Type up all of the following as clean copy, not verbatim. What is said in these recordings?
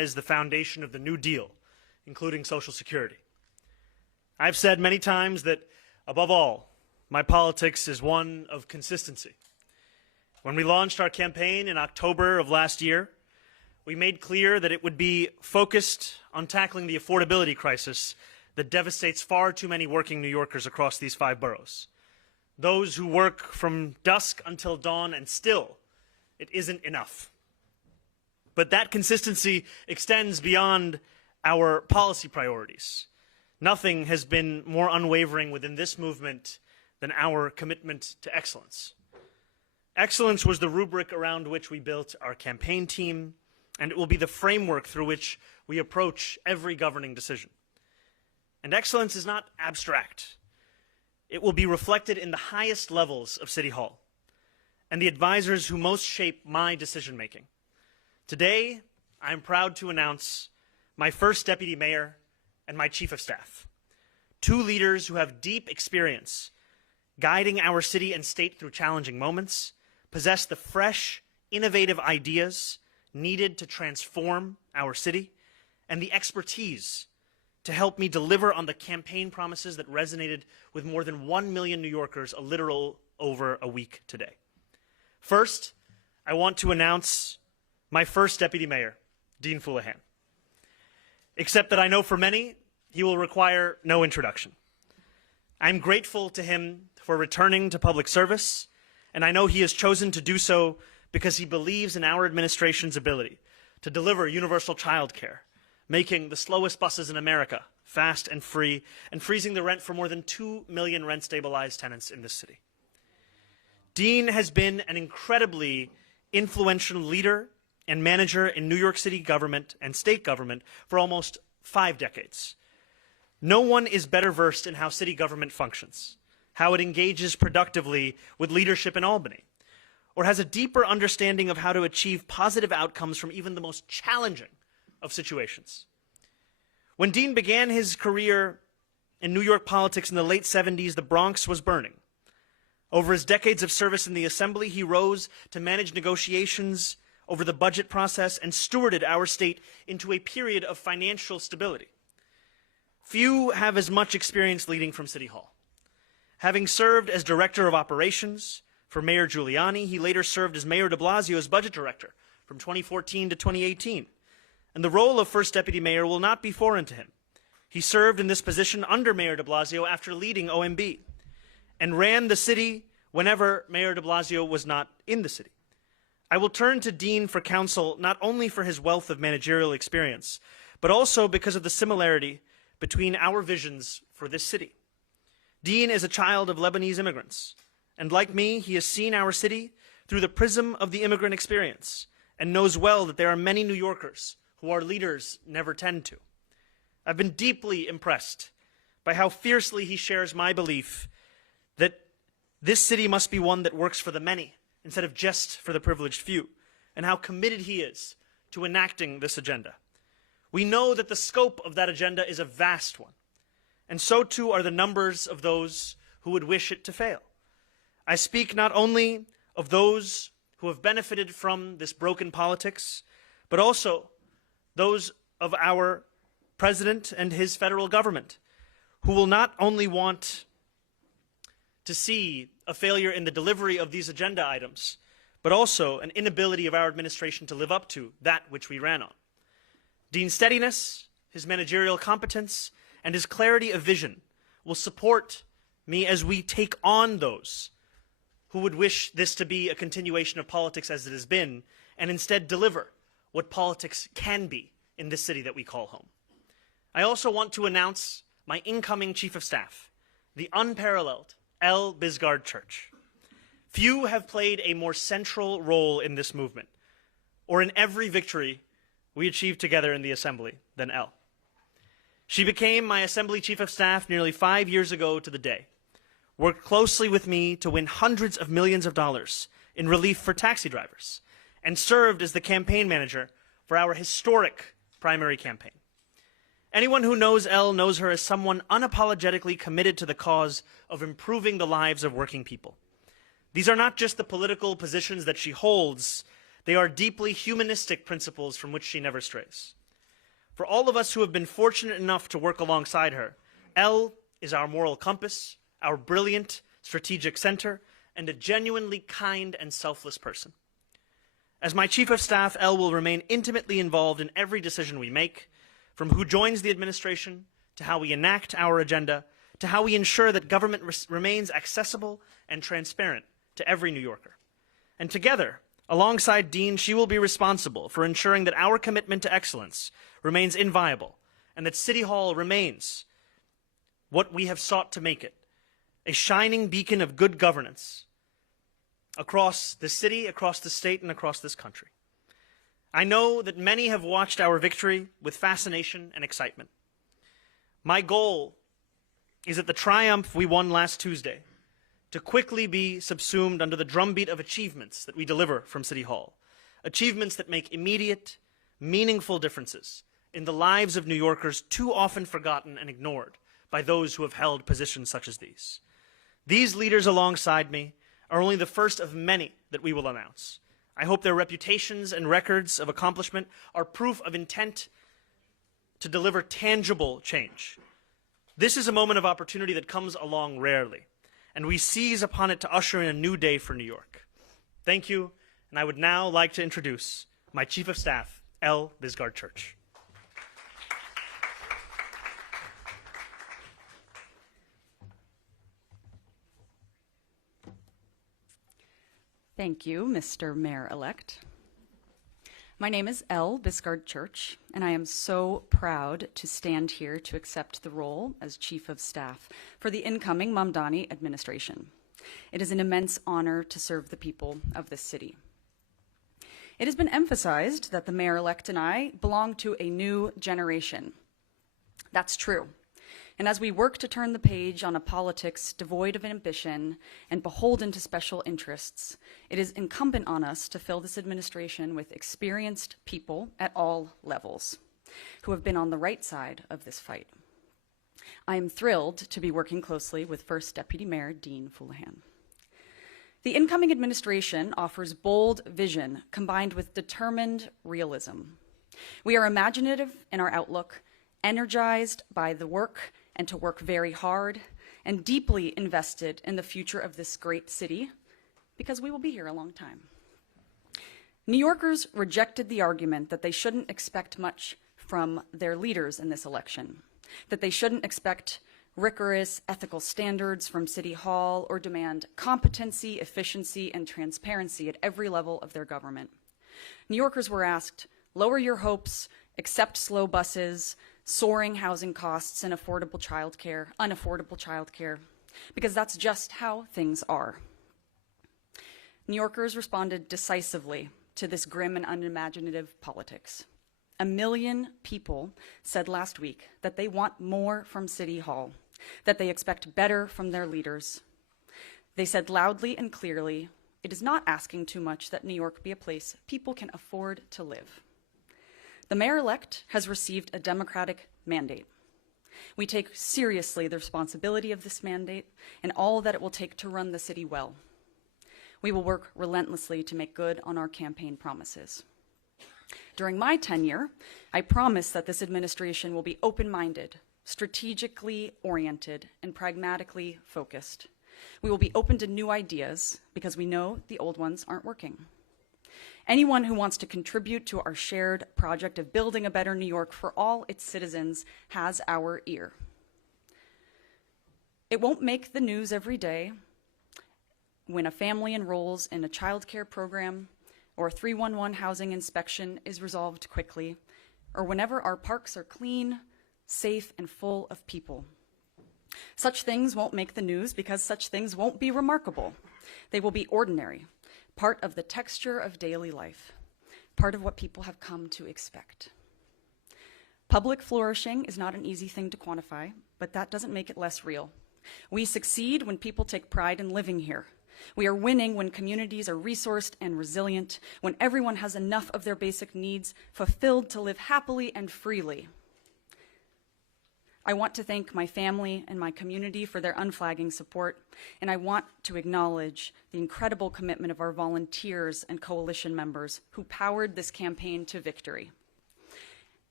lies the foundation of the New Deal, including Social Security. I've said many times that, above all, my politics is one of consistency. When we launched our campaign in October of last year, we made clear that it would be focused on tackling the affordability crisis that devastates far too many working New Yorkers across these 5 boroughs. Those who work from dusk until dawn, and still, it isn't enough. But that consistency extends beyond our policy priorities. Nothing has been more unwavering within this movement than our commitment to excellence. Excellence was the rubric around which we built our campaign team, and it will be the framework through which we approach every governing decision. And excellence is not abstract. It will be reflected in the highest levels of City Hall and the advisors who most shape my decision-making. Today, I am proud to announce my first deputy mayor and my chief of staff, 2 leaders who have deep experience guiding our city and state through challenging moments, possess the fresh, innovative ideas needed to transform our city, and the expertise to help me deliver on the campaign promises that resonated with more than 1 million New Yorkers a little over a week today. First, I want to announce my first deputy mayor, Dean Fuleihan. Except that I know for many, he will require no introduction. I'm grateful to him for returning to public service, and I know he has chosen to do so because he believes in our administration's ability to deliver universal child care, making the slowest buses in America fast and free, and freezing the rent for more than 2 million rent-stabilized tenants in this city. Dean has been an incredibly influential leader and manager in New York City government and state government for almost 5 decades. No one is better versed in how city government functions, how it engages productively with leadership in Albany, or has a deeper understanding of how to achieve positive outcomes from even the most challenging of situations. When Dean began his career in New York politics in the late 70s, the Bronx was burning. Over his decades of service in the Assembly, he rose to manage negotiations over the budget process and stewarded our state into a period of financial stability. Few have as much experience leading from City Hall. Having served as Director of Operations for Mayor Giuliani, he later served as Mayor de Blasio's Budget Director from 2014 to 2018. And the role of First Deputy Mayor will not be foreign to him. He served in this position under Mayor de Blasio after leading OMB, and ran the city whenever Mayor de Blasio was not in the city. I will turn to Dean for counsel not only for his wealth of managerial experience, but also because of the similarity between our visions for this city. Dean is a child of Lebanese immigrants, and like me, he has seen our city through the prism of the immigrant experience and knows well that there are many New Yorkers who our leaders never tend to. I've been deeply impressed by how fiercely he shares my belief that this city must be one that works for the many instead of just for the privileged few, and how committed he is to enacting this agenda. We know that the scope of that agenda is a vast one, and so too are the numbers of those who would wish it to fail. I speak not only of those who have benefited from this broken politics, but also those of our president and his federal government, who will not only want to see a failure in the delivery of these agenda items, but also an inability of our administration to live up to that which we ran on. Dean's steadiness, his managerial competence, and his clarity of vision will support me as we take on those who would wish this to be a continuation of politics as it has been, and instead deliver what politics can be in this city that we call home. I also want to announce my incoming Chief of Staff, the unparalleled Bisgard Church. Few have played a more central role in this movement, or in every victory we achieved together in the Assembly, than Elle. She became my Assembly Chief of Staff nearly 5 years ago to the day, worked closely with me to win hundreds of millions of dollars in relief for taxi drivers, and served as the campaign manager for our historic primary campaign. Anyone who knows Elle knows her as someone unapologetically committed to the cause of improving the lives of working people. These are not just the political positions that she holds, they are deeply humanistic principles from which she never strays. For all of us who have been fortunate enough to work alongside her, Elle is our moral compass, our brilliant strategic center, and a genuinely kind and selfless person. As my Chief of Staff, Elle will remain intimately involved in every decision we make, from who joins the administration, to how we enact our agenda, to how we ensure that government remains accessible and transparent to every New Yorker. And together, alongside Dean, she will be responsible for ensuring that our commitment to excellence remains inviolable and that City Hall remains what we have sought to make it, a shining beacon of good governance across the city, across the state, and across this country. I know that many have watched our victory with fascination and excitement. My goal is that the triumph we won last Tuesday to quickly be subsumed under the drumbeat of achievements that we deliver from City Hall, achievements that make immediate, meaningful differences in the lives of New Yorkers too often forgotten and ignored by those who have held positions such as these. These leaders alongside me are only the first of many that we will announce. I hope their reputations and records of accomplishment are proof of intent to deliver tangible change. This is a moment of opportunity that comes along rarely, and we seize upon it to usher in a new day for New York. Thank you, and I would now like to introduce my Chief of Staff, Elle Bisgard Church. Thank you, Mr. Mayor-elect. My name is Elle Bisgard Church, and I am so proud to stand here to accept the role as Chief of Staff for the incoming Mamdani administration. It is an immense honor to serve the people of this city. It has been emphasized that the mayor-elect and I belong to a new generation. That's true. And as we work to turn the page on a politics devoid of ambition and beholden to special interests, it is incumbent on us to fill this administration with experienced people at all levels who have been on the right side of this fight. I am thrilled to be working closely with First Deputy Mayor Dean Fuleihan. The incoming administration offers bold vision combined with determined realism. We are imaginative in our outlook, energized by the work and to work very hard, and deeply invested in the future of this great city, because we will be here a long time. New Yorkers rejected the argument that they shouldn't expect much from their leaders in this election, that they shouldn't expect rigorous ethical standards from City Hall or demand competency, efficiency, and transparency at every level of their government. New Yorkers were asked, lower your hopes, accept slow buses, soaring housing costs, and unaffordable childcare, because that's just how things are. New Yorkers responded decisively to this grim and unimaginative politics. 1 million people said last week that they want more from City Hall, that they expect better from their leaders. They said loudly and clearly, it is not asking too much that New York be a place people can afford to live. The mayor-elect has received a democratic mandate. We take seriously the responsibility of this mandate and all that it will take to run the city well. We will work relentlessly to make good on our campaign promises. During my tenure, I promise that this administration will be open-minded, strategically oriented, and pragmatically focused. We will be open to new ideas because we know the old ones aren't working. Anyone who wants to contribute to our shared project of building a better New York for all its citizens has our ear. It won't make the news every day when a family enrolls in a childcare program or a 311 housing inspection is resolved quickly, or whenever our parks are clean, safe, and full of people. Such things won't make the news because such things won't be remarkable. They will be ordinary, part of the texture of daily life, part of what people have come to expect. Public flourishing is not an easy thing to quantify, but that doesn't make it less real. We succeed when people take pride in living here. We are winning when communities are resourced and resilient, when everyone has enough of their basic needs fulfilled to live happily and freely. I want to thank my family and my community for their unflagging support, and I want to acknowledge the incredible commitment of our volunteers and coalition members who powered this campaign to victory.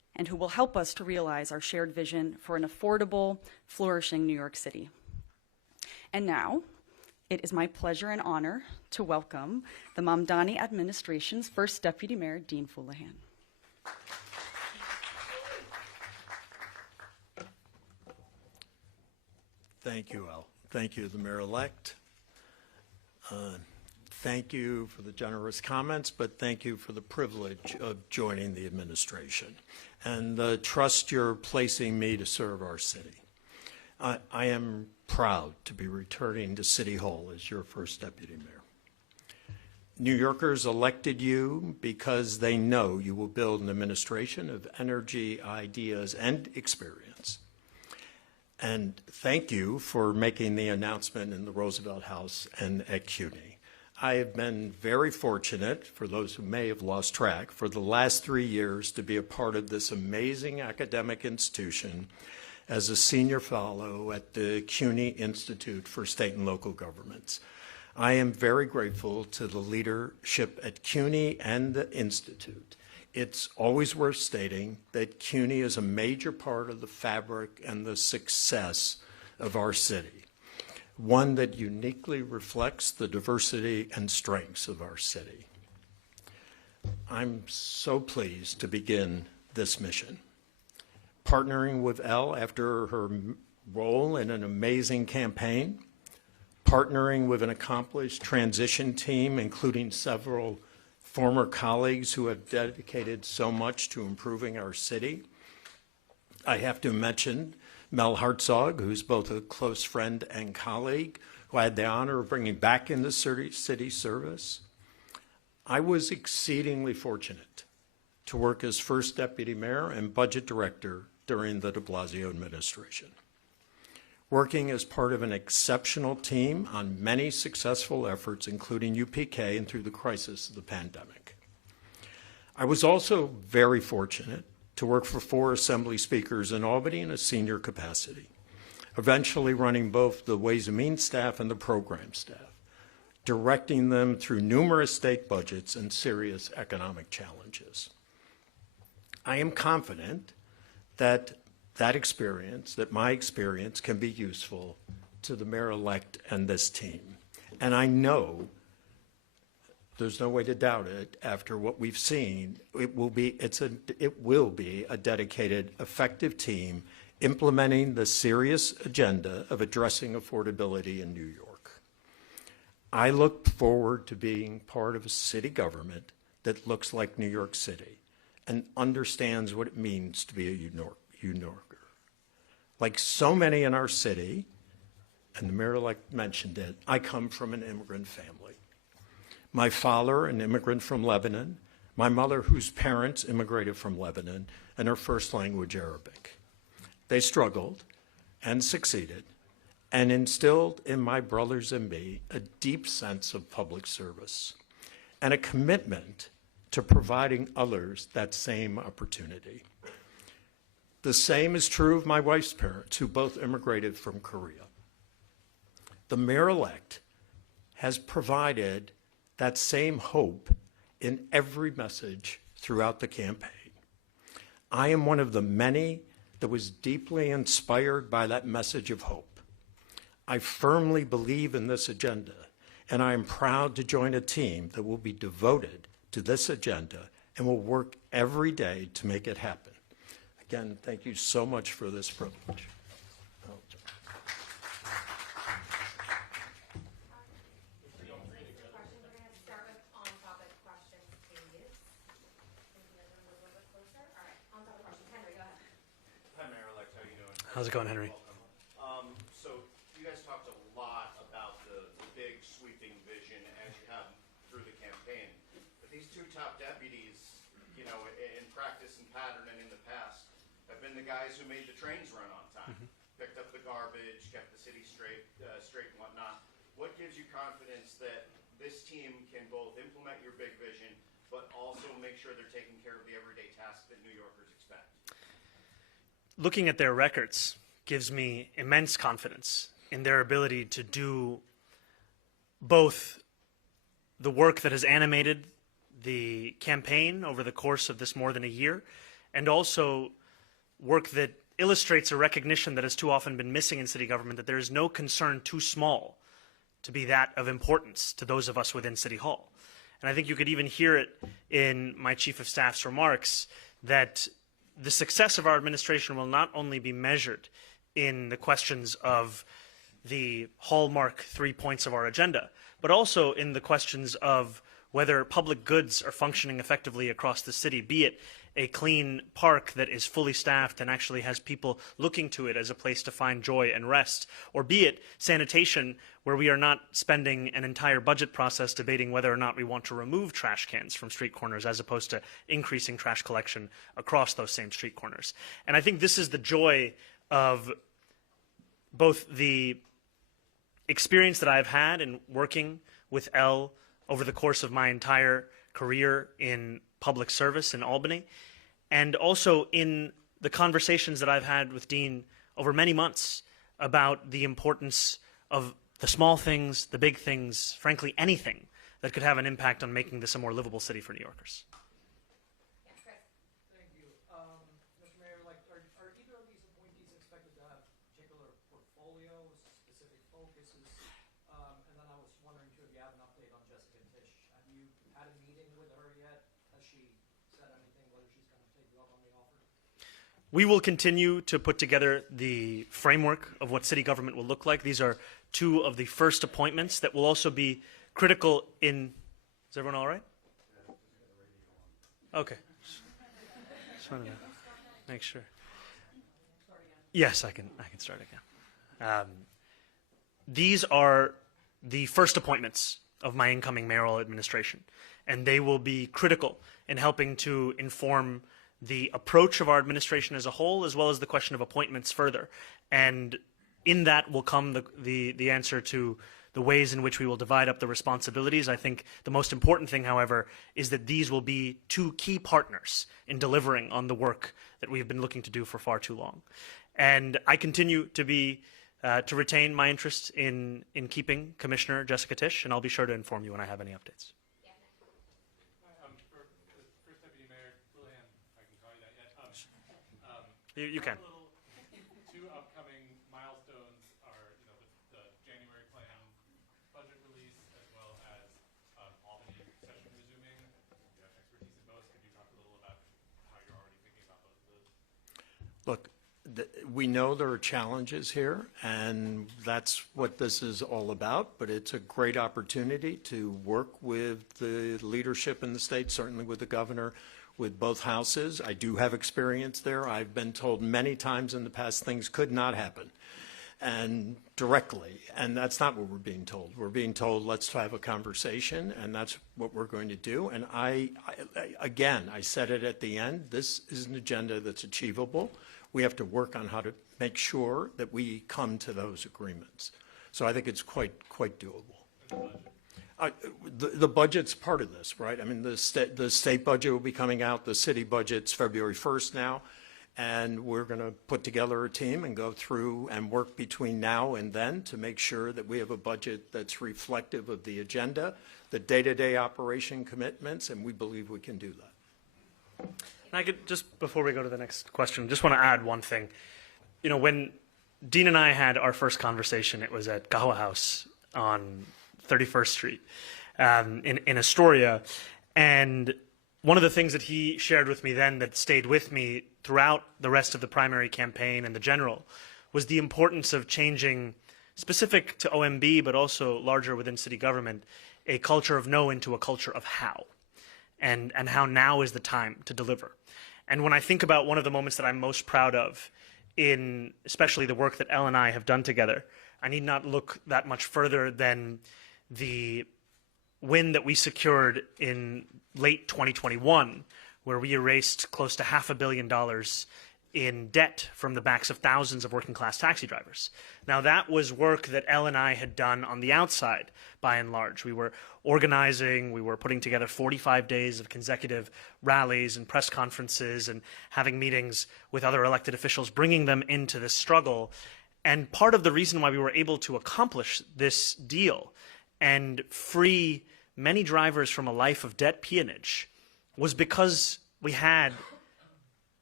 and who will help us to realize our shared vision for an affordable, flourishing New York City. And now, it is my pleasure and honor to welcome the Mamdani administration's first Deputy Mayor, Dean Fuleihan. Thank you, El. Thank you, the mayor-elect. Thank you for the generous comments, but thank you for the privilege of joining the administration and the trust you're placing me to serve our city. I am proud to be returning to City Hall as your first deputy mayor. New Yorkers elected you because they know you will build an administration of energy, ideas, and experience. And thank you for making the announcement in the Roosevelt House and at CUNY. I have been very fortunate, for those who may have lost track, for the last 3 years to be a part of this amazing academic institution as a senior fellow at the CUNY Institute for State and Local Governments. I am very grateful to the leadership at CUNY and the Institute. It's always worth stating that CUNY is a major part of the fabric and the success of our city, one that uniquely reflects the diversity and strengths of our city. I'm so pleased to begin this mission. Partnering with Elle after her role in an amazing campaign, partnering with an accomplished transition team, including several former colleagues who have dedicated so much to improving our city. I have to mention Mel Hartzog, who's both a close friend and colleague, who I had the honor of bringing back into city service. I was exceedingly fortunate to work as first deputy mayor and budget director during the de Blasio administration. Working as part of an exceptional team on many successful efforts, including UPK and through the crisis of the pandemic. I was also very fortunate to work for 4 assembly speakers in Albany in a senior capacity, eventually running both the Ways and Means staff and the program staff, directing them through numerous state budgets and serious economic challenges. I am confident that my experience can be useful to the mayor-elect and this team. And I know, there's no way to doubt it, after what we've seen, it will be a dedicated, effective team implementing the serious agenda of addressing affordability in New York. I look forward to being part of a city government that looks like New York City and understands what it means to be a New Yorker. Like so many in our city, and the mayor-elect mentioned it, I come from an immigrant family. My father, an immigrant from Lebanon, my mother, whose parents immigrated from Lebanon, and her first language Arabic. They struggled and succeeded and instilled in my brothers and me a deep sense of public service and a commitment to providing others that same opportunity. The same is true of my wife's parents, who both immigrated from Korea. The mayor-elect has provided that same hope in every message throughout the campaign. I am one of the many that was deeply inspired by that message of hope. I firmly believe in this agenda, and I am proud to join a team that will be devoted to this agenda and will work every day to make it happen. Again, thank you so much for this privilege. How's it going, Henry? So you guys talked a lot about the big sweeping vision as you have through the campaign. But these 2 top deputies, you know, in practice and pattern and in the past, have been the guys who made the trains run on time, picked up the garbage, kept the city straight and whatnot. What gives you confidence that this team can both implement your big vision, but also make sure they're taking care of the everyday tasks that New Yorkers expect? Looking at their records gives me immense confidence in their ability to do both the work that has animated the campaign over the course of this more than a year, and also work that illustrates a recognition that has too often been missing in city government, that there is no concern too small to be that of importance to those of us within City Hall. And I think you could even hear it in my Chief of Staff's remarks that the success of our administration will not only be measured in the questions of the hallmark 3 points of our agenda, but also in the questions of whether public goods are functioning effectively across the city, be it a clean park that is fully staffed and actually has people looking to it as a place to find joy and rest, or be it sanitation, where we are not spending an entire budget process debating whether or not we want to remove trash cans from street corners as opposed to increasing trash collection across those same street corners. And I think this is the joy of both the experience that I've had in working with Elle over the course of my entire career in public service in Albany, and also in the conversations that I've had with Dean over many months about the importance of the small things, the big things, frankly, anything that could have an impact on making this a more livable city for New Yorkers. Thank you. Mr. Mayor, are either of these appointees expected to have particular portfolios, specific focuses? And then I was wondering, too, if you have an update on Jessica Tisch. Have you had a meeting with her yet? Has she said anything, whether she's going to take you up on the offer? We will continue to put together the framework of what city government will look like. These are two of the first appointments that will also be critical in... Is everyone all right? Okay. Just wanted to make sure. Yes, I can start again. These are the first appointments of my incoming mayoral administration, and they will be critical in helping to inform the approach of our administration as a whole, as well as the question of appointments further. And in that will come the answer to the ways in which we will divide up the responsibilities. I think the most important thing, however, is that these will be two key partners in delivering on the work that we have been looking to do for far too long. And I continue to retain my interest in keeping Commissioner Jessica Tisch, and I'll be sure to inform you when I have any updates. For the first deputy mayor, Fuleihan, if I can call you that yet. You can. Two upcoming milestones are, the January plan budget release, as well as Albany session resuming. You have expertise in both. Could you talk a little about how you're already thinking about both of those? Look, we know there are challenges here, and that's what this is all about, but it's a great opportunity to work with the leadership in the state, certainly with the governor, with both houses. I do have experience there. I've been told many times in the past things could not happen, and directly, and that's not what we're being told. We're being told, let's have a conversation, and that's what we're going to do. And again, I said it at the end, this is an agenda that's achievable. We have to work on how to make sure that we come to those agreements. So I think it's quite doable. The budget's part of this, right? I mean, the state budget will be coming out. The city budget's February 1st now. And we're going to put together a team and go through and work between now and then to make sure that we have a budget that's reflective of the agenda, the day-to-day operation commitments, and we believe we can do that. And I could, just before we go to the next question, just want to add one thing. When Dean and I had our first conversation, it was at Gawa House on 31st Street in Astoria. And one of the things that he shared with me then that stayed with me throughout the rest of the primary campaign and the general was the importance of changing, specific to OMB, but also larger within city government, a culture of no into a culture of how. And how now is the time to deliver. And when I think about one of the moments that I'm most proud of in especially the work that Elle and I have done together, I need not look that much further than the win that we secured in late 2021, where we erased close to $500 million in debt from the backs of thousands of working class taxi drivers. Now that was work that Elle and I had done on the outside, by and large. We were organizing, we were putting together 45 days of consecutive rallies and press conferences and having meetings with other elected officials, bringing them into this struggle. And part of the reason why we were able to accomplish this deal and free many drivers from a life of debt peonage was because we had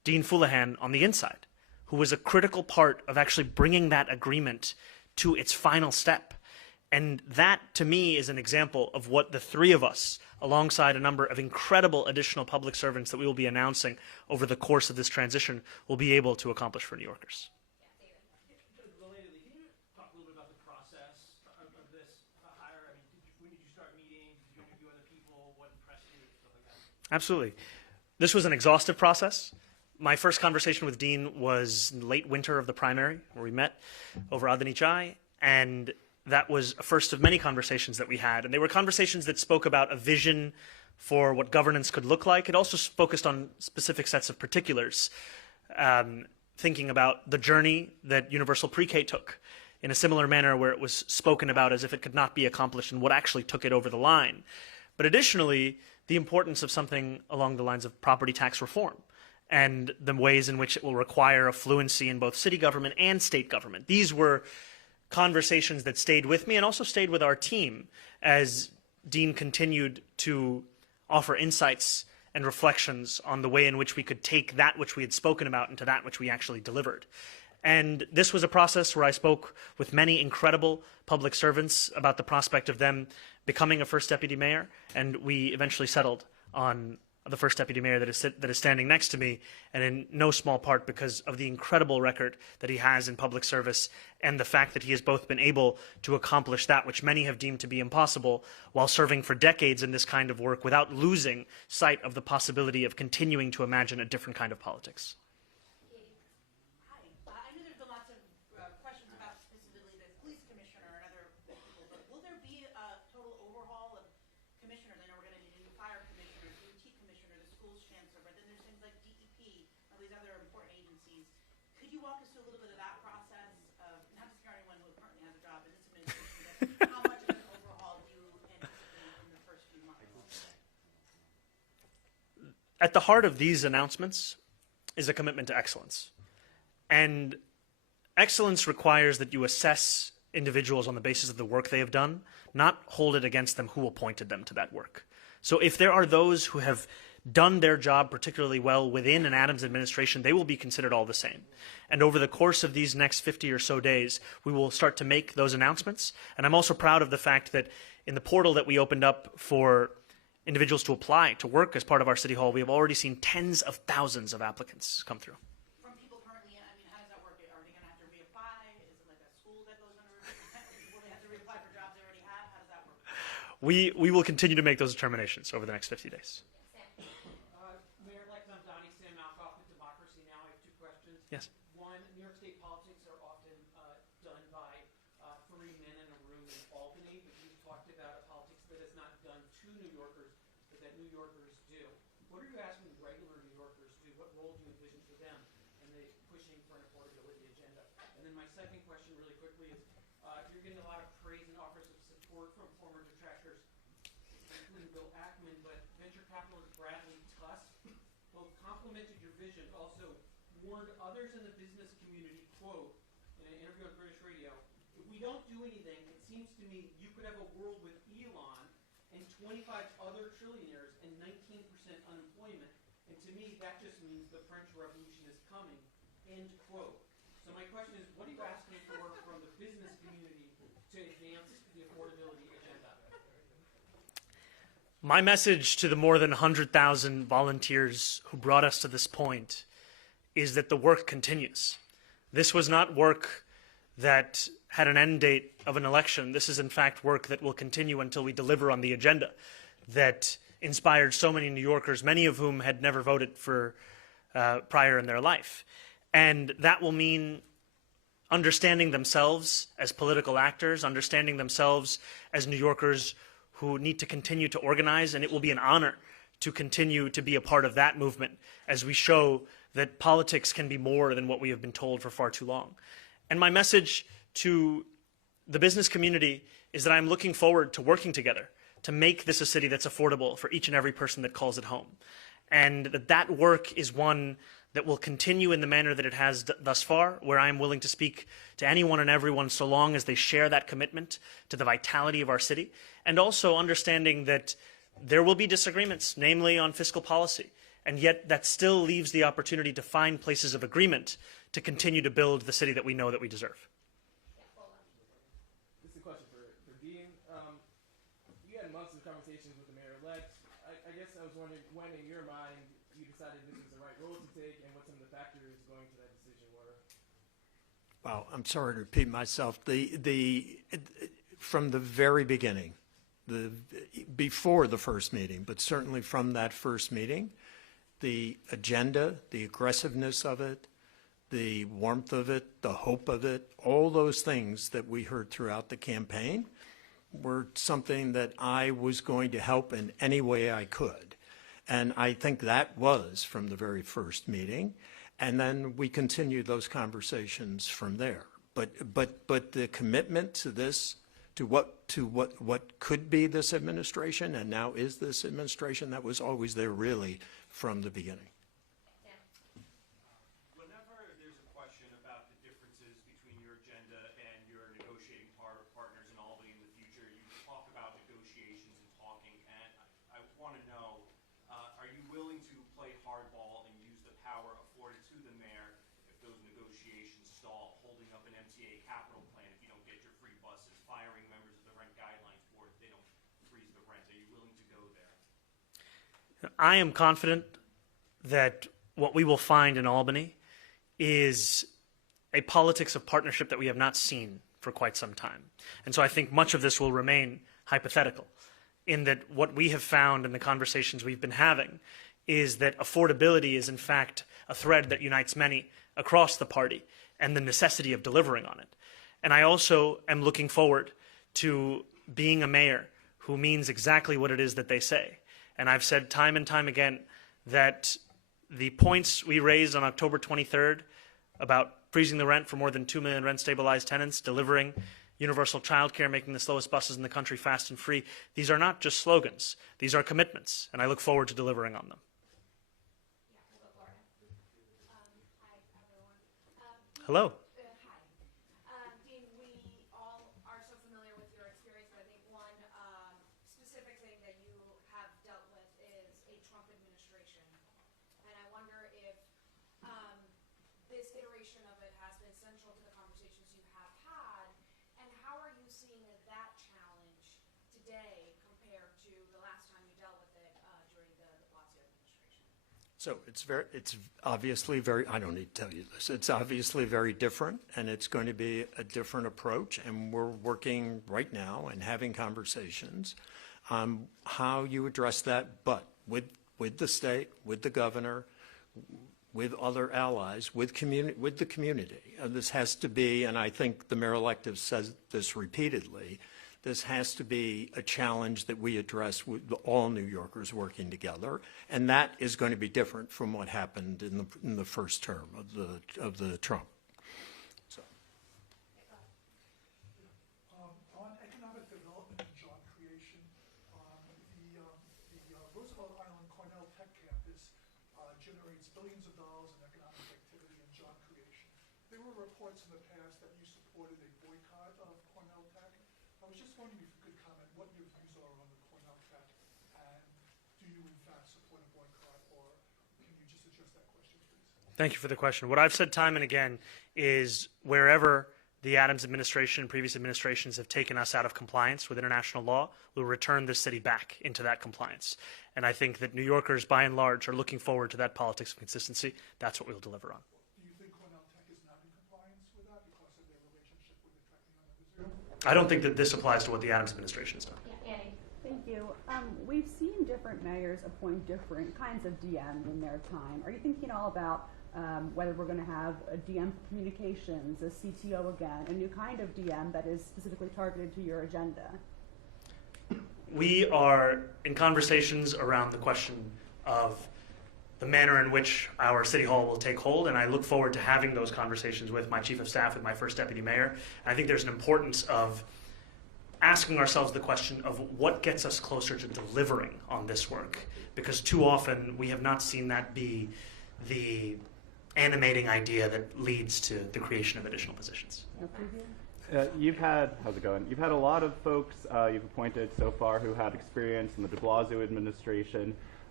Dean Fuleihan on the inside, who was a critical part of actually bringing that agreement to its final step. And that, to me, is an example of what the three of us, alongside a number of incredible additional public servants that we will be announcing over the course of this transition, will be able to accomplish for New Yorkers. Relatedly, can you talk a little bit about the process of this hire? I mean, when did you start meeting? Did you interview other people? What impressed you? Stuff like that. Absolutely. This was an exhaustive process. My first conversation with Dean was in late winter of the primary, where we met over Adani Chai, and that was a first of many conversations that we had. And they were conversations that spoke about a vision for what governance could look like. It also focused on specific sets of particulars, thinking about the journey that universal pre-K took in a similar manner, where it was spoken about as if it could not be accomplished and what actually took it over the line. But additionally, the importance of something along the lines of property tax reform and the ways in which it will require a fluency in both city government and state government. These were conversations that stayed with me and also stayed with our team as Dean continued to offer insights and reflections on the way in which we could take that which we had spoken about into that which we actually delivered. And this was a process where I spoke with many incredible public servants about the prospect of them becoming a first deputy mayor, and we eventually settled on the first deputy mayor that is standing next to me, and in no small part because of the incredible record that he has in public service and the fact that he has both been able to accomplish that which many have deemed to be impossible while serving for decades in this kind of work without losing sight of the possibility of continuing to imagine a different kind of politics. Hi. I know there's been lots of questions about specifically the police commissioner and other people, but will there be a total overhaul of commissioners? I know we're going to need a new fire commissioner, DOT commissioner, the schools chancellor, but then there's things like DEP, all these other important agencies. Could you walk us through a little bit of that process of, not to scare anyone who currently has a job in this administration, but how much of an overhaul do you anticipate in the first few months? At the heart of these announcements is a commitment to excellence. And excellence requires that you assess individuals on the basis of the work they have done, not hold it against them who appointed them to that work. So if there are those who have done their job particularly well within an Adams administration, they will be considered all the same. And over the course of these next 50 or so days, we will start to make those announcements. And I'm also proud of the fact that in the portal that we opened up for individuals to apply to work as part of our city hall, we have already seen tens of thousands of applicants come through. From people currently, I mean, how does that work? Are they going to have to reapply? Is it like a school that goes under? Will they have to reapply for jobs they already have? How does that work? We will continue to make those determinations over the next 50 days. Mayor-elect Mamdani, Sam Malkoff with Democracy Now! I have two questions. Yes. One, New York State politics are often done by 3 men in a room in Albany, but you've talked about a politics that is not done to New Yorkers, but that New Yorkers do. What are you asking regular New Yorkers to do? What role do you envision for them in the pushing for an affordability agenda? And then my second question really quickly is, you're getting a lot of praise and offers of support from former detractors, including Bill Ackman, but venture capitalist Bradley Tusk both complimented your vision, but also warned others in the business community, quote, in an interview on British radio, if we don't do anything, it seems to me you could have a world with Elon and 25 other trillionaires and 19% unemployment. And to me, that just means the French Revolution is coming, end quote. So my question is, what are you asking for from the business community to advance the affordability agenda? My message to the more than 100,000 volunteers who brought us to this point is that the work continues. This was not work that had an end date of an election. This is in fact work that will continue until we deliver on the agenda that inspired so many New Yorkers, many of whom had never voted for prior in their life. And that will mean understanding themselves as political actors, understanding themselves as New Yorkers who need to continue to organize, and it will be an honor to continue to be a part of that movement as we show that politics can be more than what we have been told for far too long. And my message to the business community is that I'm looking forward to working together to make this a city that's affordable for each and every person that calls it home. And that work is one that will continue in the manner that it has thus far, where I am willing to speak to anyone and everyone so long as they share that commitment to the vitality of our city, and also understanding that there will be disagreements, namely on fiscal policy. and yet that still leaves the opportunity to find places of agreement to continue to build the city that we know that we deserve. This is a question for Dean. You had months of conversations with the mayor-elect. I guess I was wondering when, in your mind, you decided this was the right role to take and what some of the factors going to that decision were. Well, I'm sorry to repeat myself. From the very beginning, before the first meeting, but certainly from that first meeting, the agenda, the aggressiveness of it, the warmth of it, the hope of it, all those things that we heard throughout the campaign were something that I was going to help in any way I could. And I think that was from the very first meeting. And then we continued those conversations from there. But the commitment to this, to what could be this administration and now is this administration, that was always there really from the beginning. Whenever there's a question about the differences between your agenda and your negotiating partners in Albany in the future, you talk about negotiations and talking, and I want to know, are you willing to play hardball and use the power afforded to the mayor if those negotiations stall, holding up an MTA capital plan if you don't get your free buses, firing members of the rent guidelines board if they don't freeze the rent? Are you willing to go there? I am confident that what we will find in Albany is a politics of partnership that we have not seen for quite some time. And so I think much of this will remain hypothetical, in that what we have found in the conversations we've been having is that affordability is in fact a thread that unites many across the party and the necessity of delivering on it. And I also am looking forward to being a mayor who means exactly what it is that they say. And I've said time and time again that the points we raised on October 23rd about freezing the rent for more than 2 million rent-stabilized tenants, delivering universal childcare, making the slowest buses in the country fast and free, these are not just slogans. These are commitments, and I look forward to delivering on them. Hello. Dean, we all are so familiar with your experience, but I think one specific thing that you have dealt with is a Trump administration. And I wonder if this iteration of it has been central to the conversations you have had, and how are you seeing that challenge today compared to the last time you dealt with it during the Blasio administration? So it's obviously very, I don't need to tell you this, it's obviously very different, and it's going to be a different approach, and we're working right now and having conversations on how you address that, but with the state, with the governor, with other allies, with the community. This has to be, and I think the mayor-elect has said this repeatedly, this has to be a challenge that we address with all New Yorkers working together, and that is going to be different from what happened in the first term of the Trump. So. On economic development and job creation, the Roosevelt Island Cornell Tech campus generates billions of dollars in economic activity and job creation. There were reports in the past that you supported a boycott of Cornell Tech. I was just wondering if you could comment what your views are on the Cornell Tech, and do you in fact support a boycott, or can you just address that question, please? Thank you for the question. What I've said time and again is wherever the Adams administration and previous administrations have taken us out of compliance with international law, we'll return this city back into that compliance. And I think that New Yorkers, by and large, are looking forward to that politics of consistency. That's what we'll deliver on. Do you think Cornell Tech is not in compliance with that because of their relationship with the Technion of Israel? I don't think that this applies to what the Adams administration has done. Thank you. We've seen different mayors appoint different kinds of DMs in their time. Are you thinking all about whether we're going to have a DM for communications, a CTO again, a new kind of DM that is specifically targeted to your agenda? We are in conversations around the question of the manner in which our city hall will take hold, and I look forward to having those conversations with my chief of staff, with my first deputy mayor. And I think there's an importance of asking ourselves the question of what gets us closer to delivering on this work, because too often we have not seen that be the animating idea that leads to the creation of additional positions. How's it going? You've had a lot of folks you've appointed so far who had experience in the de Blasio administration.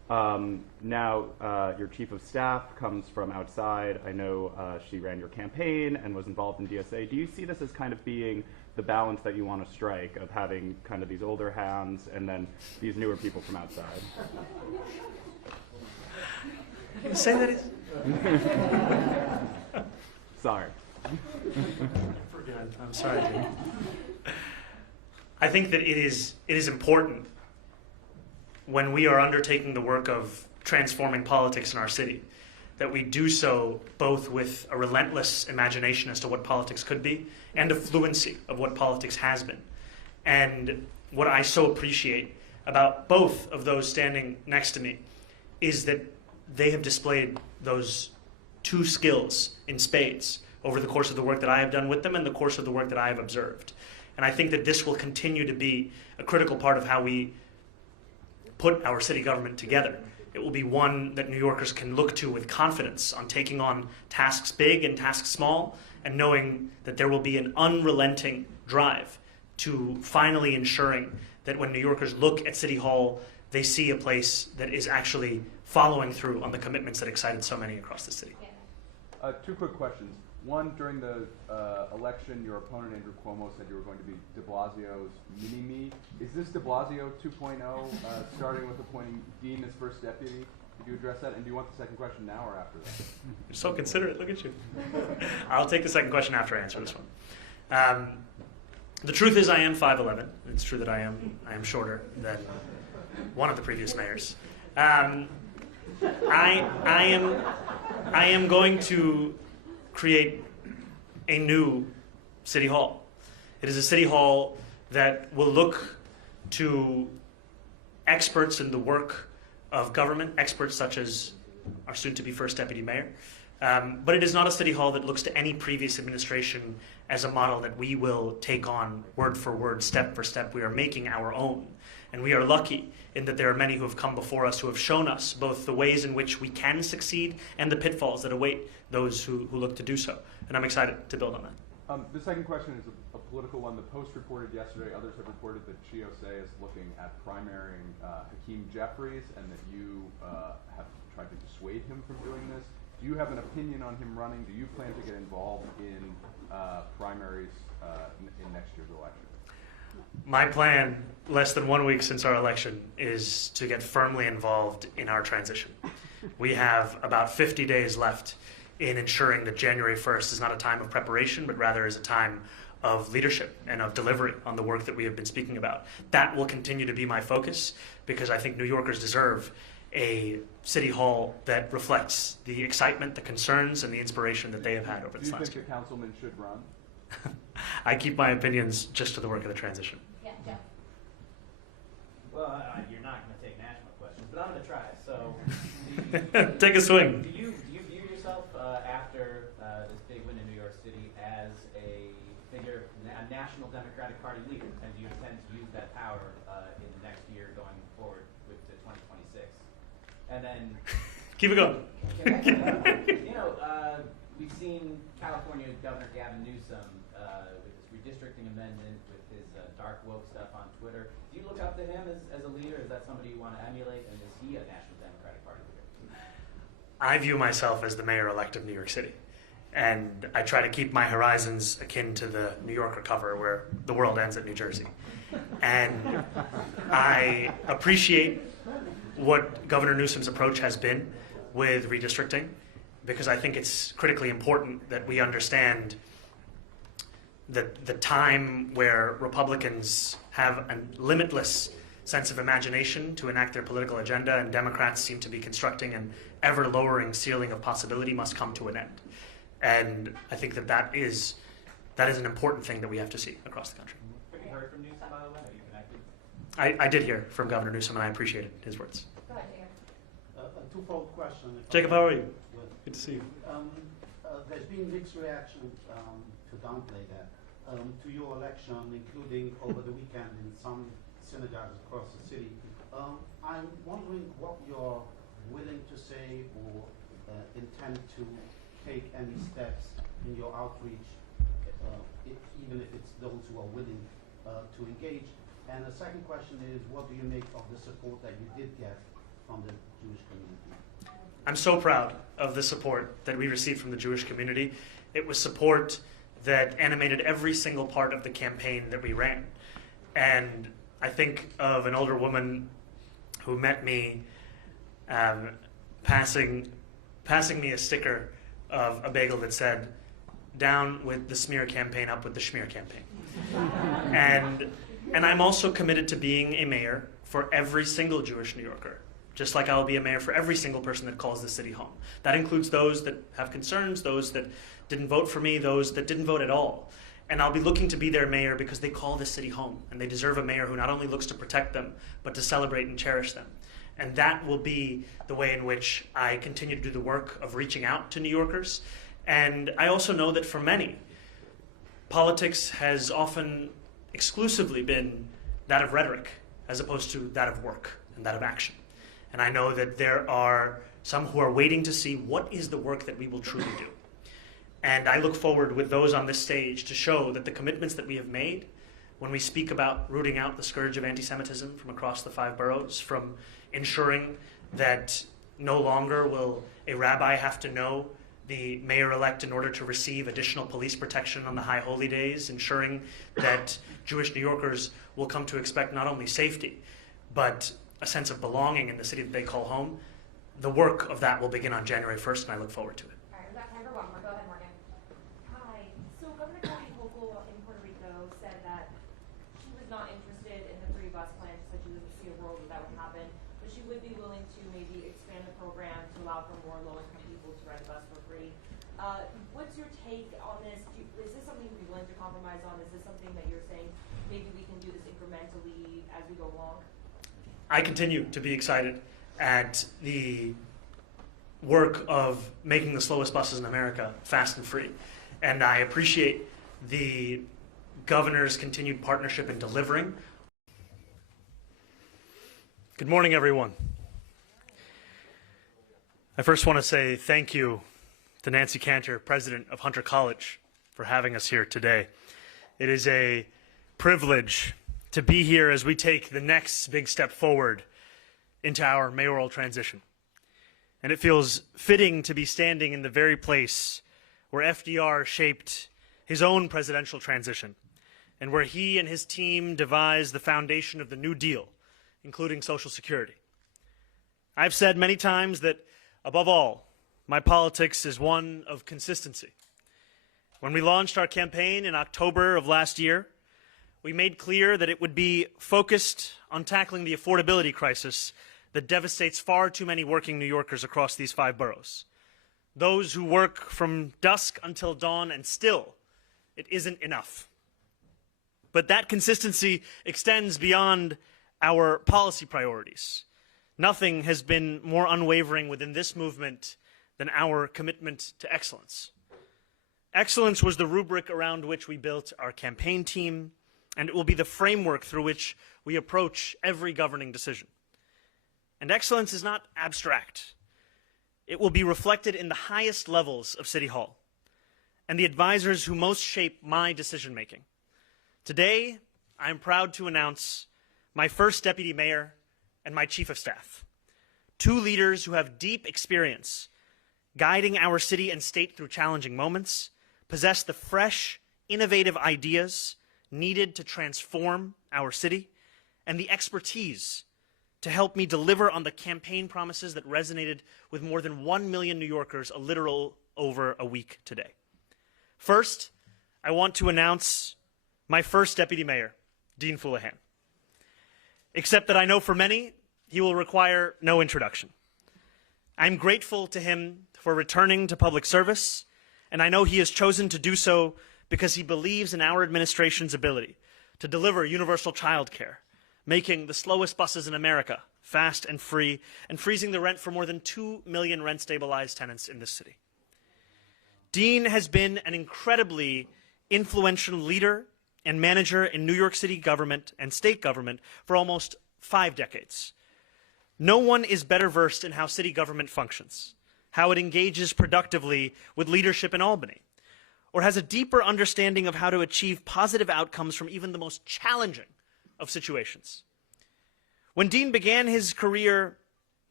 Now, your chief of staff comes from outside. I know she ran your campaign and was involved in DSA. Do you see this as kind of being the balance that you want to strike of having kind of these older hands and then these newer people from outside? Say that is. Sorry. I'm sorry, dude. I think that it is important when we are undertaking the work of transforming politics in our city that we do so both with a relentless imagination as to what politics could be and a fluency of what politics has been. And what I so appreciate about both of those standing next to me is that they have displayed those two skills in spades over the course of the work that I have done with them and the course of the work that I have observed. And I think that this will continue to be a critical part of how we put our city government together. It will be one that New Yorkers can look to with confidence on taking on tasks big and tasks small, and knowing that there will be an unrelenting drive to finally ensuring that when New Yorkers look at City Hall, they see a place that is actually following through on the commitments that excited so many across the city. Two quick questions. One, during the election, your opponent, Andrew Cuomo, said you were going to be de Blasio's mini-me. Is this de Blasio 2.0, starting with appointing Dean as first deputy? Could you address that? And do you want the second question now or after that? You're so considerate. Look at you. I'll take the second question after I answer this one. The truth is I am 5'11". It's true that I am shorter than one of the previous mayors. I am going to create a new city hall. It is a city hall that will look to experts in the work of government, experts such as our soon-to-be first deputy mayor. But it is not a city hall that looks to any previous administration as a model that we will take on word for word, step for step. We are making our own. And we are lucky in that there are many who have come before us who have shown us both the ways in which we can succeed and the pitfalls that await those who look to do so. And I'm excited to build on that. The second question is a political one. The Post reported yesterday, others have reported that GOSA is looking at primarying Hakeem Jeffries and that you have tried to dissuade him from doing this. Do you have an opinion on him running? Do you plan to get involved in primaries in next year's election? My plan, less than 1 week since our election, is to get firmly involved in our transition. We have about 50 days left in ensuring that January 1st is not a time of preparation, but rather is a time of leadership and of delivery on the work that we have been speaking about. That will continue to be my focus because I think New Yorkers deserve a city hall that reflects the excitement, the concerns, and the inspiration that they have had over this last year. Do you think the councilman should run? I keep my opinions just to the work of the transition. Yeah, Jeff. Well, you're not going to take national questions, but I'm going to try. So, Take a swing. Do you view yourself after this big win in New York City as a figure, a national Democratic Party leader, and do you intend to use that power in the next year going forward with the 2026? And then, Keep it going. We've seen California Governor Gavin Newsom with his redistricting amendment, with his dark woke stuff on Twitter. Do you look up to him as a leader? Is that somebody you want to emulate? And is he a National Democratic Party leader? I view myself as the mayor-elect of New York City. And I try to keep my horizons akin to the New Yorker cover where the world ends at New Jersey. And I appreciate what Governor Newsom's approach has been with redistricting, because I think it's critically important that we understand that the time where Republicans have a limitless sense of imagination to enact their political agenda and Democrats seem to be constructing an ever-lowering ceiling of possibility must come to an end. And I think that is an important thing that we have to see across the country. Have you heard from Newsom, by the way? Have you connected? I did hear from Governor Newsom, and I appreciated his words. Go ahead, Jacob. A twofold question. Jacob, how are you? Good to see you. There's been mixed reaction, to downplay that, to your election, including over the weekend in some synagogues across the city. I'm wondering what you're willing to say or intend to take any steps in your outreach, even if it's those who are willing to engage. And the second question is, what do you make of the support that you did get from the Jewish community? I'm so proud of the support that we received from the Jewish community. It was support that animated every single part of the campaign that we ran. And I think of an older woman who met me passing me a sticker of a bagel that said, "Down with the smear campaign, up with the schmear campaign." And I'm also committed to being a mayor for every single Jewish New Yorker, just like I will be a mayor for every single person that calls the city home. That includes those that have concerns, those that didn't vote for me, those that didn't vote at all. And I'll be looking to be their mayor because they call this city home, and they deserve a mayor who not only looks to protect them, but to celebrate and cherish them. And that will be the way in which I continue to do the work of reaching out to New Yorkers. And I also know that for many, politics has often exclusively been that of rhetoric, as opposed to that of work and that of action. And I know that there are some who are waiting to see what is the work that we will truly do. And I look forward with those on this stage to show that the commitments that we have made when we speak about rooting out the scourge of anti-Semitism from across the 5 boroughs, from ensuring that no longer will a rabbi have to know the mayor-elect in order to receive additional police protection on the high holy days, ensuring that Jewish New Yorkers will come to expect not only safety, but a sense of belonging in the city that they call home. The work of that will begin on January 1st, and I look forward to it. All right, we've got time for one more. Go ahead, Morgan. Hi. So Governor Kathy Hochul in Puerto Rico said that she was not interested in the free bus plan. She said she doesn't see a world that would happen, but she would be willing to maybe expand the program to allow for more low-income people to ride a bus for free. What's your take on this? Is this something you'd be willing to compromise on? Is this something that you're saying maybe we can do this incrementally as we go along? I continue to be excited at the work of making the slowest buses in America fast and free. And I appreciate the governor's continued partnership in delivering. Good morning, everyone. I first want to say thank you to Nancy Cantor, president of Hunter College, for having us here today. It is a privilege to be here as we take the next big step forward into our mayoral transition. And it feels fitting to be standing in the very place where FDR shaped his own presidential transition, and where he and his team devised the foundation of the New Deal, including Social Security. I've said many times that, above all, my politics is one of consistency. When we launched our campaign in October of last year, we made clear that it would be focused on tackling the affordability crisis that devastates far too many working New Yorkers across these 5 boroughs. Those who work from dusk until dawn, and still, it isn't enough. But that consistency extends beyond our policy priorities. Nothing has been more unwavering within this movement than our commitment to excellence. Excellence was the rubric around which we built our campaign team, and it will be the framework through which we approach every governing decision. And excellence is not abstract. It will be reflected in the highest levels of City Hall and the advisors who most shape my decision-making. Today, I am proud to announce my first deputy mayor and my chief of staff, 2 leaders who have deep experience guiding our city and state through challenging moments, possess the fresh, innovative ideas needed to transform our city, and the expertise to help me deliver on the campaign promises that resonated with more than 1 million New Yorkers a little over a week today. First, I want to announce my first deputy mayor, Dean Fuleihan. Except that I know for many, he will require no introduction. I'm grateful to him for returning to public service, and I know he has chosen to do so because he believes in our administration's ability to deliver universal child care, making the slowest buses in America fast and free, and freezing the rent for more than 2 million rent-stabilized tenants in this city. Dean has been an incredibly influential leader and manager in New York City government and state government for almost 5 decades. No one is better versed in how city government functions, how it engages productively with leadership in Albany, or has a deeper understanding of how to achieve positive outcomes from even the most challenging of situations. When Dean began his career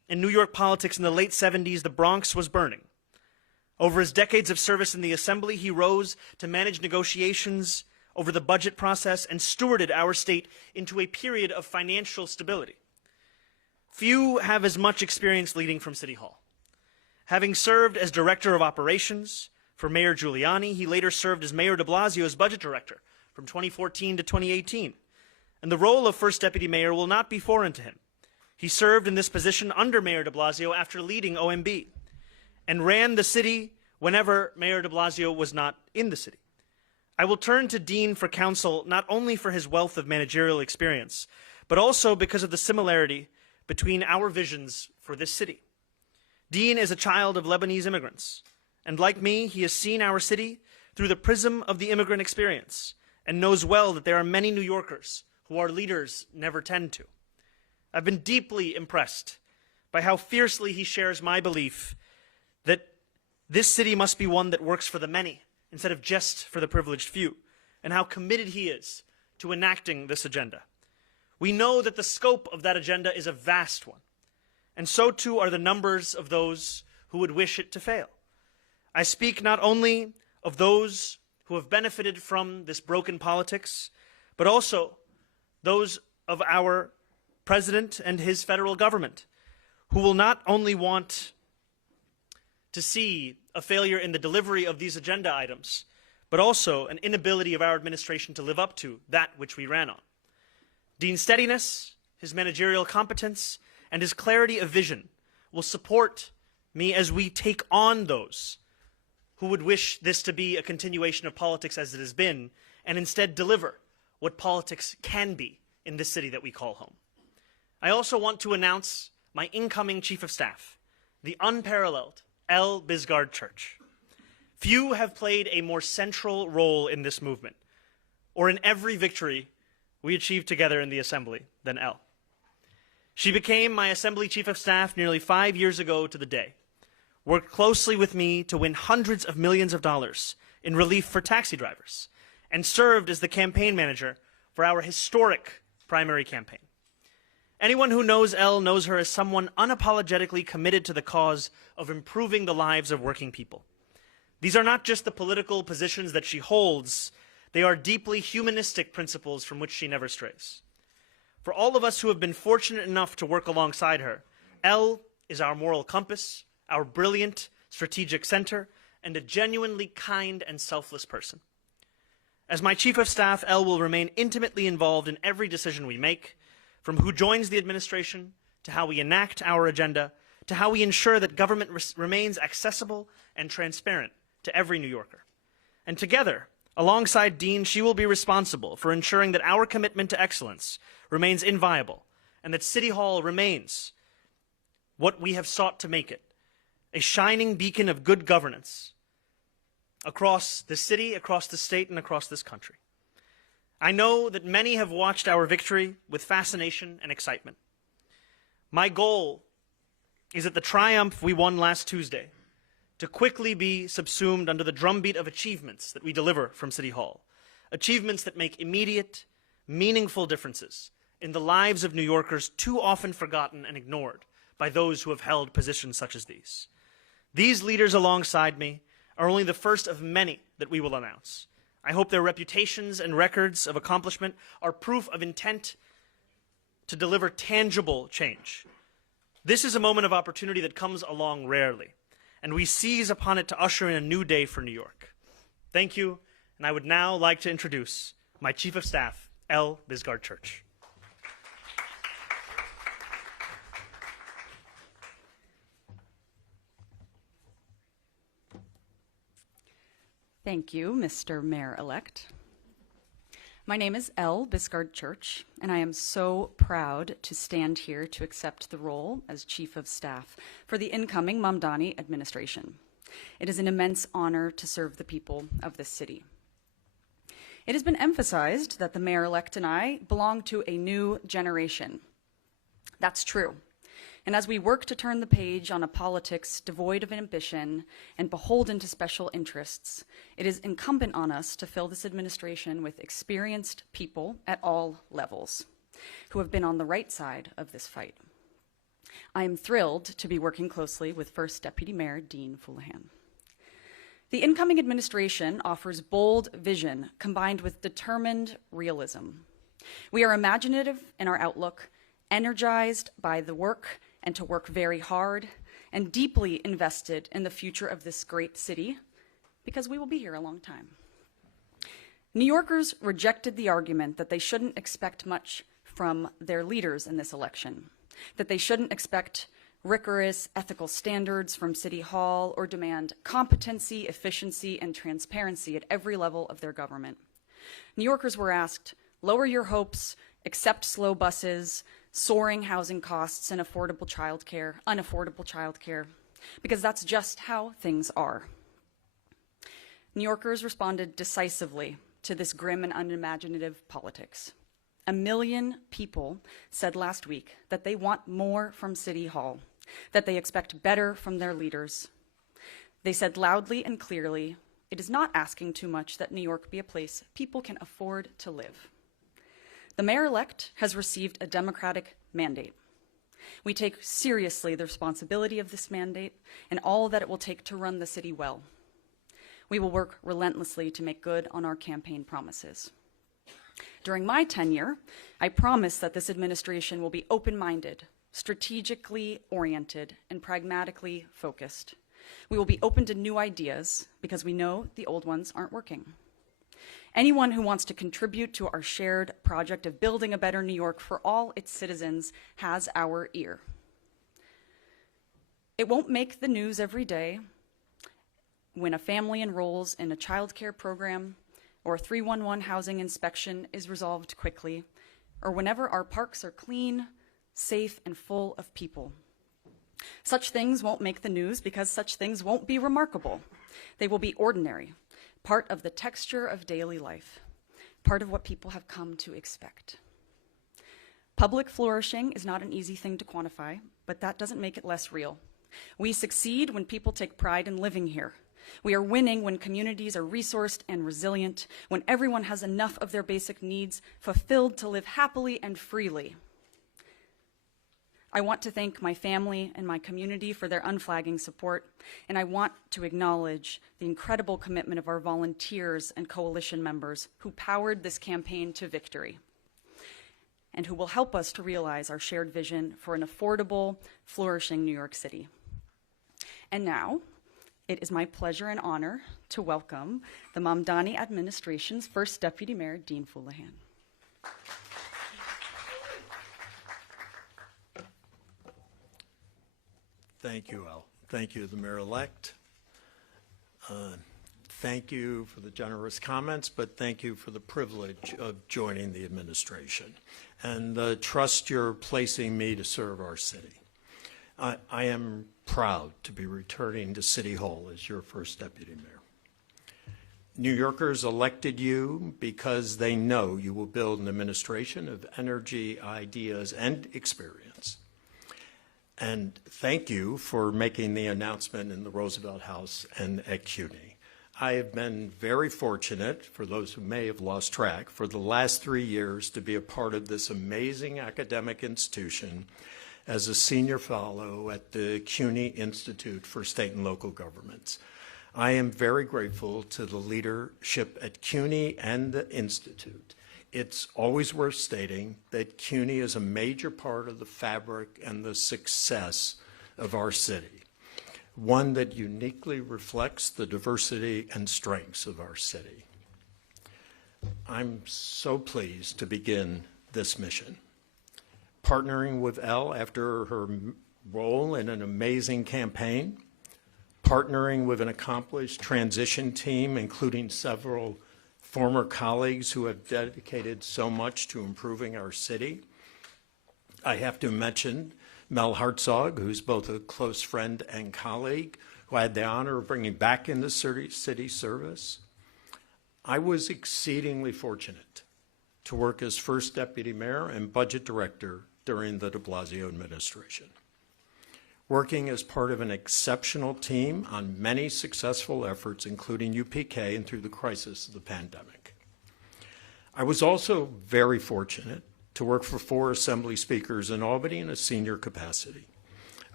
in New York politics in the late 70s, the Bronx was burning. Over his decades of service in the Assembly, he rose to manage negotiations over the budget process and stewarded our state into a period of financial stability. Few have as much experience leading from City Hall. Having served as Director of Operations for Mayor Giuliani, he later served as Mayor de Blasio's Budget Director from 2014 to 2018. And the role of First Deputy Mayor will not be foreign to him. He served in this position under Mayor de Blasio after leading OMB, and ran the city whenever Mayor de Blasio was not in the city. I will turn to Dean for counsel not only for his wealth of managerial experience, but also because of the similarity between our visions for this city. Dean is a child of Lebanese immigrants, and like me, he has seen our city through the prism of the immigrant experience and knows well that there are many New Yorkers who our leaders never tend to. I've been deeply impressed by how fiercely he shares my belief that this city must be one that works for the many instead of just for the privileged few, and how committed he is to enacting this agenda. We know that the scope of that agenda is a vast one, and so too are the numbers of those who would wish it to fail. I speak not only of those who have benefited from this broken politics, but also those of our president and his federal government, who will not only want to see a failure in the delivery of these agenda items, but also an inability of our administration to live up to that which we ran on. Dean's steadiness, his managerial competence, and his clarity of vision will support me as we take on those who would wish this to be a continuation of politics as it has been, and instead deliver what politics can be in this city that we call home. I also want to announce my incoming Chief of Staff, the unparalleled L. Bisgard Church. Few have played a more central role in this movement, or in every victory we achieved together in the Assembly, than L. She became my Assembly Chief of Staff nearly 5 years ago to the day, worked closely with me to win hundreds of millions of dollars in relief for taxi drivers, and served as the campaign manager for our historic primary campaign. Anyone who knows Elle knows her as someone unapologetically committed to the cause of improving the lives of working people. These are not just the political positions that she holds, they are deeply humanistic principles from which she never strays. For all of us who have been fortunate enough to work alongside her, Elle is our moral compass, our brilliant strategic center, and a genuinely kind and selfless person. As my Chief of Staff, Elle will remain intimately involved in every decision we make, from who joins the administration, to how we enact our agenda, to how we ensure that government remains accessible and transparent to every New Yorker. And together, alongside Dean, she will be responsible for ensuring that our commitment to excellence remains inviolable, and that City Hall remains what we have sought to make it, a shining beacon of good governance across the city, across the state, and across this country. I know that many have watched our victory with fascination and excitement. My goal is that the triumph we won last Tuesday to quickly be subsumed under the drumbeat of achievements that we deliver from City Hall, achievements that make immediate, meaningful differences in the lives of New Yorkers too often forgotten and ignored by those who have held positions such as these. These leaders alongside me are only the first of many that we will announce. I hope their reputations and records of accomplishment are proof of intent to deliver tangible change. This is a moment of opportunity that comes along rarely, and we seize upon it to usher in a new day for New York. Thank you, and I would now like to introduce my Chief of Staff, L. Bisgard Church. Thank you, Mr. Mayor-elect. My name is L. Bisgard Church, and I am so proud to stand here to accept the role as Chief of Staff for the incoming Mamdani administration. It is an immense honor to serve the people of this city. It has been emphasized that the mayor-elect and I belong to a new generation. That's true. And as we work to turn the page on a politics devoid of ambition and beholden to special interests, it is incumbent on us to fill this administration with experienced people at all levels who have been on the right side of this fight. I am thrilled to be working closely with First Deputy Mayor Dean Fuleihan. The incoming administration offers bold vision combined with determined realism. We are imaginative in our outlook, energized by the work and to work very hard, and deeply invested in the future of this great city because we will be here a long time. New Yorkers rejected the argument that they shouldn't expect much from their leaders in this election, that they shouldn't expect rigorous ethical standards from City Hall or demand competency, efficiency, and transparency at every level of their government. New Yorkers were asked, lower your hopes, accept slow buses, soaring housing costs, and unaffordable childcare, because that's just how things are. New Yorkers responded decisively to this grim and unimaginative politics. 1 million people said last week that they want more from City Hall, that they expect better from their leaders. They said loudly and clearly, it is not asking too much that New York be a place people can afford to live. The mayor-elect has received a democratic mandate. We take seriously the responsibility of this mandate and all that it will take to run the city well. We will work relentlessly to make good on our campaign promises. During my tenure, I promise that this administration will be open-minded, strategically oriented, and pragmatically focused. We will be open to new ideas because we know the old ones aren't working. Anyone who wants to contribute to our shared project of building a better New York for all its citizens has our ear. It won't make the news every day when a family enrolls in a child care program or a 311 housing inspection is resolved quickly, or whenever our parks are clean, safe, and full of people. Such things won't make the news because such things won't be remarkable. They will be ordinary, part of the texture of daily life, part of what people have come to expect. Public flourishing is not an easy thing to quantify, but that doesn't make it less real. We succeed when people take pride in living here. We are winning when communities are resourced and resilient, when everyone has enough of their basic needs fulfilled to live happily and freely. I want to thank my family and my community for their unflagging support, and I want to acknowledge the incredible commitment of our volunteers and coalition members who powered this campaign to victory, and who will help us to realize our shared vision for an affordable, flourishing New York City. And now, it is my pleasure and honor to welcome the Mamdani administration's First Deputy Mayor, Dean Fuleihan. Thank you, El. Thank you, the mayor-elect. Thank you for the generous comments, but thank you for the privilege of joining the administration and the trust you're placing me to serve our city. I am proud to be returning to City Hall as your first deputy mayor. New Yorkers elected you because they know you will build an administration of energy, ideas, and experience. And thank you for making the announcement in the Roosevelt House and at CUNY. I have been very fortunate, for those who may have lost track, for the last 3 years to be a part of this amazing academic institution as a senior fellow at the CUNY Institute for State and Local Governments. I am very grateful to the leadership at CUNY and the Institute. It's always worth stating that CUNY is a major part of the fabric and the success of our city, one that uniquely reflects the diversity and strengths of our city. I'm so pleased to begin this mission. Partnering with Elle after her role in an amazing campaign, partnering with an accomplished transition team, including several former colleagues who have dedicated so much to improving our city. I have to mention Mel Hartzog, who's both a close friend and colleague, who I had the honor of bringing back into city service. I was exceedingly fortunate to work as first deputy mayor and budget director during the de Blasio administration, working as part of an exceptional team on many successful efforts, including UPK and through the crisis of the pandemic. I was also very fortunate to work for 4 assembly speakers in Albany in a senior capacity,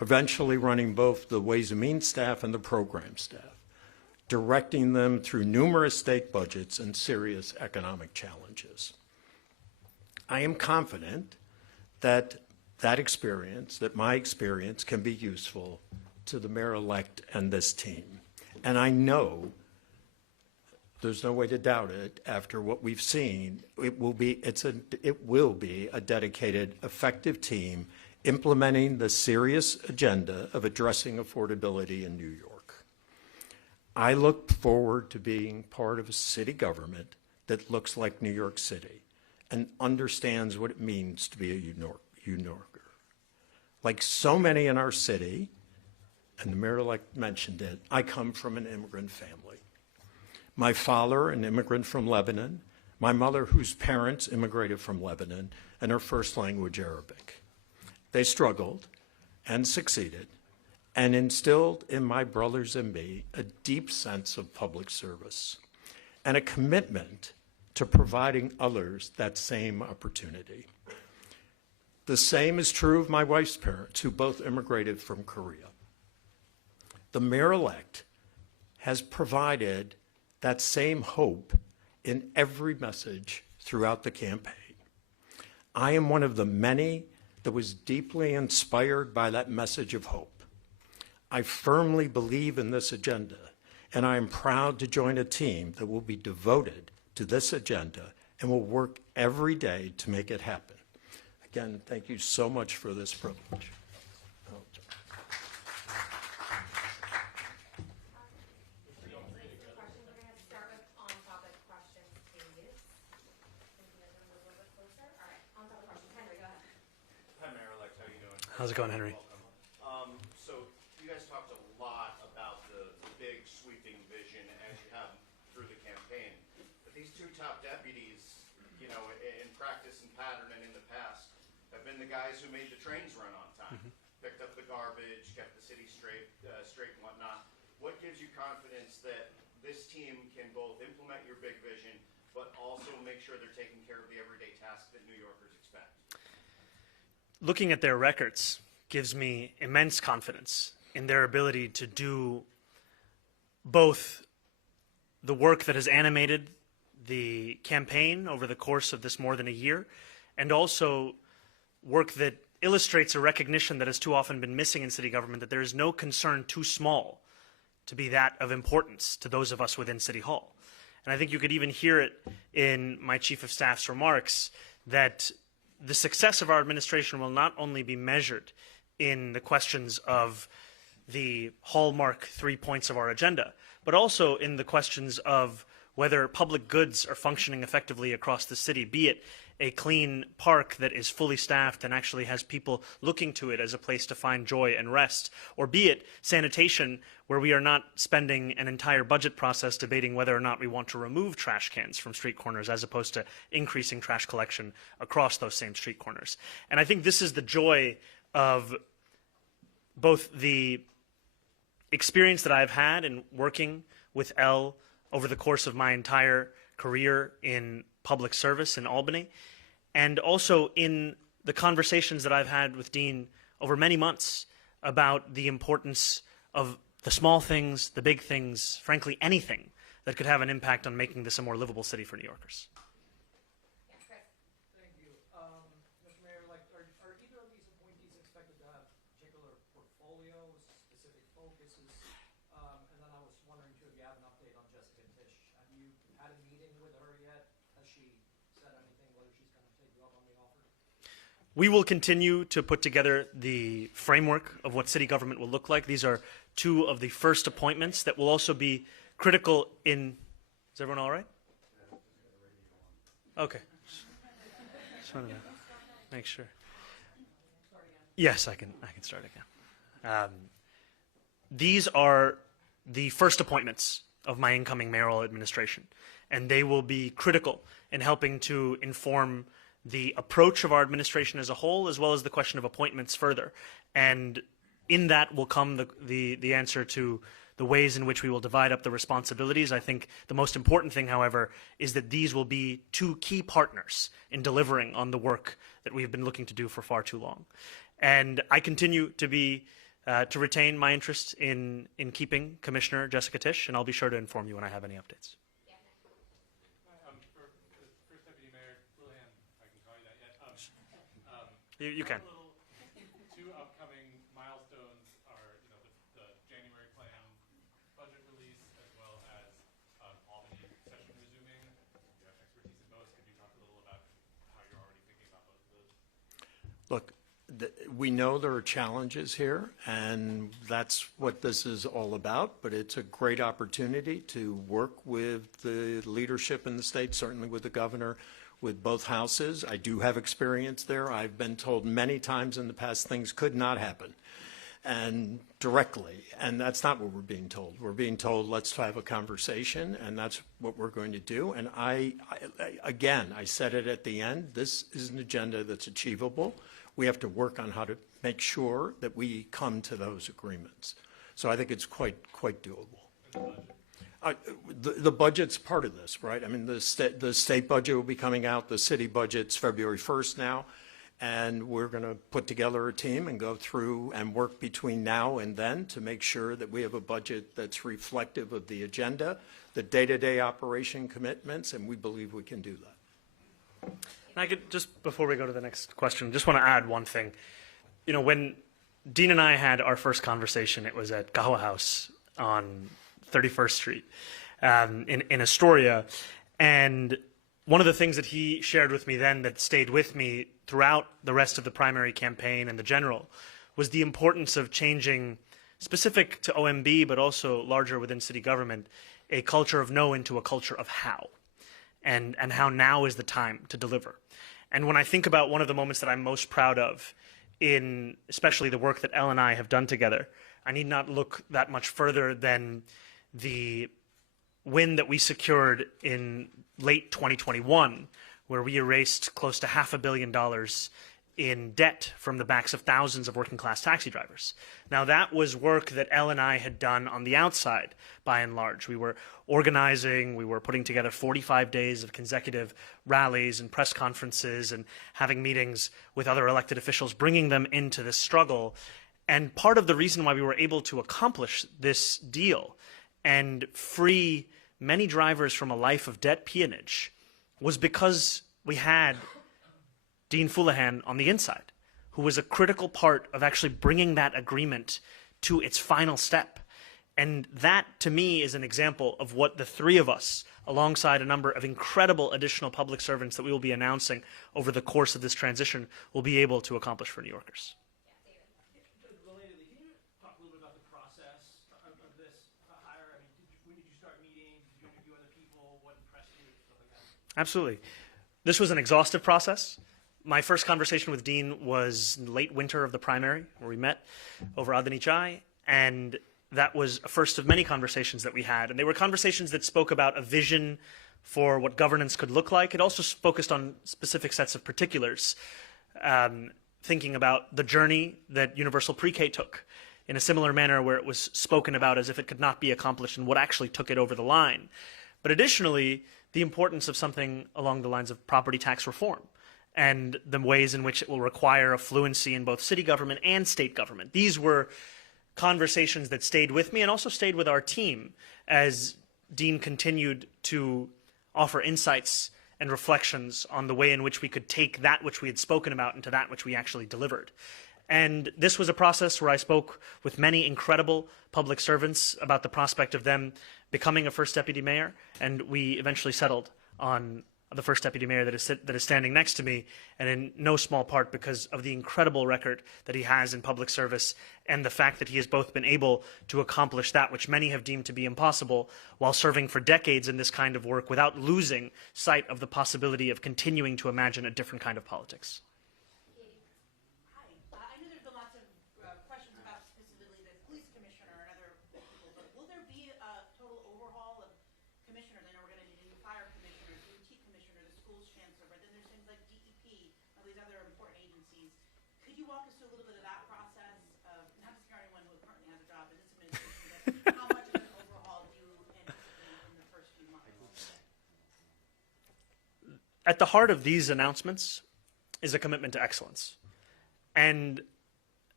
eventually running both the Ways and Means staff and the program staff, directing them through numerous state budgets and serious economic challenges. I am confident that my experience can be useful to the mayor-elect and this team. And I know, there's no way to doubt it, after what we've seen, it will be a dedicated, effective team implementing the serious agenda of addressing affordability in New York. I look forward to being part of a city government that looks like New York City and understands what it means to be a New Yorker. Like so many in our city, and the mayor-elect mentioned it, I come from an immigrant family. My father, an immigrant from Lebanon, my mother, whose parents immigrated from Lebanon, and her first language Arabic. They struggled and succeeded and instilled in my brothers and me a deep sense of public service and a commitment to providing others that same opportunity. The same is true of my wife's parents, who both immigrated from Korea. The mayor-elect has provided that same hope in every message throughout the campaign. I am one of the many that was deeply inspired by that message of hope. I firmly believe in this agenda, and I am proud to join a team that will be devoted to this agenda and will work every day to make it happen. Again, thank you so much for this privilege. How's it going, Henry? So you guys talked a lot about the big sweeping vision as you have through the campaign. But these two top deputies, you know, in practice and pattern and in the past, have been the guys who made the trains run on time, picked up the garbage, kept the city straight and whatnot. What gives you confidence that this team can both implement your big vision, but also make sure they're taking care of the everyday tasks that New Yorkers expect? Looking at their records gives me immense confidence in their ability to do both the work that has animated the campaign over the course of this more than a year, and also work that illustrates a recognition that has too often been missing in city government, that there is no concern too small to be that of importance to those of us within City Hall. And I think you could even hear it in my Chief of Staff's remarks that the success of our administration will not only be measured in the questions of the hallmark 3 points of our agenda, but also in the questions of whether public goods are functioning effectively across the city, be it a clean park that is fully staffed and actually has people looking to it as a place to find joy and rest, or be it sanitation, where we are not spending an entire budget process debating whether or not we want to remove trash cans from street corners as opposed to increasing trash collection across those same street corners. And I think this is the joy of both the experience that I've had in working with Elle over the course of my entire career in public service in Albany, and also in the conversations that I've had with Dean over many months about the importance of the small things, the big things, frankly, anything that could have an impact on making this a more livable city for New Yorkers. Thank you. Mr. Mayor, are either of these appointees expected to have particular portfolios, specific focuses? And then I was wondering, too, if you have an update on Jessica Tisch. Have you had a meeting with her yet? Has she said anything, whether she's going to take you up on the offer? We will continue to put together the framework of what city government will look like. These are two of the first appointments that will also be critical in... Is everyone all right? Okay. Just wanted to make sure. Yes, I can start again. These are the first appointments of my incoming mayoral administration, and they will be critical in helping to inform the approach of our administration as a whole, as well as the question of appointments further. And in that will come the answer to the ways in which we will divide up the responsibilities. I think the most important thing, however, is that these will be two key partners in delivering on the work that we've been looking to do for far too long. And I continue to be to retain my interest in keeping Commissioner Jessica Tisch, and I'll be sure to inform you when I have any updates. For First Deputy Mayor Fuleihan, if I can call you that yet. You can. Two upcoming milestones are, the January plan budget release as well as Albany session resuming. You have expertise in both. Could you talk a little about how you're already thinking about both of those? Look, we know there are challenges here, and that's what this is all about, but it's a great opportunity to work with the leadership in the state, certainly with the governor, with both houses. I do have experience there. I've been told many times in the past things could not happen, and directly, and that's not what we're being told. We're being told, let's have a conversation, and that's what we're going to do. And again, I said it at the end, this is an agenda that's achievable. We have to work on how to make sure that we come to those agreements. So I think it's quite doable. The budget's part of this, right? I mean, the state budget will be coming out. The city budget's February 1st now. And we're going to put together a team and go through and work between now and then to make sure that we have a budget that's reflective of the agenda, the day-to-day operation commitments, and we believe we can do that. And I could, just before we go to the next question, just want to add one thing. When Dean and I had our first conversation, it was at Gawa House on 31st Street in Astoria. And one of the things that he shared with me then that stayed with me throughout the rest of the primary campaign and the general was the importance of changing, specific to OMB, but also larger within city government, a culture of no into a culture of how. And how now is the time to deliver. And when I think about one of the moments that I'm most proud of in especially the work that Elle and I have done together, I need not look that much further than the win that we secured in late 2021, where we erased close to $500 million in debt from the backs of thousands of working class taxi drivers. Now that was work that Elle and I had done on the outside, by and large. We were organizing, we were putting together 45 days of consecutive rallies and press conferences and having meetings with other elected officials, bringing them into this struggle. And part of the reason why we were able to accomplish this deal and free many drivers from a life of debt peonage was because we had Dean Fuleihan on the inside, who was a critical part of actually bringing that agreement to its final step. And that, to me, is an example of what the three of us, alongside a number of incredible additional public servants that we will be announcing over the course of this transition, will be able to accomplish for New Yorkers. Relatedly, can you talk a little bit about the process of this hire? I mean, when did you start meeting? Did you interview other people? What impressed you? Stuff like that. Absolutely. This was an exhaustive process. My first conversation with Dean was late winter of the primary, where we met over Adani Chai, and that was a first of many conversations that we had. And they were conversations that spoke about a vision for what governance could look like. It also focused on specific sets of particulars, thinking about the journey that universal pre-K took in a similar manner, where it was spoken about as if it could not be accomplished and what actually took it over the line. But additionally, the importance of something along the lines of property tax reform and the ways in which it will require a fluency in both city government and state government. These were conversations that stayed with me and also stayed with our team as Dean continued to offer insights and reflections on the way in which we could take that which we had spoken about into that which we actually delivered. And this was a process where I spoke with many incredible public servants about the prospect of them becoming a first deputy mayor, and we eventually settled on the first deputy mayor that is standing next to me, and in no small part because of the incredible record that he has in public service and the fact that he has both been able to accomplish that which many have deemed to be impossible while serving for decades in this kind of work without losing sight of the possibility of continuing to imagine a different kind of politics. Hi. I know there's been lots of questions about specifically the police commissioner and other people, but will there be a total overhaul of commissioners? I know we're going to need a new fire commissioner, DOT commissioner, the schools chancellor, but then there's things like DEP, all these other important agencies. Could you walk us through a little bit of that process of, not to scare anyone who currently has a job in this administration, but how much of an overhaul do you anticipate in the first few months? At the heart of these announcements is a commitment to excellence. And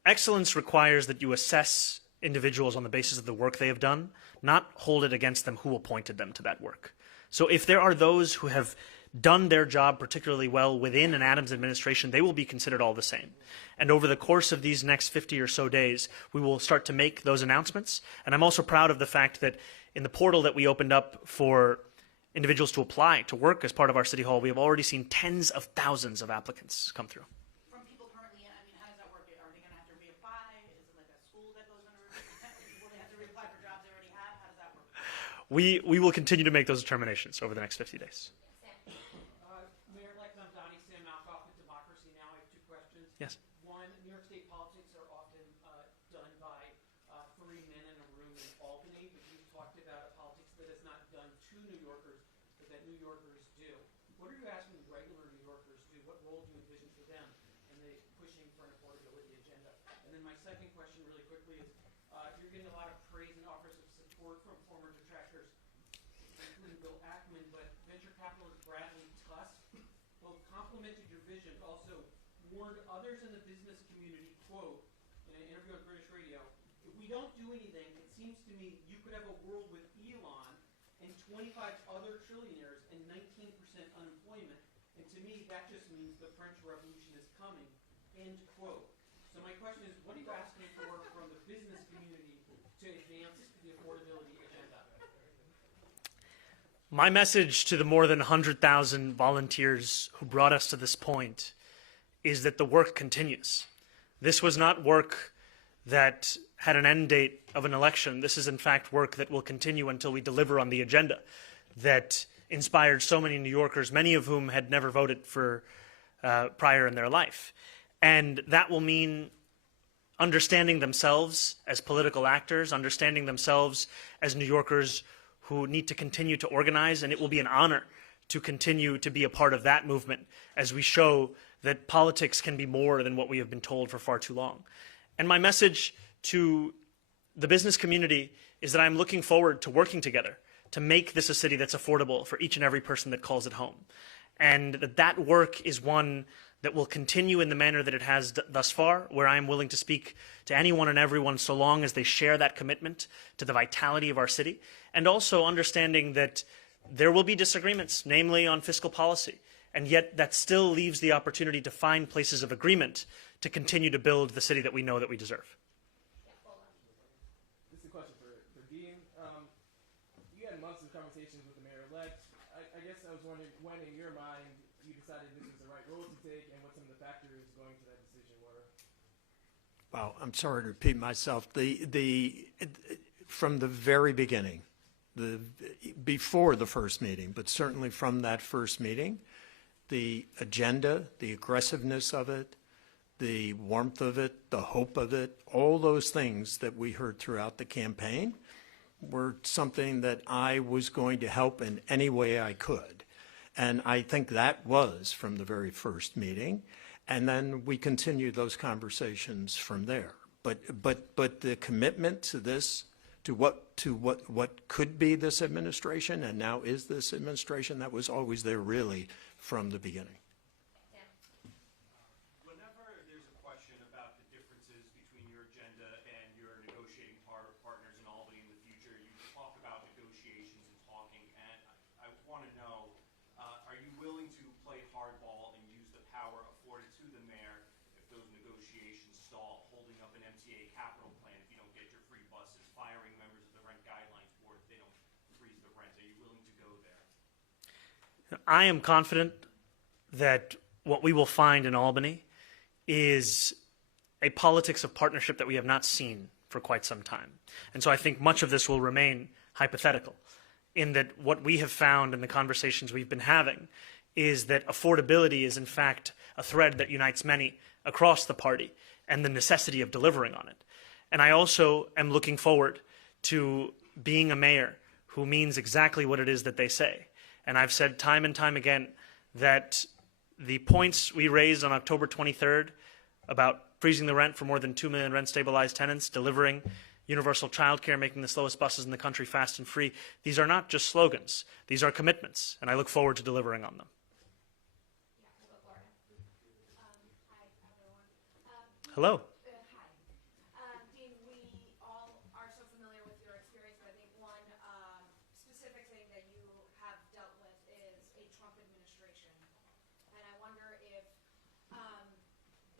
excellence requires that you assess individuals on the basis of the work they have done, not hold it against them who appointed them to that work. So if there are those who have done their job particularly well within an Adams administration, they will be considered all the same. And over the course of these next 50 or so days, we will start to make those announcements. And I'm also proud of the fact that in the portal that we opened up for individuals to apply to work as part of our City Hall, we have already seen tens of thousands of applicants come through. From people currently, I mean, how does that work? Are they gonna have to reapply? Is it like a school that goes under, will they have to reapply for jobs they already have? How does that work? We will continue to make those determinations over the next 50 days. Mayor-elect Mamdani, Sam Malkoff with Democracy Now! I have two questions. Yes. One, New York State politics are often done by three men in a room in Albany, but you've talked about a politics that is not done to New Yorkers, but that New Yorkers do. What are you asking regular New Yorkers to do? What role do you envision for them in the pushing for an affordability agenda? And then my second question really quickly is, you're getting a lot of praise and offers of support from former detractors, including Bill Ackman, but venture capitalist Bradley Tusk both complimented your vision, but also warned others in the business community, quote, in an interview on British radio, if we don't do anything, it seems to me you could have a world with Elon and 25 other trillionaires and 19% unemployment. And to me, that just means the French Revolution is coming, end quote. So my question is, what are you asking for from the business community to advance the affordability agenda? My message to the more than 100,000 volunteers who brought us to this point is that the work continues. This was not work that had an end date of an election. This is in fact work that will continue until we deliver on the agenda that inspired so many New Yorkers, many of whom had never voted for prior in their life. And that will mean understanding themselves as political actors, understanding themselves as New Yorkers who need to continue to organize, and it will be an honor to continue to be a part of that movement as we show that politics can be more than what we have been told for far too long. And my message to the business community is that I'm looking forward to working together to make this a city that's affordable for each and every person that calls it home. And that work is one that will continue in the manner that it has thus far, where I am willing to speak to anyone and everyone so long as they share that commitment to the vitality of our city, and also understanding that there will be disagreements, namely on fiscal policy, and yet that still leaves the opportunity to find places of agreement to continue to build the city that we know that we deserve. This is a question for Dean. You had months of conversations with the mayor-elect. I guess I was wondering when, in your mind, you decided this was the right role to take, and what some of the factors going to that decision were. Well, I'm sorry to repeat myself. From the very beginning, before the first meeting, but certainly from that first meeting, the agenda, the aggressiveness of it, the warmth of it, the hope of it, all those things that we heard throughout the campaign were something that I was going to help in any way I could. And I think that was from the very first meeting. And then we continued those conversations from there. But the commitment to this, to what could be this administration and now is this administration, that was always there really from the beginning. Whenever there's a question about the differences between your agenda and your negotiating partners in Albany in the future, you talk about negotiations and talking, and I want to know, are you willing to play hardball and use the power afforded to the mayor if those negotiations stall, holding up an MTA capital plan if you don't get your free buses, firing members of the Rent Guidelines Board if they don't freeze the rent? Are you willing to go there? I am confident that what we will find in Albany is a politics of partnership that we have not seen for quite some time. And so I think much of this will remain hypothetical, in that what we have found in the conversations we've been having is that affordability is in fact a thread that unites many across the party and the necessity of delivering on it. And I also am looking forward to being a mayor who means exactly what it is that they say. And I've said time and time again that the points we raised on October 23rd about freezing the rent for more than 2 million rent-stabilized tenants, delivering universal childcare, making the slowest buses in the country fast and free, these are not just slogans. These are commitments, and I look forward to delivering on them. Hi, everyone. Hello. Hi.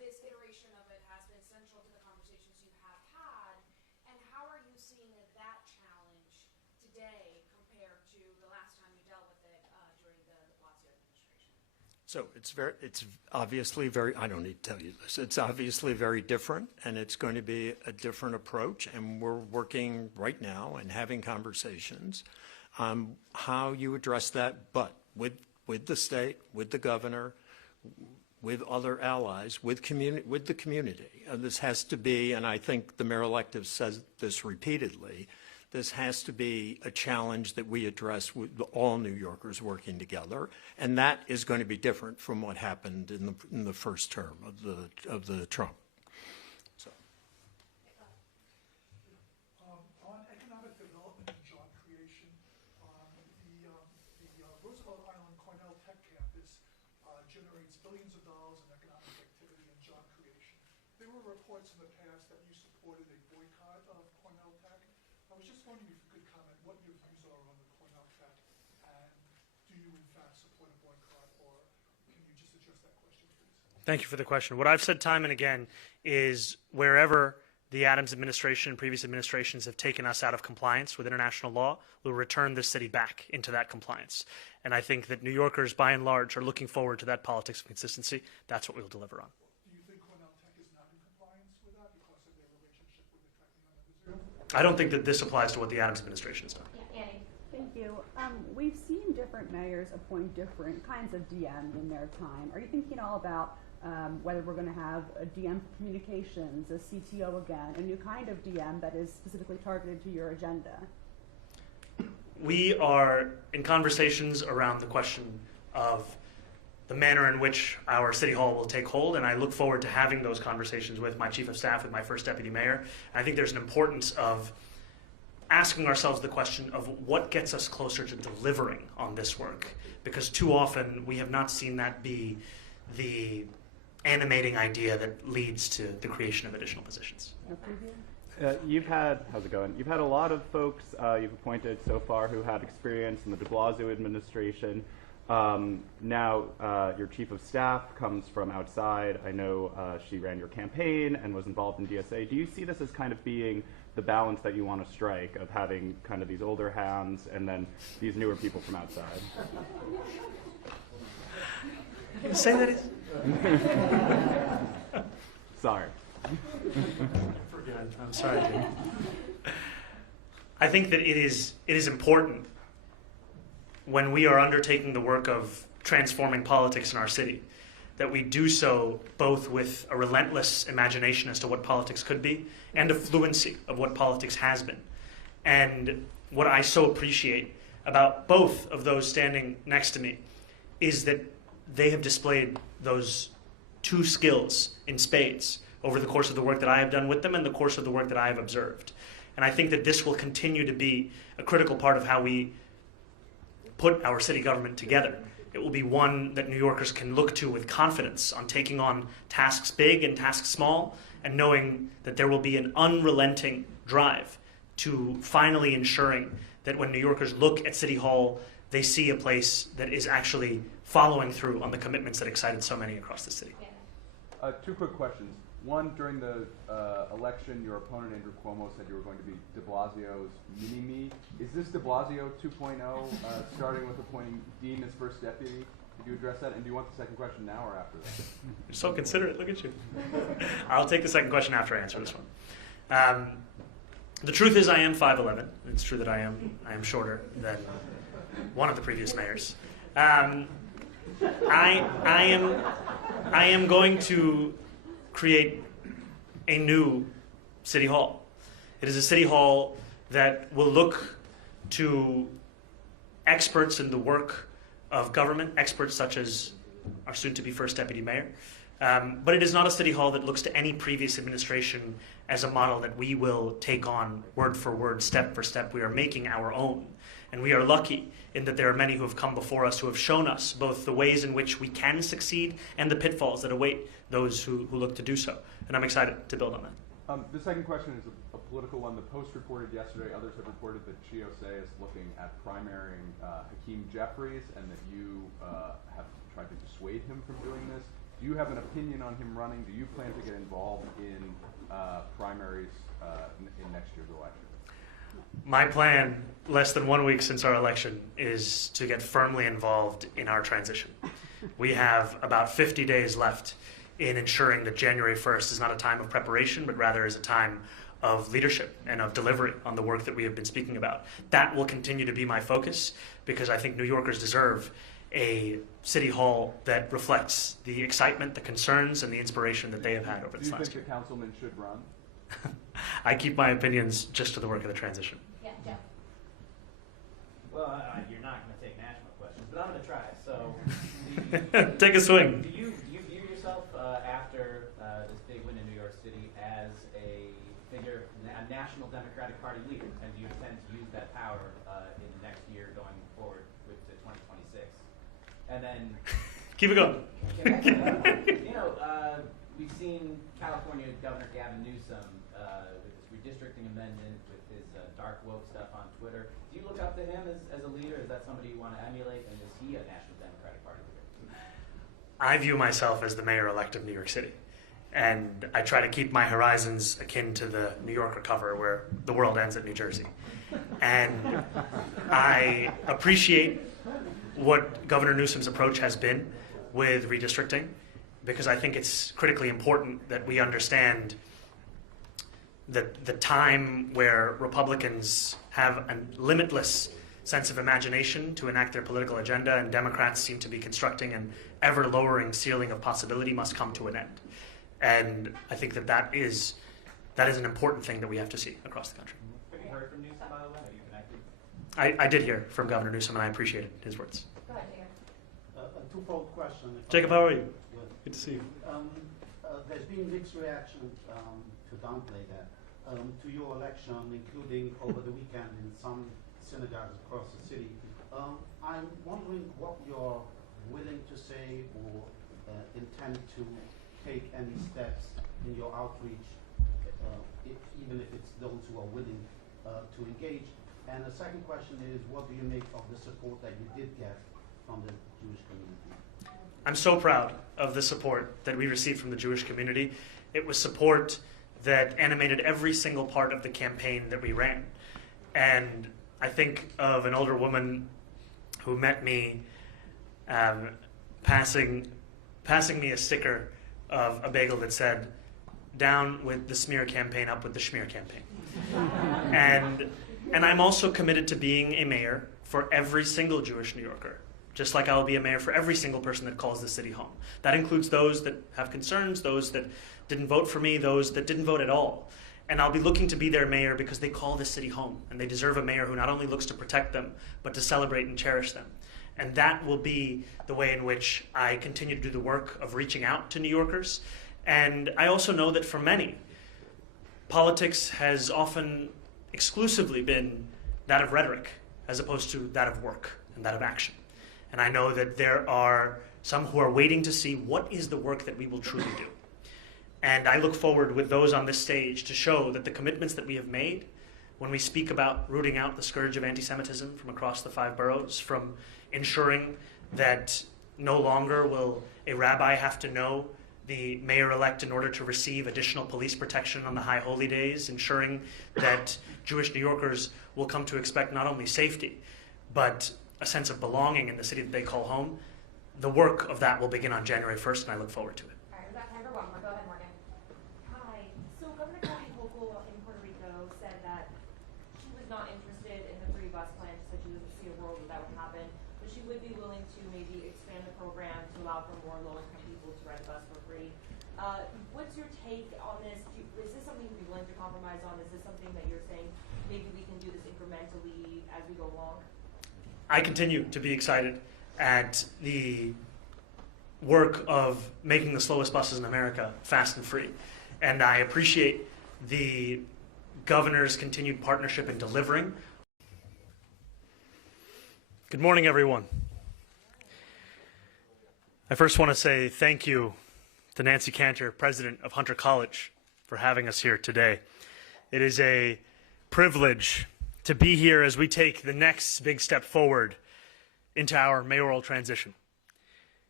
this iteration of it has been central to the conversations you have had, and how are you seeing that challenge today compared to the last time you dealt with it during the Blasio administration? So it's obviously very, I don't need to tell you this, it's obviously very different, and it's going to be a different approach, and we're working right now and having conversations on how you address that, but with the state, with the governor, with other allies, with the community. This has to be, and I think the mayor-elect has said this repeatedly, this has to be a challenge that we address with all New Yorkers working together, and that is going to be different from what happened in the first term of the Trump. So. On economic development and job creation, the Roosevelt Island Cornell Tech campus generates billions of dollars in economic activity and job creation. There were reports in the past that you supported a boycott of Cornell Tech. I was just wondering if you could comment what your views are on the Cornell Tech, and do you in fact support a boycott, or can you just address that question, please? Thank you for the question. What I've said time and again is wherever the Adams administration and previous administrations have taken us out of compliance with international law, we'll return this city back into that compliance. And I think that New Yorkers, by and large, are looking forward to that politics of consistency. That's what we'll deliver on. Do you think Cornell Tech is not in compliance with that because of their relationship with the Technion of Israel? I don't think that this applies to what the Adams administration has done. Yeah, Annie. Thank you. We've seen different mayors appoint different kinds of DMs in their time. Are you thinking all about whether we're going to have a DM for communications, a CTO again, a new kind of DM that is specifically targeted to your agenda? We are in conversations around the question of the manner in which our city hall will take hold, and I look forward to having those conversations with my chief of staff, with my first deputy mayor. And I think there's an importance of asking ourselves the question of what gets us closer to delivering on this work, because too often we have not seen that be the animating idea that leads to the creation of additional positions. You've had, how's it going? You've had a lot of folks you've appointed so far who had experience in the de Blasio administration. Now your chief of staff comes from outside. I know she ran your campaign and was involved in DSA. Do you see this as kind of being the balance that you want to strike of having kind of these older hands and then these newer people from outside? Say that is. Sorry. I'm sorry, dude. I think that it is important when we are undertaking the work of transforming politics in our city that we do so both with a relentless imagination as to what politics could be and a fluency of what politics has been. And what I so appreciate about both of those standing next to me is that they have displayed those two skills in spades over the course of the work that I have done with them and the course of the work that I have observed. And I think that this will continue to be a critical part of how we put our city government together. It will be one that New Yorkers can look to with confidence on taking on tasks big and tasks small, and knowing that there will be an unrelenting drive to finally ensuring that when New Yorkers look at City Hall, they see a place that is actually following through on the commitments that excited so many across the city. Two quick questions. One, during the election, your opponent, Andrew Cuomo, said you were going to be de Blasio's mini-me. Is this de Blasio 2.0, starting with appointing Dean as first deputy? Did you address that? And do you want the second question now or after that? You're so considerate. Look at you. I'll take the second question after I answer this one. The truth is I am 5'11". It's true that I am shorter than one of the previous mayors. I am going to create a new city hall. It is a city hall that will look to experts in the work of government, experts such as our soon-to-be first deputy mayor. But it is not a city hall that looks to any previous administration as a model that we will take on word for word, step for step. We are making our own. And we are lucky in that there are many who have come before us who have shown us both the ways in which we can succeed and the pitfalls that await those who look to do so. And I'm excited to build on that. The second question is a political one. The Post reported yesterday, others have reported that GOSA is looking at primarying Hakeem Jeffries and that you have tried to dissuade him from doing this. Do you have an opinion on him running? Do you plan to get involved in primaries in next year's election? My plan, less than 1 week since our election, is to get firmly involved in our transition. We have about 50 days left in ensuring that January 1st is not a time of preparation, but rather is a time of leadership and of delivery on the work that we have been speaking about. That will continue to be my focus, because I think New Yorkers deserve a city hall that reflects the excitement, the concerns, and the inspiration that they have had over this last year. Do you think the councilman should run? I keep my opinions just to the work of the transition. Yeah, Jeff. Well, you're not going to take national questions, but I'm going to try. So, Take a swing. Do you view yourself after this big win in New York City as a figure, a national Democratic Party leader, and do you intend to use that power in the next year going forward with the 2026? And then Keep it going. We've seen California Governor Gavin Newsom with his redistricting amendment, with his dark woke stuff on Twitter. Do you look up to him as a leader? Is that somebody you want to emulate? And is he a National Democratic Party leader? I view myself as the mayor-elect of New York City. And I try to keep my horizons akin to the New Yorker cover where the world ends at New Jersey. And I appreciate what Governor Newsom's approach has been with redistricting, because I think it's critically important that we understand that the time where Republicans have a limitless sense of imagination to enact their political agenda and Democrats seem to be constructing an ever-lowering ceiling of possibility must come to an end. And I think that is an important thing that we have to see across the country. Have you heard from Newsom, by the way? Are you connected? I did hear from Governor Newsom, and I appreciated his words. Go ahead, Jacob. A twofold question. Jacob, how are you? Good. Good to see you. There's been mixed reaction to downplay that to your election, including over the weekend in some synagogues across the city. I'm wondering what you're willing to say or intend to take any steps in your outreach, even if it's those who are willing to engage. And the second question is, what do you make of the support that you did get from the Jewish community? I'm so proud of the support that we received from the Jewish community. It was support that animated every single part of the campaign that we ran. And I think of an older woman who met me passing me a sticker of a bagel that said, "Down with the smear campaign, up with the schmear campaign." And I'm also committed to being a mayor for every single Jewish New Yorker, just like I will be a mayor for every single person that calls the city home. That includes those that have concerns, those that didn't vote for me, those that didn't vote at all. And I'll be looking to be their mayor because they call the city home, and they deserve a mayor who not only looks to protect them, but to celebrate and cherish them. And that will be the way in which I continue to do the work of reaching out to New Yorkers. And I also know that for many, politics has often exclusively been that of rhetoric as opposed to that of work and that of action. And I know that there are some who are waiting to see what is the work that we will truly do. And I look forward with those on this stage to show that the commitments that we have made when we speak about rooting out the scourge of anti-Semitism from across the 5 boroughs, from ensuring that no longer will a rabbi have to know the mayor-elect in order to receive additional police protection on the high holy days, ensuring that Jewish New Yorkers will come to expect not only safety, but a sense of belonging in the city that they call home. The work of that will begin on January 1st, and I look forward to it. All right, we've got time for one more. Go ahead, Morgan. Hi. So Governor Kathy Hochul in Puerto Rico said that she was not interested in the 3 bus plan. She said she doesn't see a world that would happen, but she would be willing to maybe expand the program to allow for more low-income people to ride a bus for free. What's your take on this? Is this something you'd be willing to compromise on? Is this something that you're saying maybe we can do this incrementally as we go along? I continue to be excited at the work of making the slowest buses in America fast and free. And I appreciate the governor's continued partnership in delivering. Good morning, everyone. I first want to say thank you to Nancy Cantor, president of Hunter College, for having us here today. It is a privilege to be here as we take the next big step forward into our mayoral transition.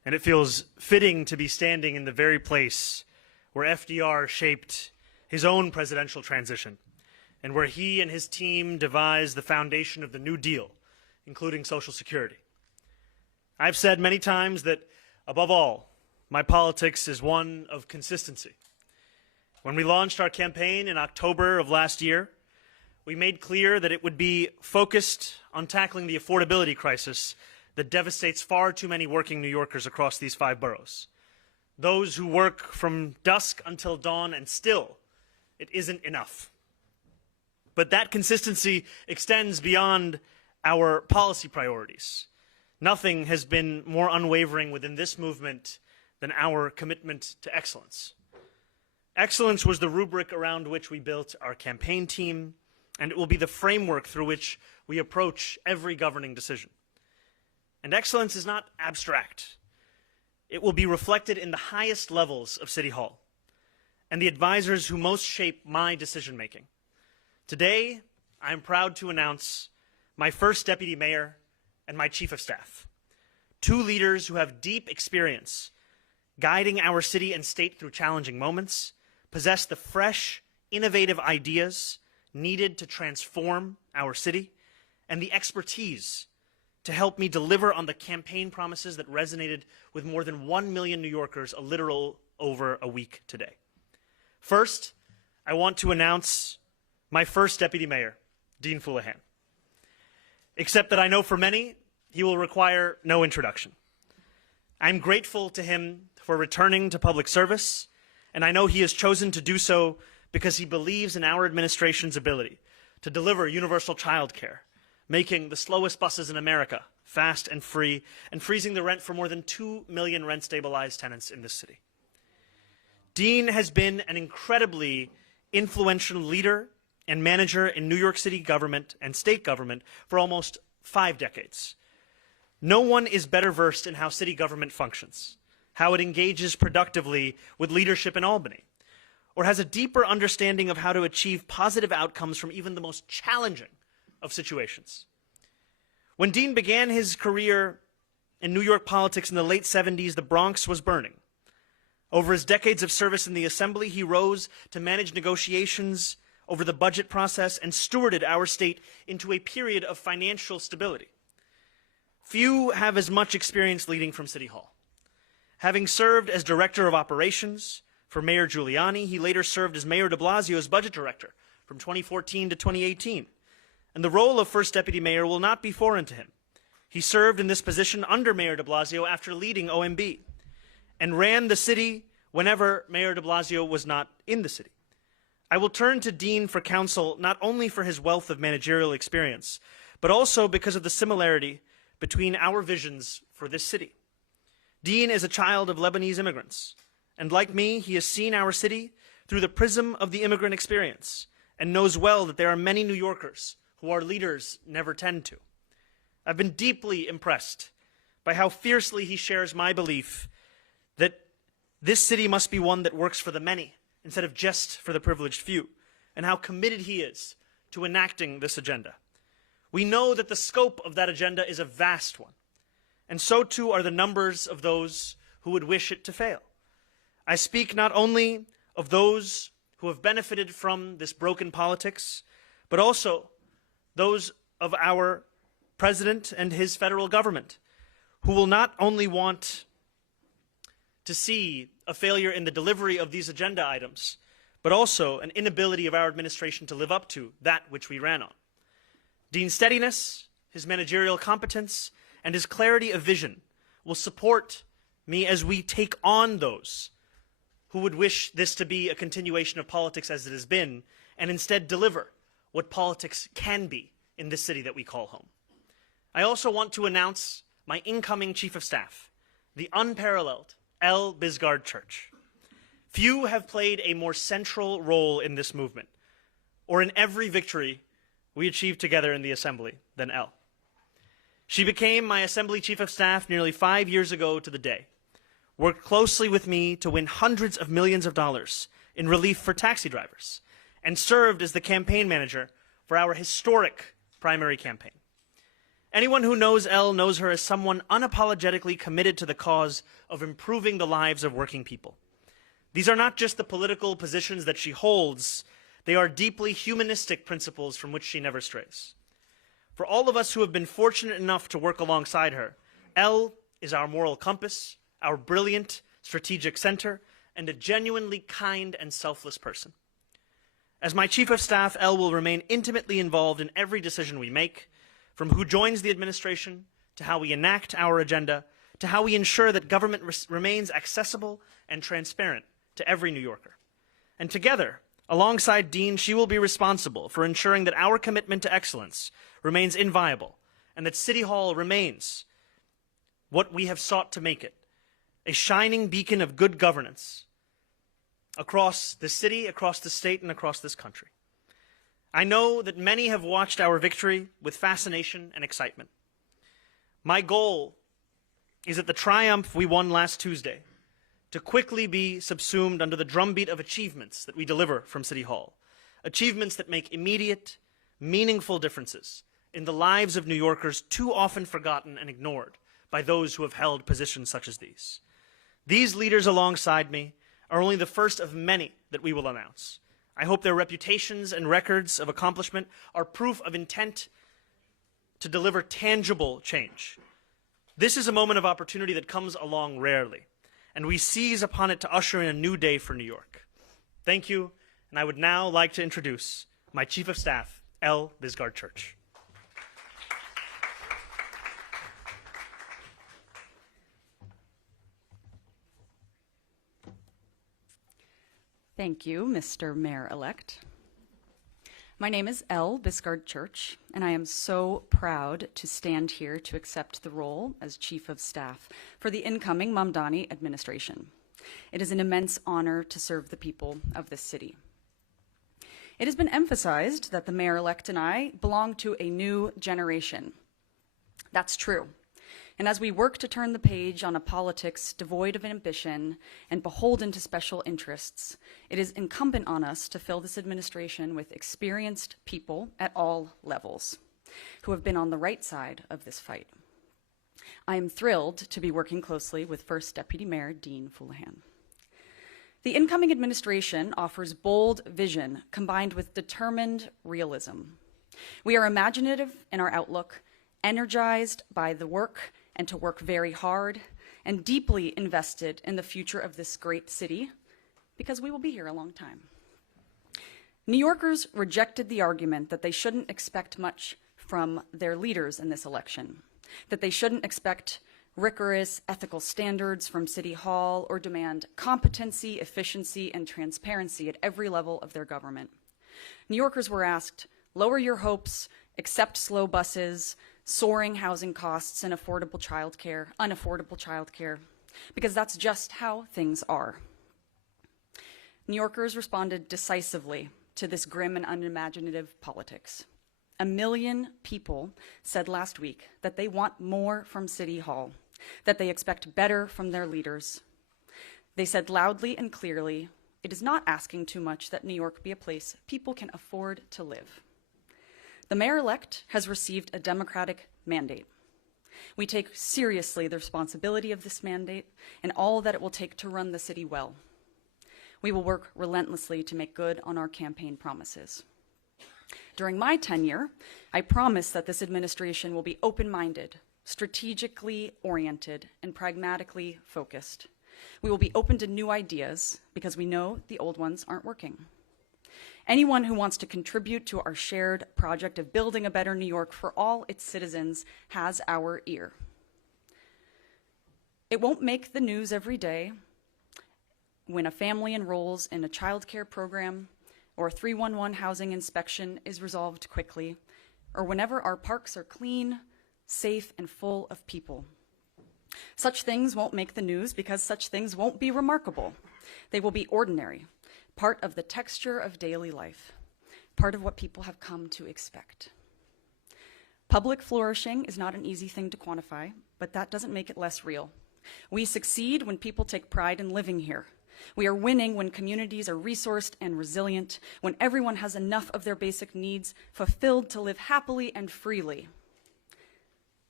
And it feels fitting to be standing in the very place where FDR shaped his own presidential transition and where he and his team devised the foundation of the New Deal, including Social Security. I've said many times that, above all, my politics is one of consistency. When we launched our campaign in October of last year, we made clear that it would be focused on tackling the affordability crisis that devastates far too many working New Yorkers across these 5 boroughs. Those who work from dusk until dawn, and still, it isn't enough. But that consistency extends beyond our policy priorities. Nothing has been more unwavering within this movement than our commitment to excellence. Excellence was the rubric around which we built our campaign team, and it will be the framework through which we approach every governing decision. And excellence is not abstract. It will be reflected in the highest levels of City Hall and the advisors who most shape my decision-making. Today, I am proud to announce my first deputy mayor and my chief of staff, 2 leaders who have deep experience guiding our city and state through challenging moments, possess the fresh, innovative ideas needed to transform our city, and the expertise to help me deliver on the campaign promises that resonated with more than 1 million New Yorkers a literal over a week today. First, I want to announce my first deputy mayor, Dean Fuleihan. Except that I know for many, he will require no introduction. I'm grateful to him for returning to public service, and I know he has chosen to do so because he believes in our administration's ability to deliver universal child care, making the slowest buses in America fast and free, and freezing the rent for more than 2 million rent-stabilized tenants in this city. Dean has been an incredibly influential leader and manager in New York City government and state government for almost 5 decades. No one is better versed in how city government functions, how it engages productively with leadership in Albany, or has a deeper understanding of how to achieve positive outcomes from even the most challenging of situations. When Dean began his career in New York politics in the late 70s, the Bronx was burning. Over his decades of service in the Assembly, he rose to manage negotiations over the budget process and stewarded our state into a period of financial stability. Few have as much experience leading from City Hall. Having served as Director of Operations for Mayor Giuliani, he later served as Mayor de Blasio's Budget Director from 2014 to 2018. And the role of First Deputy Mayor will not be foreign to him. He served in this position under Mayor de Blasio after leading OMB and ran the city whenever Mayor de Blasio was not in the city. I will turn to Dean for counsel not only for his wealth of managerial experience, but also because of the similarity between our visions for this city. Dean is a child of Lebanese immigrants, and like me, he has seen our city through the prism of the immigrant experience and knows well that there are many New Yorkers who our leaders never tend to. I've been deeply impressed by how fiercely he shares my belief that this city must be one that works for the many instead of just for the privileged few, and how committed he is to enacting this agenda. We know that the scope of that agenda is a vast one, and so too are the numbers of those who would wish it to fail. I speak not only of those who have benefited from this broken politics, but also those of our president and his federal government, who will not only want to see a failure in the delivery of these agenda items, but also an inability of our administration to live up to that which we ran on. Dean's steadiness, his managerial competence, and his clarity of vision will support me as we take on those who would wish this to be a continuation of politics as it has been, and instead deliver what politics can be in this city that we call home. I also want to announce my incoming Chief of Staff, the unparalleled L. Bisgard Church. Few have played a more central role in this movement, or in every victory we achieved together in the Assembly, than L. She became my Assembly Chief of Staff nearly 5 years ago to the day, worked closely with me to win hundreds of millions of dollars in relief for taxi drivers, and served as the campaign manager for our historic primary campaign. Anyone who knows Elle knows her as someone unapologetically committed to the cause of improving the lives of working people. These are not just the political positions that she holds, they are deeply humanistic principles from which she never strays. For all of us who have been fortunate enough to work alongside her, Elle is our moral compass, our brilliant strategic center, and a genuinely kind and selfless person. As my Chief of Staff, Elle will remain intimately involved in every decision we make, from who joins the administration, to how we enact our agenda, to how we ensure that government remains accessible and transparent to every New Yorker. And together, alongside Dean, she will be responsible for ensuring that our commitment to excellence remains inviolable and that City Hall remains what we have sought to make it, a shining beacon of good governance across the city, across the state, and across this country. I know that many have watched our victory with fascination and excitement. My goal is that the triumph we won last Tuesday to quickly be subsumed under the drumbeat of achievements that we deliver from City Hall, achievements that make immediate, meaningful differences in the lives of New Yorkers too often forgotten and ignored by those who have held positions such as these. These leaders alongside me are only the first of many that we will announce. I hope their reputations and records of accomplishment are proof of intent to deliver tangible change. This is a moment of opportunity that comes along rarely, and we seize upon it to usher in a new day for New York. Thank you, and I would now like to introduce my Chief of Staff, Elle Bisgard Church. Thank you, Mr. Mayor-elect. My name is Elle Bisgard Church, and I am so proud to stand here to accept the role as Chief of Staff for the incoming Mamdani administration. It is an immense honor to serve the people of this city. It has been emphasized that the mayor-elect and I belong to a new generation. That's true. And as we work to turn the page on a politics devoid of ambition and beholden to special interests, it is incumbent on us to fill this administration with experienced people at all levels who have been on the right side of this fight. I am thrilled to be working closely with First Deputy Mayor Dean Fuleihan. The incoming administration offers bold vision combined with determined realism. We are imaginative in our outlook, energized by the work and to work very hard, and deeply invested in the future of this great city, because we will be here a long time. New Yorkers rejected the argument that they shouldn't expect much from their leaders in this election, that they shouldn't expect rigorous ethical standards from City Hall or demand competency, efficiency, and transparency at every level of their government. New Yorkers were asked, lower your hopes, accept slow buses, soaring housing costs, and unaffordable childcare, because that's just how things are. New Yorkers responded decisively to this grim and unimaginative politics. 1 million people said last week that they want more from City Hall, that they expect better from their leaders. They said loudly and clearly, it is not asking too much that New York be a place people can afford to live. The mayor-elect has received a democratic mandate. We take seriously the responsibility of this mandate and all that it will take to run the city well. We will work relentlessly to make good on our campaign promises. During my tenure, I promise that this administration will be open-minded, strategically oriented, and pragmatically focused. We will be open to new ideas because we know the old ones aren't working. Anyone who wants to contribute to our shared project of building a better New York for all its citizens has our ear. It won't make the news every day when a family enrolls in a child care program or a 311 housing inspection is resolved quickly, or whenever our parks are clean, safe, and full of people. Such things won't make the news because such things won't be remarkable. They will be ordinary, part of the texture of daily life, part of what people have come to expect. Public flourishing is not an easy thing to quantify, but that doesn't make it less real. We succeed when people take pride in living here. We are winning when communities are resourced and resilient, when everyone has enough of their basic needs fulfilled to live happily and freely.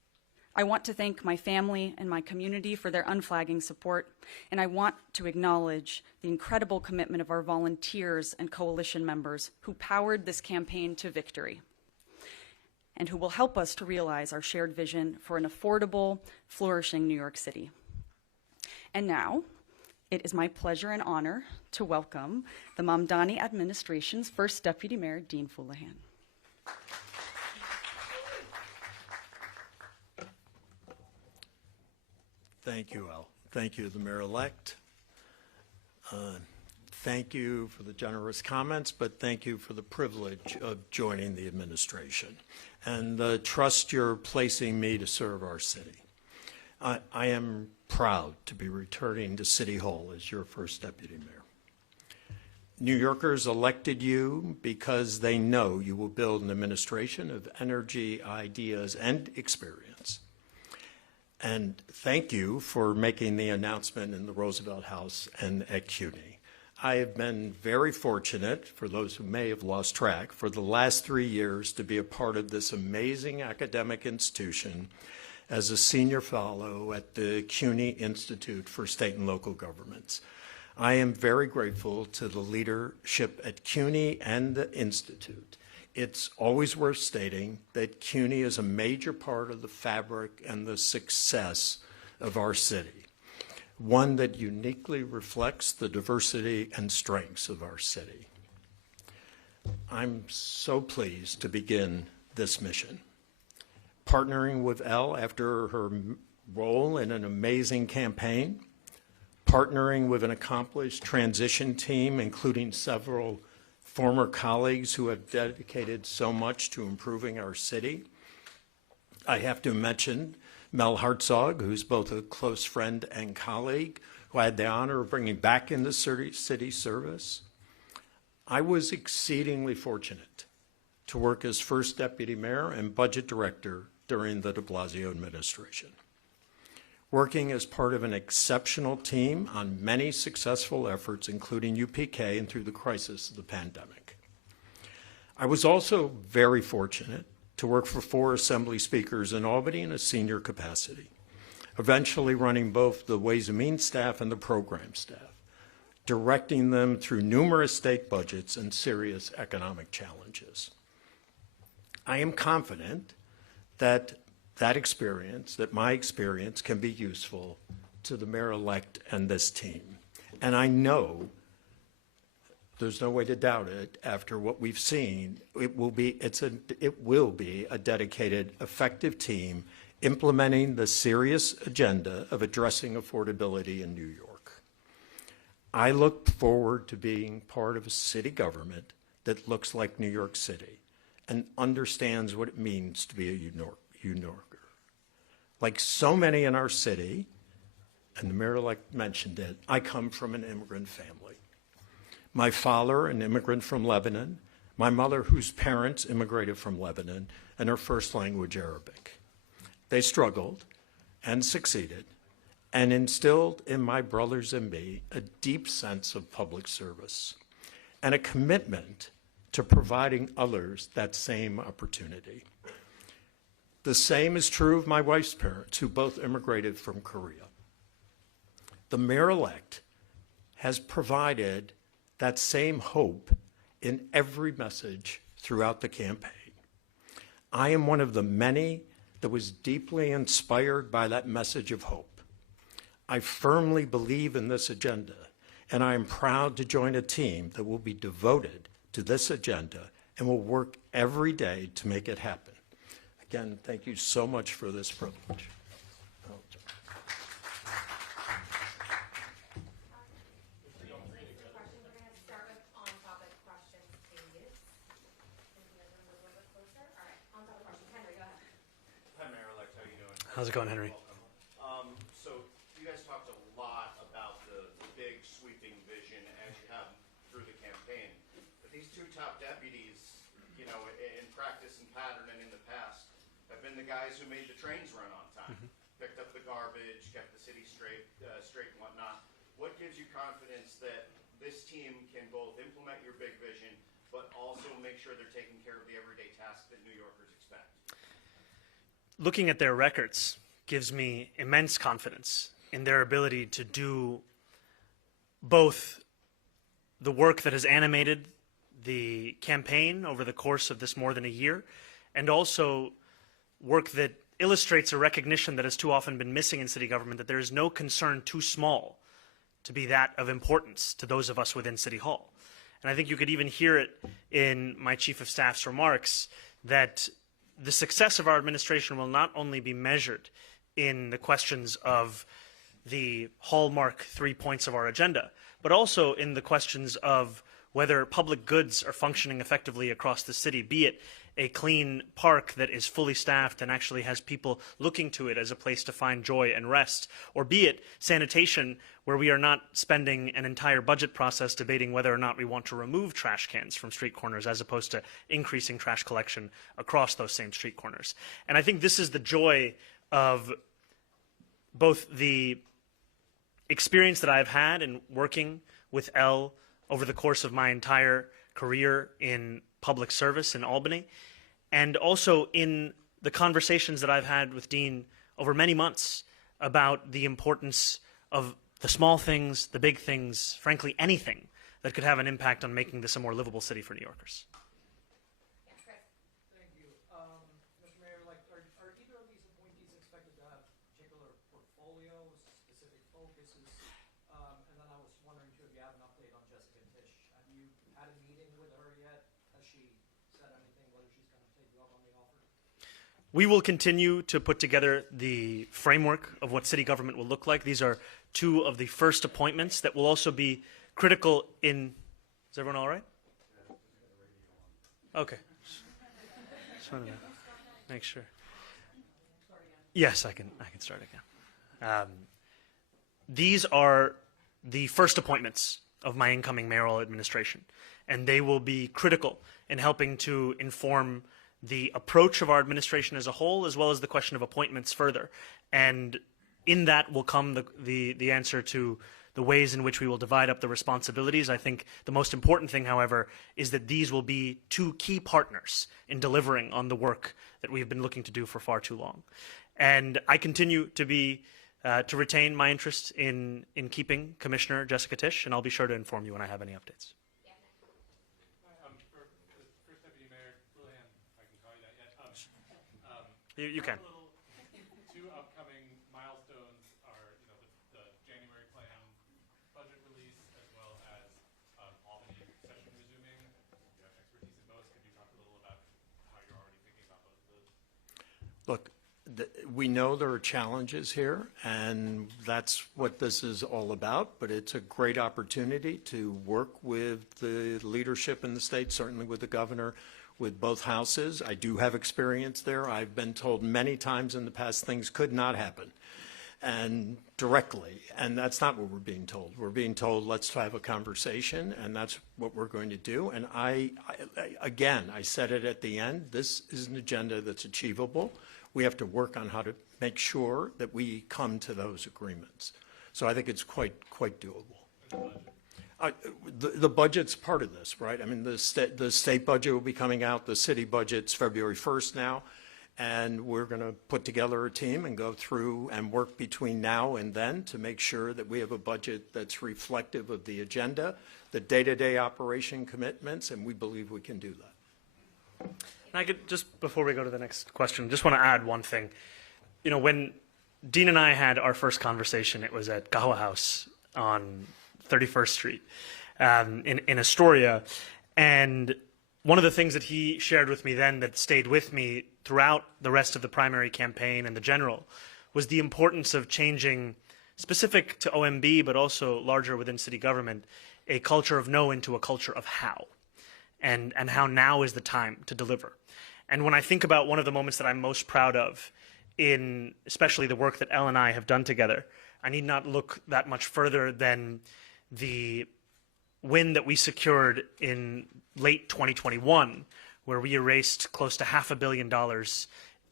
I want to thank my family and my community for their unflagging support, and I want to acknowledge the incredible commitment of our volunteers and coalition members who powered this campaign to victory, and who will help us to realize our shared vision for an affordable, flourishing New York City. And now, it is my pleasure and honor to welcome the Mamdani administration's first Deputy Mayor, Dean Fuleihan. Thank you, Elle. Thank you, the mayor-elect. Thank you for the generous comments, but thank you for the privilege of joining the administration and the trust you're placing me to serve our city. I am proud to be returning to City Hall as your first deputy mayor. New Yorkers elected you because they know you will build an administration of energy, ideas, and experience. And thank you for making the announcement in the Roosevelt House and at CUNY. I have been very fortunate, for those who may have lost track, for the last 3 years to be a part of this amazing academic institution as a senior fellow at the CUNY Institute for State and Local Governments. I am very grateful to the leadership at CUNY and the Institute. It's always worth stating that CUNY is a major part of the fabric and the success of our city, one that uniquely reflects the diversity and strengths of our city. I'm so pleased to begin this mission. Partnering with Elle after her role in an amazing campaign, partnering with an accomplished transition team, including several former colleagues who have dedicated so much to improving our city. I have to mention Mel Hartzog, who's both a close friend and colleague, who I had the honor of bringing back into city service. I was exceedingly fortunate to work as first deputy mayor and budget director during the de Blasio administration, working as part of an exceptional team on many successful efforts, including UPK and through the crisis of the pandemic. I was also very fortunate to work for 4 assembly speakers in Albany in a senior capacity, eventually running both the Ways and Means staff and the program staff, directing them through numerous state budgets and serious economic challenges. I am confident that my experience can be useful to the mayor-elect and this team. And I know, there's no way to doubt it, after what we've seen, it will be a dedicated, effective team implementing the serious agenda of addressing affordability in New York. I look forward to being part of a city government that looks like New York City and understands what it means to be a New Yorker. Like so many in our city, and the mayor-elect mentioned it, I come from an immigrant family. My father, an immigrant from Lebanon, my mother, whose parents immigrated from Lebanon, and her first language Arabic. They struggled and succeeded and instilled in my brothers and me a deep sense of public service and a commitment to providing others that same opportunity. The same is true of my wife's parents, who both immigrated from Korea. The mayor-elect has provided that same hope in every message throughout the campaign. I am one of the many that was deeply inspired by that message of hope. I firmly believe in this agenda, and I am proud to join a team that will be devoted to this agenda and will work every day to make it happen. Again, thank you so much for this privilege. How's it going, Henry? So you guys talked a lot about the big sweeping vision as you have through the campaign. But these 2 top deputies, you know, in practice and pattern and in the past, have been the guys who made the trains run on time, picked up the garbage, kept the city straight and whatnot. What gives you confidence that this team can both implement your big vision, but also make sure they're taking care of the everyday tasks that New Yorkers expect? Looking at their records, gives me immense confidence in their ability to do both the work that has animated the campaign over the course of this more than a year, and also work that illustrates a recognition that has too often been missing in city government, that there is no concern too small to be that of importance to those of us within City Hall. And I think you could even hear it in my Chief of Staff's remarks that the success of our administration will not only be measured in the questions of the hallmark 3 points of our agenda, but also in the questions of whether public goods are functioning effectively across the city, be it a clean park that is fully staffed and actually has people looking to it as a place to find joy and rest, or be it sanitation, where we are not spending an entire budget process debating whether or not we want to remove trash cans from street corners as opposed to increasing trash collection across those same street corners. And I think this is the joy of both the experience that I've had in working with Elle over the course of my entire career in public service in Albany, and also in the conversations that I've had with Dean over many months about the importance of the small things, the big things, frankly, anything that could have an impact on making this a more livable city for New Yorkers. Thank you. Mr. Mayor, are either of these appointees expected to have particular portfolios, specific focuses? And then I was wondering, too, if you have an update on Jessica Tisch. Have you had a meeting with her yet? Has she said anything, whether she's going to take you up on the offer? We will continue to put together the framework of what city government will look like. These are two of the first appointments that will also be critical in... Is everyone all right? Okay. Just wanted to make sure. Yes, I can start again. These are the first appointments of my incoming mayoral administration, and they will be critical in helping to inform the approach of our administration as a whole, as well as the question of appointments further. And in that will come the answer to the ways in which we will divide up the responsibilities. I think the most important thing, however, is that these will be two key partners in delivering on the work that we've been looking to do for far too long. And I continue to retain my interest in keeping Commissioner Jessica Tisch, and I'll be sure to inform you when I have any updates. For First Deputy Mayor Fuleihan, if I can call you that yet. You can. Two upcoming milestones are, the January plan budget release, as well as Albany session resuming. You have expertise in both. Could you talk a little about how you're already thinking about both of those? Look, we know there are challenges here, and that's what this is all about, but it's a great opportunity to work with the leadership in the state, certainly with the governor, with both houses. I do have experience there. I've been told many times in the past things could not happen, and directly, and that's not what we're being told. We're being told, let's have a conversation, and that's what we're going to do. And again, I said it at the end, this is an agenda that's achievable. We have to work on how to make sure that we come to those agreements. So I think it's quite doable. The budget's part of this, right? I mean, the state budget will be coming out. The city budget's February 1st now. And we're going to put together a team and go through and work between now and then to make sure that we have a budget that's reflective of the agenda, the day-to-day operation commitments, and we believe we can do that. And I could, just before we go to the next question, just want to add one thing. When Dean and I had our first conversation, it was at Gawa House on 31st Street in Astoria. And one of the things that he shared with me then that stayed with me throughout the rest of the primary campaign and the general was the importance of changing, specific to OMB, but also larger within city government, a culture of no into a culture of how. And how now is the time to deliver. And when I think about one of the moments that I'm most proud of in especially the work that Elle and I have done together, I need not look that much further than the win that we secured in late 2021, where we erased close to $500 million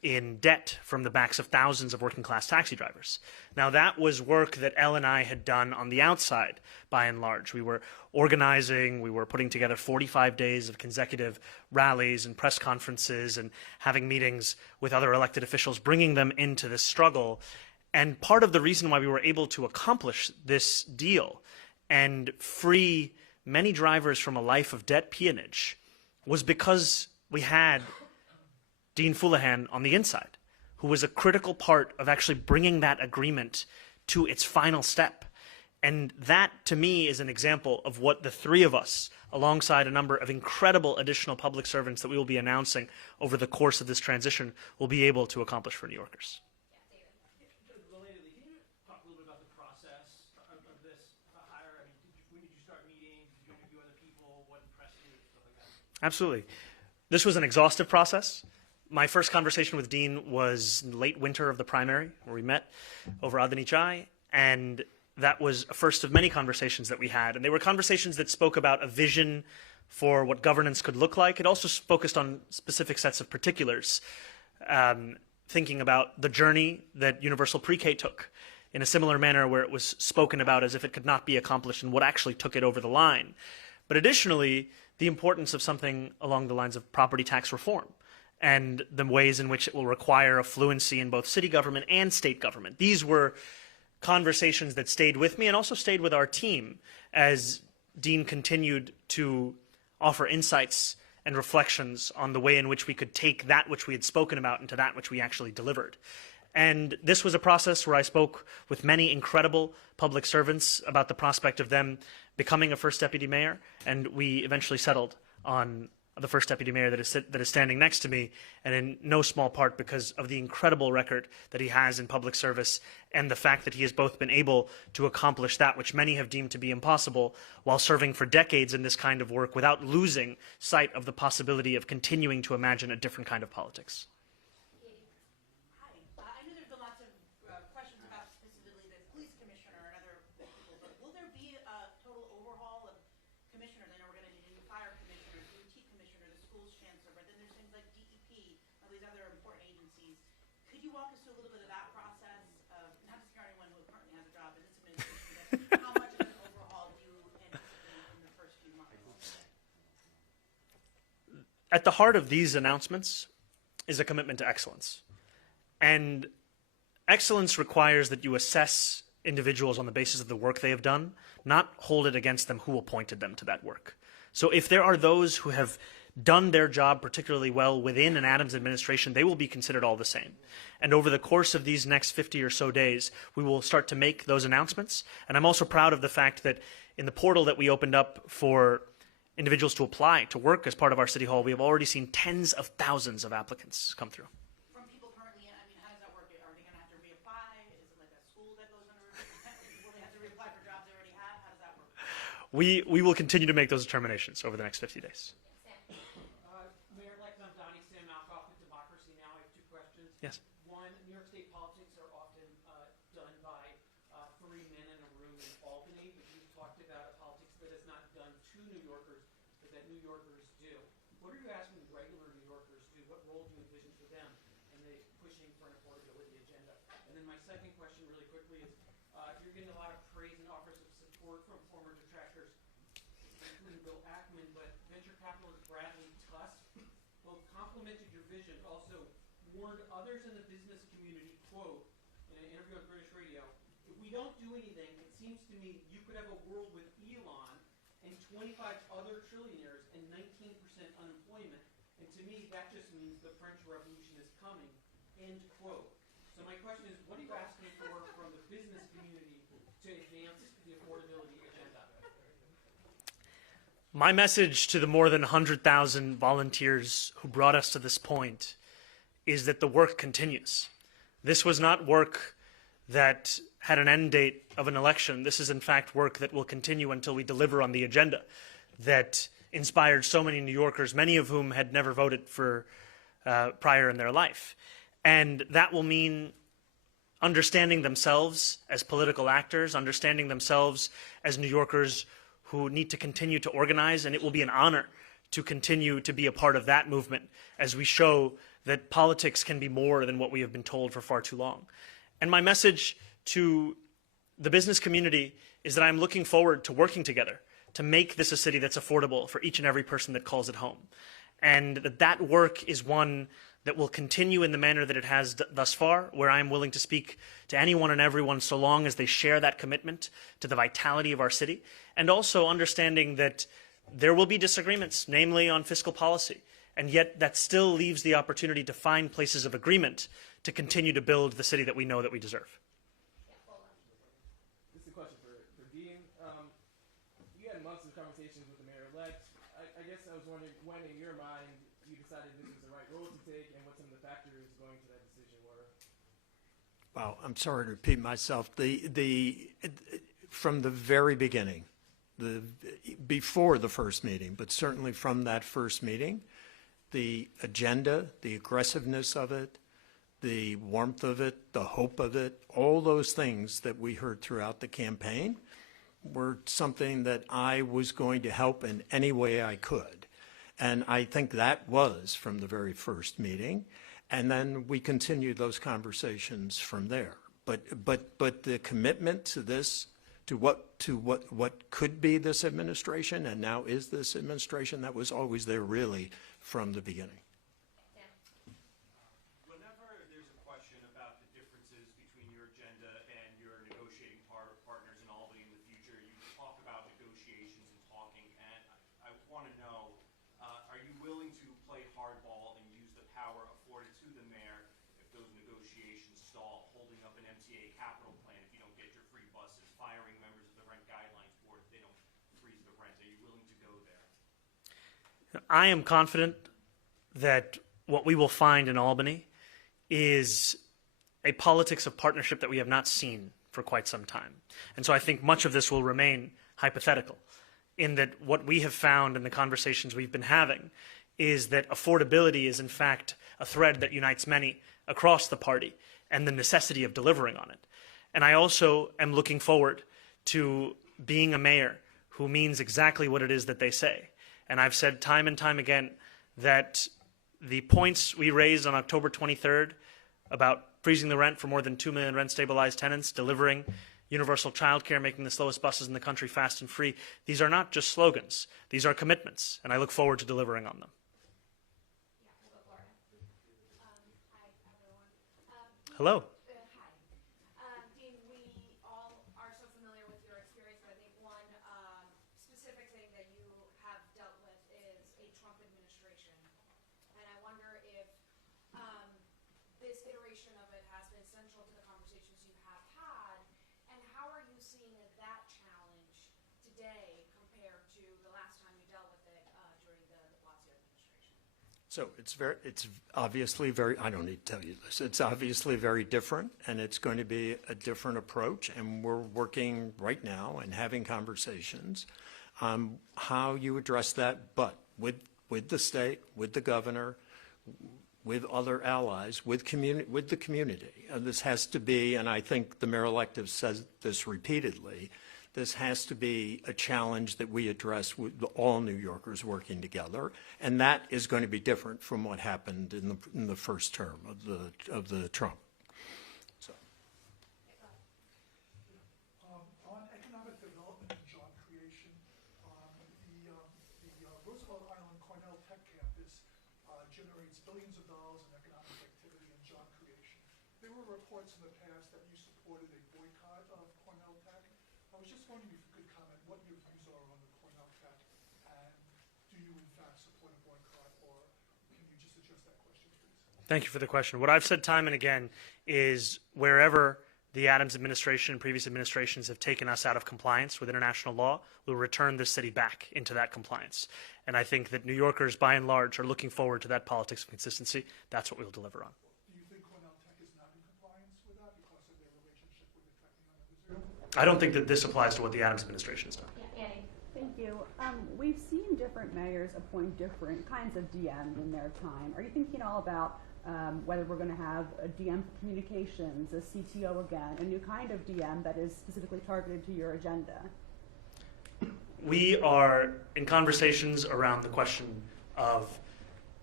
in debt from the backs of thousands of working class taxi drivers. Now, that was work that Elle and I had done on the outside, by and large. We were organizing, we were putting together 45 days of consecutive rallies and press conferences and having meetings with other elected officials, bringing them into this struggle. And part of the reason why we were able to accomplish this deal and free many drivers from a life of debt peonage was because we had Dean Fuleihan on the inside, who was a critical part of actually bringing that agreement to its final step. And that, to me, is an example of what the three of us, alongside a number of incredible additional public servants that we will be announcing over the course of this transition, will be able to accomplish for New Yorkers. Relatedly, can you talk a little bit about the process of this hire? I mean, when did you start meeting? Did you interview other people? What impressed you? Stuff like that. Absolutely. This was an exhaustive process. My first conversation with Dean was in late winter of the primary, where we met over Adani Chai, and that was a first of many conversations that we had. And they were conversations that spoke about a vision for what governance could look like. It also focused on specific sets of particulars, thinking about the journey that universal pre-K took in a similar manner, where it was spoken about as if it could not be accomplished and what actually took it over the line. But additionally, the importance of something along the lines of property tax reform and the ways in which it will require a fluency in both city government and state government. These were conversations that stayed with me and also stayed with our team as Dean continued to offer insights and reflections on the way in which we could take that which we had spoken about into that which we actually delivered. And this was a process where I spoke with many incredible public servants about the prospect of them becoming a first deputy mayor, and we eventually settled on the first deputy mayor that is standing next to me, and in no small part because of the incredible record that he has in public service and the fact that he has both been able to accomplish that which many have deemed to be impossible while serving for decades in this kind of work without losing sight of the possibility of continuing to imagine a different kind of politics. Hi. I know there's been lots of questions about specifically the police commissioner and other people, but will there be a total overhaul of commissioners? I know we're going to need a new fire commissioner, DOT commissioner, the schools chancellor, but then there's things like DEP, all these other important agencies. Could you walk us through a little bit of that process? Not to scare anyone who currently has a job in this administration, but how much of an overhaul do you anticipate in the first few months? At the heart of these announcements is a commitment to excellence. And excellence requires that you assess individuals on the basis of the work they have done, not hold it against them who appointed them to that work. So if there are those who have done their job particularly well within an Adams administration, they will be considered all the same. And over the course of these next 50 or so days, we will start to make those announcements. And I'm also proud of the fact that in the portal that we opened up for individuals to apply to work as part of our city hall, we have already seen tens of thousands of applicants come through. From people currently, I mean, how does that work? Are they going to have to reapply? Is it like a school that goes under? Will they have to reapply for jobs they already have? How does that work? We will continue to make those determinations over the next 50 days. Mayor-elect Mamdani, Sam Malkoff with Democracy Now! I have two questions. Yes. One, New York State politics are often done by three men in a room in Albany, but you've talked about a politics that is not done to New Yorkers, but that New Yorkers do. What are you asking regular New Yorkers to do? What role do you envision for them in the pushing for an affordability agenda? And then my second question really quickly is, you're getting a lot of praise and offers of support from former detractors, including Bill Ackman, but venture capitalist Bradley Tusk both complimented your vision, but also warned others in the business community, quote, in an interview on British radio, if we don't do anything, it seems to me you could have a world with Elon and 25 other trillionaires and 19% unemployment. And to me, that just means the French Revolution is coming, end quote. So my question is, what are you asking for from the business community to advance the affordability agenda? My message to the more than 100,000 volunteers who brought us to this point is that the work continues. This was not work that had an end date of an election. This is in fact work that will continue until we deliver on the agenda that inspired so many New Yorkers, many of whom had never voted for prior in their life. And that will mean understanding themselves as political actors, understanding themselves as New Yorkers who need to continue to organize, and it will be an honor to continue to be a part of that movement as we show that politics can be more than what we have been told for far too long. And my message to the business community is that I'm looking forward to working together to make this a city that's affordable for each and every person that calls it home. And that work is one that will continue in the manner that it has thus far, where I am willing to speak to anyone and everyone so long as they share that commitment to the vitality of our city, and also understanding that there will be disagreements, namely on fiscal policy, and yet that still leaves the opportunity to find places of agreement to continue to build the city that we know that we deserve. This is a question for Dean. You had months of conversations with the mayor-elect. I guess I was wondering when, in your mind, you decided this was the right role to take and what some of the factors going to that decision were. Wow, I'm sorry to repeat myself. From the very beginning, before the first meeting, but certainly from that first meeting, the agenda, the aggressiveness of it, the warmth of it, the hope of it, all those things that we heard throughout the campaign were something that I was going to help in any way I could. And I think that was from the very first meeting. And then we continued those conversations from there. But the commitment to this, to what could be this administration and now is this administration, that was always there really from the beginning. Whenever there's a question about the differences between your agenda and your negotiating partners in Albany in the future, you talk about negotiations and talking, and I want to know, are you willing to play hardball and use the power afforded to the mayor if those negotiations stall, holding up an MTA capital plan if you don't get your free buses, firing members of the Rent Guidelines Board if they don't freeze the rent? Are you willing to go there? I am confident that what we will find in Albany is a politics of partnership that we have not seen for quite some time. And so I think much of this will remain hypothetical, in that what we have found in the conversations we've been having is that affordability is in fact a thread that unites many across the party and the necessity of delivering on it. And I also am looking forward to being a mayor who means exactly what it is that they say. And I've said time and time again that the points we raised on October 23rd about freezing the rent for more than 2 million rent-stabilized tenants, delivering universal childcare, making the slowest buses in the country fast and free, these are not just slogans. These are commitments, and I look forward to delivering on them. Hello. Dean, we all are so familiar with your experience, but I think one specific thing that you have dealt with is a Trump administration. And I wonder if this iteration of it has been central to the conversations you have had, and how are you seeing that challenge today compared to the last time you dealt with it during the Blasio administration? So it's obviously very, I don't need to tell you this, it's obviously very different, and it's going to be a different approach, and we're working right now and having conversations on how you address that, but with the state, with the governor, with other allies, with the community. And this has to be, and I think the mayor-elect has said this repeatedly, this has to be a challenge that we address with all New Yorkers working together, and that is going to be different from what happened in the first term of the Trump. So. On economic development and job creation, the Roosevelt Island Cornell Tech Campus generates billions of dollars in economic activity and job creation. There were reports in the past that you supported a boycott of Cornell Tech. I was just wondering if you could comment what your views are on the Cornell Tech, and do you in fact support a boycott, or can you just address that question, please? Thank you for the question. What I've said time and again is wherever the Adams administration and previous administrations have taken us out of compliance with international law, we'll return this city back into that compliance. And I think that New Yorkers, by and large, are looking forward to that politics of consistency. That's what we'll deliver on. Do you think Cornell Tech is not in compliance with that because of their relationship with the Technion of Israel? I don't think that this applies to what the Adams administration has done. Thank you. We've seen different mayors appoint different kinds of DMs in their time. Are you thinking all about whether we're going to have a DM for communications, a CTO again, a new kind of DM that is specifically targeted to your agenda? We are in conversations around the question of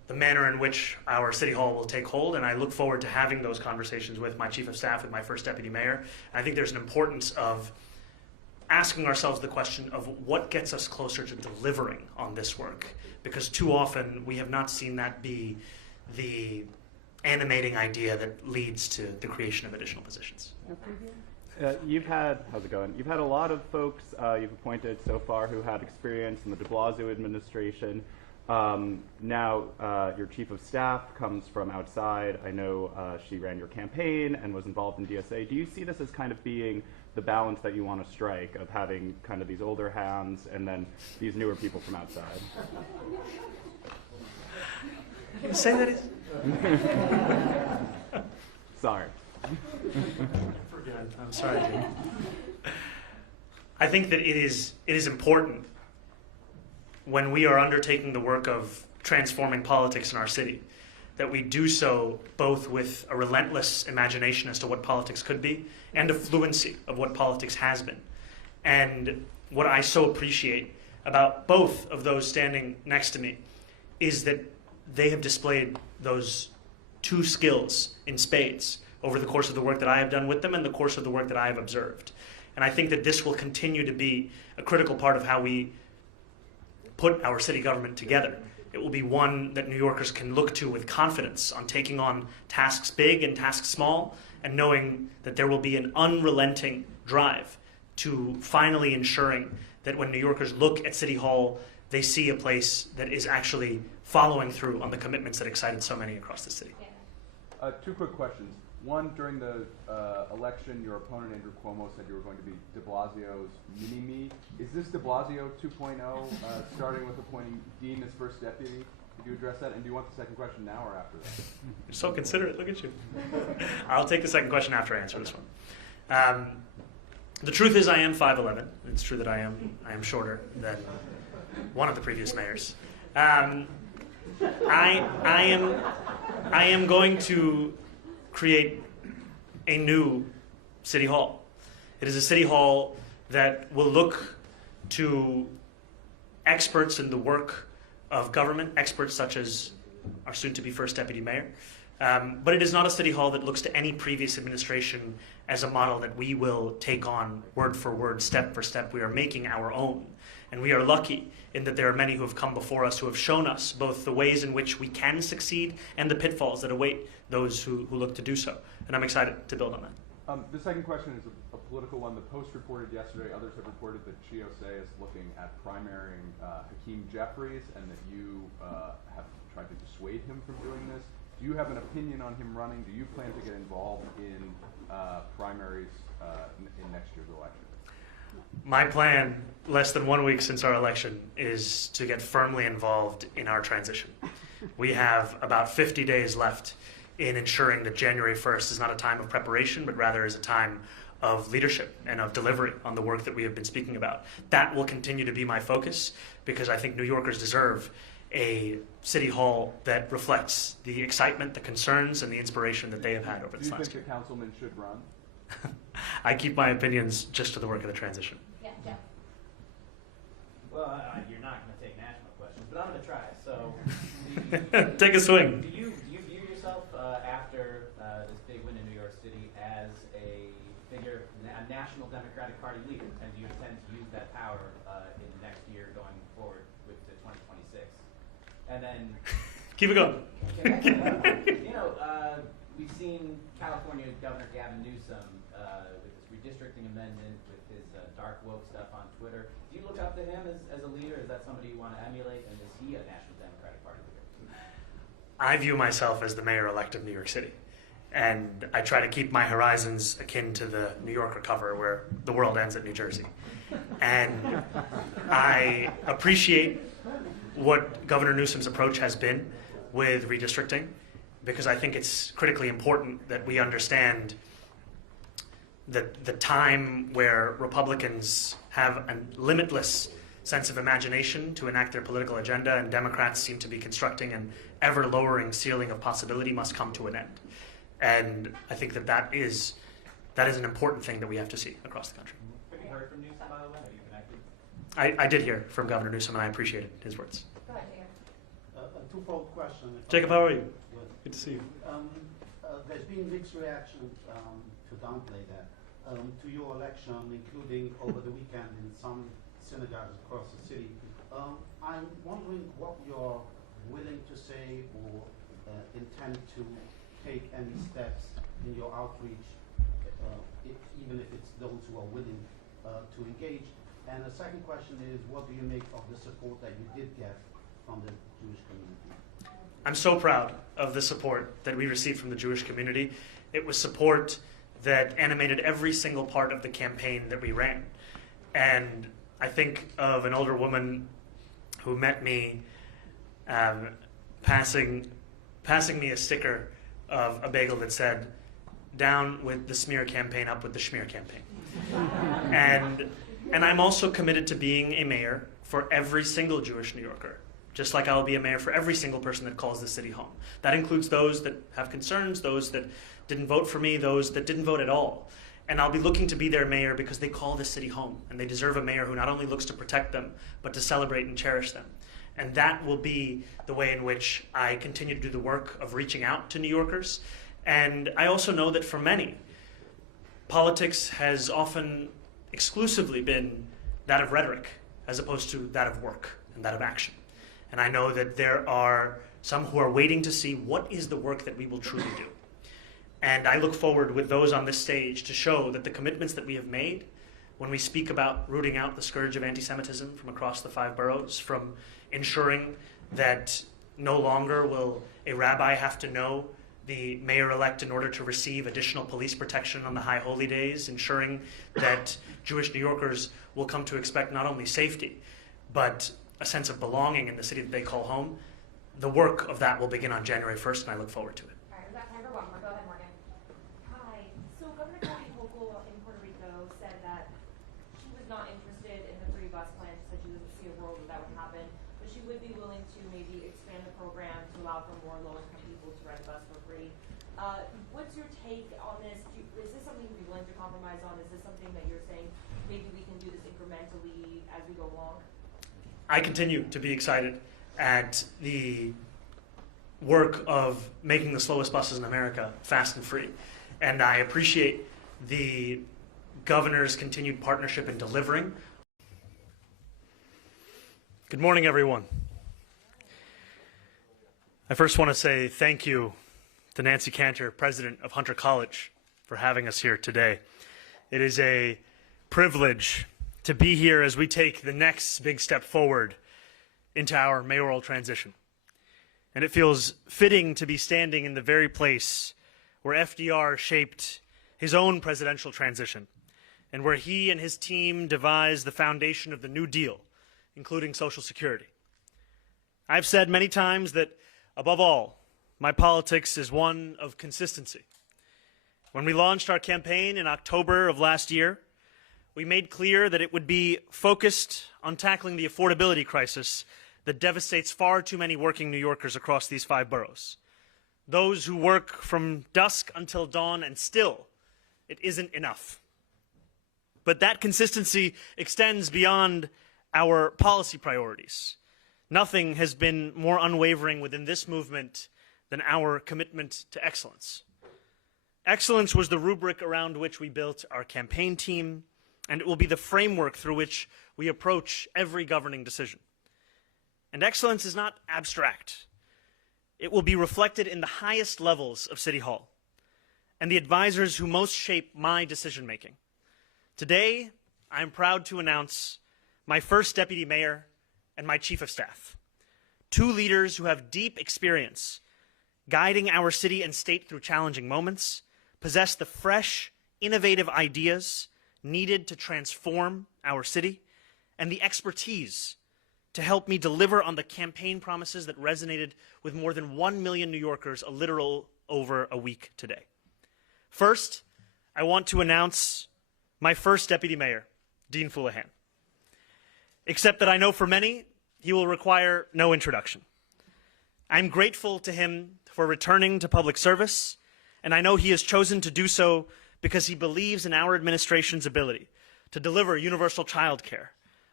the manner in which our City Hall will take hold, and I look forward to having those conversations with my Chief of Staff, with my first Deputy Mayor. I think there's an importance of asking ourselves the question of what gets us closer to delivering on this work, because too often we have not seen that be the animating idea that leads to the creation of additional positions. How's it going? You've had a lot of folks you've appointed so far who had experience in the de Blasio administration. Now your Chief of Staff comes from outside. I know she ran your campaign and was involved in DSA. Do you see this as kind of being the balance that you want to strike of having kind of these older hands and then these newer people from outside? Can you say that? Sorry. I'm sorry, Jim. I think that it is important when we are undertaking the work of transforming politics in our city that we do so both with a relentless imagination as to what politics could be and a fluency of what politics has been. And what I so appreciate about both of those standing next to me is that they have displayed those two skills in spades over the course of the work that I have done with them and the course of the work that I have observed. And I think that this will continue to be a critical part of how we put our city government together. It will be one that New Yorkers can look to with confidence on taking on tasks big and tasks small, and knowing that there will be an unrelenting drive to finally ensuring that when New Yorkers look at City Hall, they see a place that is actually following through on the commitments that excited so many across the city. Two quick questions. One, during the election, your opponent, Andrew Cuomo, said you were going to be de Blasio's mini-me. Is this de Blasio 2.0, starting with appointing Dean as first deputy? Could you address that? And do you want the second question now or after that? You're so considerate. Look at you. I'll take the second question after I answer this one. The truth is I am 5'11". It's true that I am shorter than one of the previous mayors. I am going to create a new City Hall. It is a City Hall that will look to experts in the work of government, experts such as our soon-to-be first Deputy Mayor. But it is not a City Hall that looks to any previous administration as a model that we will take on word for word, step for step. We are making our own. And we are lucky in that there are many who have come before us who have shown us both the ways in which we can succeed and the pitfalls that await those who look to do so. And I'm excited to build on that. The second question is a political one. The Post reported yesterday, others have reported that GOSA is looking at primarying Hakeem Jeffries and that you have tried to dissuade him from doing this. Do you have an opinion on him running? Do you plan to get involved in primaries in next year's election? My plan, less than 1 week since our election, is to get firmly involved in our transition. We have about 50 days left in ensuring that January 1st is not a time of preparation, but rather is a time of leadership and of delivery on the work that we have been speaking about. That will continue to be my focus because I think New Yorkers deserve a City Hall that reflects the excitement, the concerns, and the inspiration that they have had over this last year. Do you think the councilman should run? I keep my opinions just to the work of the transition. Yeah, Jeff. Well, you're not going to take national questions, but I'm going to try. So, take a swing. Do you view yourself after this big win in New York City as a figure, a national Democratic Party leader, and do you intend to use that power in the next year going forward with the 2026? And then keep it going. We've seen California Governor Gavin Newsom with this redistricting amendment, with his dark woke stuff on Twitter. Do you look up to him as a leader? Is that somebody you want to emulate? And is he a National Democratic Party leader? I view myself as the mayor-elect of New York City. And I try to keep my horizons akin to the New Yorker cover where the world ends at New Jersey. And I appreciate what Governor Newsom's approach has been with redistricting, because I think it's critically important that we understand that the time where Republicans have a limitless sense of imagination to enact their political agenda and Democrats seem to be constructing an ever-lowering ceiling of possibility must come to an end. And I think that is an important thing that we have to see across the country. Have you heard from Newsom, by the way? Have you connected? I did hear from Governor Newsom, and I appreciated his words. Go ahead, Mayor. twofold question. Jacob, how are you? Good. Good to see you. There's been mixed reaction to downplay that to your election, including over the weekend in some synagogues across the city. I'm wondering what you're willing to say or intend to take any steps in your outreach, even if it's those who are willing to engage. And the second question is, what do you make of the support that you did get from the Jewish community? I'm so proud of the support that we received from the Jewish community. It was support that animated every single part of the campaign that we ran. And I think of an older woman who met me passing me a sticker of a bagel that said, "Down with the smear campaign, up with the schmear campaign." And I'm also committed to being a mayor for every single Jewish New Yorker, just like I'll be a mayor for every single person that calls the city home. That includes those that have concerns, those that didn't vote for me, those that didn't vote at all. And I'll be looking to be their mayor because they call the city home, and they deserve a mayor who not only looks to protect them, but to celebrate and cherish them. And that will be the way in which I continue to do the work of reaching out to New Yorkers. And I also know that for many, politics has often exclusively been that of rhetoric, as opposed to that of work and that of action. And I know that there are some who are waiting to see what is the work that we will truly do. And I look forward with those on this stage to show that the commitments that we have made when we speak about rooting out the scourge of anti-Semitism from across the 5 boroughs, from ensuring that no longer will a rabbi have to know the mayor-elect in order to receive additional police protection on the high holy days, ensuring that Jewish New Yorkers will come to expect not only safety, but a sense of belonging in the city that they call home. The work of that will begin on January 1st, and I look forward to it. All right, we've got time for one more. Go ahead, Morgan. Hi. So Governor Kathy Hochul in Puerto Rico said that she was not interested in the free bus plan. She said she doesn't see a world where that would happen, but she would be willing to maybe expand the program to allow for more low-income people to ride a bus for free. What's your take on this? Is this something you'd be willing to compromise on? Is this something that you're saying maybe we can do this incrementally as we go along? I continue to be excited at the work of making the slowest buses in America fast and free. And I appreciate the governor's continued partnership in delivering. Good morning, everyone. I first want to say thank you to Nancy Cantor, president of Hunter College, for having us here today. It is a privilege to be here as we take the next big step forward into our mayoral transition. And it feels fitting to be standing in the very place where FDR shaped his own presidential transition, and where he and his team devised the foundation of the New Deal, including Social Security. I've said many times that, above all, my politics is one of consistency. When we launched our campaign in October of last year, we made clear that it would be focused on tackling the affordability crisis that devastates far too many working New Yorkers across these 5 boroughs. Those who work from dusk until dawn, and still, it isn't enough. But that consistency extends beyond our policy priorities. Nothing has been more unwavering within this movement than our commitment to excellence. Excellence was the rubric around which we built our campaign team, and it will be the framework through which we approach every governing decision. And excellence is not abstract. It will be reflected in the highest levels of City Hall and the advisors who most shape my decision-making. Today, I am proud to announce my first deputy mayor and my chief of staff, 2 leaders who have deep experience guiding our city and state through challenging moments, possess the fresh, innovative ideas needed to transform our city, and the expertise to help me deliver on the campaign promises that resonated with more than 1 million New Yorkers a little over a week today. First, I want to announce my first deputy mayor, Dean Fuleihan. Except that I know for many, he will require no introduction. I'm grateful to him for returning to public service, and I know he has chosen to do so because he believes in our administration's ability to deliver universal child care,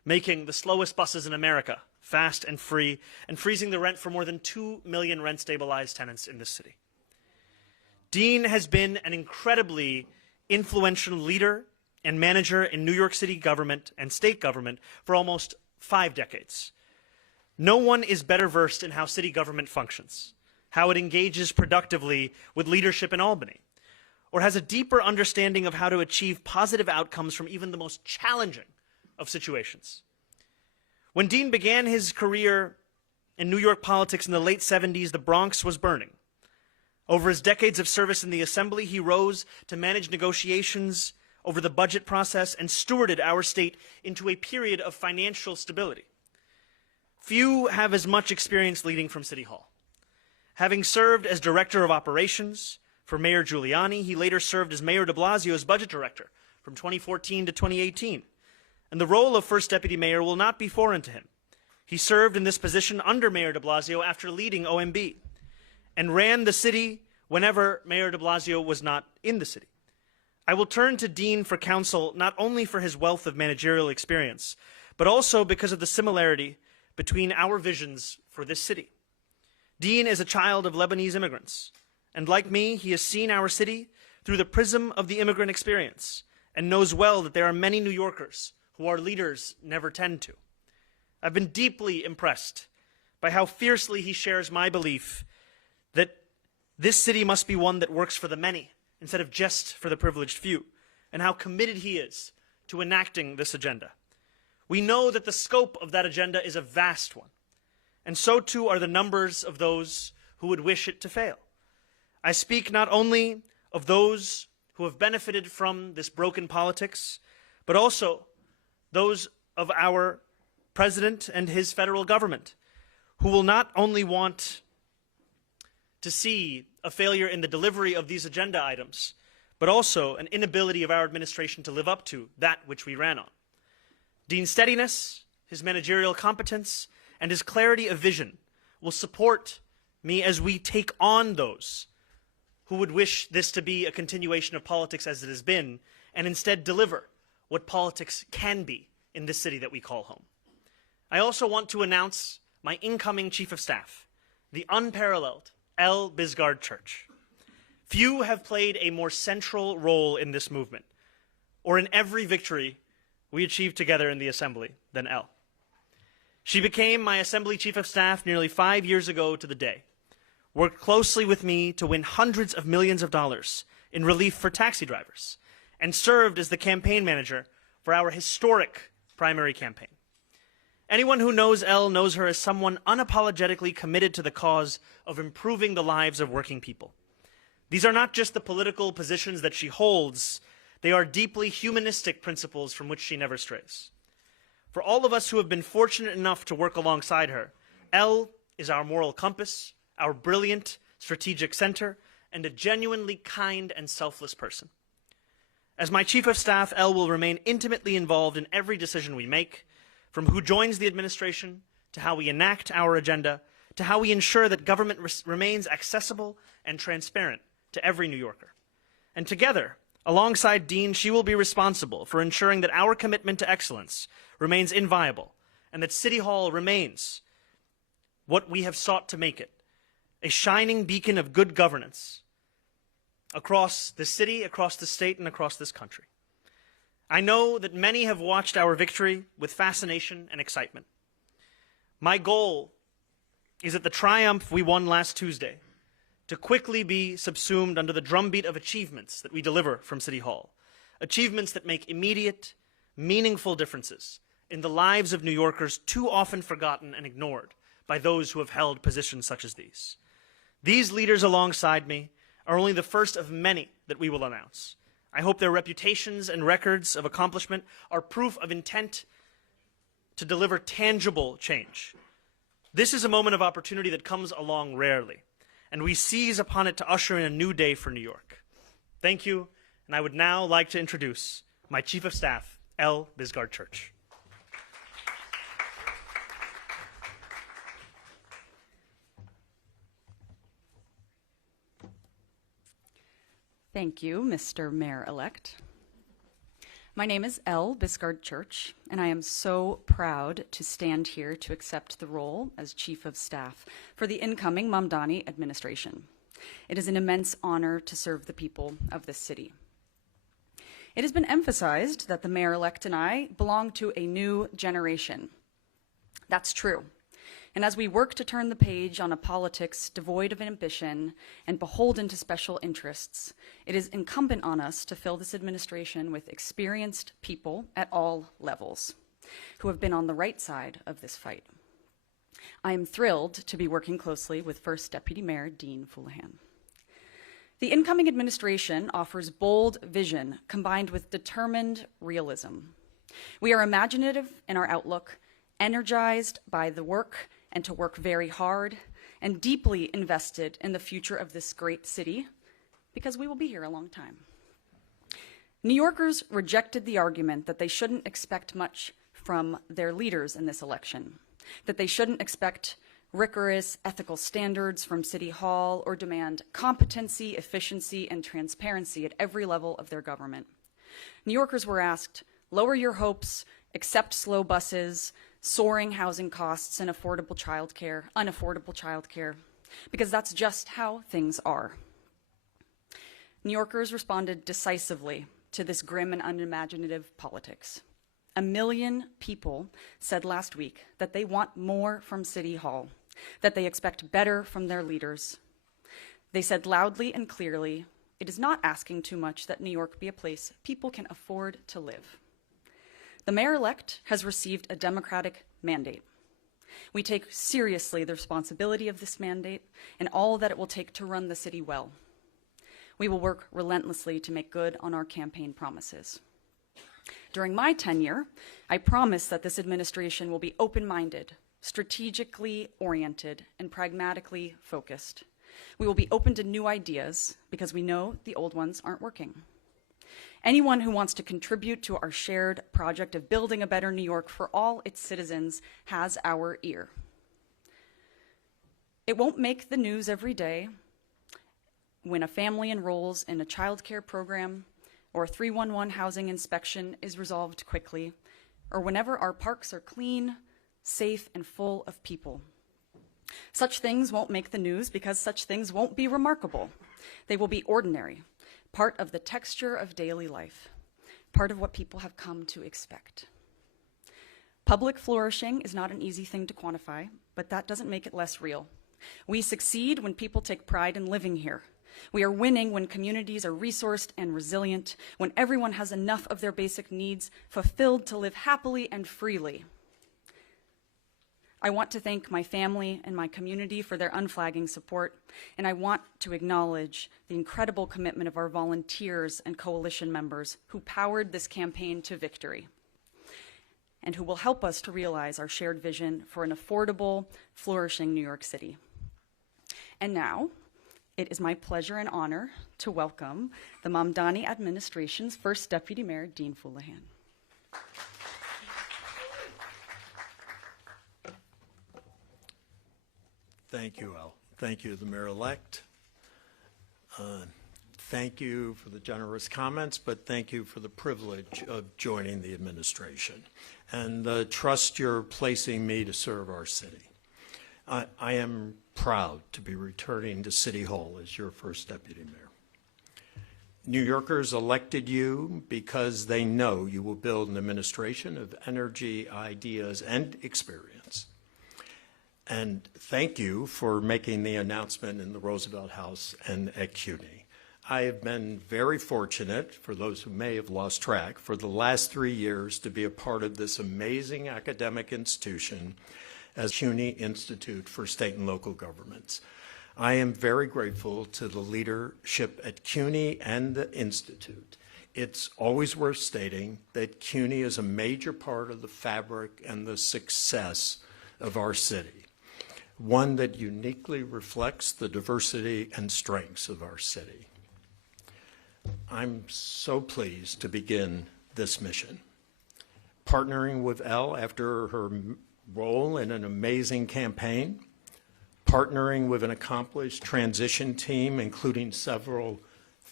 making the slowest buses in America fast and free, and freezing the rent for more than 2 million rent-stabilized tenants in this city. Dean has been an incredibly influential leader and manager in New York City government and state government for almost 5 decades. No one is better versed in how city government functions, how it engages productively with leadership in Albany, or has a deeper understanding of how to achieve positive outcomes from even the most challenging of situations. When Dean began his career in New York politics in the late 70s, the Bronx was burning. Over his decades of service in the Assembly, he rose to manage negotiations over the budget process and stewarded our state into a period of financial stability. Few have as much experience leading from City Hall. Having served as Director of Operations for Mayor Giuliani, he later served as Mayor de Blasio's Budget Director from 2014 to 2018. And the role of First Deputy Mayor will not be foreign to him. He served in this position under Mayor de Blasio after leading OMB, and ran the city whenever Mayor de Blasio was not in the city. I will turn to Dean for counsel not only for his wealth of managerial experience, but also because of the similarity between our visions for this city. Dean is a child of Lebanese immigrants, and like me, he has seen our city through the prism of the immigrant experience, and knows well that there are many New Yorkers who our leaders never tend to. I've been deeply impressed by how fiercely he shares my belief that this city must be one that works for the many instead of just for the privileged few, and how committed he is to enacting this agenda. We know that the scope of that agenda is a vast one, and so too are the numbers of those who would wish it to fail. I speak not only of those who have benefited from this broken politics, but also those of our president and his federal government, who will not only want to see a failure in the delivery of these agenda items, but also an inability of our administration to live up to that which we ran on. Dean's steadiness, his managerial competence, and his clarity of vision will support me as we take on those who would wish this to be a continuation of politics as it has been, and instead deliver what politics can be in this city that we call home. I also want to announce my incoming Chief of Staff, the unparalleled L. Bisgard Church. Few have played a more central role in this movement, or in every victory we achieved together in the Assembly, than L. She became my Assembly Chief of Staff nearly 5 years ago to the day, worked closely with me to win hundreds of millions of dollars in relief for taxi drivers, and served as the campaign manager for our historic primary campaign. Anyone who knows Elle knows her as someone unapologetically committed to the cause of improving the lives of working people. These are not just the political positions that she holds, they are deeply humanistic principles from which she never strays. For all of us who have been fortunate enough to work alongside her, Elle is our moral compass, our brilliant strategic center, and a genuinely kind and selfless person. As my Chief of Staff, Elle will remain intimately involved in every decision we make, from who joins the administration, to how we enact our agenda, to how we ensure that government remains accessible and transparent to every New Yorker. And together, alongside Dean, she will be responsible for ensuring that our commitment to excellence remains inviolable, and that City Hall remains what we have sought to make it, a shining beacon of good governance across the city, across the state, and across this country. I know that many have watched our victory with fascination and excitement. My goal is that the triumph we won last Tuesday to quickly be subsumed under the drumbeat of achievements that we deliver from City Hall, achievements that make immediate, meaningful differences in the lives of New Yorkers too often forgotten and ignored by those who have held positions such as these. These leaders alongside me are only the first of many that we will announce. I hope their reputations and records of accomplishment are proof of intent to deliver tangible change. This is a moment of opportunity that comes along rarely, and we seize upon it to usher in a new day for New York. Thank you, and I would now like to introduce my Chief of Staff, L. Bisgard Church. Thank you, Mr. Mayor-elect. My name is Bisgard Church, and I am so proud to stand here to accept the role as Chief of Staff for the incoming Mamdani administration. It is an immense honor to serve the people of this city. It has been emphasized that the mayor-elect and I belong to a new generation. That's true. And as we work to turn the page on a politics devoid of ambition and beholden to special interests, it is incumbent on us to fill this administration with experienced people at all levels who have been on the right side of this fight. I am thrilled to be working closely with First Deputy Mayor Dean Fuleihan. The incoming administration offers bold vision combined with determined realism. We are imaginative in our outlook, energized by the work and to work very hard, and deeply invested in the future of this great city, because we will be here a long time. New Yorkers rejected the argument that they shouldn't expect much from their leaders in this election, that they shouldn't expect rigorous ethical standards from City Hall or demand competency, efficiency, and transparency at every level of their government. New Yorkers were asked, lower your hopes, accept slow buses, soaring housing costs, and unaffordable childcare, because that's just how things are. New Yorkers responded decisively to this grim and unimaginative politics. 1 million people said last week that they want more from City Hall, that they expect better from their leaders. They said loudly and clearly, it is not asking too much that New York be a place people can afford to live. The mayor-elect has received a democratic mandate. We take seriously the responsibility of this mandate and all that it will take to run the city well. We will work relentlessly to make good on our campaign promises. During my tenure, I promise that this administration will be open-minded, strategically oriented, and pragmatically focused. We will be open to new ideas because we know the old ones aren't working. Anyone who wants to contribute to our shared project of building a better New York for all its citizens has our ear. It won't make the news every day when a family enrolls in a child care program or a 311 housing inspection is resolved quickly, or whenever our parks are clean, safe, and full of people. Such things won't make the news because such things won't be remarkable. They will be ordinary, part of the texture of daily life, part of what people have come to expect. Public flourishing is not an easy thing to quantify, but that doesn't make it less real. We succeed when people take pride in living here. We are winning when communities are resourced and resilient, when everyone has enough of their basic needs fulfilled to live happily and freely. I want to thank my family and my community for their unflagging support, and I want to acknowledge the incredible commitment of our volunteers and coalition members who powered this campaign to victory, and who will help us to realize our shared vision for an affordable, flourishing New York City. And now, it is my pleasure and honor to welcome the Mamdani administration's First Deputy Mayor, Dean Fuleihan. Thank you, El. Thank you, the mayor-elect. Thank you for the generous comments, but thank you for the privilege of joining the administration and the trust you're placing me to serve our city. I am proud to be returning to City Hall as your first deputy mayor. New Yorkers elected you because they know you will build an administration of energy, ideas, and experience. And thank you for making the announcement in the Roosevelt House and at CUNY. I have been very fortunate, for those who may have lost track, for the last 3 years to be a part of this amazing academic institution as CUNY Institute for State and Local Governments. I am very grateful to the leadership at CUNY and the Institute. It's always worth stating that CUNY is a major part of the fabric and the success of our city, one that uniquely reflects the diversity and strengths of our city. I'm so pleased to begin this mission, partnering with Elle after her role in an amazing campaign, partnering with an accomplished transition team, including several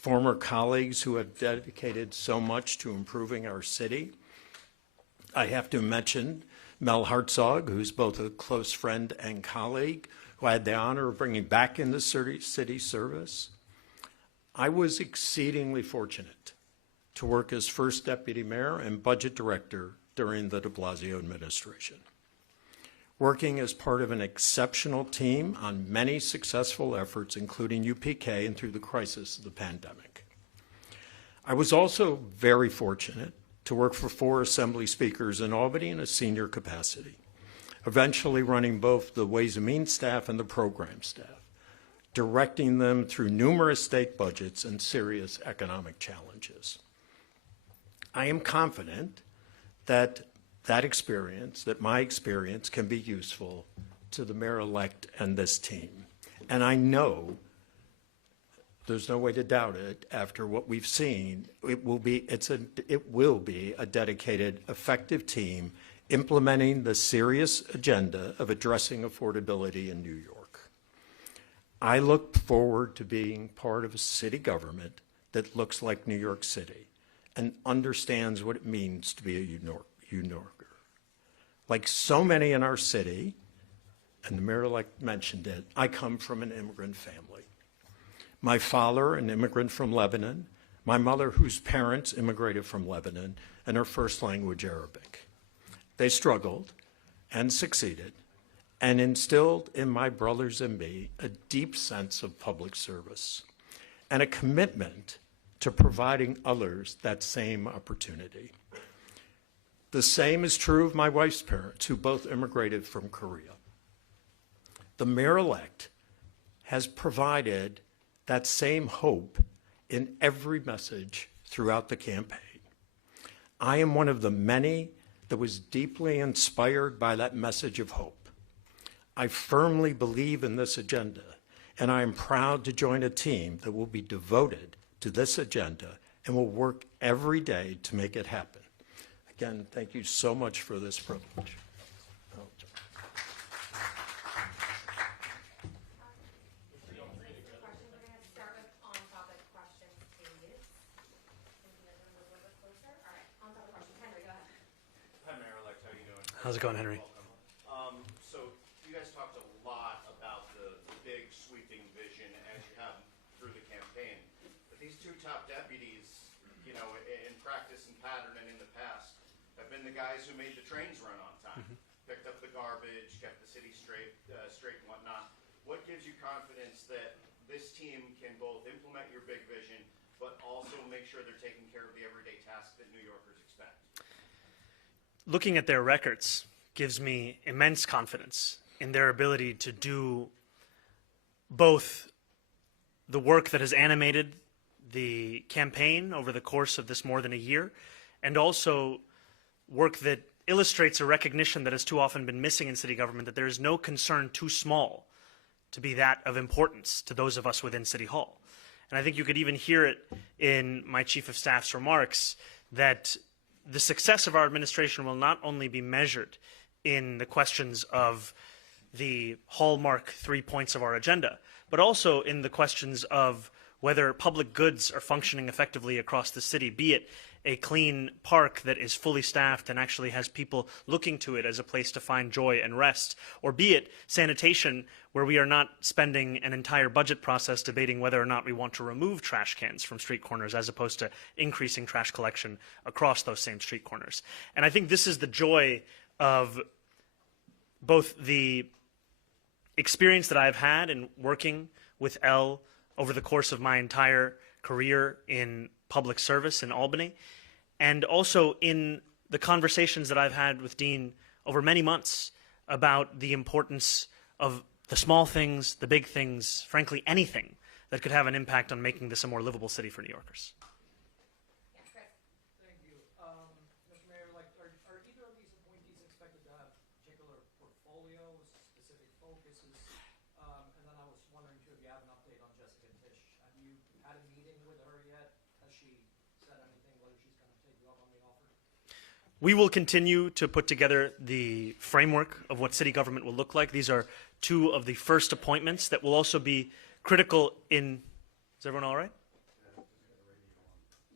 former colleagues who have dedicated so much to improving our city. I have to mention Mel Hartzog, who's both a close friend and colleague, who I had the honor of bringing back into city service. I was exceedingly fortunate to work as first deputy mayor and budget director during the de Blasio administration, working as part of an exceptional team on many successful efforts, including UPK and through the crisis of the pandemic. I was also very fortunate to work for 4 assembly speakers in Albany in a senior capacity, eventually running both the Ways and Means staff and the program staff, directing them through numerous state budgets and serious economic challenges. I am confident that my experience can be useful to the mayor-elect and this team. And I know, there's no way to doubt it, after what we've seen, it will be a dedicated, effective team implementing the serious agenda of addressing affordability in New York. I look forward to being part of a city government that looks like New York City and understands what it means to be a New Yorker. Like so many in our city, and the mayor-elect mentioned it, I come from an immigrant family. My father, an immigrant from Lebanon, my mother, whose parents immigrated from Lebanon, and her first language Arabic. They struggled and succeeded and instilled in my brothers and me a deep sense of public service and a commitment to providing others that same opportunity. The same is true of my wife's parents, who both immigrated from Korea. The mayor-elect has provided that same hope in every message throughout the campaign. I am one of the many that was deeply inspired by that message of hope. I firmly believe in this agenda, and I am proud to join a team that will be devoted to this agenda and will work every day to make it happen. Again, thank you so much for this privilege. How's it going, Henry? So you guys talked a lot about the big sweeping vision as you have through the campaign. But these 2 top deputies, you know, in practice and pattern and in the past, have been the guys who made the trains run on time, picked up the garbage, kept the city straight and whatnot. What gives you confidence that this team can both implement your big vision, but also make sure they're taking care of the everyday tasks that New Yorkers expect? Looking at their records gives me immense confidence in their ability to do both the work that has animated the campaign over the course of this more than a year, and also work that illustrates a recognition that has too often been missing in city government, that there is no concern too small to be that of importance to those of us within City Hall. And I think you could even hear it in my Chief of Staff's remarks that the success of our administration will not only be measured in the questions of the hallmark 3 points of our agenda, but also in the questions of whether public goods are functioning effectively across the city, be it a clean park that is fully staffed and actually has people looking to it as a place to find joy and rest, or be it sanitation, where we are not spending an entire budget process debating whether or not we want to remove trash cans from street corners as opposed to increasing trash collection across those same street corners. And I think this is the joy of both the experience that I've had in working with Elle over the course of my entire career in public service in Albany, and also in the conversations that I've had with Dean over many months about the importance of the small things, the big things, frankly, anything that could have an impact on making this a more livable city for New Yorkers. Thank you. Mr. Mayor, are either of these appointees expected to have particular portfolios, specific focuses? And then I was wondering, too, if you have an update on Jessica Tisch. Have you had a meeting with her yet? Has she said anything, whether she's going to take you up on the offer? We will continue to put together the framework of what city government will look like. These are 2 of the first appointments that will also be critical in... Is everyone all right?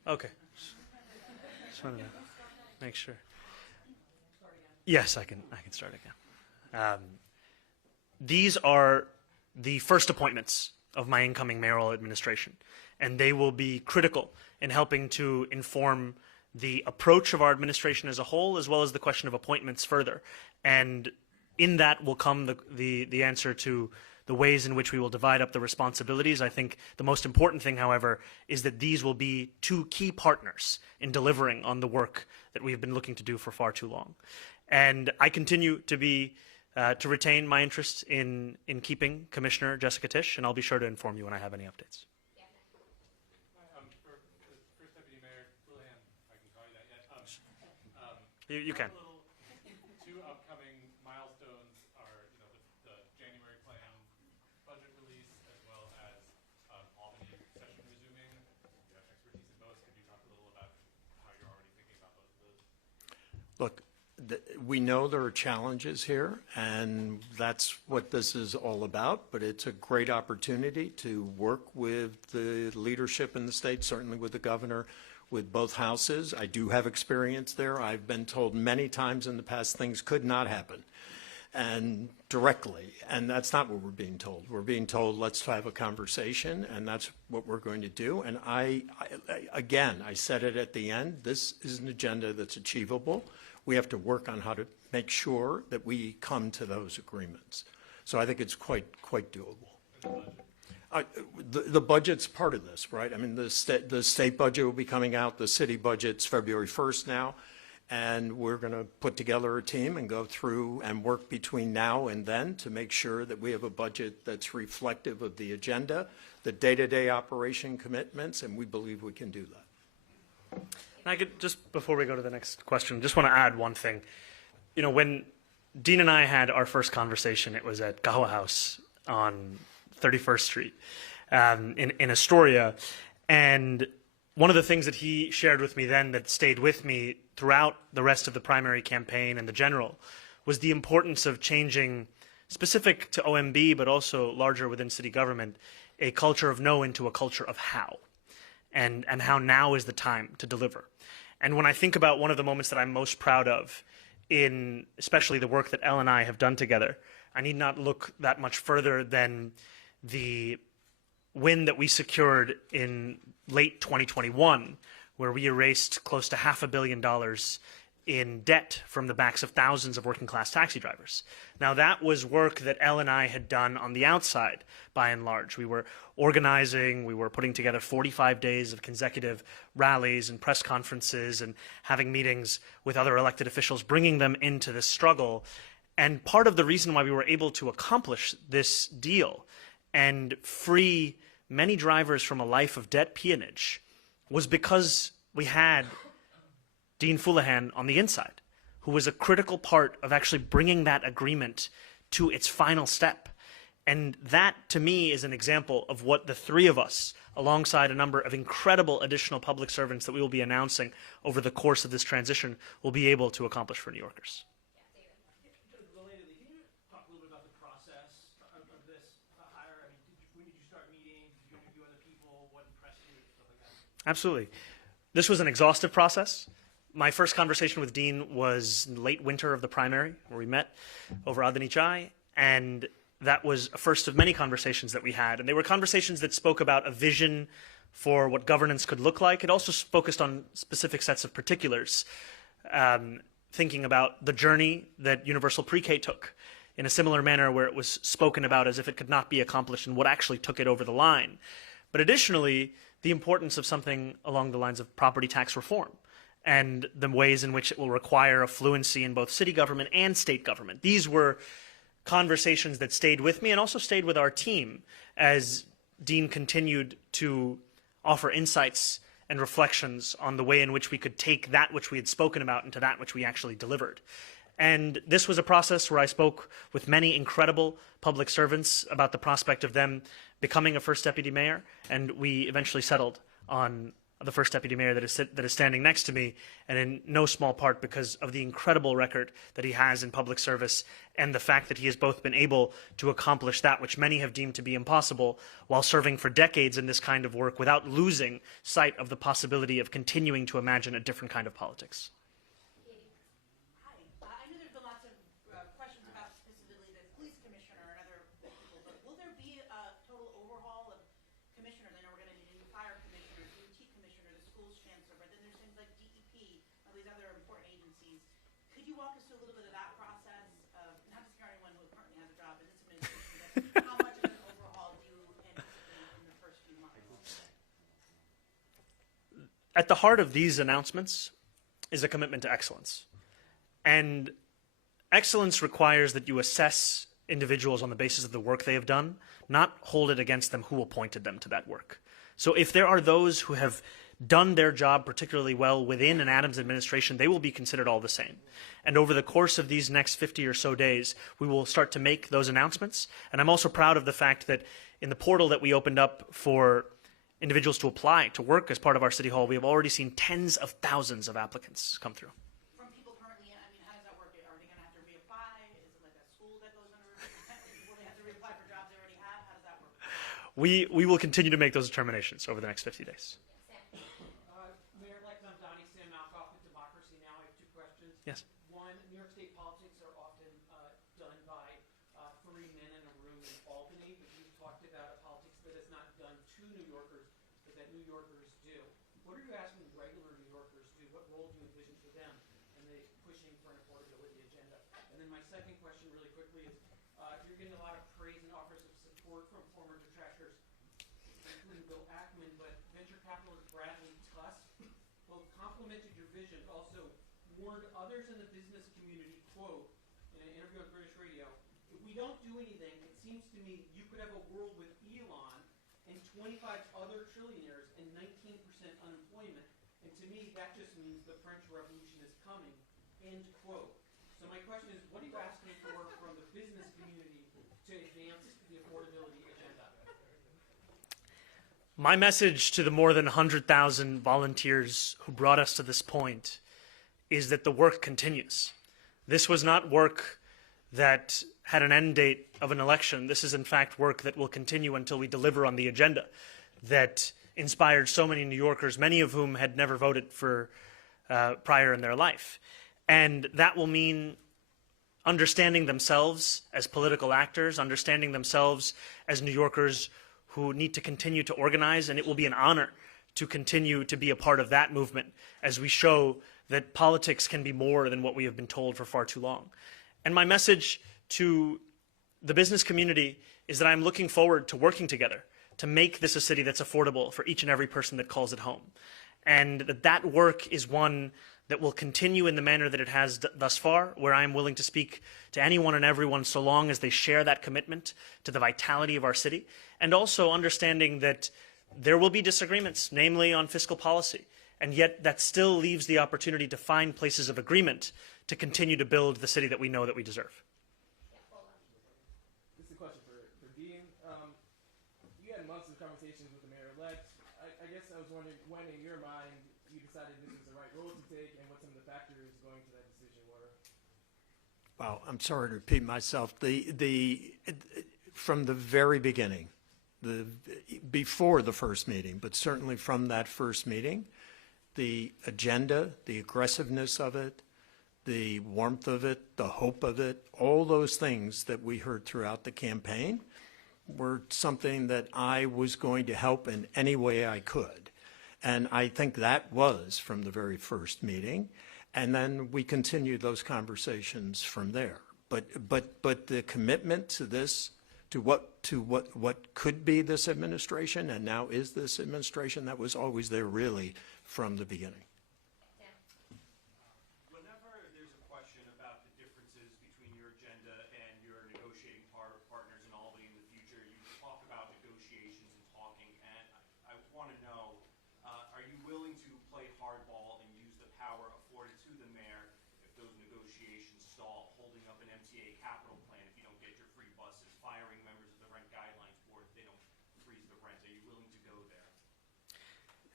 Okay. Just wanted to make sure. Yes, I can start again. These are the first appointments of my incoming mayoral administration, and they will be critical in helping to inform the approach of our administration as a whole, as well as the question of appointments further. And in that will come the answer to the ways in which we will divide up the responsibilities. I think the most important thing, however, is that these will be two key partners in delivering on the work that we've been looking to do for far too long. And I continue to retain my interest in keeping Commissioner Jessica Tisch, and I'll be sure to inform you when I have any updates. For First Deputy Mayor Fuleihan, if I can call you that yet. You can. Two upcoming milestones are, the January plan budget release, as well as Albany session resuming. You have expertise in both. Could you talk a little about how you're already thinking about both of those? Look, we know there are challenges here, and that's what this is all about, but it's a great opportunity to work with the leadership in the state, certainly with the governor, with both houses. I do have experience there. I've been told many times in the past things could not happen, and directly, and that's not what we're being told. We're being told, let's have a conversation, and that's what we're going to do. And again, I said it at the end, this is an agenda that's achievable. We have to work on how to make sure that we come to those agreements. So I think it's quite doable. The budget's part of this, right? I mean, the state budget will be coming out. The city budget's February 1st now. And we're going to put together a team and go through and work between now and then to make sure that we have a budget that's reflective of the agenda, the day-to-day operation commitments, and we believe we can do that. I could, just before we go to the next question, just want to add one thing. When Dean and I had our first conversation, it was at Kawa House on 31st Street in Astoria. And one of the things that he shared with me then that stayed with me throughout the rest of the primary campaign and the general was the importance of changing, specific to OMB, but also larger within city government, a culture of no into a culture of how. And how now is the time to deliver. And when I think about one of the moments that I'm most proud of in especially the work that Elle and I have done together, I need not look that much further than the win that we secured in late 2021, where we erased close to $500 million in debt from the backs of thousands of working class taxi drivers. Now that was work that Elle and I had done on the outside, by and large. We were organizing, we were putting together 45 days of consecutive rallies and press conferences and having meetings with other elected officials, bringing them into this struggle. And part of the reason why we were able to accomplish this deal and free many drivers from a life of debt peonage was because we had Dean Fuleihan on the inside, who was a critical part of actually bringing that agreement to its final step. And that, to me, is an example of what the three of us, alongside a number of incredible additional public servants that we will be announcing over the course of this transition, will be able to accomplish for New Yorkers. Relatedly, can you talk a little bit about the process of this hire? I mean, when did you start meeting? Did you interview other people? What impressed you? Stuff like that. Absolutely. This was an exhaustive process. My first conversation with Dean was late winter of the primary, where we met over Adani Chai, and that was a first of many conversations that we had. And they were conversations that spoke about a vision for what governance could look like. It also focused on specific sets of particulars, thinking about the journey that universal pre-K took in a similar manner, where it was spoken about as if it could not be accomplished and what actually took it over the line. But additionally, the importance of something along the lines of property tax reform and the ways in which it will require a fluency in both city government and state government. These were conversations that stayed with me and also stayed with our team as Dean continued to offer insights and reflections on the way in which we could take that which we had spoken about into that which we actually delivered. And this was a process where I spoke with many incredible public servants about the prospect of them becoming a first deputy mayor, and we eventually settled on the first deputy mayor that is standing next to me, and in no small part because of the incredible record that he has in public service and the fact that he has both been able to accomplish that which many have deemed to be impossible while serving for decades in this kind of work without losing sight of the possibility of continuing to imagine a different kind of politics. Hi. I know there's been lots of questions about specifically the police commissioner and other people, but will there be a total overhaul of commissioners? I know we're going to need a new fire commissioner, DOT commissioner, the schools chancellor, but then there's things like DEP, all these other important agencies. Could you walk us through a little bit of that process? Not to scare anyone who currently has a job in this administration, but how much of an overhaul do you anticipate in the first few months? At the heart of these announcements is a commitment to excellence. And excellence requires that you assess individuals on the basis of the work they have done, not hold it against them who appointed them to that work. So if there are those who have done their job particularly well within an Adams administration, they will be considered all the same. And over the course of these next 50 or so days, we will start to make those announcements. And I'm also proud of the fact that in the portal that we opened up for individuals to apply to work as part of our city hall, we have already seen tens of thousands of applicants come through. From people currently in, I mean, how does that work? Are they going to have to reapply? Is it like a school that goes under? Will they have to reapply for jobs they already have? How does that work? We will continue to make those determinations over the next 50 days. Mayor-elect Mamdani, Sam Malkoff with Democracy Now! I have two questions. Yes. One, New York State politics are often done by three men in a room in Albany, but you've talked about a politics that is not done to New Yorkers, but that New Yorkers do. What are you asking regular New Yorkers to do? What role do you envision for them in the pushing for an affordability agenda? And then my second question really quickly is, you're getting a lot of praise and offers of support from former detractors, including Bill Ackman, but venture capitalist Bradley Tusk both complimented your vision, but also warned others in the business community, quote, in an interview with British Radio, if we don't do anything, it seems to me you could have a world with Elon and 25 other trillionaires and 19% unemployment. And to me, that just means the French Revolution is coming, end quote. So my question is, what are you asking for from the business community to advance the affordability agenda? My message to the more than 100,000 volunteers who brought us to this point is that the work continues. This was not work that had an end date of an election. This is in fact work that will continue until we deliver on the agenda that inspired so many New Yorkers, many of whom had never voted for prior in their life. And that will mean understanding themselves as political actors, understanding themselves as New Yorkers who need to continue to organize, and it will be an honor to continue to be a part of that movement as we show that politics can be more than what we have been told for far too long. And my message to the business community is that I'm looking forward to working together to make this a city that's affordable for each and every person that calls it home. And that work is one that will continue in the manner that it has thus far, where I am willing to speak to anyone and everyone so long as they share that commitment to the vitality of our city, and also understanding that there will be disagreements, namely on fiscal policy, and yet that still leaves the opportunity to find places of agreement to continue to build the city that we know that we deserve. This is a question for Dean. You had months of conversations with the mayor-elect. I guess I was wondering when, in your mind, you decided this was the right role to take and what some of the factors going to that decision were. Well, I'm sorry to repeat myself. From the very beginning, before the first meeting, but certainly from that first meeting, the agenda, the aggressiveness of it, the warmth of it, the hope of it, all those things that we heard throughout the campaign were something that I was going to help in any way I could. And I think that was from the very first meeting. And then we continued those conversations from there. But the commitment to this, to what could be this administration and now is this administration, that was always there really from the beginning. Whenever there's a question about the differences between your agenda and your negotiating partners in Albany in the future, you talk about negotiations and talking, and I want to know, are you willing to play hardball and use the power afforded to the mayor if those negotiations stall, holding up an MTA capital plan if you don't get your free buses, firing members of the Rent Guidelines Board if they don't freeze the rent? Are you willing to go there?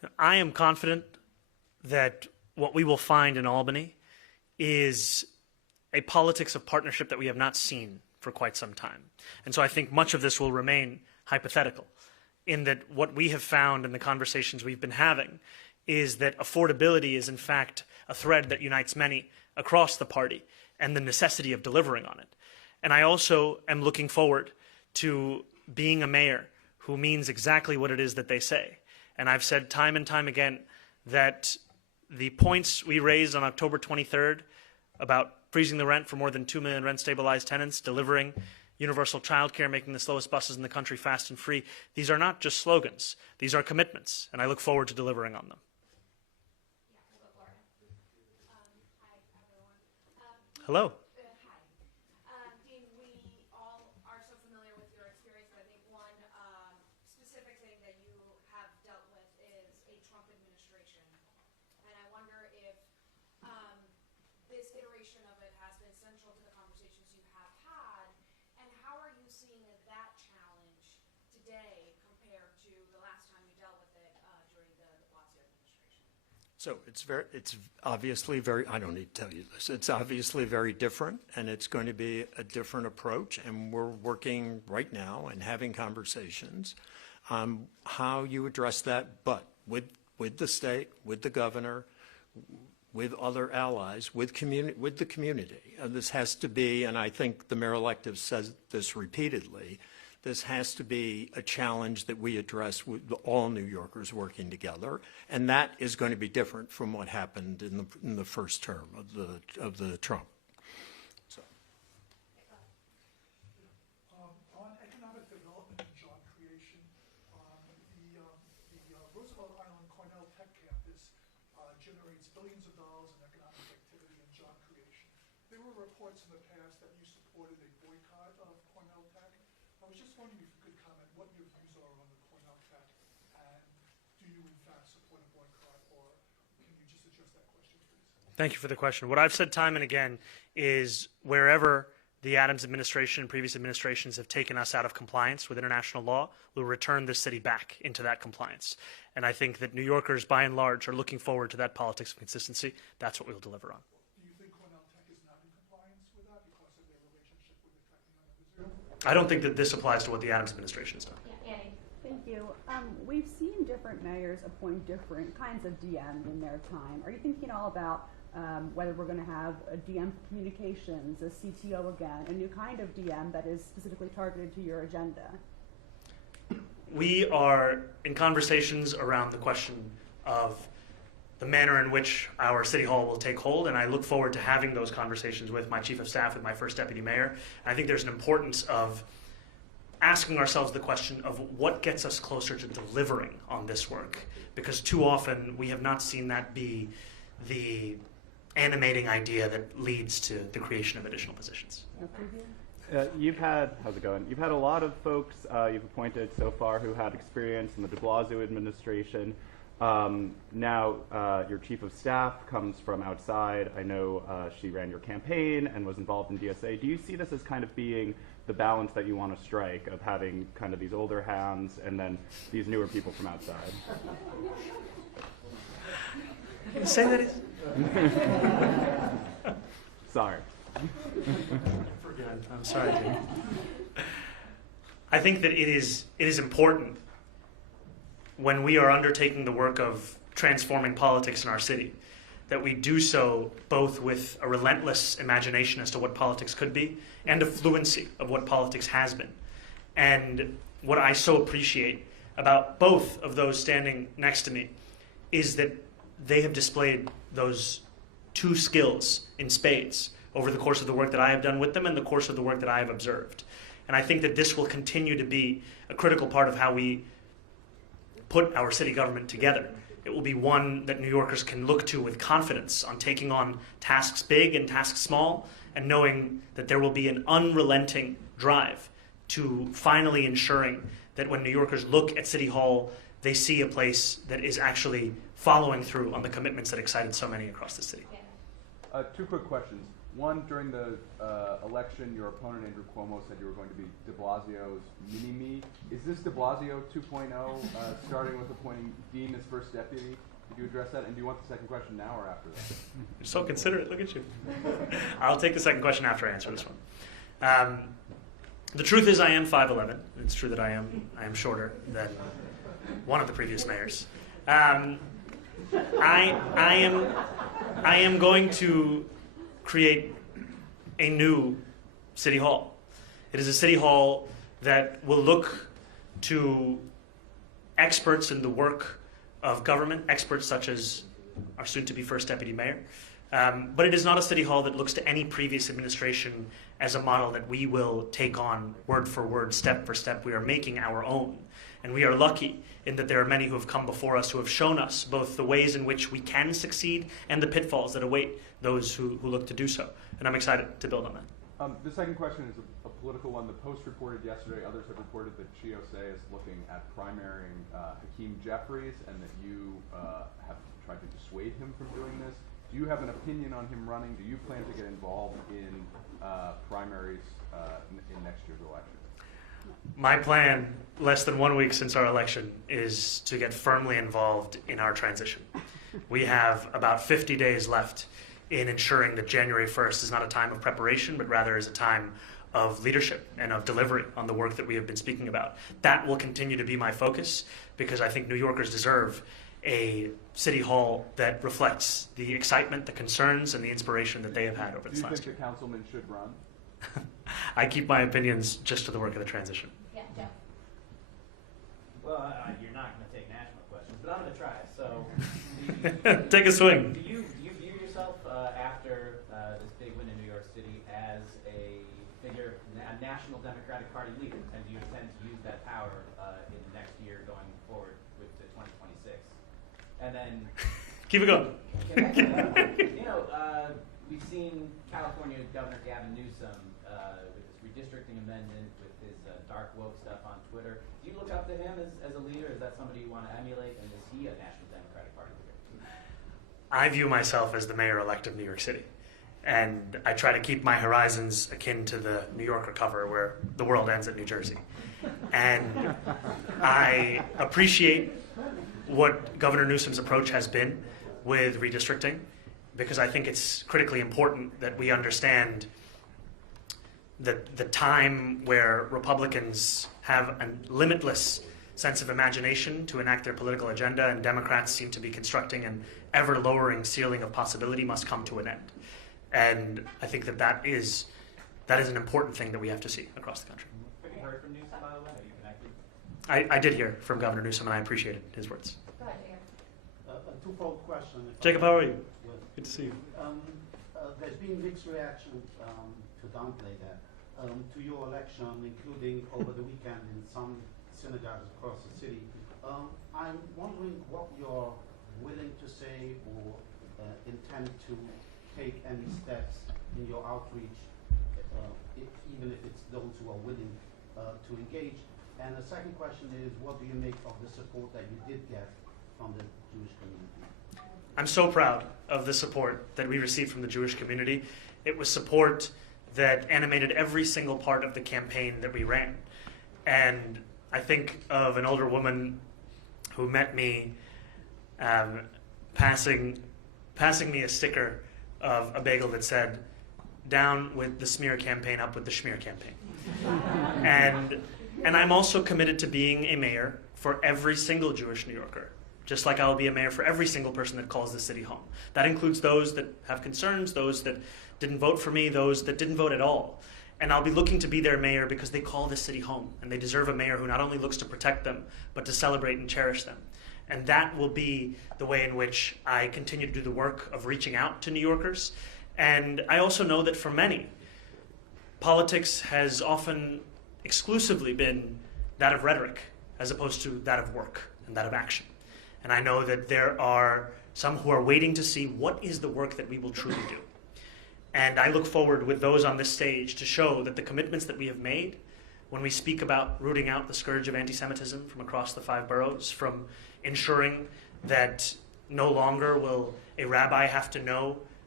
I am confident that what we will find in Albany is a politics of partnership that we have not seen for quite some time. And so I think much of this will remain hypothetical, in that what we have found in the conversations we've been having is that affordability is in fact a thread that unites many across the party and the necessity of delivering on it. And I also am looking forward to being a mayor who means exactly what it is that they say. And I've said time and time again that the points we raised on October 23rd about freezing the rent for more than 2 million rent-stabilized tenants, delivering universal childcare, making the slowest buses in the country fast and free, these are not just slogans. These are commitments, and I look forward to delivering on them. Hello. Dean, we all are so familiar with your experience, but I think one specific thing that you have dealt with is a Trump administration. And I wonder if this iteration of it has been central to the conversations you have had, and how are you seeing that challenge today compared to the last time you dealt with it during the de Blasio administration? So it's obviously very, I don't need to tell you this, it's obviously very different, and it's going to be a different approach, and we're working right now and having conversations on how you address that, but with the state, with the governor, with other allies, with the community. And this has to be, and I think the mayor-elect has said this repeatedly, this has to be a challenge that we address with all New Yorkers working together, and that is going to be different from what happened in the first term of the Trump. So. On economic development and job creation, the Roosevelt Island Cornell Tech Campus generates billions of dollars in economic activity and job creation. There were reports in the past that you supported a boycott of Cornell Tech. I was just wondering if you could comment what your views are on the Cornell Tech, and do you in fact support a boycott, or can you just address that question, please? Thank you for the question. What I've said time and again is wherever the Adams administration and previous administrations have taken us out of compliance with international law, we'll return this city back into that compliance. And I think that New Yorkers, by and large, are looking forward to that politics of consistency. That's what we'll deliver on. Do you think Cornell Tech is not in compliance with that because of their relationship with the Technion of Israel? I don't think that this applies to what the Adams administration has done. Yeah, Annie. Thank you. We've seen different mayors appoint different kinds of DMs in their time. Are you thinking all about whether we're going to have a DM for communications, a CTO again, a new kind of DM that is specifically targeted to your agenda? We are in conversations around the question of the manner in which our city hall will take hold, and I look forward to having those conversations with my chief of staff, with my first deputy mayor. I think there's an importance of asking ourselves the question of what gets us closer to delivering on this work, because too often we have not seen that be the animating idea that leads to the creation of additional positions. You've had, how's it going? You've had a lot of folks you've appointed so far who had experience in the de Blasio administration. Now your chief of staff comes from outside. I know she ran your campaign and was involved in DSA. Do you see this as kind of being the balance that you want to strike of having kind of these older hands and then these newer people from outside? Say that is. Sorry. I'm sorry, Jake. I think that it is important when we are undertaking the work of transforming politics in our city that we do so both with a relentless imagination as to what politics could be and a fluency of what politics has been. And what I so appreciate about both of those standing next to me is that they have displayed those two skills in spades over the course of the work that I have done with them and the course of the work that I have observed. And I think that this will continue to be a critical part of how we put our city government together. It will be one that New Yorkers can look to with confidence on taking on tasks big and tasks small, and knowing that there will be an unrelenting drive to finally ensuring that when New Yorkers look at City Hall, they see a place that is actually following through on the commitments that excited so many across the city. Two quick questions. One, during the election, your opponent, Andrew Cuomo, said you were going to be de Blasio's mini-me. Is this de Blasio 2.0, starting with appointing Dean as first deputy? Could you address that? And do you want the second question now or after that? You're so considerate. Look at you. I'll take the second question after I answer this one. The truth is I am 5'11". It's true that I am shorter than one of the previous mayors. I am going to create a new city hall. It is a city hall that will look to experts in the work of government, experts such as our soon-to-be first deputy mayor. But it is not a city hall that looks to any previous administration as a model that we will take on word for word, step for step. We are making our own. And we are lucky in that there are many who have come before us who have shown us both the ways in which we can succeed and the pitfalls that await those who look to do so. And I'm excited to build on that. The second question is a political one. The Post reported yesterday, others have reported that GOSA is looking at primarying Hakeem Jeffries and that you have tried to dissuade him from doing this. Do you have an opinion on him running? Do you plan to get involved in primaries in next year's election? My plan, less than 1 week since our election, is to get firmly involved in our transition. We have about 50 days left in ensuring that January 1st is not a time of preparation, but rather is a time of leadership and of delivery on the work that we have been speaking about. That will continue to be my focus because I think New Yorkers deserve a city hall that reflects the excitement, the concerns, and the inspiration that they have had over this last year. Do you think the councilman should run? I keep my opinions just to the work of the transition. Yeah, Jeff. Well, you're not going to take national questions, but I'm going to try. So, Take a swing. Do you view yourself after this big win in New York City as a figure, a national Democratic Party leader, and do you intend to use that power in the next year going forward with the 2026? And then keep it going. We've seen California Governor Gavin Newsom with this redistricting amendment, with his dark woke stuff on Twitter. Do you look up to him as a leader? Is that somebody you want to emulate? And is he a National Democratic Party leader? I view myself as the mayor-elect of New York City. And I try to keep my horizons akin to the New Yorker cover where the world ends at New Jersey. And I appreciate what Governor Newsom's approach has been with redistricting, because I think it's critically important that we understand that the time where Republicans have a limitless sense of imagination to enact their political agenda and Democrats seem to be constructing an ever-lowering ceiling of possibility must come to an end. And I think that is an important thing that we have to see across the country. Have you heard from Newsom, by the way? Are you connected? I did hear from Governor Newsom, and I appreciated his words. Go ahead, Jacob. A twofold question. Jacob, how are you? Good to see you. There's been mixed reaction to downplay that to your election, including over the weekend in some synagogues across the city. I'm wondering what you're willing to say or intend to take any steps in your outreach, even if it's those who are willing to engage. And the second question is, what do you make of the support that you did get from the Jewish community? I'm so proud of the support that we received from the Jewish community. It was support that animated every single part of the campaign that we ran. And I think of an older woman who met me passing me a sticker of a bagel that said, "Down with the smear campaign, up with the schmear campaign." And I'm also committed to being a mayor for every single Jewish New Yorker, just like I will be a mayor for every single person that calls the city home. That includes those that have concerns, those that didn't vote for me, those that didn't vote at all. And I'll be looking to be their mayor because they call this city home, and they deserve a mayor who not only looks to protect them, but to celebrate and cherish them. And that will be the way in which I continue to do the work of reaching out to New Yorkers. And I also know that for many, politics has often exclusively been that of rhetoric as opposed to that of work and that of action. And I know that there are some who are waiting to see what is the work that we will truly do. And I look forward with those on this stage to show that the commitments that we have made when we speak about rooting out the scourge of anti-Semitism from across the 5 boroughs, from ensuring that no longer will a rabbi have to know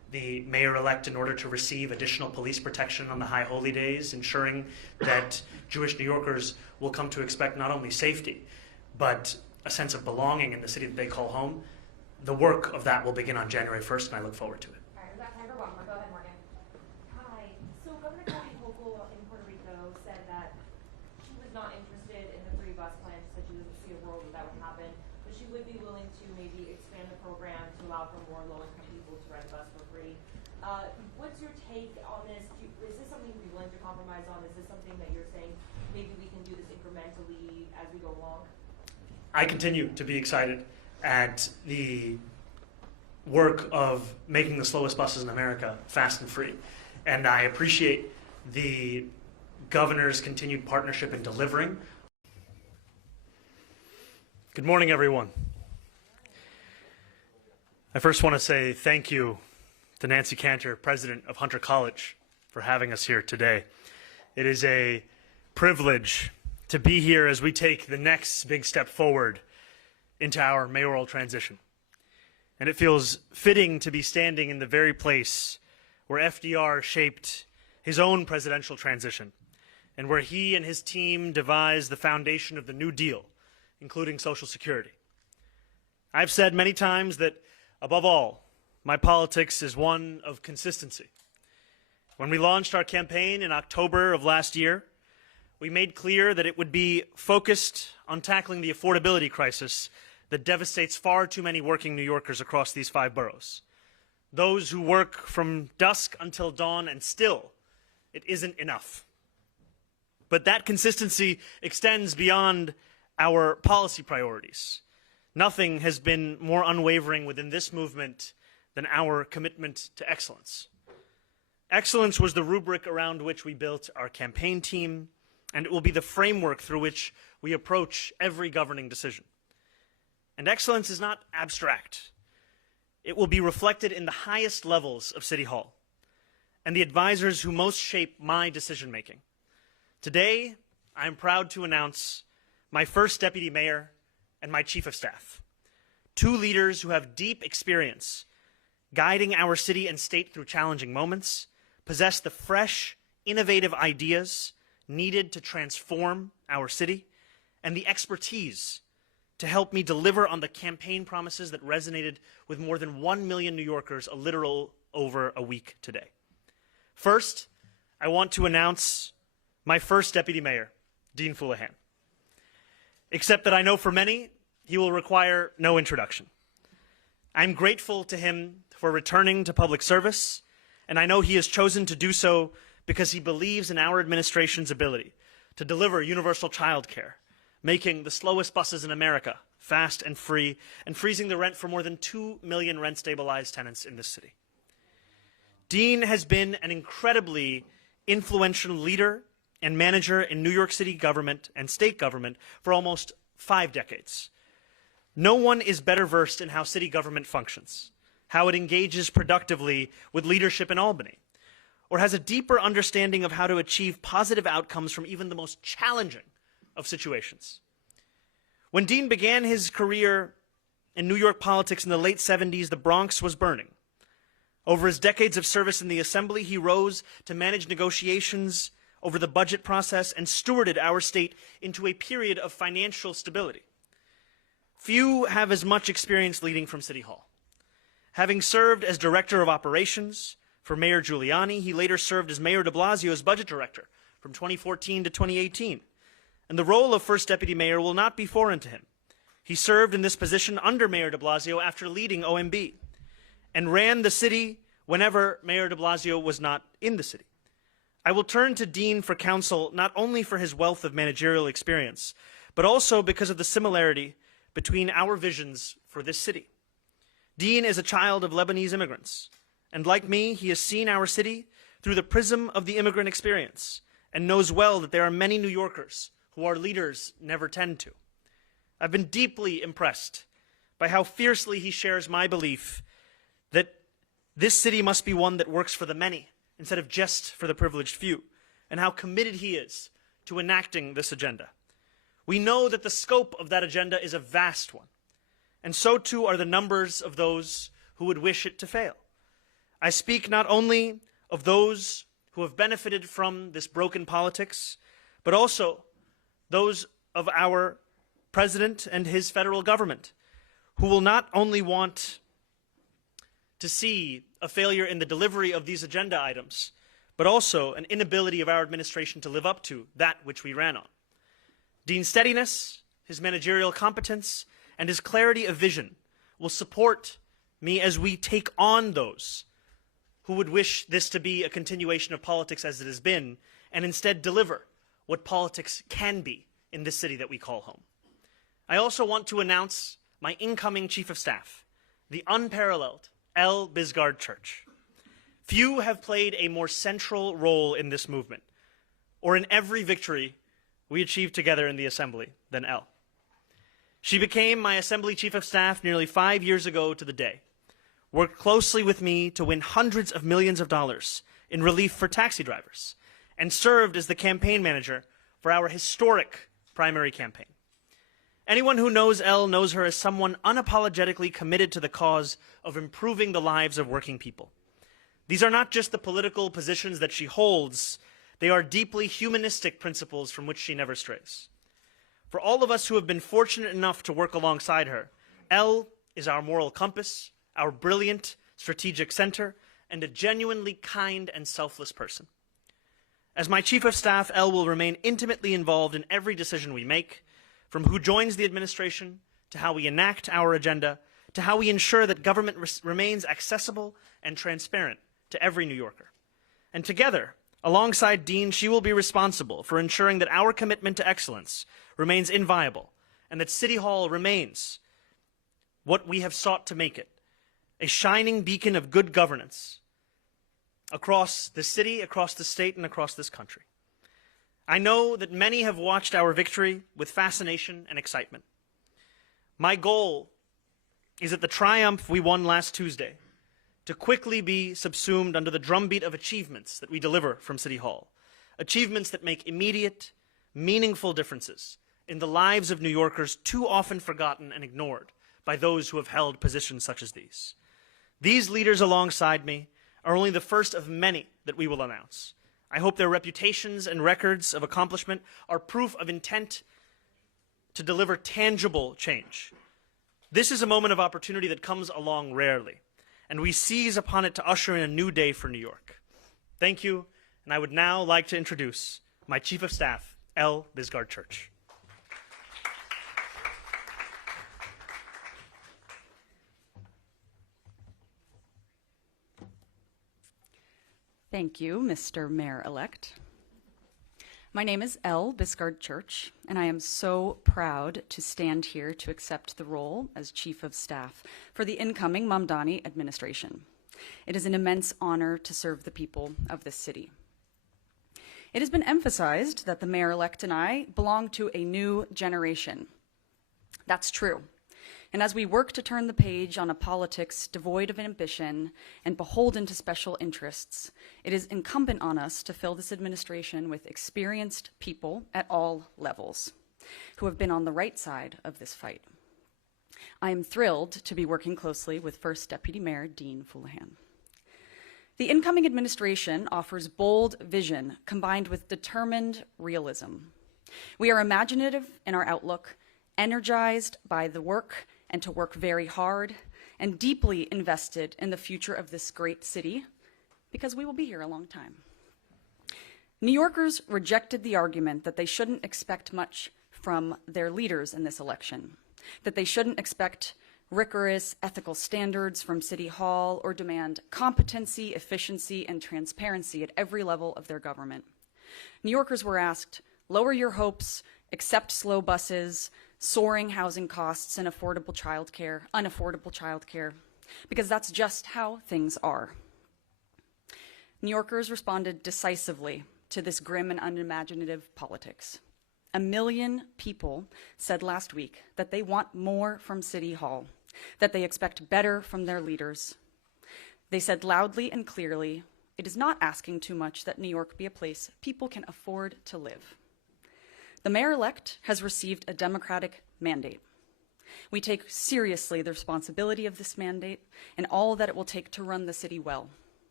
the mayor-elect in order to receive additional police protection on the high holy days, ensuring that Jewish New Yorkers will come to expect not only safety, but a sense of belonging in the city that they call home. The work of that will begin on January 1st, and I look forward to it. All right, we've got time for one more. Go ahead, Morgan. Hi. So Governor Kathy Hochul in Puerto Rico said that she was not interested in the 3 bus plan. She said she doesn't see a world where that would happen, but she would be willing to maybe expand the program to allow for more low-income people to ride a bus for free. What's your take on this? Is this something you'd be willing to compromise on? Is this something that you're saying maybe we can do this incrementally as we go along? I continue to be excited at the work of making the slowest buses in America fast and free. And I appreciate the governor's continued partnership in delivering. Good morning, everyone. I first want to say thank you to Nancy Cantor, president of Hunter College, for having us here today. It is a privilege to be here as we take the next big step forward into our mayoral transition. And it feels fitting to be standing in the very place where FDR shaped his own presidential transition, and where he and his team devised the foundation of the New Deal, including Social Security. I've said many times that, above all, my politics is one of consistency. When we launched our campaign in October of last year, we made clear that it would be focused on tackling the affordability crisis that devastates far too many working New Yorkers across these 5 boroughs. Those who work from dusk until dawn, and still, it isn't enough. But that consistency extends beyond our policy priorities. Nothing has been more unwavering within this movement than our commitment to excellence. Excellence was the rubric around which we built our campaign team, and it will be the framework through which we approach every governing decision. And excellence is not abstract. It will be reflected in the highest levels of City Hall and the advisors who most shape my decision-making. Today, I am proud to announce my first deputy mayor and my chief of staff, 2 leaders who have deep experience guiding our city and state through challenging moments, possess the fresh, innovative ideas needed to transform our city, and the expertise to help me deliver on the campaign promises that resonated with more than 1 million New Yorkers a literal over a week today. First, I want to announce my first deputy mayor, Dean Fuleihan. Except that I know for many, he will require no introduction. I'm grateful to him for returning to public service, and I know he has chosen to do so because he believes in our administration's ability to deliver universal child care, making the slowest buses in America fast and free, and freezing the rent for more than 2 million rent-stabilized tenants in this city. Dean has been an incredibly influential leader and manager in New York City government and state government for almost 5 decades. No one is better versed in how city government functions, how it engages productively with leadership in Albany, or has a deeper understanding of how to achieve positive outcomes from even the most challenging of situations. When Dean began his career in New York politics in the late 70s, the Bronx was burning. Over his decades of service in the Assembly, he rose to manage negotiations over the budget process and stewarded our state into a period of financial stability. Few have as much experience leading from City Hall. Having served as Director of Operations for Mayor Giuliani, he later served as Mayor de Blasio as Budget Director from 2014 to 2018. And the role of First Deputy Mayor will not be foreign to him. He served in this position under Mayor de Blasio after leading OMB, and ran the city whenever Mayor de Blasio was not in the city. I will turn to Dean for counsel not only for his wealth of managerial experience, but also because of the similarity between our visions for this city. Dean is a child of Lebanese immigrants, and like me, he has seen our city through the prism of the immigrant experience, and knows well that there are many New Yorkers who our leaders never tend to. I've been deeply impressed by how fiercely he shares my belief that this city must be one that works for the many instead of just for the privileged few, and how committed he is to enacting this agenda. We know that the scope of that agenda is a vast one, and so too are the numbers of those who would wish it to fail. I speak not only of those who have benefited from this broken politics, but also those of our president and his federal government, who will not only want to see a failure in the delivery of these agenda items, but also an inability of our administration to live up to that which we ran on. Dean's steadiness, his managerial competence, and his clarity of vision will support me as we take on those who would wish this to be a continuation of politics as it has been, and instead deliver what politics can be in this city that we call home. I also want to announce my incoming Chief of Staff, the unparalleled L. Bisgard Church. Few have played a more central role in this movement, or in every victory we achieved together in the Assembly, than L. She became my Assembly Chief of Staff nearly 5 years ago to the day, worked closely with me to win hundreds of millions of dollars in relief for taxi drivers, and served as the campaign manager for our historic primary campaign. Anyone who knows Elle knows her as someone unapologetically committed to the cause of improving the lives of working people. These are not just the political positions that she holds, they are deeply humanistic principles from which she never strays. For all of us who have been fortunate enough to work alongside her, Elle is our moral compass, our brilliant strategic center, and a genuinely kind and selfless person. As my Chief of Staff, Elle will remain intimately involved in every decision we make, from who joins the administration, to how we enact our agenda, to how we ensure that government remains accessible and transparent to every New Yorker. And together, alongside Dean, she will be responsible for ensuring that our commitment to excellence remains inviolable, and that City Hall remains what we have sought to make it, a shining beacon of good governance across the city, across the state, and across this country. I know that many have watched our victory with fascination and excitement. My goal is that the triumph we won last Tuesday to quickly be subsumed under the drumbeat of achievements that we deliver from City Hall, achievements that make immediate, meaningful differences in the lives of New Yorkers too often forgotten and ignored by those who have held positions such as these. These leaders alongside me are only the first of many that we will announce. I hope their reputations and records of accomplishment are proof of intent to deliver tangible change. This is a moment of opportunity that comes along rarely, and we seize upon it to usher in a new day for New York. Thank you, and I would now like to introduce my Chief of Staff, L. Bisgard Church. Thank you, Mr. Mayor-elect. My name is L. Bisgard Church, and I am so proud to stand here to accept the role as Chief of Staff for the incoming Mamdani administration. It is an immense honor to serve the people of this city. It has been emphasized that the mayor-elect and I belong to a new generation. That's true. And as we work to turn the page on a politics devoid of ambition and beholden to special interests, it is incumbent on us to fill this administration with experienced people at all levels who have been on the right side of this fight. I am thrilled to be working closely with First Deputy Mayor Dean Fuleihan. The incoming administration offers bold vision combined with determined realism. We are imaginative in our outlook, energized by the work and to work very hard, and deeply invested in the future of this great city, because we will be here a long time. New Yorkers rejected the argument that they shouldn't expect much from their leaders in this election, that they shouldn't expect rigorous ethical standards from City Hall or demand competency, efficiency, and transparency at every level of their government. New Yorkers were asked, lower your hopes, accept slow buses, soaring housing costs, and unaffordable childcare, because that's just how things are. New Yorkers responded decisively to this grim and unimaginative politics. 1 million people said last week that they want more from City Hall, that they expect better from their leaders. They said loudly and clearly, it is not asking too much that New York be a place people can afford to live. The mayor-elect has received a democratic mandate. We take seriously the responsibility of this mandate and all that it will take to run the city well.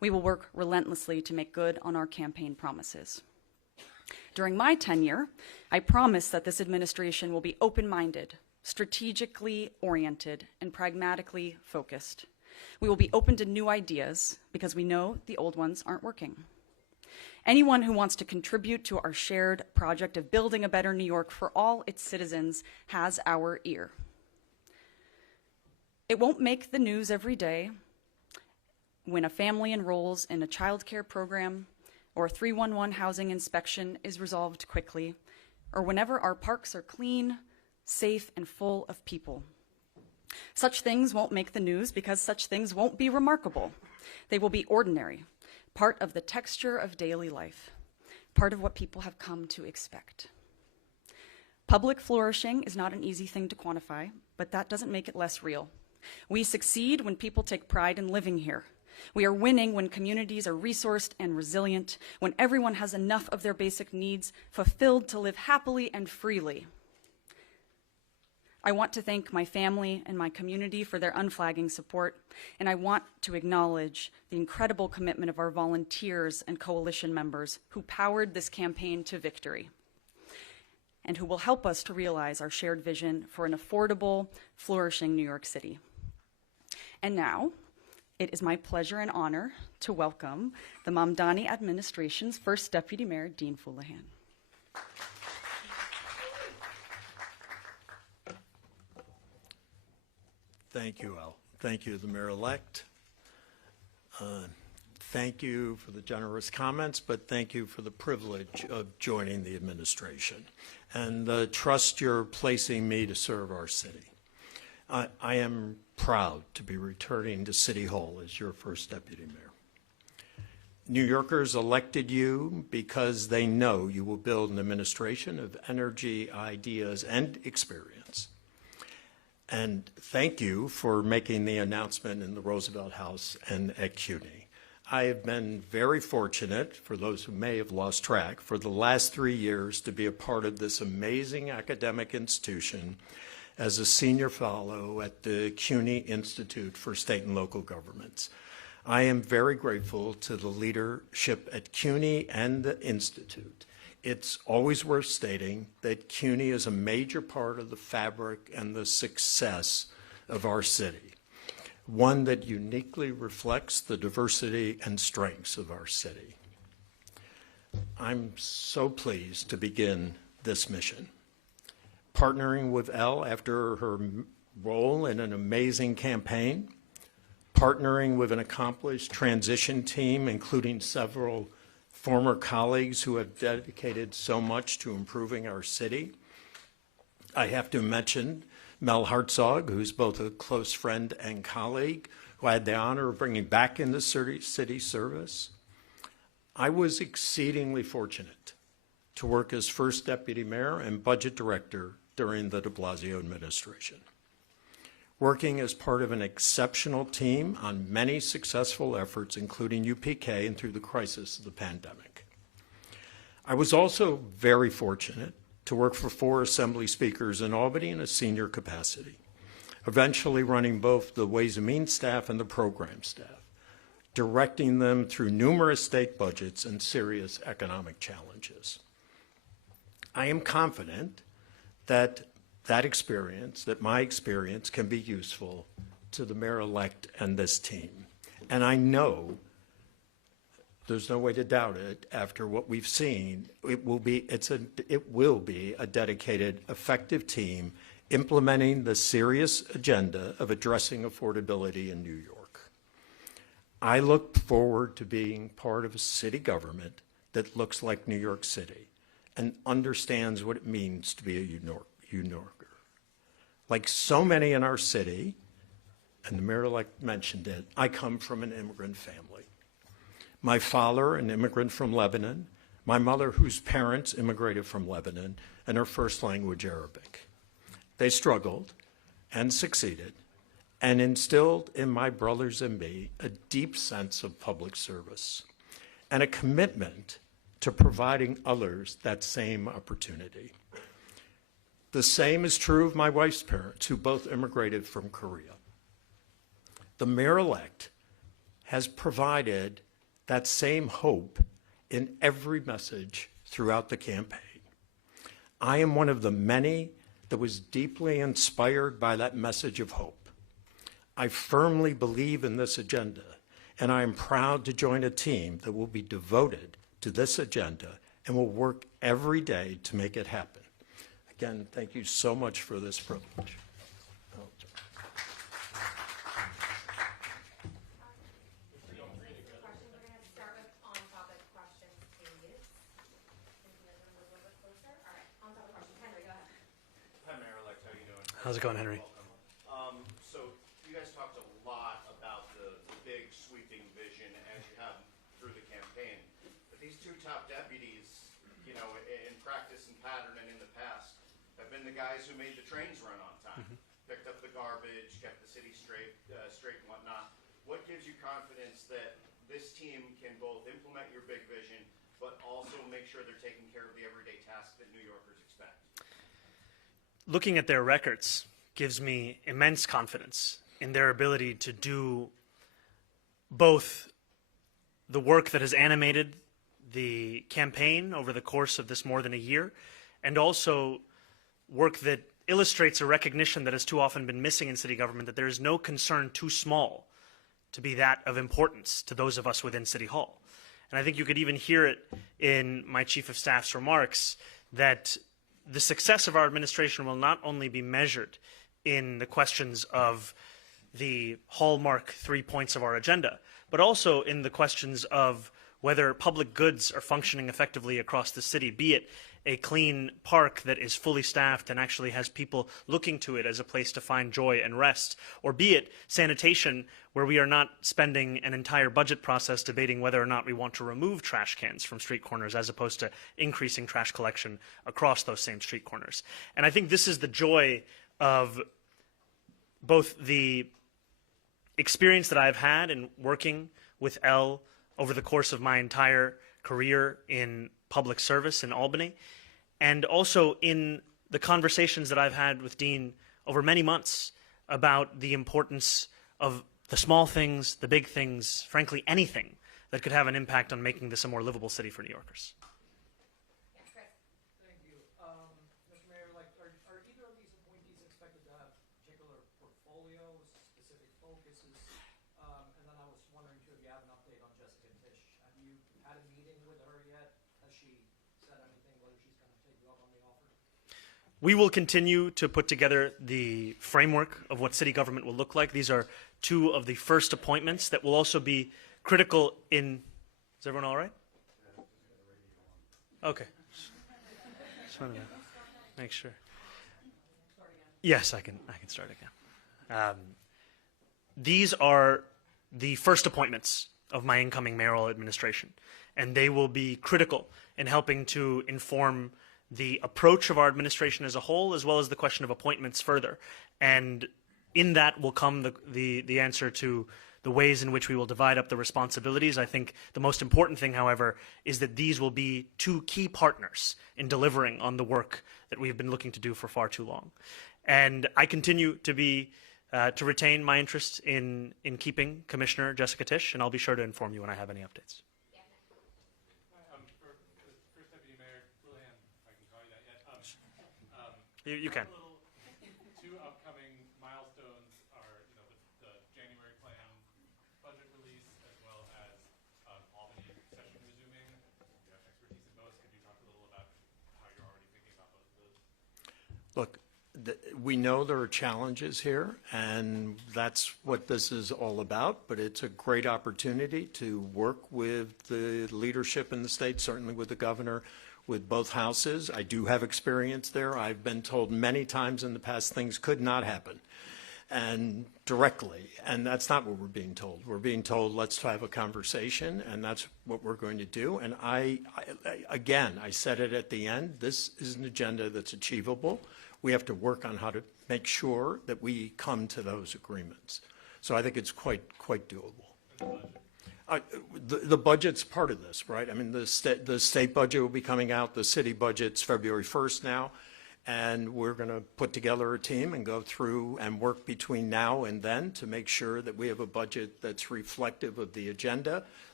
We will work relentlessly to make good on our campaign promises. During my tenure, I promise that this administration will be open-minded, strategically oriented, and pragmatically focused. We will be open to new ideas because we know the old ones aren't working. Anyone who wants to contribute to our shared project of building a better New York for all its citizens has our ear. It won't make the news every day when a family enrolls in a child care program or a 311 housing inspection is resolved quickly, or whenever our parks are clean, safe, and full of people. Such things won't make the news because such things won't be remarkable. They will be ordinary, part of the texture of daily life, part of what people have come to expect. Public flourishing is not an easy thing to quantify, but that doesn't make it less real. We succeed when people take pride in living here. We are winning when communities are resourced and resilient, when everyone has enough of their basic needs fulfilled to live happily and freely. I want to thank my family and my community for their unflagging support, and I want to acknowledge the incredible commitment of our volunteers and coalition members who powered this campaign to victory, and who will help us to realize our shared vision for an affordable, flourishing New York City. And now, it is my pleasure and honor to welcome the Mamdani administration's first Deputy Mayor, Dean Fuleihan. Thank you, Al. Thank you, the mayor-elect. Thank you for the generous comments, but thank you for the privilege of joining the administration and the trust you're placing me to serve our city. I am proud to be returning to City Hall as your first deputy mayor. New Yorkers elected you because they know you will build an administration of energy, ideas, and experience. And thank you for making the announcement in the Roosevelt House and at CUNY. I have been very fortunate, for those who may have lost track, for the last 3 years to be a part of this amazing academic institution as a senior fellow at the CUNY Institute for State and Local Governments. I am very grateful to the leadership at CUNY and the Institute. It's always worth stating that CUNY is a major part of the fabric and the success of our city, one that uniquely reflects the diversity and strengths of our city. I'm so pleased to begin this mission. Partnering with Elle after her role in an amazing campaign, partnering with an accomplished transition team, including several former colleagues who have dedicated so much to improving our city. I have to mention Mel Hartzog, who's both a close friend and colleague, who I had the honor of bringing back into city service. I was exceedingly fortunate to work as first deputy mayor and budget director during the de Blasio administration, working as part of an exceptional team on many successful efforts, including UPK and through the crisis of the pandemic. I was also very fortunate to work for 4 assembly speakers in Albany in a senior capacity, eventually running both the Ways and Means staff and the program staff, directing them through numerous state budgets and serious economic challenges. I am confident that my experience can be useful to the mayor-elect and this team. And I know, there's no way to doubt it, after what we've seen, it will be a dedicated, effective team implementing the serious agenda of addressing affordability in New York. I look forward to being part of a city government that looks like New York City and understands what it means to be a New Yorker. Like so many in our city, and the mayor-elect mentioned it, I come from an immigrant family. My father, an immigrant from Lebanon, my mother, whose parents immigrated from Lebanon, and her first language Arabic. They struggled and succeeded and instilled in my brothers and me a deep sense of public service and a commitment to providing others that same opportunity. The same is true of my wife's parents, who both immigrated from Korea. The mayor-elect has provided that same hope in every message throughout the campaign. I am one of the many that was deeply inspired by that message of hope. I firmly believe in this agenda, and I am proud to join a team that will be devoted to this agenda and will work every day to make it happen. Again, thank you so much for this privilege. How's it going, Henry? So you guys talked a lot about the big sweeping vision as you have through the campaign. But these two top deputies, you know, in practice and pattern and in the past, have been the guys who made the trains run on time, picked up the garbage, kept the city straight and whatnot. What gives you confidence that this team can both implement your big vision, but also make sure they're taking care of the everyday tasks that New Yorkers expect? Looking at their records gives me immense confidence in their ability to do both the work that has animated the campaign over the course of this more than a year, and also work that illustrates a recognition that has too often been missing in city government, that there is no concern too small to be that of importance to those of us within City Hall. And I think you could even hear it in my Chief of Staff's remarks that the success of our administration will not only be measured in the questions of the hallmark 3 points of our agenda, but also in the questions of whether public goods are functioning effectively across the city, be it a clean park that is fully staffed and actually has people looking to it as a place to find joy and rest, or be it sanitation, where we are not spending an entire budget process debating whether or not we want to remove trash cans from street corners as opposed to increasing trash collection across those same street corners. And I think this is the joy of both the experience that I've had in working with Elle over the course of my entire career in public service in Albany, and also in the conversations that I've had with Dean over many months about the importance of the small things, the big things, frankly, anything that could have an impact on making this a more livable city for New Yorkers. Thank you. Mr. Mayor, are either of these appointees expected to have particular portfolios, specific focuses? And then I was wondering, too, if you have an update on Jessica Tisch. Have you had a meeting with her yet? Has she said anything, whether she's going to take you up on the offer? We will continue to put together the framework of what city government will look like. These are two of the first appointments that will also be critical in... Is everyone all right? Okay. Just wanted to make sure. Yes, I can start again. These are the first appointments of my incoming mayoral administration, and they will be critical in helping to inform the approach of our administration as a whole, as well as the question of appointments further. And in that will come the answer to the ways in which we will divide up the responsibilities. I think the most important thing, however, is that these will be two key partners in delivering on the work that we have been looking to do for far too long. And I continue to be to retain my interest in keeping Commissioner Jessica Tisch, and I'll be sure to inform you when I have any updates. For First Deputy Mayor Fuleihan, if I can call you that yet. You can. Two upcoming milestones are, the January plan budget release, as well as Albany session resuming. You have expertise in both. Could you talk a little about how you're already thinking about both of those? Look, we know there are challenges here, and that's what this is all about, but it's a great opportunity to work with the leadership in the state, certainly with the governor, with both houses. I do have experience there. I've been told many times in the past things could not happen, and directly, and that's not what we're being told. We're being told, let's have a conversation, and that's what we're going to do. And again, I said it at the end, this is an agenda that's achievable. We have to work on how to make sure that we come to those agreements. So I think it's quite doable. The budget's part of this, right? I mean, the state budget will be coming out. The city budget's February 1st now. And we're going to put together a team and go through and work between now and then to make sure that we have a budget that's reflective of the agenda,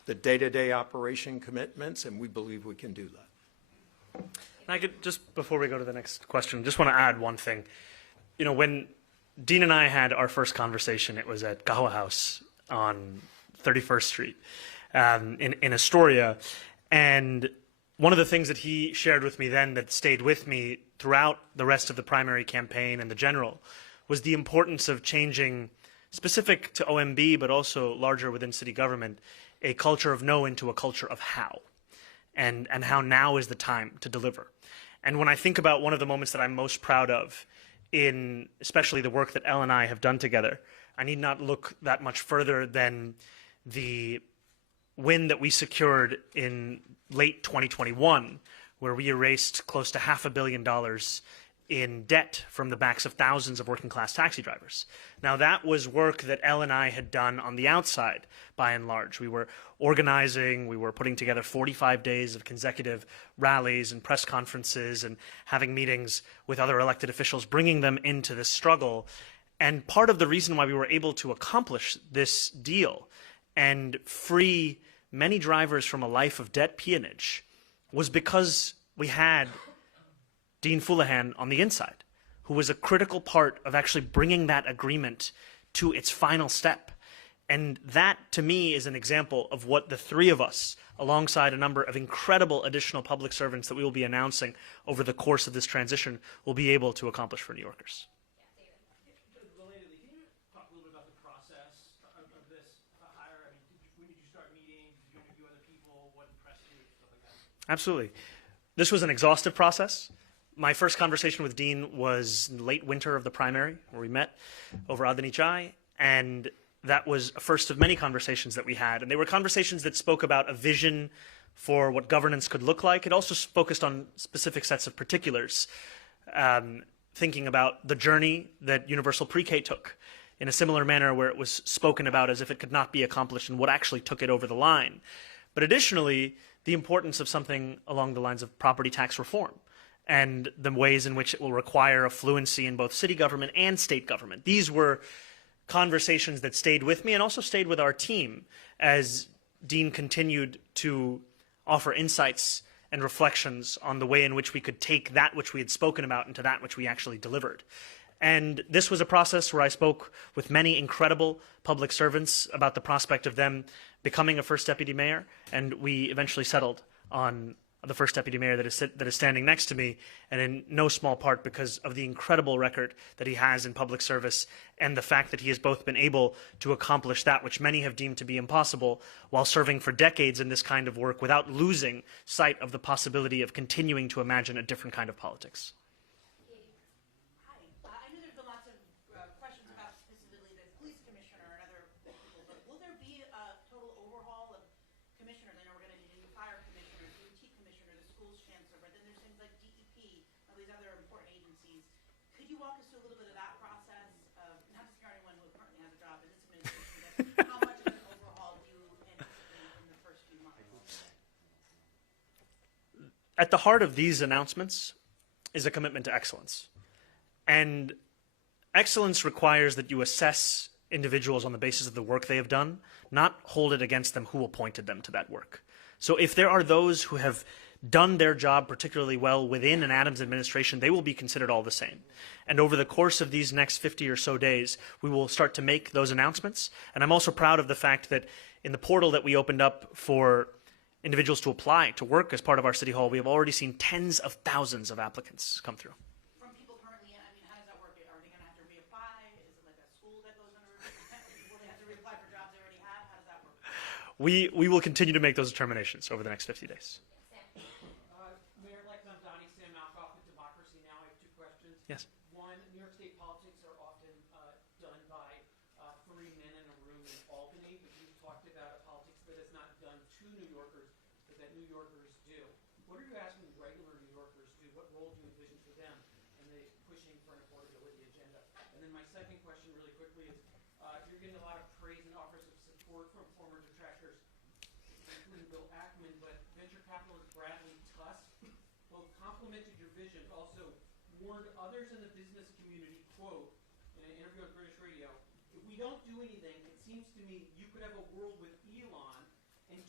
the day-to-day operation commitments, and we believe we can do that. And I could, just before we go to the next question, just want to add one thing. You know, when Dean and I had our first conversation, it was at Gawa House on 31st Street in Astoria. And one of the things that he shared with me then that stayed with me throughout the rest of the primary campaign and the general was the importance of changing, specific to OMB, but also larger within city government, a culture of no into a culture of how, and how now is the time to deliver. And when I think about one of the moments that I'm most proud of in especially the work that Elle and I have done together, I need not look that much further than the win that we secured in late 2021, where we erased close to $500 million in debt from the backs of thousands of working class taxi drivers. Now that was work that Elle and I had done on the outside, by and large. We were organizing, we were putting together 45 days of consecutive rallies and press conferences and having meetings with other elected officials, bringing them into this struggle. And part of the reason why we were able to accomplish this deal and free many drivers from a life of debt peonage was because we had Dean Fuleihan on the inside, who was a critical part of actually bringing that agreement to its final step. And that, to me, is an example of what the three of us, alongside a number of incredible additional public servants that we will be announcing over the course of this transition, will be able to accomplish for New Yorkers. Relatedly, can you talk a little bit about the process of this hire? I mean, when did you start meeting? Did you interview other people? What impressed you? Stuff like that. Absolutely. This was an exhaustive process. My first conversation with Dean was in late winter of the primary, where we met over Adani Chai, and that was a first of many conversations that we had. And they were conversations that spoke about a vision for what governance could look like. It also focused on specific sets of particulars, thinking about the journey that universal pre-K took in a similar manner, where it was spoken about as if it could not be accomplished and what actually took it over the line. But additionally, the importance of something along the lines of property tax reform and the ways in which it will require a fluency in both city government and state government. These were conversations that stayed with me and also stayed with our team as Dean continued to offer insights and reflections on the way in which we could take that which we had spoken about into that which we actually delivered. And this was a process where I spoke with many incredible public servants about the prospect of them becoming a first deputy mayor, and we eventually settled on the first deputy mayor that is standing next to me, and in no small part because of the incredible record that he has in public service and the fact that he has both been able to accomplish that which many have deemed to be impossible while serving for decades in this kind of work without losing sight of the possibility of continuing to imagine a different kind of politics. Hi. I know there's been lots of questions about specifically the police commissioner and other people, but will there be a total overhaul of commissioners? I know we're going to need a new fire commissioner, DOT commissioner, the schools chancellor, but then there's things like DEP, all these other important agencies. Could you walk us through a little bit of that process of, not to scare anyone who currently has a job in this administration, but how much of an overhaul do you anticipate in the first few months? At the heart of these announcements is a commitment to excellence. And excellence requires that you assess individuals on the basis of the work they have done, not hold it against them who appointed them to that work. So if there are those who have done their job particularly well within an Adams administration, they will be considered all the same. And over the course of these next 50 or so days, we will start to make those announcements. And I'm also proud of the fact that in the portal that we opened up for individuals to apply to work as part of our city hall, we have already seen tens of thousands of applicants come through. From people currently, I mean, how does that work? Are they going to have to reapply? Is it like a school that goes under? Will they have to reapply for jobs they already have? How does that work? We will continue to make those determinations over the next 50 days. Mayor-elect Mamdani, Sam Malkoff with Democracy Now! I have two questions. Yes. One, New York State politics are often done by 3 men in a room in Albany, but you've talked about a politics that is not done to New Yorkers, but that New Yorkers do. What are you asking regular New Yorkers to do? What role do you envision for them in the pushing for an affordability agenda? And then my second question really quickly is, you're getting a lot of praise and offers of support from former detractors, including Bill Ackman, but venture capitalist Bradley Tusk both complimented your vision, but also warned others in the business community, quote, in an interview on British radio, if we don't do anything, it seems to me you could have a world with Elon and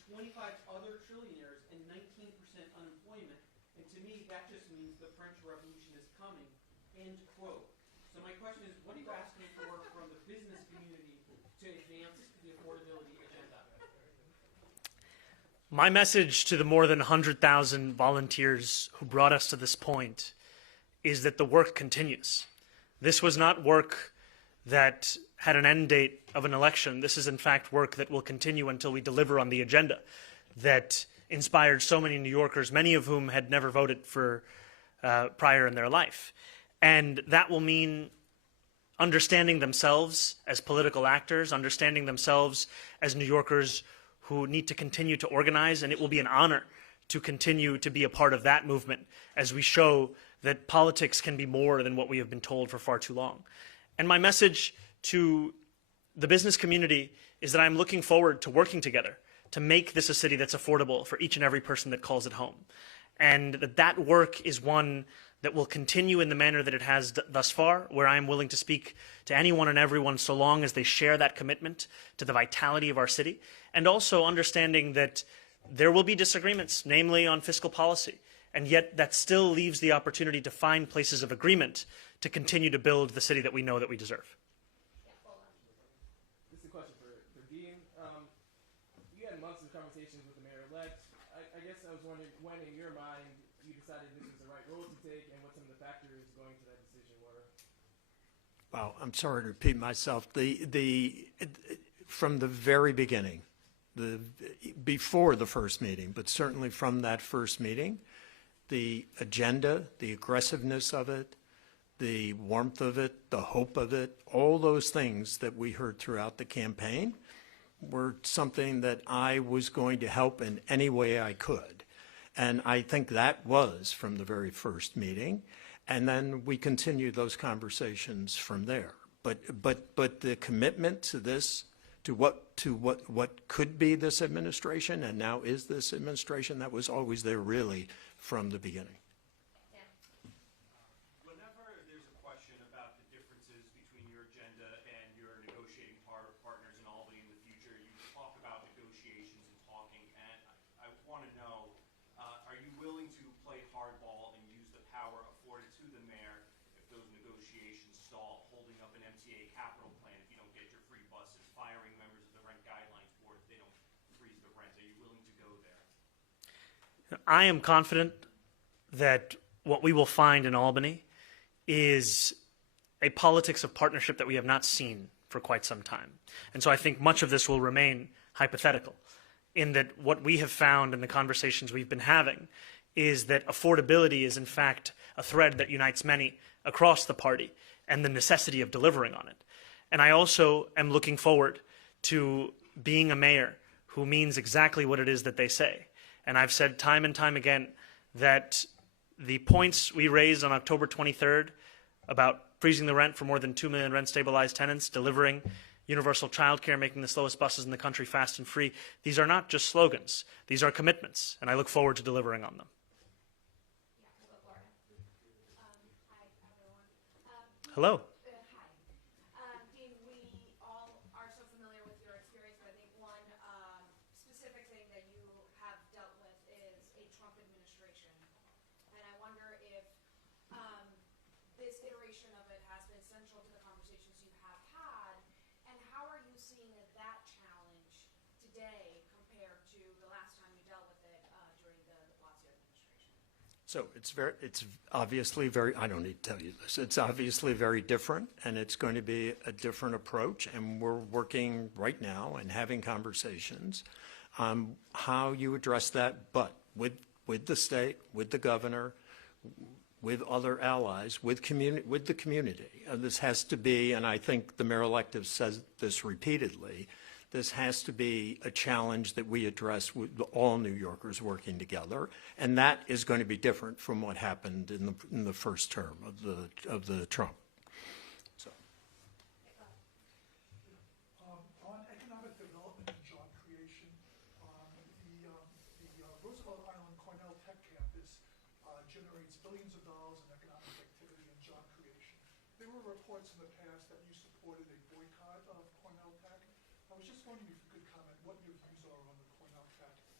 25 other trillionaires and 19% unemployment. And to me, that just means the French Revolution is coming, end quote. So my question is, what are you asking for from the business community to advance the affordability agenda? My message to the more than 100,000 volunteers who brought us to this point is that the work continues. This was not work that had an end date of an election. This is in fact work that will continue until we deliver on the agenda that inspired so many New Yorkers, many of whom had never voted for prior in their life. And that will mean understanding themselves as political actors, understanding themselves as New Yorkers who need to continue to organize, and it will be an honor to continue to be a part of that movement as we show that politics can be more than what we have been told for far too long. And my message to the business community is that I'm looking forward to working together to make this a city that's affordable for each and every person that calls it home. And that work is one that will continue in the manner that it has thus far, where I am willing to speak to anyone and everyone so long as they share that commitment to the vitality of our city, and also understanding that there will be disagreements, namely on fiscal policy, and yet that still leaves the opportunity to find places of agreement to continue to build the city that we know that we deserve. This is a question for Dean. You had months of conversations with the mayor-elect. I guess I was wondering when, in your mind, you decided this was the right role to take and what some of the factors going to that decision were. Well, I'm sorry to repeat myself. From the very beginning, before the first meeting, but certainly from that first meeting, the agenda, the aggressiveness of it, the warmth of it, the hope of it, all those things that we heard throughout the campaign were something that I was going to help in any way I could. And I think that was from the very first meeting. And then we continued those conversations from there. But the commitment to this, to what could be this administration and now is this administration, that was always there really from the beginning. Whenever there's a question about the differences between your agenda and your negotiating partners in Albany in the future, you talk about negotiations and talking, and I want to know, are you willing to play hardball and use the power afforded to the mayor if those negotiations stall, holding up an MTA capital plan if you don't get your free buses, firing members of the rent guidelines board if they don't freeze the rent? Are you willing to go there? I am confident that what we will find in Albany is a politics of partnership that we have not seen for quite some time. And so I think much of this will remain hypothetical, in that what we have found in the conversations we've been having is that affordability is in fact a thread that unites many across the party and the necessity of delivering on it. And I also am looking forward to being a mayor who means exactly what it is that they say. And I've said time and time again that the points we raised on October 23rd about freezing the rent for more than 2 million rent-stabilized tenants, delivering universal childcare, making the slowest buses in the country fast and free, these are not just slogans. These are commitments, and I look forward to delivering on them. Hello. Dean, we all are so familiar with your experience, but I think one specific thing that you have dealt with is a Trump administration. And I wonder if this iteration of it has been central to the conversations you have had, and how are you seeing that challenge today compared to the last time you dealt with it during the de Blasio administration? So it's obviously very, I don't need to tell you this, it's obviously very different, and it's going to be a different approach, and we're working right now and having conversations on how you address that, but with the state, with the governor, with other allies, with the community. This has to be, and I think the mayor-elect has said this repeatedly, this has to be a challenge that we address with all New Yorkers working together, and that is going to be different from what happened in the first term of the Trump. So. On economic development and job creation, the Roosevelt Island Cornell Tech campus generates billions of dollars in economic activity and job creation. There were reports in the past that you supported a boycott of Cornell Tech. I was just wondering if you could comment what your views are on the Cornell Tech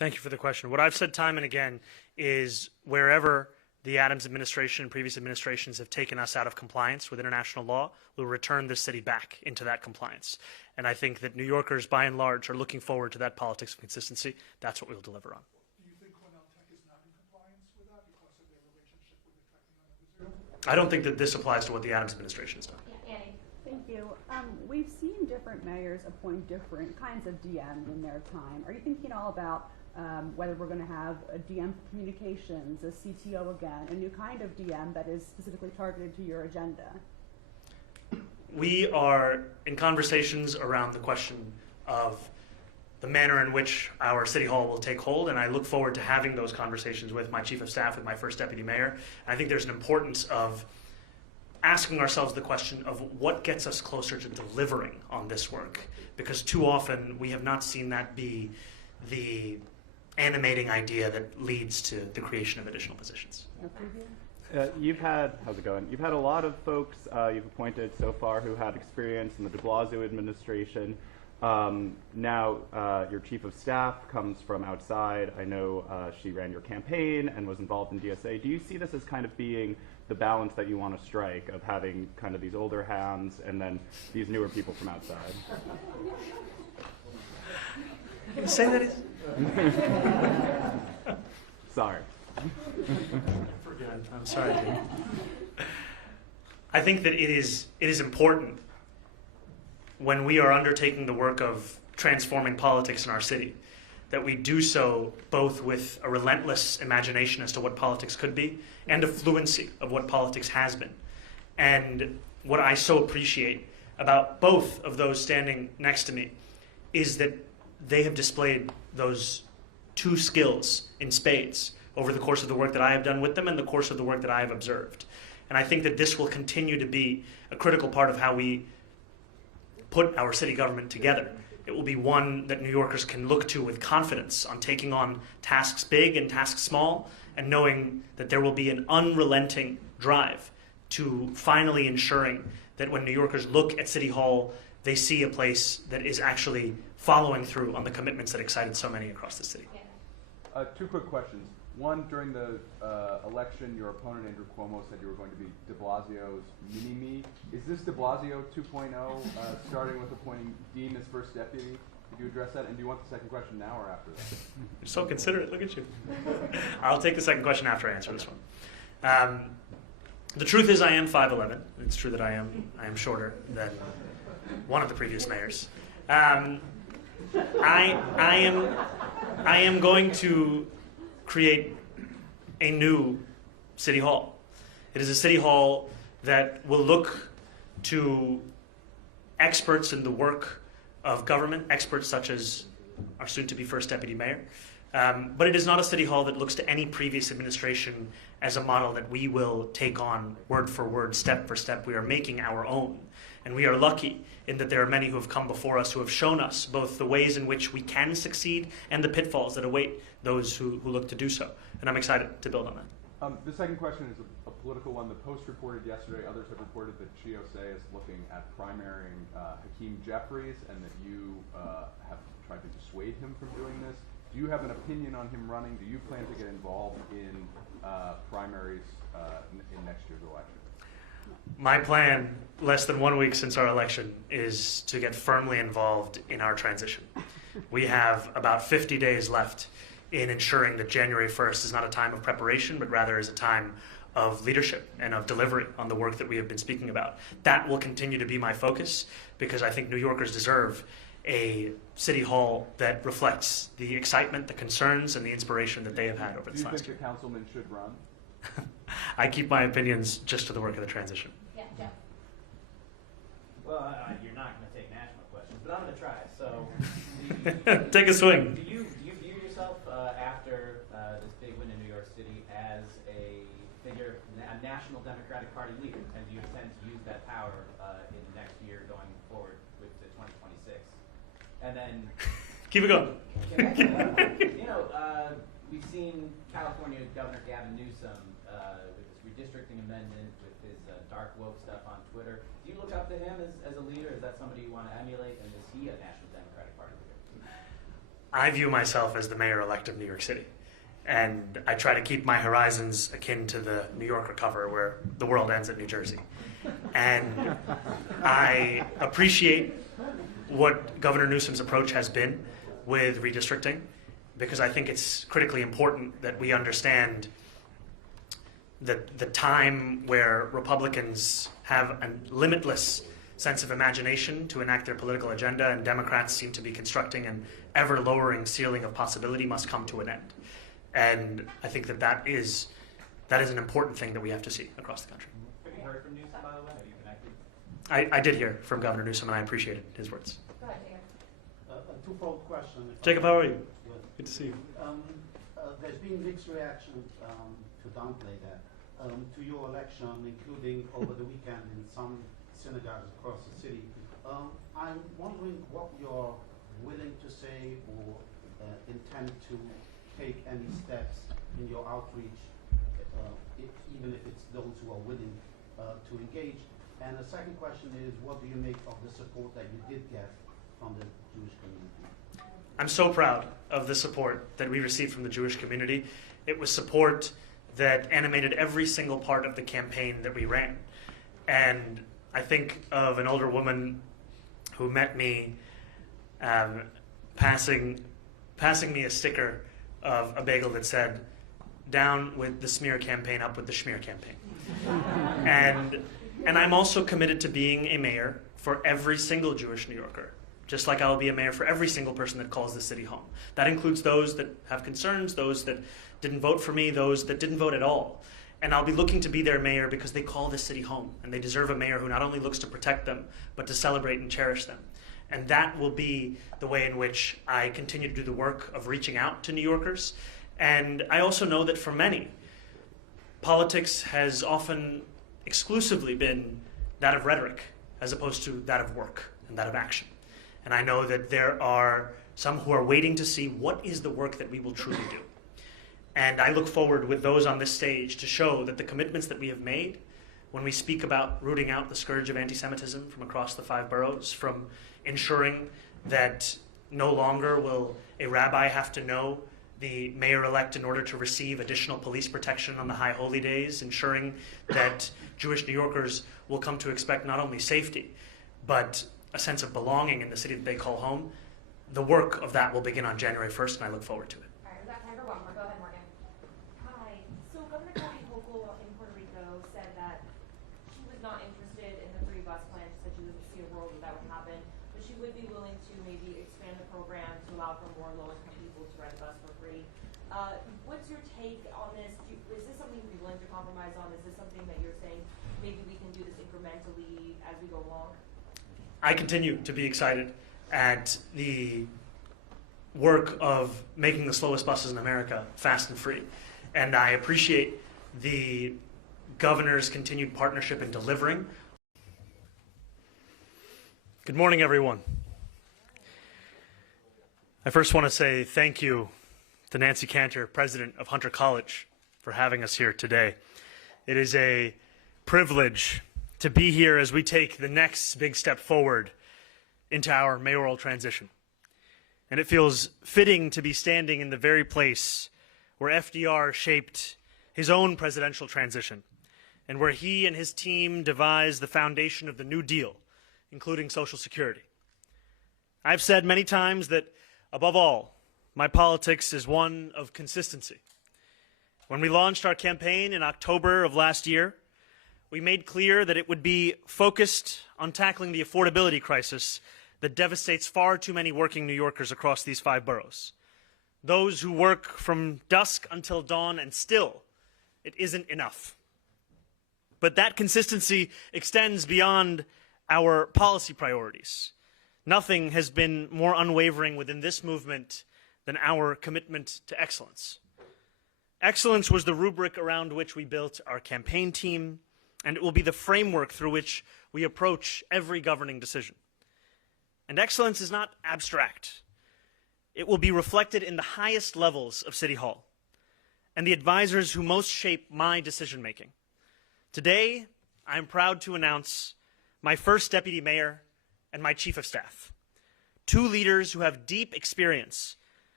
Thank you for the question. What I've said time and again is wherever the Adams administration and previous administrations have taken us out of compliance with international law, we'll return this city back into that compliance. And I think that New Yorkers, by and large, are looking forward to that politics of consistency. That's what we'll deliver on. Do you think Cornell Tech is not in compliance with that because of their relationship with the Tech University? I don't think that this applies to what the Adams administration has done. Yeah, Annie. Thank you. We've seen different mayors appoint different kinds of DMs in their time. Are you thinking all about whether we're going to have a DM for communications, a CTO again, a new kind of DM that is specifically targeted to your agenda? We are in conversations around the question of the manner in which our city hall will take hold, and I look forward to having those conversations with my chief of staff, with my first deputy mayor. And I think there's an importance of asking ourselves the question of what gets us closer to delivering on this work, because too often we have not seen that be the animating idea that leads to the creation of additional positions. You've had, how's it going? You've had a lot of folks you've appointed so far who had experience in the de Blasio administration. Now your chief of staff comes from outside. I know she ran your campaign and was involved in DSA. Do you see this as kind of being the balance that you want to strike of having kind of these older hands and then these newer people from outside? Say that is. Sorry. I'm sorry, dude. I think that it is important when we are undertaking the work of transforming politics in our city that we do so both with a relentless imagination as to what politics could be and a fluency of what politics has been. And what I so appreciate about both of those standing next to me is that they have displayed those two skills in spades over the course of the work that I have done with them and the course of the work that I have observed. And I think that this will continue to be a critical part of how we put our city government together. It will be one that New Yorkers can look to with confidence on taking on tasks big and tasks small, and knowing that there will be an unrelenting drive to finally ensuring that when New Yorkers look at City Hall, they see a place that is actually following through on the commitments that excited so many across the city. Two quick questions. One, during the election, your opponent, Andrew Cuomo, said you were going to be de Blasio's mini-me. Is this de Blasio 2.0, starting with appointing Dean as first deputy? Could you address that? And do you want the second question now or after that? You're so considerate. Look at you. I'll take the second question after I answer this one. The truth is I am 5'11". It's true that I am shorter than one of the previous mayors. I am going to create a new city hall. It is a city hall that will look to experts in the work of government, experts such as our soon-to-be first deputy mayor. But it is not a city hall that looks to any previous administration as a model that we will take on word for word, step for step. We are making our own. And we are lucky in that there are many who have come before us who have shown us both the ways in which we can succeed and the pitfalls that await those who look to do so. And I'm excited to build on that. The second question is a political one. The Post reported yesterday, others have reported that GOSA is looking at primarying Hakeem Jeffries and that you have tried to dissuade him from doing this. Do you have an opinion on him running? Do you plan to get involved in primaries in next year's election? My plan, less than 1 week since our election, is to get firmly involved in our transition. We have about 50 days left in ensuring that January 1st is not a time of preparation, but rather is a time of leadership and of delivery on the work that we have been speaking about. That will continue to be my focus because I think New Yorkers deserve a city hall that reflects the excitement, the concerns, and the inspiration that they have had over this last year. Do you think the councilman should run? I keep my opinions just to the work of the transition. Yeah, Jeff. Well, you're not going to take national questions, but I'm going to try. So, take a swing. Do you view yourself after this big win in New York City as a figure, a national Democratic Party leader, and do you intend to use that power in the next year going forward with the 2026? And then keep it going. You know, we've seen California Governor Gavin Newsom with this redistricting amendment, with his dark woke stuff on Twitter. Do you look up to him as a leader? Is that somebody you want to emulate? And is he a national Democratic Party leader? I view myself as the mayor-elect of New York City. And I try to keep my horizons akin to the New Yorker cover where the world ends at New Jersey. And I appreciate what Governor Newsom's approach has been with redistricting, because I think it's critically important that we understand that the time where Republicans have a limitless sense of imagination to enact their political agenda and Democrats seem to be constructing an ever-lowering ceiling of possibility must come to an end. And I think that is an important thing that we have to see across the country. Have you heard from Newsom, by the way? Have you connected? I did hear from Governor Newsom, and I appreciated his words. Go ahead, Jacob. A twofold question. Jacob, how are you? Good to see you. There's been mixed reactions to downplay that, to your election, including over the weekend in some synagogues across the city. I'm wondering what you're willing to say or intend to take any steps in your outreach, even if it's those who are willing to engage. And the second question is, what do you make of the support that you did get from the Jewish community? I'm so proud of the support that we received from the Jewish community. It was support that animated every single part of the campaign that we ran. And I think of an older woman who met me passing me a sticker of a bagel that said, "Down with the smear campaign, up with the schmear campaign." And I'm also committed to being a mayor for every single Jewish New Yorker, just like I will be a mayor for every single person that calls the city home. That includes those that have concerns, those that didn't vote for me, those that didn't vote at all. And I'll be looking to be their mayor because they call this city home, and they deserve a mayor who not only looks to protect them, but to celebrate and cherish them. And that will be the way in which I continue to do the work of reaching out to New Yorkers. And I also know that for many, politics has often exclusively been that of rhetoric as opposed to that of work and that of action. And I know that there are some who are waiting to see what is the work that we will truly do. And I look forward with those on this stage to show that the commitments that we have made when we speak about rooting out the scourge of anti-Semitism from across the 5 boroughs, from ensuring that no longer will a rabbi have to know the mayor-elect in order to receive additional police protection on the high holy days, ensuring that Jewish New Yorkers will come to expect not only safety, but a sense of belonging in the city that they call home. The work of that will begin on January 1st, and I look forward to it. All right, we've got time for one more. Go ahead, Morgan. Hi. So Governor Kathy Hochul in Puerto Rico said that she was not interested in the free bus plan. She said she doesn't see a world where that would happen, but she would be willing to maybe expand the program to allow for more low-income people to ride the bus for free. What's your take on this? Is this something you'd be willing to compromise on? Is this something that you're saying maybe we can do this incrementally as we go along? I continue to be excited at the work of making the slowest buses in America fast and free. And I appreciate the governor's continued partnership in delivering. Good morning, everyone. I first want to say thank you to Nancy Cantor, president of Hunter College, for having us here today. It is a privilege to be here as we take the next big step forward into our mayoral transition. And it feels fitting to be standing in the very place where FDR shaped his own presidential transition and where he and his team devised the foundation of the New Deal, including Social Security. I've said many times that, above all, my politics is one of consistency. When we launched our campaign in October of last year, we made clear that it would be focused on tackling the affordability crisis that devastates far too many working New Yorkers across these 5 boroughs. Those who work from dusk until dawn, and still, it isn't enough. But that consistency extends beyond our policy priorities. Nothing has been more unwavering within this movement than our commitment to excellence. Excellence was the rubric around which we built our campaign team, and it will be the framework through which we approach every governing decision. And excellence is not abstract. It will be reflected in the highest levels of City Hall and the advisors who most shape my decision-making. Today, I am proud to announce my first deputy mayor and my chief of staff, 2 leaders who have deep experience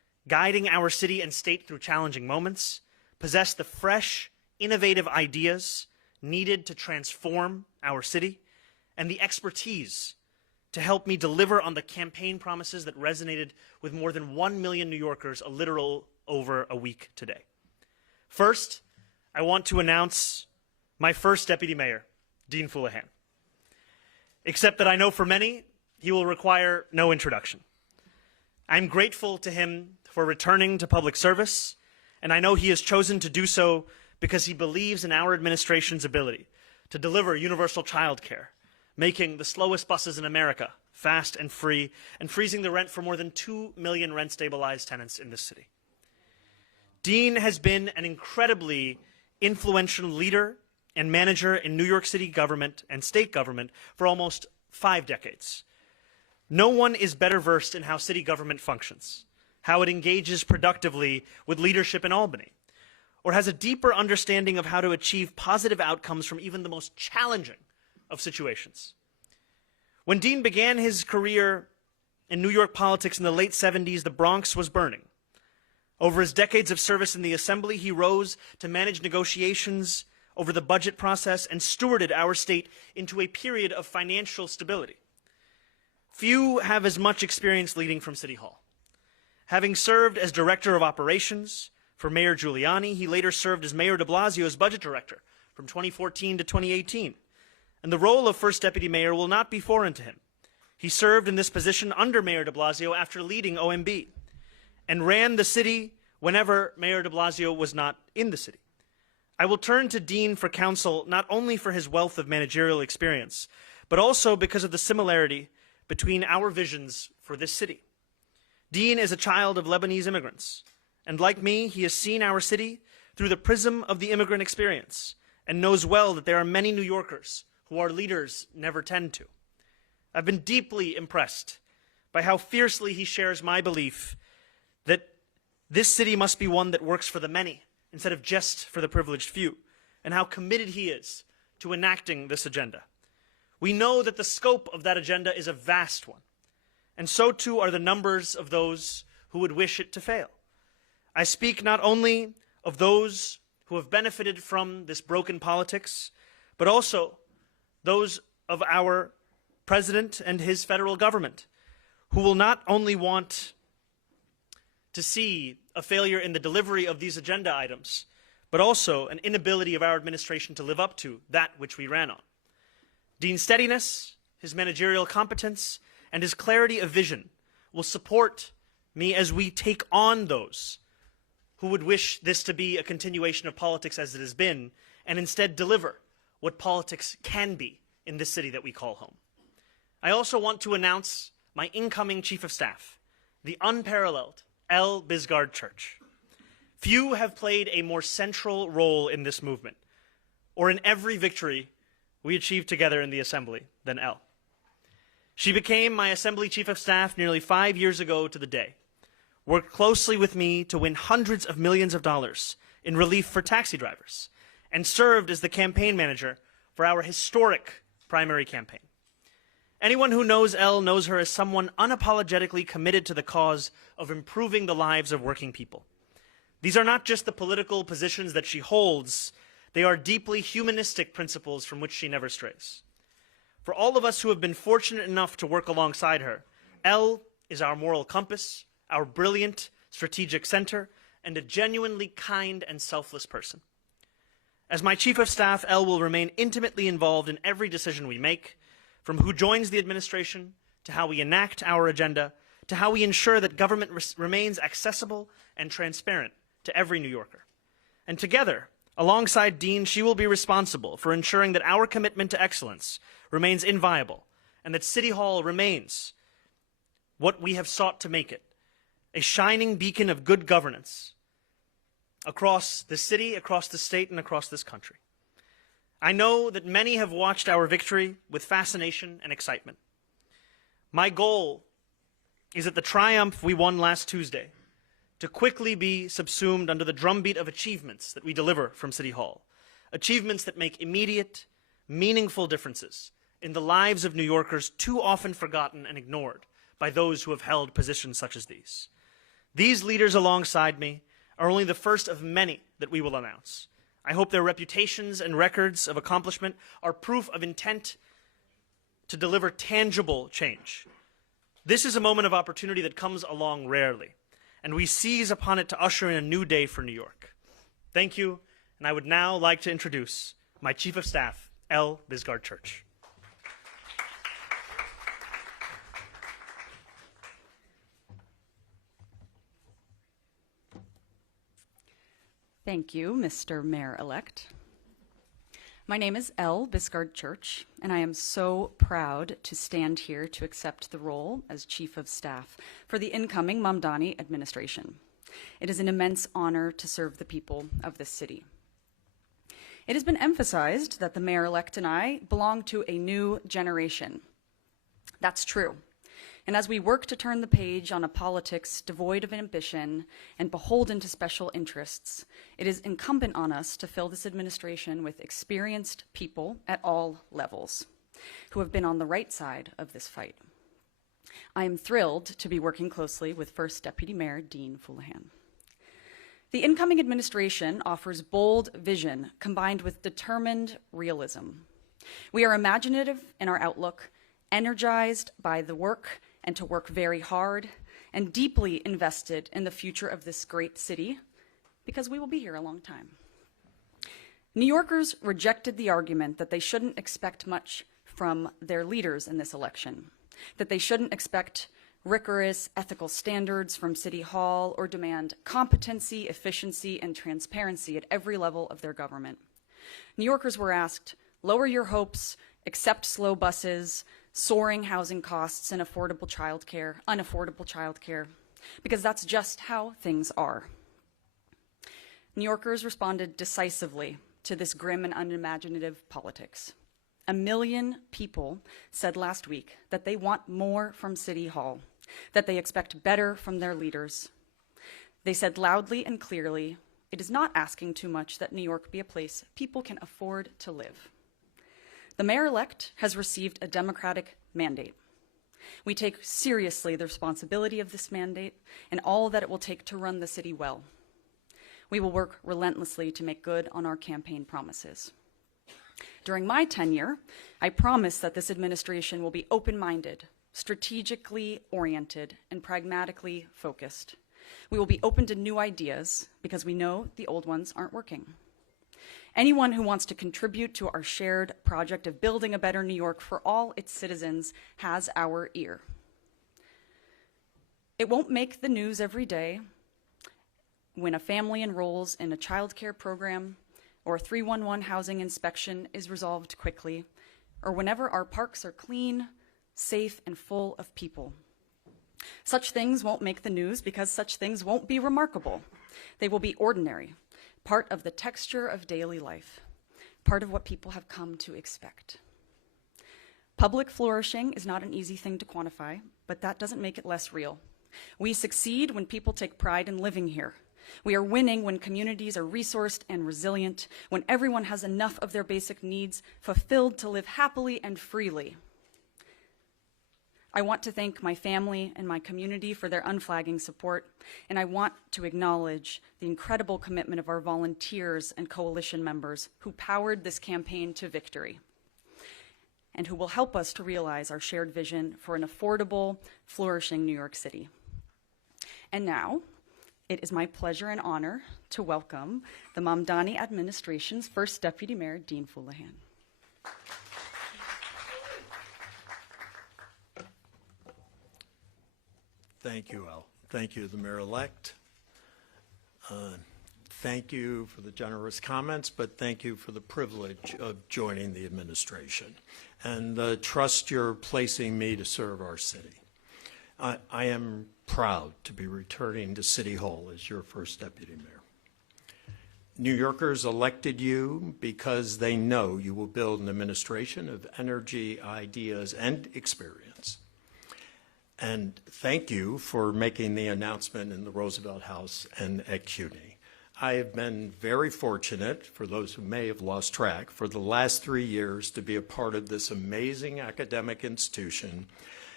guiding our city and state through challenging moments, possess the fresh, innovative ideas needed to transform our city, and the expertise to help me deliver on the campaign promises that resonated with more than 1 million New Yorkers a literal over a week today. First, I want to announce my first deputy mayor, Dean Fuleihan. Except that I know for many, he will require no introduction. I'm grateful to him for returning to public service, and I know he has chosen to do so because he believes in our administration's ability to deliver universal child care, making the slowest buses in America fast and free, and freezing the rent for more than 2 million rent-stabilized tenants in this city. Dean has been an incredibly influential leader and manager in New York City government and state government for almost 5 decades. No one is better versed in how city government functions, how it engages productively with leadership in Albany, or has a deeper understanding of how to achieve positive outcomes from even the most challenging of situations. When Dean began his career in New York politics in the late 70s, the Bronx was burning. Over his decades of service in the Assembly, he rose to manage negotiations over the budget process and stewarded our state into a period of financial stability. Few have as much experience leading from City Hall. Having served as Director of Operations for Mayor Giuliani, he later served as Mayor de Blasio's Budget Director from 2014 to 2018. And the role of First Deputy Mayor will not be foreign to him. He served in this position under Mayor de Blasio after leading OMB, and ran the city whenever Mayor de Blasio was not in the city. I will turn to Dean for counsel not only for his wealth of managerial experience, but also because of the similarity between our visions for this city. Dean is a child of Lebanese immigrants, and like me, he has seen our city through the prism of the immigrant experience and knows well that there are many New Yorkers who our leaders never tend to. I've been deeply impressed by how fiercely he shares my belief that this city must be one that works for the many instead of just for the privileged few, and how committed he is to enacting this agenda. We know that the scope of that agenda is a vast one, and so too are the numbers of those who would wish it to fail. I speak not only of those who have benefited from this broken politics, but also those of our president and his federal government, who will not only want to see a failure in the delivery of these agenda items, but also an inability of our administration to live up to that which we ran on. Dean's steadiness, his managerial competence, and his clarity of vision will support me as we take on those who would wish this to be a continuation of politics as it has been, and instead deliver what politics can be in this city that we call home. I also want to announce my incoming Chief of Staff, the unparalleled L. Bisgard Church. Few have played a more central role in this movement, or in every victory we achieved together in the Assembly, than L. She became my Assembly Chief of Staff nearly 5 years ago to the day, worked closely with me to win hundreds of millions of dollars in relief for taxi drivers, and served as the campaign manager for our historic primary campaign. Anyone who knows Elle knows her as someone unapologetically committed to the cause of improving the lives of working people. These are not just the political positions that she holds, they are deeply humanistic principles from which she never strays. For all of us who have been fortunate enough to work alongside her, Elle is our moral compass, our brilliant strategic center, and a genuinely kind and selfless person. As my Chief of Staff, Elle will remain intimately involved in every decision we make, from who joins the administration, to how we enact our agenda, to how we ensure that government remains accessible and transparent to every New Yorker. And together, alongside Dean, she will be responsible for ensuring that our commitment to excellence remains inviolable, and that City Hall remains what we have sought to make it, a shining beacon of good governance across the city, across the state, and across this country. I know that many have watched our victory with fascination and excitement. My goal is that the triumph we won last Tuesday to quickly be subsumed under the drumbeat of achievements that we deliver from City Hall, achievements that make immediate, meaningful differences in the lives of New Yorkers too often forgotten and ignored by those who have held positions such as these. These leaders alongside me are only the first of many that we will announce. I hope their reputations and records of accomplishment are proof of intent to deliver tangible change. This is a moment of opportunity that comes along rarely, and we seize upon it to usher in a new day for New York. Thank you, and I would now like to introduce my Chief of Staff, L. Bisgard Church. Thank you, Mr. Mayor-elect. My name is L. Bisgard Church, and I am so proud to stand here to accept the role as Chief of Staff for the incoming Mamdani administration. It is an immense honor to serve the people of this city. It has been emphasized that the mayor-elect and I belong to a new generation. That's true. And as we work to turn the page on a politics devoid of ambition and beholden to special interests, it is incumbent on us to fill this administration with experienced people at all levels who have been on the right side of this fight. I am thrilled to be working closely with First Deputy Mayor Dean Fuleihan. The incoming administration offers bold vision combined with determined realism. We are imaginative in our outlook, energized by the work and to work very hard, and deeply invested in the future of this great city, because we will be here a long time. New Yorkers rejected the argument that they shouldn't expect much from their leaders in this election, that they shouldn't expect rigorous ethical standards from City Hall or demand competency, efficiency, and transparency at every level of their government. New Yorkers were asked, lower your hopes, accept slow buses, soaring housing costs, and unaffordable childcare, because that's just how things are. New Yorkers responded decisively to this grim and unimaginative politics. 1 million people said last week that they want more from City Hall, that they expect better from their leaders. They said loudly and clearly, it is not asking too much that New York be a place people can afford to live. The mayor-elect has received a democratic mandate. We take seriously the responsibility of this mandate and all that it will take to run the city well. We will work relentlessly to make good on our campaign promises. During my tenure, I promise that this administration will be open-minded, strategically oriented, and pragmatically focused. We will be open to new ideas because we know the old ones aren't working. Anyone who wants to contribute to our shared project of building a better New York for all its citizens has our ear. It won't make the news every day when a family enrolls in a child care program or a 311 housing inspection is resolved quickly, or whenever our parks are clean, safe, and full of people. Such things won't make the news because such things won't be remarkable. They will be ordinary, part of the texture of daily life, part of what people have come to expect. Public flourishing is not an easy thing to quantify, but that doesn't make it less real. We succeed when people take pride in living here. We are winning when communities are resourced and resilient, when everyone has enough of their basic needs fulfilled to live happily and freely. I want to thank my family and my community for their unflagging support, and I want to acknowledge the incredible commitment of our volunteers and coalition members who powered this campaign to victory, and who will help us to realize our shared vision for an affordable, flourishing New York City. And now, it is my pleasure and honor to welcome the Mamdani administration's First Deputy Mayor, Dean Fuleihan. Thank you, El. Thank you, the mayor-elect. Thank you for the generous comments, but thank you for the privilege of joining the administration and the trust you're placing me to serve our city. I am proud to be returning to City Hall as your first deputy mayor. New Yorkers elected you because they know you will build an administration of energy, ideas, and experience. And thank you for making the announcement in the Roosevelt House and at CUNY. I have been very fortunate, for those who may have lost track, for the last 3 years to be a part of this amazing academic institution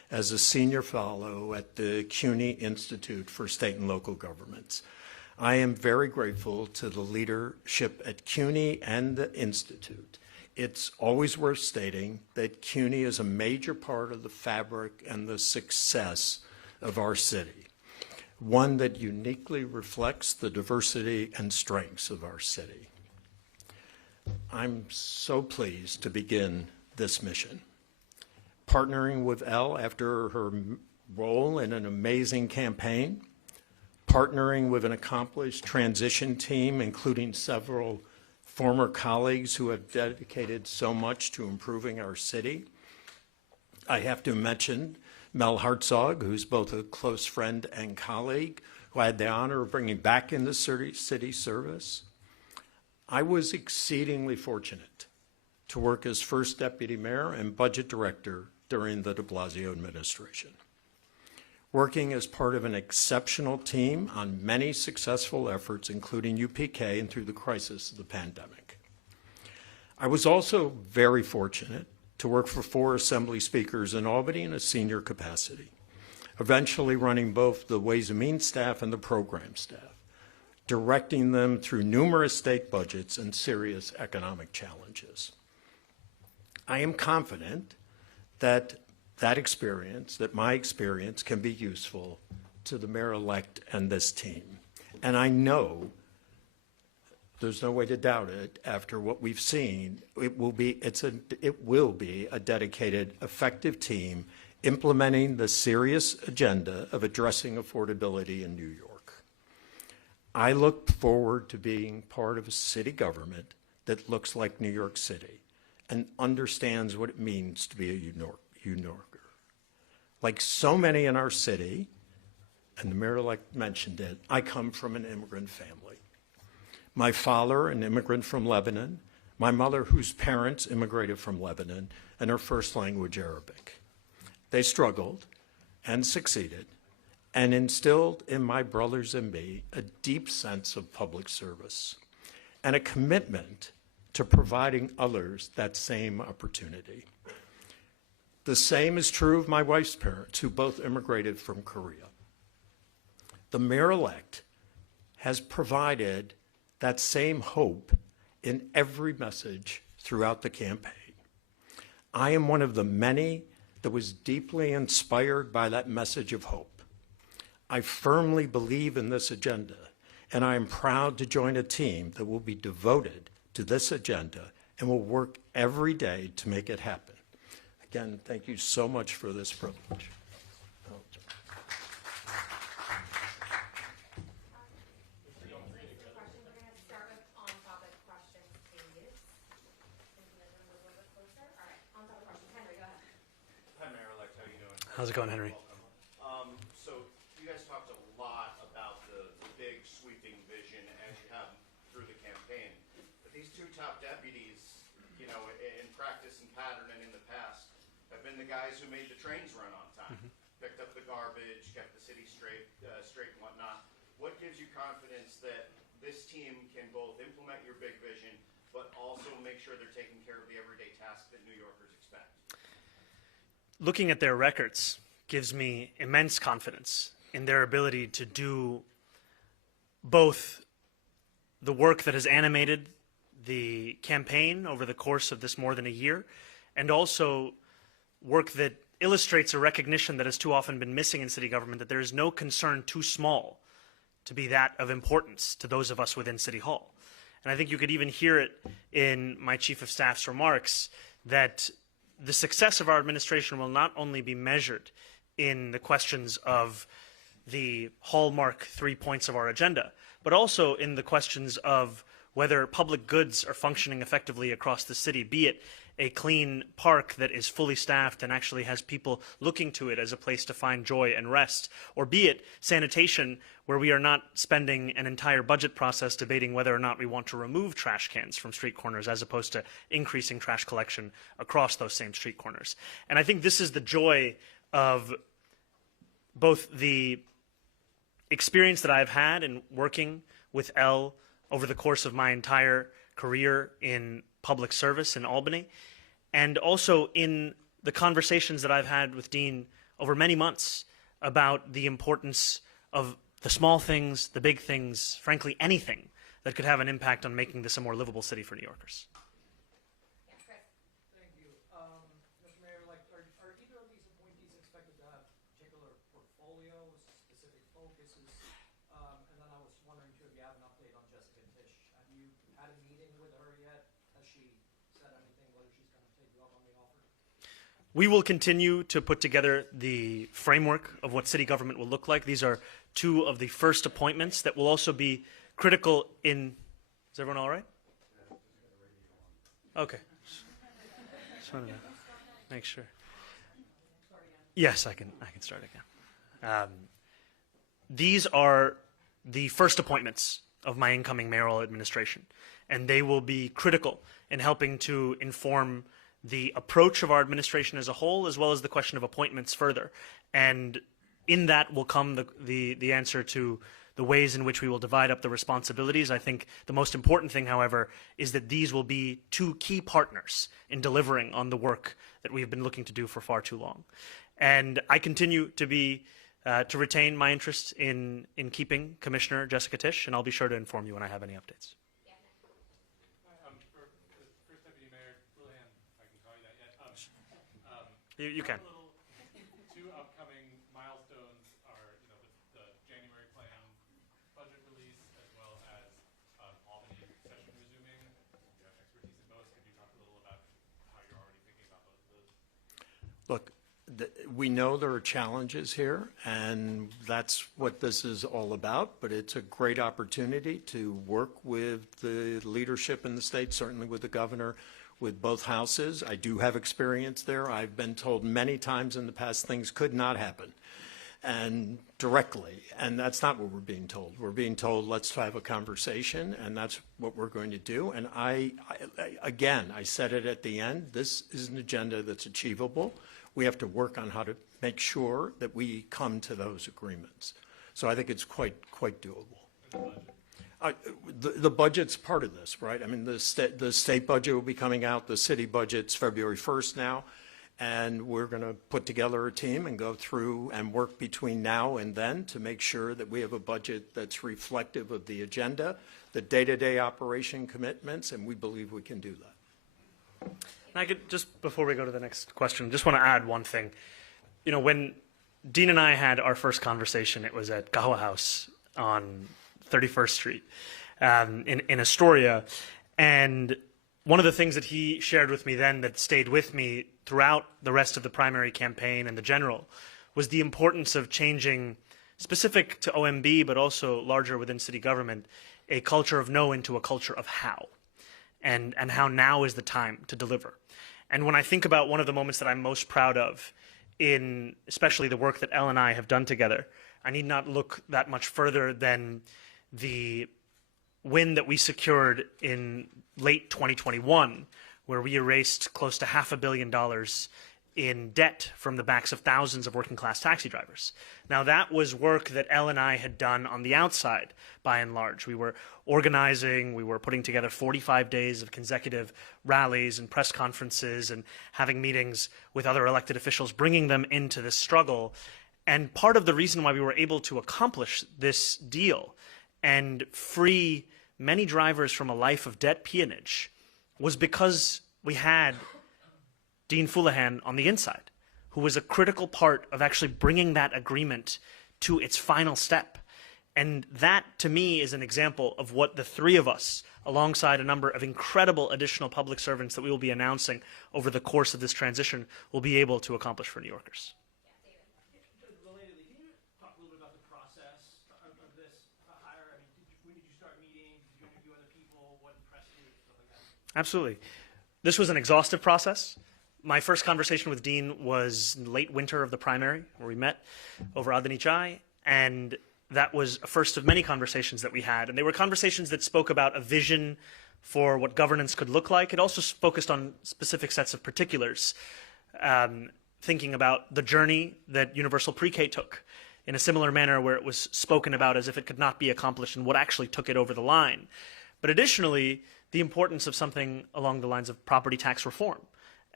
as a senior fellow at the CUNY Institute for State and Local Governments. I am very grateful to the leadership at CUNY and the Institute. It's always worth stating that CUNY is a major part of the fabric and the success of our city, one that uniquely reflects the diversity and strengths of our city. I'm so pleased to begin this mission. Partnering with Elle after her role in an amazing campaign, partnering with an accomplished transition team, including several former colleagues who have dedicated so much to improving our city. I have to mention Mel Hartzog, who's both a close friend and colleague, who I had the honor of bringing back into city service. I was exceedingly fortunate to work as first deputy mayor and budget director during the de Blasio administration, working as part of an exceptional team on many successful efforts, including UPK and through the crisis of the pandemic. I was also very fortunate to work for 4 assembly speakers in Albany in a senior capacity, eventually running both the Ways and Means staff and the program staff, directing them through numerous state budgets and serious economic challenges. I am confident that my experience can be useful to the mayor-elect and this team. And I know, there's no way to doubt it, after what we've seen, it will be a dedicated, effective team implementing the serious agenda of addressing affordability in New York. I look forward to being part of a city government that looks like New York City and understands what it means to be a New Yorker. Like so many in our city, and the mayor-elect mentioned it, I come from an immigrant family. My father, an immigrant from Lebanon, my mother, whose parents immigrated from Lebanon, and her first language Arabic. They struggled and succeeded and instilled in my brothers and me a deep sense of public service and a commitment to providing others that same opportunity. The same is true of my wife's parents, who both immigrated from Korea. The mayor-elect has provided that same hope in every message throughout the campaign. I am one of the many that was deeply inspired by that message of hope. I firmly believe in this agenda, and I am proud to join a team that will be devoted to this agenda and will work every day to make it happen. Again, thank you so much for this privilege. How's it going, Henry? So you guys talked a lot about the big sweeping vision as you have through the campaign. But these 2 top deputies, you know, in practice and pattern and in the past, have been the guys who made the trains run on time, picked up the garbage, kept the city straight and whatnot. What gives you confidence that this team can both implement your big vision, but also make sure they're taking care of the everyday tasks that New Yorkers expect? Looking at their records gives me immense confidence in their ability to do both the work that has animated the campaign over the course of this more than a year, and also work that illustrates a recognition that has too often been missing in city government, that there is no concern too small to be that of importance to those of us within City Hall. And I think you could even hear it in my Chief of Staff's remarks that the success of our administration will not only be measured in the questions of the hallmark 3 points of our agenda, but also in the questions of whether public goods are functioning effectively across the city, be it a clean park that is fully staffed and actually has people looking to it as a place to find joy and rest, or be it sanitation, where we are not spending an entire budget process debating whether or not we want to remove trash cans from street corners as opposed to increasing trash collection across those same street corners. And I think this is the joy of both the experience that I've had in working with Elle over the course of my entire career in public service in Albany, and also in the conversations that I've had with Dean over many months about the importance of the small things, the big things, frankly, anything that could have an impact on making this a more livable city for New Yorkers. Thank you. Mr. Mayor, are either of these appointees expected to have particular portfolios, specific focuses? And then I was wondering, too, if you have an update on Jessica Tisch. Have you had a meeting with her yet? Has she said anything, whether she's going to take you up on the offer? We will continue to put together the framework of what city government will look like. These are two of the first appointments that will also be critical in... Is everyone all right? Okay. Just wanted to make sure. Yes, I can start again. These are the first appointments of my incoming mayoral administration, and they will be critical in helping to inform the approach of our administration as a whole, as well as the question of appointments further. And in that will come the answer to the ways in which we will divide up the responsibilities. I think the most important thing, however, is that these will be two key partners in delivering on the work that we've been looking to do for far too long. And I continue to retain my interest in keeping Commissioner Jessica Tisch, and I'll be sure to inform you when I have any updates. For First Deputy Mayor Fuleihan, if I can call you that yet. You can. Two upcoming milestones are, the January plan budget release, as well as Albany session resuming. You have expertise in both. Could you talk a little about how you're already thinking about both of those? Look, we know there are challenges here, and that's what this is all about, but it's a great opportunity to work with the leadership in the state, certainly with the governor, with both houses. I do have experience there. I've been told many times in the past things could not happen, and directly, and that's not what we're being told. We're being told, let's have a conversation, and that's what we're going to do. And again, I said it at the end, this is an agenda that's achievable. We have to work on how to make sure that we come to those agreements. So I think it's quite doable. The budget's part of this, right? I mean, the state budget will be coming out. The city budget's February 1st now. And we're going to put together a team and go through and work between now and then to make sure that we have a budget that's reflective of the agenda, the day-to-day operation commitments, and we believe we can do that. And I could, just before we go to the next question, just want to add one thing. When Dean and I had our first conversation, it was at Kahwa House on 31st Street in Astoria. And one of the things that he shared with me then that stayed with me throughout the rest of the primary campaign and the general was the importance of changing, specific to OMB, but also larger within city government, a culture of no into a culture of how. And how now is the time to deliver. And when I think about one of the moments that I'm most proud of in especially the work that Elle and I have done together, I need not look that much further than the win that we secured in late 2021, where we erased close to $500 million in debt from the backs of thousands of working class taxi drivers. Now that was work that Elle and I had done on the outside, by and large. We were organizing, we were putting together 45 days of consecutive rallies and press conferences and having meetings with other elected officials, bringing them into this struggle. And part of the reason why we were able to accomplish this deal and free many drivers from a life of debt peonage was because we had Dean Fuleihan on the inside, who was a critical part of actually bringing that agreement to its final step. And that, to me, is an example of what the three of us, alongside a number of incredible additional public servants that we will be announcing over the course of this transition, will be able to accomplish for New Yorkers. Relatedly, can you talk a little bit about the process of this hire? I mean, when did you start meeting? Did you interview other people? What impressed you? Stuff like that. Absolutely. This was an exhaustive process. My first conversation with Dean was late winter of the primary, where we met over Adani Chai, and that was a first of many conversations that we had. And they were conversations that spoke about a vision for what governance could look like. It also focused on specific sets of particulars, thinking about the journey that universal pre-K took in a similar manner, where it was spoken about as if it could not be accomplished and what actually took it over the line. But additionally, the importance of something along the lines of property tax reform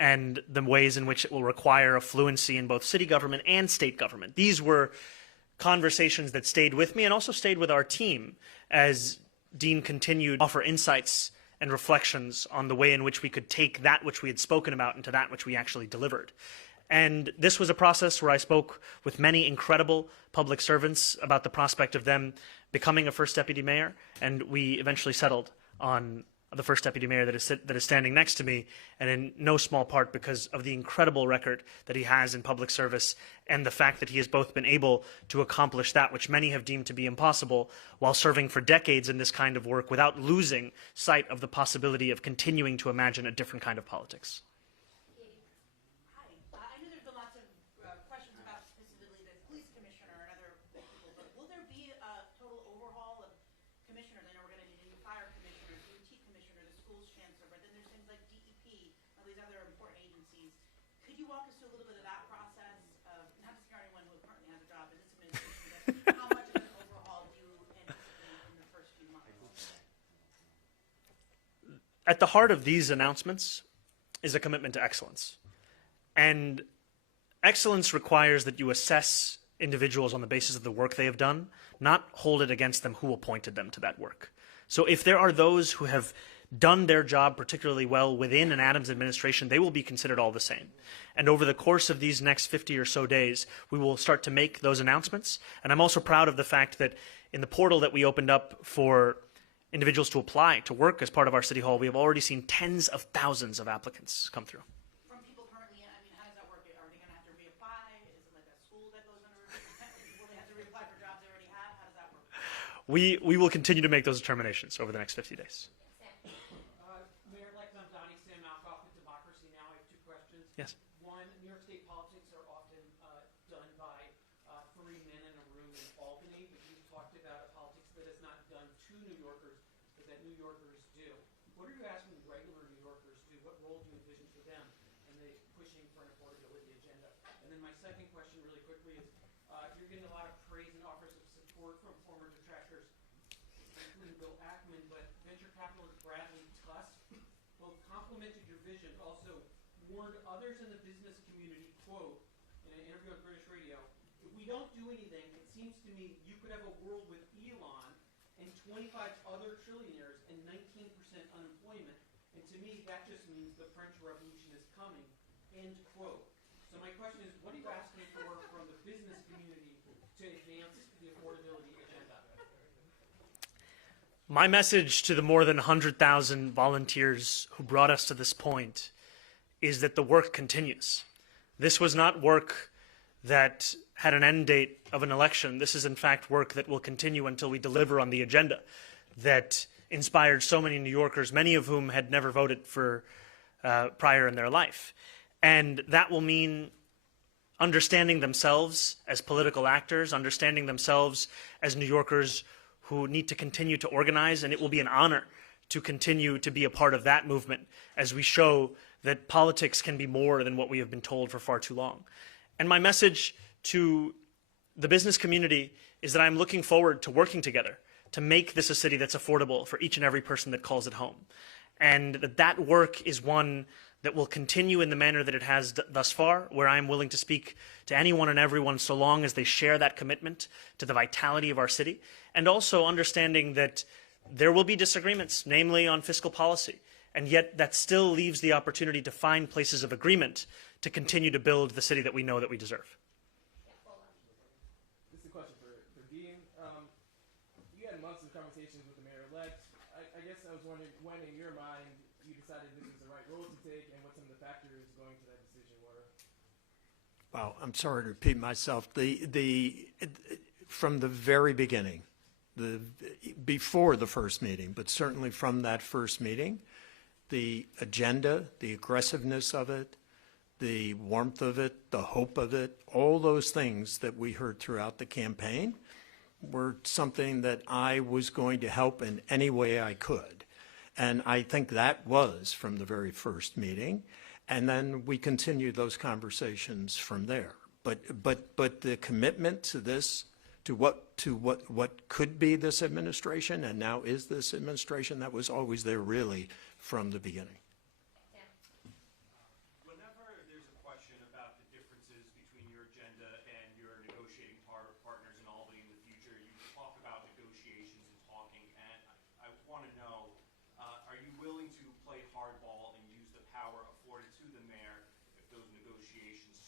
and the ways in which it will require a fluency in both city government and state government. These were conversations that stayed with me and also stayed with our team as Dean continued to offer insights and reflections on the way in which we could take that which we had spoken about into that which we actually delivered. And this was a process where I spoke with many incredible public servants about the prospect of them becoming a first deputy mayor, and we eventually settled on the first deputy mayor that is standing next to me, and in no small part because of the incredible record that he has in public service and the fact that he has both been able to accomplish that which many have deemed to be impossible while serving for decades in this kind of work without losing sight of the possibility of continuing to imagine a different kind of politics. Hi. I know there's been lots of questions about specifically the police commissioner and other people, but will there be a total overhaul of commissioners? I know we're going to need a new fire commissioner, DOT commissioner, the schools chancellor, but then there's things like DEP, all these other important agencies. Could you walk us through a little bit of that process of, not to scare anyone who currently has a job in this administration, but how much of an overhaul do you anticipate in the first few months? At the heart of these announcements is a commitment to excellence. And excellence requires that you assess individuals on the basis of the work they have done, not hold it against them who appointed them to that work. So if there are those who have done their job particularly well within an Adams administration, they will be considered all the same. And over the course of these next 50 or so days, we will start to make those announcements. And I'm also proud of the fact that in the portal that we opened up for individuals to apply to work as part of our city hall, we have already seen tens of thousands of applicants come through. From people currently in, I mean, how does that work? Are they going to have to reapply? Is it like a school that goes under? Will they have to reapply for jobs they already have? How does that work? We will continue to make those determinations over the next 50 days. Mayor-elect Mamdani, Sam Malkoff with Democracy Now! I have two questions. Yes. One, New York State politics are often done by three men in a room in Albany, but you've talked about a politics that is not done to New Yorkers, but that New Yorkers do. What are you asking regular New Yorkers to do? What role do you envision for them in the pushing for an affordability agenda? And then my second question really quickly is, you're getting a lot of praise and offers of support from former detractors, including Bill Ackman, but venture capitalist Bradley Tusk both complimented your vision, but also warned others in the business community, quote, in an interview on British radio, if we don't do anything, it seems to me you could have a world with Elon and 25 other trillionaires and 19% unemployment. And to me, that just means the French Revolution is coming, end quote. So my question is, what are you asking for from the business community to advance the affordability agenda? My message to the more than 100,000 volunteers who brought us to this point is that the work continues. This was not work that had an end date of an election. This is in fact work that will continue until we deliver on the agenda that inspired so many New Yorkers, many of whom had never voted for prior in their life. And that will mean understanding themselves as political actors, understanding themselves as New Yorkers who need to continue to organize, and it will be an honor to continue to be a part of that movement as we show that politics can be more than what we have been told for far too long. And my message to the business community is that I'm looking forward to working together to make this a city that's affordable for each and every person that calls it home. And that work is one that will continue in the manner that it has thus far, where I am willing to speak to anyone and everyone so long as they share that commitment to the vitality of our city, and also understanding that there will be disagreements, namely on fiscal policy, and yet that still leaves the opportunity to find places of agreement to continue to build the city that we know that we deserve. This is a question for Dean. You had months of conversations with the mayor-elect. I guess I was wondering when, in your mind, you decided this was the right role to take and what some of the factors going to that decision were. Well, I'm sorry to repeat myself. From the very beginning, before the first meeting, but certainly from that first meeting, the agenda, the aggressiveness of it, the warmth of it, the hope of it, all those things that we heard throughout the campaign were something that I was going to help in any way I could. And I think that was from the very first meeting. And then we continued those conversations from there. But the commitment to this, to what could be this administration and now is this administration, that was always there really from the beginning. When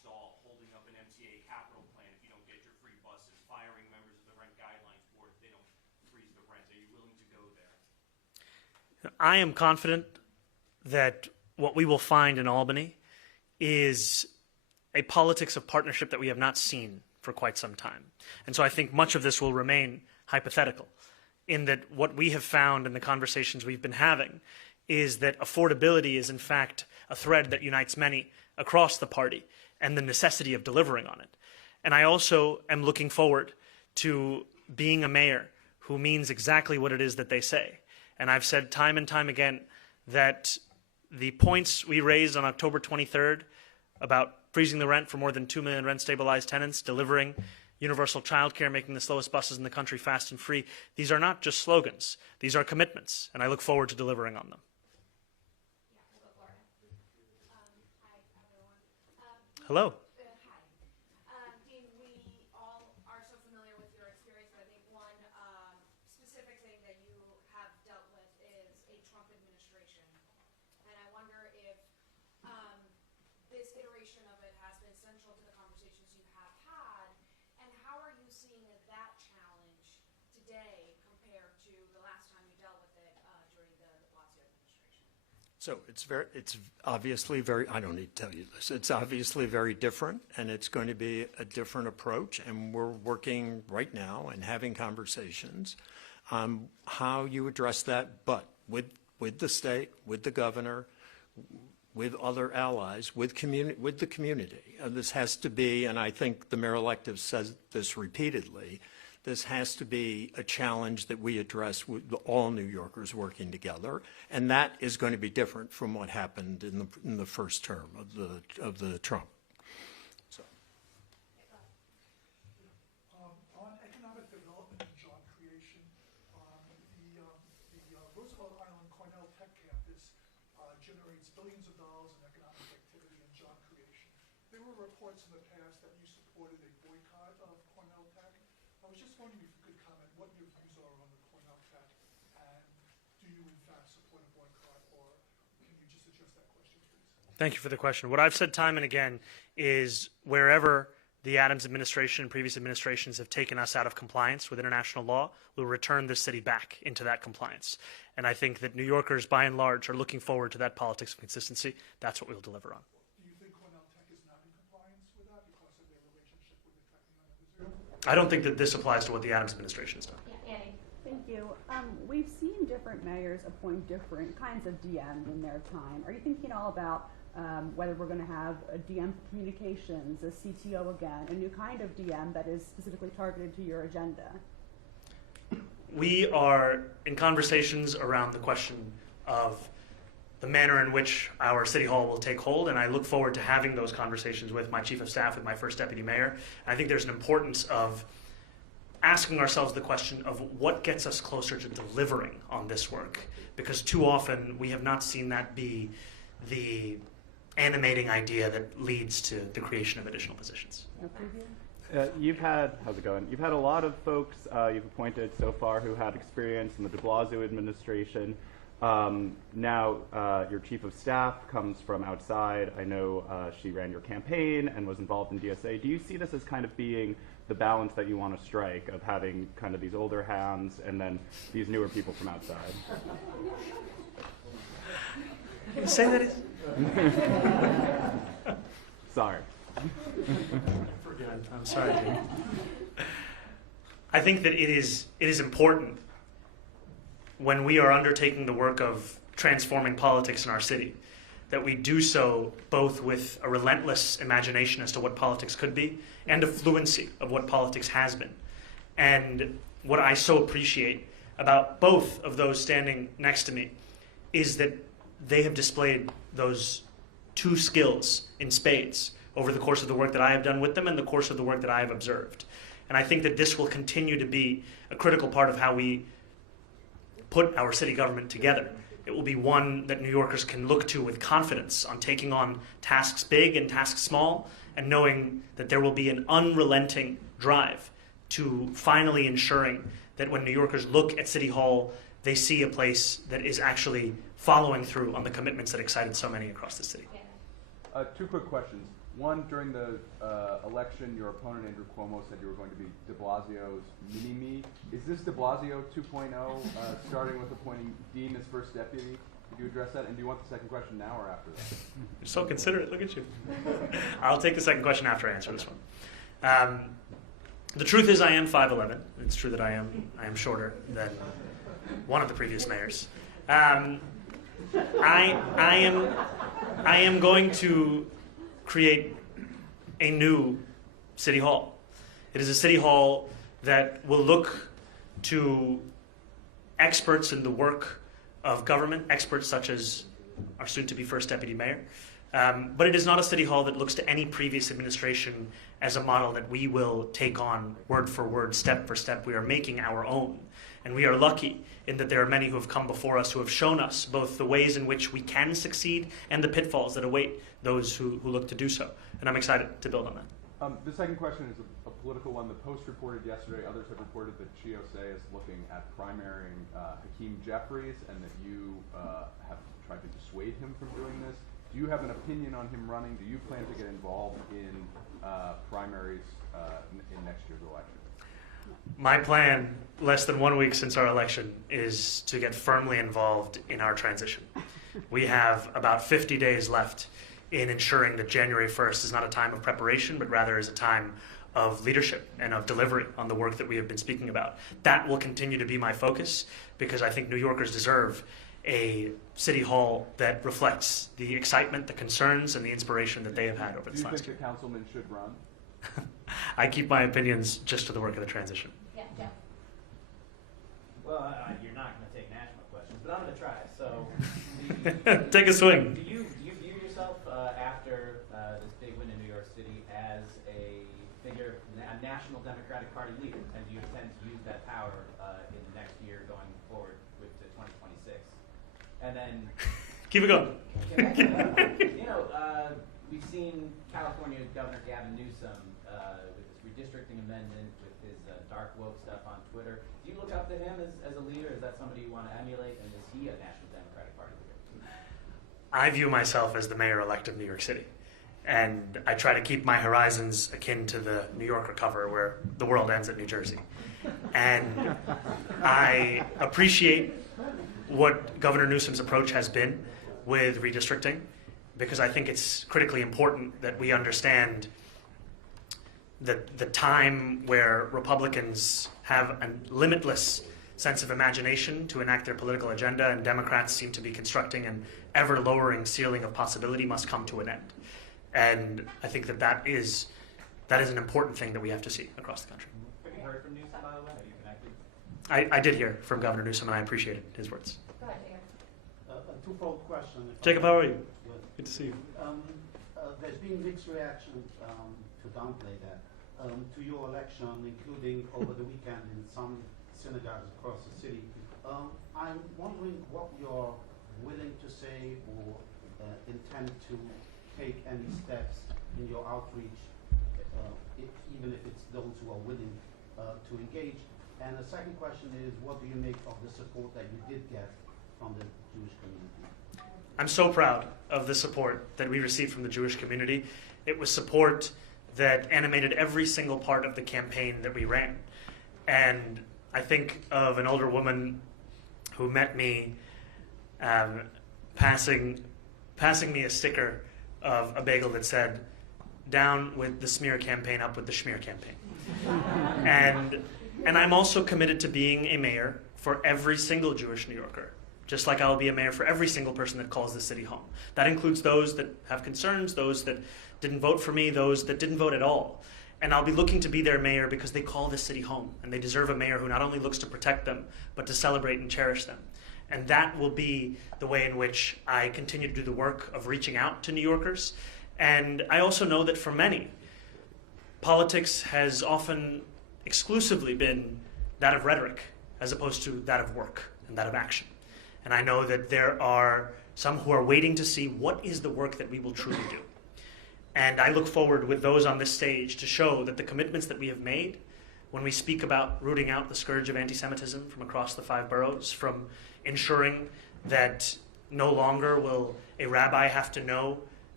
stall, holding up an MTA capital plan if you don't get your free buses, firing members of the Rent Guidelines Board if they don't freeze the rent. Are you willing to go there? I am confident that what we will find in Albany is a politics of partnership that we have not seen for quite some time. And so I think much of this will remain hypothetical, in that what we have found in the conversations we've been having is that affordability is in fact a thread that unites many across the party and the necessity of delivering on it. And I also am looking forward to being a mayor who means exactly what it is that they say. And I've said time and time again that the points we raised on October 23rd about freezing the rent for more than 2 million rent-stabilized tenants, delivering universal childcare, making the slowest buses in the country fast and free, these are not just slogans. These are commitments, and I look forward to delivering on them. Hello. Dean, we all are so familiar with your experience, but I think one specific thing that you have dealt with is a Trump administration. And I wonder if this iteration of it has been central to the conversations you have had, and how are you seeing that challenge today compared to the last time you dealt with it during the Blasio administration? So it's obviously very, I don't need to tell you this, it's obviously very different, and it's going to be a different approach, and we're working right now and having conversations on how you address that, but with the state, with the governor, with other allies, with the community. This has to be, and I think the mayor-elect says this repeatedly, this has to be a challenge that we address with all New Yorkers working together, and that is going to be different from what happened in the first term of the Trump. So. On economic development and job creation, the Roosevelt Island Cornell Tech Campus generates billions of dollars in economic activity and job creation. There were reports in the past that you supported a boycott of Cornell Tech. I was just wondering if you could comment what your views are on the Cornell Tech, and do you in fact support a boycott, or can you just address that question, please? Thank you for the question. What I've said time and again is wherever the Adams administration and previous administrations have taken us out of compliance with international law, we'll return this city back into that compliance. And I think that New Yorkers, by and large, are looking forward to that politics of consistency. That's what we'll deliver on. Do you think Cornell Tech is not in compliance with that because of their relationship with the Technion of Israel? I don't think that this applies to what the Adams administration has done. Yeah, Annie. Thank you. We've seen different mayors appoint different kinds of DMs in their time. Are you thinking all about whether we're going to have a DM for communications, a CTO again, a new kind of DM that is specifically targeted to your agenda? We are in conversations around the question of the manner in which our city hall will take hold, and I look forward to having those conversations with my chief of staff, with my first deputy mayor. I think there's an importance of asking ourselves the question of what gets us closer to delivering on this work, because too often we have not seen that be the animating idea that leads to the creation of additional positions. You've had, how's it going? You've had a lot of folks you've appointed so far who had experience in the de Blasio administration. Now your chief of staff comes from outside. I know she ran your campaign and was involved in DSA. Do you see this as kind of being the balance that you want to strike of having kind of these older hands and then these newer people from outside? Can you say that is? Sorry. I'm sorry, Jim. I think that it is important when we are undertaking the work of transforming politics in our city that we do so both with a relentless imagination as to what politics could be and a fluency of what politics has been. And what I so appreciate about both of those standing next to me is that they have displayed those two skills in spades over the course of the work that I have done with them and the course of the work that I have observed. And I think that this will continue to be a critical part of how we put our city government together. It will be one that New Yorkers can look to with confidence on taking on tasks big and tasks small, and knowing that there will be an unrelenting drive to finally ensuring that when New Yorkers look at City Hall, they see a place that is actually following through on the commitments that excited so many across the city. Two quick questions. One, during the election, your opponent, Andrew Cuomo, said you were going to be de Blasio's mini-me. Is this de Blasio 2.0, starting with appointing Dean as first deputy? Could you address that? And do you want the second question now or after that? You're so considerate. Look at you. I'll take the second question after I answer this one. The truth is I am 5'11". It's true that I am shorter than one of the previous mayors. I am going to create a new city hall. It is a city hall that will look to experts in the work of government, experts such as our soon-to-be first deputy mayor. But it is not a city hall that looks to any previous administration as a model that we will take on word for word, step for step. We are making our own. And we are lucky in that there are many who have come before us who have shown us both the ways in which we can succeed and the pitfalls that await those who look to do so. And I'm excited to build on that. The second question is a political one. The Post reported yesterday, others have reported that GOSA is looking at primarying Hakeem Jeffries and that you have tried to dissuade him from doing this. Do you have an opinion on him running? Do you plan to get involved in primaries in next year's election? My plan, less than 1 week since our election, is to get firmly involved in our transition. We have about 50 days left in ensuring that January 1st is not a time of preparation, but rather is a time of leadership and of delivery on the work that we have been speaking about. That will continue to be my focus because I think New Yorkers deserve a city hall that reflects the excitement, the concerns, and the inspiration that they have had over this last year. Do you think the councilman should run? I keep my opinions just to the work of the transition. Yeah, Jeff. Well, you're not going to take national questions, but I'm going to try. So, take a swing. Do you view yourself after this big win in New York City as a figure, a national Democratic Party leader, and do you intend to use that power in the next year going forward with the 2026? And then keep it going. We've seen California Governor Gavin Newsom with this redistricting amendment, with his dark woke stuff on Twitter. Do you look up to him as a leader? Is that somebody you want to emulate? And is he a national Democratic Party leader? I view myself as the mayor-elect of New York City. And I try to keep my horizons akin to the New Yorker cover where the world ends at New Jersey. And I appreciate what Governor Newsom's approach has been with redistricting, because I think it's critically important that we understand that the time where Republicans have a limitless sense of imagination to enact their political agenda and Democrats seem to be constructing an ever-lowering ceiling of possibility must come to an end. And I think that is an important thing that we have to see across the country. Have you heard from Newsom, by the way? Have you connected? I did hear from Governor Newsom, and I appreciated his words. Go ahead, Jacob. A twofold question. Jacob, how are you? Good to see you. There's been mixed reaction to downplay that to your election, including over the weekend in some synagogues across the city. I'm wondering what you're willing to say or intend to take any steps in your outreach, even if it's those who are willing to engage. And the second question is, what do you make of the support that you did get from the Jewish community? I'm so proud of the support that we received from the Jewish community. It was support that animated every single part of the campaign that we ran. And I think of an older woman who met me passing me a sticker of a bagel that said, "Down with the smear campaign, up with the schmear campaign." And I'm also committed to being a mayor for every single Jewish New Yorker, just like I'll be a mayor for every single person that calls the city home. That includes those that have concerns, those that didn't vote for me, those that didn't vote at all. And I'll be looking to be their mayor because they call this city home, and they deserve a mayor who not only looks to protect them, but to celebrate and cherish them. And that will be the way in which I continue to do the work of reaching out to New Yorkers. And I also know that for many, politics has often exclusively been that of rhetoric, as opposed to that of work and that of action. And I know that there are some who are waiting to see what is the work that we will truly do. And I look forward with those on this stage to show that the commitments that we have made when we speak about rooting out the scourge of anti-Semitism from across the 5 boroughs, from ensuring that no longer will a rabbi have to know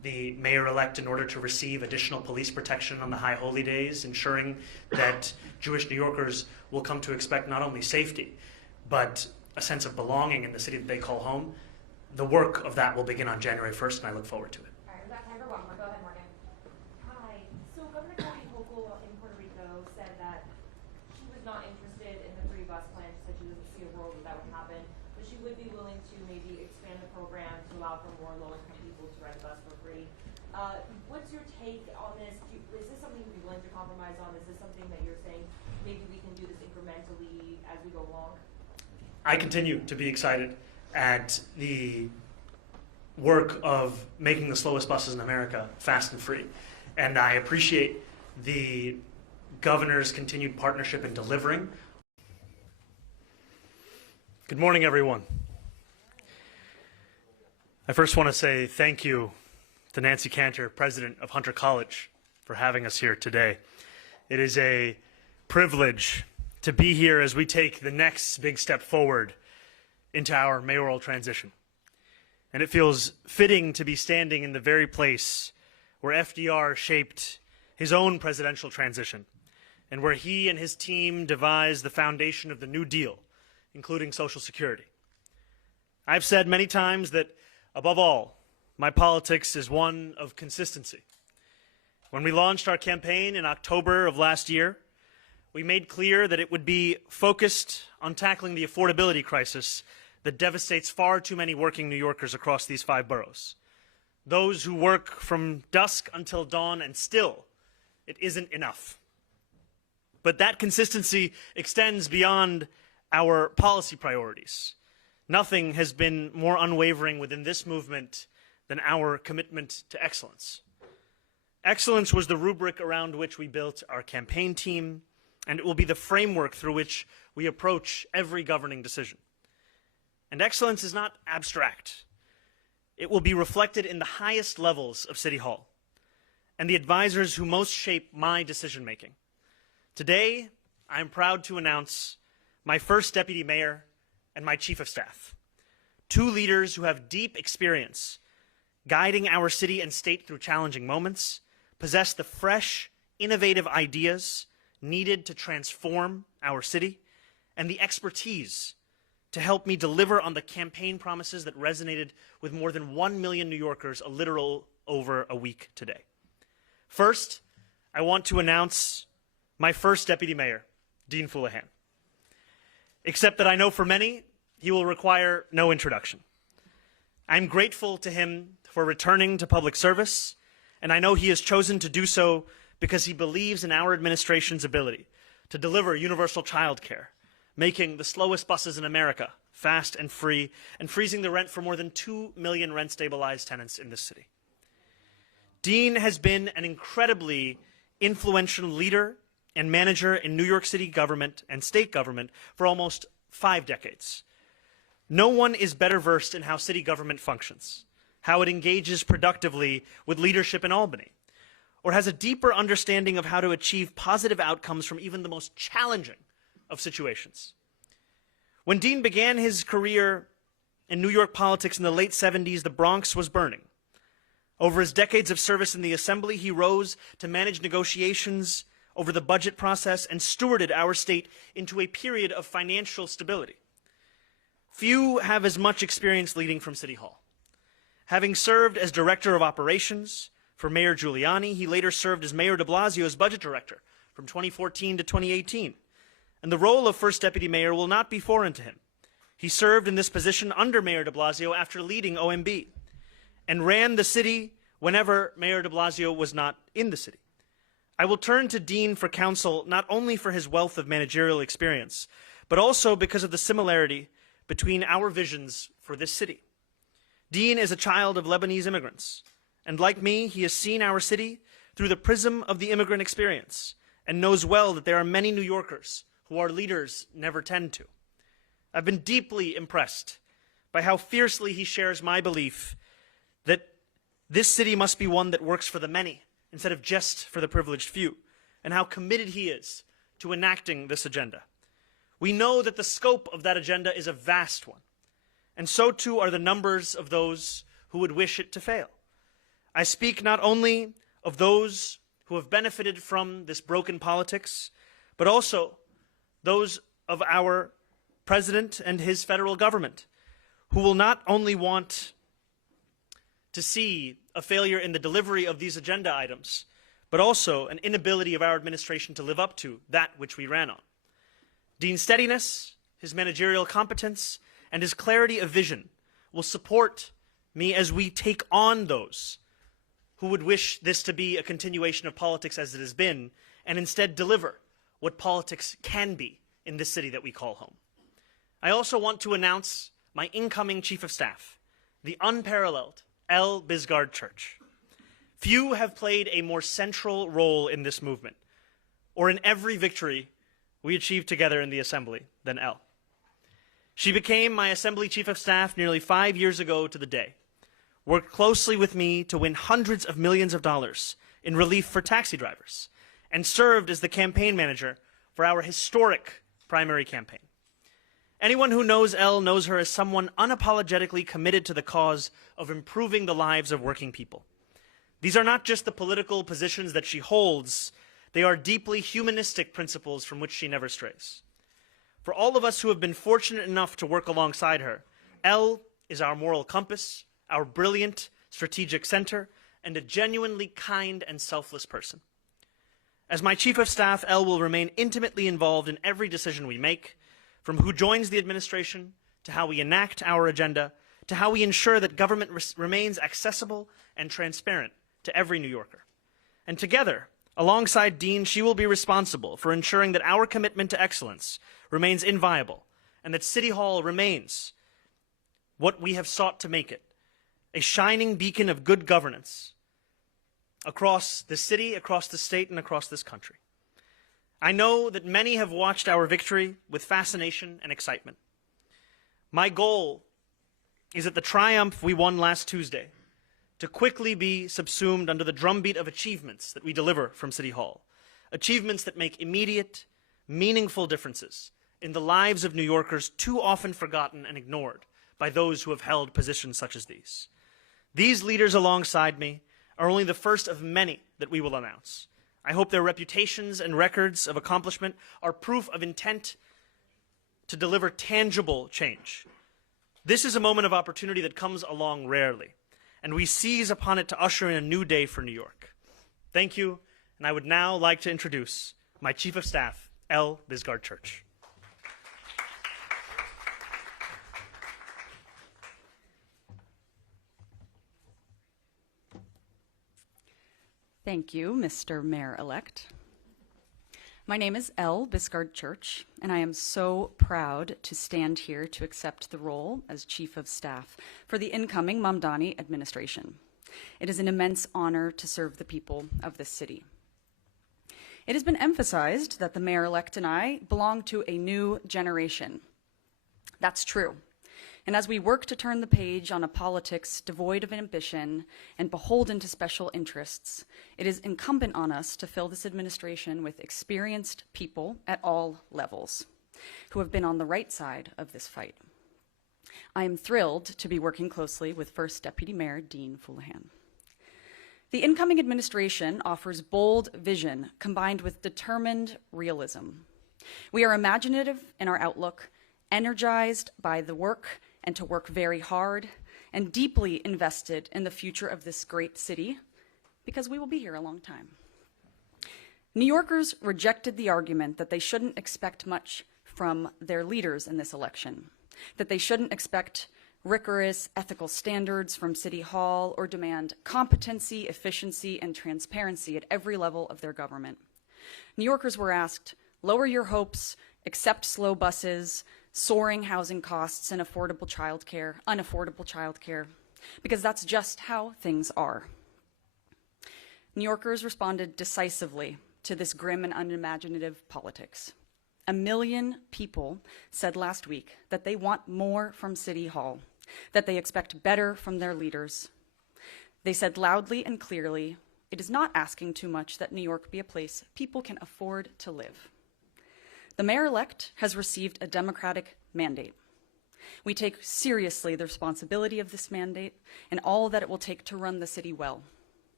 the mayor-elect in order to receive additional police protection on the high holy days, ensuring that Jewish New Yorkers will come to expect not only safety, but a sense of belonging in the city that they call home. The work of that will begin on January 1st, and I look forward to it. All right, we've got time for one more. Go ahead, Morgan. Hi. So Governor Kathy Hochul in Puerto Rico said that she was not interested in the free bus plan. She said she doesn't see a world where that would happen, but she would be willing to maybe expand the program to allow for more low-income people to ride the bus for free. What's your take on this? Is this something you'd be willing to compromise on? Is this something that you're saying maybe we can do this incrementally as we go along? I continue to be excited at the work of making the slowest buses in America fast and free. And I appreciate the governor's continued partnership in delivering. Good morning, everyone. I first want to say thank you to Nancy Cantor, president of Hunter College, for having us here today. It is a privilege to be here as we take the next big step forward into our mayoral transition. And it feels fitting to be standing in the very place where FDR shaped his own presidential transition, and where he and his team devised the foundation of the New Deal, including Social Security. I've said many times that, above all, my politics is one of consistency. When we launched our campaign in October of last year, we made clear that it would be focused on tackling the affordability crisis that devastates far too many working New Yorkers across these 5 boroughs. Those who work from dusk until dawn, and still, it isn't enough. But that consistency extends beyond our policy priorities. Nothing has been more unwavering within this movement than our commitment to excellence. Excellence was the rubric around which we built our campaign team, and it will be the framework through which we approach every governing decision. And excellence is not abstract. It will be reflected in the highest levels of City Hall and the advisors who most shape my decision-making. Today, I am proud to announce my first deputy mayor and my chief of staff, 2 leaders who have deep experience guiding our city and state through challenging moments, possess the fresh, innovative ideas needed to transform our city, and the expertise to help me deliver on the campaign promises that resonated with more than 1 million New Yorkers a little over a week today. First, I want to announce my first deputy mayor, Dean Fuleihan. Except that I know for many, he will require no introduction. I'm grateful to him for returning to public service, and I know he has chosen to do so because he believes in our administration's ability to deliver universal child care, making the slowest buses in America fast and free, and freezing the rent for more than 2 million rent-stabilized tenants in this city. Dean has been an incredibly influential leader and manager in New York City government and state government for almost 5 decades. No one is better versed in how city government functions, how it engages productively with leadership in Albany, or has a deeper understanding of how to achieve positive outcomes from even the most challenging of situations. When Dean began his career in New York politics in the late 70s, the Bronx was burning. Over his decades of service in the Assembly, he rose to manage negotiations over the budget process and stewarded our state into a period of financial stability. Few have as much experience leading from City Hall. Having served as Director of Operations for Mayor Giuliani, he later served as Mayor de Blasio's Budget Director from 2014 to 2018. And the role of First Deputy Mayor will not be foreign to him. He served in this position under Mayor de Blasio after leading OMB, and ran the city whenever Mayor de Blasio was not in the city. I will turn to Dean for counsel not only for his wealth of managerial experience, but also because of the similarity between our visions for this city. Dean is a child of Lebanese immigrants, and like me, he has seen our city through the prism of the immigrant experience and knows well that there are many New Yorkers who our leaders never tend to. I've been deeply impressed by how fiercely he shares my belief that this city must be one that works for the many instead of just for the privileged few, and how committed he is to enacting this agenda. We know that the scope of that agenda is a vast one, and so too are the numbers of those who would wish it to fail. I speak not only of those who have benefited from this broken politics, but also those of our president and his federal government, who will not only want to see a failure in the delivery of these agenda items, but also an inability of our administration to live up to that which we ran on. Dean's steadiness, his managerial competence, and his clarity of vision will support me as we take on those who would wish this to be a continuation of politics as it has been, and instead deliver what politics can be in this city that we call home. I also want to announce my incoming Chief of Staff, the unparalleled L. Bisgard Church. Few have played a more central role in this movement, or in every victory we achieved together in the Assembly, than L. She became my Assembly Chief of Staff nearly 5 years ago to the day, worked closely with me to win hundreds of millions of dollars in relief for taxi drivers, and served as the campaign manager for our historic primary campaign. Anyone who knows Elle knows her as someone unapologetically committed to the cause of improving the lives of working people. These are not just the political positions that she holds, they are deeply humanistic principles from which she never strays. For all of us who have been fortunate enough to work alongside her, Elle is our moral compass, our brilliant strategic center, and a genuinely kind and selfless person. As my Chief of Staff, Elle will remain intimately involved in every decision we make, from who joins the administration, to how we enact our agenda, to how we ensure that government remains accessible and transparent to every New Yorker. And together, alongside Dean, she will be responsible for ensuring that our commitment to excellence remains inviolable, and that City Hall remains what we have sought to make it, a shining beacon of good governance across the city, across the state, and across this country. I know that many have watched our victory with fascination and excitement. My goal is that the triumph we won last Tuesday to quickly be subsumed under the drumbeat of achievements that we deliver from City Hall, achievements that make immediate, meaningful differences in the lives of New Yorkers too often forgotten and ignored by those who have held positions such as these. These leaders alongside me are only the first of many that we will announce. I hope their reputations and records of accomplishment are proof of intent to deliver tangible change. This is a moment of opportunity that comes along rarely, and we seize upon it to usher in a new day for New York. Thank you, and I would now like to introduce my Chief of Staff, L. Bisgard Church. Thank you, Mr. Mayor-elect. My name is L. Bisgard Church, and I am so proud to stand here to accept the role as Chief of Staff for the incoming Mamdani administration. It is an immense honor to serve the people of this city. It has been emphasized that the mayor-elect and I belong to a new generation. That's true. And as we work to turn the page on a politics devoid of ambition and beholden to special interests, it is incumbent on us to fill this administration with experienced people at all levels who have been on the right side of this fight. I am thrilled to be working closely with First Deputy Mayor Dean Fuleihan. The incoming administration offers bold vision combined with determined realism. We are imaginative in our outlook, energized by the work and to work very hard, and deeply invested in the future of this great city, because we will be here a long time. New Yorkers rejected the argument that they shouldn't expect much from their leaders in this election, that they shouldn't expect rigorous ethical standards from City Hall or demand competency, efficiency, and transparency at every level of their government. New Yorkers were asked, lower your hopes, accept slow buses, soaring housing costs, and unaffordable childcare, because that's just how things are. New Yorkers responded decisively to this grim and unimaginative politics. 1 million people said last week that they want more from City Hall, that they expect better from their leaders. They said loudly and clearly, it is not asking too much that New York be a place people can afford to live. The mayor-elect has received a democratic mandate. We take seriously the responsibility of this mandate and all that it will take to run the city well.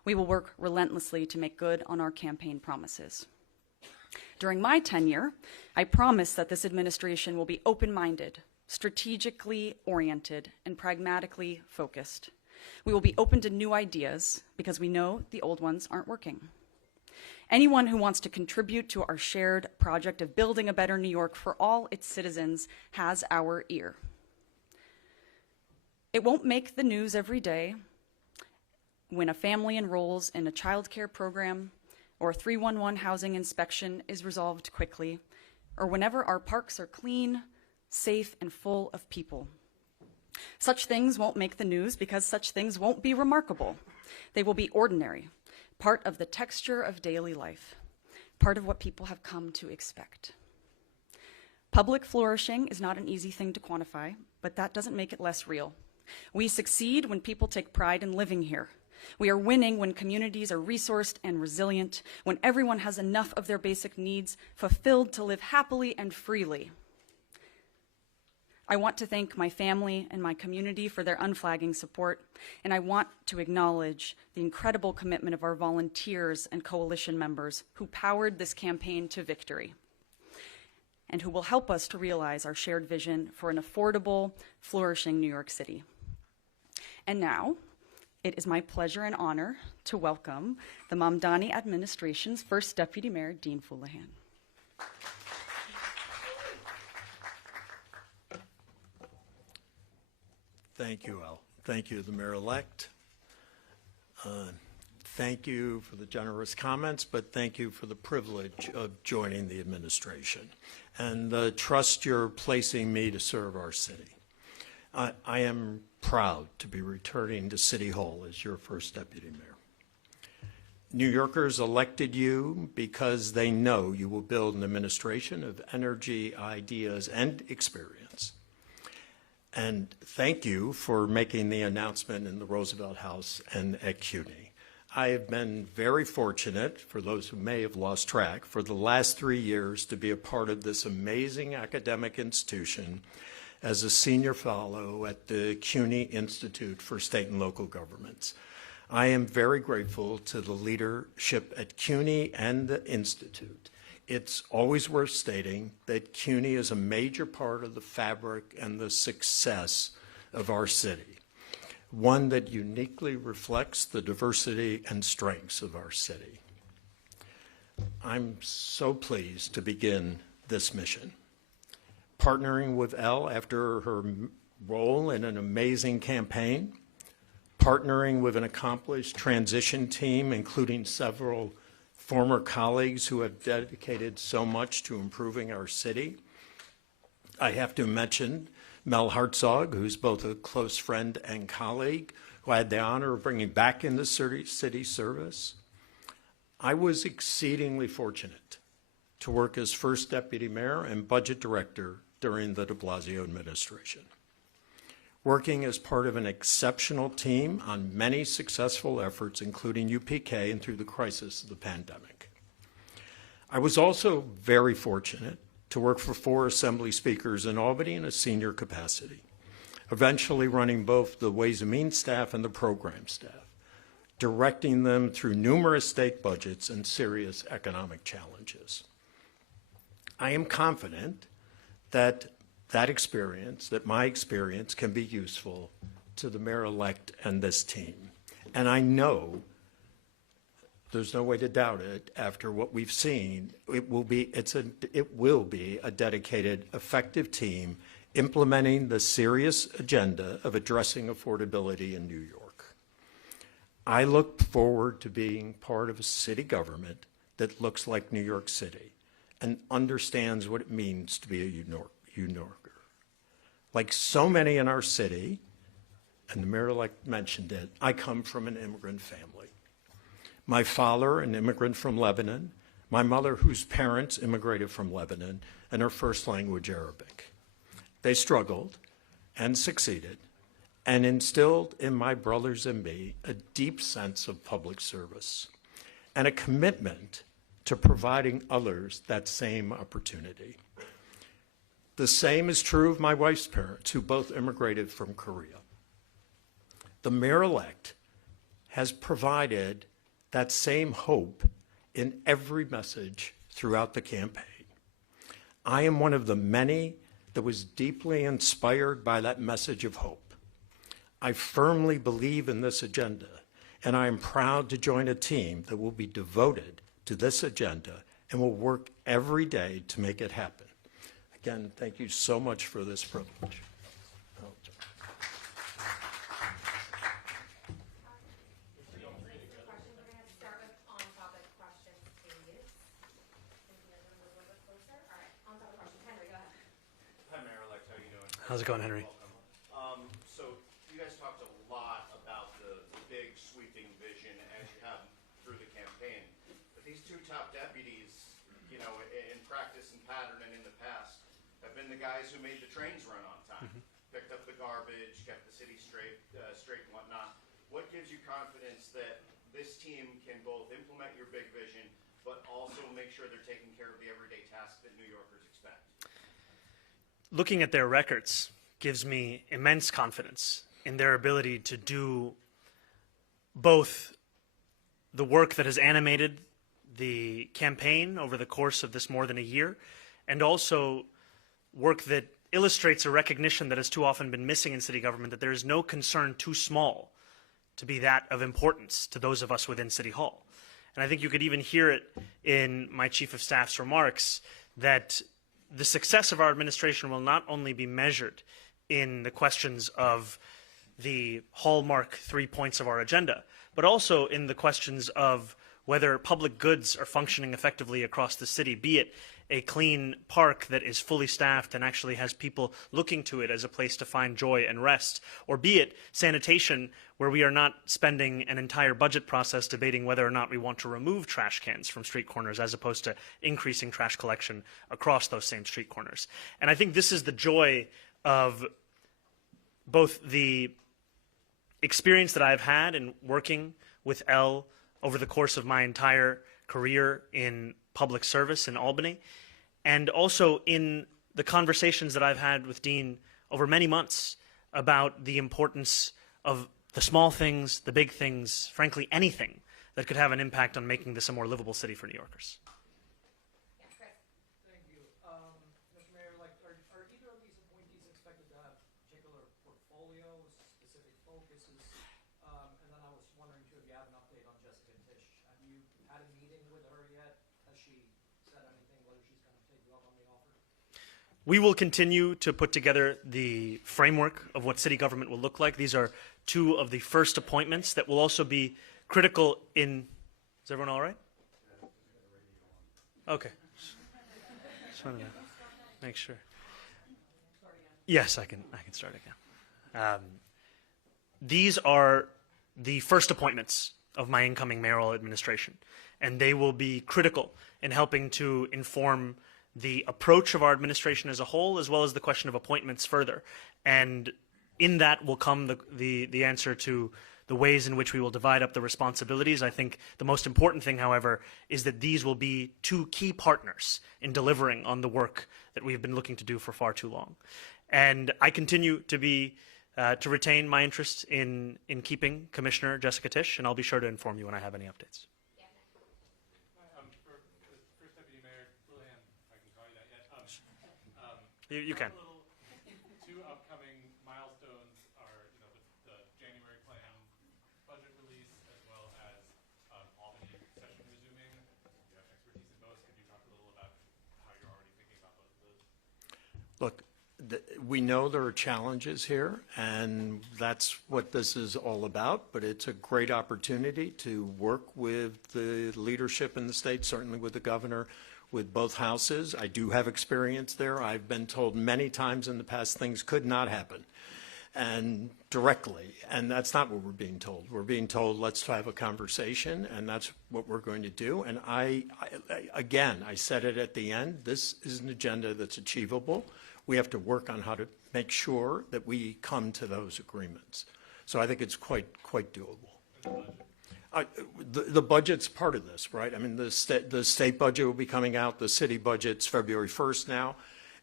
We will work relentlessly to make good on our campaign promises. During my tenure, I promise that this administration will be open-minded, strategically oriented, and pragmatically focused. We will be open to new ideas because we know the old ones aren't working. Anyone who wants to contribute to our shared project of building a better New York for all its citizens has our ear. It won't make the news every day when a family enrolls in a child care program or a 311 housing inspection is resolved quickly, or whenever our parks are clean, safe, and full of people. Such things won't make the news because such things won't be remarkable. They will be ordinary, part of the texture of daily life, part of what people have come to expect. Public flourishing is not an easy thing to quantify, but that doesn't make it less real. We succeed when people take pride in living here. We are winning when communities are resourced and resilient, when everyone has enough of their basic needs fulfilled to live happily and freely. I want to thank my family and my community for their unflagging support, and I want to acknowledge the incredible commitment of our volunteers and coalition members who powered this campaign to victory, and who will help us to realize our shared vision for an affordable, flourishing New York City. And now, it is my pleasure and honor to welcome the Mamdani administration's first Deputy Mayor, Dean Fuleihan. Thank you, El. Thank you, the mayor-elect. Thank you for the generous comments, but thank you for the privilege of joining the administration and the trust you're placing me to serve our city. I am proud to be returning to City Hall as your first deputy mayor. New Yorkers elected you because they know you will build an administration of energy, ideas, and experience. And thank you for making the announcement in the Roosevelt House and at CUNY. I have been very fortunate, for those who may have lost track, for the last 3 years to be a part of this amazing academic institution as a senior fellow at the CUNY Institute for State and Local Governments. I am very grateful to the leadership at CUNY and the Institute. It's always worth stating that CUNY is a major part of the fabric and the success of our city, one that uniquely reflects the diversity and strengths of our city. I'm so pleased to begin this mission. Partnering with Elle after her role in an amazing campaign, partnering with an accomplished transition team, including several former colleagues who have dedicated so much to improving our city. I have to mention Mel Hartzog, who's both a close friend and colleague, who I had the honor of bringing back into city service. I was exceedingly fortunate to work as first deputy mayor and budget director during the de Blasio administration, working as part of an exceptional team on many successful efforts, including UPK and through the crisis of the pandemic. I was also very fortunate to work for 4 assembly speakers in Albany in a senior capacity, eventually running both the Ways and Means staff and the program staff, directing them through numerous state budgets and serious economic challenges. I am confident that my experience can be useful to the mayor-elect and this team. And I know, there's no way to doubt it, after what we've seen, it will be a dedicated, effective team implementing the serious agenda of addressing affordability in New York. I look forward to being part of a city government that looks like New York City and understands what it means to be a New Yorker. Like so many in our city, and the mayor-elect mentioned it, I come from an immigrant family. My father, an immigrant from Lebanon, my mother, whose parents immigrated from Lebanon, and her first language Arabic. They struggled and succeeded and instilled in my brothers and me a deep sense of public service and a commitment to providing others that same opportunity. The same is true of my wife's parents, who both immigrated from Korea. The mayor-elect has provided that same hope in every message throughout the campaign. I am one of the many that was deeply inspired by that message of hope. I firmly believe in this agenda, and I am proud to join a team that will be devoted to this agenda and will work every day to make it happen. Again, thank you so much for this privilege. How's it going, Henry? So you guys talked a lot about the big sweeping vision as you have through the campaign. But these two top deputies, you know, in practice and pattern and in the past, have been the guys who made the trains run on time, picked up the garbage, kept the city straight and whatnot. What gives you confidence that this team can both implement your big vision, but also make sure they're taking care of the everyday tasks that New Yorkers expect? Looking at their records gives me immense confidence in their ability to do both the work that has animated the campaign over the course of this more than a year, and also work that illustrates a recognition that has too often been missing in city government, that there is no concern too small to be that of importance to those of us within City Hall. And I think you could even hear it in my Chief of Staff's remarks that the success of our administration will not only be measured in the questions of the hallmark 3 points of our agenda, but also in the questions of whether public goods are functioning effectively across the city, be it a clean park that is fully staffed and actually has people looking to it as a place to find joy and rest, or be it sanitation, where we are not spending an entire budget process debating whether or not we want to remove trash cans from street corners as opposed to increasing trash collection across those same street corners. And I think this is the joy of both the experience that I've had in working with Elle over the course of my entire career in public service in Albany, and also in the conversations that I've had with Dean over many months about the importance of the small things, the big things, frankly, anything that could have an impact on making this a more livable city for New Yorkers. Thank you. Mr. Mayor, are either of these appointees expected to have particular portfolios, specific focuses? And then I was wondering, too, if you have an update on Jessica Tisch. Have you had a meeting with her yet? Has she said anything, whether she's going to take you up on the offer? We will continue to put together the framework of what city government will look like. These are two of the first appointments that will also be critical in... Is everyone all right? Okay. Just wanted to make sure. Yes, I can start again. These are the first appointments of my incoming mayoral administration, and they will be critical in helping to inform the approach of our administration as a whole, as well as the question of appointments further. And in that will come the answer to the ways in which we will divide up the responsibilities. I think the most important thing, however, is that these will be two key partners in delivering on the work that we've been looking to do for far too long. And I continue to be to retain my interest in keeping Commissioner Jessica Tisch, and I'll be sure to inform you when I have any updates. For First Deputy Mayor Fuleihan, if I can call you that yet. You can. Two upcoming milestones are, the January plan budget release, as well as Albany session resuming. You have expertise in both. Could you talk a little about how you're already thinking about both of those? Look, we know there are challenges here, and that's what this is all about, but it's a great opportunity to work with the leadership in the state, certainly with the governor, with both houses. I do have experience there. I've been told many times in the past things could not happen, and directly, and that's not what we're being told. We're being told, let's have a conversation, and that's what we're going to do. And again, I said it at the end, this is an agenda that's achievable. We have to work on how to make sure that we come to those agreements. So I think it's quite doable. The budget's part of this, right? I mean, the state budget will be coming out. The city budget's February 1st now.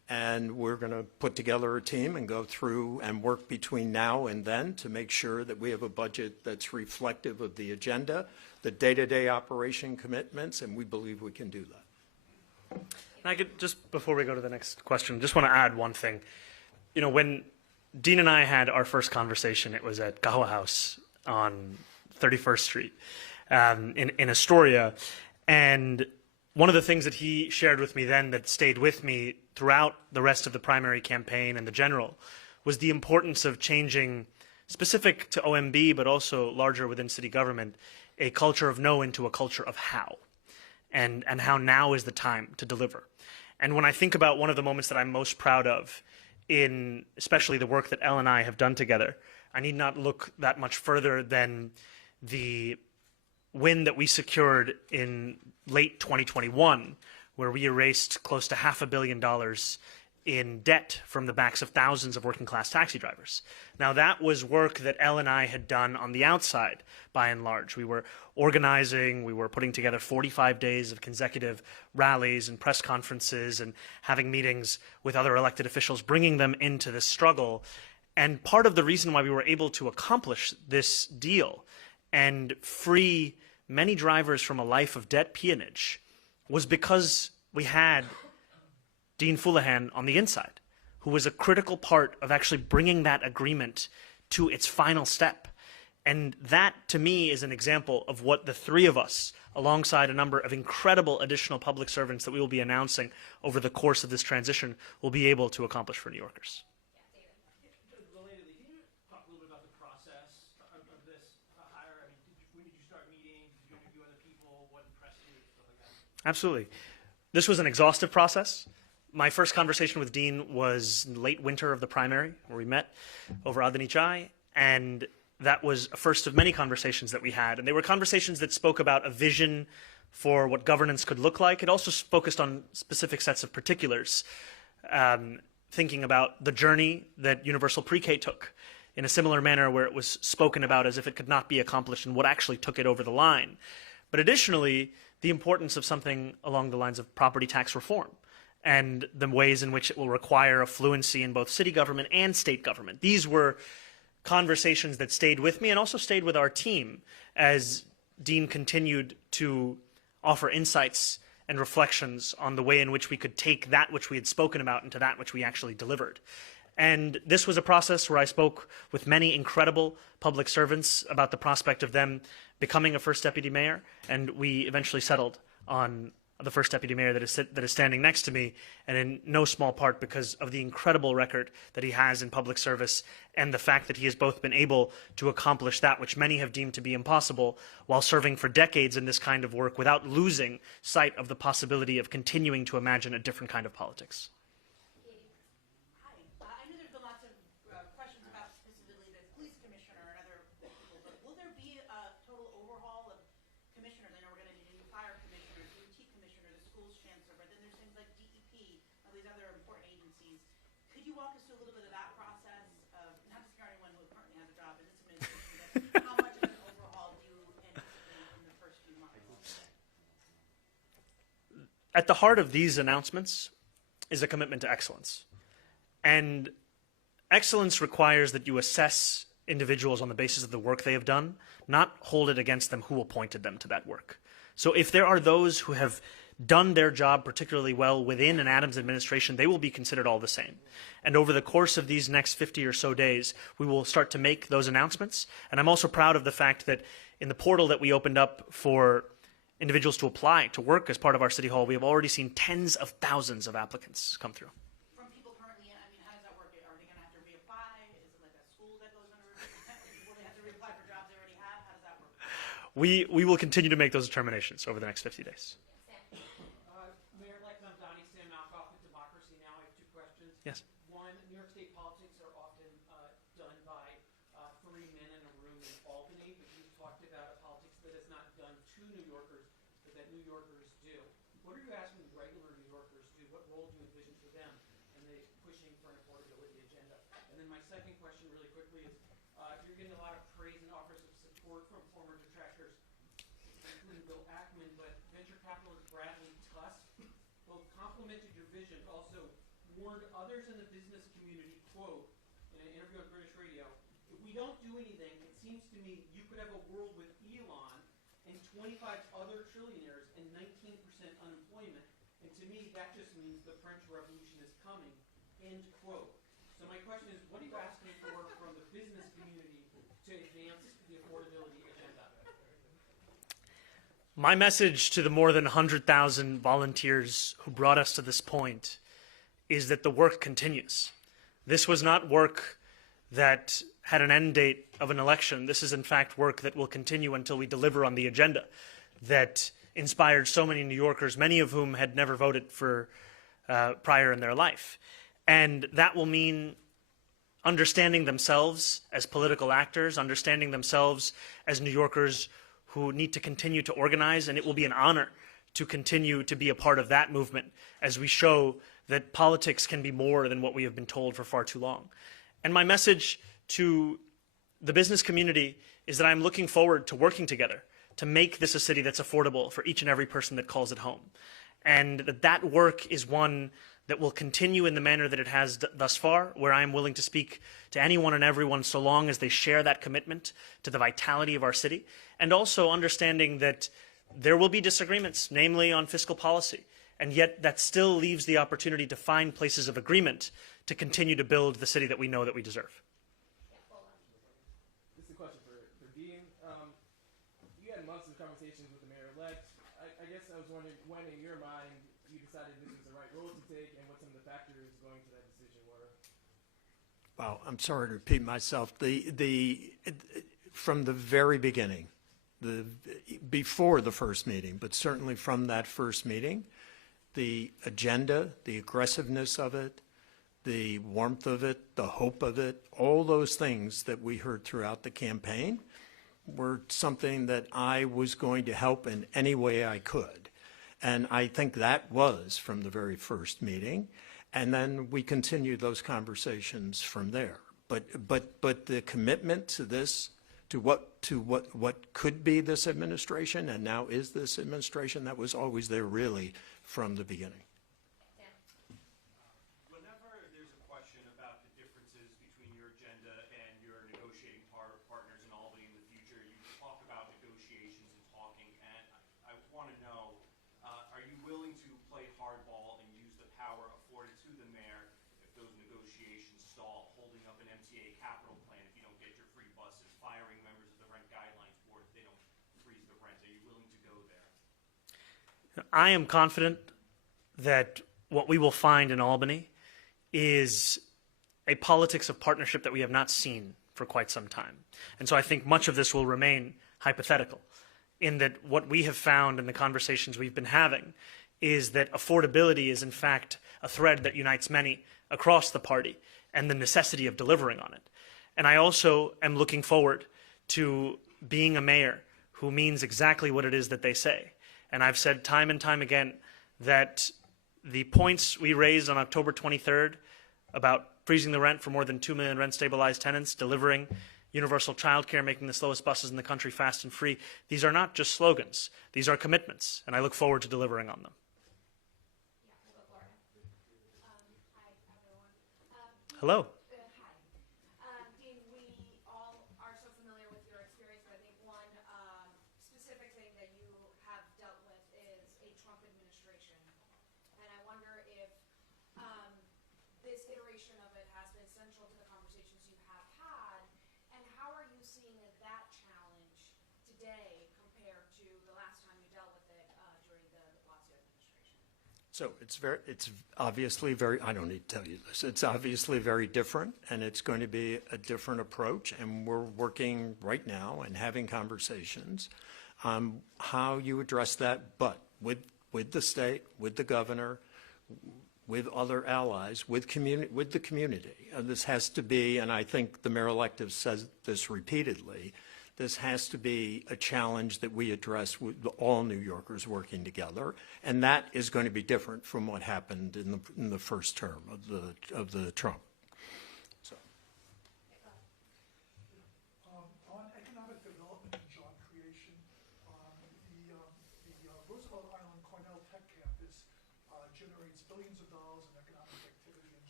And we're going to put together a team and go through and work between now and then to make sure that we have a budget that's reflective of the agenda, the day-to-day operation commitments, and we believe we can do that. And I could, just before we go to the next question, just want to add one thing. You know, when Dean and I had our first conversation, it was at Gawa House on 31st Street in Astoria. And one of the things that he shared with me then that stayed with me throughout the rest of the primary campaign and the general was the importance of changing, specific to OMB, but also larger within city government, a culture of no into a culture of how, and how now is the time to deliver. And when I think about one of the moments that I'm most proud of in especially the work that Elle and I have done together, I need not look that much further than the win that we secured in late 2021, where we erased close to $500 million in debt from the backs of thousands of working class taxi drivers. Now that was work that Elle and I had done on the outside, by and large. We were organizing, we were putting together 45 days of consecutive rallies and press conferences and having meetings with other elected officials, bringing them into this struggle. And part of the reason why we were able to accomplish this deal and free many drivers from a life of debt peonage was because we had Dean Fuleihan on the inside, who was a critical part of actually bringing that agreement to its final step. And that, to me, is an example of what the three of us, alongside a number of incredible additional public servants that we will be announcing over the course of this transition, will be able to accomplish for New Yorkers. Relatedly, can you talk a little bit about the process of this hire? I mean, when did you start meeting? Did you interview other people? What impressed you? Stuff like that. Absolutely. This was an exhaustive process. My first conversation with Dean was in late winter of the primary, where we met over Adani Chai, and that was a first of many conversations that we had. And they were conversations that spoke about a vision for what governance could look like. It also focused on specific sets of particulars, thinking about the journey that universal pre-K took in a similar manner, where it was spoken about as if it could not be accomplished and what actually took it over the line. But additionally, the importance of something along the lines of property tax reform and the ways in which it will require a fluency in both city government and state government. These were conversations that stayed with me and also stayed with our team as Dean continued to offer insights and reflections on the way in which we could take that which we had spoken about into that which we actually delivered. And this was a process where I spoke with many incredible public servants about the prospect of them becoming a first deputy mayor, and we eventually settled on the first deputy mayor that is standing next to me, and in no small part because of the incredible record that he has in public service and the fact that he has both been able to accomplish that which many have deemed to be impossible while serving for decades in this kind of work without losing sight of the possibility of continuing to imagine a different kind of politics. Hi. I know there's been lots of questions about specifically the police commissioner and other people, but will there be a total overhaul of commissioners? I know we're going to need a new fire commissioner, DOT commissioner, the schools chancellor, but then there's things like DEP, all these other important agencies. Could you walk us through a little bit of that process of, not to scare anyone who currently has a job in this administration, but how much of an overhaul do you anticipate in the first few months? At the heart of these announcements is a commitment to excellence. And excellence requires that you assess individuals on the basis of the work they have done, not hold it against them who appointed them to that work. So if there are those who have done their job particularly well within an Adams administration, they will be considered all the same. And over the course of these next 50 or so days, we will start to make those announcements. And I'm also proud of the fact that in the portal that we opened up for individuals to apply to work as part of our city hall, we have already seen tens of thousands of applicants come through. From people currently in, I mean, how does that work? Are they going to have to reapply? Is it like a school that goes under? Will they have to reapply for jobs they already have? How does that work? We will continue to make those determinations over the next 50 days. Mayor-elect Mamdani, Sam Malkoff with Democracy Now! I have two questions. Yes. One, New York State politics are often done by three men in a room in Albany, but you've talked about a politics that is not done to New Yorkers, but that New Yorkers do. What are you asking regular New Yorkers to do? What role do you envision for them in the pushing for an affordability agenda? And then my second question really quickly is, you're getting a lot of praise and offers of support from former detractors, including Bill Ackman, but venture capitalist Bradley Tusk both complimented your vision, but also warned others in the business community, quote, in an interview on British radio, if we don't do anything, it seems to me you could have a world with Elon and 25 other trillionaires and 19% unemployment. And to me, that just means the French Revolution is coming, end quote. So my question is, what are you asking for from the business community to advance the affordability agenda? My message to the more than 100,000 volunteers who brought us to this point is that the work continues. This was not work that had an end date of an election. This is in fact work that will continue until we deliver on the agenda that inspired so many New Yorkers, many of whom had never voted for prior in their life. And that will mean understanding themselves as political actors, understanding themselves as New Yorkers who need to continue to organize, and it will be an honor to continue to be a part of that movement as we show that politics can be more than what we have been told for far too long. And my message to the business community is that I'm looking forward to working together to make this a city that's affordable for each and every person that calls it home. And that work is one that will continue in the manner that it has thus far, where I am willing to speak to anyone and everyone so long as they share that commitment to the vitality of our city, and also understanding that there will be disagreements, namely on fiscal policy, and yet that still leaves the opportunity to find places of agreement to continue to build the city that we know that we deserve. This is a question for Dean. You had months of conversations with the mayor-elect. I guess I was wondering when, in your mind, you decided this was the right role to take and what some of the factors going to that decision were. Well, I'm sorry to repeat myself. From the very beginning, before the first meeting, but certainly from that first meeting, the agenda, the aggressiveness of it, the warmth of it, the hope of it, all those things that we heard throughout the campaign were something that I was going to help in any way I could. And I think that was from the very first meeting. And then we continued those conversations from there. But the commitment to this, to what could be this administration and now is this administration, that was always there really from the beginning. Whenever there's a question about the differences between your agenda and your negotiating partners in Albany in the future, you talk about negotiations and talking, and I want to know, are you willing to play hardball and use the power afforded to the mayor if those negotiations stall, holding up an MTA capital plan if you don't get your free buses, firing members of the Rent Guidelines Board if they don't freeze the rent? Are you willing to go there? I am confident that what we will find in Albany is a politics of partnership that we have not seen for quite some time. And so I think much of this will remain hypothetical, in that what we have found in the conversations we've been having is that affordability is in fact a thread that unites many across the party and the necessity of delivering on it. And I also am looking forward to being a mayor who means exactly what it is that they say. And I've said time and time again that the points we raised on October 23rd about freezing the rent for more than 2 million rent-stabilized tenants, delivering universal childcare, making the slowest buses in the country fast and free, these are not just slogans. These are commitments, and I look forward to delivering on them. Hello. Dean, we all are so familiar with your experience, but I think one specific thing that you have dealt with is a Trump administration. And I wonder if this iteration of it has been central to the conversations you have had, and how are you seeing that challenge today compared to the last time you dealt with it during the de Blasio administration? So it's obviously very, I don't need to tell you this, it's obviously very different, and it's going to be a different approach, and we're working right now and having conversations on how you address that, but with the state, with the governor, with other allies, with the community. And this has to be, and I think the mayor-elect has said this repeatedly, this has to be a challenge that we address with all New Yorkers working together, and that is going to be different from what happened in the first term of the Trump. So. On economic development and job creation, the Roosevelt Island Cornell Tech campus generates billions of dollars in economic activity and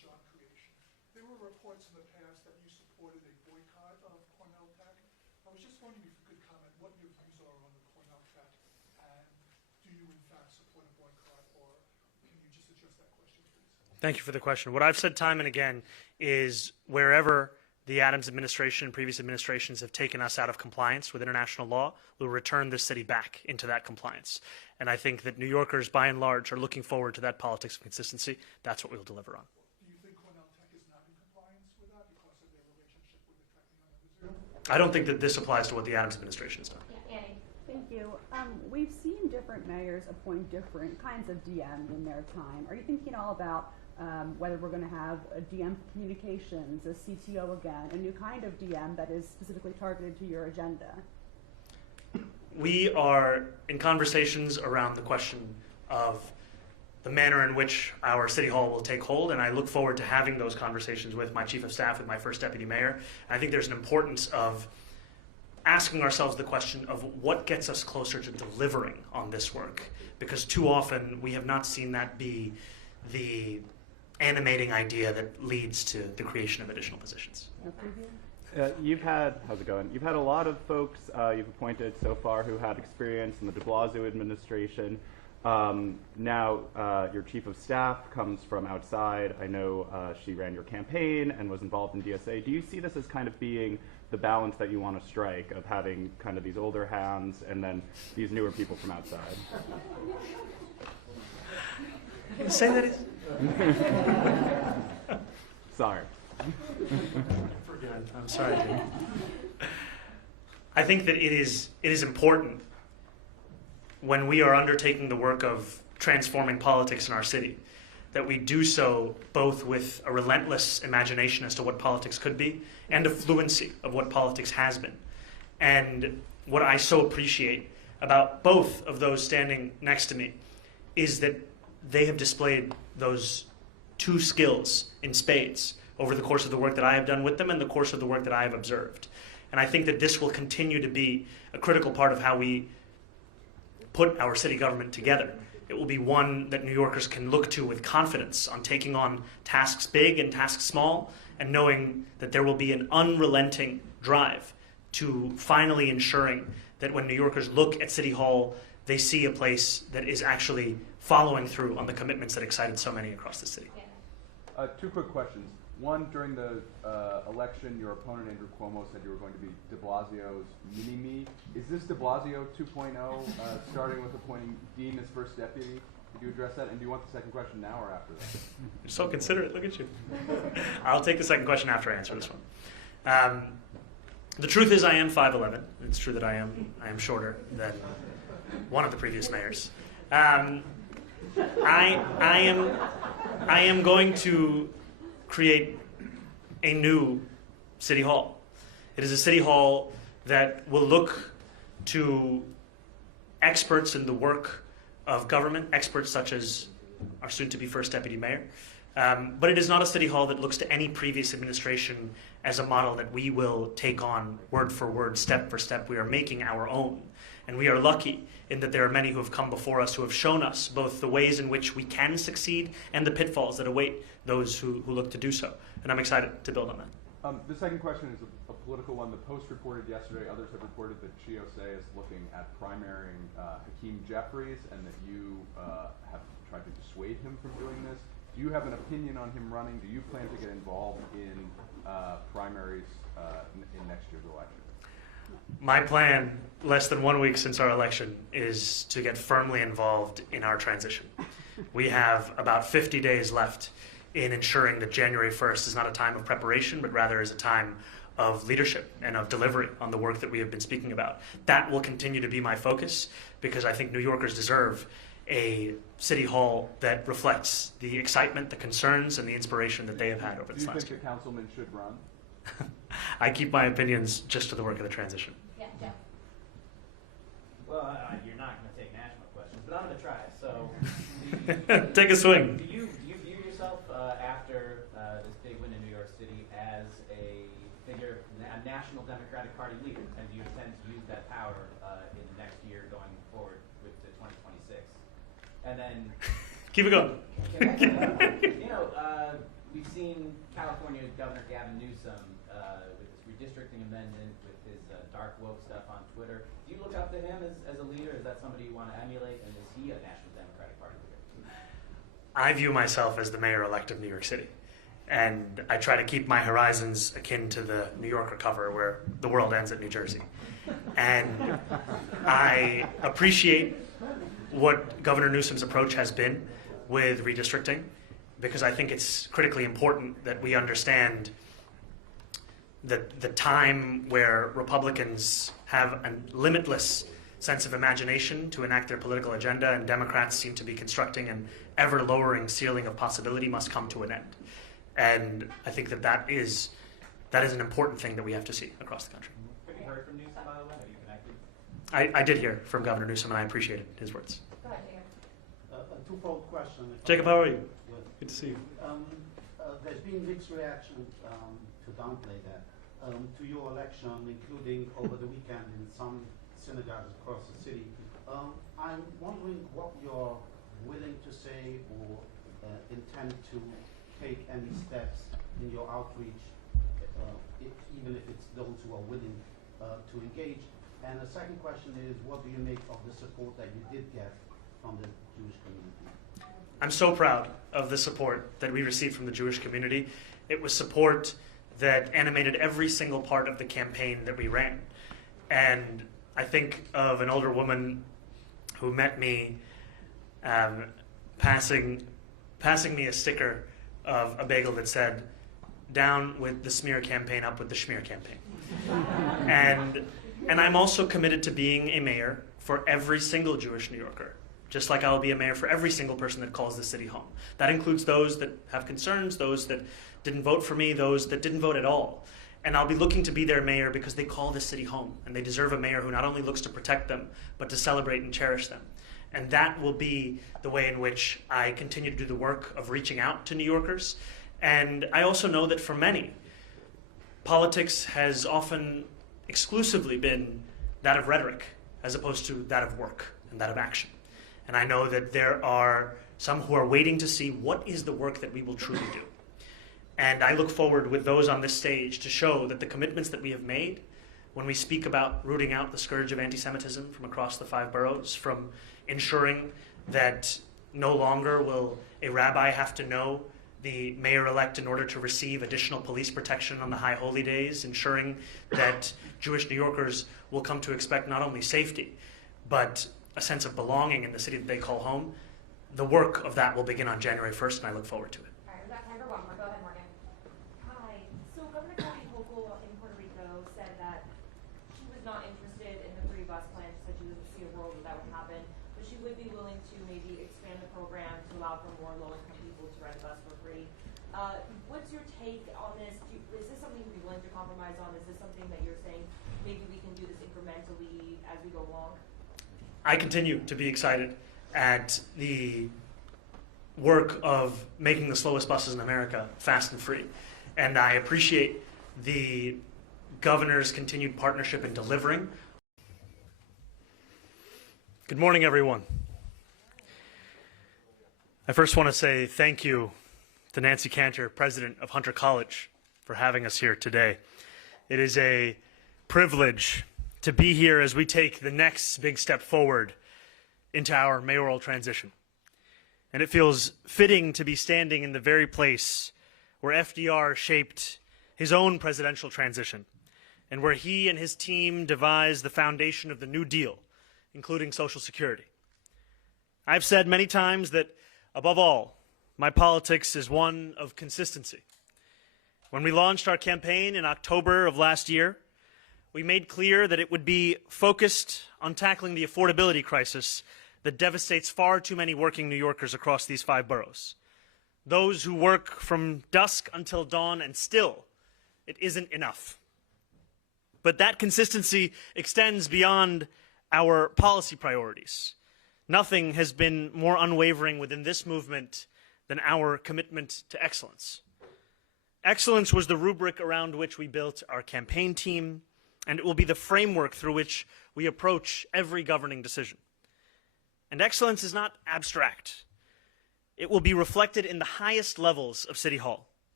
were reports in the past that you supported a boycott of Cornell Tech. I was just wondering if you could comment what your views are on the Cornell Tech, and do you in fact support a boycott, or can you just address that question, please? Thank you for the question. What I've said time and again is wherever the Adams administration and previous administrations have taken us out of compliance with international law, we'll return this city back into that compliance. And I think that New Yorkers, by and large, are looking forward to that politics of consistency. That's what we'll deliver on. Do you think Cornell Tech is not in compliance with that because of their relationship with the Technion of Israel? I don't think that this applies to what the Adams administration has done. Yeah, Annie. Thank you. We've seen different mayors appoint different kinds of DMs in their time. Are you thinking all about whether we're going to have a DM for communications, a CTO again, a new kind of DM that is specifically targeted to your agenda? We are in conversations around the question of the manner in which our city hall will take hold, and I look forward to having those conversations with my chief of staff, with my first deputy mayor. I think there's an importance of asking ourselves the question of what gets us closer to delivering on this work, because too often we have not seen that be the animating idea that leads to the creation of additional positions. You've had, how's it going? You've had a lot of folks you've appointed so far who had experience in the de Blasio administration. Now your chief of staff comes from outside. I know she ran your campaign and was involved in DSA. Do you see this as kind of being the balance that you want to strike of having kind of these older hands and then these newer people from outside? Say that is. Sorry. I'm sorry, Jake. I think that it is important when we are undertaking the work of transforming politics in our city that we do so both with a relentless imagination as to what politics could be and a fluency of what politics has been. And what I so appreciate about both of those standing next to me is that they have displayed those two skills in spades over the course of the work that I have done with them and the course of the work that I have observed. And I think that this will continue to be a critical part of how we put our city government together. It will be one that New Yorkers can look to with confidence on taking on tasks big and tasks small, and knowing that there will be an unrelenting drive to finally ensuring that when New Yorkers look at City Hall, they see a place that is actually following through on the commitments that excited so many across the city. Two quick questions. One, during the election, your opponent, Andrew Cuomo, said you were going to be de Blasio's mini-me. Is this de Blasio 2.0, starting with appointing Dean as first deputy? Could you address that? And do you want the second question now or after that? You're so considerate. Look at you. I'll take the second question after I answer this one. The truth is I am 5'11". It's true that I am shorter than one of the previous mayors. I am going to create a new city hall. It is a city hall that will look to experts in the work of government, experts such as our soon-to-be first deputy mayor. But it is not a city hall that looks to any previous administration as a model that we will take on word for word, step for step. We are making our own. And we are lucky in that there are many who have come before us who have shown us both the ways in which we can succeed and the pitfalls that await those who look to do so. And I'm excited to build on that. The second question is a political one. The Post reported yesterday, others have reported that GOSA is looking at primarying Hakeem Jeffries and that you have tried to dissuade him from doing this. Do you have an opinion on him running? Do you plan to get involved in primaries in next year's election? My plan, less than 1 week since our election, is to get firmly involved in our transition. We have about 50 days left in ensuring that January 1st is not a time of preparation, but rather is a time of leadership and of delivery on the work that we have been speaking about. That will continue to be my focus because I think New Yorkers deserve a city hall that reflects the excitement, the concerns, and the inspiration that they have had over this last year. Do you think the councilman should run? I keep my opinions just to the work of the transition. Yeah, Jeff. Well, you're not going to take national questions, but I'm going to try. So, take a swing. Do you view yourself after this big win in New York City as a figure, a national Democratic Party leader, and do you intend to use that power in the next year going forward with the 2026? And then keep it going. we've seen California Governor Gavin Newsom with his redistricting amendment, with his dark woke stuff on Twitter. Do you look up to him as a leader? Is that somebody you want to emulate? And is he a National Democratic Party leader? I view myself as the mayor-elect of New York City. And I try to keep my horizons akin to the New Yorker cover where the world ends at New Jersey. And I appreciate what Governor Newsom's approach has been with redistricting, because I think it's critically important that we understand that the time where Republicans have a limitless sense of imagination to enact their political agenda and Democrats seem to be constructing an ever-lowering ceiling of possibility must come to an end. And I think that is an important thing that we have to see across the country. Have you heard from Newsom, by the way? Are you connected? I did hear from Governor Newsom, and I appreciated his words. Go ahead, Jacob. A twofold question. Jacob, how are you? Good. Good to see you. There's been mixed reaction to downplay that to your election, including over the weekend in some synagogues across the city. I'm wondering what you're willing to say or intend to take any steps in your outreach, even if it's those who are willing to engage. And the second question is, what do you make of the support that you did get from the Jewish community? I'm so proud of the support that we received from the Jewish community. It was support that animated every single part of the campaign that we ran. And I think of an older woman who met me passing me a sticker of a bagel that said, "Down with the smear campaign, up with the schmear campaign." And I'm also committed to being a mayor for every single Jewish New Yorker, just like I will be a mayor for every single person that calls the city home. That includes those that have concerns, those that didn't vote for me, those that didn't vote at all. And I'll be looking to be their mayor because they call the city home, and they deserve a mayor who not only looks to protect them, but to celebrate and cherish them. And that will be the way in which I continue to do the work of reaching out to New Yorkers. And I also know that for many, politics has often exclusively been that of rhetoric as opposed to that of work and that of action. And I know that there are some who are waiting to see what is the work that we will truly do. And I look forward with those on this stage to show that the commitments that we have made when we speak about rooting out the scourge of anti-Semitism from across the 5 boroughs, from ensuring that no longer will a rabbi have to know the mayor-elect in order to receive additional police protection on the high holy days, ensuring that Jewish New Yorkers will come to expect not only safety, but a sense of belonging in the city that they call home. The work of that will begin on January 1st, and I look forward to it. All right, we've got time for one more. Go ahead, Morgan. Hi. So Governor Kathy Hochul in Puerto Rico said that she was not interested in the 3 bus plan. She said she doesn't see a world that would happen, but she would be willing to maybe expand the program to allow for more low-income people to ride a bus for free. What's your take on this? Is this something you'd be willing to compromise on? Is this something that you're saying maybe we can do this incrementally as we go along? I continue to be excited at the work of making the slowest buses in America fast and free. And I appreciate the governor's continued partnership in delivering. Good morning, everyone. I first want to say thank you to Nancy Cantor, president of Hunter College, for having us here today. It is a privilege to be here as we take the next big step forward into our mayoral transition. And it feels fitting to be standing in the very place where FDR shaped his own presidential transition, and where he and his team devised the foundation of the New Deal, including Social Security. I've said many times that, above all, my politics is one of consistency. When we launched our campaign in October of last year, we made clear that it would be focused on tackling the affordability crisis that devastates far too many working New Yorkers across these 5 boroughs. Those who work from dusk until dawn, and still, it isn't enough. But that consistency extends beyond our policy priorities. Nothing has been more unwavering within this movement than our commitment to excellence. Excellence was the rubric around which we built our campaign team, and it will be the framework through which we approach every governing decision. And excellence is not abstract. It will be reflected in the highest levels of City Hall,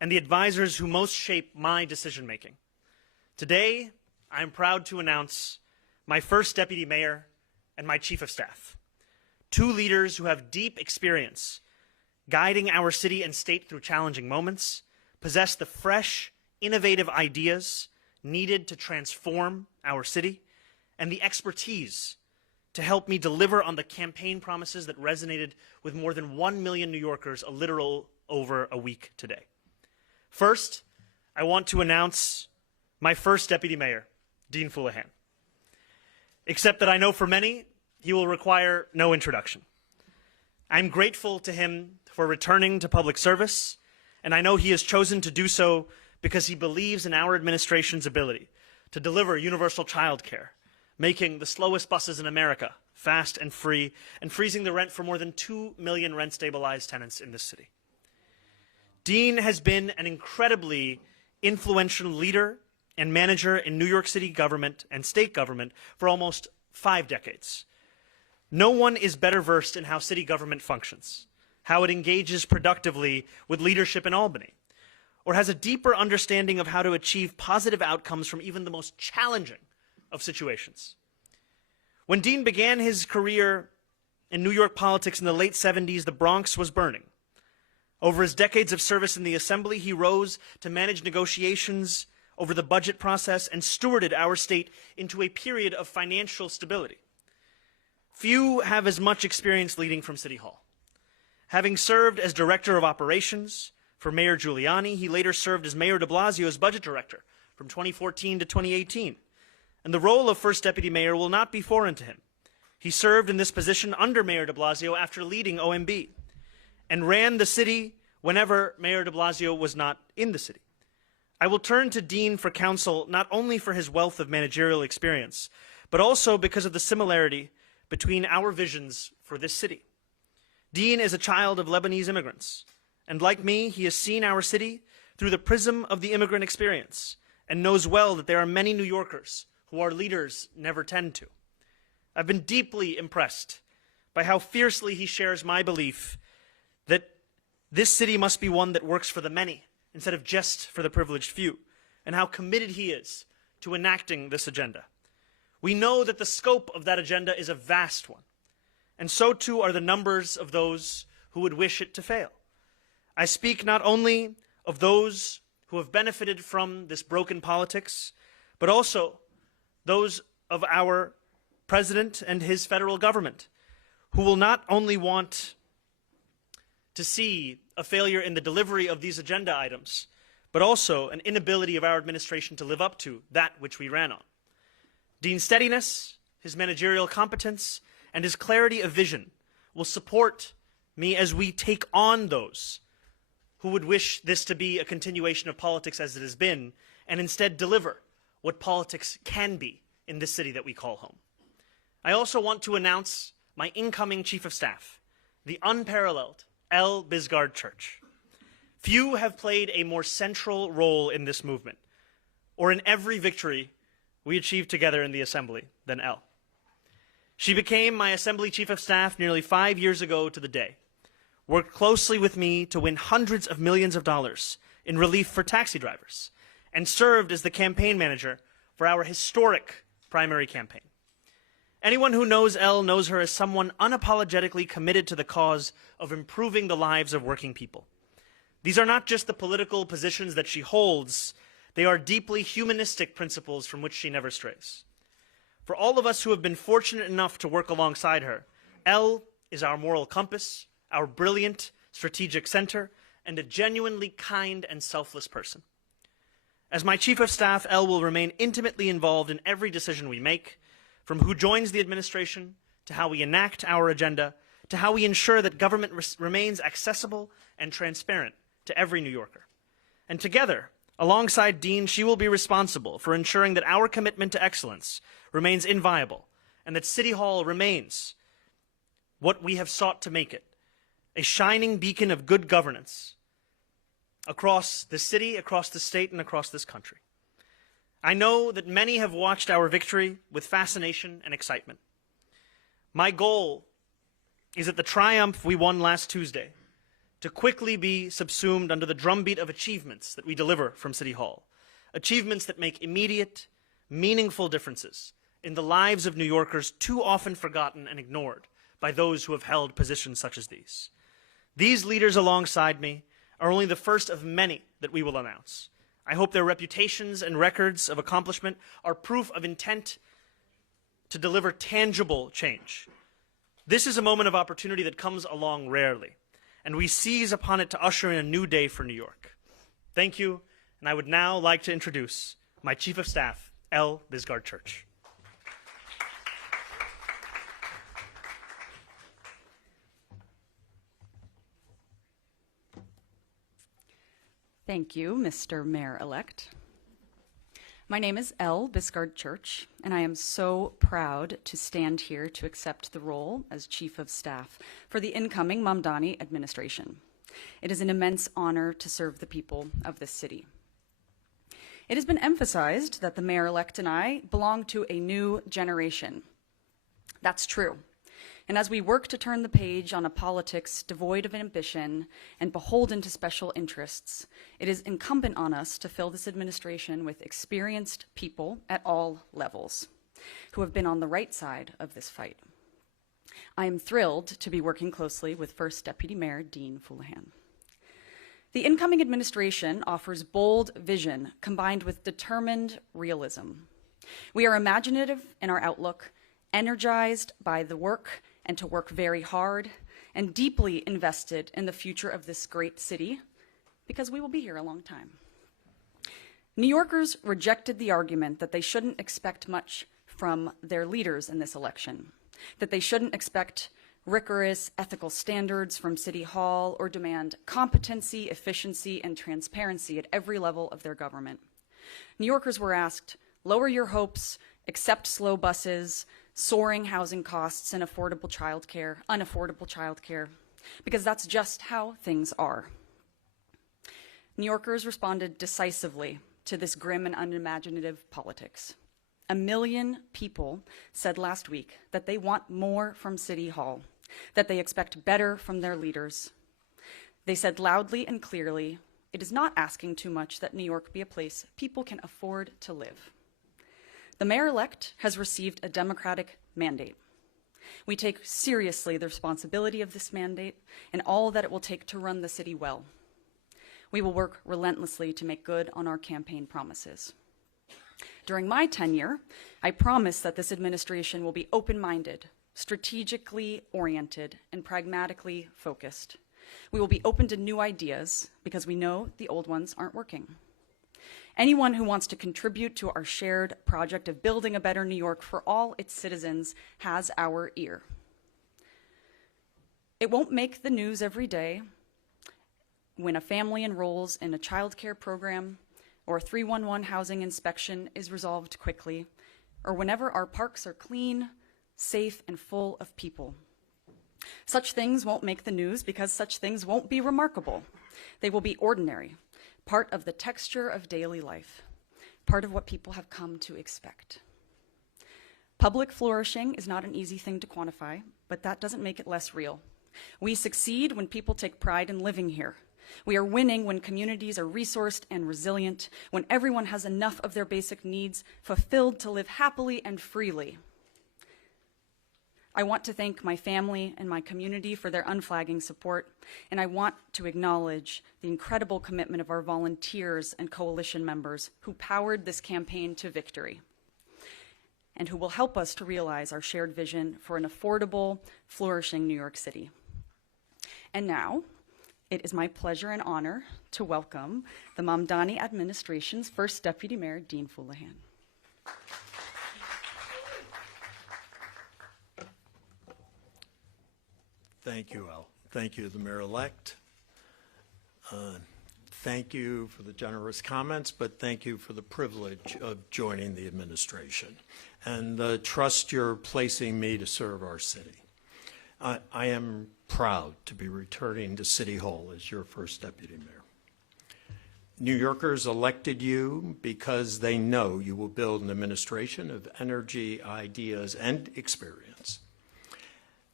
and the advisors who most shape my decision-making. Today, I am proud to announce my first deputy mayor and my chief of staff, two leaders who have deep experience guiding our city and state through challenging moments, possess the fresh, innovative ideas needed to transform our city, and the expertise to help me deliver on the campaign promises that resonated with more than 1 million New Yorkers a literal over a week today. First, I want to announce my first deputy mayor, Dean Fuleihan. Except that I know for many, he will require no introduction. I'm grateful to him for returning to public service, and I know he has chosen to do so because he believes in our administration's ability to deliver universal child care, making the slowest buses in America fast and free, and freezing the rent for more than 2 million rent-stabilized tenants in this city. Dean has been an incredibly influential leader and manager in New York City government and state government for almost 5 decades. No one is better versed in how city government functions, how it engages productively with leadership in Albany, or has a deeper understanding of how to achieve positive outcomes from even the most challenging of situations. When Dean began his career in New York politics in the late 70s, the Bronx was burning. Over his decades of service in the Assembly, he rose to manage negotiations over the budget process and stewarded our state into a period of financial stability. Few have as much experience leading from City Hall. Having served as Director of Operations for Mayor Giuliani, he later served as Mayor de Blasio's Budget Director from 2014 to 2018. And the role of First Deputy Mayor will not be foreign to him. He served in this position under Mayor de Blasio after leading OMB, and ran the city whenever Mayor de Blasio was not in the city. I will turn to Dean for counsel not only for his wealth of managerial experience, but also because of the similarity between our visions for this city. Dean is a child of Lebanese immigrants, and like me, he has seen our city through the prism of the immigrant experience and knows well that there are many New Yorkers who our leaders never tend to. I've been deeply impressed by how fiercely he shares my belief that this city must be one that works for the many instead of just for the privileged few, and how committed he is to enacting this agenda. We know that the scope of that agenda is a vast one, and so too are the numbers of those who would wish it to fail. I speak not only of those who have benefited from this broken politics, but also those of our president and his federal government, who will not only want to see a failure in the delivery of these agenda items, but also an inability of our administration to live up to that which we ran on. Dean's steadiness, his managerial competence, and his clarity of vision will support me as we take on those who would wish this to be a continuation of politics as it has been, and instead deliver what politics can be in this city that we call home. I also want to announce my incoming Chief of Staff, the unparalleled L. Bisgard Church. Few have played a more central role in this movement, or in every victory we achieved together in the Assembly, than L. She became my Assembly Chief of Staff nearly 5 years ago to the day, worked closely with me to win hundreds of millions of dollars in relief for taxi drivers, and served as the campaign manager for our historic primary campaign. Anyone who knows Elle knows her as someone unapologetically committed to the cause of improving the lives of working people. These are not just the political positions that she holds, they are deeply humanistic principles from which she never strays. For all of us who have been fortunate enough to work alongside her, Elle is our moral compass, our brilliant strategic center, and a genuinely kind and selfless person. As my Chief of Staff, Elle will remain intimately involved in every decision we make, from who joins the administration, to how we enact our agenda, to how we ensure that government remains accessible and transparent to every New Yorker. And together, alongside Dean, she will be responsible for ensuring that our commitment to excellence remains inviolable, and that City Hall remains what we have sought to make it, a shining beacon of good governance across the city, across the state, and across this country. I know that many have watched our victory with fascination and excitement. My goal is that the triumph we won last Tuesday to quickly be subsumed under the drumbeat of achievements that we deliver from City Hall, achievements that make immediate, meaningful differences in the lives of New Yorkers too often forgotten and ignored by those who have held positions such as these. These leaders alongside me are only the first of many that we will announce. I hope their reputations and records of accomplishment are proof of intent to deliver tangible change. This is a moment of opportunity that comes along rarely, and we seize upon it to usher in a new day for New York. Thank you, and I would now like to introduce my Chief of Staff, L. Bisgard Church. Thank you, Mr. Mayor-elect. My name is L. Bisgard Church, and I am so proud to stand here to accept the role as Chief of Staff for the incoming Mamdani administration. It is an immense honor to serve the people of this city. It has been emphasized that the mayor-elect and I belong to a new generation. That's true. And as we work to turn the page on a politics devoid of ambition and beholden to special interests, it is incumbent on us to fill this administration with experienced people at all levels who have been on the right side of this fight. I am thrilled to be working closely with First Deputy Mayor Dean Fuleihan. The incoming administration offers bold vision combined with determined realism. We are imaginative in our outlook, energized by the work and to work very hard, and deeply invested in the future of this great city, because we will be here a long time. New Yorkers rejected the argument that they shouldn't expect much from their leaders in this election, that they shouldn't expect rigorous ethical standards from City Hall or demand competency, efficiency, and transparency at every level of their government. New Yorkers were asked, lower your hopes, accept slow buses, soaring housing costs, and unaffordable childcare, because that's just how things are. New Yorkers responded decisively to this grim and unimaginative politics. 1 million people said last week that they want more from City Hall, that they expect better from their leaders. They said loudly and clearly, it is not asking too much that New York be a place people can afford to live. The mayor-elect has received a democratic mandate. We take seriously the responsibility of this mandate and all that it will take to run the city well. We will work relentlessly to make good on our campaign promises. During my tenure, I promise that this administration will be open-minded, strategically oriented, and pragmatically focused. We will be open to new ideas because we know the old ones aren't working. Anyone who wants to contribute to our shared project of building a better New York for all its citizens has our ear. It won't make the news every day when a family enrolls in a child care program or a 311 housing inspection is resolved quickly, or whenever our parks are clean, safe, and full of people. Such things won't make the news because such things won't be remarkable. They will be ordinary, part of the texture of daily life, part of what people have come to expect. Public flourishing is not an easy thing to quantify, but that doesn't make it less real. We succeed when people take pride in living here. We are winning when communities are resourced and resilient, when everyone has enough of their basic needs fulfilled to live happily and freely. I want to thank my family and my community for their unflagging support, and I want to acknowledge the incredible commitment of our volunteers and coalition members who powered this campaign to victory, and who will help us to realize our shared vision for an affordable, flourishing New York City. And now, it is my pleasure and honor to welcome the Mamdani administration's First Deputy Mayor, Dean Fuleihan. Thank you, Al. Thank you, the mayor-elect. Thank you for the generous comments, but thank you for the privilege of joining the administration and the trust you're placing me to serve our city. I am proud to be returning to City Hall as your first deputy mayor. New Yorkers elected you because they know you will build an administration of energy, ideas, and experience.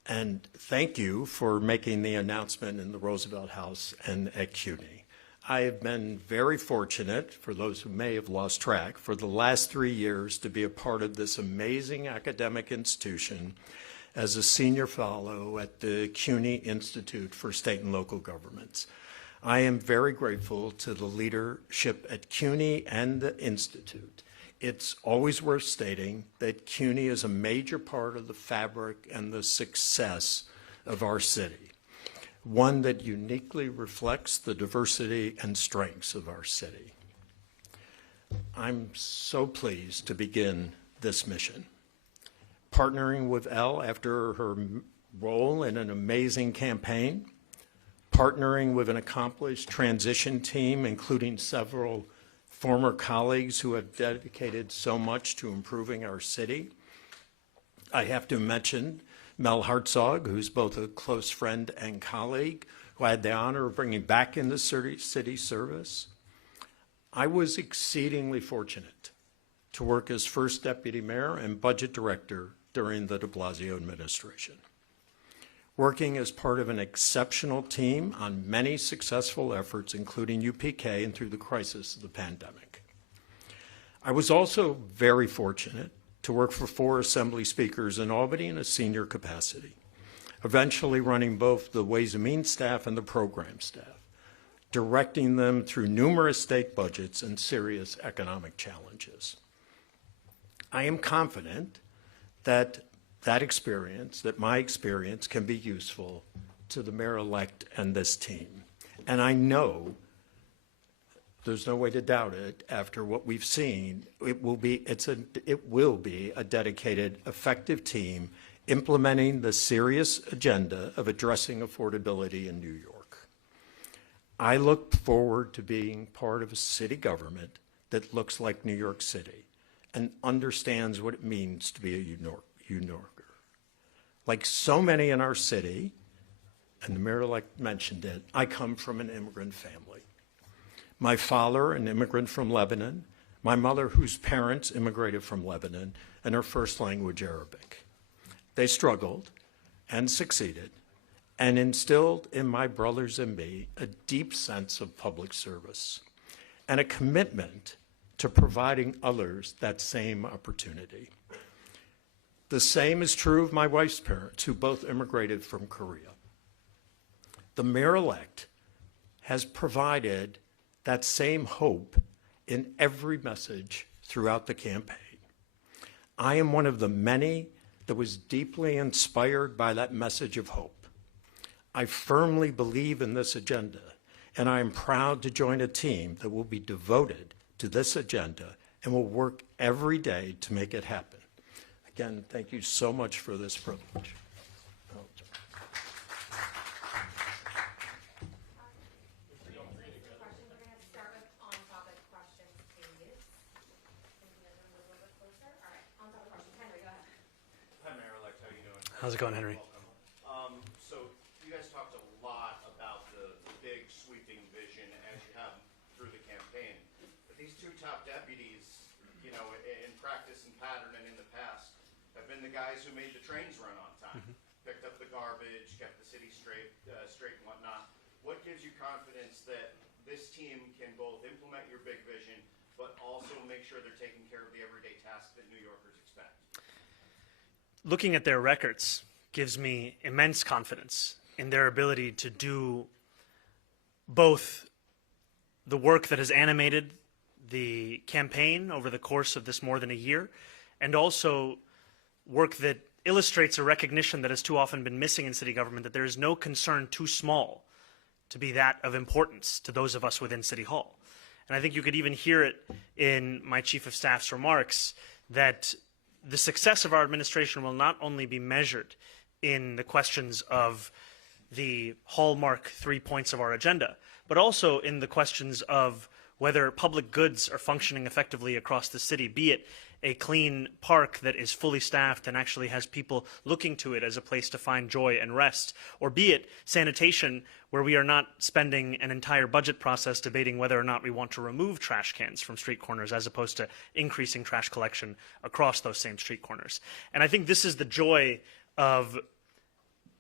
And thank you for making the announcement in the Roosevelt House and at CUNY. I have been very fortunate, for those who may have lost track, for the last 3 years to be a part of this amazing academic institution as a senior fellow at the CUNY Institute for State and Local Governments. I am very grateful to the leadership at CUNY and the Institute. It's always worth stating that CUNY is a major part of the fabric and the success of our city, one that uniquely reflects the diversity and strengths of our city. I'm so pleased to begin this mission. Partnering with Elle after her role in an amazing campaign, partnering with an accomplished transition team, including several former colleagues who have dedicated so much to improving our city. I have to mention Mel Hartzog, who's both a close friend and colleague, who I had the honor of bringing back into city service. I was exceedingly fortunate to work as first deputy mayor and budget director during the de Blasio administration, working as part of an exceptional team on many successful efforts, including UPK and through the crisis of the pandemic. I was also very fortunate to work for 4 assembly speakers in Albany in a senior capacity, eventually running both the Ways and Means staff and the program staff, directing them through numerous state budgets and serious economic challenges. I am confident that my experience can be useful to the mayor-elect and this team. And I know, there's no way to doubt it, after what we've seen, it will be a dedicated, effective team implementing the serious agenda of addressing affordability in New York. I look forward to being part of a city government that looks like New York City and understands what it means to be a New Yorker. Like so many in our city, and the mayor-elect mentioned it, I come from an immigrant family. My father, an immigrant from Lebanon, my mother, whose parents immigrated from Lebanon, and her first language Arabic. They struggled and succeeded and instilled in my brothers and me a deep sense of public service and a commitment to providing others that same opportunity. The same is true of my wife's parents, who both immigrated from Korea. The mayor-elect has provided that same hope in every message throughout the campaign. I am one of the many that was deeply inspired by that message of hope. I firmly believe in this agenda, and I am proud to join a team that will be devoted to this agenda and will work every day to make it happen. Again, thank you so much for this privilege. How's it going, Henry? So you guys talked a lot about the big sweeping vision as you have through the campaign. But these 2 top deputies, you know, in practice and pattern and in the past, have been the guys who made the trains run on time, picked up the garbage, kept the city straight and whatnot. What gives you confidence that this team can both implement your big vision, but also make sure they're taking care of the everyday tasks that New Yorkers expect? Looking at their records gives me immense confidence in their ability to do both the work that has animated the campaign over the course of this more than a year, and also work that illustrates a recognition that has too often been missing in city government, that there is no concern too small to be that of importance to those of us within City Hall. And I think you could even hear it in my Chief of Staff's remarks that the success of our administration will not only be measured in the questions of the hallmark 3 points of our agenda, but also in the questions of whether public goods are functioning effectively across the city, be it a clean park that is fully staffed and actually has people looking to it as a place to find joy and rest, or be it sanitation, where we are not spending an entire budget process debating whether or not we want to remove trash cans from street corners as opposed to increasing trash collection across those same street corners. And I think this is the joy of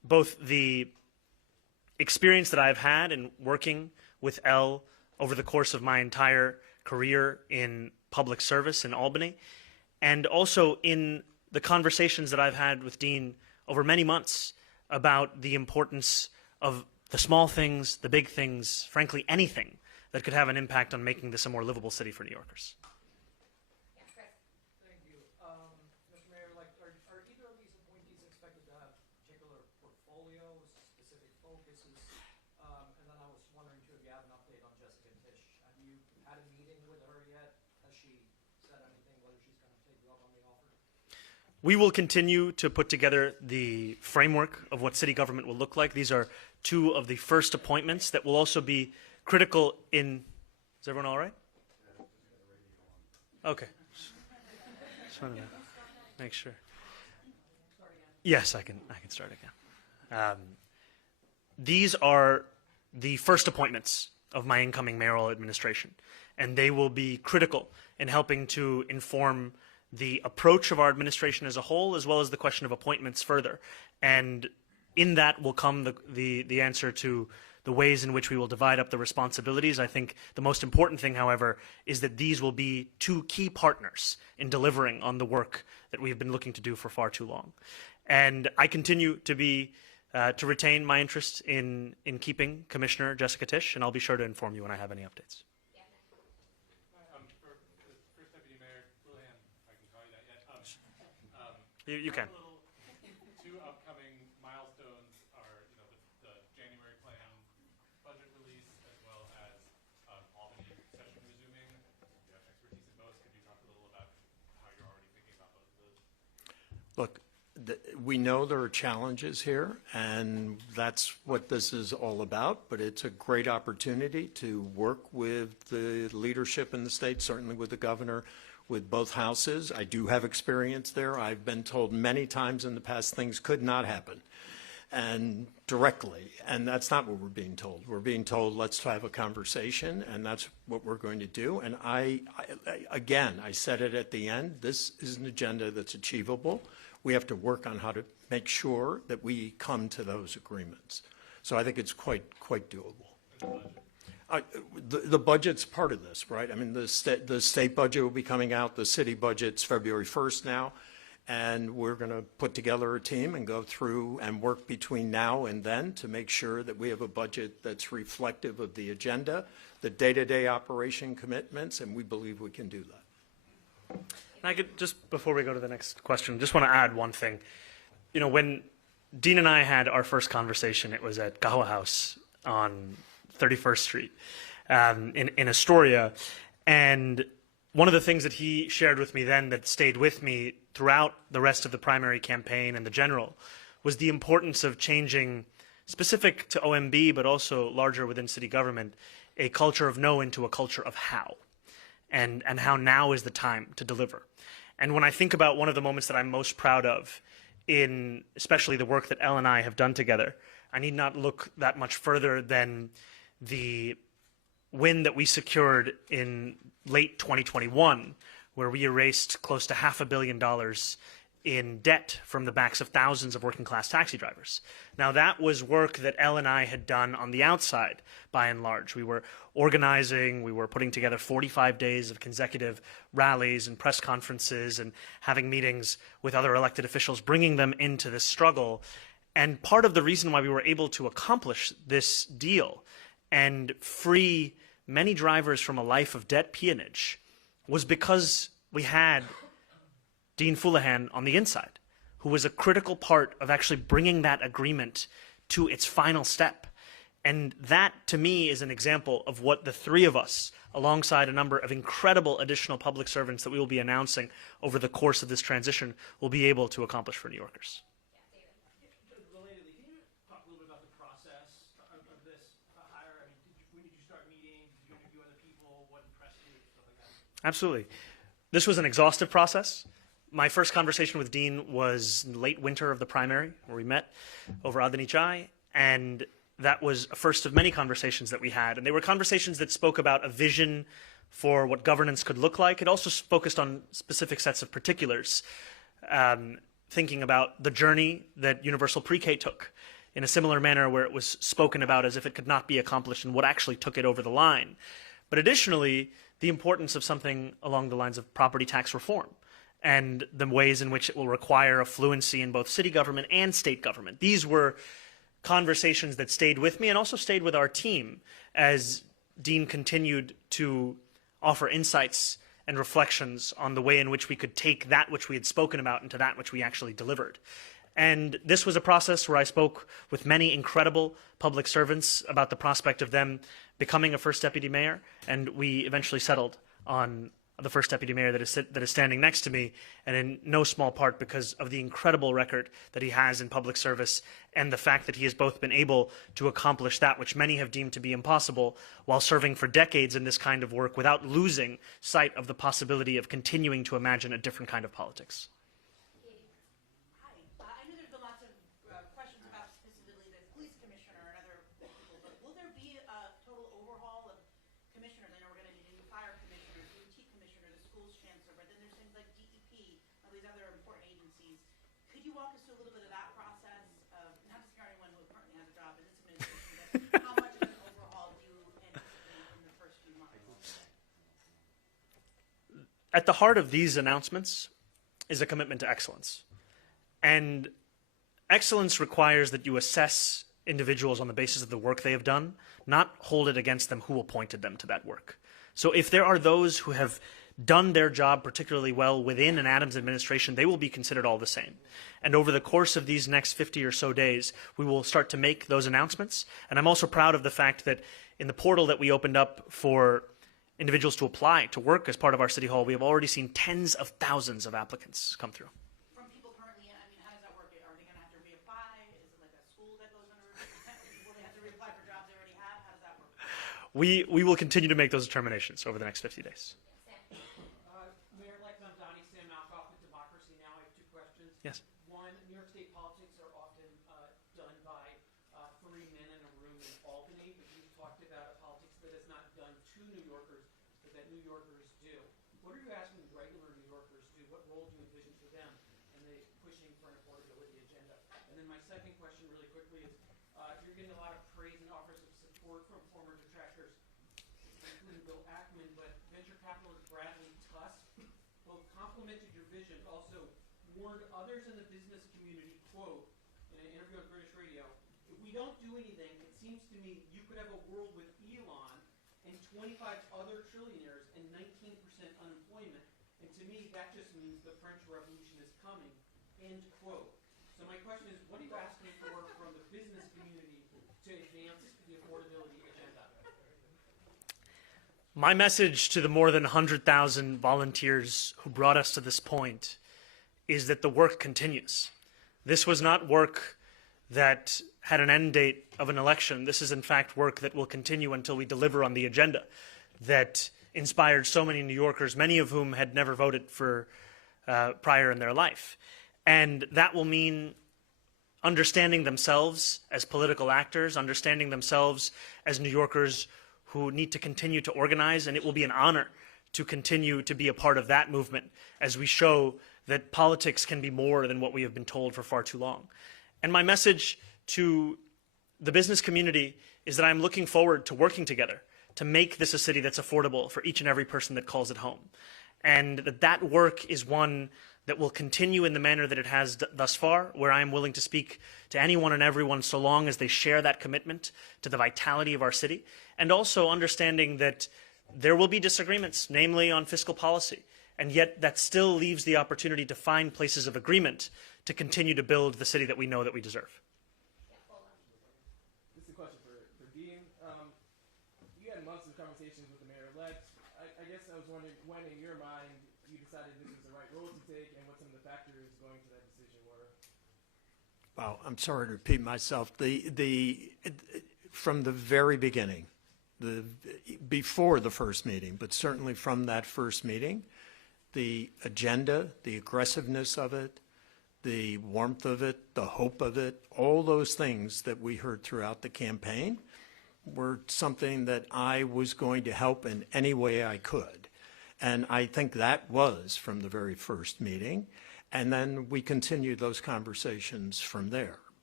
both the experience that I've had in working with Elle over the course of my entire career in public service in Albany, and also in the conversations that I've had with Dean over many months about the importance of the small things, the big things, frankly, anything that could have an impact on making this a more livable city for New Yorkers. Thank you. Mr. Mayor, are either of these appointees expected to have particular portfolios, specific focuses? And then I was wondering too if you have an update on Jessica Tisch. Have you had a meeting with her yet? Has she said anything, whether she's going to take you up on the offer? We will continue to put together the framework of what city government will look like. These are two of the first appointments that will also be critical in. Is everyone all right? Okay. Just wanted to make sure. Yes, I can start again. These are the first appointments of my incoming mayoral administration, and they will be critical in helping to inform the approach of our administration as a whole, as well as the question of appointments further. And in that will come the answer to the ways in which we will divide up the responsibilities. I think the most important thing, however, is that these will be two key partners in delivering on the work that we have been looking to do for far too long. And I continue to retain my interest in keeping Commissioner Jessica Tisch, and I'll be sure to inform you when I have any updates. For First Deputy Mayor Fuleihan, if I can call you that yet. You can. Two upcoming milestones are, the January plan budget release, as well as Albany session resuming. You have expertise in both. Could you talk a little about how you're already thinking about both of those? Look, we know there are challenges here, and that's what this is all about, but it's a great opportunity to work with the leadership in the state, certainly with the governor, with both houses. I do have experience there. I've been told many times in the past things could not happen, and directly, and that's not what we're being told. We're being told, let's have a conversation, and that's what we're going to do. And again, I said it at the end, this is an agenda that's achievable. We have to work on how to make sure that we come to those agreements. So I think it's quite doable. The budget's part of this, right? I mean, the state budget will be coming out. The city budget's February 1st now. And we're going to put together a team and go through and work between now and then to make sure that we have a budget that's reflective of the agenda, the day-to-day operation commitments, and we believe we can do that. I could, just before we go to the next question, just want to add one thing. When Dean and I had our first conversation, it was at Gawa House on 31st Street in Astoria. And one of the things that he shared with me then that stayed with me throughout the rest of the primary campaign and the general was the importance of changing, specific to OMB, but also larger within city government, a culture of no into a culture of how. And how now is the time to deliver. And when I think about one of the moments that I'm most proud of in especially the work that Elle and I have done together, I need not look that much further than the win that we secured in late 2021, where we erased close to $500 million in debt from the backs of thousands of working class taxi drivers. Now that was work that Elle and I had done on the outside, by and large. We were organizing, we were putting together 45 days of consecutive rallies and press conferences and having meetings with other elected officials, bringing them into this struggle. And part of the reason why we were able to accomplish this deal and free many drivers from a life of debt peonage was because we had Dean Fuleihan on the inside, who was a critical part of actually bringing that agreement to its final step. And that, to me, is an example of what the three of us, alongside a number of incredible additional public servants that we will be announcing over the course of this transition, will be able to accomplish for New Yorkers. Relatedly, can you talk a little bit about the process of this hire? I mean, when did you start meeting? Did you interview other people? What impressed you? Stuff like that. Absolutely. This was an exhaustive process. My first conversation with Dean was in late winter of the primary, where we met over Adani Chai, and that was a first of many conversations that we had. And they were conversations that spoke about a vision for what governance could look like. It also focused on specific sets of particulars, thinking about the journey that Universal Pre-K took in a similar manner where it was spoken about as if it could not be accomplished and what actually took it over the line. But additionally, the importance of something along the lines of property tax reform and the ways in which it will require a fluency in both city government and state government. These were conversations that stayed with me and also stayed with our team as Dean continued to offer insights and reflections on the way in which we could take that which we had spoken about into that which we actually delivered. And this was a process where I spoke with many incredible public servants about the prospect of them becoming a first deputy mayor, and we eventually settled on the first deputy mayor that is standing next to me, and in no small part because of the incredible record that he has in public service and the fact that he has both been able to accomplish that which many have deemed to be impossible while serving for decades in this kind of work without losing sight of the possibility of continuing to imagine a different kind of politics. Hi. I know there's been lots of questions about specifically the police commissioner and other people, but will there be a total overhaul of commissioners? I know we're going to need a new fire commissioner, DOT commissioner, the schools chancellor, but then there's things like DEP, all these other important agencies. Could you walk us through a little bit of that process of, not to scare anyone who currently has a job in this administration, but how much of an overhaul do you anticipate in the first few months? At the heart of these announcements is a commitment to excellence. And excellence requires that you assess individuals on the basis of the work they have done, not hold it against them who appointed them to that work. So if there are those who have done their job particularly well within an Adams administration, they will be considered all the same. And over the course of these next 50 or so days, we will start to make those announcements. And I'm also proud of the fact that in the portal that we opened up for individuals to apply to work as part of our city hall, we have already seen tens of thousands of applicants come through. From people currently, I mean, how does that work? Are they going to have to reapply? Is it like a school that goes under? Will they have to reapply for jobs they already have? How does that work? We will continue to make those determinations over the next 50 days. Mayor-elect Mamdani, Sam Malkoff with Democracy Now! I have two questions. Yes. One, New York State politics are often done by 3 men in a room in Albany, but you've talked about a politics that is not done to New Yorkers, but that New Yorkers do. What are you asking regular New Yorkers to do? What role do you envision for them in the pushing for an affordability agenda? And then my second question really quickly is, you're getting a lot of praise and offers of support from former detractors, including Bill Ackman, but venture capitalist Bradley Tusk both complimented your vision, but also warned others in the business community, quote, in an interview on British radio, if we don't do anything, it seems to me you could have a world with Elon and 25 other trillionaires and 19% unemployment. And to me, that just means the French Revolution is coming, end quote. So my question is, what are you asking for from the business community to advance the affordability agenda? My message to the more than 100,000 volunteers who brought us to this point is that the work continues. This was not work that had an end date of an election. This is in fact work that will continue until we deliver on the agenda that inspired so many New Yorkers, many of whom had never voted for prior in their life. And that will mean understanding themselves as political actors, understanding themselves as New Yorkers who need to continue to organize, and it will be an honor to continue to be a part of that movement as we show that politics can be more than what we have been told for far too long. And my message to the business community is that I'm looking forward to working together to make this a city that's affordable for each and every person that calls it home. And that work is one that will continue in the manner that it has thus far, where I am willing to speak to anyone and everyone so long as they share that commitment to the vitality of our city, and also understanding that there will be disagreements, namely on fiscal policy, and yet that still leaves the opportunity to find places of agreement to continue to build the city that we know that we deserve. This is a question for Dean. You had months of conversations with the mayor-elect. I guess I was wondering when, in your mind, you decided this was the right role to take, and what some of the factors going to that decision were. Well, I'm sorry to repeat myself. From the very beginning, before the first meeting, but certainly from that first meeting, the agenda, the aggressiveness of it, the warmth of it, the hope of it, all those things that we heard throughout the campaign were something that I was going to help in any way I could. And I think that was from the very first meeting. And then we continued those conversations from there.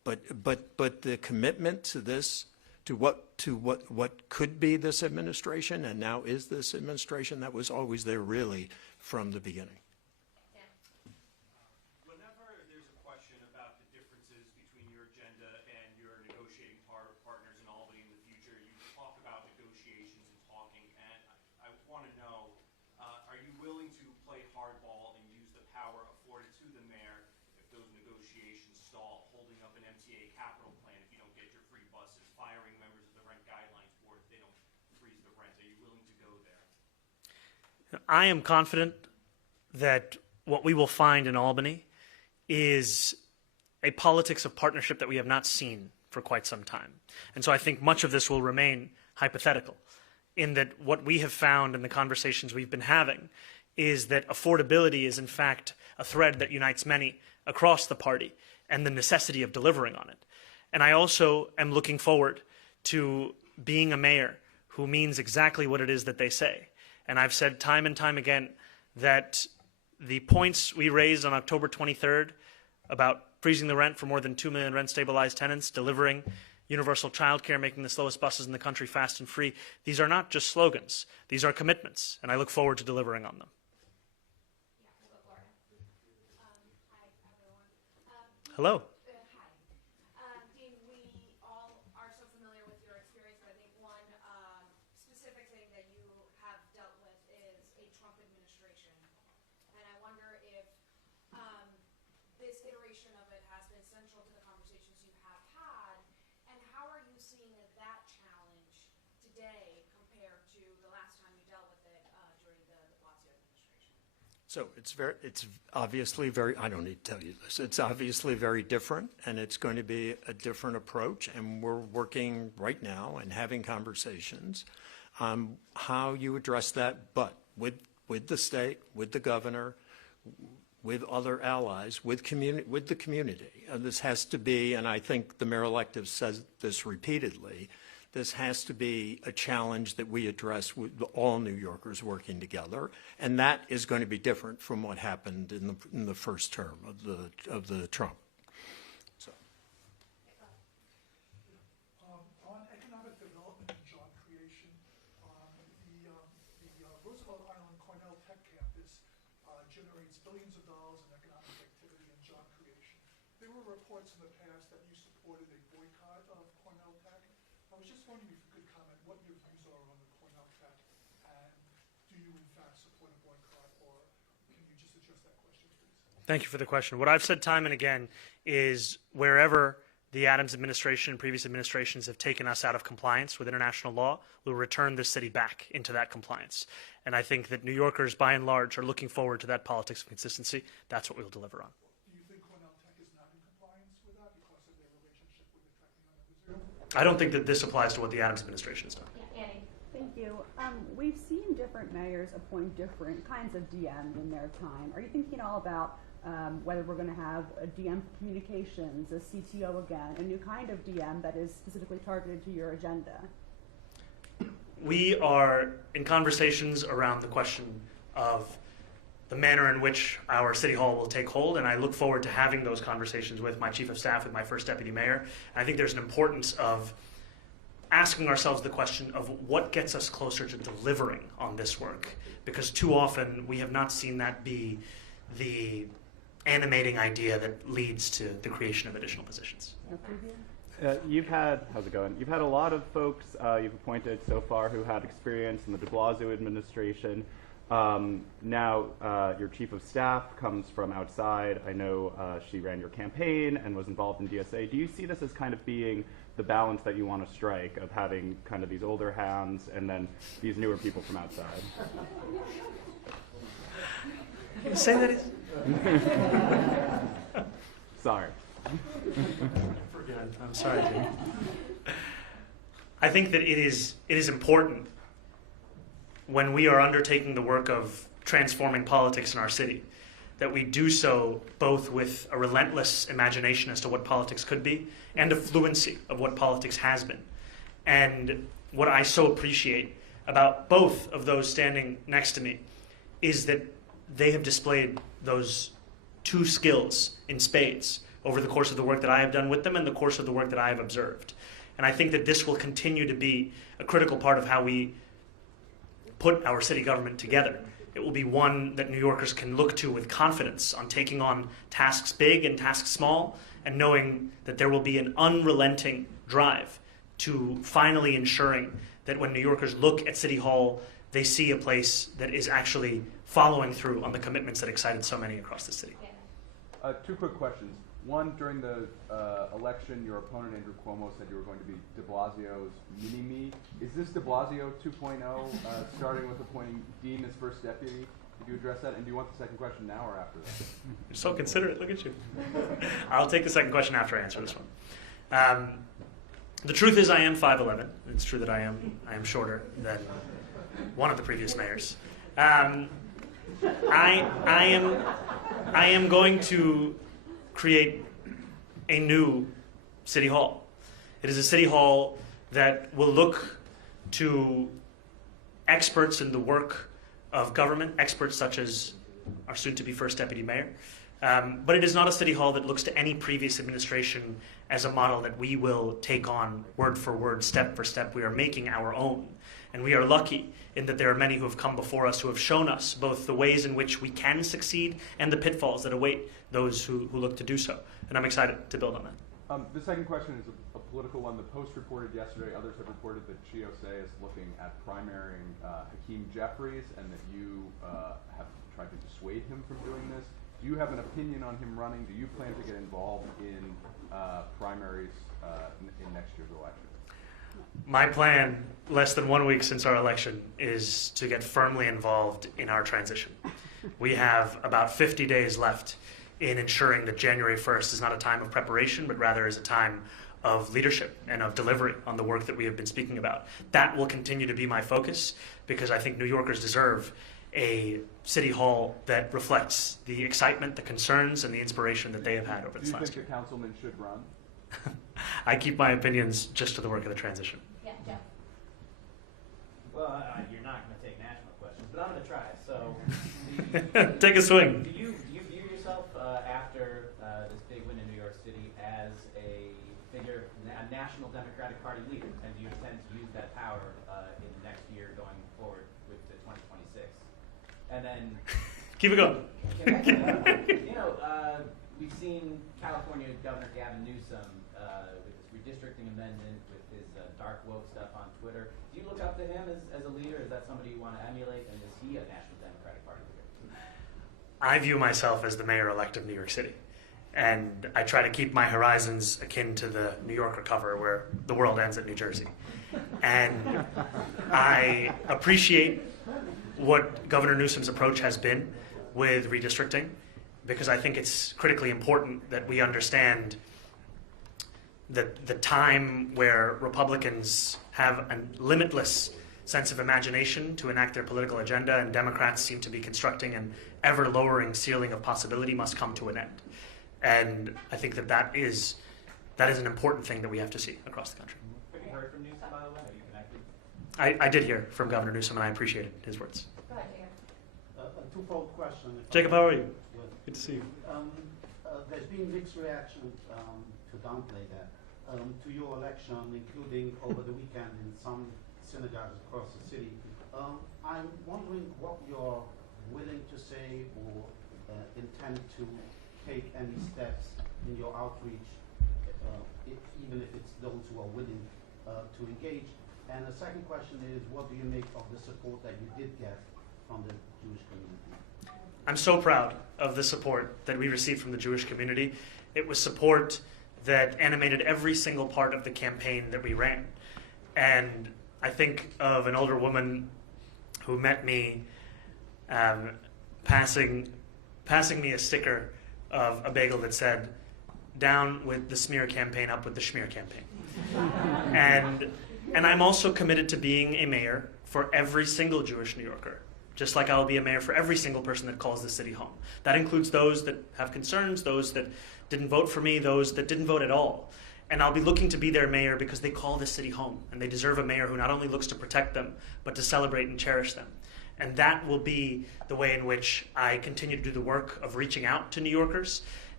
but the commitment to this, to what could be this administration and now is this administration, that was always there really from the beginning. Whenever there's a question about the differences between your agenda and your negotiating partners in Albany in the future, you talk about negotiations and talking, and I want to know, are you willing to play hardball and use the power afforded to the mayor if those negotiations stall, holding up an MTA capital plan if you don't get your free buses, firing members of the rent guidelines board if they don't freeze the rent? Are you willing to go there? I am confident that what we will find in Albany is a politics of partnership that we have not seen for quite some time. And so I think much of this will remain hypothetical, in that what we have found in the conversations we've been having is that affordability is in fact a thread that unites many across the party and the necessity of delivering on it. And I also am looking forward to being a mayor who means exactly what it is that they say. And I've said time and time again that the points we raised on October 23rd about freezing the rent for more than 2 million rent-stabilized tenants, delivering universal childcare, making the slowest buses in the country fast and free, these are not just slogans. These are commitments, and I look forward to delivering on them. Hello. Dean, we all are so familiar with your experience, but I think one specific thing that you have dealt with is a Trump administration. And I wonder if this iteration of it has been central to the conversations you have had, and how are you seeing that challenge today compared to the last time you dealt with it during the de Blasio administration? So it's obviously very, I don't need to tell you this, it's obviously very different, and it's going to be a different approach, and we're working right now and having conversations on how you address that, but with the state, with the governor, with other allies, with the community. This has to be, and I think the mayor-elect has said this repeatedly, this has to be a challenge that we address with all New Yorkers working together, and that is going to be different from what happened in the first term of the Trump. So. On economic development and job creation, the Roosevelt Island Cornell Tech campus generates billions of dollars in economic activity and job creation. There were reports in the past that you supported a boycott of Cornell Tech. I was just wondering if you could comment what your views are on the Cornell Tech, and do you in fact support a boycott, or can you just address that question, please? Thank you for the question. What I've said time and again is wherever the Adams administration and previous administrations have taken us out of compliance with international law, we'll return this city back into that compliance. And I think that New Yorkers, by and large, are looking forward to that politics of consistency. That's what we'll deliver on. Do you think Cornell Tech is not in compliance with that because of their relationship with the Tech Union? I don't think that this applies to what the Adams administration has done. Annie. Thank you. We've seen different mayors appoint different kinds of DMs in their time. Are you thinking all about whether we're going to have a DM for communications, a CTO again, a new kind of DM that is specifically targeted to your agenda? We are in conversations around the question of the manner in which our city hall will take hold, and I look forward to having those conversations with my chief of staff, with my first deputy mayor. And I think there's an importance of asking ourselves the question of what gets us closer to delivering on this work, because too often we have not seen that be the animating idea that leads to the creation of additional positions. You've had, how's it going? You've had a lot of folks you've appointed so far who had experience in the de Blasio administration. Now your chief of staff comes from outside. I know she ran your campaign and was involved in DSA. Do you see this as kind of being the balance that you want to strike of having kind of these older hands and then these newer people from outside? Say that is. Sorry. I'm sorry, Jim. I think that it is important when we are undertaking the work of transforming politics in our city that we do so both with a relentless imagination as to what politics could be and a fluency of what politics has been. And what I so appreciate about both of those standing next to me is that they have displayed those two skills in spades over the course of the work that I have done with them and the course of the work that I have observed. And I think that this will continue to be a critical part of how we put our city government together. It will be one that New Yorkers can look to with confidence on taking on tasks big and tasks small, and knowing that there will be an unrelenting drive to finally ensuring that when New Yorkers look at City Hall, they see a place that is actually following through on the commitments that excited so many across the city. Two quick questions. One, during the election, your opponent, Andrew Cuomo, said you were going to be de Blasio's mini-me. Is this de Blasio 2.0, starting with appointing Dean as first deputy? Could you address that? And do you want the second question now or after that? You're so considerate. Look at you. I'll take the second question after I answer this one. The truth is I am 5'11". It's true that I am shorter than one of the previous mayors. I am going to create a new city hall. It is a city hall that will look to experts in the work of government, experts such as our soon-to-be first deputy mayor. But it is not a city hall that looks to any previous administration as a model that we will take on word for word, step for step. We are making our own. And we are lucky in that there are many who have come before us who have shown us both the ways in which we can succeed and the pitfalls that await those who look to do so. And I'm excited to build on that. The second question is a political one. The Post reported yesterday, others have reported that GOSA is looking at primarying Hakeem Jeffries and that you have tried to dissuade him from doing this. Do you have an opinion on him running? Do you plan to get involved in primaries in next year's election? My plan, less than 1 week since our election, is to get firmly involved in our transition. We have about 50 days left in ensuring that January 1st is not a time of preparation, but rather is a time of leadership and of delivery on the work that we have been speaking about. That will continue to be my focus because I think New Yorkers deserve a city hall that reflects the excitement, the concerns, and the inspiration that they have had over this last year. Do you think the councilman should run? I keep my opinions just to the work of the transition. Yeah, Jeff. Well, you're not going to take national questions, but I'm going to try. So, take a swing. Do you view yourself after this big win in New York City as a figure, a national Democratic Party leader, and do you intend to use that power in the next year going forward with the 2026? And then keep it going. We've seen California Governor Gavin Newsom with his redistricting amendment, with his dark woke stuff on Twitter. Do you look up to him as a leader? Is that somebody you want to emulate? And is he a national Democratic Party leader? I view myself as the mayor-elect of New York City. And I try to keep my horizons akin to the New Yorker cover where the world ends at New Jersey. And I appreciate what Governor Newsom's approach has been with redistricting, because I think it's critically important that we understand that the time where Republicans have a limitless sense of imagination to enact their political agenda and Democrats seem to be constructing an ever-lowering ceiling of possibility must come to an end. And I think that is an important thing that we have to see across the country. Have you heard from Newsom, by the way? Are you connected? I did hear from Governor Newsom, and I appreciated his words. Go ahead, Jacob. A twofold question. Jacob, how are you? Good to see you. There's been mixed reaction to downplay that to your election, including over the weekend in some synagogues across the city. I'm wondering what you're willing to say or intend to take any steps in your outreach, even if it's those who are willing to engage. And the second question is, what do you make of the support that you did get from the Jewish community? I'm so proud of the support that we received from the Jewish community. It was support that animated every single part of the campaign that we ran. And I think of an older woman who met me passing me a sticker of a bagel that said, "Down with the smear campaign, up with the schmear campaign." And I'm also committed to being a mayor for every single Jewish New Yorker, just like I'll be a mayor for every single person that calls the city home. That includes those that have concerns, those that didn't vote for me, those that didn't vote at all. And I'll be looking to be their mayor because they call this city home, and they deserve a mayor who not only looks to protect them, but to celebrate and cherish them. And that will be the way in which I continue to do the work of reaching out to New Yorkers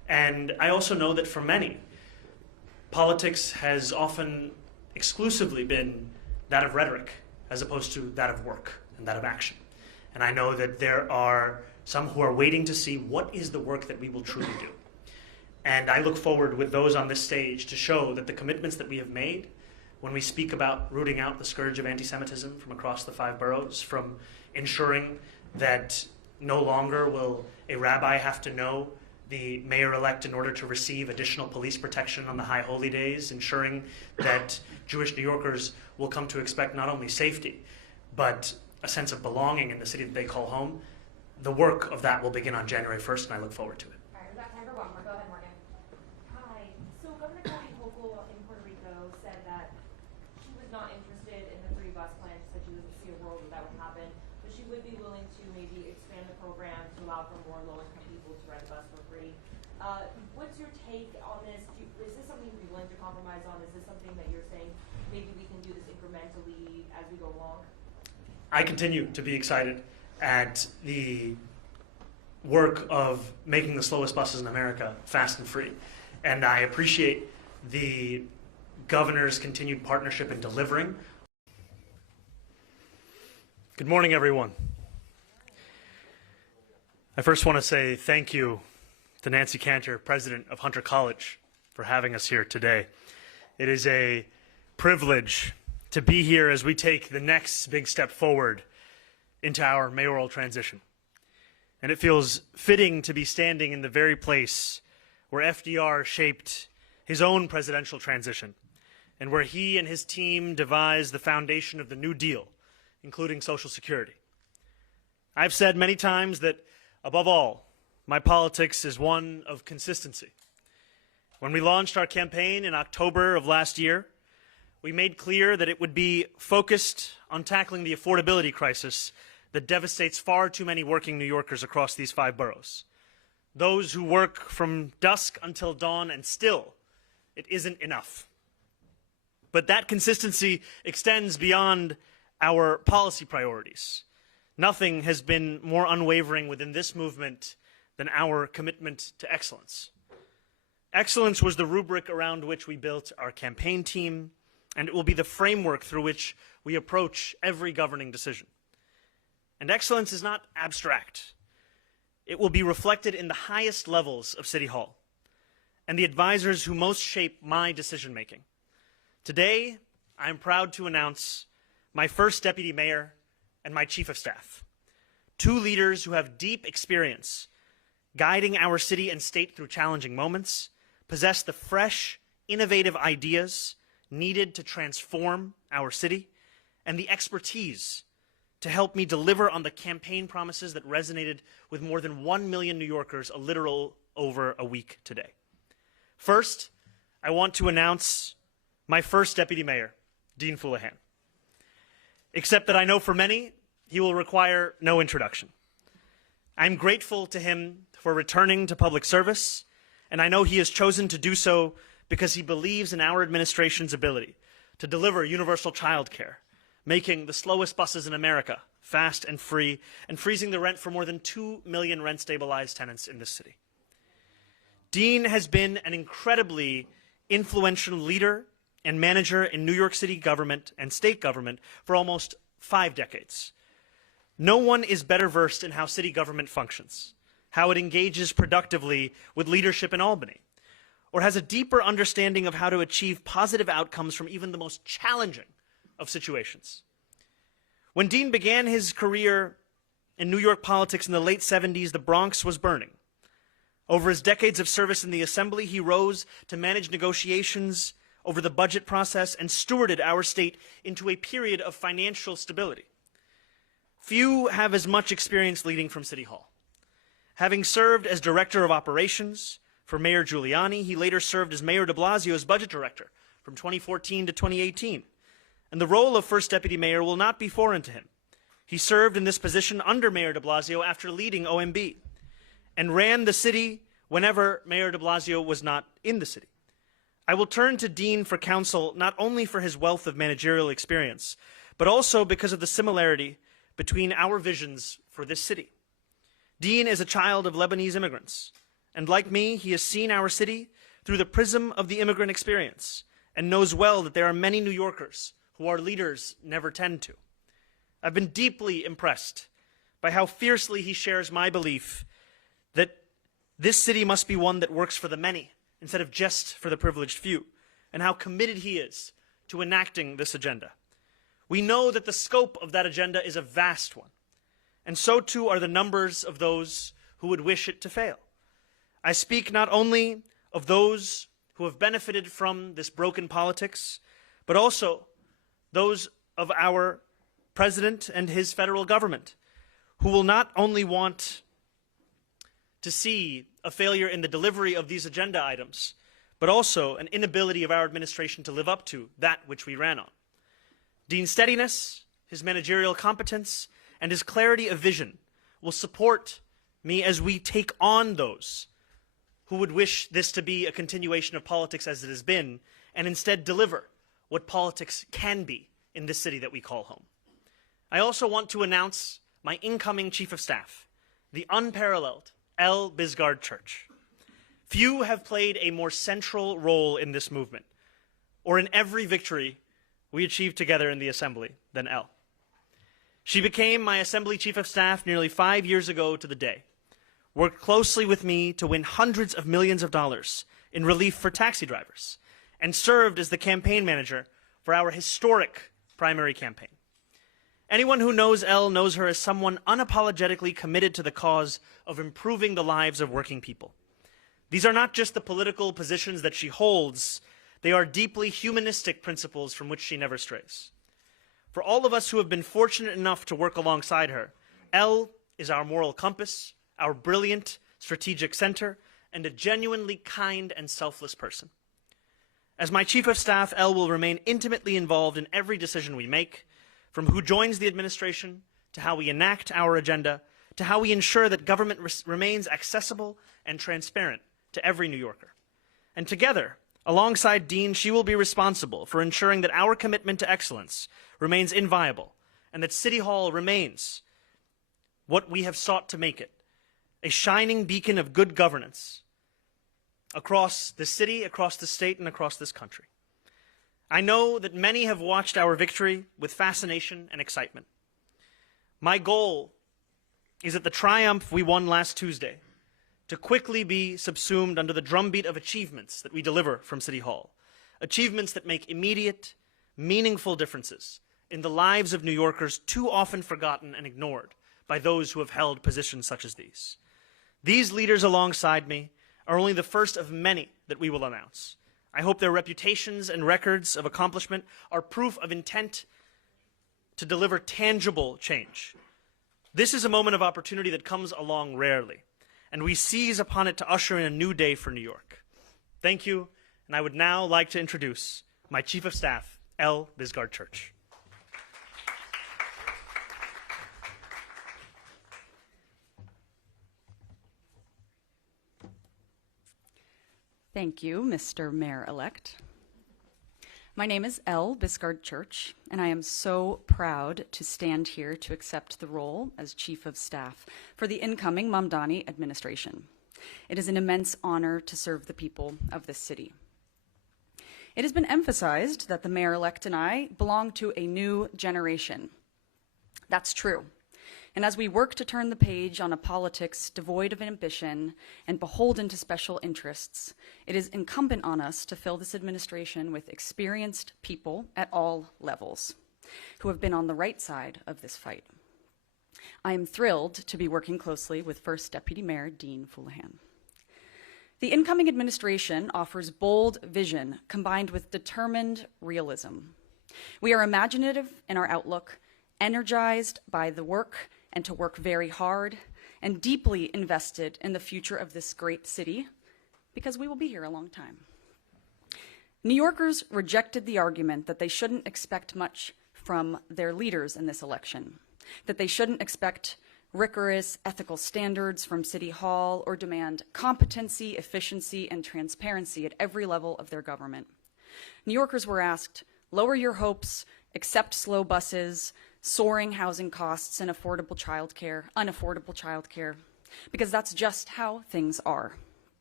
And I also know that for many, politics has often exclusively been that of rhetoric as opposed to that of work and that of action. And I know that there are some who are waiting to see what is the work that we will truly do. And I look forward with those on this stage to show that the commitments that we have made when we speak about rooting out the scourge of anti-Semitism from across the 5 boroughs, from ensuring that no longer will a rabbi have to know the mayor-elect in order to receive additional police protection on the high holy days, ensuring that Jewish New Yorkers will come to expect not only safety, but a sense of belonging in the city that they call home. The work of that will begin on January 1st, and I look forward to it. All right, we've got time for one more. Go ahead, Morgan. Hi. So Governor Kathy Hochul in Puerto Rico said that she was not interested in the 3 bus plan. She said she doesn't see a world that would happen, but she would be willing to maybe expand the program to allow for more low-income people to ride the bus for free. What's your take on this? Is this something you'd be willing to compromise on? Is this something that you're saying maybe we can do this incrementally as we go along? I continue to be excited at the work of making the slowest buses in America fast and free. And I appreciate the governor's continued partnership in delivering. Good morning, everyone. I first want to say thank you to Nancy Cantor, president of Hunter College, for having us here today. It is a privilege to be here as we take the next big step forward into our mayoral transition. And it feels fitting to be standing in the very place where FDR shaped his own presidential transition, and where he and his team devised the foundation of the New Deal, including Social Security. I've said many times that, above all, my politics is one of consistency. When we launched our campaign in October of last year, we made clear that it would be focused on tackling the affordability crisis that devastates far too many working New Yorkers across these 5 boroughs. Those who work from dusk until dawn, and still, it isn't enough. But that consistency extends beyond our policy priorities. Nothing has been more unwavering within this movement than our commitment to excellence. Excellence was the rubric around which we built our campaign team, and it will be the framework through which we approach every governing decision. And excellence is not abstract. It will be reflected in the highest levels of City Hall and the advisors who most shape my decision-making. Today, I am proud to announce my first deputy mayor and my chief of staff, 2 leaders who have deep experience guiding our city and state through challenging moments, possess the fresh, innovative ideas needed to transform our city, and the expertise to help me deliver on the campaign promises that resonated with more than 1 million New Yorkers a little over a week today. First, I want to announce my first deputy mayor, Dean Fuleihan. Except that I know for many, he will require no introduction. I'm grateful to him for returning to public service, and I know he has chosen to do so because he believes in our administration's ability to deliver universal child care, making the slowest buses in America fast and free, and freezing the rent for more than 2 million rent-stabilized tenants in this city. Dean has been an incredibly influential leader and manager in New York City government and state government for almost 5 decades. No one is better versed in how city government functions, how it engages productively with leadership in Albany, or has a deeper understanding of how to achieve positive outcomes from even the most challenging of situations. When Dean began his career in New York politics in the late 70s, the Bronx was burning. Over his decades of service in the Assembly, he rose to manage negotiations over the budget process and stewarded our state into a period of financial stability. Few have as much experience leading from City Hall. Having served as Director of Operations for Mayor Giuliani, he later served as Mayor de Blasio's Budget Director from 2014 to 2018. And the role of First Deputy Mayor will not be foreign to him. He served in this position under Mayor de Blasio after leading OMB, and ran the city whenever Mayor de Blasio was not in the city. I will turn to Dean for counsel not only for his wealth of managerial experience, but also because of the similarity between our visions for this city. Dean is a child of Lebanese immigrants, And like me, he has seen our city through the prism of the immigrant experience and knows well that there are many New Yorkers who our leaders never tend to. I've been deeply impressed by how fiercely he shares my belief that this city must be one that works for the many instead of just for the privileged few, and how committed he is to enacting this agenda. We know that the scope of that agenda is a vast one, and so too are the numbers of those who would wish it to fail. I speak not only of those who have benefited from this broken politics, but also those of our president and his federal government, who will not only want to see a failure in the delivery of these agenda items, but also an inability of our administration to live up to that which we ran on. Dean's steadiness, his managerial competence, and his clarity of vision will support me as we take on those who would wish this to be a continuation of politics as it has been, and instead deliver what politics can be in this city that we call home. I also want to announce my incoming Chief of Staff, the unparalleled L. Bisgard Church. Few have played a more central role in this movement, or in every victory we achieved together in the Assembly, than L. She became my Assembly Chief of Staff nearly 5 years ago to the day, worked closely with me to win hundreds of millions of dollars in relief for taxi drivers, and served as the campaign manager for our historic primary campaign. Anyone who knows Elle knows her as someone unapologetically committed to the cause of improving the lives of working people. These are not just the political positions that she holds, they are deeply humanistic principles from which she never strays. For all of us who have been fortunate enough to work alongside her, Elle is our moral compass, our brilliant strategic center, and a genuinely kind and selfless person. As my Chief of Staff, Elle will remain intimately involved in every decision we make, from who joins the administration, to how we enact our agenda, to how we ensure that government remains accessible and transparent to every New Yorker. And together, alongside Dean, she will be responsible for ensuring that our commitment to excellence remains inviolable, and that City Hall remains what we have sought to make it, a shining beacon of good governance across the city, across the state, and across this country. I know that many have watched our victory with fascination and excitement. My goal is that the triumph we won last Tuesday to quickly be subsumed under the drumbeat of achievements that we deliver from City Hall, achievements that make immediate, meaningful differences in the lives of New Yorkers too often forgotten and ignored by those who have held positions such as these. These leaders alongside me are only the first of many that we will announce. I hope their reputations and records of accomplishment are proof of intent to deliver tangible change. This is a moment of opportunity that comes along rarely, and we seize upon it to usher in a new day for New York. Thank you, and I would now like to introduce my Chief of Staff, L. Bisgard Church. Thank you, Mr. Mayor-elect. My name is L. Bisgard Church, and I am so proud to stand here to accept the role as Chief of Staff for the incoming Mamdani administration. It is an immense honor to serve the people of this city. It has been emphasized that the mayor-elect and I belong to a new generation. That's true. And as we work to turn the page on a politics devoid of ambition and beholden to special interests, it is incumbent on us to fill this administration with experienced people at all levels who have been on the right side of this fight. I am thrilled to be working closely with First Deputy Mayor Dean Fuleihan. The incoming administration offers bold vision combined with determined realism. We are imaginative in our outlook, energized by the work and to work very hard, and deeply invested in the future of this great city, because we will be here a long time. New Yorkers rejected the argument that they shouldn't expect much from their leaders in this election, that they shouldn't expect rigorous ethical standards from City Hall or demand competency, efficiency, and transparency at every level of their government. New Yorkers were asked, lower your hopes, accept slow buses, soaring housing costs, and unaffordable childcare, because that's just how things are.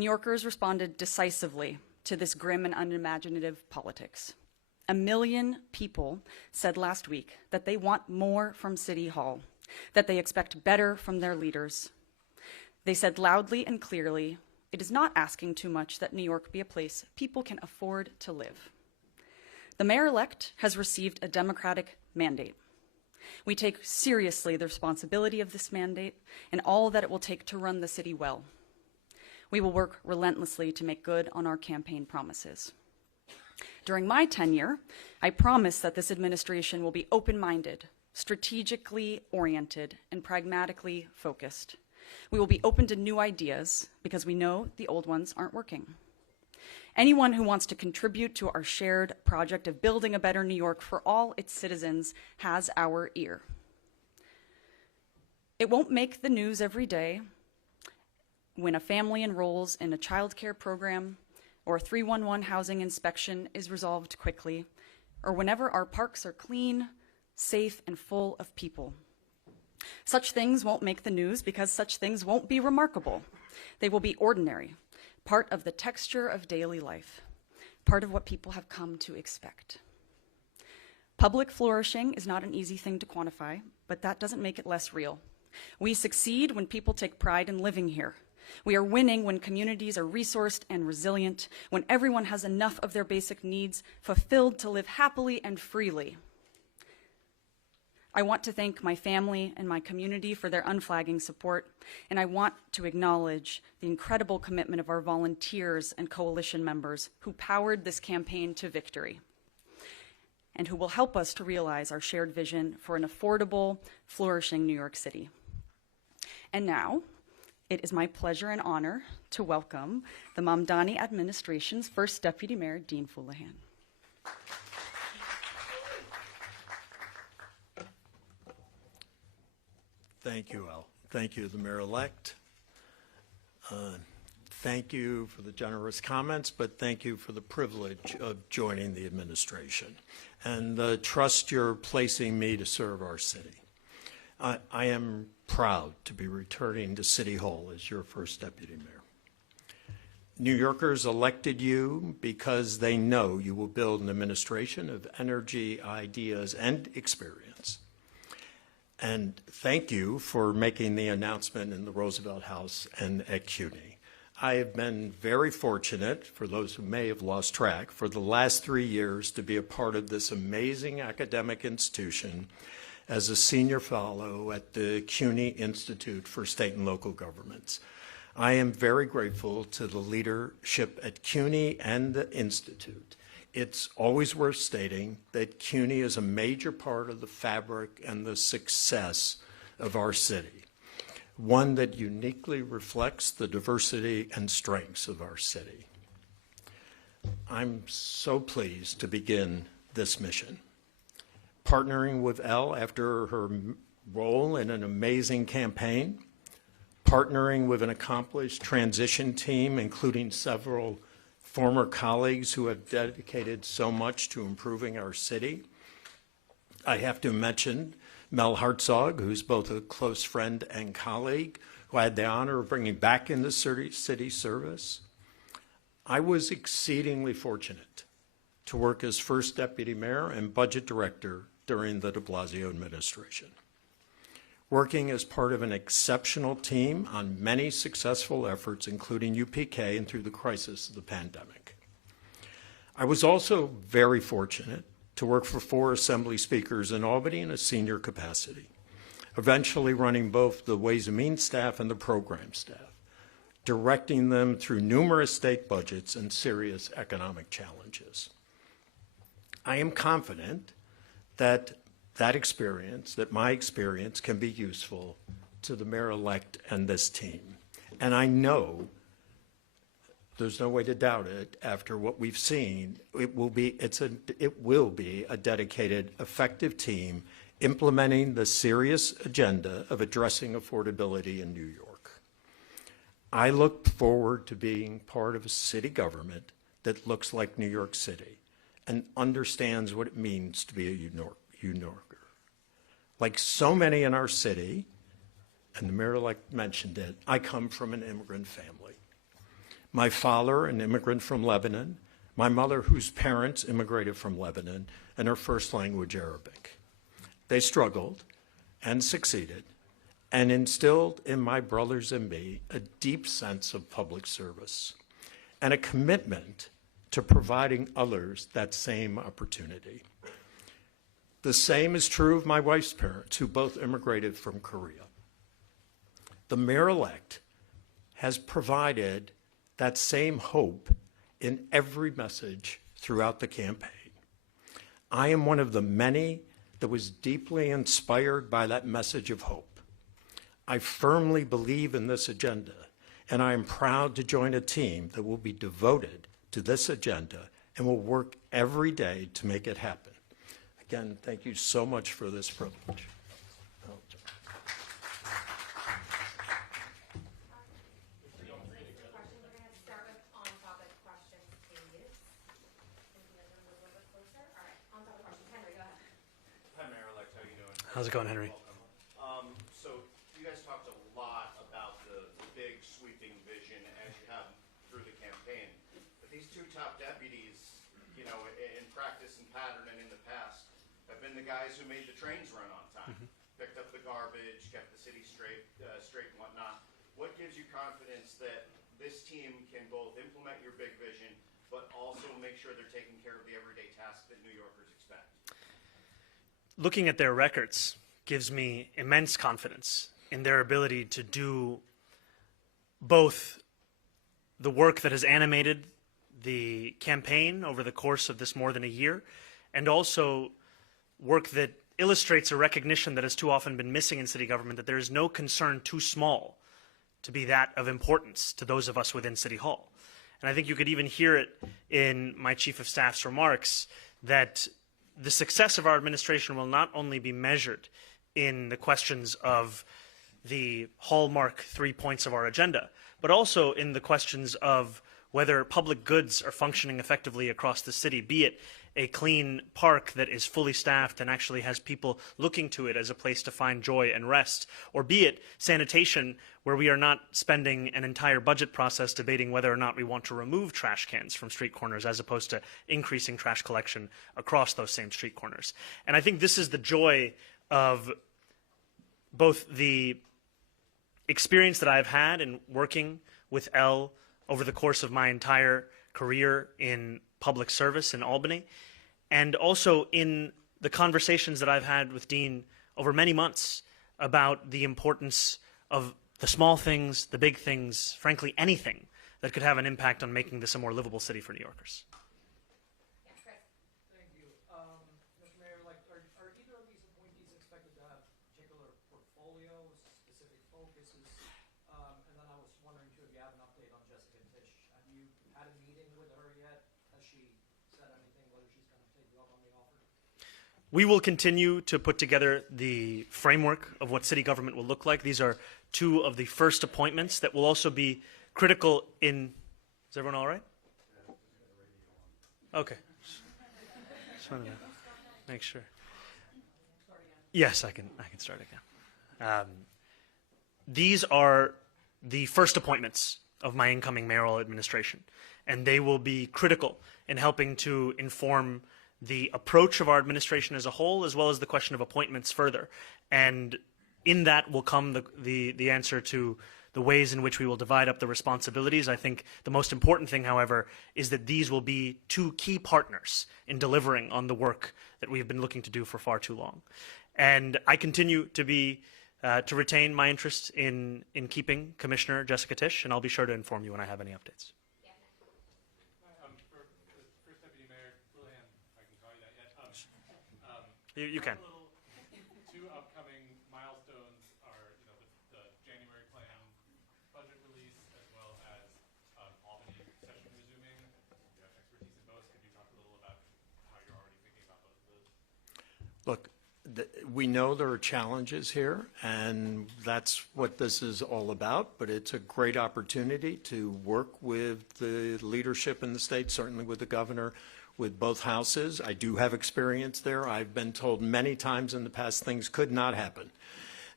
New Yorkers responded decisively to this grim and unimaginative politics. 1 million people said last week that they want more from City Hall, that they expect better from their leaders. They said loudly and clearly, it is not asking too much that New York be a place people can afford to live. The mayor-elect has received a Democratic mandate. We take seriously the responsibility of this mandate and all that it will take to run the city well. We will work relentlessly to make good on our campaign promises. During my tenure, I promise that this administration will be open-minded, strategically oriented, and pragmatically focused. We will be open to new ideas because we know the old ones aren't working. Anyone who wants to contribute to our shared project of building a better New York for all its citizens has our ear. It won't make the news every day when a family enrolls in a child care program or a 311 housing inspection is resolved quickly, or whenever our parks are clean, safe, and full of people. Such things won't make the news because such things won't be remarkable. They will be ordinary, part of the texture of daily life, part of what people have come to expect. Public flourishing is not an easy thing to quantify, but that doesn't make it less real. We succeed when people take pride in living here. We are winning when communities are resourced and resilient, when everyone has enough of their basic needs fulfilled to live happily and freely. I want to thank my family and my community for their unflagging support, and I want to acknowledge the incredible commitment of our volunteers and coalition members who powered this campaign to victory and who will help us to realize our shared vision for an affordable, flourishing New York City. And now, it is my pleasure and honor to welcome the Mamdani administration's first Deputy Mayor, Dean Fuleihan. Thank you, El. Thank you, the mayor-elect. Thank you for the generous comments, but thank you for the privilege of joining the administration and the trust you're placing me to serve our city. I am proud to be returning to City Hall as your first deputy mayor. New Yorkers elected you because they know you will build an administration of energy, ideas, and experience. And thank you for making the announcement in the Roosevelt House and at CUNY. I have been very fortunate, for those who may have lost track, for the last 3 years to be a part of this amazing academic institution as a senior fellow at the CUNY Institute for State and Local Governments. I am very grateful to the leadership at CUNY and the Institute. It's always worth stating that CUNY is a major part of the fabric and the success of our city, one that uniquely reflects the diversity and strengths of our city. I'm so pleased to begin this mission. Partnering with Elle after her role in an amazing campaign, partnering with an accomplished transition team, including several former colleagues who have dedicated so much to improving our city. I have to mention Mel Hartzog, who's both a close friend and colleague, who I had the honor of bringing back into city service. I was exceedingly fortunate to work as first deputy mayor and budget director during the de Blasio administration, working as part of an exceptional team on many successful efforts, including UPK and through the crisis of the pandemic. I was also very fortunate to work for 4 assembly speakers in Albany in a senior capacity, eventually running both the Ways and Means staff and the program staff, directing them through numerous state budgets and serious economic challenges. I am confident that my experience can be useful to the mayor-elect and this team. And I know, there's no way to doubt it, after what we've seen, it will be a dedicated, effective team implementing the serious agenda of addressing affordability in New York. I look forward to being part of a city government that looks like New York City and understands what it means to be a New Yorker. Like so many in our city, and the mayor-elect mentioned it, I come from an immigrant family. My father, an immigrant from Lebanon, my mother, whose parents immigrated from Lebanon, and her first language Arabic. They struggled and succeeded and instilled in my brothers and me a deep sense of public service and a commitment to providing others that same opportunity. The same is true of my wife's parents, who both immigrated from Korea. The mayor-elect has provided that same hope in every message throughout the campaign. I am one of the many that was deeply inspired by that message of hope. I firmly believe in this agenda, and I am proud to join a team that will be devoted to this agenda and will work every day to make it happen. Again, thank you so much for this privilege. How's it going, Henry? So you guys talked a lot about the big sweeping vision as you have through the campaign. But these two top deputies, you know, in practice and pattern and in the past, have been the guys who made the trains run on time, picked up the garbage, kept the city straight and whatnot. What gives you confidence that this team can both implement your big vision, but also make sure they're taking care of the everyday tasks that New Yorkers expect? Looking at their records gives me immense confidence in their ability to do both the work that has animated the campaign over the course of this more than a year, and also work that illustrates a recognition that has too often been missing in city government, that there is no concern too small to be that of importance to those of us within City Hall. And I think you could even hear it in my Chief of Staff's remarks that the success of our administration will not only be measured in the questions of the hallmark 3 points of our agenda, but also in the questions of whether public goods are functioning effectively across the city, be it a clean park that is fully staffed and actually has people looking to it as a place to find joy and rest, or be it sanitation, where we are not spending an entire budget process debating whether or not we want to remove trash cans from street corners as opposed to increasing trash collection across those same street corners. And I think this is the joy of both the experience that I've had in working with Elle over the course of my entire career in public service in Albany, and also in the conversations that I've had with Dean over many months about the importance of the small things, the big things, frankly, anything that could have an impact on making this a more livable city for New Yorkers. Thank you. Mr. Mayor, are either of these appointees expected to have particular portfolios, specific focuses? And then I was wondering, too, if you have an update on Jessica Tisch. Have you had a meeting with her yet? Has she said anything, whether she's going to take you up on the offer? We will continue to put together the framework of what city government will look like. These are two of the first appointments that will also be critical in... Is everyone all right? Okay. Just wanted to make sure. Yes, I can start again. These are the first appointments of my incoming mayoral administration, and they will be critical in helping to inform the approach of our administration as a whole, as well as the question of appointments further. And in that will come the answer to the ways in which we will divide up the responsibilities. I think the most important thing, however, is that these will be two key partners in delivering on the work that we have been looking to do for far too long. And I continue to retain my interest in keeping Commissioner Jessica Tisch, and I'll be sure to inform you when I have any updates. For First Deputy Mayor Fuleihan, if I can call you that yet. You can. Two upcoming milestones are, the January plan budget release, as well as Albany session resuming. You have expertise in both. Could you talk a little about how you're already thinking about both of those? Look, we know there are challenges here, and that's what this is all about, but it's a great opportunity to work with the leadership in the state, certainly with the governor, with both houses. I do have experience there. I've been told many times in the past things could not happen.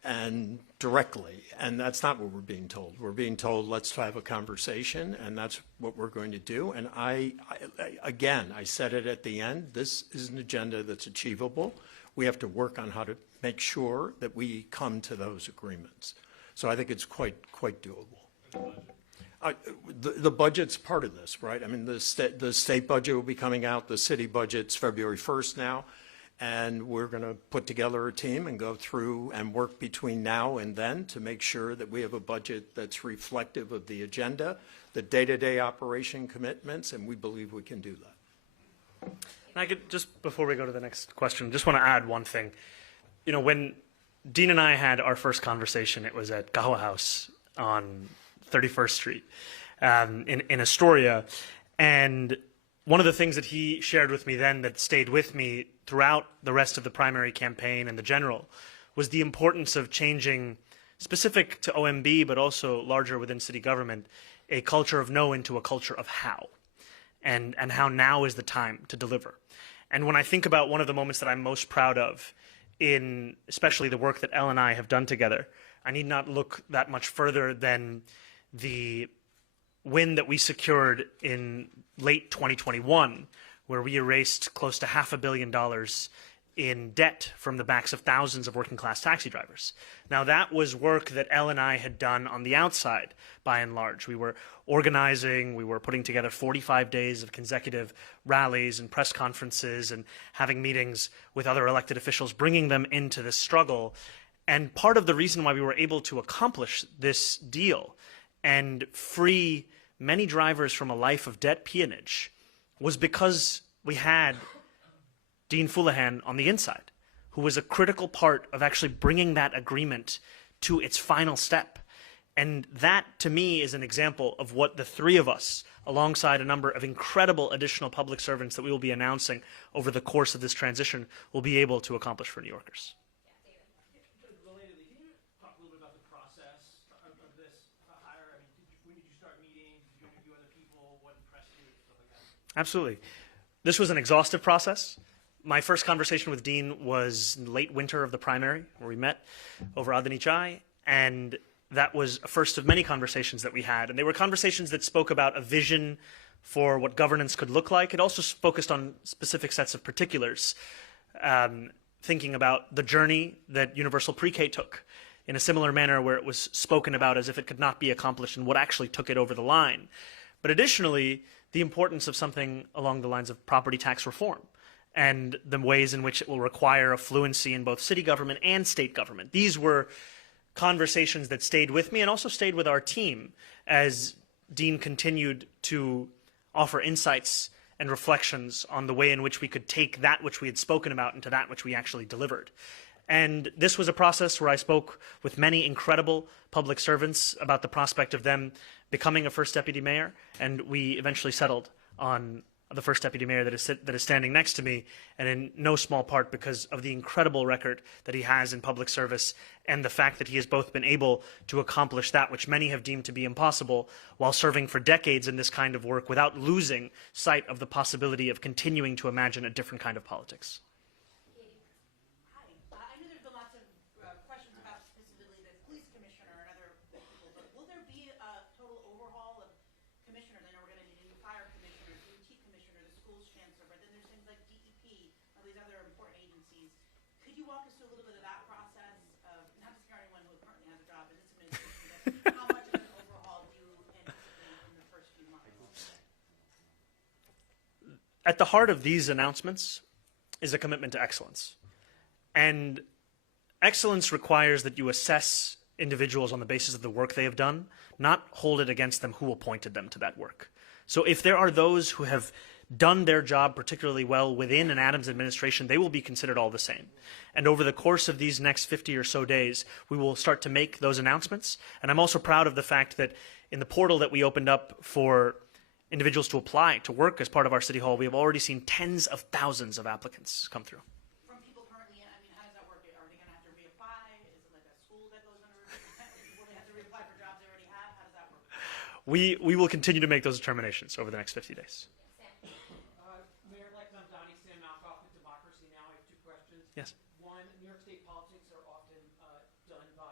and directly, and that's not what we're being told. We're being told, let's have a conversation, and that's what we're going to do. And again, I said it at the end, this is an agenda that's achievable. We have to work on how to make sure that we come to those agreements. So I think it's quite doable. The budget's part of this, right? I mean, the state budget will be coming out, the city budget's February 1st now, and we're going to put together a team and go through and work between now and then to make sure that we have a budget that's reflective of the agenda, the day-to-day operation commitments, and we believe we can do that. And I could, just before we go to the next question, just want to add one thing. You know, when Dean and I had our first conversation, it was at Gawa House on 31st Street in Astoria, and one of the things that he shared with me then that stayed with me throughout the rest of the primary campaign and the general was the importance of changing, specific to OMB, but also larger within city government, a culture of no into a culture of how, and how now is the time to deliver. And when I think about one of the moments that I'm most proud of in especially the work that Elle and I have done together, I need not look that much further than the win that we secured in late 2021, where we erased close to $500 million in debt from the backs of thousands of working class taxi drivers. Now that was work that Elle and I had done on the outside, by and large. We were organizing, we were putting together 45 days of consecutive rallies and press conferences and having meetings with other elected officials, bringing them into this struggle. And part of the reason why we were able to accomplish this deal and free many drivers from a life of debt peonage was because we had Dean Fuleihan on the inside, who was a critical part of actually bringing that agreement to its final step. And that, to me, is an example of what the three of us, alongside a number of incredible additional public servants that we will be announcing over the course of this transition, will be able to accomplish for New Yorkers. Relatedly, can you talk a little bit about the process of this hire? I mean, when did you start meeting? Did you interview other people? What impressed you? Stuff like that. Absolutely. This was an exhaustive process. My first conversation with Dean was in late winter of the primary, where we met over Adani Chai, and that was a first of many conversations that we had. And they were conversations that spoke about a vision for what governance could look like. It also focused on specific sets of particulars, thinking about the journey that universal pre-K took in a similar manner, where it was spoken about as if it could not be accomplished and what actually took it over the line. But additionally, the importance of something along the lines of property tax reform and the ways in which it will require a fluency in both city government and state government. These were conversations that stayed with me and also stayed with our team as Dean continued to offer insights and reflections on the way in which we could take that which we had spoken about into that which we actually delivered. And this was a process where I spoke with many incredible public servants about the prospect of them becoming a first deputy mayor, and we eventually settled on the first deputy mayor that is standing next to me, and in no small part because of the incredible record that he has in public service and the fact that he has both been able to accomplish that which many have deemed to be impossible while serving for decades in this kind of work without losing sight of the possibility of continuing to imagine a different kind of politics. Hi. I know there's been lots of questions about specifically the police commissioner and other people, but will there be a total overhaul of commissioners? I know we're going to need a new fire commissioner, DOT commissioner, the schools chancellor, but then there's things like DEP, all these other important agencies. Could you walk us through a little bit of that process of, not to scare anyone who currently has a job in this administration, but how much of an overhaul do you anticipate in the first few months? At the heart of these announcements is a commitment to excellence. And excellence requires that you assess individuals on the basis of the work they have done, not hold it against them who appointed them to that work. So if there are those who have done their job particularly well within an Adams administration, they will be considered all the same. And over the course of these next 50 or so days, we will start to make those announcements. And I'm also proud of the fact that in the portal that we opened up for individuals to apply to work as part of our city hall, we have already seen tens of thousands of applicants come through. From people currently, I mean, how does that work? Are they going to have to reapply? Is it like a school that goes under? Will they have to reapply for jobs they already have? How does that work? We will continue to make those determinations over the next 50 days. Mayor-elect Mamdani, Sam Malkoff with Democracy Now! I have two questions. Yes. One, New York State politics are often done by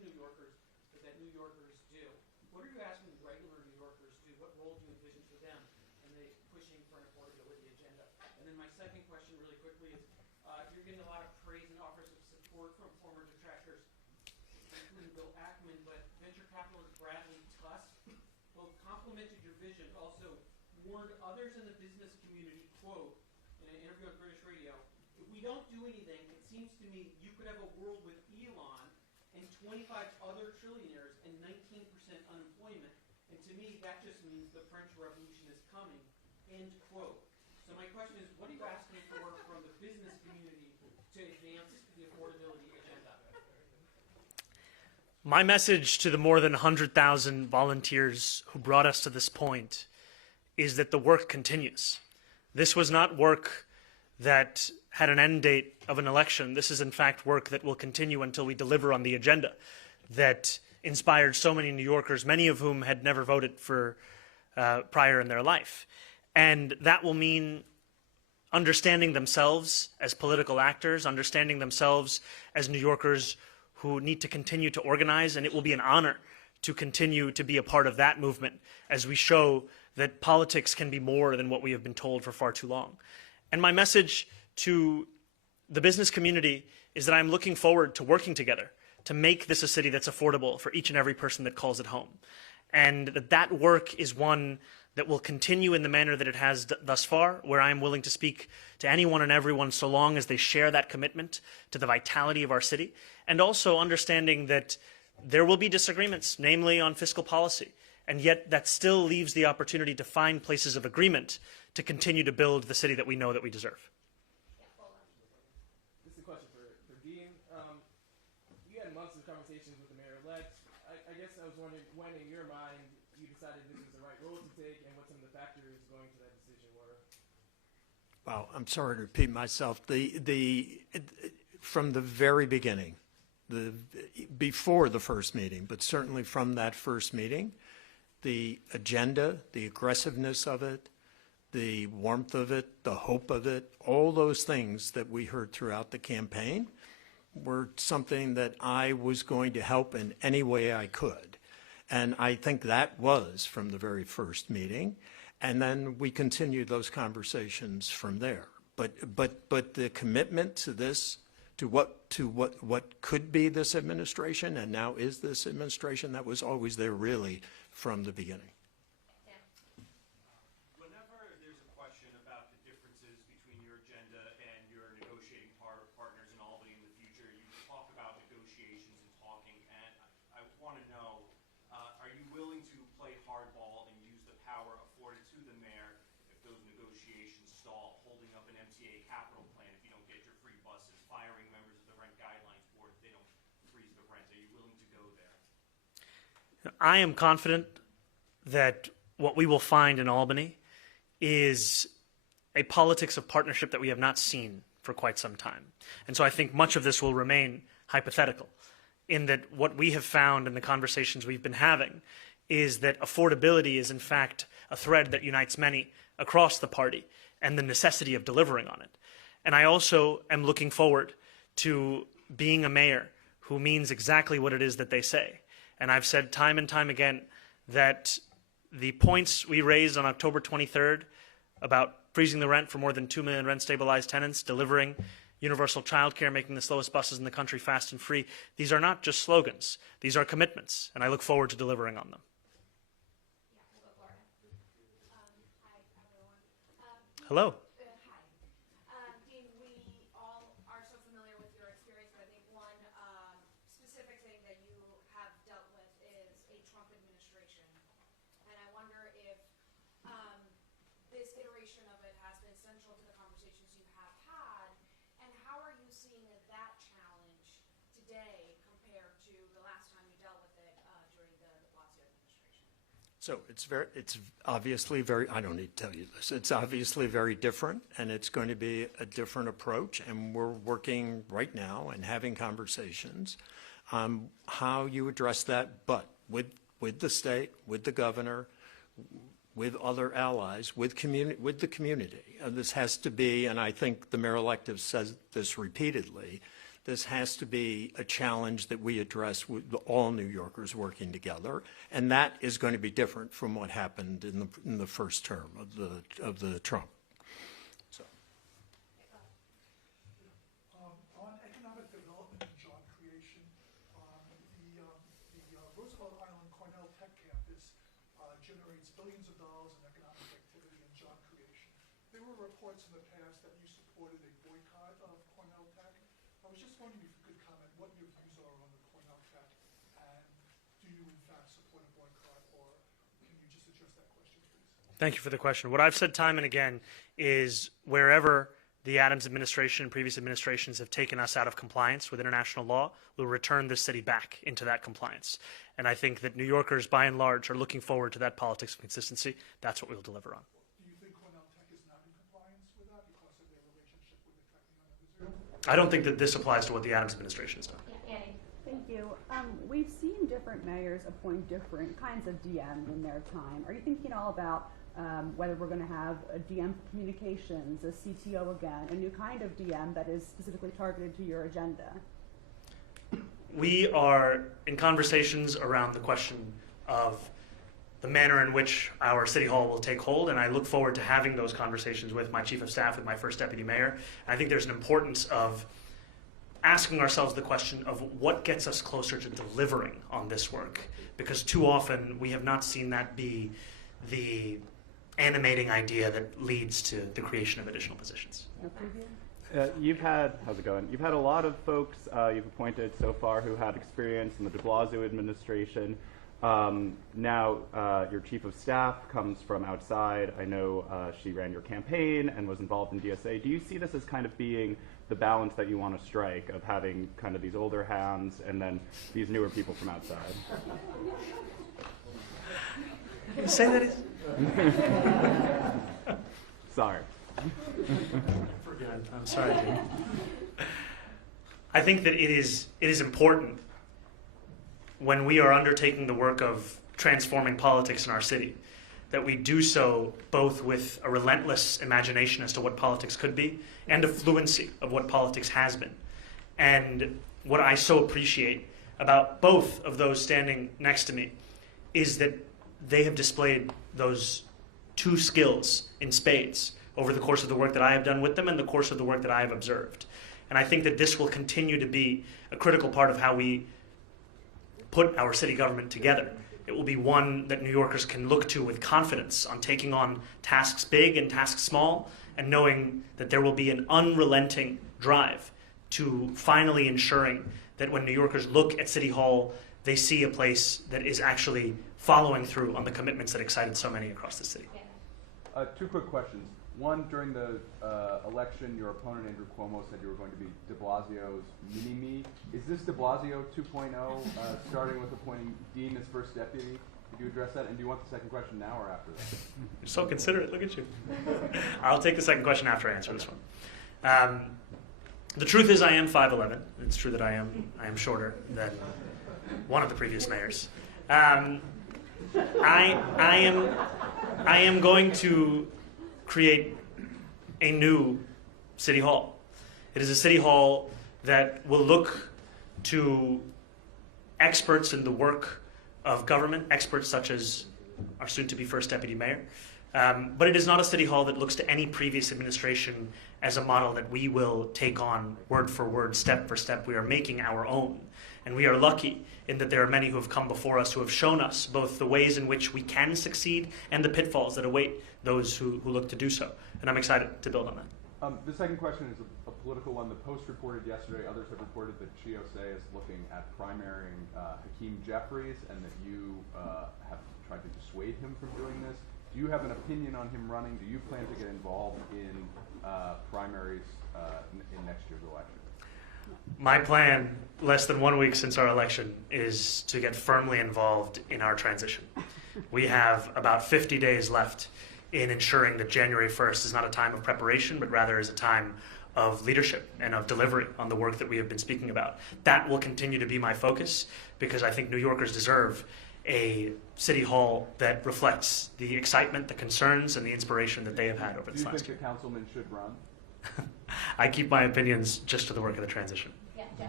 New Yorkers, but that New Yorkers do. What are you asking regular New Yorkers to do? What role do you envision for them in the pushing for an affordability agenda? And then my second question really quickly is, you're getting a lot of praise and offers of support from former detractors, including Bill Ackman, but venture capitalist Bradley Tusk both complimented your vision, also warned others in the business community, quote, in an interview on British radio, if we don't do anything, it seems to me you could have a world with Elon and 25 other trillionaires and 19% unemployment. And to me, that just means the French Revolution is coming, end quote. So my question is, what are you asking for from the business community to advance the affordability agenda? My message to the more than 100,000 volunteers who brought us to this point is that the work continues. This was not work that had an end date of an election. This is in fact work that will continue until we deliver on the agenda that inspired so many New Yorkers, many of whom had never voted for prior in their life. And that will mean understanding themselves as political actors, understanding themselves as New Yorkers who need to continue to organize, and it will be an honor to continue to be a part of that movement as we show that politics can be more than what we have been told for far too long. And my message to the business community is that I'm looking forward to working together to make this a city that's affordable for each and every person that calls it home. And that work is one that will continue in the manner that it has thus far, where I am willing to speak to anyone and everyone so long as they share that commitment to the vitality of our city, and also understanding that there will be disagreements, namely on fiscal policy, and yet that still leaves the opportunity to find places of agreement to continue to build the city that we know that we deserve. This is a question for Dean. You had months of conversations with the mayor-elect. I guess I was wondering when, in your mind, you decided this was the right role to take and what some of the factors going to that decision were. Well, I'm sorry to repeat myself. From the very beginning, before the first meeting, but certainly from that first meeting, the agenda, the aggressiveness of it, the warmth of it, the hope of it, all those things that we heard throughout the campaign were something that I was going to help in any way I could. And I think that was from the very first meeting. And then we continued those conversations from there. But the commitment to this, to what could be this administration and now is this administration, that was always there really from the beginning. Whenever there's a question about the differences between your agenda and your negotiating partners in Albany in the future, you talk about negotiations and talking, and I want to know, are you willing to play hardball and use the power afforded to the mayor if those negotiations stall, holding up an MTA capital plan if you don't get your free buses, firing members of the Rent Guidelines Board if they don't freeze the rent? Are you willing to go there? I am confident that what we will find in Albany is a politics of partnership that we have not seen for quite some time. And so I think much of this will remain hypothetical, in that what we have found in the conversations we've been having is that affordability is in fact a thread that unites many across the party and the necessity of delivering on it. And I also am looking forward to being a mayor who means exactly what it is that they say. And I've said time and time again that the points we raised on October 23rd about freezing the rent for more than 2 million rent-stabilized tenants, delivering universal childcare, making the slowest buses in the country fast and free, these are not just slogans. These are commitments, and I look forward to delivering on them. Hello. Dean, we all are so familiar with your experience, but I think one specific thing that you have dealt with is a Trump administration. And I wonder if this iteration of it has been central to the conversations you have had, and how are you seeing that challenge today compared to the last time you dealt with it during the de Blasio administration? So it's obviously very, I don't need to tell you this, it's obviously very different, and it's going to be a different approach, and we're working right now and having conversations on how you address that, but with the state, with the governor, with other allies, with the community. This has to be, and I think the mayor-elect has said this repeatedly, This has to be a challenge that we address with all New Yorkers working together, and that is going to be different from what happened in the first term of the Trump. So. On economic development and job creation, the Roosevelt Island Cornell Tech campus generates billions of dollars in economic activity and job creation. There were reports in the past that you supported a boycott of Cornell Tech. I was just wondering if you could comment what your views are on the Cornell Tech, and do you in fact support a boycott, or can you just address that question, please? Thank you for the question. What I've said time and again is wherever the Adams administration and previous administrations have taken us out of compliance with international law, we'll return this city back into that compliance. And I think that New Yorkers, by and large, are looking forward to that politics of consistency. That's what we'll deliver on. Do you think Cornell Tech is not in compliance with that because of their relationship with the Tech Union of Israel? I don't think that this applies to what the Adams administration has done. Annie. Thank you. We've seen different mayors appoint different kinds of DMs in their time. Are you thinking all about whether we're going to have a DM for communications, a CTO again, a new kind of DM that is specifically targeted to your agenda? We are in conversations around the question of the manner in which our city hall will take hold, and I look forward to having those conversations with my chief of staff, with my first deputy mayor. I think there's an importance of asking ourselves the question of what gets us closer to delivering on this work, because too often we have not seen that be the animating idea that leads to the creation of additional positions. You've had, how's it going? You've had a lot of folks you've appointed so far who had experience in the de Blasio administration. Now your chief of staff comes from outside. I know she ran your campaign and was involved in DSA. Do you see this as kind of being the balance that you want to strike of having kind of these older hands and then these newer people from outside? Say that is. Sorry. I'm sorry, Jake. I think that it is important when we are undertaking the work of transforming politics in our city that we do so both with a relentless imagination as to what politics could be and a fluency of what politics has been. And what I so appreciate about both of those standing next to me is that they have displayed those two skills in spades over the course of the work that I have done with them and the course of the work that I have observed. And I think that this will continue to be a critical part of how we put our city government together. It will be one that New Yorkers can look to with confidence on taking on tasks big and tasks small, and knowing that there will be an unrelenting drive to finally ensuring that when New Yorkers look at City Hall, they see a place that is actually following through on the commitments that excited so many across the city. Two quick questions. One, during the election, your opponent, Andrew Cuomo, said you were going to be de Blasio's mini-me. Is this de Blasio 2.0, starting with appointing Dean as first deputy? Could you address that? And do you want the second question now or after that? You're so considerate. Look at you. I'll take the second question after I answer this one. The truth is I am 5'11". It's true that I am shorter than one of the previous mayors. I am going to create a new city hall. It is a city hall that will look to experts in the work of government, experts such as our soon-to-be first deputy mayor. But it is not a city hall that looks to any previous administration as a model that we will take on word for word, step for step. We are making our own. And we are lucky in that there are many who have come before us who have shown us both the ways in which we can succeed and the pitfalls that await those who look to do so. And I'm excited to build on that. The second question is a political one. The Post reported yesterday, others have reported that GOSA is looking at primarying Hakeem Jeffries and that you have tried to dissuade him from doing this. Do you have an opinion on him running? Do you plan to get involved in primaries in next year's election? My plan, less than 1 week since our election, is to get firmly involved in our transition. We have about 50 days left in ensuring that January 1st is not a time of preparation, but rather is a time of leadership and of delivery on the work that we have been speaking about. That will continue to be my focus because I think New Yorkers deserve a city hall that reflects the excitement, the concerns, and the inspiration that they have had over this last year. Do you think the councilman should run? I keep my opinions just to the work of the transition. Yeah,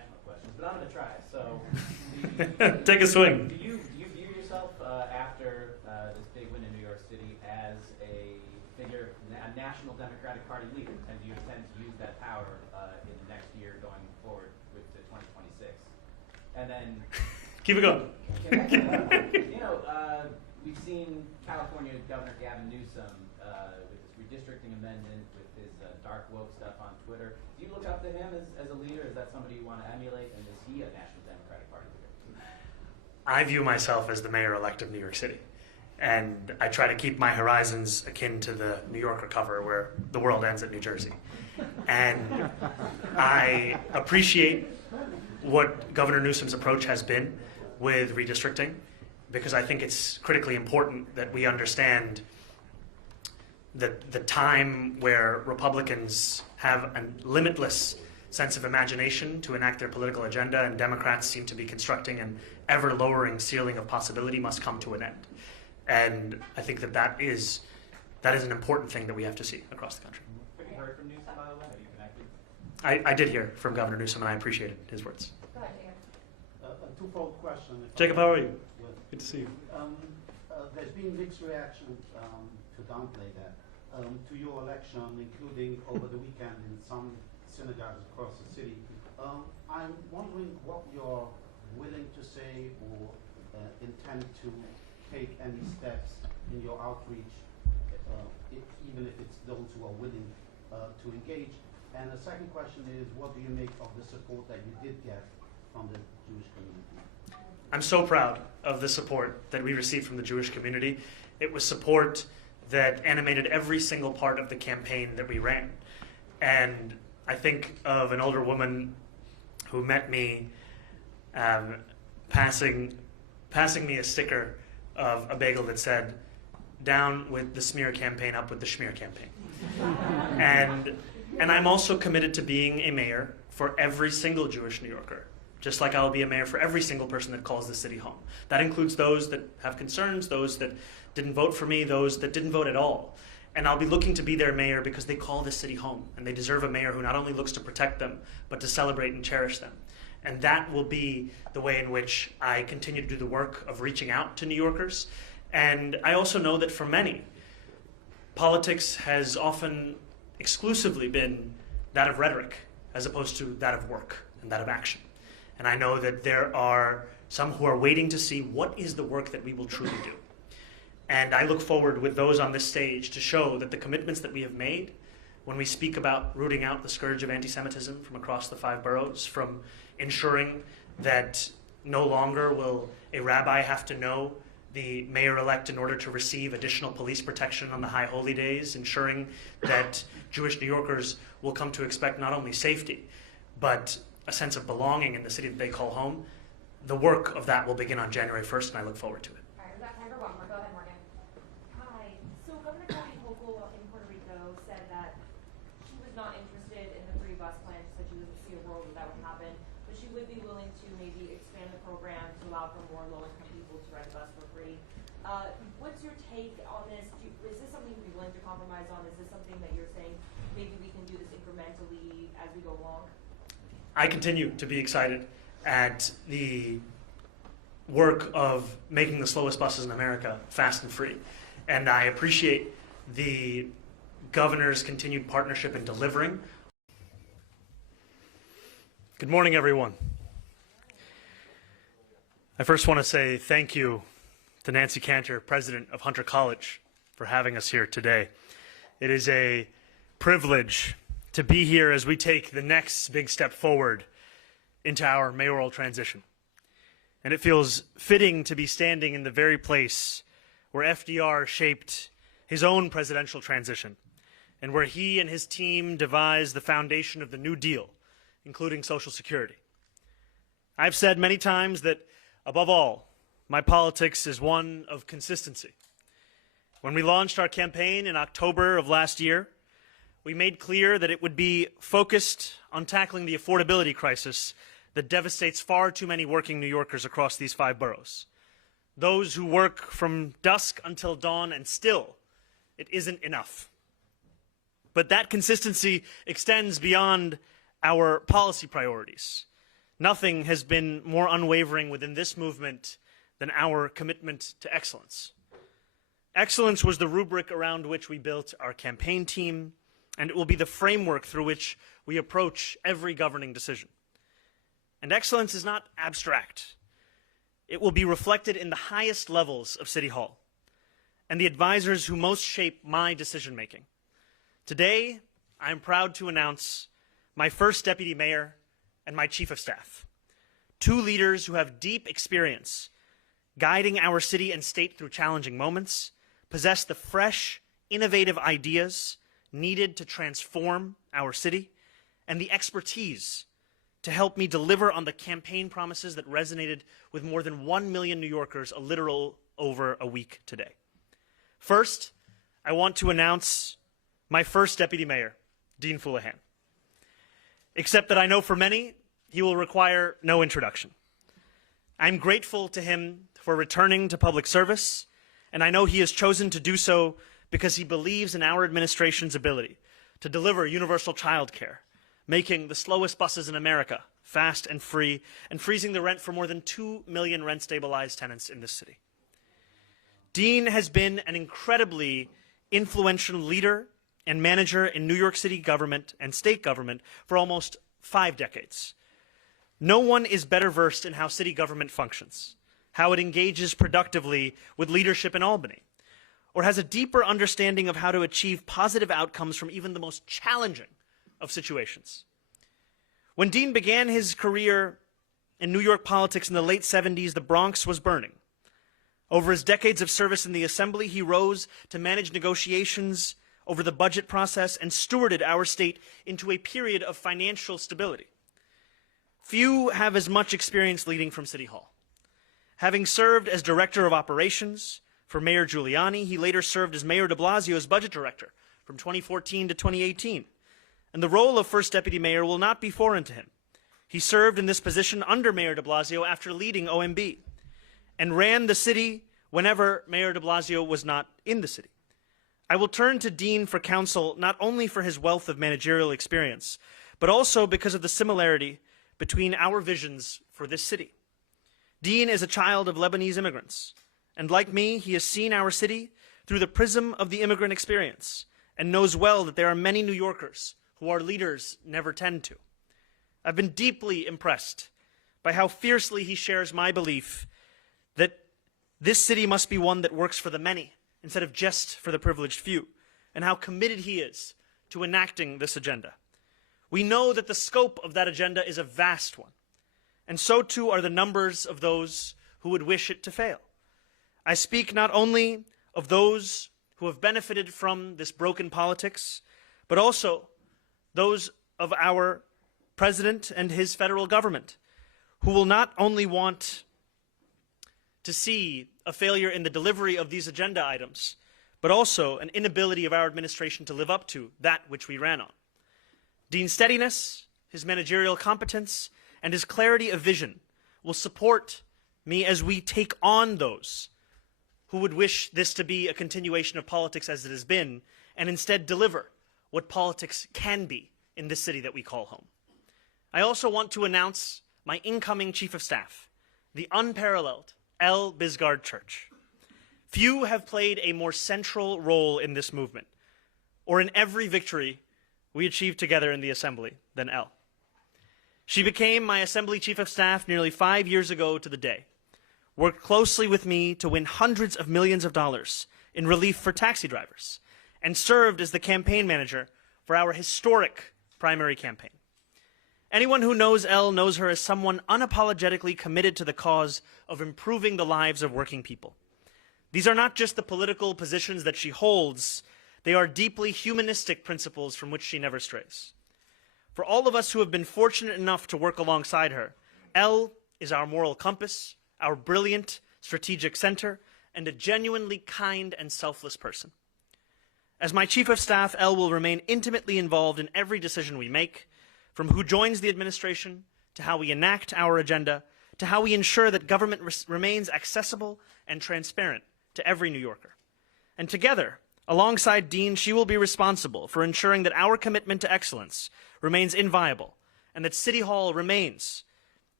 Take a swing. Do you view yourself after this big win in New York City as a figure, a national Democratic Party leader? And do you intend to use that power in the next year going forward with the 2026? And then keep it going. We've seen California Governor Gavin Newsom with his redistricting amendment, with his dark woke stuff on Twitter. Do you look up to him as a leader? Is that somebody you want to emulate? And is he a national Democratic Party leader? I view myself as the mayor-elect of New York City. And I try to keep my horizons akin to the New Yorker cover where the world ends at New Jersey. And I appreciate what Governor Newsom's approach has been with redistricting, because I think it's critically important that we understand that the time where Republicans have a limitless sense of imagination to enact their political agenda and Democrats seem to be constructing an ever-lowering ceiling of possibility must come to an end. And I think that is an important thing that we have to see across the country. Have you heard from Newsom, by the way? Have you connected? I did hear from Governor Newsom, and I appreciated his words. Go ahead, Jacob. A twofold question. Jacob, how are you? Good to see you. There's been mixed reaction to downplay that to your election, including over the weekend in some synagogues across the city. I'm wondering what you're willing to say or intend to take any steps in your outreach, even if it's those who are willing to engage. And the second question is, what do you make of the support that you did get from the Jewish community? I'm so proud of the support that we received from the Jewish community. It was support that animated every single part of the campaign that we ran. And I think of an older woman who met me passing me a sticker of a bagel that said, "Down with the smear campaign, up with the schmear campaign." And I'm also committed to being a mayor for every single Jewish New Yorker, just like I'll be a mayor for every single person that calls the city home. That includes those that have concerns, those that didn't vote for me, those that didn't vote at all. And I'll be looking to be their mayor because they call this city home, and they deserve a mayor who not only looks to protect them, but to celebrate and cherish them. And that will be the way in which I continue to do the work of reaching out to New Yorkers. And I also know that for many, politics has often exclusively been that of rhetoric, as opposed to that of work and that of action. And I know that there are some who are waiting to see what is the work that we will truly do. And I look forward with those on this stage to show that the commitments that we have made when we speak about rooting out the scourge of anti-Semitism from across the 5 boroughs, from ensuring that no longer will a rabbi have to know the mayor-elect in order to receive additional police protection on the high holy days, ensuring that Jewish New Yorkers will come to expect not only safety, but a sense of belonging in the city that they call home. The work of that will begin on January 1st, and I look forward to it. All right, we've got time for one more. Go ahead, Morgan. Hi. So Governor Kathy Hochul in Puerto Rico said that she was not interested in the free bus plan. She said she doesn't see a world where that would happen, but she would be willing to maybe expand the program to allow for more low-income people to ride the bus for free. What's your take on this? Is this something you'd be willing to compromise on? Is this something that you're saying maybe we can do this incrementally as we go along? I continue to be excited at the work of making the slowest buses in America fast and free. And I appreciate the governor's continued partnership in delivering. Good morning, everyone. I first want to say thank you to Nancy Cantor, president of Hunter College, for having us here today. It is a privilege to be here as we take the next big step forward into our mayoral transition. And it feels fitting to be standing in the very place where FDR shaped his own presidential transition, and where he and his team devised the foundation of the New Deal, including Social Security. I've said many times that, above all, my politics is one of consistency. When we launched our campaign in October of last year, we made clear that it would be focused on tackling the affordability crisis that devastates far too many working New Yorkers across these 5 boroughs. Those who work from dusk until dawn, and still, it isn't enough. But that consistency extends beyond our policy priorities. Nothing has been more unwavering within this movement than our commitment to excellence. Excellence was the rubric around which we built our campaign team, and it will be the framework through which we approach every governing decision. And excellence is not abstract. It will be reflected in the highest levels of City Hall and the advisors who most shape my decision-making. Today, I am proud to announce my first deputy mayor and my chief of staff, two leaders who have deep experience guiding our city and state through challenging moments, possess the fresh, innovative ideas needed to transform our city, and the expertise to help me deliver on the campaign promises that resonated with more than 1 million New Yorkers a literal over a week today. First, I want to announce my first deputy mayor, Dean Fuleihan. Except that I know for many, he will require no introduction. I'm grateful to him for returning to public service, and I know he has chosen to do so because he believes in our administration's ability to deliver universal childcare, making the slowest buses in America fast and free, and freezing the rent for more than 2 million rent-stabilized tenants in this city. Dean has been an incredibly influential leader and manager in New York City government and state government for almost 5 decades. No one is better versed in how city government functions, how it engages productively with leadership in Albany, or has a deeper understanding of how to achieve positive outcomes from even the most challenging of situations. When Dean began his career in New York politics in the late 70s, the Bronx was burning. Over his decades of service in the Assembly, he rose to manage negotiations over the budget process and stewarded our state into a period of financial stability. Few have as much experience leading from City Hall. Having served as Director of Operations for Mayor Giuliani, he later served as Mayor de Blasio's Budget Director from 2014 to 2018. And the role of First Deputy Mayor will not be foreign to him. He served in this position under Mayor de Blasio after leading OMB and ran the city whenever Mayor de Blasio was not in the city. I will turn to Dean for counsel not only for his wealth of managerial experience, but also because of the similarity between our visions for this city. Dean is a child of Lebanese immigrants, and like me, he has seen our city through the prism of the immigrant experience and knows well that there are many New Yorkers who our leaders never tend to. I've been deeply impressed by how fiercely he shares my belief that this city must be one that works for the many instead of just for the privileged few, and how committed he is to enacting this agenda. We know that the scope of that agenda is a vast one, and so too are the numbers of those who would wish it to fail. I speak not only of those who have benefited from this broken politics, but also those of our president and his federal government, who will not only want to see a failure in the delivery of these agenda items, but also an inability of our administration to live up to that which we ran on. Dean's steadiness, his managerial competence, and his clarity of vision will support me as we take on those who would wish this to be a continuation of politics as it has been, and instead deliver what politics can be in this city that we call home. I also want to announce my incoming Chief of Staff, the unparalleled L. Bisgard Church. Few have played a more central role in this movement, or in every victory we achieved together in the Assembly, than L. She became my Assembly Chief of Staff nearly 5 years ago to the day, worked closely with me to win hundreds of millions of dollars in relief for taxi drivers, and served as the campaign manager for our historic primary campaign. Anyone who knows Elle knows her as someone unapologetically committed to the cause of improving the lives of working people. These are not just the political positions that she holds, they are deeply humanistic principles from which she never strays. For all of us who have been fortunate enough to work alongside her, Elle is our moral compass, our brilliant strategic center, and a genuinely kind and selfless person. As my Chief of Staff, Elle will remain intimately involved in every decision we make, from who joins the administration, to how we enact our agenda, to how we ensure that government remains accessible and transparent to every New Yorker. And together, alongside Dean, she will be responsible for ensuring that our commitment to excellence remains inviolable, and that City Hall remains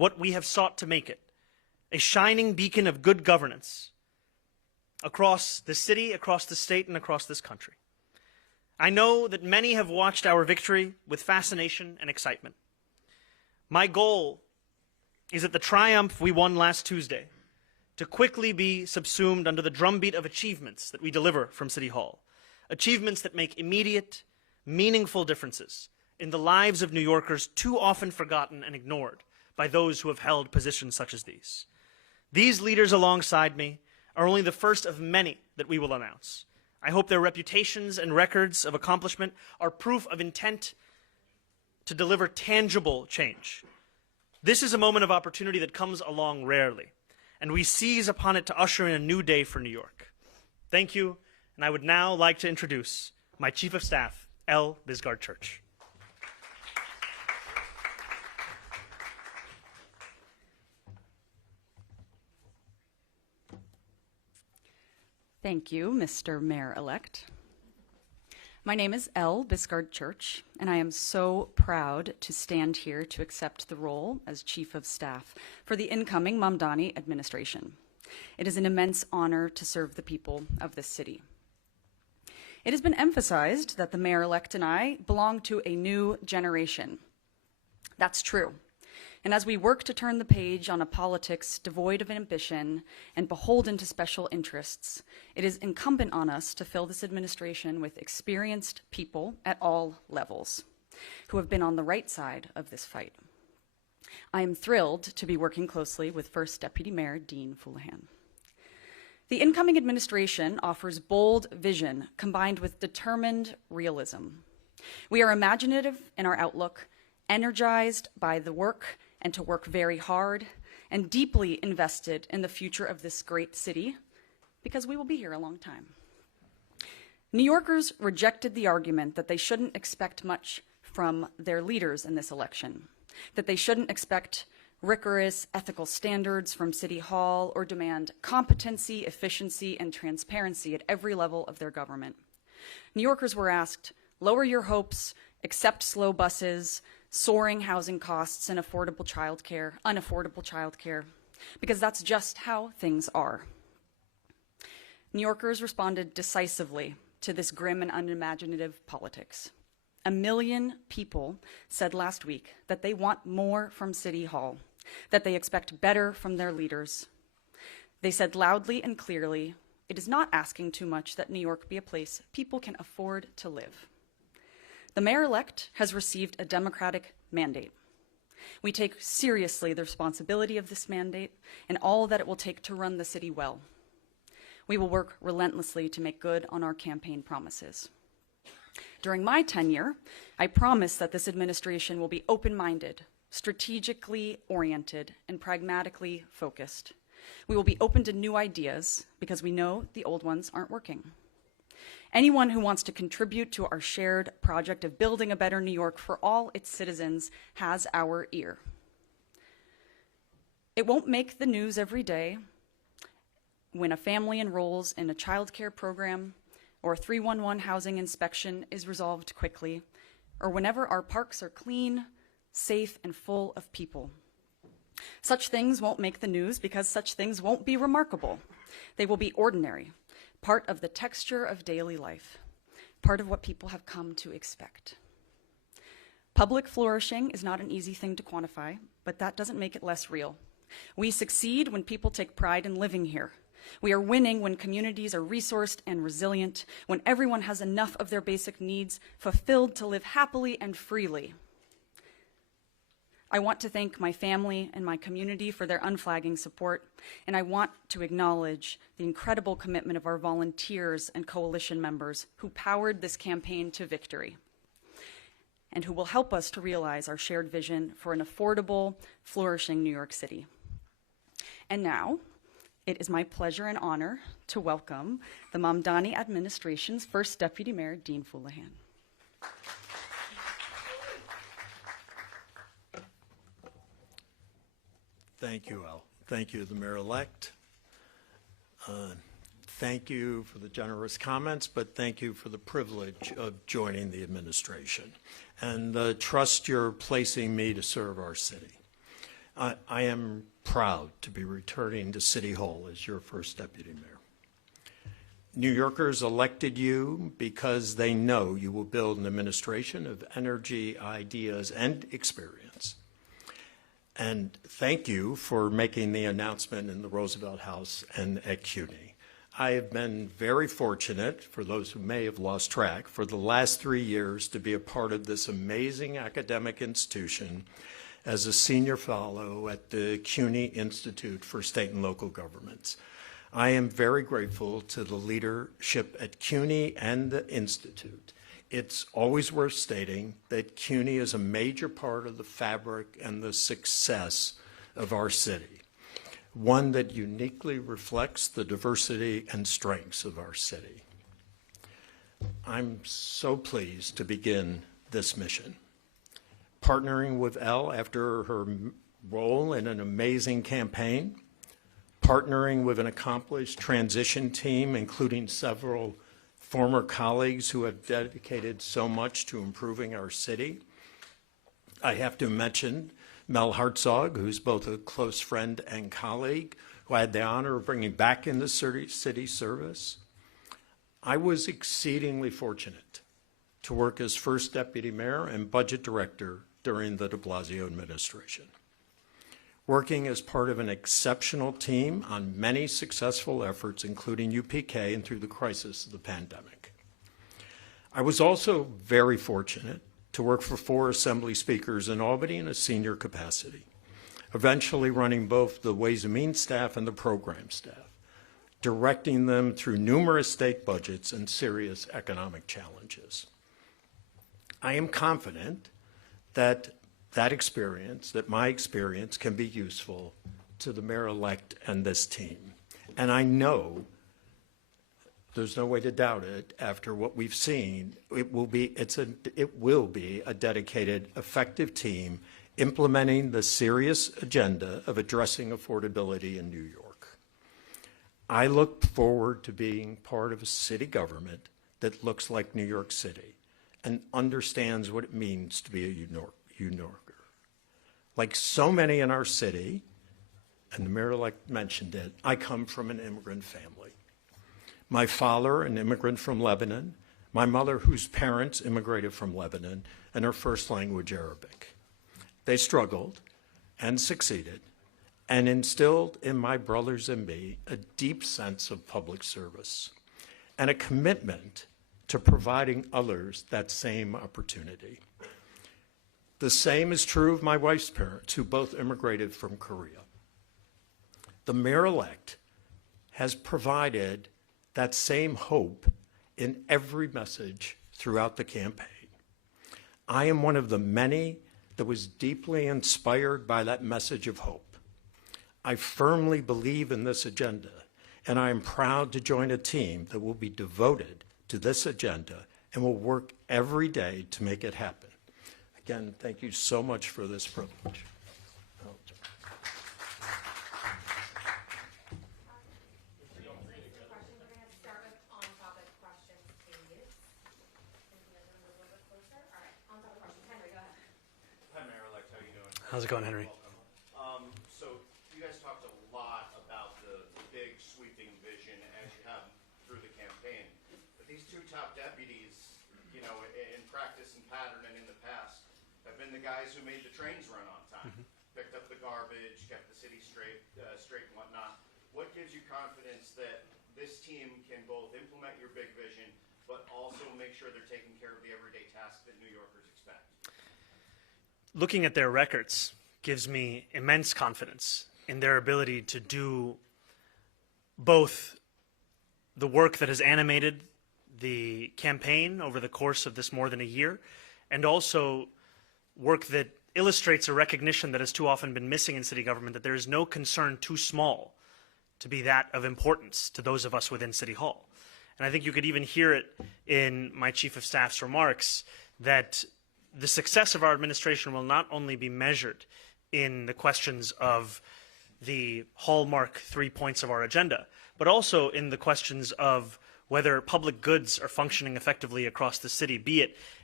what we have sought to make it, a shining beacon of good governance across the city, across the state, and across this country. I know that many have watched our victory with fascination and excitement. My goal is that the triumph we won last Tuesday to quickly be subsumed under the drumbeat of achievements that we deliver from City Hall, achievements that make immediate, meaningful differences in the lives of New Yorkers too often forgotten and ignored by those who have held positions such as these. These leaders alongside me are only the first of many that we will announce. I hope their reputations and records of accomplishment are proof of intent to deliver tangible change. This is a moment of opportunity that comes along rarely, and we seize upon it to usher in a new day for New York. Thank you, and I would now like to introduce my Chief of Staff, L. Bisgard Church. Thank you, Mr. Mayor-elect. My name is L. Bisgard Church, and I am so proud to stand here to accept the role as Chief of Staff for the incoming Mamdani administration. It is an immense honor to serve the people of this city. It has been emphasized that the mayor-elect and I belong to a new generation. That's true. And as we work to turn the page on a politics devoid of ambition and beholden to special interests, it is incumbent on us to fill this administration with experienced people at all levels who have been on the right side of this fight. I am thrilled to be working closely with First Deputy Mayor Dean Fuleihan. The incoming administration offers bold vision combined with determined realism. We are imaginative in our outlook, energized by the work and to work very hard, and deeply invested in the future of this great city, because we will be here a long time. New Yorkers rejected the argument that they shouldn't expect much from their leaders in this election, that they shouldn't expect rigorous ethical standards from City Hall or demand competency, efficiency, and transparency at every level of their government. New Yorkers were asked, lower your hopes, accept slow buses, soaring housing costs, and unaffordable childcare, because that's just how things are. New Yorkers responded decisively to this grim and unimaginative politics. 1 million people said last week that they want more from City Hall, that they expect better from their leaders. They said loudly and clearly, it is not asking too much that New York be a place people can afford to live. The mayor-elect has received a democratic mandate. We take seriously the responsibility of this mandate and all that it will take to run the city well. We will work relentlessly to make good on our campaign promises. During my tenure, I promise that this administration will be open-minded, strategically oriented, and pragmatically focused. We will be open to new ideas because we know the old ones aren't working. Anyone who wants to contribute to our shared project of building a better New York for all its citizens has our ear. It won't make the news every day when a family enrolls in a child care program or a 311 housing inspection is resolved quickly, or whenever our parks are clean, safe, and full of people. Such things won't make the news because such things won't be remarkable. They will be ordinary, part of the texture of daily life, part of what people have come to expect. Public flourishing is not an easy thing to quantify, but that doesn't make it less real. We succeed when people take pride in living here. We are winning when communities are resourced and resilient, when everyone has enough of their basic needs fulfilled to live happily and freely. I want to thank my family and my community for their unflagging support, and I want to acknowledge the incredible commitment of our volunteers and coalition members who powered this campaign to victory, and who will help us to realize our shared vision for an affordable, flourishing New York City. And now, it is my pleasure and honor to welcome the Mamdani administration's First Deputy Mayor, Dean Fuleihan. Thank you, El. Thank you, the mayor-elect. Thank you for the generous comments, but thank you for the privilege of joining the administration and the trust you're placing me to serve our city. I am proud to be returning to City Hall as your first deputy mayor. New Yorkers elected you because they know you will build an administration of energy, ideas, and experience. And thank you for making the announcement in the Roosevelt House and at CUNY. I have been very fortunate, for those who may have lost track, for the last 3 years to be a part of this amazing academic institution as a senior fellow at the CUNY Institute for State and Local Governments. I am very grateful to the leadership at CUNY and the Institute. It's always worth stating that CUNY is a major part of the fabric and the success of our city, one that uniquely reflects the diversity and strengths of our city. I'm so pleased to begin this mission. Partnering with Elle after her role in an amazing campaign, partnering with an accomplished transition team, including several former colleagues who have dedicated so much to improving our city. I have to mention Mel Hartzog, who's both a close friend and colleague, who I had the honor of bringing back into city service. I was exceedingly fortunate to work as first deputy mayor and budget director during the de Blasio administration, working as part of an exceptional team on many successful efforts, including UPK and through the crisis of the pandemic. I was also very fortunate to work for 4 assembly speakers in Albany in a senior capacity, eventually running both the Ways and Means staff and the program staff, directing them through numerous state budgets and serious economic challenges. I am confident that my experience can be useful to the mayor-elect and this team. And I know, there's no way to doubt it, after what we've seen, it will be a dedicated, effective team implementing the serious agenda of addressing affordability in New York. I look forward to being part of a city government that looks like New York City and understands what it means to be a New Yorker. Like so many in our city, and the mayor-elect mentioned it, I come from an immigrant family. My father, an immigrant from Lebanon, my mother, whose parents immigrated from Lebanon, and her first language Arabic. They struggled and succeeded and instilled in my brothers and me a deep sense of public service and a commitment to providing others that same opportunity. The same is true of my wife's parents, who both immigrated from Korea. The mayor-elect has provided that same hope in every message throughout the campaign. I am one of the many that was deeply inspired by that message of hope. I firmly believe in this agenda, and I am proud to join a team that will be devoted to this agenda and will work every day to make it happen. Again, thank you so much for this privilege. How's it going, Henry? So you guys talked a lot about the big sweeping vision as you have through the campaign. But these 2 top deputies, you know, in practice and pattern and in the past, have been the guys who made the trains run on time, picked up the garbage, kept the city straight and whatnot. What gives you confidence that this team can both implement your big vision, but also make sure they're taking care of the everyday tasks that New Yorkers expect? Looking at their records gives me immense confidence in their ability to do both the work that has animated the campaign over the course of this more than a year, and also work that illustrates a recognition that has too often been missing in city government, that there is no concern too small to be that of importance to those of us within City Hall. And I think you could even hear it in my Chief of Staff's remarks that the success of our administration will not only be measured in the questions of the hallmark 3 points of our agenda, but also in the questions of whether public goods are functioning effectively across the city, be it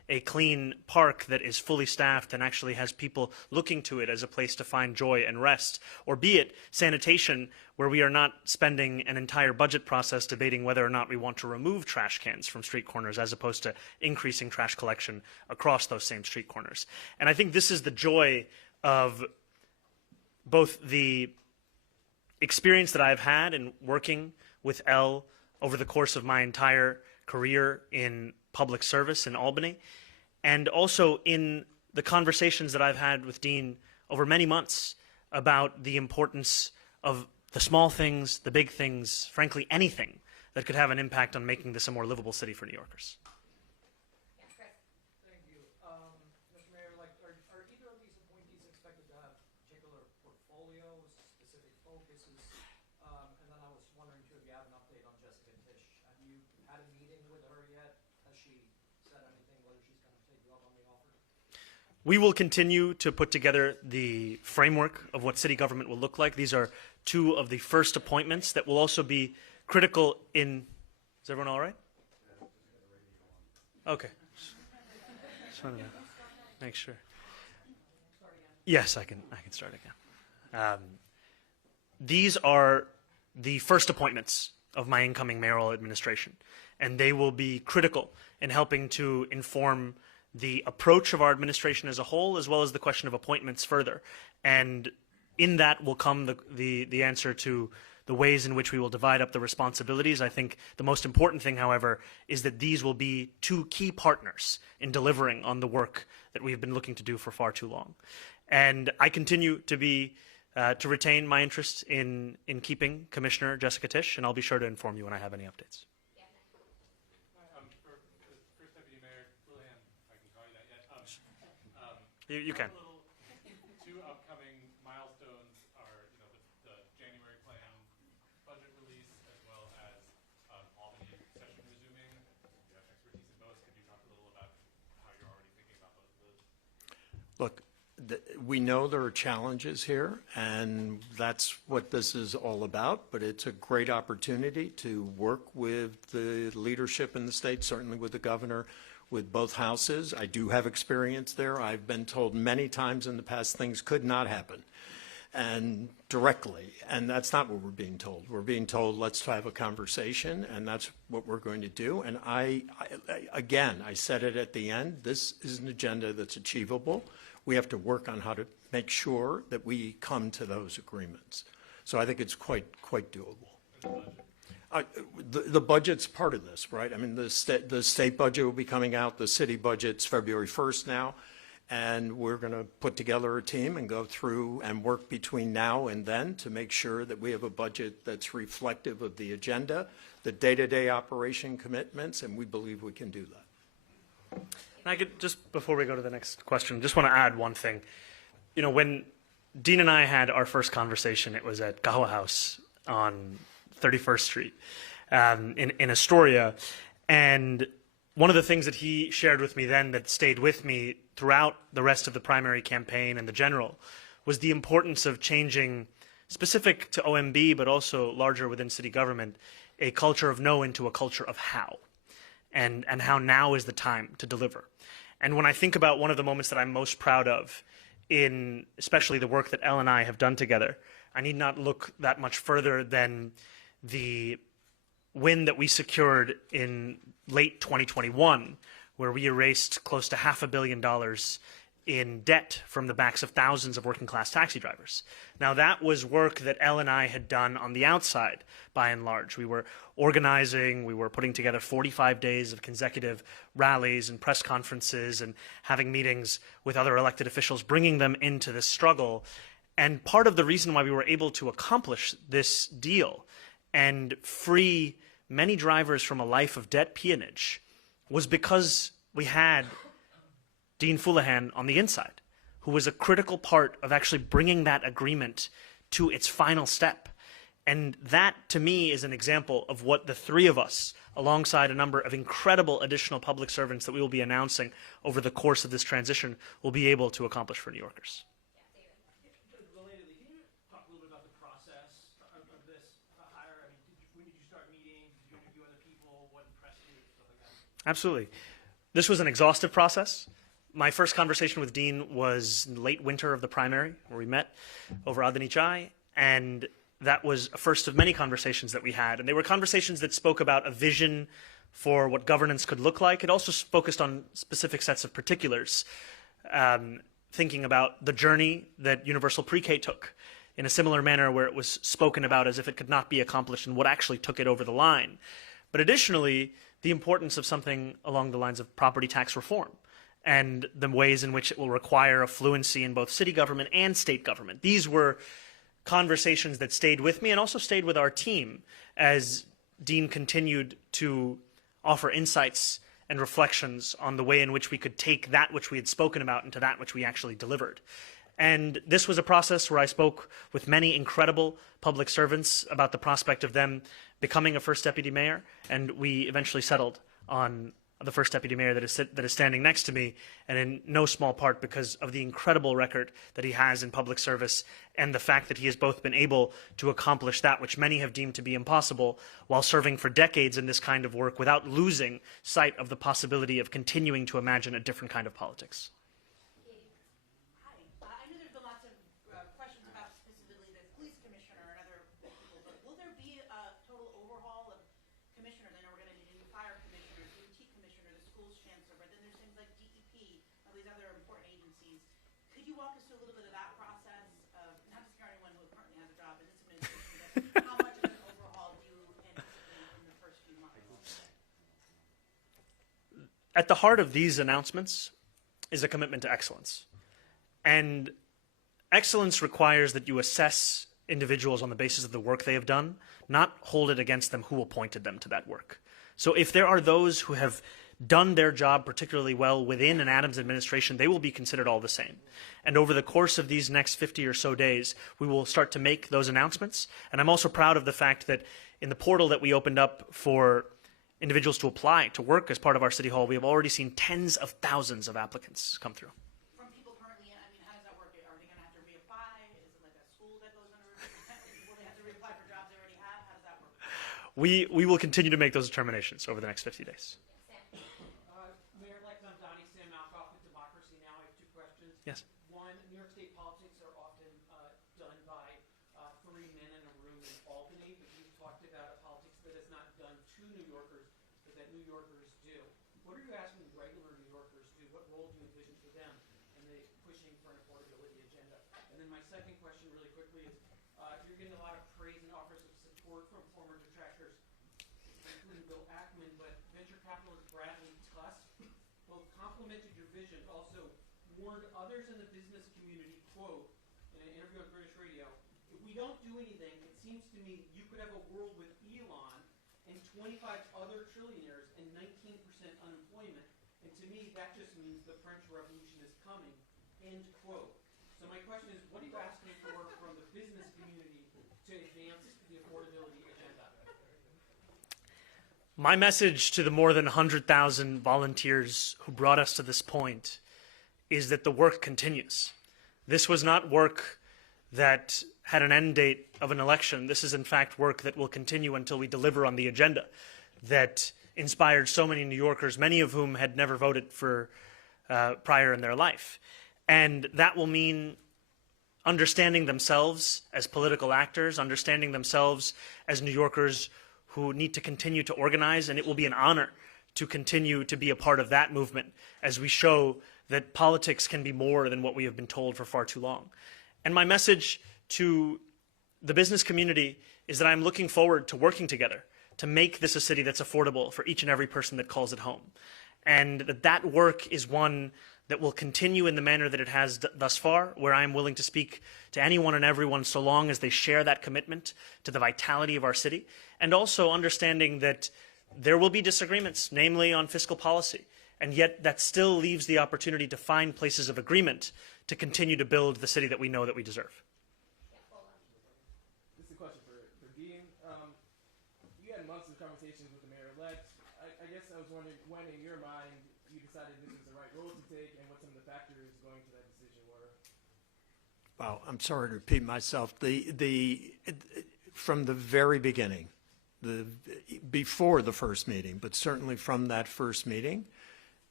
a clean park that is fully staffed and actually has people looking to it as a place to find joy and rest, or be it sanitation, where we are not spending an entire budget process debating whether or not we want to remove trash cans from street corners as opposed to increasing trash collection across those same street corners. And I think this is the joy of both the experience that I've had in working with Elle over the course of my entire career in public service in Albany, and also in the conversations that I've had with Dean over many months about the importance of the small things, the big things, frankly, anything that could have an impact on making this a more livable city for New Yorkers. Thank you. Mr. Mayor, are either of these appointees expected to have particular portfolios, specific focuses? And then I was wondering, too, if you have an update on Jessica Tisch. Have you had a meeting with her yet? Has she said anything, whether she's going to take you up on the offer? We will continue to put together the framework of what city government will look like. These are two of the first appointments that will also be critical in... Is everyone all right? Okay. Just wanted to make sure. Yes, I can start again. These are the first appointments of my incoming mayoral administration, and they will be critical in helping to inform the approach of our administration as a whole, as well as the question of appointments further. And in that will come the answer to the ways in which we will divide up the responsibilities. I think the most important thing, however, is that these will be two key partners in delivering on the work that we've been looking to do for far too long. And I continue to retain my interest in keeping Commissioner Jessica Tisch, and I'll be sure to inform you when I have any updates. For First Deputy Mayor Fuleihan, if I can call you that yet. You can. Two upcoming milestones are, the January plan budget release, as well as Albany session resuming. You have expertise in both. Could you talk a little about how you're already thinking about both of those? Look, we know there are challenges here, and that's what this is all about, but it's a great opportunity to work with the leadership in the state, certainly with the governor, with both houses. I do have experience there. I've been told many times in the past things could not happen, and directly, and that's not what we're being told. We're being told, let's have a conversation, and that's what we're going to do. And again, I said it at the end, this is an agenda that's achievable. We have to work on how to make sure that we come to those agreements. So I think it's quite doable. The budget's part of this, right? I mean, the state budget will be coming out. The city budget's February 1st now. And we're going to put together a team and go through and work between now and then to make sure that we have a budget that's reflective of the agenda, the day-to-day operation commitments, and we believe we can do that. And I could, just before we go to the next question, just want to add one thing. When Dean and I had our first conversation, it was at Gawa House on 31st Street in Astoria. And one of the things that he shared with me then that stayed with me throughout the rest of the primary campaign and the general was the importance of changing, specific to OMB, but also larger within city government, a culture of no into a culture of how. And how now is the time to deliver. And when I think about one of the moments that I'm most proud of in especially the work that Elle and I have done together, I need not look that much further than the win that we secured in late 2021, where we erased close to $500 million in debt from the backs of thousands of working class taxi drivers. Now that was work that Elle and I had done on the outside, by and large. We were organizing, we were putting together 45 days of consecutive rallies and press conferences and having meetings with other elected officials, bringing them into this struggle. And part of the reason why we were able to accomplish this deal and free many drivers from a life of debt peonage was because we had Dean Fuleihan on the inside, who was a critical part of actually bringing that agreement to its final step. And that, to me, is an example of what the three of us, alongside a number of incredible additional public servants that we will be announcing over the course of this transition, will be able to accomplish for New Yorkers. Relatedly, can you talk a little bit about the process of this hire? When did you start meeting? Did you interview other people? What impressed you? Stuff like that. Absolutely. This was an exhaustive process. My first conversation with Dean was in late winter of the primary, where we met over Adani Chai, and that was a first of many conversations that we had. And they were conversations that spoke about a vision for what governance could look like. It also focused on specific sets of particulars, thinking about the journey that universal pre-K took in a similar manner, where it was spoken about as if it could not be accomplished and what actually took it over the line. But additionally, the importance of something along the lines of property tax reform and the ways in which it will require a fluency in both city government and state government. These were conversations that stayed with me and also stayed with our team as Dean continued to offer insights and reflections on the way in which we could take that which we had spoken about into that which we actually delivered. And this was a process where I spoke with many incredible public servants about the prospect of them becoming a first deputy mayor, and we eventually settled on the first deputy mayor that is standing next to me, and in no small part because of the incredible record that he has in public service and the fact that he has both been able to accomplish that which many have deemed to be impossible while serving for decades in this kind of work without losing sight of the possibility of continuing to imagine a different kind of politics. At the heart of these announcements is a commitment to excellence. And excellence requires that you assess individuals on the basis of the work they have done, not hold it against them who appointed them to that work. So if there are those who have done their job particularly well within an Adams administration, they will be considered all the same. And over the course of these next 50 or so days, we will start to make those announcements. And I'm also proud of the fact that in the portal that we opened up for individuals to apply to work as part of our city hall, we have already seen tens of thousands of applicants come through. From people currently, I mean, how does that work? Are they going to have to reapply? Is it like a school that goes under? Will they have to reapply for jobs they already have? How does that work? We will continue to make those determinations over the next 50 days. Mayor-elect Mamdani, Sam Malkoff with Democracy Now! I have two questions. Yes. One, New York State politics are often done by three men in a room in Albany, but you've talked about a politics that is not done to New Yorkers, but that New Yorkers do. What are you asking regular New Yorkers to do? What role do you envision for them in the pushing for an affordability agenda? And then my second question really quickly is, you're getting a lot of praise and offers of support from former detractors, including Bill Ackman, but venture capitalist Bradley Tusk both complimented your vision, but also warned others in the business community, quote, in an interview on British radio, if we don't do anything, it seems to me you could have a world with Elon and 25 other trillionaires and 19% unemployment. And to me, that just means the French Revolution is coming, end quote. So my question is, what are you asking for from the business community to advance the affordability agenda? My message to the more than 100,000 volunteers who brought us to this point is that the work continues. This was not work that had an end date of an election. This is in fact work that will continue until we deliver on the agenda that inspired so many New Yorkers, many of whom had never voted for prior in their life. And that will mean understanding themselves as political actors, understanding themselves as New Yorkers who need to continue to organize, and it will be an honor to continue to be a part of that movement as we show that politics can be more than what we have been told for far too long. And my message to the business community is that I'm looking forward to working together to make this a city that's affordable for each and every person that calls it home. And that work is one that will continue in the manner that it has thus far, where I am willing to speak to anyone and everyone so long as they share that commitment to the vitality of our city, and also understanding that there will be disagreements, namely on fiscal policy, and yet that still leaves the opportunity to find places of agreement to continue to build the city that we know that we deserve. This is a question for Dean. You had months of conversations with the mayor-elect. I guess I was wondering when, in your mind, you decided this was the right role to take and what some of the factors going to that decision were. Wow, I'm sorry to repeat myself. From the very beginning, before the first meeting, but certainly from that first meeting,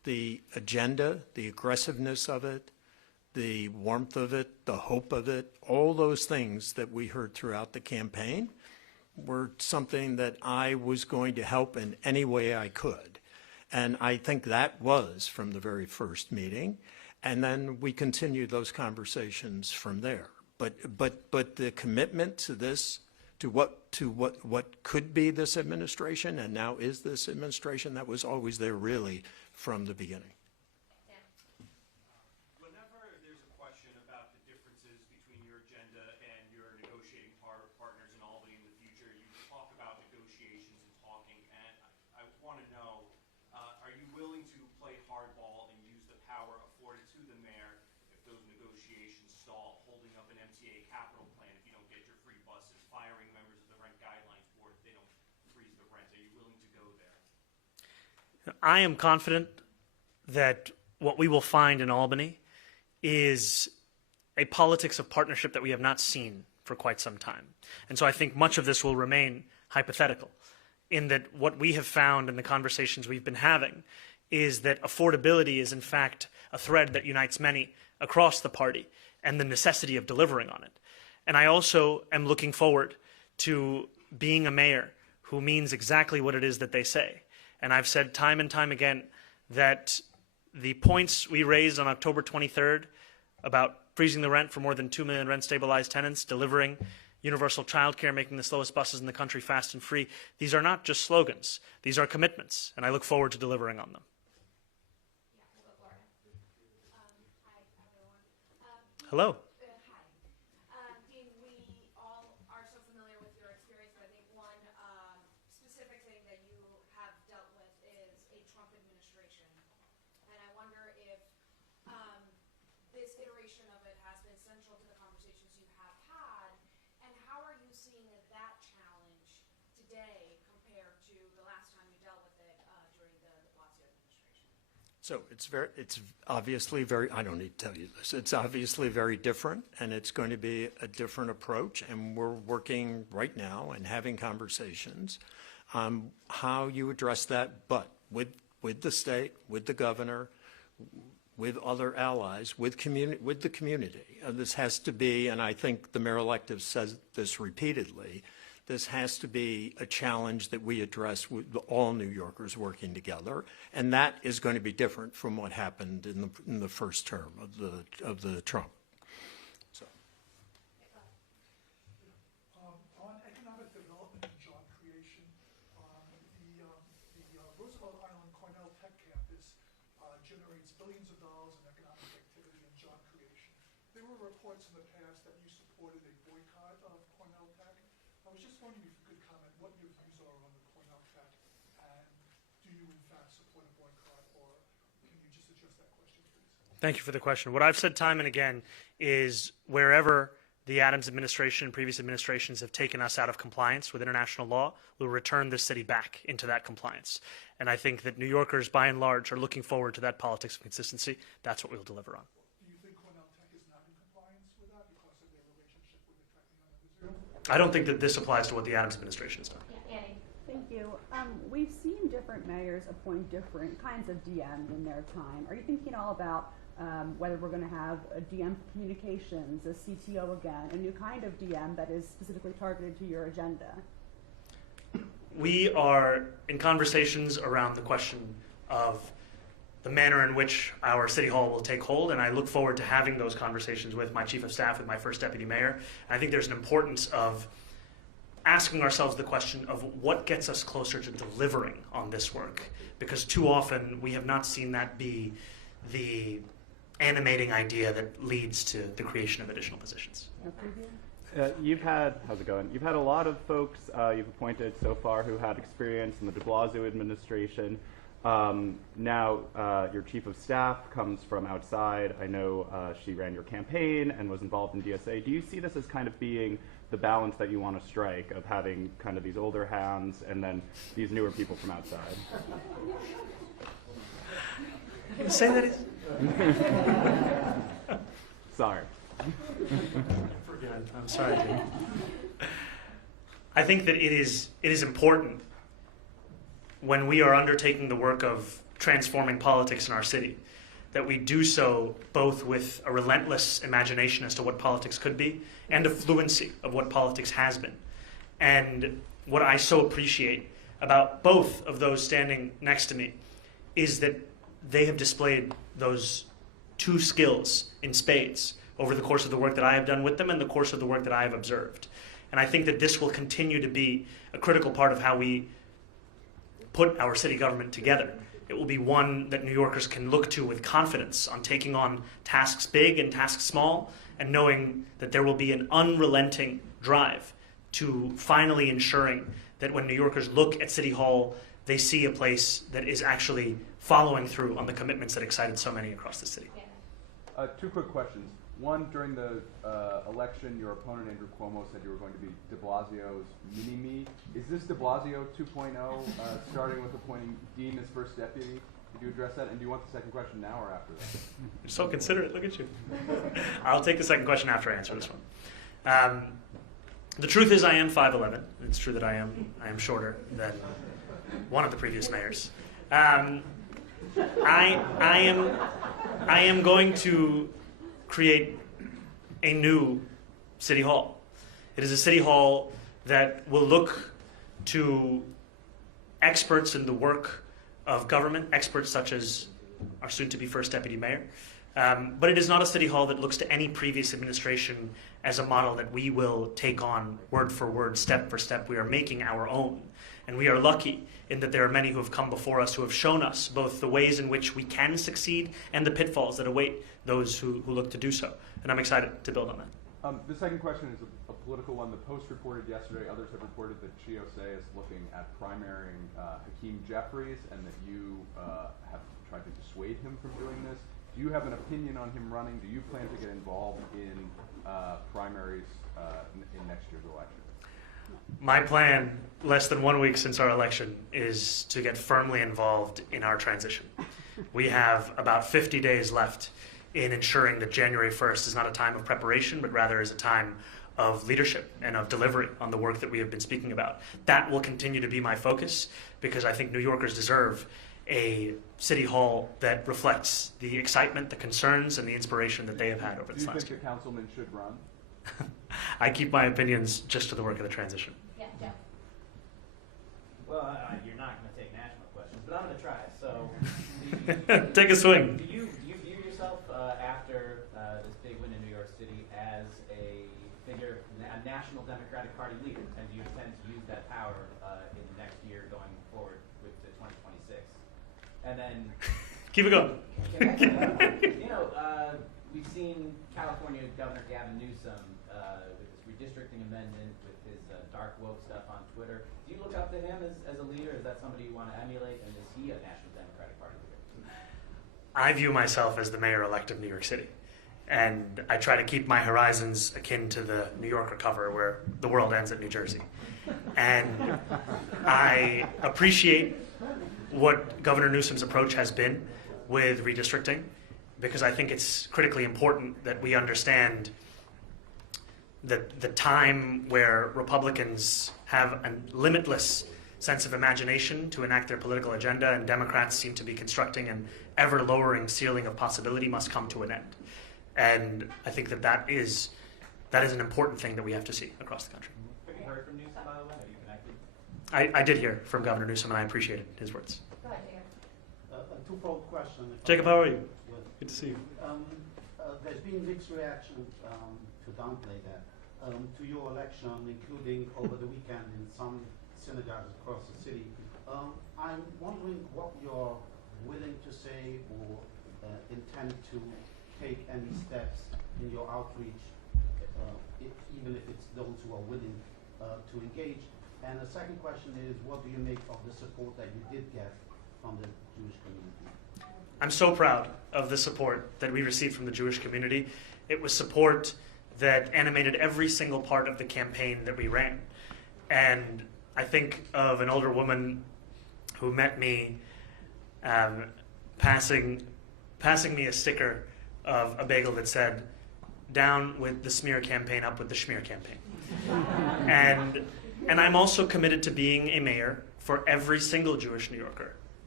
the agenda, the aggressiveness of it, the warmth of it, the hope of it, all those things that we heard throughout the campaign were something that I was going to help in any way I could. And I think that was from the very first meeting. And then we continued those conversations from there. But the commitment to this, to what could be this administration and now is this administration, that was always there really from the beginning. Whenever there's a question about the differences between your agenda and your negotiating partners in Albany in the future, you talk about negotiations and talking, and I want to know, are you willing to play hardball and use the power afforded to the mayor if those negotiations stall, holding up an MTA capital plan if you don't get your free buses, firing members of the rent guidelines board if they don't freeze the rent? Are you willing to go there? I am confident that what we will find in Albany is a politics of partnership that we have not seen for quite some time. And so I think much of this will remain hypothetical, in that what we have found in the conversations we've been having is that affordability is in fact a thread that unites many across the party and the necessity of delivering on it. And I also am looking forward to being a mayor who means exactly what it is that they say. And I've said time and time again that the points we raised on October 23rd about freezing the rent for more than 2 million rent-stabilized tenants, delivering universal childcare, making the slowest buses in the country fast and free, these are not just slogans. These are commitments, and I look forward to delivering on them. Hello. Dean, we all are so familiar with your experience, but I think one specific thing that you have dealt with is a Trump administration. And I wonder if this iteration of it has been central to the conversations you have had, and how are you seeing that challenge today compared to the last time you dealt with it during the de Blasio administration? So it's obviously very, I don't need to tell you this, it's obviously very different, and it's going to be a different approach, and we're working right now and having conversations on how you address that, but with the state, with the governor, with other allies, with the community. This has to be, and I think the mayor-elect says this repeatedly, this has to be a challenge that we address with all New Yorkers working together, and that is going to be different from what happened in the first term of the Trump. So. On economic development and job creation, the Roosevelt Island Cornell Tech Campus generates billions of dollars in economic activity and job creation. There were reports in the past that you supported a boycott of Cornell Tech. I was just wondering if you could comment what your views are on the Cornell Tech, and do you in fact support a boycott, or can you just address that question, please? Thank you for the question. What I've said time and again is wherever the Adams administration and previous administrations have taken us out of compliance with international law, we'll return this city back into that compliance. And I think that New Yorkers, by and large, are looking forward to that politics of consistency. That's what we'll deliver on. Do you think Cornell Tech is not in compliance with that because of their relationship with the Technion of Israel? I don't think that this applies to what the Adams administration has done. Thank you. We've seen different mayors appoint different kinds of DMs in their time. Are you thinking all about whether we're going to have a DM for communications, a CTO again, a new kind of DM that is specifically targeted to your agenda? We are in conversations around the question of the manner in which our city hall will take hold, and I look forward to having those conversations with my chief of staff, with my first deputy mayor. I think there's an importance of asking ourselves the question of what gets us closer to delivering on this work, because too often we have not seen that be the animating idea that leads to the creation of additional positions. You've had a lot of folks you've appointed so far who had experience in the de Blasio administration. Now your chief of staff comes from outside. I know she ran your campaign and was involved in DSA. Do you see this as kind of being the balance that you want to strike, of having kind of these older hands and then these newer people from outside? Say that is. Sorry. I'm sorry, Jim. I think that it is important when we are undertaking the work of transforming politics in our city, that we do so both with a relentless imagination as to what politics could be and a fluency of what politics has been. And what I so appreciate about both of those standing next to me is that they have displayed those two skills in spades over the course of the work that I have done with them and the course of the work that I have observed. And I think that this will continue to be a critical part of how we put our city government together. It will be one that New Yorkers can look to with confidence on taking on tasks big and tasks small, and knowing that there will be an unrelenting drive to finally ensuring that when New Yorkers look at City Hall, they see a place that is actually following through on the commitments that excited so many across the city. Two quick questions. One, during the election, your opponent, Andrew Cuomo, said you were going to be de Blasio's mini-me. Is this de Blasio 2.0, starting with appointing Dean as first deputy? Could you address that? And do you want the second question now or after that? You're so considerate. Look at you. I'll take the second question after I answer this one. The truth is I am 5'11". It's true that I am shorter than one of the previous mayors. I am going to create a new city hall. It is a city hall that will look to experts in the work of government, experts such as our soon-to-be first deputy mayor. But it is not a city hall that looks to any previous administration as a model that we will take on word for word, step for step. We are making our own. And we are lucky in that there are many who have come before us who have shown us both the ways in which we can succeed and the pitfalls that await those who look to do so. And I'm excited to build on that. The second question is a political one. The Post reported yesterday, others have reported that GOSA is looking at primarying Hakeem Jeffries and that you have tried to dissuade him from doing this. Do you have an opinion on him running? Do you plan to get involved in primaries in next year's election? My plan, less than 1 week since our election, is to get firmly involved in our transition. We have about 50 days left in ensuring that January 1st is not a time of preparation, but rather is a time of leadership and of delivery on the work that we have been speaking about. That will continue to be my focus because I think New Yorkers deserve a city hall that reflects the excitement, the concerns, and the inspiration that they have had over this last year. Do you think the councilman should run? I keep my opinions just to the work of the transition. Yeah, Jeff. Well, you're not going to take national questions, but I'm going to try. So, take a swing. Do you view yourself after this big win in New York City as a figure, a national Democratic Party leader, and do you intend to use that power in the next year going forward with the 2026? And then keep it going. We've seen California Governor Gavin Newsom with this redistricting amendment, with his dark woke stuff on Twitter. Do you look up to him as a leader? Is that somebody you want to emulate? And is he a national Democratic Party leader? I view myself as the mayor-elect of New York City. And I try to keep my horizons akin to the New Yorker cover where the world ends at New Jersey. And I appreciate what Governor Newsom's approach has been with redistricting, because I think it's critically important that we understand that the time where Republicans have a limitless sense of imagination to enact their political agenda and Democrats seem to be constructing an ever-lowering ceiling of possibility must come to an end. And I think that is an important thing that we have to see across the country. Have you heard from Newsom, by the way? Have you connected? I did hear from Governor Newsom, and I appreciated his words. Go ahead, Jacob. A twofold question. Jacob, how are you? Good to see you. There's been mixed reaction to downplay that to your election, including over the weekend in some synagogues across the city. I'm wondering what you're willing to say or intend to take any steps in your outreach, even if it's those who are willing to engage. And the second question is, what do you make of the support that you did get from the Jewish community? I'm so proud of the support that we received from the Jewish community. It was support that animated every single part of the campaign that we ran. And I think of an older woman who met me passing me a sticker of a bagel that said, "Down with the smear campaign, up with the schmear campaign." And I'm also committed to being a mayor for every single Jewish New Yorker,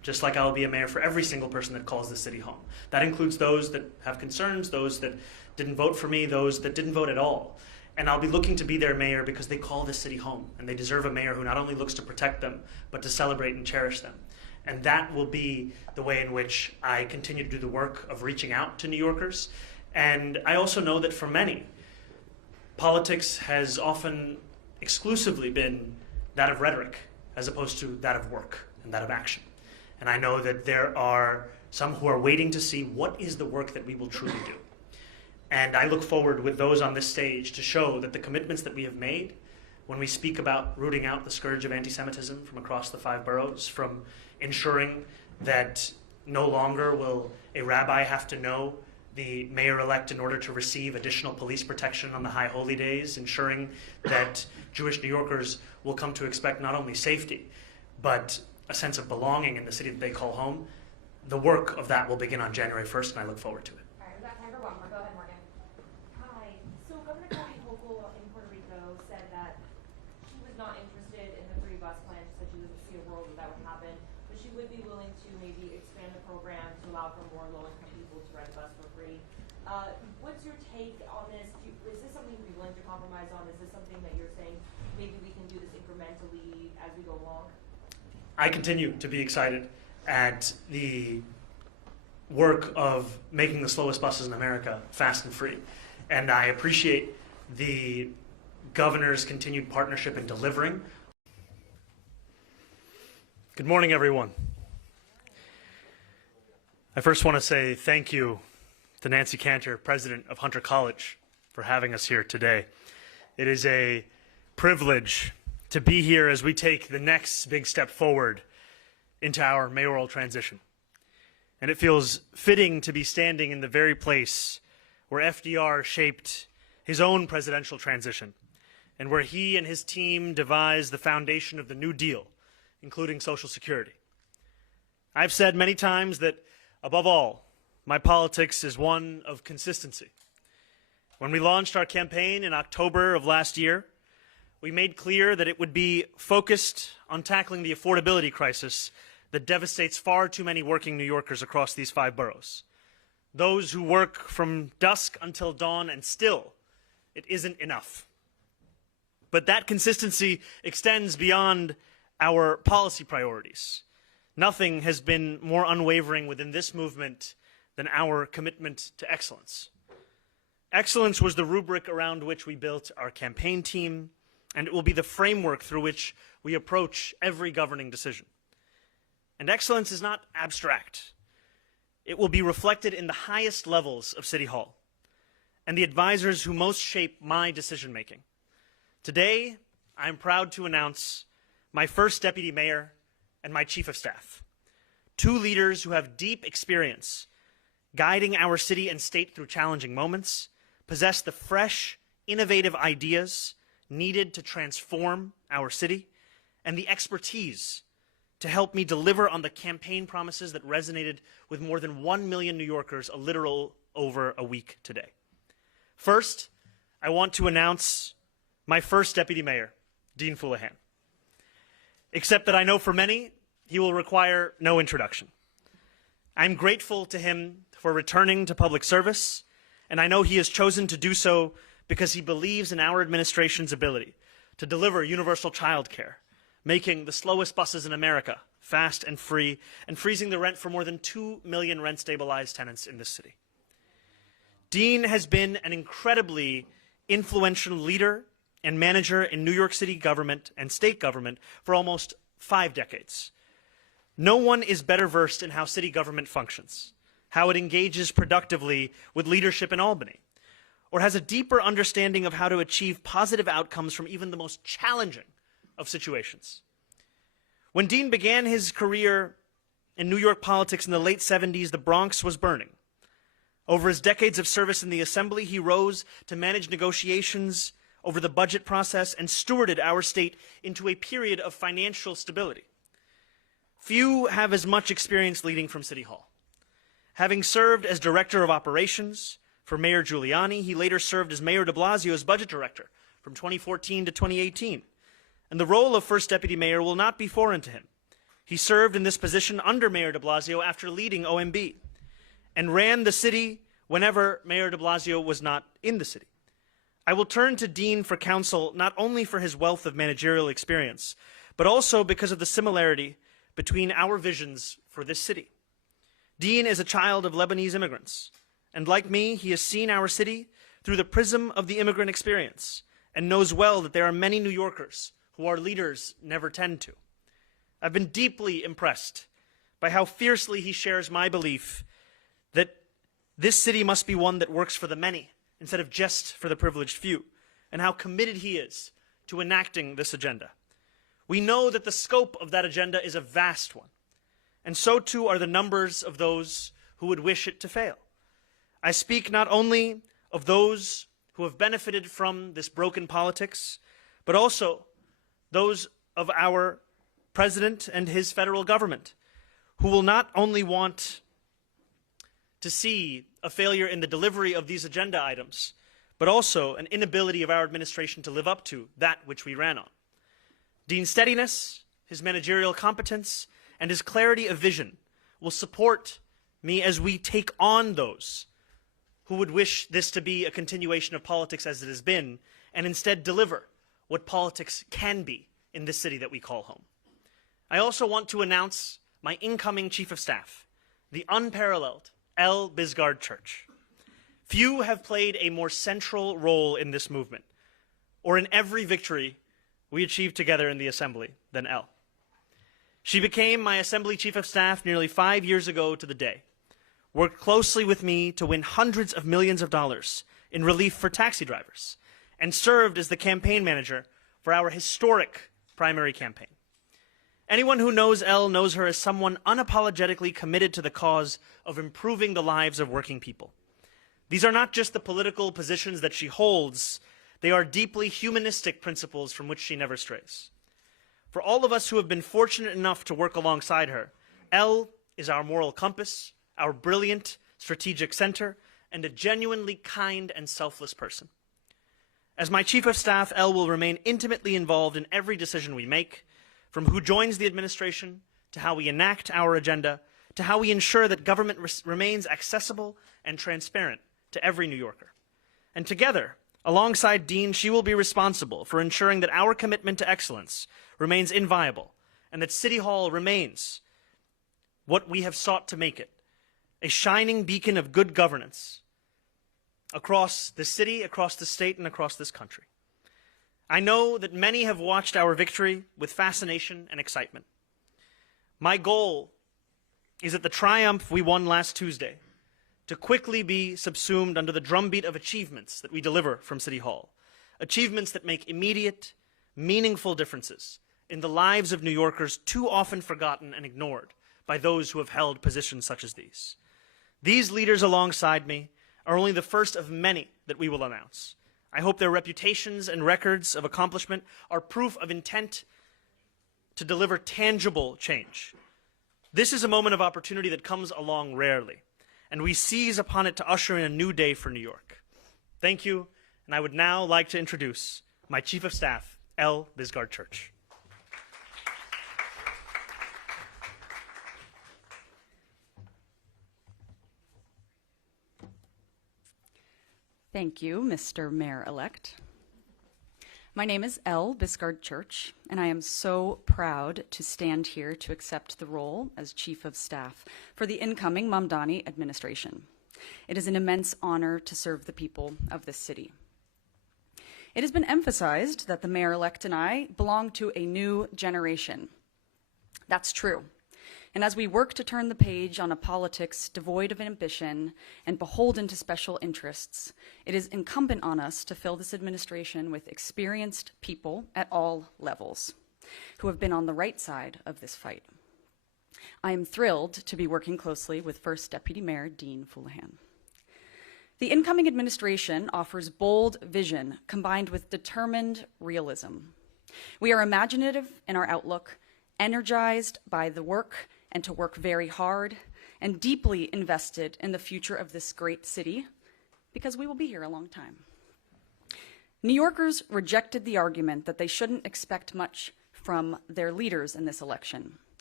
just like I will be a mayor for every single person that calls the city home. That includes those that have concerns, those that didn't vote for me, those that didn't vote at all. And I'll be looking to be their mayor because they call this city home, and they deserve a mayor who not only looks to protect them, but to celebrate and cherish them. And that will be the way in which I continue to do the work of reaching out to New Yorkers. And I also know that for many, politics has often exclusively been that of rhetoric as opposed to that of work and that of action. And I know that there are some who are waiting to see what is the work that we will truly do. And I look forward with those on this stage to show that the commitments that we have made when we speak about rooting out the scourge of anti-Semitism from across the 5 boroughs, from ensuring that no longer will a rabbi have to know the mayor-elect in order to receive additional police protection on the high holy days, ensuring that Jewish New Yorkers will come to expect not only safety, but a sense of belonging in the city that they call home. The work of that will begin on January 1st, and I look forward to it. All right, we've got time for one more. Go ahead, Morgan. Hi. So Governor Kathy Hochul in Puerto Rico said that she was not interested in the 3-bus plan. She said she doesn't see a world where that would happen, but she would be willing to maybe expand the program to allow for more low-income people to ride a bus for free. What's your take on this? Is this something you'd be willing to compromise on? Is this something that you're saying maybe we can do this incrementally as we go along? I continue to be excited at the work of making the slowest buses in America fast and free. And I appreciate the governor's continued partnership in delivering. Good morning, everyone. I first want to say thank you to Nancy Cantor, president of Hunter College, for having us here today. It is a privilege to be here as we take the next big step forward into our mayoral transition. And it feels fitting to be standing in the very place where FDR shaped his own presidential transition, and where he and his team devised the foundation of the New Deal, including Social Security. I've said many times that, above all, my politics is one of consistency. When we launched our campaign in October of last year, we made clear that it would be focused on tackling the affordability crisis that devastates far too many working New Yorkers across these 5 boroughs. Those who work from dusk until dawn, and still, it isn't enough. But that consistency extends beyond our policy priorities. Nothing has been more unwavering within this movement than our commitment to excellence. Excellence was the rubric around which we built our campaign team, and it will be the framework through which we approach every governing decision. And excellence is not abstract. It will be reflected in the highest levels of City Hall and the advisors who most shape my decision-making. Today, I am proud to announce my first deputy mayor and my chief of staff, 2 leaders who have deep experience guiding our city and state through challenging moments, possess the fresh, innovative ideas needed to transform our city, and the expertise to help me deliver on the campaign promises that resonated with more than 1 million New Yorkers a literal over a week today. First, I want to announce my first deputy mayor, Dean Fuleihan. Except that I know for many, he will require no introduction. I'm grateful to him for returning to public service, and I know he has chosen to do so because he believes in our administration's ability to deliver universal child care, making the slowest buses in America fast and free, and freezing the rent for more than 2 million rent-stabilized tenants in this city. Dean has been an incredibly influential leader and manager in New York City government and state government for almost 5 decades. No one is better versed in how city government functions, how it engages productively with leadership in Albany, or has a deeper understanding of how to achieve positive outcomes from even the most challenging of situations. When Dean began his career in New York politics in the late 70s, the Bronx was burning. Over his decades of service in the Assembly, he rose to manage negotiations over the budget process and stewarded our state into a period of financial stability. Few have as much experience leading from City Hall. Having served as Director of Operations for Mayor Giuliani, he later served as Mayor de Blasio as Budget Director from 2014 to 2018. And the role of First Deputy Mayor will not be foreign to him. He served in this position under Mayor de Blasio after leading OMB and ran the city whenever Mayor de Blasio was not in the city. I will turn to Dean for counsel not only for his wealth of managerial experience, but also because of the similarity between our visions for this city. Dean is a child of Lebanese immigrants, and like me, he has seen our city through the prism of the immigrant experience and knows well that there are many New Yorkers who our leaders never tend to. I've been deeply impressed by how fiercely he shares my belief that this city must be one that works for the many instead of just for the privileged few, and how committed he is to enacting this agenda. We know that the scope of that agenda is a vast one, and so too are the numbers of those who would wish it to fail. I speak not only of those who have benefited from this broken politics, but also those of our president and his federal government, who will not only want to see a failure in the delivery of these agenda items, but also an inability of our administration to live up to that which we ran on. Dean's steadiness, his managerial competence, and his clarity of vision will support me as we take on those who would wish this to be a continuation of politics as it has been, and instead deliver what politics can be in this city that we call home. I also want to announce my incoming Chief of Staff, the unparalleled L. Bisgard Church. Few have played a more central role in this movement, or in every victory we achieved together in the Assembly, than L. She became my Assembly Chief of Staff nearly 5 years ago to the day, worked closely with me to win hundreds of millions of dollars in relief for taxi drivers, and served as the campaign manager for our historic primary campaign. Anyone who knows Elle knows her as someone unapologetically committed to the cause of improving the lives of working people. These are not just the political positions that she holds, they are deeply humanistic principles from which she never strays. For all of us who have been fortunate enough to work alongside her, Elle is our moral compass, our brilliant strategic center, and a genuinely kind and selfless person. As my Chief of Staff, Elle will remain intimately involved in every decision we make, from who joins the administration, to how we enact our agenda, to how we ensure that government remains accessible and transparent to every New Yorker. And together, alongside Dean, she will be responsible for ensuring that our commitment to excellence remains inviolable, and that City Hall remains what we have sought to make it, a shining beacon of good governance across the city, across the state, and across this country. I know that many have watched our victory with fascination and excitement. My goal is that the triumph we won last Tuesday to quickly be subsumed under the drumbeat of achievements that we deliver from City Hall, achievements that make immediate, meaningful differences in the lives of New Yorkers too often forgotten and ignored by those who have held positions such as these. These leaders alongside me are only the first of many that we will announce. I hope their reputations and records of accomplishment are proof of intent to deliver tangible change. This is a moment of opportunity that comes along rarely, and we seize upon it to usher in a new day for New York. Thank you, and I would now like to introduce my Chief of Staff, L. Bisgard Church. Thank you, Mr. Mayor-elect. My name is L. Bisgard Church, and I am so proud to stand here to accept the role as Chief of Staff for the incoming Mamdani administration. It is an immense honor to serve the people of this city. It has been emphasized that the mayor-elect and I belong to a new generation. That's true. And as we work to turn the page on a politics devoid of ambition and beholden to special interests, it is incumbent on us to fill this administration with experienced people at all levels who have been on the right side of this fight. I am thrilled to be working closely with First Deputy Mayor Dean Fuleihan. The incoming administration offers bold vision combined with determined realism. We are imaginative in our outlook, energized by the work and to work very hard, and deeply invested in the future of this great city, because we will be here a long time. New Yorkers rejected the argument that they shouldn't expect much from their leaders in this election.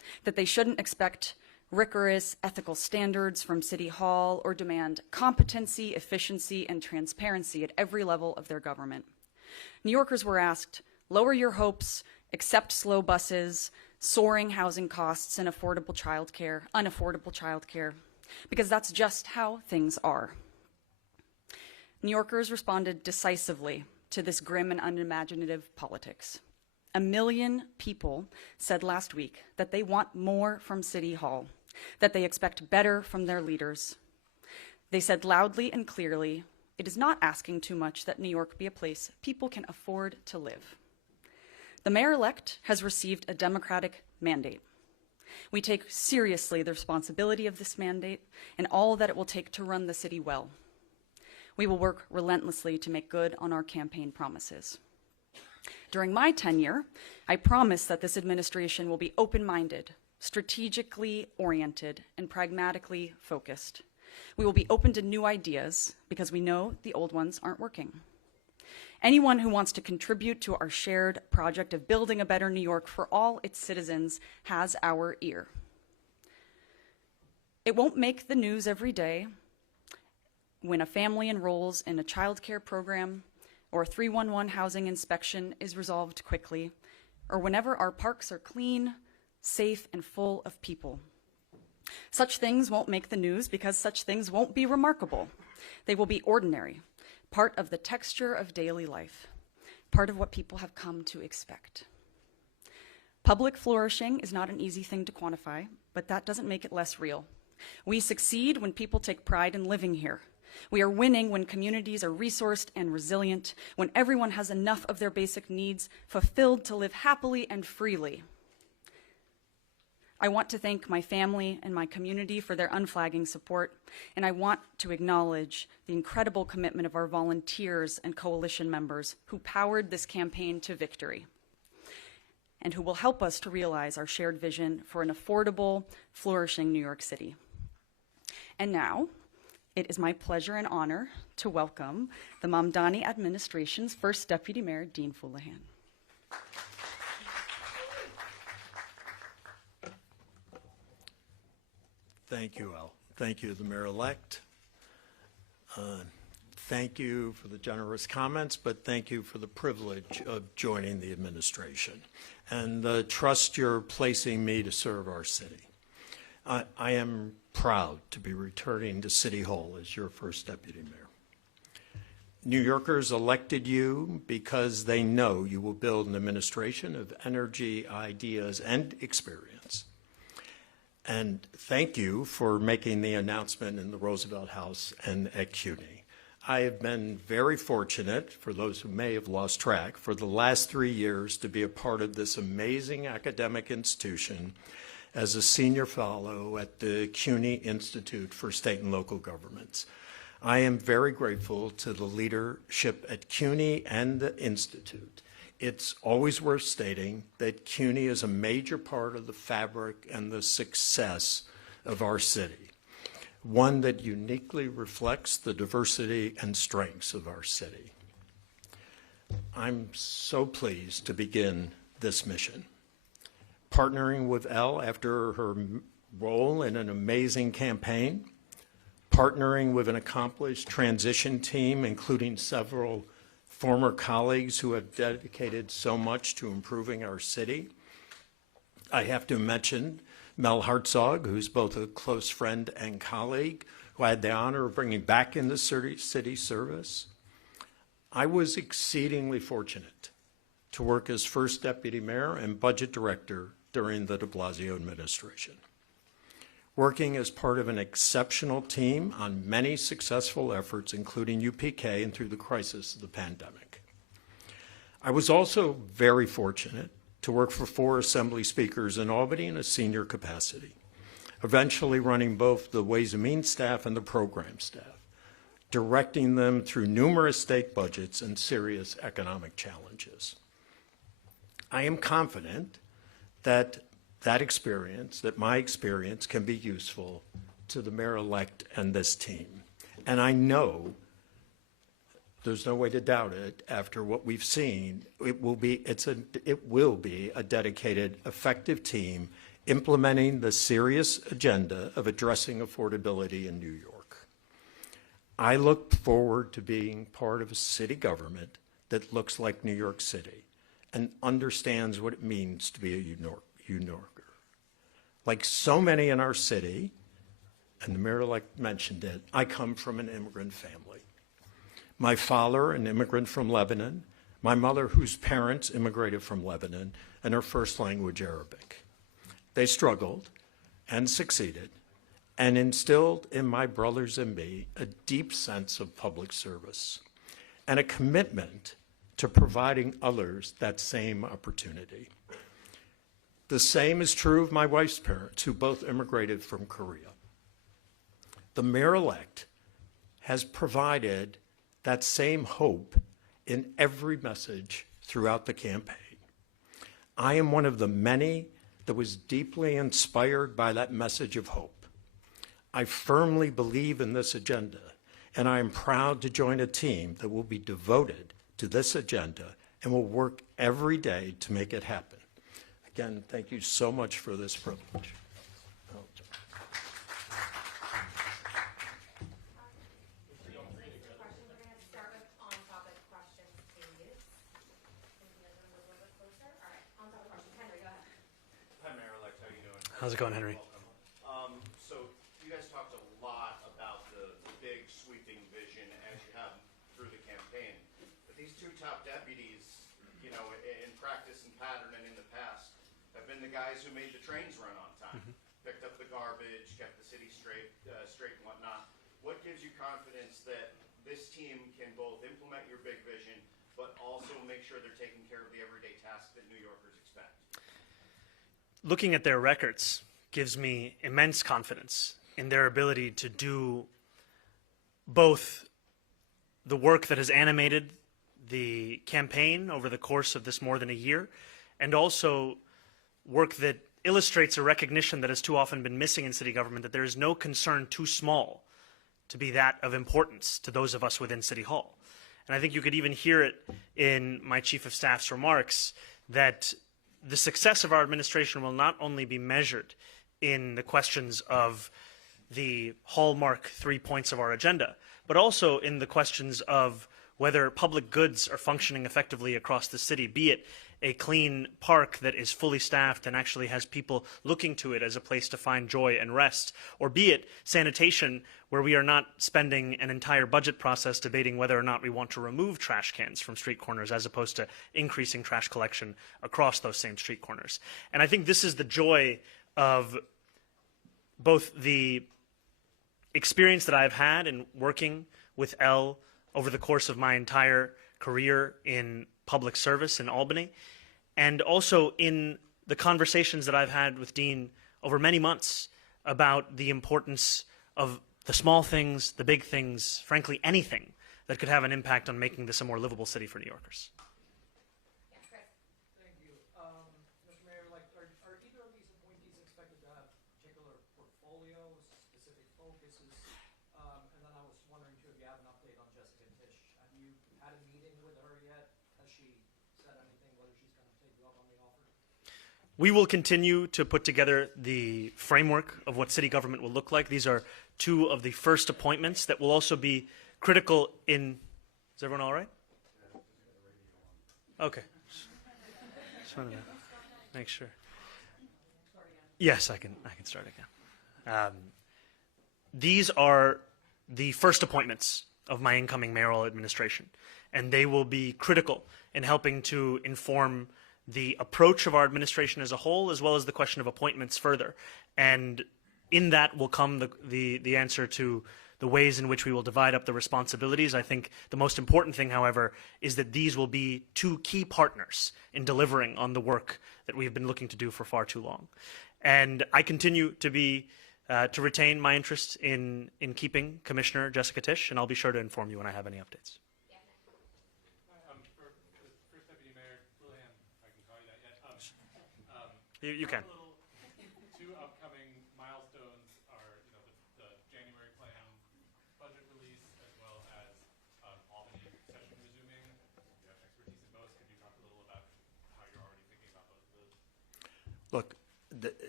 that they shouldn't expect rigorous ethical standards from City Hall or demand competency, efficiency, and transparency at every level of their government. New Yorkers were asked, lower your hopes, accept slow buses, soaring housing costs, and unaffordable childcare, because that's just how things are. New Yorkers responded decisively to this grim and unimaginative politics. 1 million people said last week that they want more from City Hall, that they expect better from their leaders. They said loudly and clearly, it is not asking too much that New York be a place people can afford to live. The mayor-elect has received a Democratic mandate. We take seriously the responsibility of this mandate and all that it will take to run the city well. We will work relentlessly to make good on our campaign promises. During my tenure, I promise that this administration will be open-minded, strategically oriented, and pragmatically focused. We will be open to new ideas because we know the old ones aren't working. Anyone who wants to contribute to our shared project of building a better New York for all its citizens has our ear. It won't make the news every day when a family enrolls in a child care program or a 311 housing inspection is resolved quickly, or whenever our parks are clean, safe, and full of people. Such things won't make the news because such things won't be remarkable. They will be ordinary, part of the texture of daily life, part of what people have come to expect. Public flourishing is not an easy thing to quantify, but that doesn't make it less real. We succeed when people take pride in living here. We are winning when communities are resourced and resilient, when everyone has enough of their basic needs fulfilled to live happily and freely. I want to thank my family and my community for their unflagging support, and I want to acknowledge the incredible commitment of our volunteers and coalition members who powered this campaign to victory, and who will help us to realize our shared vision for an affordable, flourishing New York City. And now, it is my pleasure and honor to welcome the Mamdani administration's first Deputy Mayor, Dean Fuleihan. Thank you, El. Thank you, the mayor-elect. Thank you for the generous comments, but thank you for the privilege of joining the administration and the trust you're placing me to serve our city. I am proud to be returning to City Hall as your first deputy mayor. New Yorkers elected you because they know you will build an administration of energy, ideas, and experience. And thank you for making the announcement in the Roosevelt House and at CUNY. I have been very fortunate, for those who may have lost track, for the last 3 years to be a part of this amazing academic institution as a senior fellow at the CUNY Institute for State and Local Governments. I am very grateful to the leadership at CUNY and the Institute. It's always worth stating that CUNY is a major part of the fabric and the success of our city, one that uniquely reflects the diversity and strengths of our city. I'm so pleased to begin this mission. Partnering with Elle after her role in an amazing campaign, partnering with an accomplished transition team, including several former colleagues who have dedicated so much to improving our city. I have to mention Mel Hartzog, who's both a close friend and colleague, who I had the honor of bringing back into city service. I was exceedingly fortunate to work as first deputy mayor and budget director during the de Blasio administration, working as part of an exceptional team on many successful efforts, including UPK and through the crisis of the pandemic. I was also very fortunate to work for 4 assembly speakers in Albany in a senior capacity, eventually running both the Ways and Means staff and the program staff, directing them through numerous state budgets and serious economic challenges. I am confident that my experience can be useful to the mayor-elect and this team. And I know, there's no way to doubt it, after what we've seen, it will be a dedicated, effective team implementing the serious agenda of addressing affordability in New York. I look forward to being part of a city government that looks like New York City and understands what it means to be a New Yorker. Like so many in our city, and the mayor-elect mentioned it, I come from an immigrant family. My father, an immigrant from Lebanon, my mother, whose parents immigrated from Lebanon, and her first language Arabic. They struggled and succeeded and instilled in my brothers and me a deep sense of public service and a commitment to providing others that same opportunity. The same is true of my wife's parents, who both immigrated from Korea. The mayor-elect has provided that same hope in every message throughout the campaign. I am one of the many that was deeply inspired by that message of hope. I firmly believe in this agenda, and I am proud to join a team that will be devoted to this agenda and will work every day to make it happen. Again, thank you so much for this privilege. How's it going, Henry? So you guys talked a lot about the big sweeping vision as you have through the campaign. But these two top deputies, you know, in practice and pattern and in the past, have been the guys who made the trains run on time, picked up the garbage, kept the city straight and whatnot. What gives you confidence that this team can both implement your big vision, but also make sure they're taking care of the everyday tasks that New Yorkers expect? Looking at their records gives me immense confidence in their ability to do both the work that has animated the campaign over the course of this more than a year, and also work that illustrates a recognition that has too often been missing in city government, that there is no concern too small to be that of importance to those of us within City Hall. And I think you could even hear it in my Chief of Staff's remarks that the success of our administration will not only be measured in the questions of the hallmark 3 points of our agenda, but also in the questions of whether public goods are functioning effectively across the city, be it a clean park that is fully staffed and actually has people looking to it as a place to find joy and rest, or be it sanitation, where we are not spending an entire budget process debating whether or not we want to remove trash cans from street corners as opposed to increasing trash collection across those same street corners. And I think this is the joy of both the experience that I've had in working with Elle over the course of my entire career in public service in Albany, and also in the conversations that I've had with Dean over many months about the importance of the small things, the big things, frankly, anything that could have an impact on making this a more livable city for New Yorkers. Thank you. Mr. Mayor, are either of these appointees expected to have particular portfolios, specific focuses? And then I was wondering, too, if you have an update on Jessica Tisch. Have you had a meeting with her yet? Has she said anything, whether she's going to take you up on the offer? We will continue to put together the framework of what city government will look like. These are two of the first appointments that will also be critical in... Is everyone all right? Okay. Just wanted to make sure. Yes, I can start again. These are the first appointments of my incoming mayoral administration, and they will be critical in helping to inform the approach of our administration as a whole, as well as the question of appointments further. And in that will come the answer to the ways in which we will divide up the responsibilities. I think the most important thing, however, is that these will be two key partners in delivering on the work that we have been looking to do for far too long. And I continue to be to retain my interest in keeping Commissioner Jessica Tisch, and I'll be sure to inform you when I have any updates. For First Deputy Mayor Fuleihan, if I can call you that yet. You can. Two upcoming milestones are, the January plan budget release, as well as Albany session resuming. You have expertise in both. Could you talk a little about how you're already thinking about both of those? Look,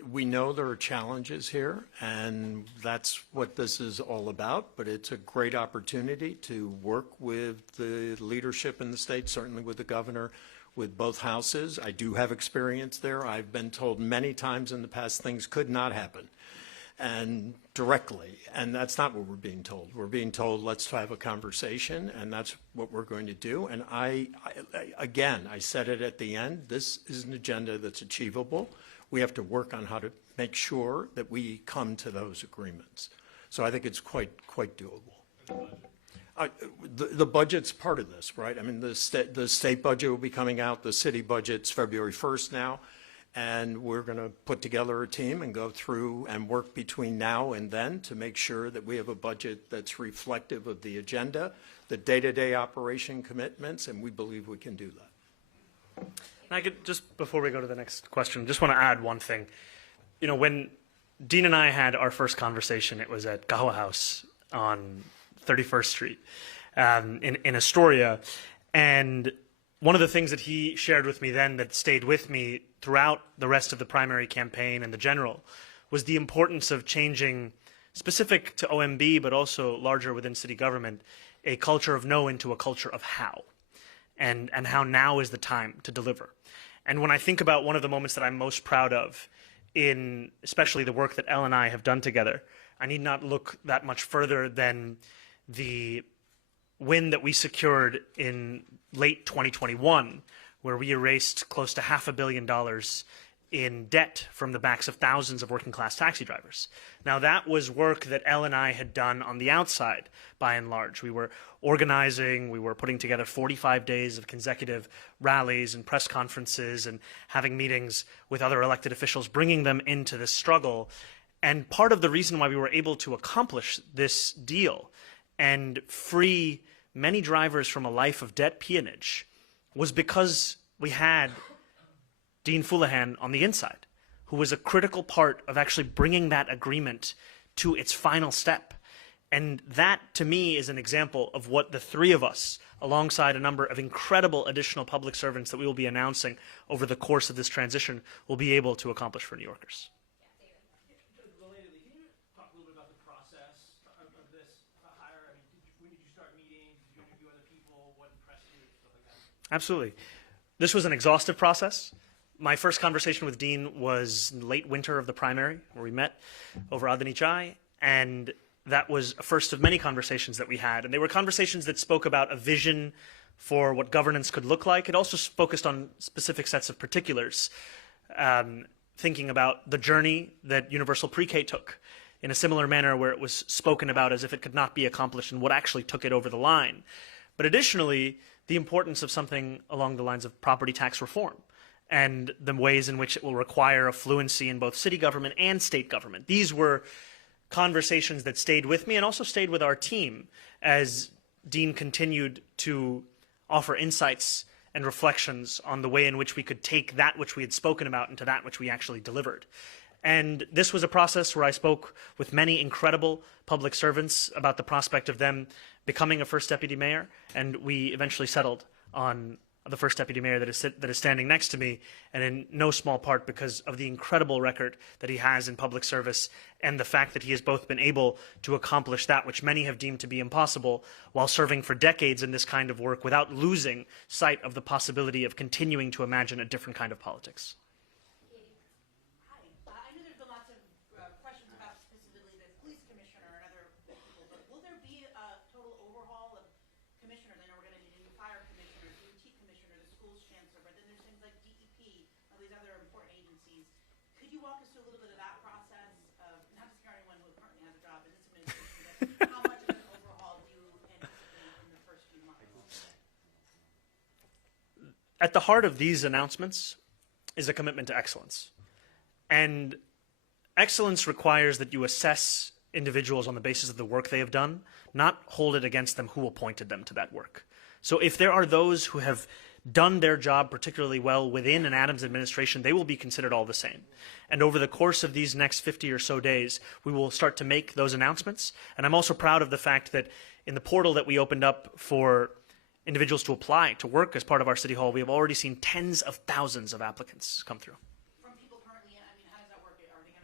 We know there are challenges here, and that's what this is all about, but it's a great opportunity to work with the leadership in the state, certainly with the governor, with both houses. I do have experience there. I've been told many times in the past things could not happen, and directly, and that's not what we're being told. We're being told, let's have a conversation, and that's what we're going to do. And again, I said it at the end, this is an agenda that's achievable. We have to work on how to make sure that we come to those agreements. So I think it's quite doable. The budget's part of this, right? I mean, the state budget will be coming out. The city budget's February 1st now. And we're going to put together a team and go through and work between now and then to make sure that we have a budget that's reflective of the agenda, the day-to-day operation commitments, and we believe we can do that. And I could, just before we go to the next question, just want to add one thing. You know, when Dean and I had our first conversation, it was at Gawa House on 31st Street in Astoria. And one of the things that he shared with me then that stayed with me throughout the rest of the primary campaign and the general was the importance of changing, specific to OMB, but also larger within city government, a culture of no into a culture of how, and how now is the time to deliver. And when I think about one of the moments that I'm most proud of in especially the work that Elle and I have done together, I need not look that much further than the win that we secured in late 2021, where we erased close to $500 million in debt from the backs of thousands of working class taxi drivers. Now that was work that Elle and I had done on the outside, by and large. We were organizing, we were putting together 45 days of consecutive rallies and press conferences and having meetings with other elected officials, bringing them into this struggle. And part of the reason why we were able to accomplish this deal and free many drivers from a life of debt peonage was because we had Dean Fuleihan on the inside, who was a critical part of actually bringing that agreement to its final step. And that, to me, is an example of what the three of us, alongside a number of incredible additional public servants that we will be announcing over the course of this transition, will be able to accomplish for New Yorkers. Relatedly, can you talk a little bit about the process of this hire? I mean, when did you start meeting? Did you interview other people? What impressed you? Stuff like that. Absolutely. This was an exhaustive process. My first conversation with Dean was late winter of the primary, where we met over Adani Chai, and that was a first of many conversations that we had. And they were conversations that spoke about a vision for what governance could look like. It also focused on specific sets of particulars, thinking about the journey that universal pre-K took in a similar manner, where it was spoken about as if it could not be accomplished and what actually took it over the line. But additionally, the importance of something along the lines of property tax reform and the ways in which it will require a fluency in both city government and state government. These were conversations that stayed with me and also stayed with our team as Dean continued to offer insights and reflections on the way in which we could take that which we had spoken about into that which we actually delivered. And this was a process where I spoke with many incredible public servants about the prospect of them becoming a first deputy mayor, and we eventually settled on the first deputy mayor that is standing next to me, and in no small part because of the incredible record that he has in public service and the fact that he has both been able to accomplish that which many have deemed to be impossible while serving for decades in this kind of work without losing sight of the possibility of continuing to imagine a different kind of politics. Hi. I know there's been lots of questions about specifically the police commissioner and other people, but will there be a total overhaul of commissioners? I know we're going to need a new fire commissioner, DOT commissioner, the schools chancellor, but then there's things like DEP, all these other important agencies. Could you walk us through a little bit of that process of, not just for anyone who currently has a job in this administration, but how much of an overhaul do you anticipate in the first few months? At the heart of these announcements is a commitment to excellence. And excellence requires that you assess individuals on the basis of the work they have done, not hold it against them who appointed them to that work. So if there are those who have done their job particularly well within an Adams administration, they will be considered all the same. And over the course of these next 50 or so days, we will start to make those announcements. And I'm also proud of the fact that in the portal that we opened up for individuals to apply to work as part of our city hall, we have already seen tens of thousands of applicants come through. From people currently, I mean, how does that work? Are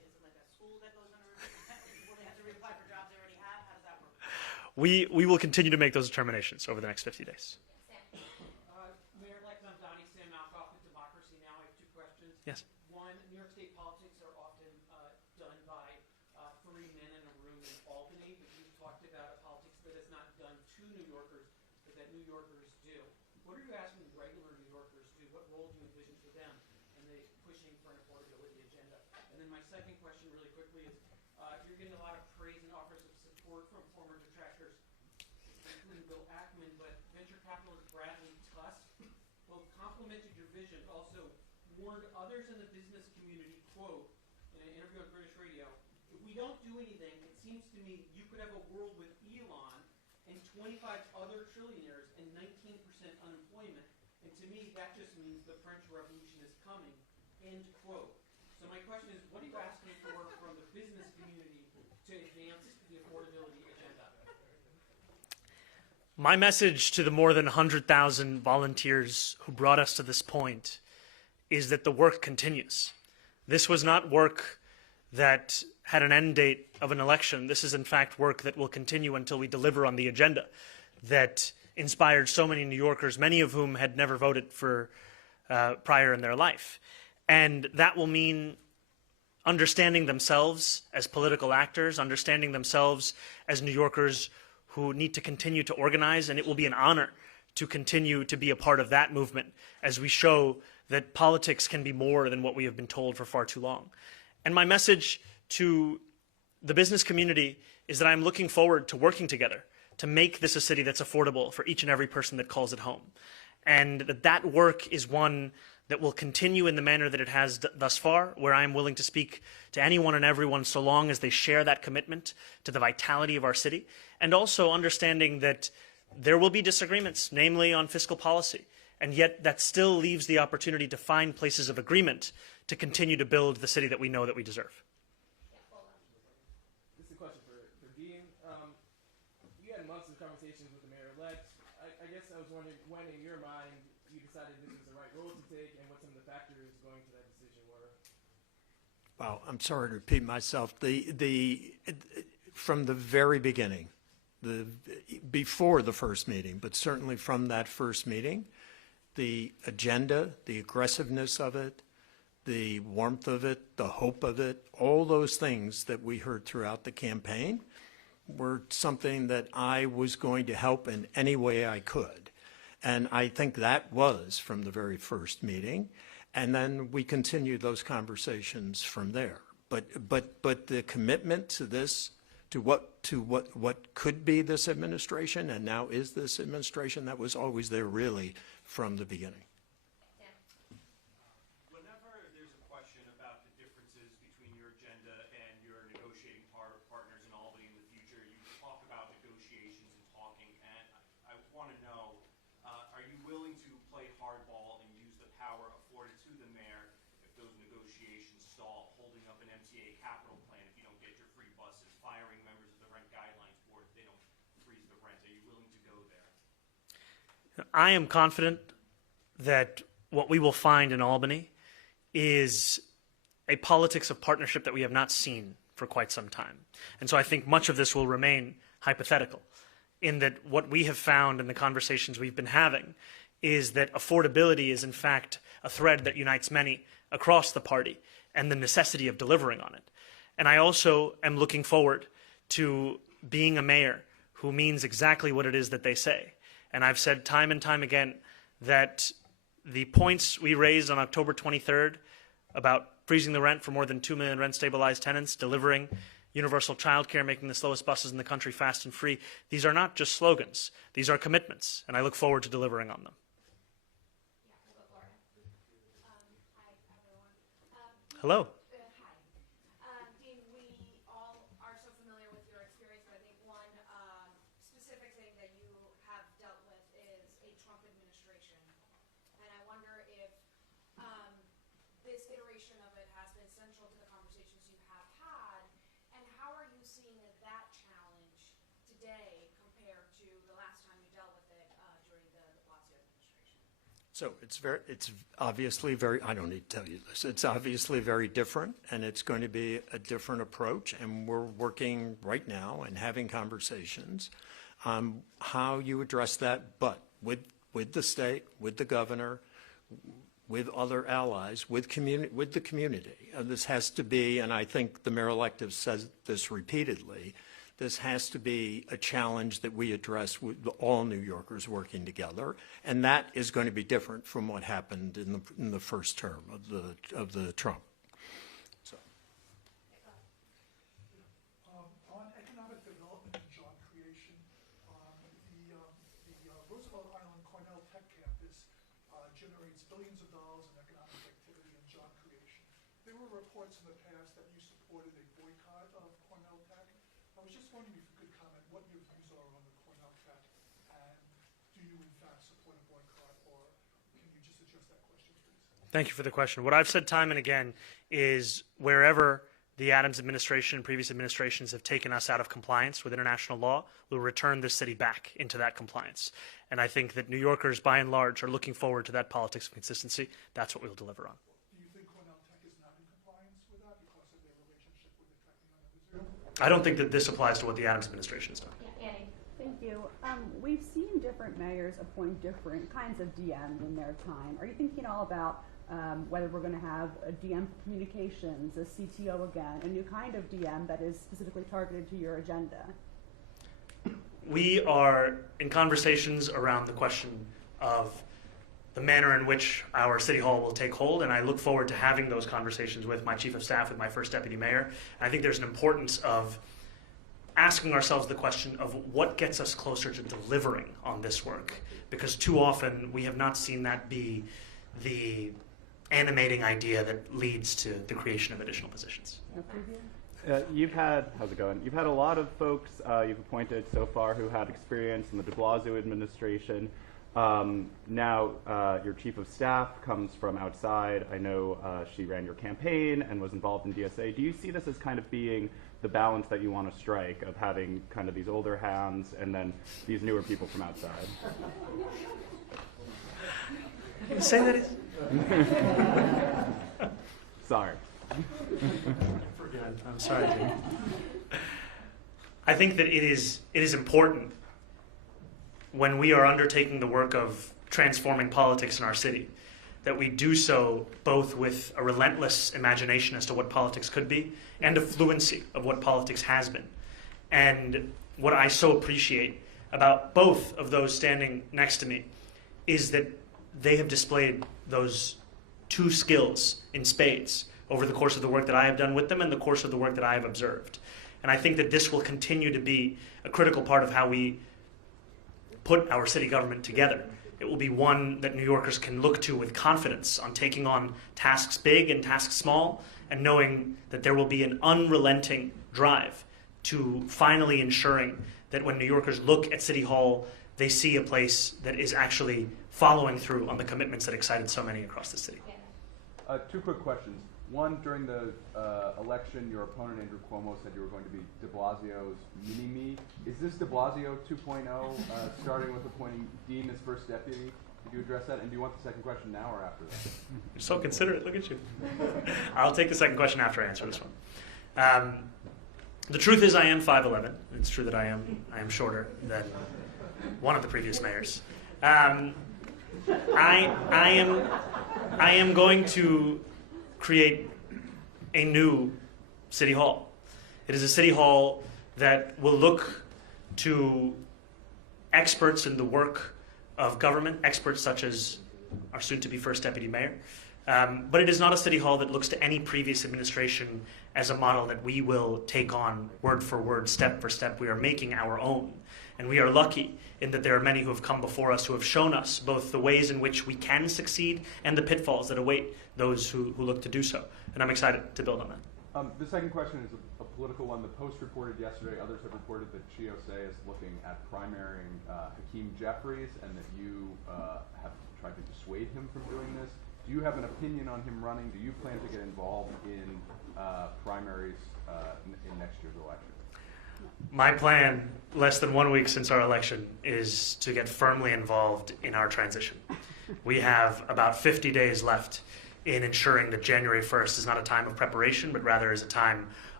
we will continue to make those determinations over the next 50 days. Mayor-elect Mamdani, Sam Malkoff with Democracy Now! I have two questions. Yes. One, New York State politics are often done by three men in a room in Albany, but you've talked about a politics that is not done to New Yorkers, but that New Yorkers do. What are you asking regular New Yorkers to do? What role do you envision for them in the pushing for an affordability agenda? And then my second question really quickly is, you're getting a lot of praise and offers of support from former detractors, including Bill Ackman, but venture capitalist Bradley Tusk both complimented your vision, but also warned others in the business community, quote, in an interview on British radio, if we don't do anything, it seems to me you could have a world with Elon and 25 other trillionaires and 19% unemployment. And to me, that just means the French Revolution is coming, end quote. So my question is, what are you asking for from the business community to advance the affordability agenda? My message to the more than 100,000 volunteers who brought us to this point is that the work continues. This was not work that had an end date of an election. This is, in fact, work that will continue until we deliver on the agenda that inspired so many New Yorkers, many of whom had never voted for prior in their life. And that will mean understanding themselves as political actors, understanding themselves as New Yorkers who need to continue to organize, and it will be an honor to continue to be a part of that movement as we show that politics can be more than what we have been told for far too long. And my message to the business community is that I'm looking forward to working together to make this a city that's affordable for each and every person that calls it home. And that work is one that will continue in the manner that it has thus far, where I am willing to speak to anyone and everyone so long as they share that commitment to the vitality of our city, and also understanding that there will be disagreements, namely on fiscal policy, and yet that still leaves the opportunity to find places of agreement to continue to build the city that we know that we deserve. This is a question for Dean. You had months of conversations with the mayor-elect. I guess I was wondering when, in your mind, you decided this was the right role to take, and what some of the factors going to that decision were. Well, I'm sorry to repeat myself. From the very beginning, before the first meeting, but certainly from that first meeting, the agenda, the aggressiveness of it, the warmth of it, the hope of it, all those things that we heard throughout the campaign were something that I was going to help in any way I could. And I think that was from the very first meeting. And then we continued those conversations from there. But the commitment to this, to what could be this administration and now is this administration, that was always there really from the beginning. Whenever there's a question about the differences between your agenda and your negotiating partners in Albany in the future, you talk about negotiations and talking, and I want to know, are you willing to play hardball and use the power afforded to the mayor if those negotiations stall, holding up an MTA capital plan if you don't get your free buses, firing members of the Rent Guidelines Board if they don't freeze the rent? Are you willing to go there? I am confident that what we will find in Albany is a politics of partnership that we have not seen for quite some time. And so I think much of this will remain hypothetical, in that what we have found in the conversations we've been having is that affordability is in fact a thread that unites many across the party and the necessity of delivering on it. And I also am looking forward to being a mayor who means exactly what it is that they say. And I've said time and time again that the points we raised on October 23rd about freezing the rent for more than 2 million rent-stabilized tenants, delivering universal childcare, making the slowest buses in the country fast and free, these are not just slogans. These are commitments, and I look forward to delivering on them. Hello. Dean, we all are so familiar with your experience, but I think one specific thing that you have dealt with is a Trump administration. And I wonder if this iteration of it has been central to the conversations you have had, and how are you seeing that challenge today compared to the last time you dealt with it during the de Blasio administration? So it's obviously very, I don't need to tell you this, it's obviously very different, and it's going to be a different approach, and we're working right now and having conversations how you address that, but with the state, with the governor, with other allies, with the community. This has to be, and I think the mayor-elect has said this repeatedly, this has to be a challenge that we address with all New Yorkers working together, and that is going to be different from what happened in the first term of the Trump. So. On economic development and job creation, the Roosevelt Island Cornell Tech Campus generates billions of dollars in economic activity and job creation. There were reports in the past that you supported a boycott of Cornell Tech. I was just wondering if you could comment what your views are on the Cornell Tech, and do you in fact support a boycott, or can you just address that question, please? Thank you for the question. What I've said time and again is wherever the Adams administration and previous administrations have taken us out of compliance with international law, we'll return this city back into that compliance. And I think that New Yorkers, by and large, are looking forward to that politics of consistency. That's what we'll deliver on. Do you think Cornell Tech is not in compliance with that because of their relationship with the Tech Union of Israel? I don't think that this applies to what the Adams administration has done. Yeah, Annie. Thank you. We've seen different mayors appoint different kinds of DMs in their time. Are you thinking all about whether we're going to have a DM for communications, a CTO again, a new kind of DM that is specifically targeted to your agenda? We are in conversations around the question of the manner in which our city hall will take hold, and I look forward to having those conversations with my chief of staff, with my first deputy mayor. I think there's an importance of asking ourselves the question of what gets us closer to delivering on this work, because too often we have not seen that be the animating idea that leads to the creation of additional positions. You've had, how's it going? You've had a lot of folks you've appointed so far who had experience in the de Blasio administration. Now your chief of staff comes from outside. I know she ran your campaign and was involved in DSA. Do you see this as kind of being the balance that you want to strike of having kind of these older hands and then these newer people from outside? Say that is. Sorry. I'm sorry, Jake. I think that it is important when we are undertaking the work of transforming politics in our city that we do so both with a relentless imagination as to what politics could be and a fluency of what politics has been. And what I so appreciate about both of those standing next to me is that they have displayed those two skills in spades over the course of the work that I have done with them and the course of the work that I have observed. And I think that this will continue to be a critical part of how we put our city government together. It will be one that New Yorkers can look to with confidence on taking on tasks big and tasks small, and knowing that there will be an unrelenting drive to finally ensuring that when New Yorkers look at City Hall, they see a place that is actually following through on the commitments that excited so many across the city. Two quick questions. One, during the election, your opponent, Andrew Cuomo, said you were going to be de Blasio's mini-me. Is this de Blasio 2.0, starting with appointing Dean as first deputy? Could you address that? And do you want the second question now or after that? You're so considerate. Look at you. I'll take the second question after I answer this one. The truth is I am 5'11". It's true that I am shorter than one of the previous mayors. I am going to create a new city hall. It is a city hall that will look to experts in the work of government, experts such as our soon-to-be first deputy mayor. But it is not a city hall that looks to any previous administration as a model that we will take on word for word, step for step. We are making our own. And we are lucky in that there are many who have come before us who have shown us both the ways in which we can succeed and the pitfalls that await those who look to do so. And I'm excited to build on that. The second question is a political one. The Post reported yesterday, others have reported that GOSA is looking at primarying Hakeem Jeffries and that you have tried to dissuade him from doing this. Do you have an opinion on him running? Do you plan to get involved in primaries in next year's election? My plan, less than 1 week since our election, is to get firmly involved in our transition. We have about 50 days left in ensuring that January 1st is not a time of preparation, but rather is a time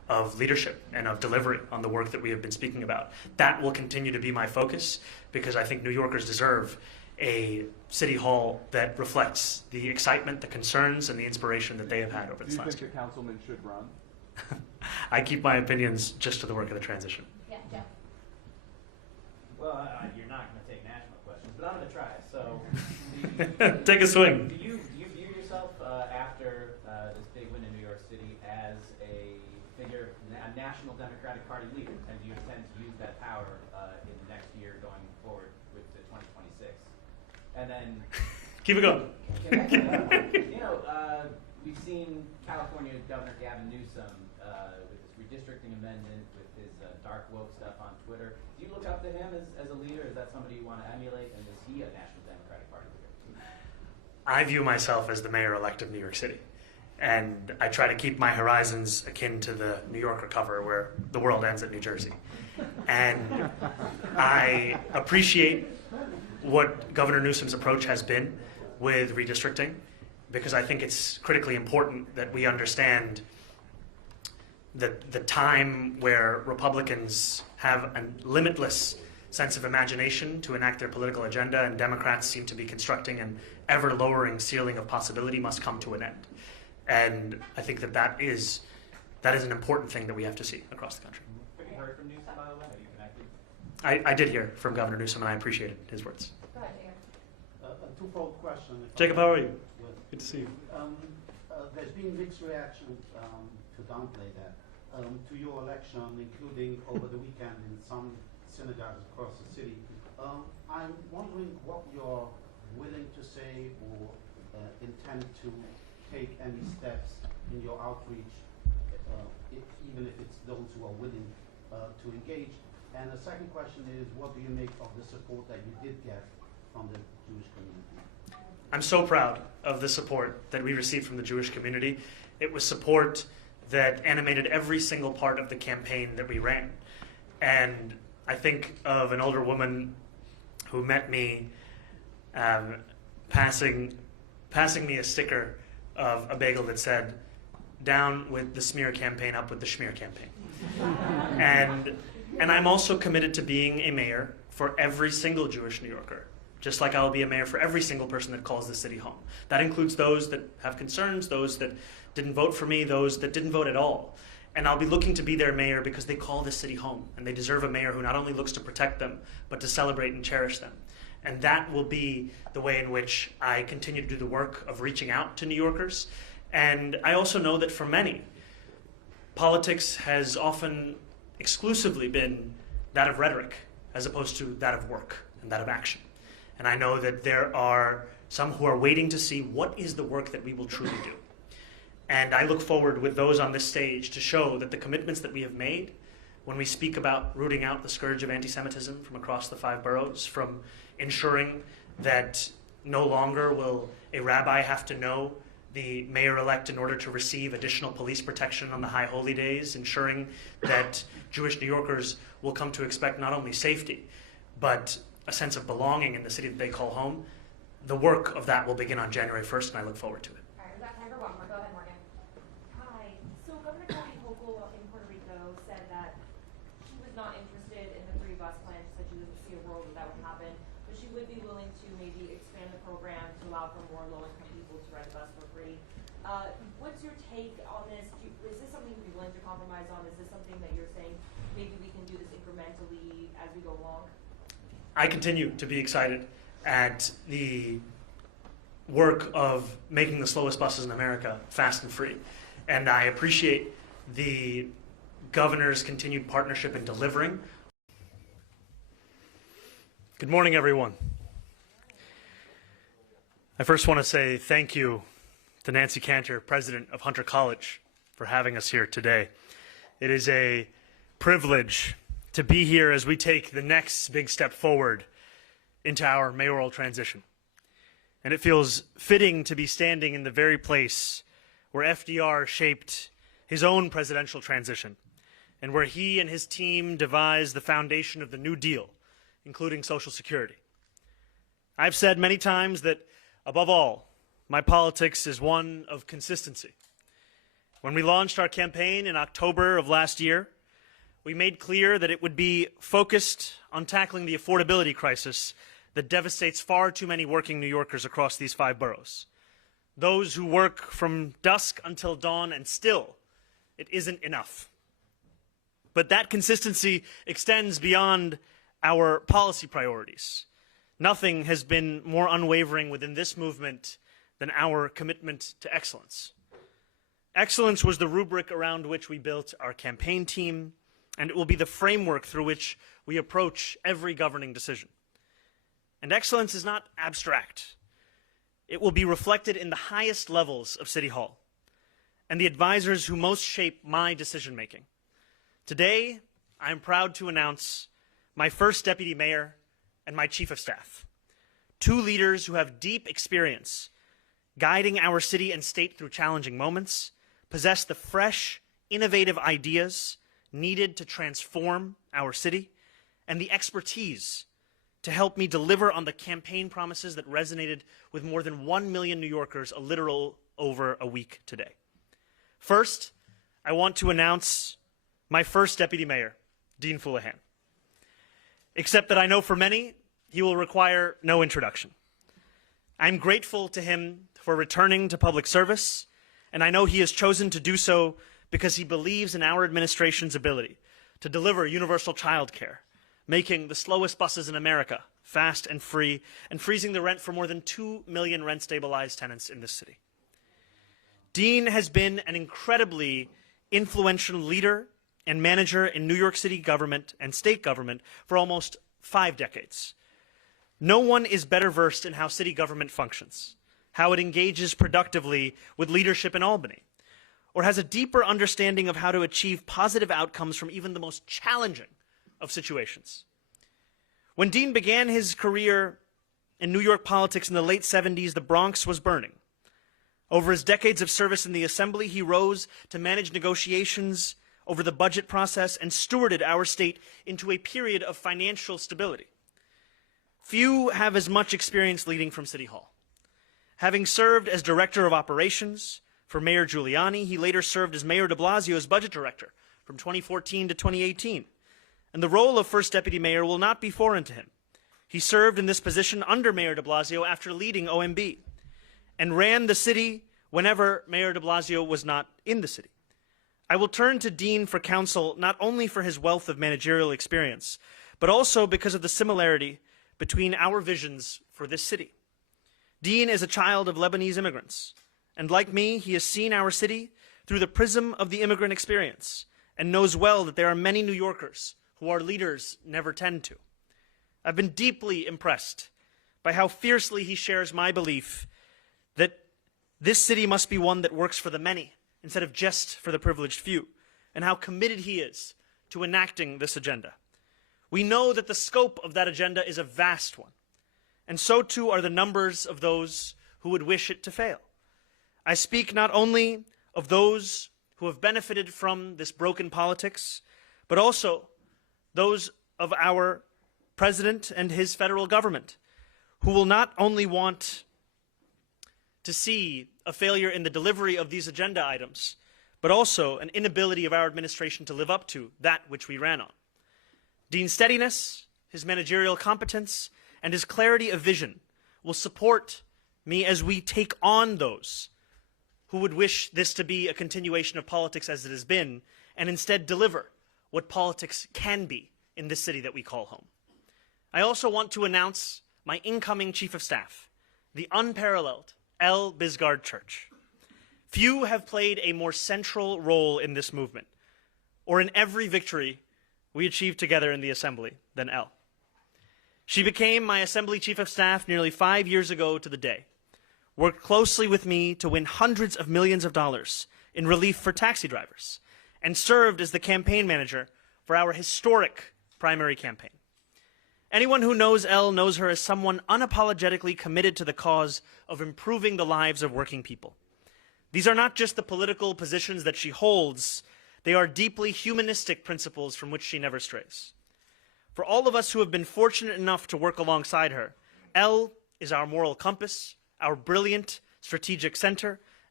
of leadership and of delivery on the work that we have been speaking about. That will continue to be my focus because I think New Yorkers deserve a city hall that reflects the excitement, the concerns, and the inspiration that they have had over this last year. Do you think the councilman should run? I keep my opinions just to the work of the transition. Yeah, Jeff. Well, you're not going to take national questions, but I'm going to try. So, Take a swing. Do you view yourself after this big win in New York City as a figure, a national Democratic Party leader, and do you intend to use that power in the next year going forward with the 2026? And then, Keep it going. you know, we've seen California Governor Gavin Newsom with this redistricting amendment, with his dark woke stuff on Twitter. Do you look up to him as a leader? Is that somebody you want to emulate? And is he a national Democratic Party leader? I view myself as the mayor-elect of New York City. And I try to keep my horizons akin to the New Yorker cover where the world ends at New Jersey. And I appreciate what Governor Newsom's approach has been with redistricting, because I think it's critically important that we understand that the time where Republicans have a limitless sense of imagination to enact their political agenda and Democrats seem to be constructing an ever-lowering ceiling of possibility must come to an end. And I think that is an important thing that we have to see across the country. Have you heard from Newsom, by the way? Have you connected? I did hear from Governor Newsom, and I appreciated his words. Go ahead, Jacob. A twofold question. Jacob, how are you? Good to see you. There's been mixed reaction to downplay that to your election, including over the weekend in some synagogues across the city. I'm wondering what you're willing to say or intend to take any steps in your outreach, even if it's those who are willing to engage. And the second question is, what do you make of the support that you did get from the Jewish community? I'm so proud of the support that we received from the Jewish community. It was support that animated every single part of the campaign that we ran. And I think of an older woman who met me passing me a sticker of a bagel that said, "Down with the smear campaign, up with the schmear campaign." And I'm also committed to being a mayor for every single Jewish New Yorker, just like I'll be a mayor for every single person that calls the city home. That includes those that have concerns, those that didn't vote for me, those that didn't vote at all. And I'll be looking to be their mayor because they call this city home, and they deserve a mayor who not only looks to protect them, but to celebrate and cherish them. And that will be the way in which I continue to do the work of reaching out to New Yorkers. And I also know that for many, politics has often exclusively been that of rhetoric as opposed to that of work and that of action. And I know that there are some who are waiting to see what is the work that we will truly do. And I look forward with those on this stage to show that the commitments that we have made when we speak about rooting out the scourge of anti-Semitism from across the 5 boroughs, from ensuring that no longer will a rabbi have to know the mayor-elect in order to receive additional police protection on the high holy days, ensuring that Jewish New Yorkers will come to expect not only safety, but a sense of belonging in the city that they call home. The work of that will begin on January 1st, and I look forward to it. All right, we've got time for one more. Go ahead, Morgan. Hi. So Governor Kathy Hochul in Puerto Rico said that she was not interested in the free bus plan. She said she doesn't see a world where that would happen, but she would be willing to maybe expand the program to allow for more low-income people to ride a bus for free. What's your take on this? Is this something you'd be willing to compromise on? Is this something that you're saying maybe we can do this incrementally as we go along? I continue to be excited at the work of making the slowest buses in America fast and free. And I appreciate the governor's continued partnership in delivering. Good morning, everyone. I first want to say thank you to Nancy Cantor, president of Hunter College, for having us here today. It is a privilege to be here as we take the next big step forward into our mayoral transition. And it feels fitting to be standing in the very place where FDR shaped his own presidential transition and where he and his team devised the foundation of the New Deal, including Social Security. I've said many times that, above all, my politics is one of consistency. When we launched our campaign in October of last year, we made clear that it would be focused on tackling the affordability crisis that devastates far too many working New Yorkers across these 5 boroughs. Those who work from dusk until dawn, and still, it isn't enough. But that consistency extends beyond our policy priorities. Nothing has been more unwavering within this movement than our commitment to excellence. Excellence was the rubric around which we built our campaign team, and it will be the framework through which we approach every governing decision. And excellence is not abstract. It will be reflected in the highest levels of City Hall and the advisors who most shape my decision-making. Today, I am proud to announce my first deputy mayor and my chief of staff, 2 leaders who have deep experience guiding our city and state through challenging moments, possess the fresh, innovative ideas needed to transform our city, and the expertise to help me deliver on the campaign promises that resonated with more than 1 million New Yorkers a little over a week today. First, I want to announce my first deputy mayor, Dean Fuleihan. Except that I know for many, he will require no introduction. I'm grateful to him for returning to public service, and I know he has chosen to do so because he believes in our administration's ability to deliver universal child care, making the slowest buses in America fast and free, and freezing the rent for more than 2 million rent-stabilized tenants in this city. Dean has been an incredibly influential leader and manager in New York City government and state government for almost 5 decades. No one is better versed in how city government functions, how it engages productively with leadership in Albany, or has a deeper understanding of how to achieve positive outcomes from even the most challenging of situations. When Dean began his career in New York politics in the late 70s, the Bronx was burning. Over his decades of service in the Assembly, he rose to manage negotiations over the budget process and stewarded our state into a period of financial stability. Few have as much experience leading from City Hall. Having served as Director of Operations for Mayor Giuliani, he later served as Mayor de Blasio's Budget Director from 2014 to 2018. And the role of First Deputy Mayor will not be foreign to him. He served in this position under Mayor de Blasio after leading OMB, and ran the city whenever Mayor de Blasio was not in the city. I will turn to Dean for counsel not only for his wealth of managerial experience, but also because of the similarity between our visions for this city. Dean is a child of Lebanese immigrants, and like me, he has seen our city through the prism of the immigrant experience and knows well that there are many New Yorkers who our leaders never tend to. I've been deeply impressed by how fiercely he shares my belief that this city must be one that works for the many instead of just for the privileged few, and how committed he is to enacting this agenda. We know that the scope of that agenda is a vast one, and so too are the numbers of those who would wish it to fail. I speak not only of those who have benefited from this broken politics, but also those of our president and his federal government, who will not only want to see a failure in the delivery of these agenda items, but also an inability of our administration to live up to that which we ran on. Dean's steadiness, his managerial competence, and his clarity of vision will support me as we take on those who would wish this to be a continuation of politics as it has been, and instead deliver what politics can be in this city that we call home. I also want to announce my incoming Chief of Staff, the unparalleled L. Bisgard Church. Few have played a more central role in this movement, or in every victory we achieved together in the Assembly, than L. She became my Assembly Chief of Staff nearly 5 years ago to the day, worked closely with me to win hundreds of millions of dollars in relief for taxi drivers, and served as the campaign manager for our historic primary campaign. Anyone who knows Elle knows her as someone unapologetically committed to the cause of improving the lives of working people. These are not just the political positions that she holds, they are deeply humanistic principles from which she never strays. For all of us who have been fortunate enough to work alongside her, Elle is our moral compass, our brilliant strategic center,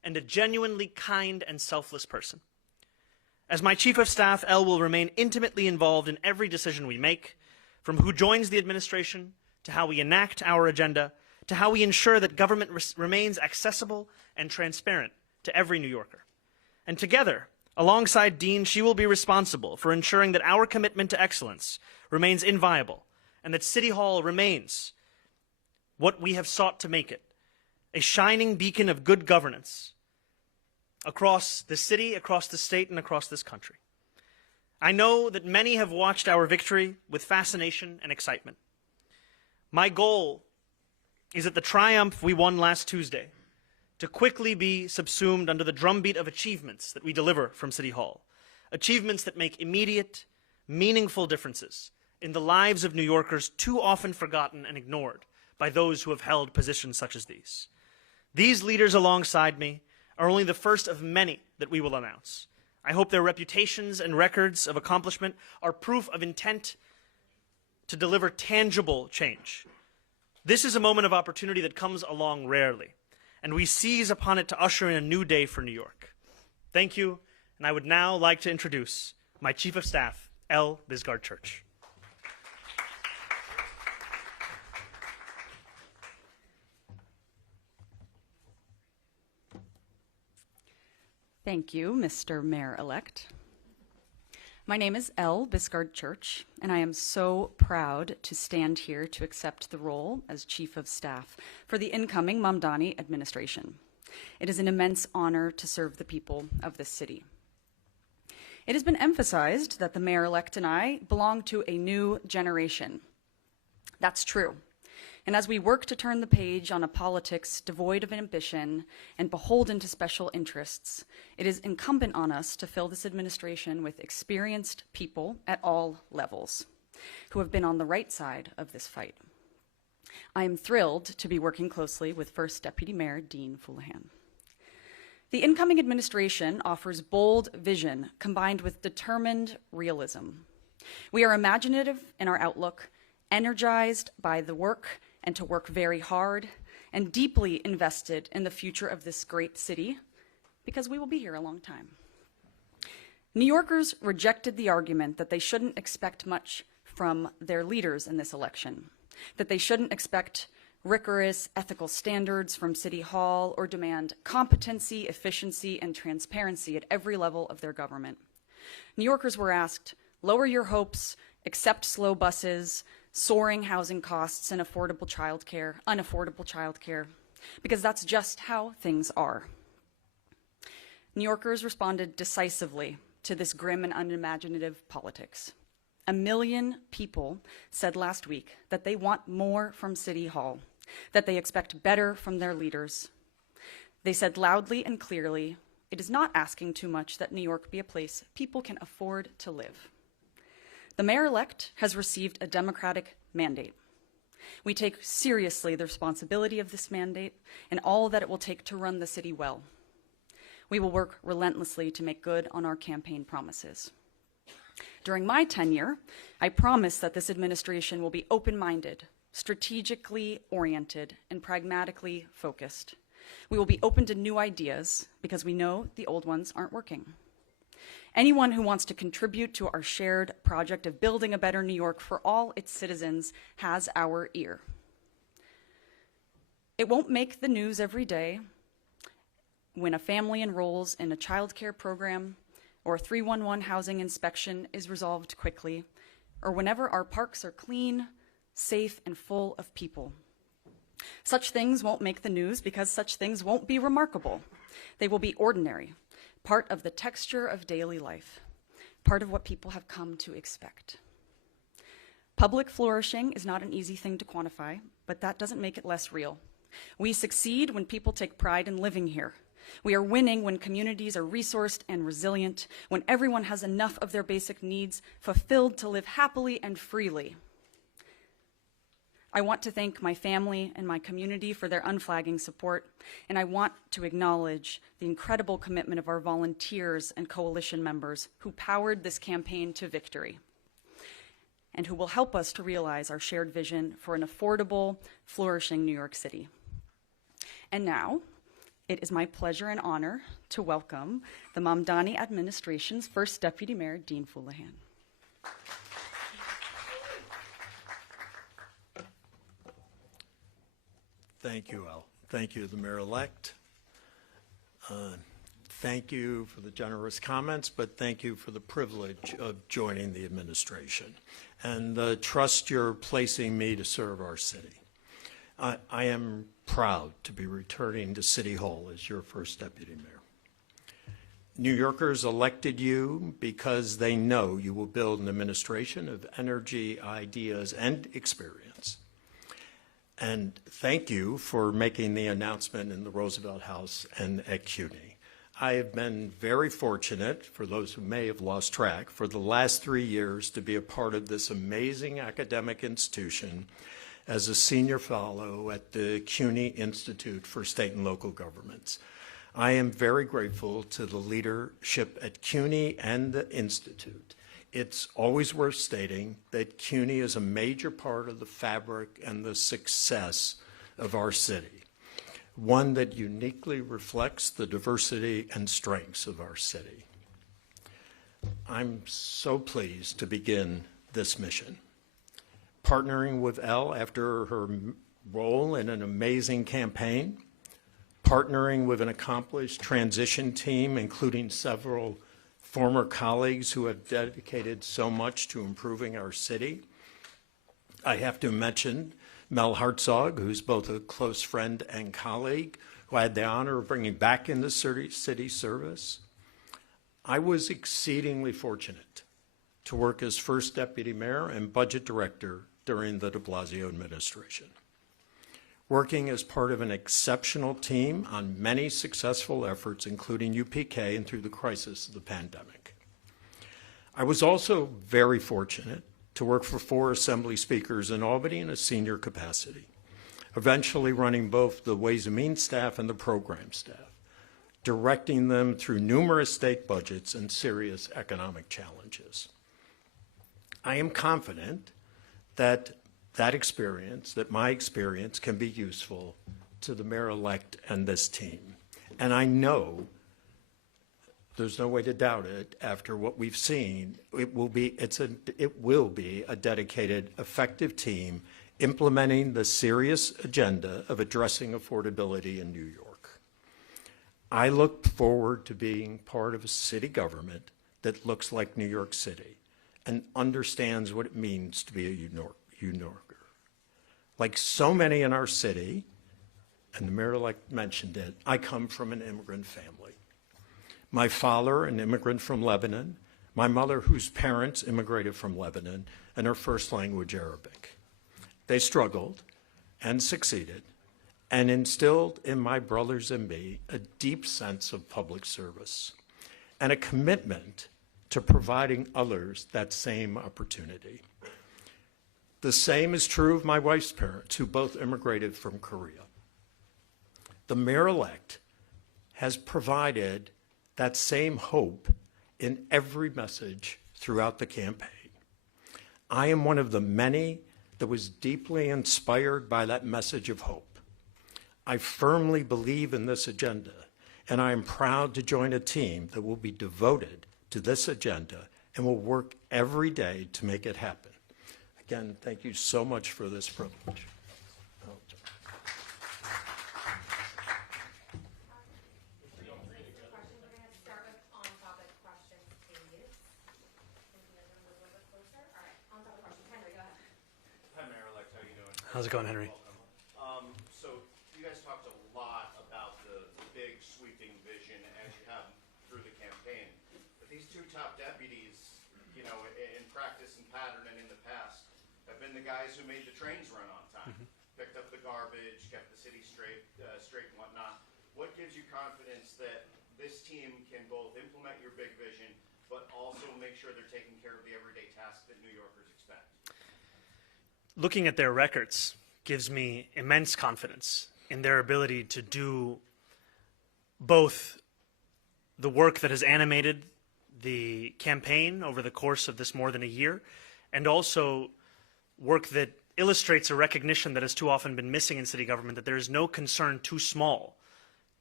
and a genuinely kind and selfless person. As my Chief of Staff, Elle will remain intimately involved in every decision we make, from who joins the administration, to how we enact our agenda, to how we ensure that government remains accessible and transparent to every New Yorker. And together, alongside Dean, she will be responsible for ensuring that our commitment to excellence remains inviolable and that City Hall remains what we have sought to make it, a shining beacon of good governance across the city, across the state, and across this country. I know that many have watched our victory with fascination and excitement. My goal is that the triumph we won last Tuesday to quickly be subsumed under the drumbeat of achievements that we deliver from City Hall, achievements that make immediate, meaningful differences in the lives of New Yorkers too often forgotten and ignored by those who have held positions such as these. These leaders alongside me are only the first of many that we will announce. I hope their reputations and records of accomplishment are proof of intent to deliver tangible change. This is a moment of opportunity that comes along rarely, and we seize upon it to usher in a new day for New York. Thank you, and I would now like to introduce my Chief of Staff, Elle Bisgard Church. Thank you, Mr. Mayor-elect. My name is Elle Bisgard Church, and I am so proud to stand here to accept the role as Chief of Staff for the incoming Mamdani administration. It is an immense honor to serve the people of this city. It has been emphasized that the mayor-elect and I belong to a new generation. That's true. And as we work to turn the page on a politics devoid of ambition and beholden to special interests, it is incumbent on us to fill this administration with experienced people at all levels who have been on the right side of this fight. I am thrilled to be working closely with First Deputy Mayor Dean Fuleihan. The incoming administration offers bold vision combined with determined realism. We are imaginative in our outlook, energized by the work and to work very hard, and deeply invested in the future of this great city, because we will be here a long time. New Yorkers rejected the argument that they shouldn't expect much from their leaders in this election, that they shouldn't expect rigorous ethical standards from City Hall or demand competency, efficiency, and transparency at every level of their government. New Yorkers were asked, lower your hopes, accept slow buses, soaring housing costs, and unaffordable childcare, because that's just how things are. New Yorkers responded decisively to this grim and unimaginative politics. 1 million people said last week that they want more from City Hall, that they expect better from their leaders. They said loudly and clearly, it is not asking too much that New York be a place people can afford to live. The mayor-elect has received a democratic mandate. We take seriously the responsibility of this mandate and all that it will take to run the city well. We will work relentlessly to make good on our campaign promises. During my tenure, I promise that this administration will be open-minded, strategically oriented, and pragmatically focused. We will be open to new ideas because we know the old ones aren't working. Anyone who wants to contribute to our shared project of building a better New York for all its citizens has our ear. It won't make the news every day when a family enrolls in a child care program or a 311 housing inspection is resolved quickly, or whenever our parks are clean, safe, and full of people. Such things won't make the news because such things won't be remarkable. They will be ordinary, part of the texture of daily life, part of what people have come to expect. Public flourishing is not an easy thing to quantify, but that doesn't make it less real. We succeed when people take pride in living here. We are winning when communities are resourced and resilient, when everyone has enough of their basic needs fulfilled to live happily and freely. I want to thank my family and my community for their unflagging support, and I want to acknowledge the incredible commitment of our volunteers and coalition members who powered this campaign to victory, and who will help us to realize our shared vision for an affordable, flourishing New York City. And now, It is my pleasure and honor to welcome the Mamdani administration's first Deputy Mayor, Dean Fuleihan. Thank you, El. Thank you, the mayor-elect. Thank you for the generous comments, but thank you for the privilege of joining the administration and the trust you're placing me to serve our city. I am proud to be returning to City Hall as your first deputy mayor. New Yorkers elected you because they know you will build an administration of energy, ideas, and experience. And thank you for making the announcement in the Roosevelt House and at CUNY. I have been very fortunate, for those who may have lost track, for the last 3 years to be a part of this amazing academic institution as a senior fellow at the CUNY Institute for State and Local Governments. I am very grateful to the leadership at CUNY and the Institute. It's always worth stating that CUNY is a major part of the fabric and the success of our city, one that uniquely reflects the diversity and strengths of our city. I'm so pleased to begin this mission, partnering with Elle after her role in an amazing campaign, partnering with an accomplished transition team, including several former colleagues who have dedicated so much to improving our city. I have to mention Mel Hartzog, who's both a close friend and colleague, who I had the honor of bringing back into city service. I was exceedingly fortunate to work as first deputy mayor and budget director during the de Blasio administration, working as part of an exceptional team on many successful efforts, including UPK and through the crisis of the pandemic. I was also very fortunate to work for 4 assembly speakers in Albany in a senior capacity, eventually running both the Ways and Means staff and the program staff, directing them through numerous state budgets and serious economic challenges. I am confident that my experience can be useful to the mayor-elect and this team. And I know, there's no way to doubt it, after what we've seen, it will be a dedicated, effective team implementing the serious agenda of addressing affordability in New York. I look forward to being part of a city government that looks like New York City and understands what it means to be a New Yorker. Like so many in our city, and the mayor-elect mentioned it, I come from an immigrant family. My father, an immigrant from Lebanon, my mother, whose parents immigrated from Lebanon, and her first language Arabic. They struggled and succeeded and instilled in my brothers and me a deep sense of public service and a commitment to providing others that same opportunity. The same is true of my wife's parents, who both immigrated from Korea. The mayor-elect has provided that same hope in every message throughout the campaign. I am one of the many that was deeply inspired by that message of hope. I firmly believe in this agenda, and I am proud to join a team that will be devoted to this agenda and will work every day to make it happen. Again, thank you so much for this privilege. How's it going, Henry? So you guys talked a lot about the big sweeping vision as you have through the campaign. But these 2 top deputies, you know, in practice and pattern and in the past, have been the guys who made the trains run on time, picked up the garbage, kept the city straight and whatnot. What gives you confidence that this team can both implement your big vision, but also make sure they're taking care of the everyday tasks that New Yorkers expect? Looking at their records gives me immense confidence in their ability to do both the work that has animated the campaign over the course of this more than a year, and also work that illustrates a recognition that has too often been missing in city government, that there is no concern too small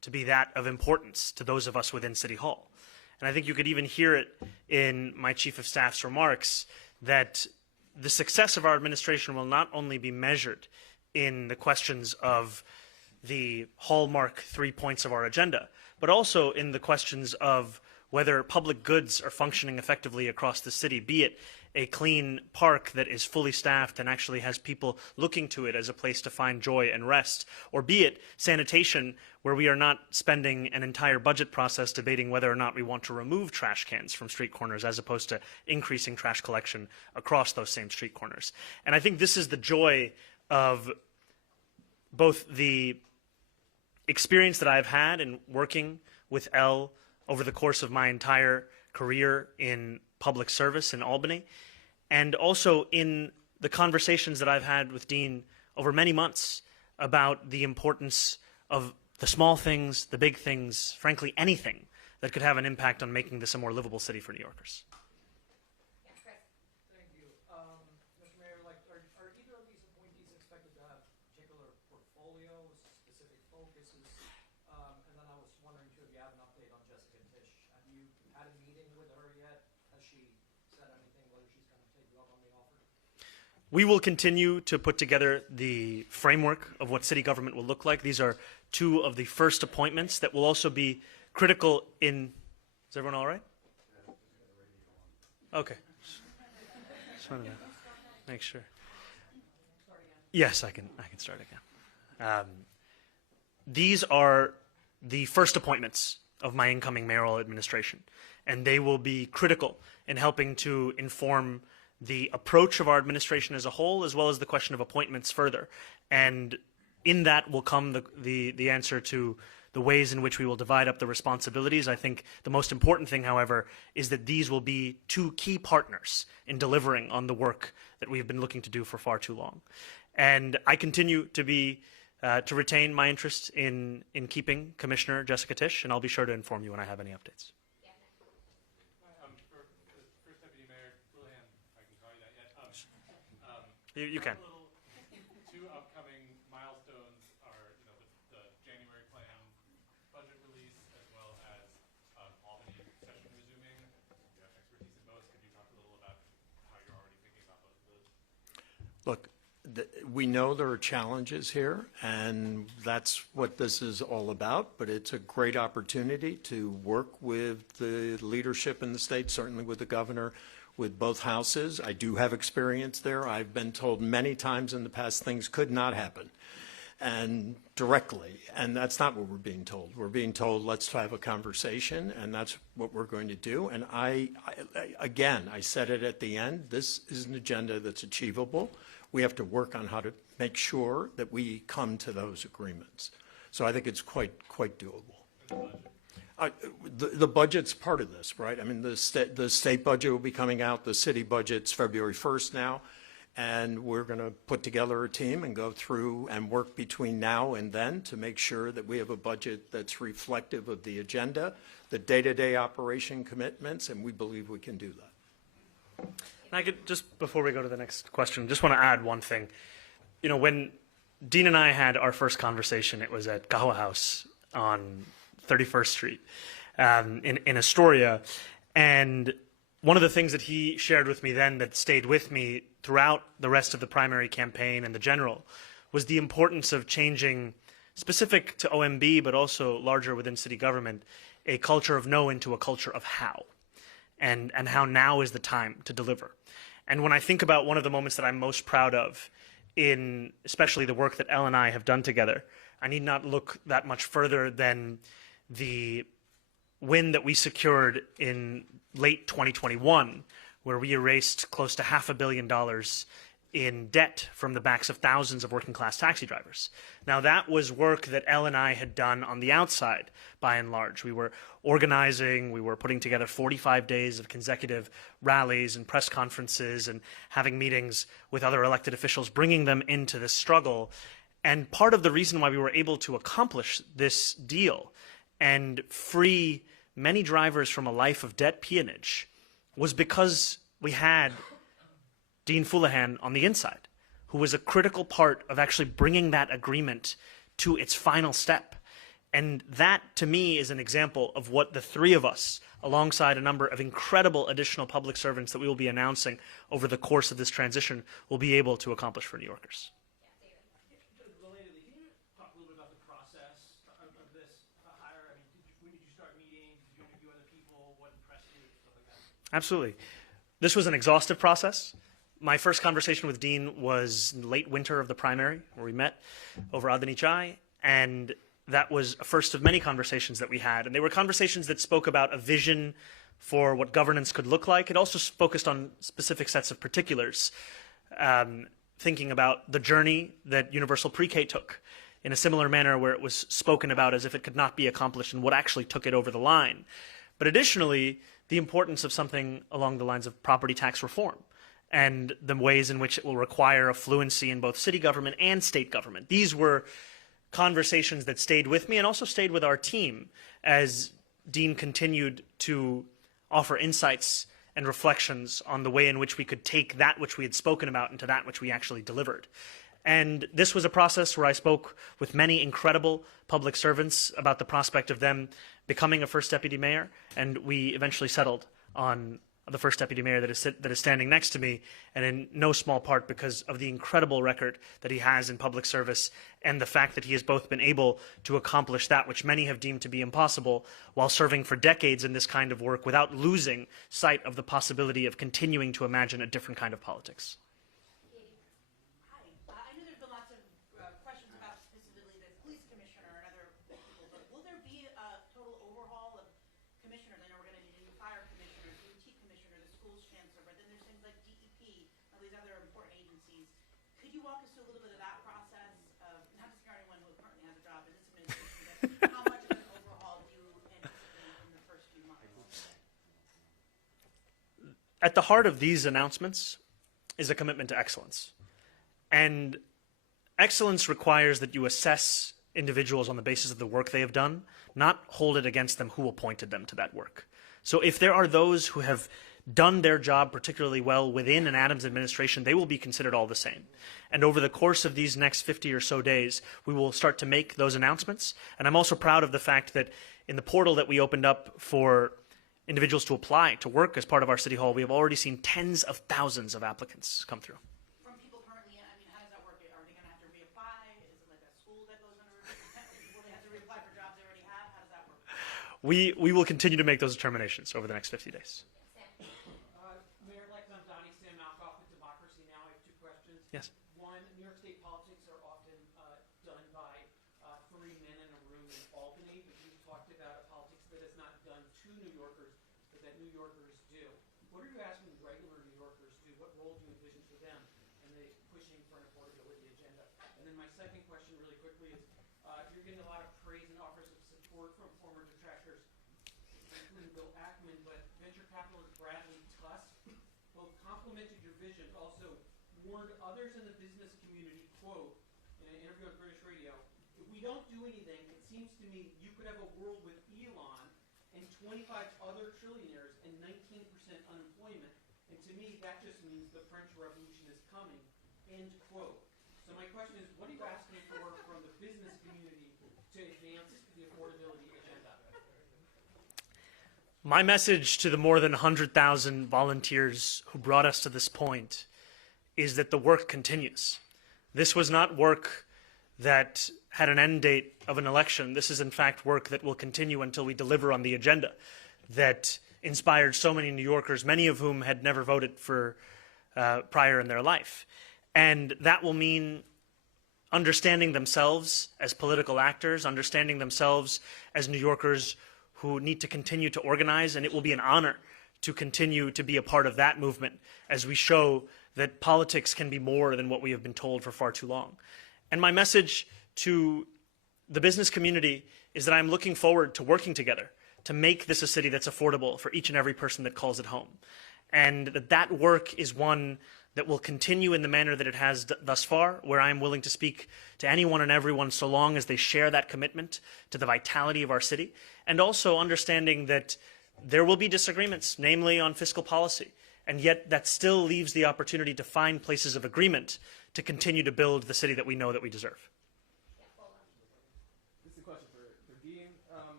to be that of importance to those of us within City Hall. And I think you could even hear it in my Chief of Staff's remarks that the success of our administration will not only be measured in the questions of the hallmark 3 points of our agenda, but also in the questions of whether public goods are functioning effectively across the city, be it a clean park that is fully staffed and actually has people looking to it as a place to find joy and rest, or be it sanitation, where we are not spending an entire budget process debating whether or not we want to remove trash cans from street corners as opposed to increasing trash collection across those same street corners. And I think this is the joy of both the experience that I've had in working with Elle over the course of my entire career in public service in Albany, and also in the conversations that I've had with Dean over many months about the importance of the small things, the big things, frankly, anything that could have an impact on making this a more livable city for New Yorkers. Thank you. Mr. Mayor, are either of these appointees expected to have particular portfolios, specific focuses? And then I was wondering, too, if you have an update on Jessica Tisch. Have you had a meeting with her yet? Has she said anything, whether she's going to take you up on the offer? We will continue to put together the framework of what city government will look like. These are two of the first appointments that will also be critical in... Is everyone all right? Okay. Just wanted to make sure. Yes, I can start again. These are the first appointments of my incoming mayoral administration, and they will be critical in helping to inform the approach of our administration as a whole, as well as the question of appointments further. And in that will come the answer to the ways in which we will divide up the responsibilities. I think the most important thing, however, is that these will be two key partners in delivering on the work that we've been looking to do for far too long. And I continue to retain my interest in keeping Commissioner Jessica Tisch, and I'll be sure to inform you when I have any updates. For First Deputy Mayor Fuleihan, if I can call you that yet. You can. Two upcoming milestones are, the January plan budget release, as well as Albany session resuming. You have expertise in both. Could you talk a little about how you're already thinking about both of those? Look, we know there are challenges here, and that's what this is all about, but it's a great opportunity to work with the leadership in the state, certainly with the governor, with both houses. I do have experience there. I've been told many times in the past things could not happen, and directly, and that's not what we're being told. We're being told, let's have a conversation, and that's what we're going to do. And again, I said it at the end, this is an agenda that's achievable. We have to work on how to make sure that we come to those agreements. So I think it's quite doable. The budget's part of this, right? I mean, the state budget will be coming out. The city budget's February 1st now. And we're going to put together a team and go through and work between now and then to make sure that we have a budget that's reflective of the agenda, the day-to-day operation commitments, and we believe we can do that. And I could, just before we go to the next question, just want to add one thing. When Dean and I had our first conversation, it was at Gawa House on 31st Street in Astoria. And one of the things that he shared with me then that stayed with me throughout the rest of the primary campaign and the general was the importance of changing, specific to OMB, but also larger within city government, a culture of no into a culture of how. And how now is the time to deliver. And when I think about one of the moments that I'm most proud of in especially the work that Elle and I have done together, I need not look that much further than the win that we secured in late 2021, where we erased close to $500 million in debt from the backs of thousands of working class taxi drivers. Now that was work that Elle and I had done on the outside, by and large. We were organizing, we were putting together 45 days of consecutive rallies and press conferences and having meetings with other elected officials, bringing them into this struggle. And part of the reason why we were able to accomplish this deal and free many drivers from a life of debt peonage was because we had Dean Fuleihan on the inside, who was a critical part of actually bringing that agreement to its final step. And that, to me, is an example of what the three of us, alongside a number of incredible additional public servants that we will be announcing over the course of this transition, will be able to accomplish for New Yorkers. Relatedly, can you talk a little bit about the process of this hire? I mean, when did you start meeting? Did you interview other people? What impressed you? Stuff like that. Absolutely. This was an exhaustive process. My first conversation with Dean was in late winter of the primary, where we met over Adani Chai, and that was a first of many conversations that we had. And they were conversations that spoke about a vision for what governance could look like. It also focused on specific sets of particulars, thinking about the journey that universal pre-K took in a similar manner, where it was spoken about as if it could not be accomplished and what actually took it over the line. But additionally, the importance of something along the lines of property tax reform and the ways in which it will require a fluency in both city government and state government. These were conversations that stayed with me and also stayed with our team as Dean continued to offer insights and reflections on the way in which we could take that which we had spoken about into that which we actually delivered. And this was a process where I spoke with many incredible public servants about the prospect of them becoming a first deputy mayor, and we eventually settled on the first deputy mayor that is standing next to me, and in no small part because of the incredible record that he has in public service and the fact that he has both been able to accomplish that which many have deemed to be impossible while serving for decades in this kind of work without losing sight of the possibility of continuing to imagine a different kind of politics. Hi. I know there's been lots of questions about specifically the police commissioner and other people, but will there be a total overhaul of commissioners? I know we're going to need a new fire commissioner, DOT commissioner, the schools chancellor, but then there's things like DEP, all these other important agencies. Could you walk us through a little bit of that process? Not to scare anyone who currently has a job in this administration, but how much of an overhaul do you anticipate in the first few months? At the heart of these announcements is a commitment to excellence. And excellence requires that you assess individuals on the basis of the work they have done, not hold it against them who appointed them to that work. So if there are those who have done their job particularly well within an Adams administration, they will be considered all the same. And over the course of these next 50 or so days, we will start to make those announcements. And I'm also proud of the fact that in the portal that we opened up for individuals to apply to work as part of our City Hall, we have already seen tens of thousands of applicants come through. From people currently, I mean, how does that work? Are they going to have to reapply? Is it like a school that goes under? Will they have to reapply for jobs they already have? How does that work? We will continue to make those determinations over the next 50 days. Mayor-elect Mamdani, Sam Malkoff with Democracy Now! I have two questions. Yes. One, New York State politics are often done by three men in a room in Albany, but you talked about a politics that is not done to New Yorkers, but that New Yorkers do. What are you asking regular New Yorkers to do? What role do you envision for them in the pushing for an affordability agenda? And then my second question really quickly is, you're getting a lot of praise and offers of support from former detractors, including Bill Ackman, but venture capitalist Bradley Tusk both complimented your vision, but also warned others in the business community, quote, in an interview on British radio, if we don't do anything, it seems to me you could have a world with Elon and 25 other trillionaires and 19% unemployment. And to me, that just means the French Revolution is coming, end quote. So my question is, what are you asking for from the business community to advance the affordability agenda? My message to the more than 100,000 volunteers who brought us to this point is that the work continues. This was not work that had an end date of an election. This is in fact work that will continue until we deliver on the agenda that inspired so many New Yorkers, many of whom had never voted for prior in their life. And that will mean understanding themselves as political actors, understanding themselves as New Yorkers who need to continue to organize, and it will be an honor to continue to be a part of that movement as we show that politics can be more than what we have been told for far too long. And my message to the business community is that I'm looking forward to working together to make this a city that's affordable for each and every person that calls it home. And that work is one that will continue in the manner that it has thus far, where I am willing to speak to anyone and everyone so long as they share that commitment to the vitality of our city, and also understanding that there will be disagreements, namely on fiscal policy, and yet that still leaves the opportunity to find places of agreement to continue to build the city that we know that we deserve. This is a question for Dean.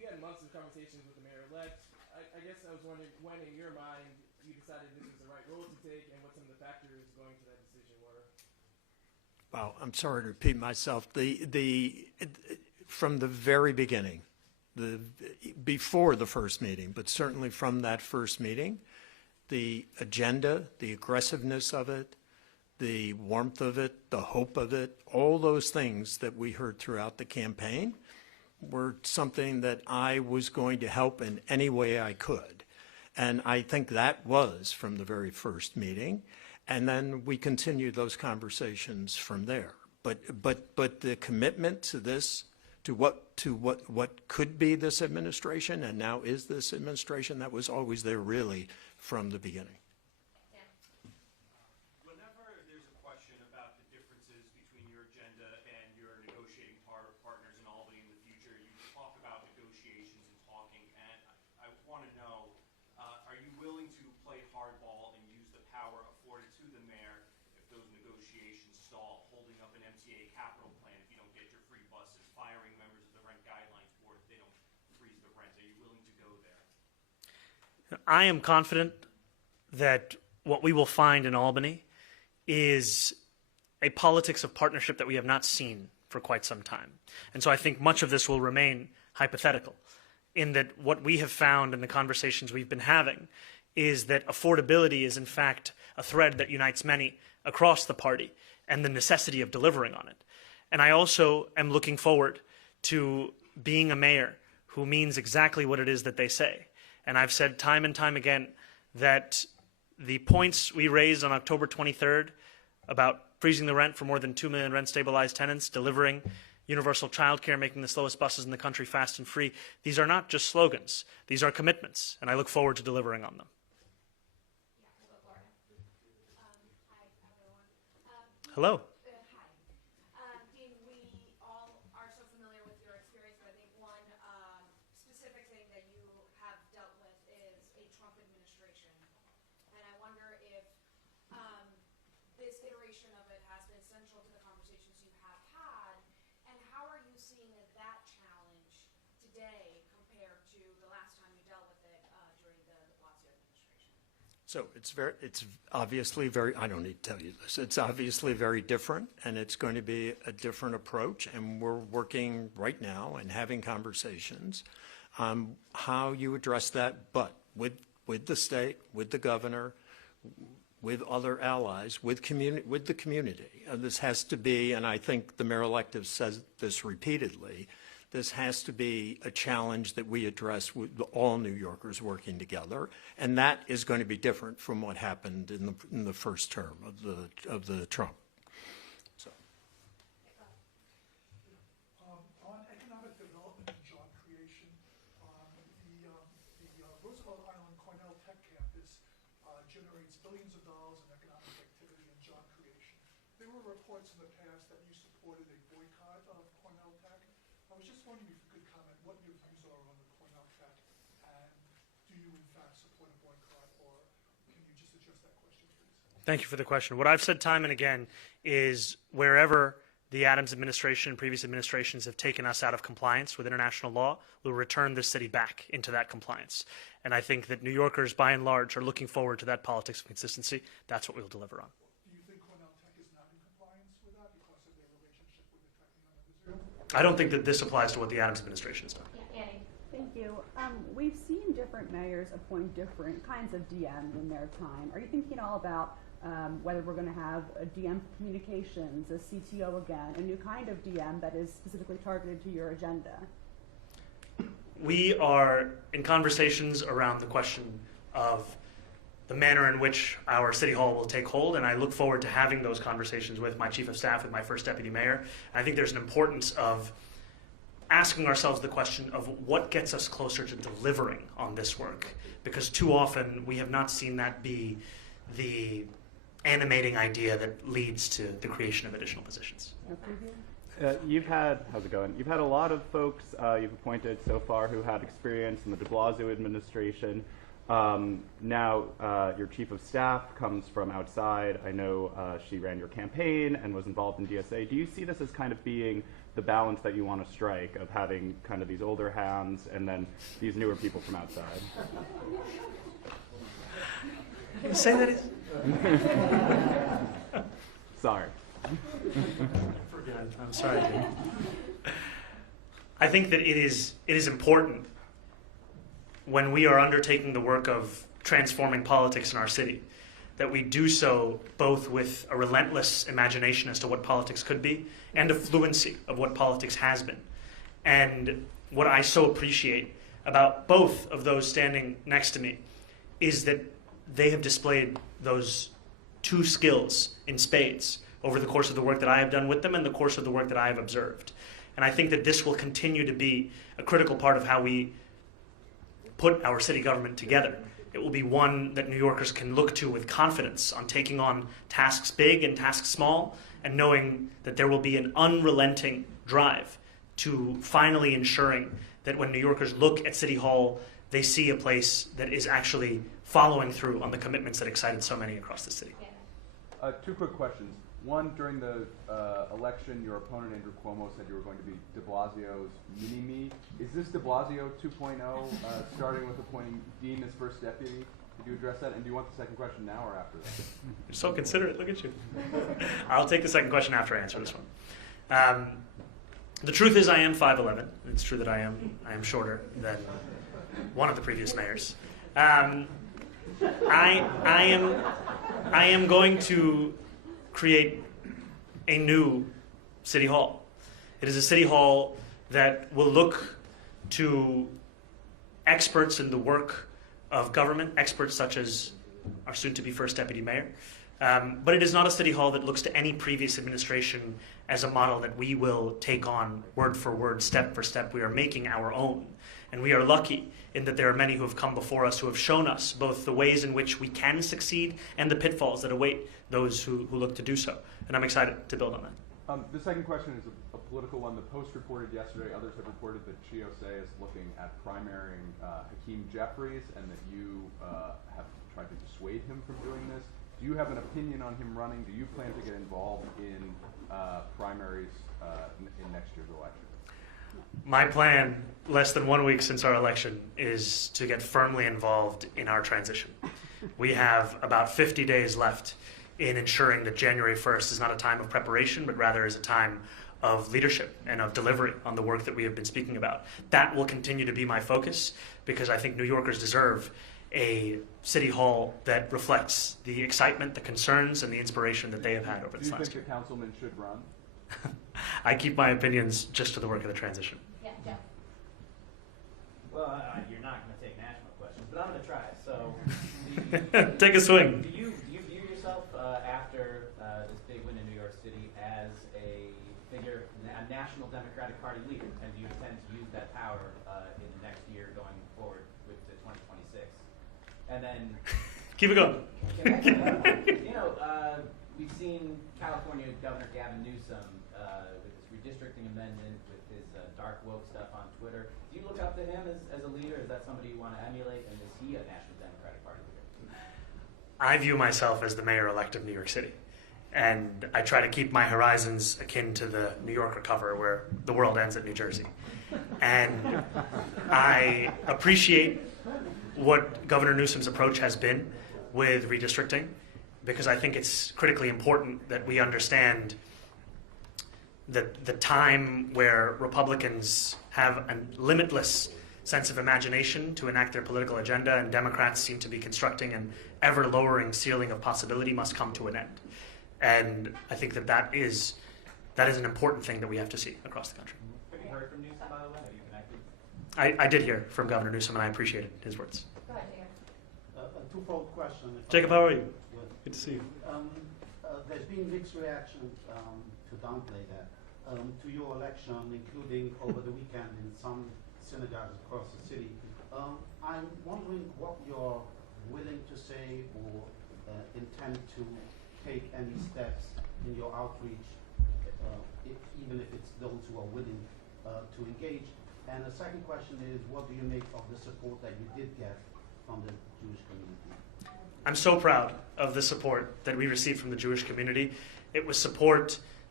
you had months of conversations with the mayor-elect. I guess I was wondering when, in your mind, you decided this was the right role to take, and what some of the factors going to that decision were. Well, I'm sorry to repeat myself. From the very beginning, before the first meeting, but certainly from that first meeting, the agenda, the aggressiveness of it, the warmth of it, the hope of it, all those things that we heard throughout the campaign were something that I was going to help in any way I could. And I think that was from the very first meeting. And then we continued those conversations from there. But the commitment to this, to what could be this administration and now is this administration, that was always there really from the beginning. Whenever there's a question about the differences between your agenda and your negotiating partners in Albany in the future, you talk about negotiations and talking, and I want to know, are you willing to play hardball and use the power afforded to the mayor if those negotiations stall, holding up an MTA capital plan if you don't get your free buses, firing members of the Rent Guidelines Board if they don't freeze the rent? Are you willing to go there? I am confident that what we will find in Albany is a politics of partnership that we have not seen for quite some time. And so I think much of this will remain hypothetical, in that what we have found in the conversations we've been having is that affordability is in fact a thread that unites many across the party and the necessity of delivering on it. And I also am looking forward to being a mayor who means exactly what it is that they say. And I've said time and time again that the points we raised on October 23rd about freezing the rent for more than 2 million rent-stabilized tenants, delivering universal childcare, making the slowest buses in the country fast and free, these are not just slogans. These are commitments, and I look forward to delivering on them. Hello. Dean, we all are so familiar with your experience, but I think one specific thing that you have dealt with is a Trump administration. And I wonder if this iteration of it has been central to the conversations you have had, and how are you seeing that challenge today compared to the last time you dealt with it during the de Blasio administration? So it's obviously very, I don't need to tell you this, it's obviously very different, and it's going to be a different approach, and we're working right now and having conversations on how you address that, but with the state, with the governor, with other allies, with the community. This has to be, and I think the mayor-elect has said this repeatedly, this has to be a challenge that we address with all New Yorkers working together, and that is going to be different from what happened in the first term of the Trump. So. On economic development and job creation, the Roosevelt Island Cornell Tech Campus generates billions of dollars in economic activity and job creation. There were reports in the past that you supported a boycott of Cornell Tech. I was just wondering if you could comment what your views are on the Cornell Tech, and do you in fact support a boycott, or can you just address that question, please? Thank you for the question. What I've said time and again is wherever the Adams administration and previous administrations have taken us out of compliance with international law, we'll return this city back into that compliance. And I think that New Yorkers, by and large, are looking forward to that politics of consistency. That's what we'll deliver on. Do you think Cornell Tech is not in compliance with that because of their relationship with the Technion of Israel? I don't think that this applies to what the Adams administration has done. Yeah, Annie. Thank you. We've seen different mayors appoint different kinds of DMs in their time. Are you thinking all about whether we're going to have a DM for communications, a CTO again, a new kind of DM that is specifically targeted to your agenda? We are in conversations around the question of the manner in which our city hall will take hold, and I look forward to having those conversations with my chief of staff, with my first deputy mayor. I think there's an importance of asking ourselves the question of what gets us closer to delivering on this work, because too often we have not seen that be the animating idea that leads to the creation of additional positions. You've had, how's it going? You've had a lot of folks you've appointed so far who had experience in the de Blasio administration. Now your chief of staff comes from outside. I know she ran your campaign and was involved in DSA. Do you see this as kind of being the balance that you want to strike of having kind of these older hands and then these newer people from outside. Say that is. Sorry. I'm sorry, Jim. I think that it is important when we are undertaking the work of transforming politics in our city that we do so both with a relentless imagination as to what politics could be and a fluency of what politics has been. And what I so appreciate about both of those standing next to me is that they have displayed those two skills in spades over the course of the work that I have done with them and the course of the work that I have observed. And I think that this will continue to be a critical part of how we put our city government together. It will be one that New Yorkers can look to with confidence on taking on tasks big and tasks small, and knowing that there will be an unrelenting drive to finally ensuring that when New Yorkers look at City Hall, they see a place that is actually following through on the commitments that excited so many across the city. Two quick questions. One, during the election, your opponent, Andrew Cuomo, said you were going to be de Blasio's mini-me. Is this de Blasio 2.0, starting with appointing Dean as first deputy? Could you address that? And do you want the second question now or after that? You're so considerate. Look at you. I'll take the second question after I answer this one. The truth is I am 5'11". It's true that I am shorter than one of the previous mayors. I am going to create a new city hall. It is a city hall that will look to experts in the work of government, experts such as our soon-to-be first deputy mayor. But it is not a city hall that looks to any previous administration as a model that we will take on word for word, step for step. We are making our own. And we are lucky in that there are many who have come before us who have shown us both the ways in which we can succeed and the pitfalls that await those who look to do so. And I'm excited to build on that. The second question is a political one. The Post reported yesterday, others have reported that GOSA is looking at primarying Hakeem Jeffries and that you have tried to dissuade him from doing this. Do you have an opinion on him running? Do you plan to get involved in primaries in next year's election? My plan, less than 1 week since our election, is to get firmly involved in our transition. We have about 50 days left in ensuring that January 1st is not a time of preparation, but rather is a time of leadership and of delivery on the work that we have been speaking about. That will continue to be my focus because I think New Yorkers deserve a city hall that reflects the excitement, the concerns, and the inspiration that they have had over this last year. Do you think the councilman should run? I keep my opinions just to the work of the transition. Yeah, Jeff. Well, you're not going to take national questions, but I'm going to try. So, take a swing. Do you view yourself after this big win in New York City as a figure, a national Democratic Party leader, and do you intend to use that power in the next year going forward with the 2026? And then keep it going. We've seen California Governor Gavin Newsom with his redistricting amendment, with his dark woke stuff on Twitter. Do you look up to him as a leader? Is that somebody you want to emulate? And is he a national Democratic Party leader? I view myself as the mayor-elect of New York City. And I try to keep my horizons akin to the New Yorker cover where the world ends at New Jersey. And I appreciate what Governor Newsom's approach has been with redistricting, because I think it's critically important that we understand that the time where Republicans have a limitless sense of imagination to enact their political agenda and Democrats seem to be constructing an ever-lowering ceiling of possibility must come to an end. And I think that is an important thing that we have to see across the country. Have you heard from Newsom, by the way? Have you connected? I did hear from Governor Newsom, and I appreciated his words. Go ahead, Jacob. A twofold question. Jacob, how are you? Good to see you. There's been mixed reactions to downplay that to your election, including over the weekend in some synagogues across the city. I'm wondering what you're willing to say or intend to take any steps in your outreach, even if it's those who are willing to engage. And the second question is, what do you make of the support that you did get from the Jewish community? I'm so proud of the support that we received from the Jewish community. It was support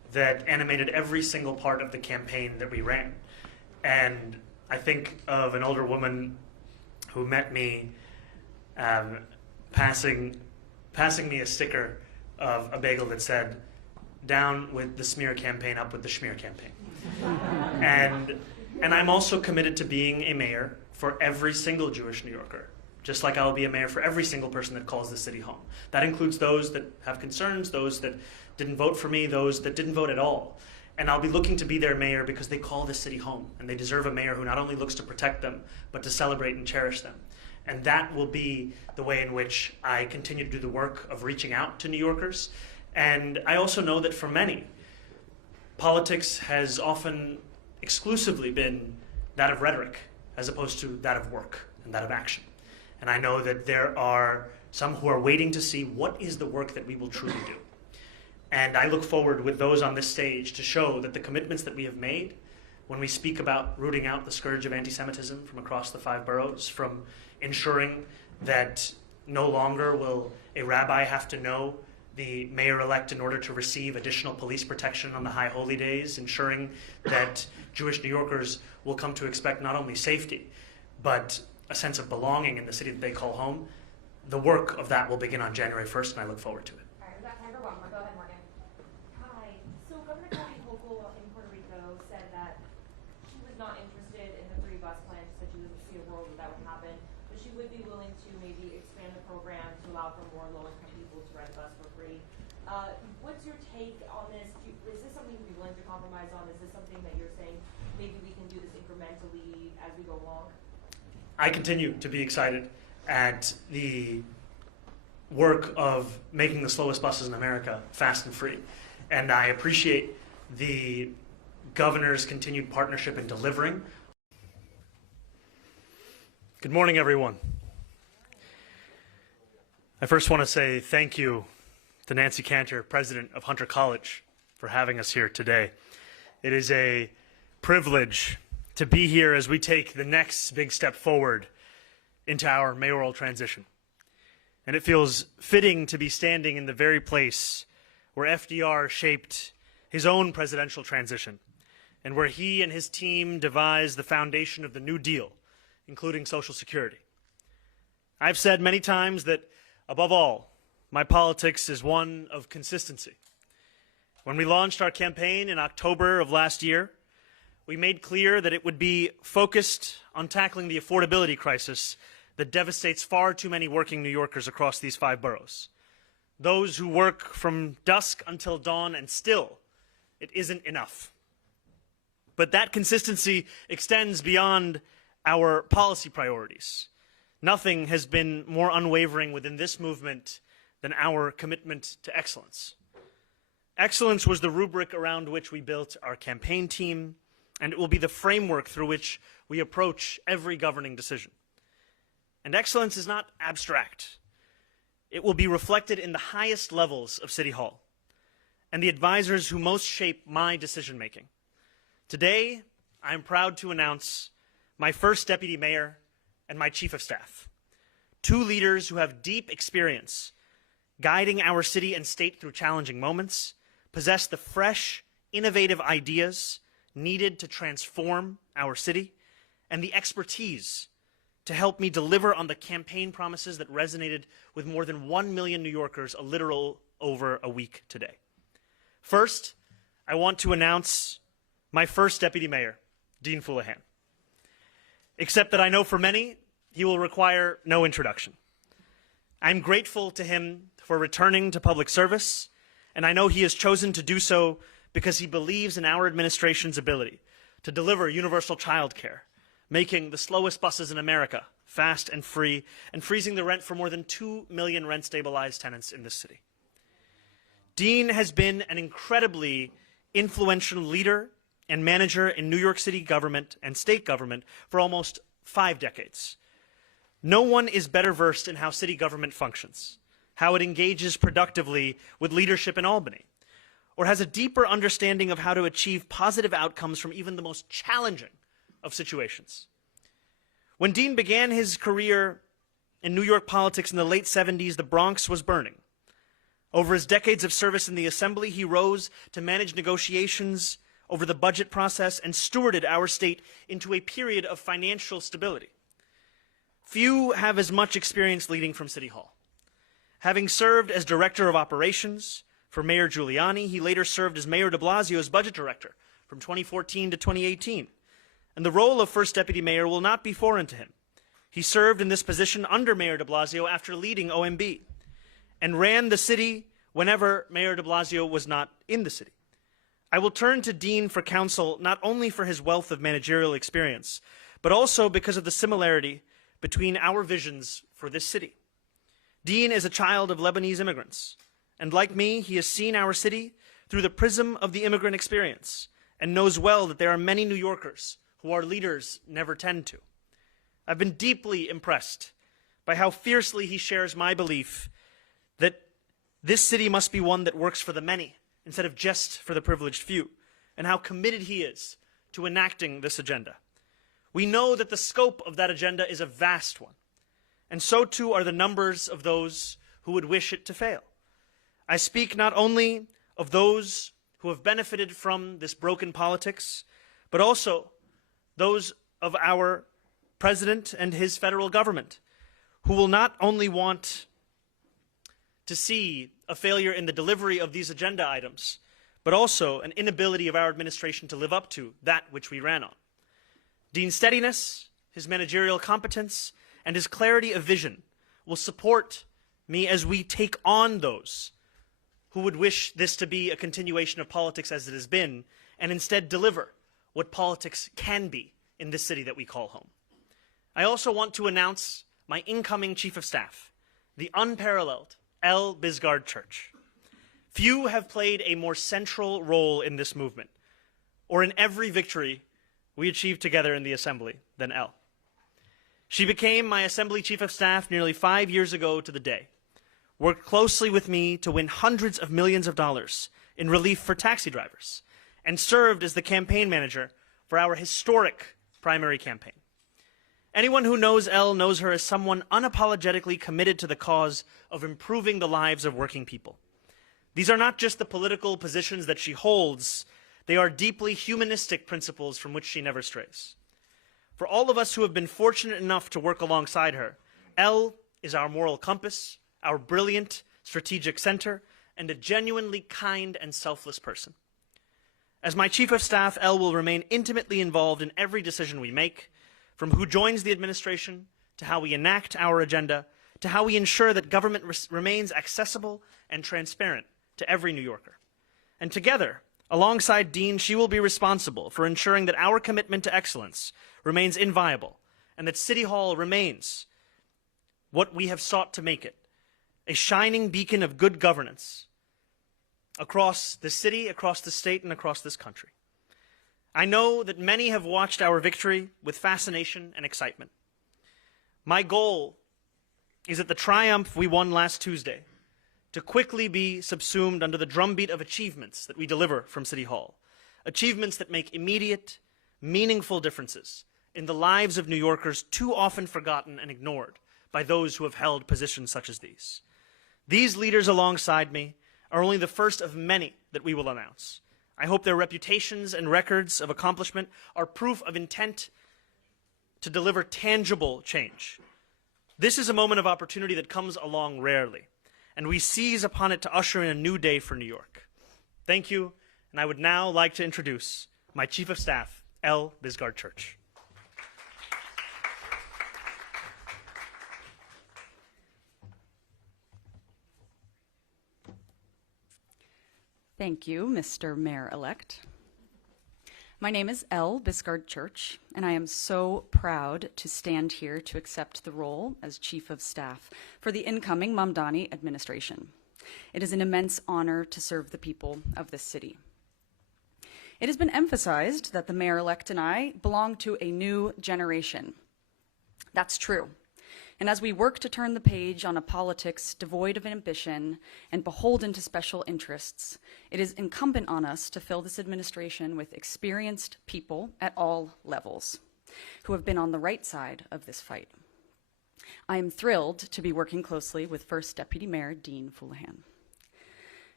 that animated every single part of the campaign that we ran. And I think of an older woman who met me passing me a sticker of a bagel that said, "Down with the smear campaign, up with the schmear campaign." And I'm also committed to being a mayor for every single Jewish New Yorker, just like I will be a mayor for every single person that calls the city home. That includes those that have concerns, those that didn't vote for me, those that didn't vote at all. And I'll be looking to be their mayor because they call the city home, and they deserve a mayor who not only looks to protect them, but to celebrate and cherish them. And that will be the way in which I continue to do the work of reaching out to New Yorkers. And I also know that for many, politics has often exclusively been that of rhetoric as opposed to that of work and that of action. And I know that there are some who are waiting to see what is the work that we will truly do. And I look forward with those on this stage to show that the commitments that we have made when we speak about rooting out the scourge of anti-Semitism from across the 5 boroughs, from ensuring that no longer will a rabbi have to know the mayor-elect in order to receive additional police protection on the high holy days, ensuring that Jewish New Yorkers will come to expect not only safety, but a sense of belonging in the city that they call home. The work of that will begin on January 1st, and I look forward to it. All right, we've got time for one more. Go ahead, Morgan. Hi. So Governor Kathy Hochul in Puerto Rico said that she was not interested in the 3 bus plan. She said she doesn't see a world that would happen, but she would be willing to maybe expand the program to allow for more low-income people to ride the bus for free. What's your take on this? Is this something you'd be willing to compromise on? Is this something that you're saying maybe we can do this incrementally as we go along? I continue to be excited at the work of making the slowest buses in America fast and free. And I appreciate the governor's continued partnership in delivering. Good morning, everyone. I first want to say thank you to Nancy Cantor, president of Hunter College, for having us here today. It is a privilege to be here as we take the next big step forward into our mayoral transition. And it feels fitting to be standing in the very place where FDR shaped his own presidential transition, and where he and his team devised the foundation of the New Deal, including Social Security. I've said many times that, above all, my politics is one of consistency. When we launched our campaign in October of last year, we made clear that it would be focused on tackling the affordability crisis that devastates far too many working New Yorkers across these 5 boroughs. Those who work from dusk until dawn, and still, it isn't enough. But that consistency extends beyond our policy priorities. Nothing has been more unwavering within this movement than our commitment to excellence. Excellence was the rubric around which we built our campaign team, and it will be the framework through which we approach every governing decision. And excellence is not abstract. It will be reflected in the highest levels of City Hall and the advisors who most shape my decision-making. Today, I am proud to announce my first deputy mayor and my chief of staff, 2 leaders who have deep experience guiding our city and state through challenging moments, possess the fresh, innovative ideas needed to transform our city, and the expertise to help me deliver on the campaign promises that resonated with more than 1 million New Yorkers a little over a week today. First, I want to announce my first deputy mayor, Dean Fuleihan. Except that I know for many, he will require no introduction. I'm grateful to him for returning to public service, and I know he has chosen to do so because he believes in our administration's ability to deliver universal child care, making the slowest buses in America fast and free, and freezing the rent for more than 2 million rent-stabilized tenants in this city. Dean has been an incredibly influential leader and manager in New York City government and state government for almost 5 decades. No one is better versed in how city government functions, how it engages productively with leadership in Albany, or has a deeper understanding of how to achieve positive outcomes from even the most challenging of situations. When Dean began his career in New York politics in the late 70s, the Bronx was burning. Over his decades of service in the Assembly, he rose to manage negotiations over the budget process and stewarded our state into a period of financial stability. Few have as much experience leading from City Hall. Having served as Director of Operations for Mayor Giuliani, he later served as Mayor de Blasio's Budget Director from 2014 to 2018. And the role of First Deputy Mayor will not be foreign to him. He served in this position under Mayor de Blasio after leading OMB and ran the city whenever Mayor de Blasio was not in the city. I will turn to Dean for counsel not only for his wealth of managerial experience, but also because of the similarity between our visions for this city. Dean is a child of Lebanese immigrants, and like me, he has seen our city through the prism of the immigrant experience and knows well that there are many New Yorkers who our leaders never tend to. I've been deeply impressed by how fiercely he shares my belief that this city must be one that works for the many instead of just for the privileged few, and how committed he is to enacting this agenda. We know that the scope of that agenda is a vast one, and so too are the numbers of those who would wish it to fail. I speak not only of those who have benefited from this broken politics, but also those of our president and his federal government, who will not only want to see a failure in the delivery of these agenda items, but also an inability of our administration to live up to that which we ran on. Dean's steadiness, his managerial competence, and his clarity of vision will support me as we take on those who would wish this to be a continuation of politics as it has been, and instead deliver what politics can be in this city that we call home. I also want to announce my incoming Chief of Staff, the unparalleled L. Bisgard Church. Few have played a more central role in this movement, or in every victory we achieved together in the Assembly, than L. She became my Assembly Chief of Staff nearly 5 years ago to the day, worked closely with me to win hundreds of millions of dollars in relief for taxi drivers, and served as the campaign manager for our historic primary campaign. Anyone who knows Elle knows her as someone unapologetically committed to the cause of improving the lives of working people. These are not just the political positions that she holds, they are deeply humanistic principles from which she never strays. For all of us who have been fortunate enough to work alongside her, Elle is our moral compass, our brilliant strategic center, and a genuinely kind and selfless person. As my Chief of Staff, Elle will remain intimately involved in every decision we make, from who joins the administration, to how we enact our agenda, to how we ensure that government remains accessible and transparent to every New Yorker. And together, alongside Dean, she will be responsible for ensuring that our commitment to excellence remains inviolable, and that City Hall remains what we have sought to make it, a shining beacon of good governance across the city, across the state, and across this country. I know that many have watched our victory with fascination and excitement. My goal is that the triumph we won last Tuesday to quickly be subsumed under the drumbeat of achievements that we deliver from City Hall, achievements that make immediate, meaningful differences in the lives of New Yorkers too often forgotten and ignored by those who have held positions such as these. These leaders alongside me are only the first of many that we will announce. I hope their reputations and records of accomplishment are proof of intent to deliver tangible change. This is a moment of opportunity that comes along rarely, and we seize upon it to usher in a new day for New York. Thank you, and I would now like to introduce my Chief of Staff, L. Bisgard Church. Thank you, Mr. Mayor-elect. My name is L. Bisgard Church, and I am so proud to stand here to accept the role as Chief of Staff for the incoming Mamdani administration. It is an immense honor to serve the people of this city. It has been emphasized that the mayor-elect and I belong to a new generation. That's true. And as we work to turn the page on a politics devoid of ambition and beholden to special interests, it is incumbent on us to fill this administration with experienced people at all levels who have been on the right side of this fight. I am thrilled to be working closely with First Deputy Mayor Dean Fuleihan.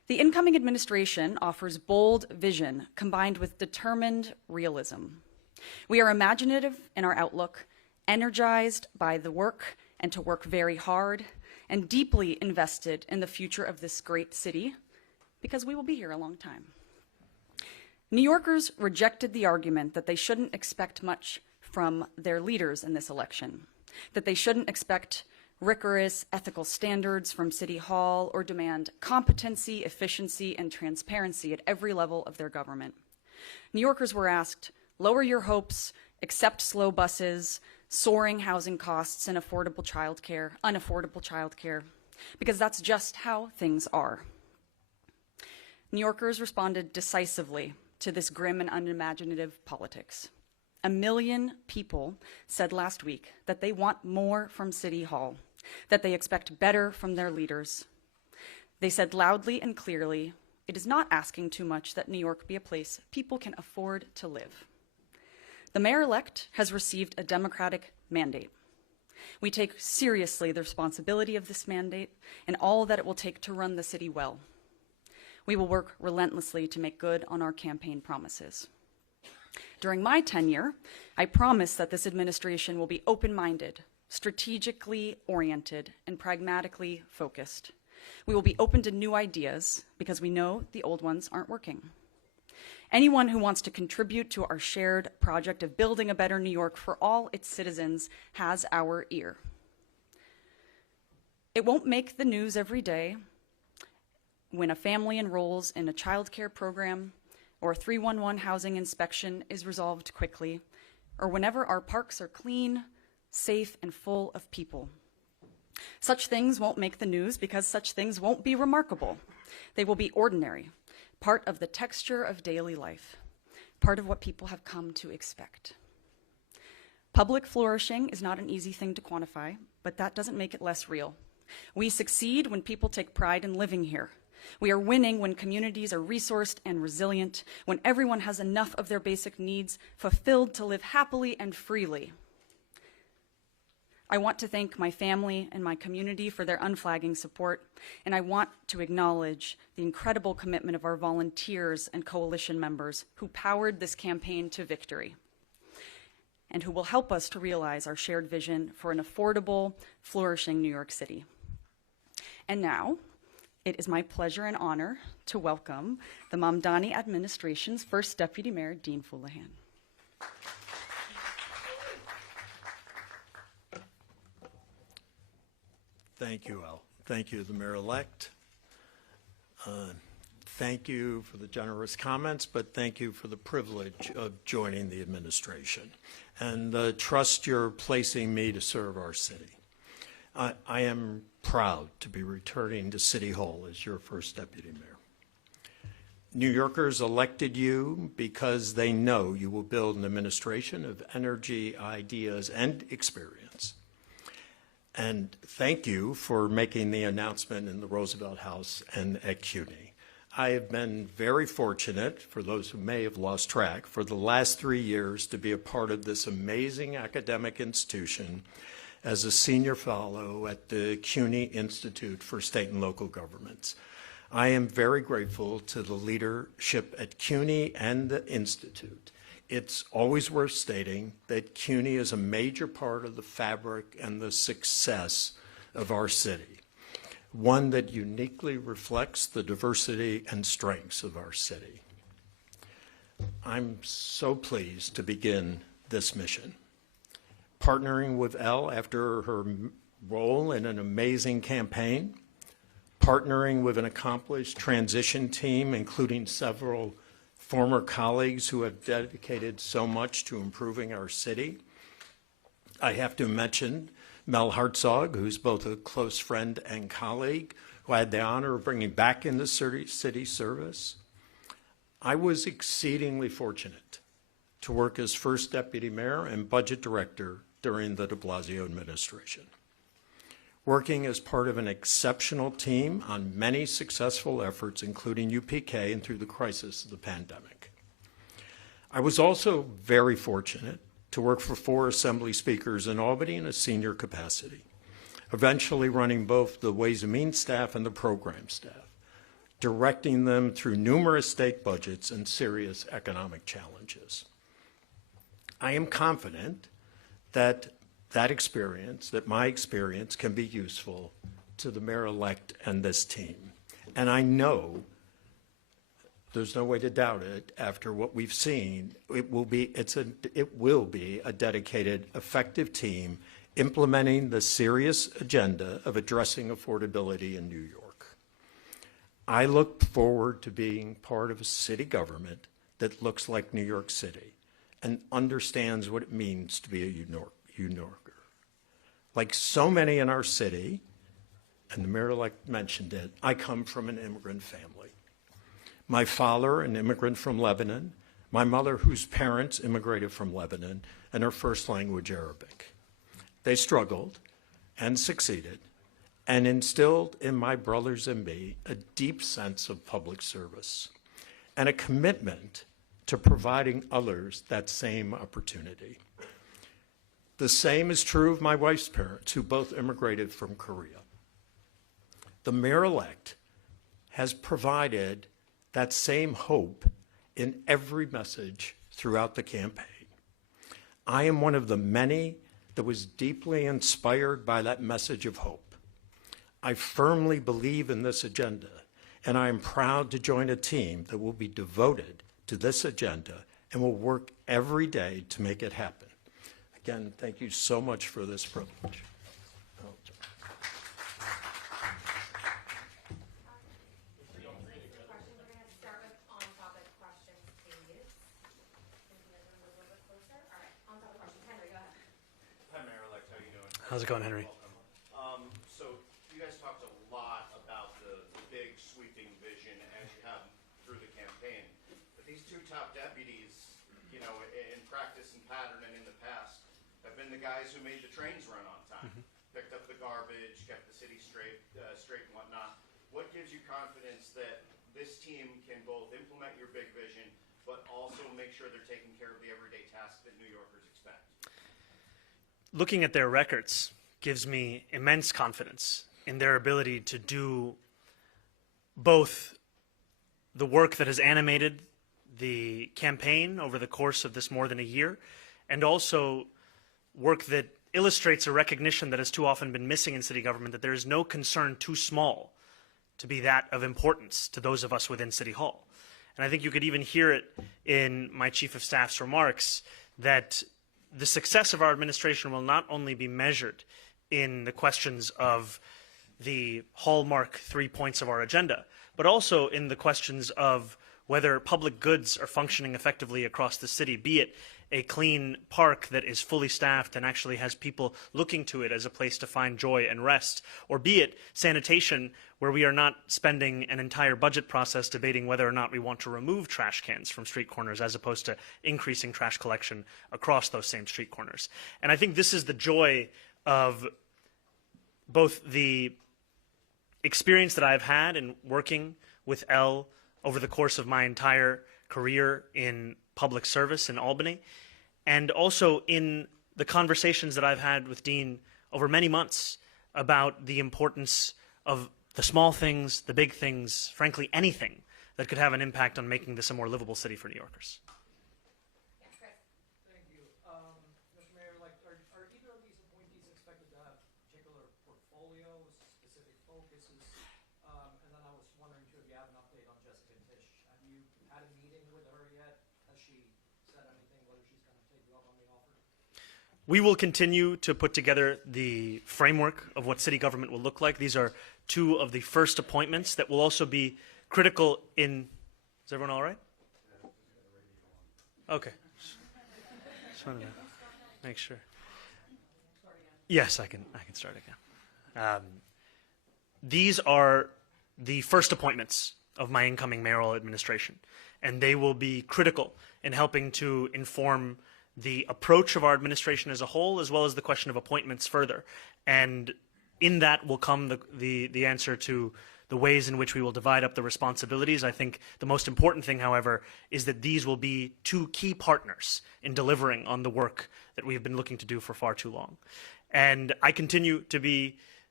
The incoming administration offers bold vision combined with determined realism. We are imaginative in our outlook, energized by the work and to work very hard, and deeply invested in the future of this great city because we will be here a long time. New Yorkers rejected the argument that they shouldn't expect much from their leaders in this election, that they shouldn't expect rigorous ethical standards from City Hall or demand competency, efficiency, and transparency at every level of their government. New Yorkers were asked, lower your hopes, accept slow buses, soaring housing costs, and unaffordable childcare, because that's just how things are. New Yorkers responded decisively to this grim and unimaginative politics. 1 million people said last week that they want more from City Hall, that they expect better from their leaders. They said loudly and clearly, it is not asking too much that New York be a place people can afford to live. The mayor-elect has received a Democratic mandate. We take seriously the responsibility of this mandate and all that it will take to run the city well. We will work relentlessly to make good on our campaign promises. During my tenure, I promise that this administration will be open-minded, strategically oriented, and pragmatically focused. We will be open to new ideas because we know the old ones aren't working. Anyone who wants to contribute to our shared project of building a better New York for all its citizens has our ear. It won't make the news every day when a family enrolls in a child care program or a 311 housing inspection is resolved quickly, or whenever our parks are clean, safe, and full of people. Such things won't make the news because such things won't be remarkable. They will be ordinary, part of the texture of daily life, part of what people have come to expect. Public flourishing is not an easy thing to quantify, but that doesn't make it less real. We succeed when people take pride in living here. We are winning when communities are resourced and resilient, when everyone has enough of their basic needs fulfilled to live happily and freely. I want to thank my family and my community for their unflagging support, and I want to acknowledge the incredible commitment of our volunteers and coalition members who powered this campaign to victory, and who will help us to realize our shared vision for an affordable, flourishing New York City. And now, it is my pleasure and honor to welcome the Mamdani administration's first Deputy Mayor, Dean Fuleihan. Thank you, Al. Thank you, the mayor-elect. Thank you for the generous comments, but thank you for the privilege of joining the administration and the trust you're placing me to serve our city. I am proud to be returning to City Hall as your first deputy mayor. New Yorkers elected you because they know you will build an administration of energy, ideas, and experience. And thank you for making the announcement in the Roosevelt House and at CUNY. I have been very fortunate, for those who may have lost track, for the last 3 years to be a part of this amazing academic institution as a senior fellow at the CUNY Institute for State and Local Governments. I am very grateful to the leadership at CUNY and the Institute. It's always worth stating that CUNY is a major part of the fabric and the success of our city, one that uniquely reflects the diversity and strengths of our city. I'm so pleased to begin this mission. Partnering with Elle after her role in an amazing campaign, partnering with an accomplished transition team, including several former colleagues who have dedicated so much to improving our city. I have to mention Mel Hartzog, who's both a close friend and colleague, who I had the honor of bringing back into city service. I was exceedingly fortunate to work as first deputy mayor and budget director during the de Blasio administration, working as part of an exceptional team on many successful efforts, including UPK and through the crisis of the pandemic. I was also very fortunate to work for 4 assembly speakers in Albany in a senior capacity, eventually running both the Ways and Means staff and the program staff. directing them through numerous state budgets and serious economic challenges. I am confident that my experience can be useful to the mayor-elect and this team. And I know, there's no way to doubt it, after what we've seen, it will be a dedicated, effective team implementing the serious agenda of addressing affordability in New York. I look forward to being part of a city government that looks like New York City and understands what it means to be a New Yorker. Like so many in our city, and the mayor-elect mentioned it, I come from an immigrant family. My father, an immigrant from Lebanon, my mother, whose parents immigrated from Lebanon, and her first language Arabic. They struggled and succeeded and instilled in my brothers and me a deep sense of public service and a commitment to providing others that same opportunity. The same is true of my wife's parents, who both immigrated from Korea. The mayor-elect has provided that same hope in every message throughout the campaign. I am one of the many that was deeply inspired by that message of hope. I firmly believe in this agenda, and I am proud to join a team that will be devoted to this agenda and will work every day to make it happen. Again, thank you so much for this privilege. How's it going, Henry? So you guys talked a lot about the big sweeping vision as you have through the campaign. But these two top deputies, you know, in practice and pattern and in the past, have been the guys who made the trains run on time, picked up the garbage, kept the city straight and whatnot. What gives you confidence that this team can both implement your big vision, but also make sure they're taking care of the everyday tasks that New Yorkers expect? Looking at their records gives me immense confidence in their ability to do both the work that has animated the campaign over the course of this more than a year, and also work that illustrates a recognition that has too often been missing in city government, that there is no concern too small to be that of importance to those of us within City Hall. And I think you could even hear it in my Chief of Staff's remarks that the success of our administration will not only be measured in the questions of the hallmark 3 points of our agenda, but also in the questions of whether public goods are functioning effectively across the city, be it a clean park that is fully staffed and actually has people looking to it as a place to find joy and rest, or be it sanitation, where we are not spending an entire budget process debating whether or not we want to remove trash cans from street corners as opposed to increasing trash collection across those same street corners. And I think this is the joy of both the experience that I've had in working with Elle over the course of my entire career in public service in Albany, and also in the conversations that I've had with Dean over many months about the importance of the small things, the big things, frankly, anything that could have an impact on making this a more livable city for New Yorkers. Thank you. Mr. Mayor, are either of these appointees expected to have particular portfolios, specific focuses? And then I was wondering, too, if you have an update on Jessica Tisch. Have you had a meeting with her yet? Has she said anything, whether she's going to take you up on the offer? We will continue to put together the framework of what city government will look like. These are two of the first appointments that will also be critical in... Is everyone all right? Okay. Just wanted to make sure. Yes, I can start again. These are the first appointments of my incoming mayoral administration, and they will be critical in helping to inform the approach of our administration as a whole, as well as the question of appointments further. And in that will come the answer to the ways in which we will divide up the responsibilities. I think the most important thing, however, is that these will be two key partners in delivering on the work that we've been looking to do for far too long. And I continue to be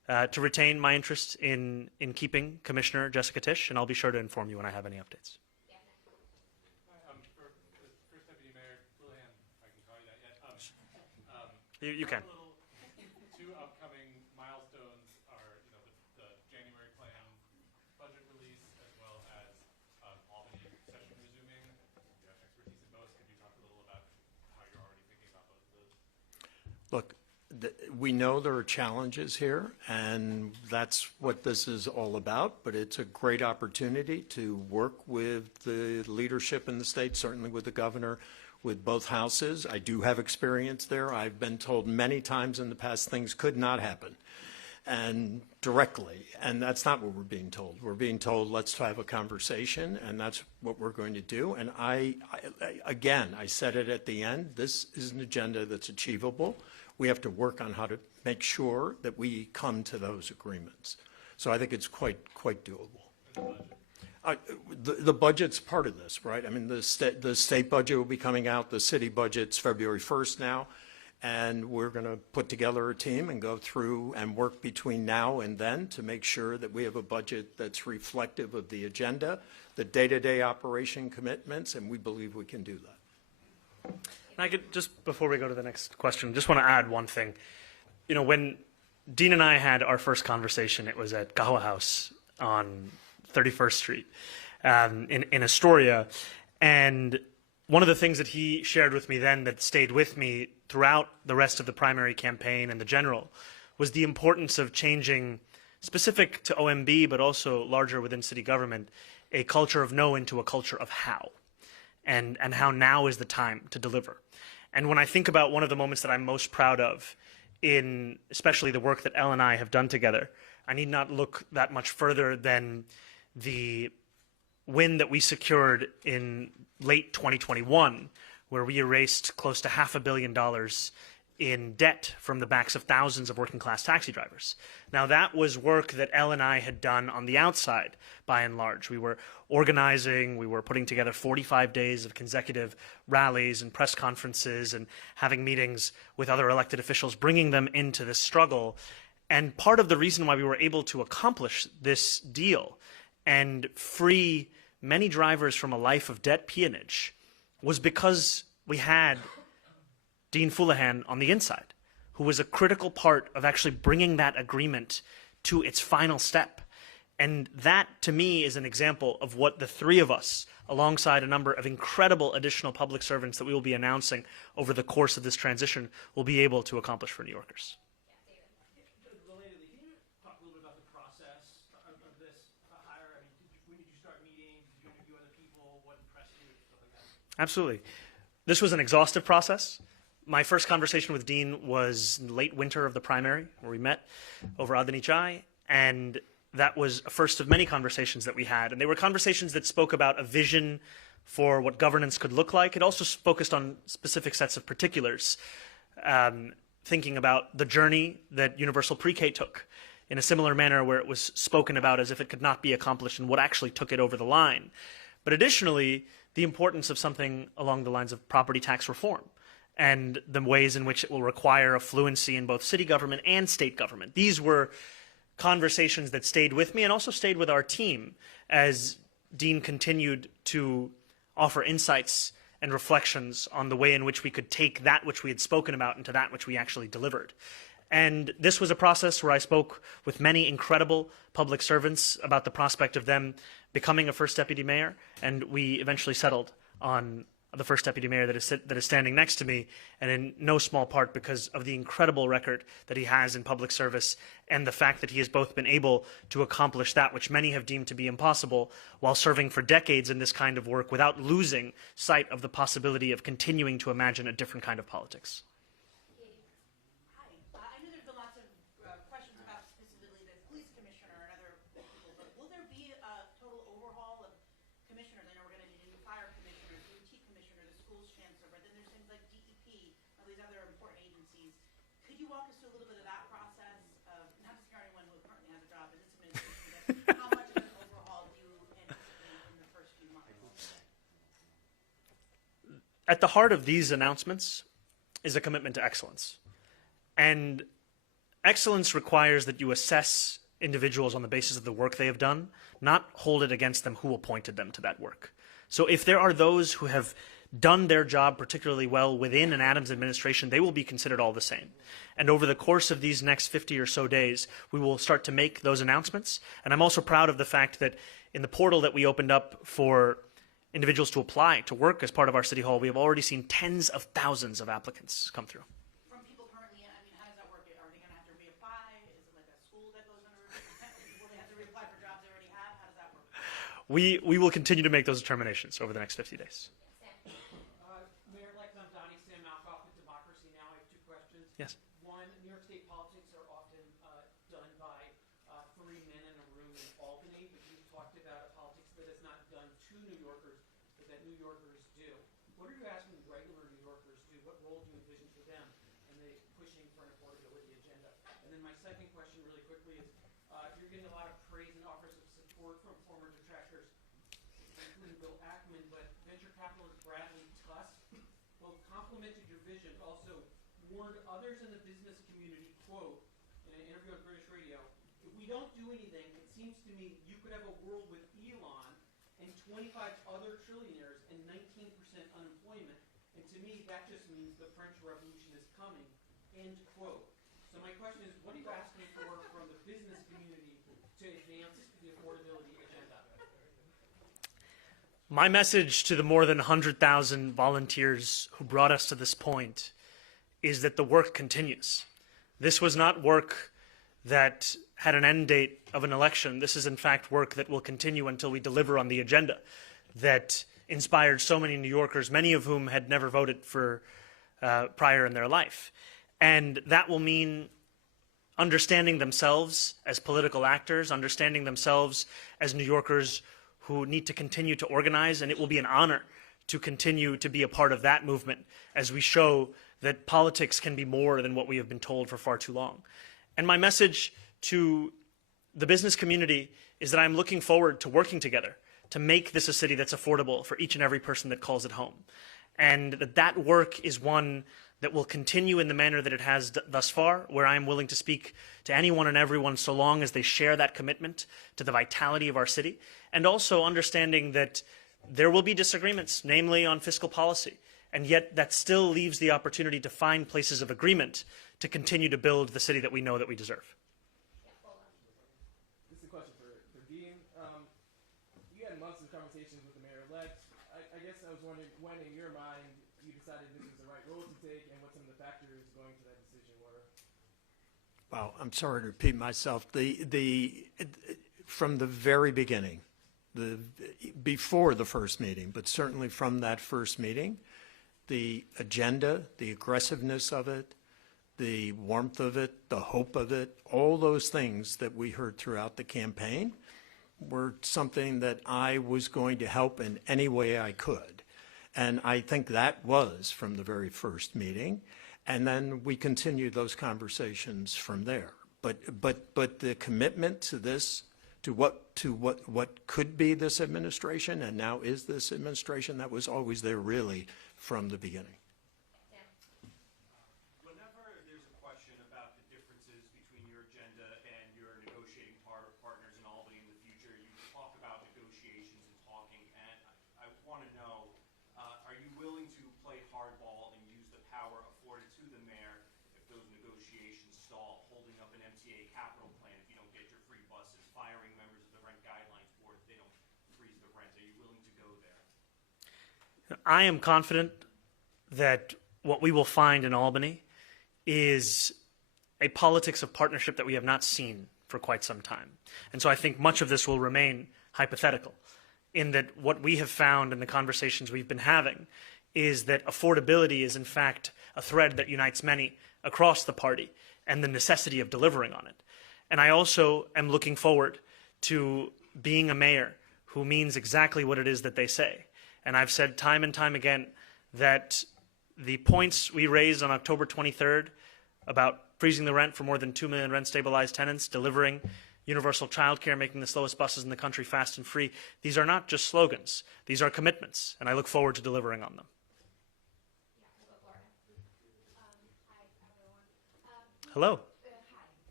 to retain my interest in keeping Commissioner Jessica Tisch, and I'll be sure to inform you when I have any updates. For First Deputy Mayor Fuleihan, if I can call you that yet. You can. Two upcoming milestones are, the January plan budget release as well as Albany session resuming. You have expertise in both. Could you talk a little about how you're already thinking about both of those? Look, we know there are challenges here, and that's what this is all about, but it's a great opportunity to work with the leadership in the state, certainly with the governor, with both houses. I do have experience there. I've been told many times in the past things could not happen, and directly, and that's not what we're being told. We're being told, let's have a conversation, and that's what we're going to do. And again, I said it at the end, this is an agenda that's achievable. We have to work on how to make sure that we come to those agreements. So I think it's quite doable. The budget's part of this, right? I mean, the state budget will be coming out. The city budget's February 1st now. And we're going to put together a team and go through and work between now and then to make sure that we have a budget that's reflective of the agenda, the day-to-day operation commitments, and we believe we can do that. And I could, just before we go to the next question, just want to add one thing. When Dean and I had our first conversation, it was at Gawa House on 31st Street in Astoria. And one of the things that he shared with me then that stayed with me throughout the rest of the primary campaign and the general was the importance of changing, specific to OMB, but also larger within city government, a culture of no into a culture of how. And how now is the time to deliver. And when I think about one of the moments that I'm most proud of in especially the work that Elle and I have done together, I need not look that much further than the win that we secured in late 2021, where we erased close to $500 million in debt from the backs of thousands of working class taxi drivers. Now that was work that Elle and I had done on the outside, by and large. We were organizing, we were putting together 45 days of consecutive rallies and press conferences and having meetings with other elected officials, bringing them into this struggle. And part of the reason why we were able to accomplish this deal and free many drivers from a life of debt peonage was because we had Dean Fuleihan on the inside, who was a critical part of actually bringing that agreement to its final step. And that, to me, is an example of what the three of us, alongside a number of incredible additional public servants that we will be announcing over the course of this transition, will be able to accomplish for New Yorkers. Relatedly, can you talk a little bit about the process of this hire? I mean, when did you start meeting? Did you interview other people? What impressed you? Stuff like that. Absolutely. This was an exhaustive process. My first conversation with Dean was late winter of the primary, where we met over Adani Chai, and that was a first of many conversations that we had. And they were conversations that spoke about a vision for what governance could look like. It also focused on specific sets of particulars, thinking about the journey that universal pre-K took in a similar manner, where it was spoken about as if it could not be accomplished and what actually took it over the line. But additionally, the importance of something along the lines of property tax reform and the ways in which it will require a fluency in both city government and state government. These were conversations that stayed with me and also stayed with our team as Dean continued to offer insights and reflections on the way in which we could take that which we had spoken about into that which we actually delivered. And this was a process where I spoke with many incredible public servants about the prospect of them becoming a first deputy mayor, and we eventually settled on the first deputy mayor that is standing next to me, and in no small part because of the incredible record that he has in public service and the fact that he has both been able to accomplish that which many have deemed to be impossible while serving for decades in this kind of work without losing sight of the possibility of continuing to imagine a different kind of politics. Hi. I know there's been lots of questions about specifically the police commissioner and other people, but will there be a total overhaul of commissioners? I know we're going to need a new fire commissioner, DOT commissioner, the schools chancellor, but then there's things like DEP, all these other important agencies. Could you walk us through a little bit of that process of, not to scare anyone who currently has a job in this administration, but how much of an overhaul do you anticipate in the first few months? At the heart of these announcements is a commitment to excellence. And excellence requires that you assess individuals on the basis of the work they have done, not hold it against them who appointed them to that work. So if there are those who have done their job particularly well within an Adams administration, they will be considered all the same. And over the course of these next 50 or so days, we will start to make those announcements. And I'm also proud of the fact that in the portal that we opened up for individuals to apply to work as part of our City Hall, we have already seen tens of thousands of applicants come through. From people currently, I mean, how does that work? Are they gonna have to reapply? Is it like a school that goes under? Will they have to reapply for jobs they already have? How does that work? We will continue to make those determinations over the next 50 days. Mayor-elect Mamdani, Sam Malkoff with Democracy Now! I have two questions. Yes. One, New York State politics are often done by three men in a room in Albany, but you've talked about a politics that is not done to New Yorkers, but that New Yorkers do. What are you asking regular New Yorkers to do? What role do you envision for them in the pushing for an affordability agenda? And then my second question really quickly is, you're getting a lot of praise and offers of support from former detractors, including Bill Ackman, but venture capitalist Bradley Tusk both complimented your vision, but also warned others in the business community, quote, in an interview on British radio, if we don't do anything, it seems to me you could have a world with Elon and 25 other trillionaires and 19% unemployment. And to me, that just means the French Revolution is coming, end quote. So my question is, what are you asking for from the business community to advance the affordability agenda? My message to the more than 100,000 volunteers who brought us to this point is that the work continues. This was not work that had an end date of an election. This is in fact work that will continue until we deliver on the agenda that inspired so many New Yorkers, many of whom had never voted for prior in their life. And that will mean understanding themselves as political actors, understanding themselves as New Yorkers who need to continue to organize, and it will be an honor to continue to be a part of that movement as we show that politics can be more than what we have been told for far too long. And my message to the business community is that I'm looking forward to working together to make this a city that's affordable for each and every person that calls it home. And that work is one that will continue in the manner that it has thus far, where I am willing to speak to anyone and everyone so long as they share that commitment to the vitality of our city, and also understanding that there will be disagreements, namely on fiscal policy, and yet that still leaves the opportunity to find places of agreement to continue to build the city that we know that we deserve. This is a question for Dean. You had months of conversations with the mayor-elect. I guess I was wondering when, in your mind, you decided this was the right role to take and what some of the factors going to that decision were. Well, I'm sorry to repeat myself. From the very beginning, before the first meeting, but certainly from that first meeting, the agenda, the aggressiveness of it, the warmth of it, the hope of it, all those things that we heard throughout the campaign were something that I was going to help in any way I could. And I think that was from the very first meeting. And then we continued those conversations from there. But the commitment to this, to what could be this administration and now is this administration, that was always there really from the beginning. Whenever there's a question about the differences between your agenda and your negotiating partners in Albany in the future, you talk about negotiations and talking, and I want to know, are you willing to play hardball and use the power afforded to the mayor if those negotiations stall, holding up an MTA capital plan if you don't get your free buses, firing members of the Rent Guidelines Board if they don't freeze the rent? Are you willing to go there? I am confident that what we will find in Albany is a politics of partnership that we have not seen for quite some time. And so I think much of this will remain hypothetical, in that what we have found in the conversations we've been having is that affordability is in fact a thread that unites many across the party and the necessity of delivering on it. And I also am looking forward to being a mayor who means exactly what it is that they say. And I've said time and time again that the points we raised on October 23rd about freezing the rent for more than 2 million rent-stabilized tenants, delivering universal childcare, making the slowest buses in the country fast and free, these are not just slogans. These are commitments, and I look forward to delivering on them. Hi, everyone. Hello. Hi.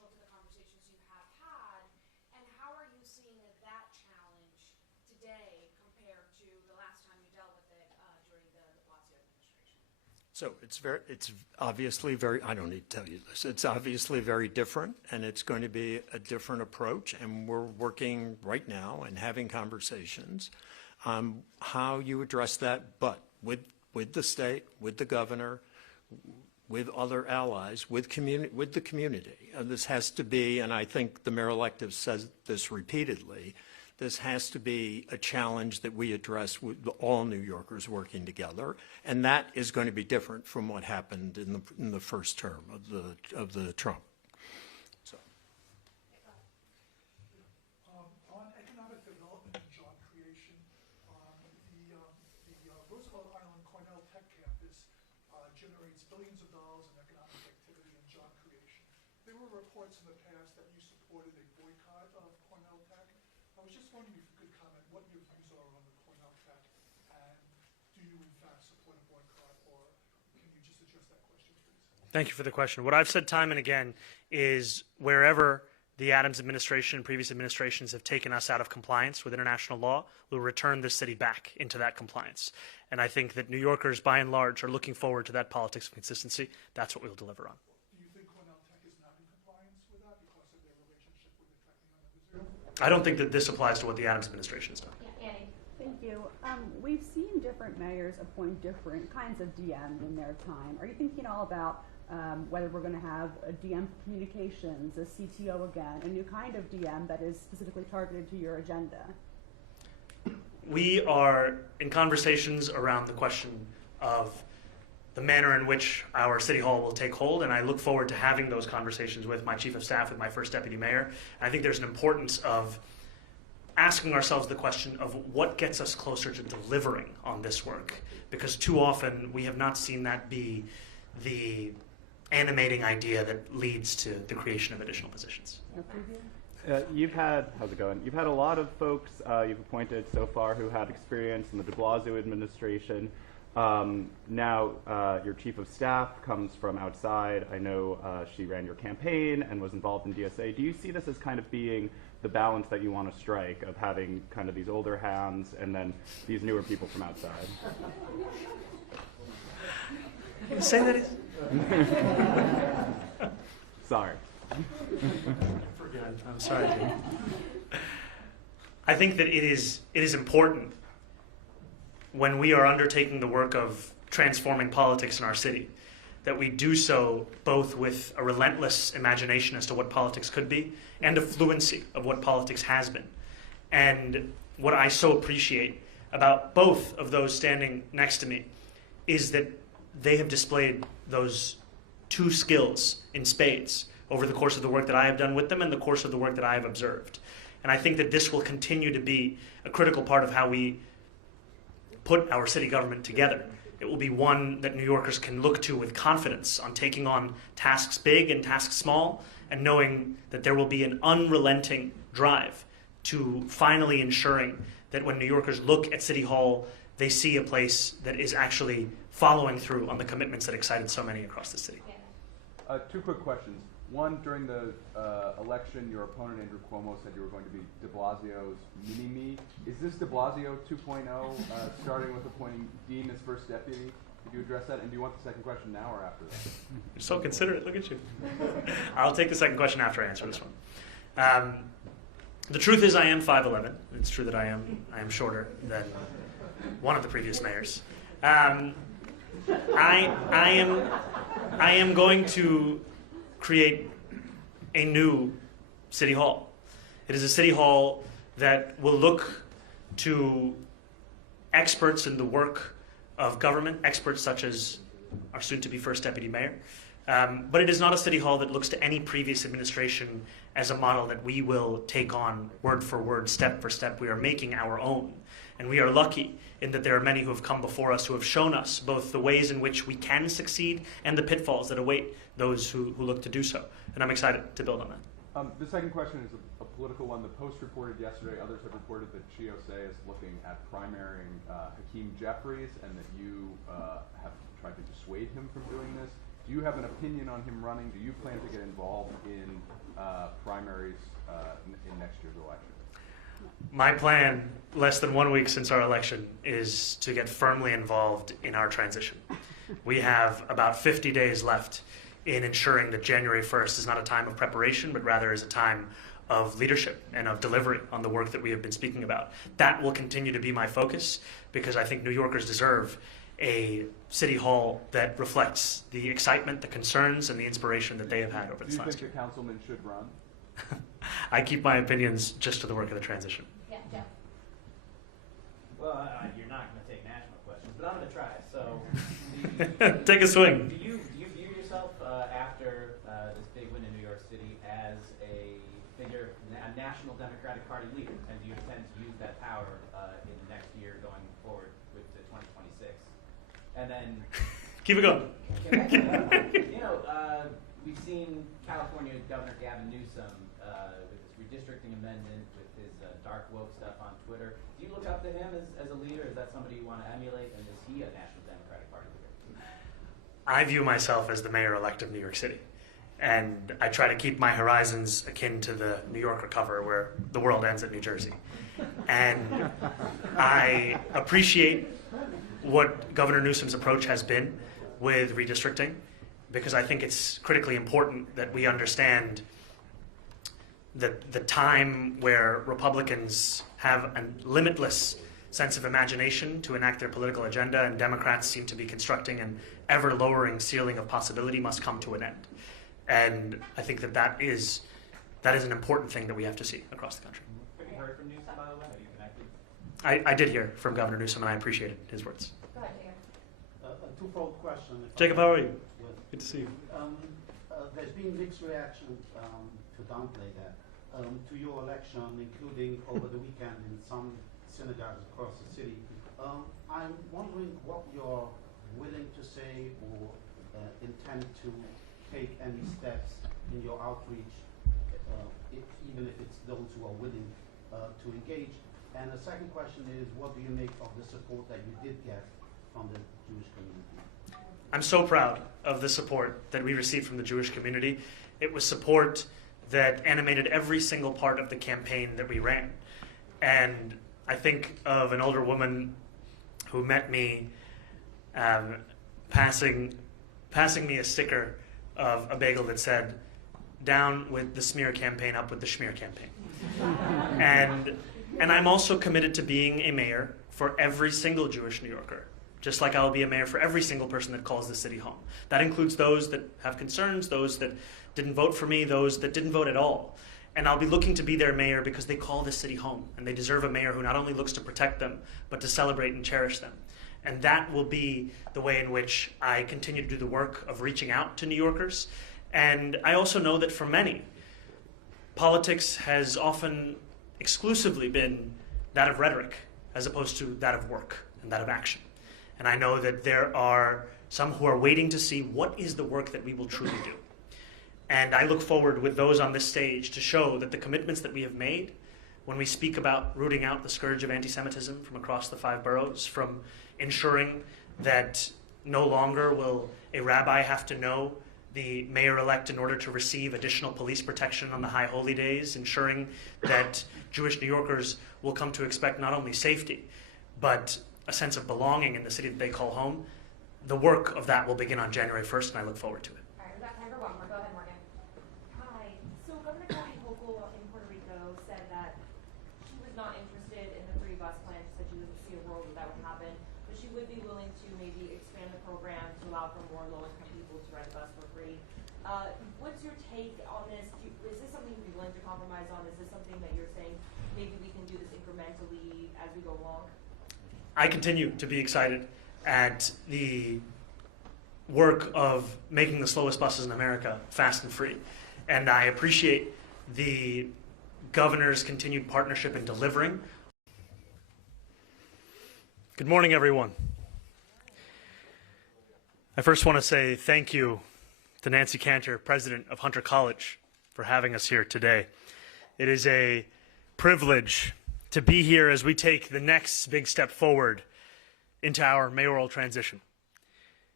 central to the conversations you have had, and how are you seeing that challenge today compared to the last time you dealt with it during the de Blasio administration? So it's obviously very, I don't need to tell you this, it's obviously very different, and it's going to be a different approach, and we're working right now and having conversations on how you address that, but with the state, with the governor, with other allies, with the community. And this has to be, and I think the mayor-elect has said this repeatedly, this has to be a challenge that we address with all New Yorkers working together, and that is going to be different from what happened in the first term of the Trump. So. On economic development and job creation, the Roosevelt Island Cornell Tech campus generates billions of dollars in economic activity and job creation. There were reports in the past that you supported a boycott of Cornell Tech. I was just wondering if you could comment what your views are on the Cornell Tech, and do you in fact support a boycott, or can you just address that question, please? Thank you for the question. What I've said time and again is wherever the Adams administration and previous administrations have taken us out of compliance with international law, we'll return this city back into that compliance. And I think that New Yorkers, by and large, are looking forward to that politics of consistency. That's what we'll deliver on. Do you think Cornell Tech is not in compliance with that because of their relationship with the Technion of Israel? I don't think that this applies to what the Adams administration has done. Yeah, Annie. Thank you. We've seen different mayors appoint different kinds of DMs in their time. Are you thinking all about whether we're going to have a DM for communications, a CTO again, a new kind of DM that is specifically targeted to your agenda? We are in conversations around the question of the manner in which our city hall will take hold, and I look forward to having those conversations with my chief of staff, with my first deputy mayor. And I think there's an importance of asking ourselves the question of what gets us closer to delivering on this work, because too often we have not seen that be the animating idea that leads to the creation of additional positions. You've had, how's it going? You've had a lot of folks you've appointed so far who had experience in the de Blasio administration. Now your chief of staff comes from outside. I know she ran your campaign and was involved in DSA. Do you see this as kind of being the balance that you want to strike of having kind of these older hands and then these newer people from outside? Say that Sorry. I'm sorry. I think that it is important when we are undertaking the work of transforming politics in our city that we do so both with a relentless imagination as to what politics could be and a fluency of what politics has been. And what I so appreciate about both of those standing next to me is that they have displayed those two skills in spades over the course of the work that I have done with them and the course of the work that I have observed. And I think that this will continue to be a critical part of how we put our city government together. It will be one that New Yorkers can look to with confidence on taking on tasks big and tasks small, and knowing that there will be an unrelenting drive to finally ensuring that when New Yorkers look at City Hall, they see a place that is actually following through on the commitments that excited so many across the city. Two quick questions. One, during the election, your opponent, Andrew Cuomo, said you were going to be de Blasio's mini-me. Is this de Blasio 2.0, starting with appointing Dean as first deputy? Could you address that? And do you want the second question now or after that? You're so considerate. Look at you. I'll take the second question after I answer this one. The truth is I am 5'11". It's true that I am shorter than one of the previous mayors. I am going to create a new city hall. It is a city hall that will look to experts in the work of government, experts such as our soon-to-be first deputy mayor. But it is not a city hall that looks to any previous administration as a model that we will take on word for word, step for step. We are making our own. And we are lucky in that there are many who have come before us who have shown us both the ways in which we can succeed and the pitfalls that await those who look to do so. And I'm excited to build on that. The second question is a political one. The Post reported yesterday, others have reported that GSA is looking at primarying Hakeem Jeffries and that you have tried to dissuade him from doing this. Do you have an opinion on him running? Do you plan to get involved in primaries in next year's election? My plan, less than 1 week since our election, is to get firmly involved in our transition. We have about 50 days left in ensuring that January 1st is not a time of preparation, but rather is a time of leadership and of delivery on the work that we have been speaking about. That will continue to be my focus, because I think New Yorkers deserve a city hall that reflects the excitement, the concerns, and the inspiration that they have had over this last year. Do you think the councilman should run? I keep my opinions just to the work of the transition. Yeah, Jeff. Well, you're not going to take national questions, but I'm going to try. So, Take a swing. Do you view yourself after this big win in New York City as a figure, a national Democratic Party leader, and do you intend to use that power in the next year going forward with the 2026? And then keep it going. We've seen California Governor Gavin Newsom with his redistricting amendment, with his dark woke stuff on Twitter. Do you look up to him as a leader? Is that somebody you want to emulate? And is he a national Democratic Party leader? I view myself as the mayor-elect of New York City. And I try to keep my horizons akin to the New Yorker cover where the world ends at New Jersey. And I appreciate what Governor Newsom's approach has been with redistricting, because I think it's critically important that we understand that the time where Republicans have a limitless sense of imagination to enact their political agenda and Democrats seem to be constructing an ever-lowering ceiling of possibility must come to an end. And I think that is an important thing that we have to see across the country. Have you heard from Newsom, by the way? Are you connected? I did hear from Governor Newsom, and I appreciated his words. Go ahead, Jacob. A twofold question. Jacob, how are you? Good. Good to see you. There's been mixed reaction to downplay that to your election, including over the weekend in some synagogues across the city. I'm wondering what you're willing to say or intend to take any steps in your outreach, even if it's those who are willing to engage. And the second question is, what do you make of the support that you did get from the Jewish community? I'm so proud of the support that we received from the Jewish community. It was support that animated every single part of the campaign that we ran. And I think of an older woman who met me passing me a sticker of a bagel that said, "Down with the smear campaign, up with the schmear campaign." And I'm also committed to being a mayor for every single Jewish New Yorker, just like I'll be a mayor for every single person that calls the city home. That includes those that have concerns, those that didn't vote for me, those that didn't vote at all. And I'll be looking to be their mayor because they call the city home, and they deserve a mayor who not only looks to protect them, but to celebrate and cherish them. And that will be the way in which I continue to do the work of reaching out to New Yorkers. And I also know that for many, politics has often exclusively been that of rhetoric as opposed to that of work and that of action. And I know that there are some who are waiting to see what is the work that we will truly do. And I look forward with those on this stage to show that the commitments that we have made when we speak about rooting out the scourge of anti-Semitism from across the 5 boroughs, from ensuring that no longer will a rabbi have to know the mayor-elect in order to receive additional police protection on the high holy days, ensuring that Jewish New Yorkers will come to expect not only safety, but a sense of belonging in the city that they call home. The work of that will begin on January 1st, and I look forward to it. All right, we've got time for one more. Go ahead, Morgan. Hi. So Governor Kathy Hochul in Puerto Rico said that she was not interested in the free bus plan. She said she doesn't see a world where that would happen, but she would be willing to maybe expand the program to allow for more low-income people to ride the bus for free. What's your take on this? Is this something you'd be willing to compromise on? Is this something that you're saying maybe we can do this incrementally as we go along? I continue to be excited at the work of making the slowest buses in America fast and free. And I appreciate the governor's continued partnership in delivering. Good morning, everyone. I first want to say thank you to Nancy Cantor, president of Hunter College, for having us here today. It is a privilege to be here as we take the next big step forward into our mayoral transition.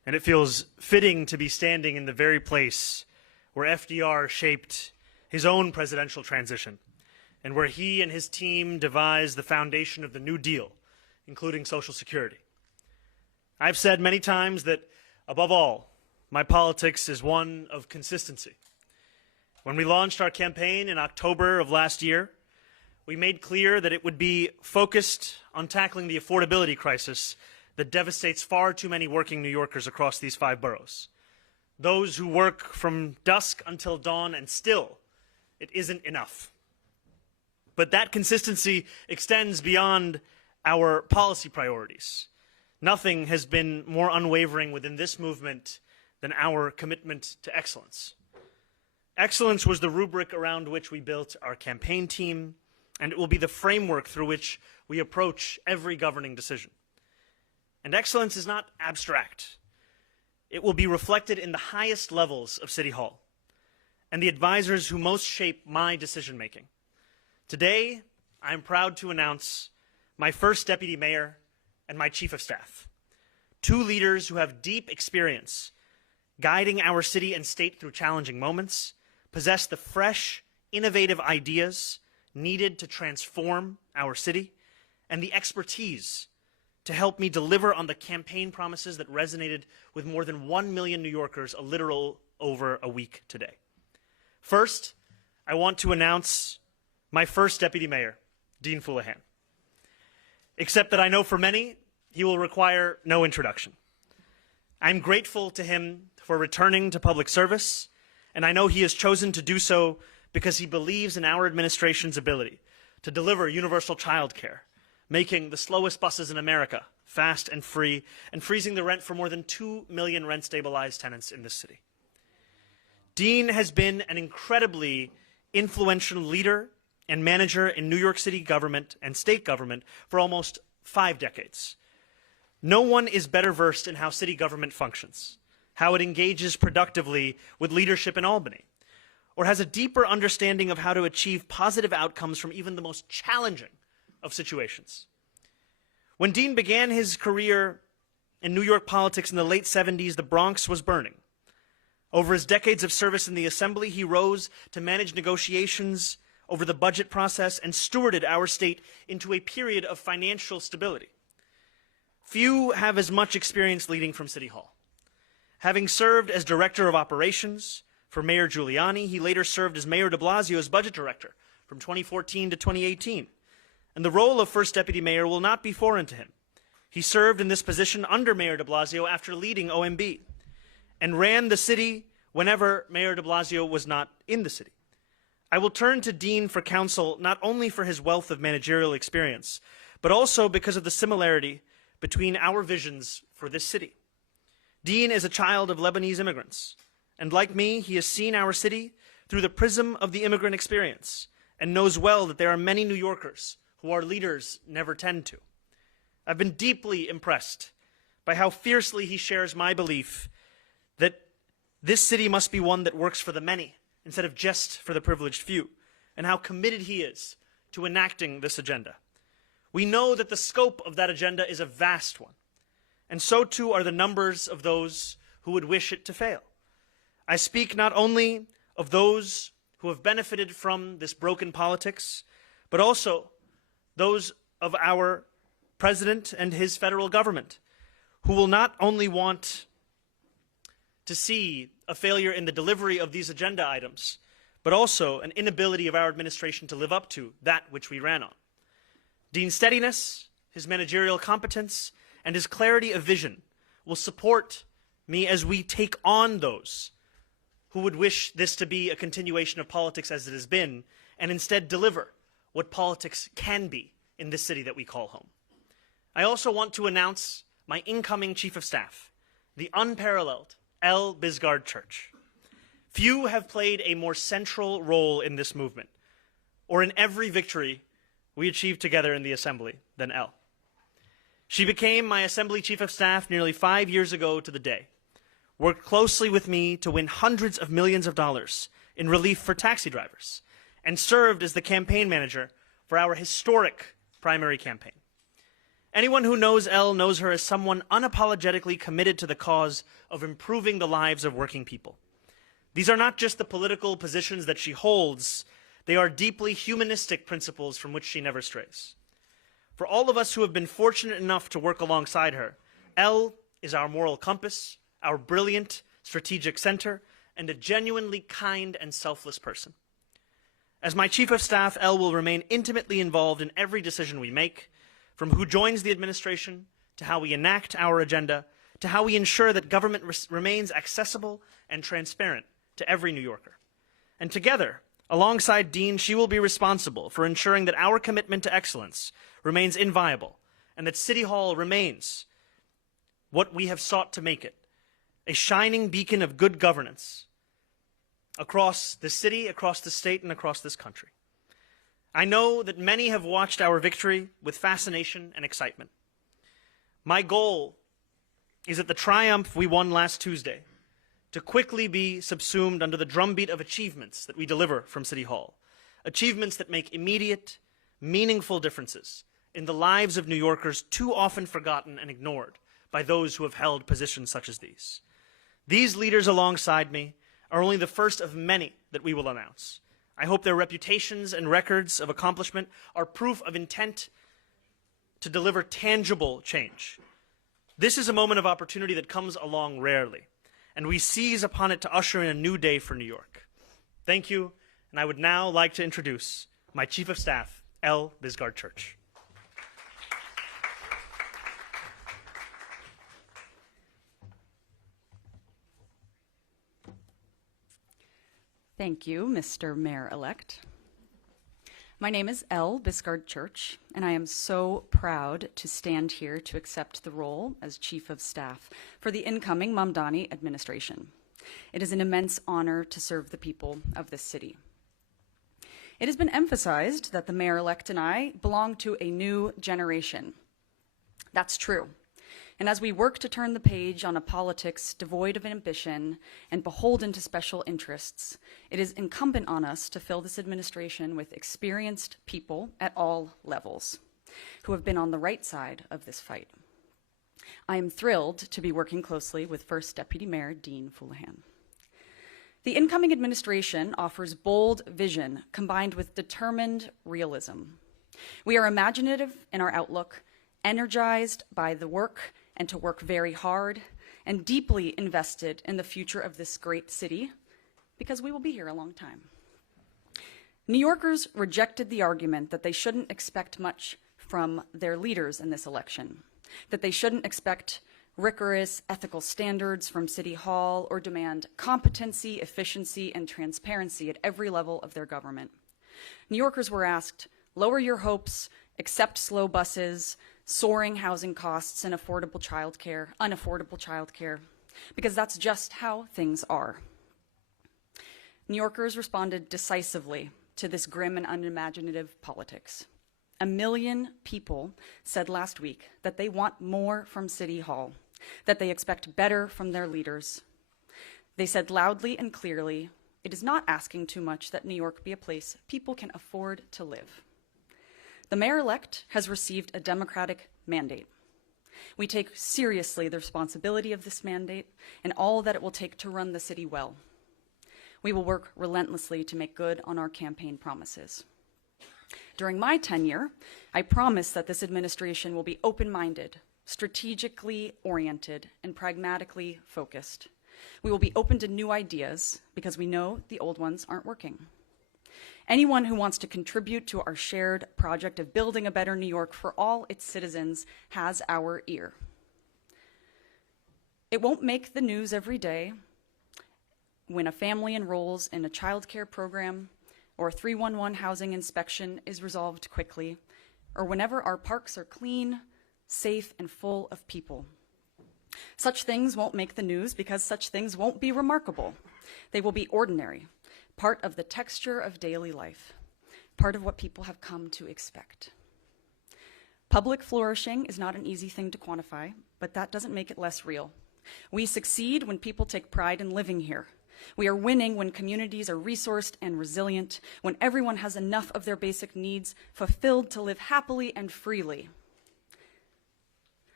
And it feels fitting to be standing in the very place where FDR shaped his own presidential transition, and where he and his team devised the foundation of the New Deal, including Social Security. I've said many times that, above all, my politics is one of consistency. When we launched our campaign in October of last year, we made clear that it would be focused on tackling the affordability crisis that devastates far too many working New Yorkers across these 5 boroughs. Those who work from dusk until dawn, and still, it isn't enough. But that consistency extends beyond our policy priorities. Nothing has been more unwavering within this movement than our commitment to excellence. Excellence was the rubric around which we built our campaign team, and it will be the framework through which we approach every governing decision. And excellence is not abstract. It will be reflected in the highest levels of City Hall and the advisors who most shape my decision-making. Today, I am proud to announce my first deputy mayor and my chief of staff, 2 leaders who have deep experience guiding our city and state through challenging moments, possess the fresh, innovative ideas needed to transform our city, and the expertise to help me deliver on the campaign promises that resonated with more than 1 million New Yorkers a literal over a week today. First, I want to announce my first deputy mayor, Dean Fuleihan. Except that I know for many, he will require no introduction. I'm grateful to him for returning to public service, and I know he has chosen to do so because he believes in our administration's ability to deliver universal childcare, making the slowest buses in America fast and free, and freezing the rent for more than 2 million rent-stabilized tenants in this city. Dean has been an incredibly influential leader and manager in New York City government and state government for almost 5 decades. No one is better versed in how city government functions, how it engages productively with leadership in Albany, or has a deeper understanding of how to achieve positive outcomes from even the most challenging of situations. When Dean began his career in New York politics in the late 70s, the Bronx was burning. Over his decades of service in the Assembly, he rose to manage negotiations over the budget process and stewarded our state into a period of financial stability. Few have as much experience leading from City Hall. Having served as Director of Operations for Mayor Giuliani, he later served as Mayor de Blasio's Budget Director from 2014 to 2018. And the role of First Deputy Mayor will not be foreign to him. He served in this position under Mayor de Blasio after leading OMB, and ran the city whenever Mayor de Blasio was not in the city. I will turn to Dean for counsel not only for his wealth of managerial experience, but also because of the similarity between our visions for this city. Dean is a child of Lebanese immigrants, and like me, he has seen our city through the prism of the immigrant experience and knows well that there are many New Yorkers who our leaders never tend to. I've been deeply impressed by how fiercely he shares my belief that this city must be one that works for the many instead of just for the privileged few, and how committed he is to enacting this agenda. We know that the scope of that agenda is a vast one, and so too are the numbers of those who would wish it to fail. I speak not only of those who have benefited from this broken politics, but also those of our president and his federal government, who will not only want to see a failure in the delivery of these agenda items, but also an inability of our administration to live up to that which we ran on. Dean's steadiness, his managerial competence, and his clarity of vision will support me as we take on those who would wish this to be a continuation of politics as it has been, and instead deliver what politics can be in this city that we call home. I also want to announce my incoming Chief of Staff, the unparalleled L. Bisgard Church. Few have played a more central role in this movement, or in every victory we achieved together in the Assembly, than L. She became my Assembly Chief of Staff nearly 5 years ago to the day, worked closely with me to win hundreds of millions of dollars in relief for taxi drivers, and served as the campaign manager for our historic primary campaign. Anyone who knows Elle knows her as someone unapologetically committed to the cause of improving the lives of working people. These are not just the political positions that she holds, they are deeply humanistic principles from which she never strays. For all of us who have been fortunate enough to work alongside her, Elle is our moral compass, our brilliant strategic center, and a genuinely kind and selfless person. As my Chief of Staff, Elle will remain intimately involved in every decision we make, from who joins the administration, to how we enact our agenda, to how we ensure that government remains accessible and transparent to every New Yorker. And together, alongside Dean, she will be responsible for ensuring that our commitment to excellence remains inviolable and that City Hall remains what we have sought to make it, a shining beacon of good governance across the city, across the state, and across this country. I know that many have watched our victory with fascination and excitement. My goal is that the triumph we won last Tuesday to quickly be subsumed under the drumbeat of achievements that we deliver from City Hall, achievements that make immediate, meaningful differences in the lives of New Yorkers too often forgotten and ignored by those who have held positions such as these. These leaders alongside me are only the first of many that we will announce. I hope their reputations and records of accomplishment are proof of intent to deliver tangible change. This is a moment of opportunity that comes along rarely, and we seize upon it to usher in a new day for New York. Thank you, and I would now like to introduce my Chief of Staff, Elle Bisgard Church. Thank you, Mr. Mayor-elect. My name is Elle Bisgard Church, and I am so proud to stand here to accept the role as Chief of Staff for the incoming Mamdani administration. It is an immense honor to serve the people of this city. It has been emphasized that the mayor-elect and I belong to a new generation. That's true. And as we work to turn the page on a politics devoid of ambition and beholden to special interests, it is incumbent on us to fill this administration with experienced people at all levels who have been on the right side of this fight. I am thrilled to be working closely with First Deputy Mayor Dean Fuleihan. The incoming administration offers bold vision combined with determined realism. We are imaginative in our outlook, energized by the work and to work very hard, and deeply invested in the future of this great city, because we will be here a long time. New Yorkers rejected the argument that they shouldn't expect much from their leaders in this election, that they shouldn't expect rigorous ethical standards from City Hall or demand competency, efficiency, and transparency at every level of their government. New Yorkers were asked, lower your hopes, accept slow buses, soaring housing costs, and unaffordable childcare, because that's just how things are. New Yorkers responded decisively to this grim and unimaginative politics. 1 million people said last week that they want more from City Hall, that they expect better from their leaders. They said loudly and clearly, it is not asking too much that New York be a place people can afford to live. The mayor-elect has received a democratic mandate. We take seriously the responsibility of this mandate and all that it will take to run the city well. We will work relentlessly to make good on our campaign promises. During my tenure, I promise that this administration will be open-minded, strategically oriented, and pragmatically focused. We will be open to new ideas because we know the old ones aren't working. Anyone who wants to contribute to our shared project of building a better New York for all its citizens has our ear. It won't make the news every day when a family enrolls in a child care program or a 311 housing inspection is resolved quickly, or whenever our parks are clean, safe, and full of people. Such things won't make the news because such things won't be remarkable. They will be ordinary, part of the texture of daily life, part of what people have come to expect. Public flourishing is not an easy thing to quantify, but that doesn't make it less real. We succeed when people take pride in living here. We are winning when communities are resourced and resilient, when everyone has enough of their basic needs fulfilled to live happily and freely.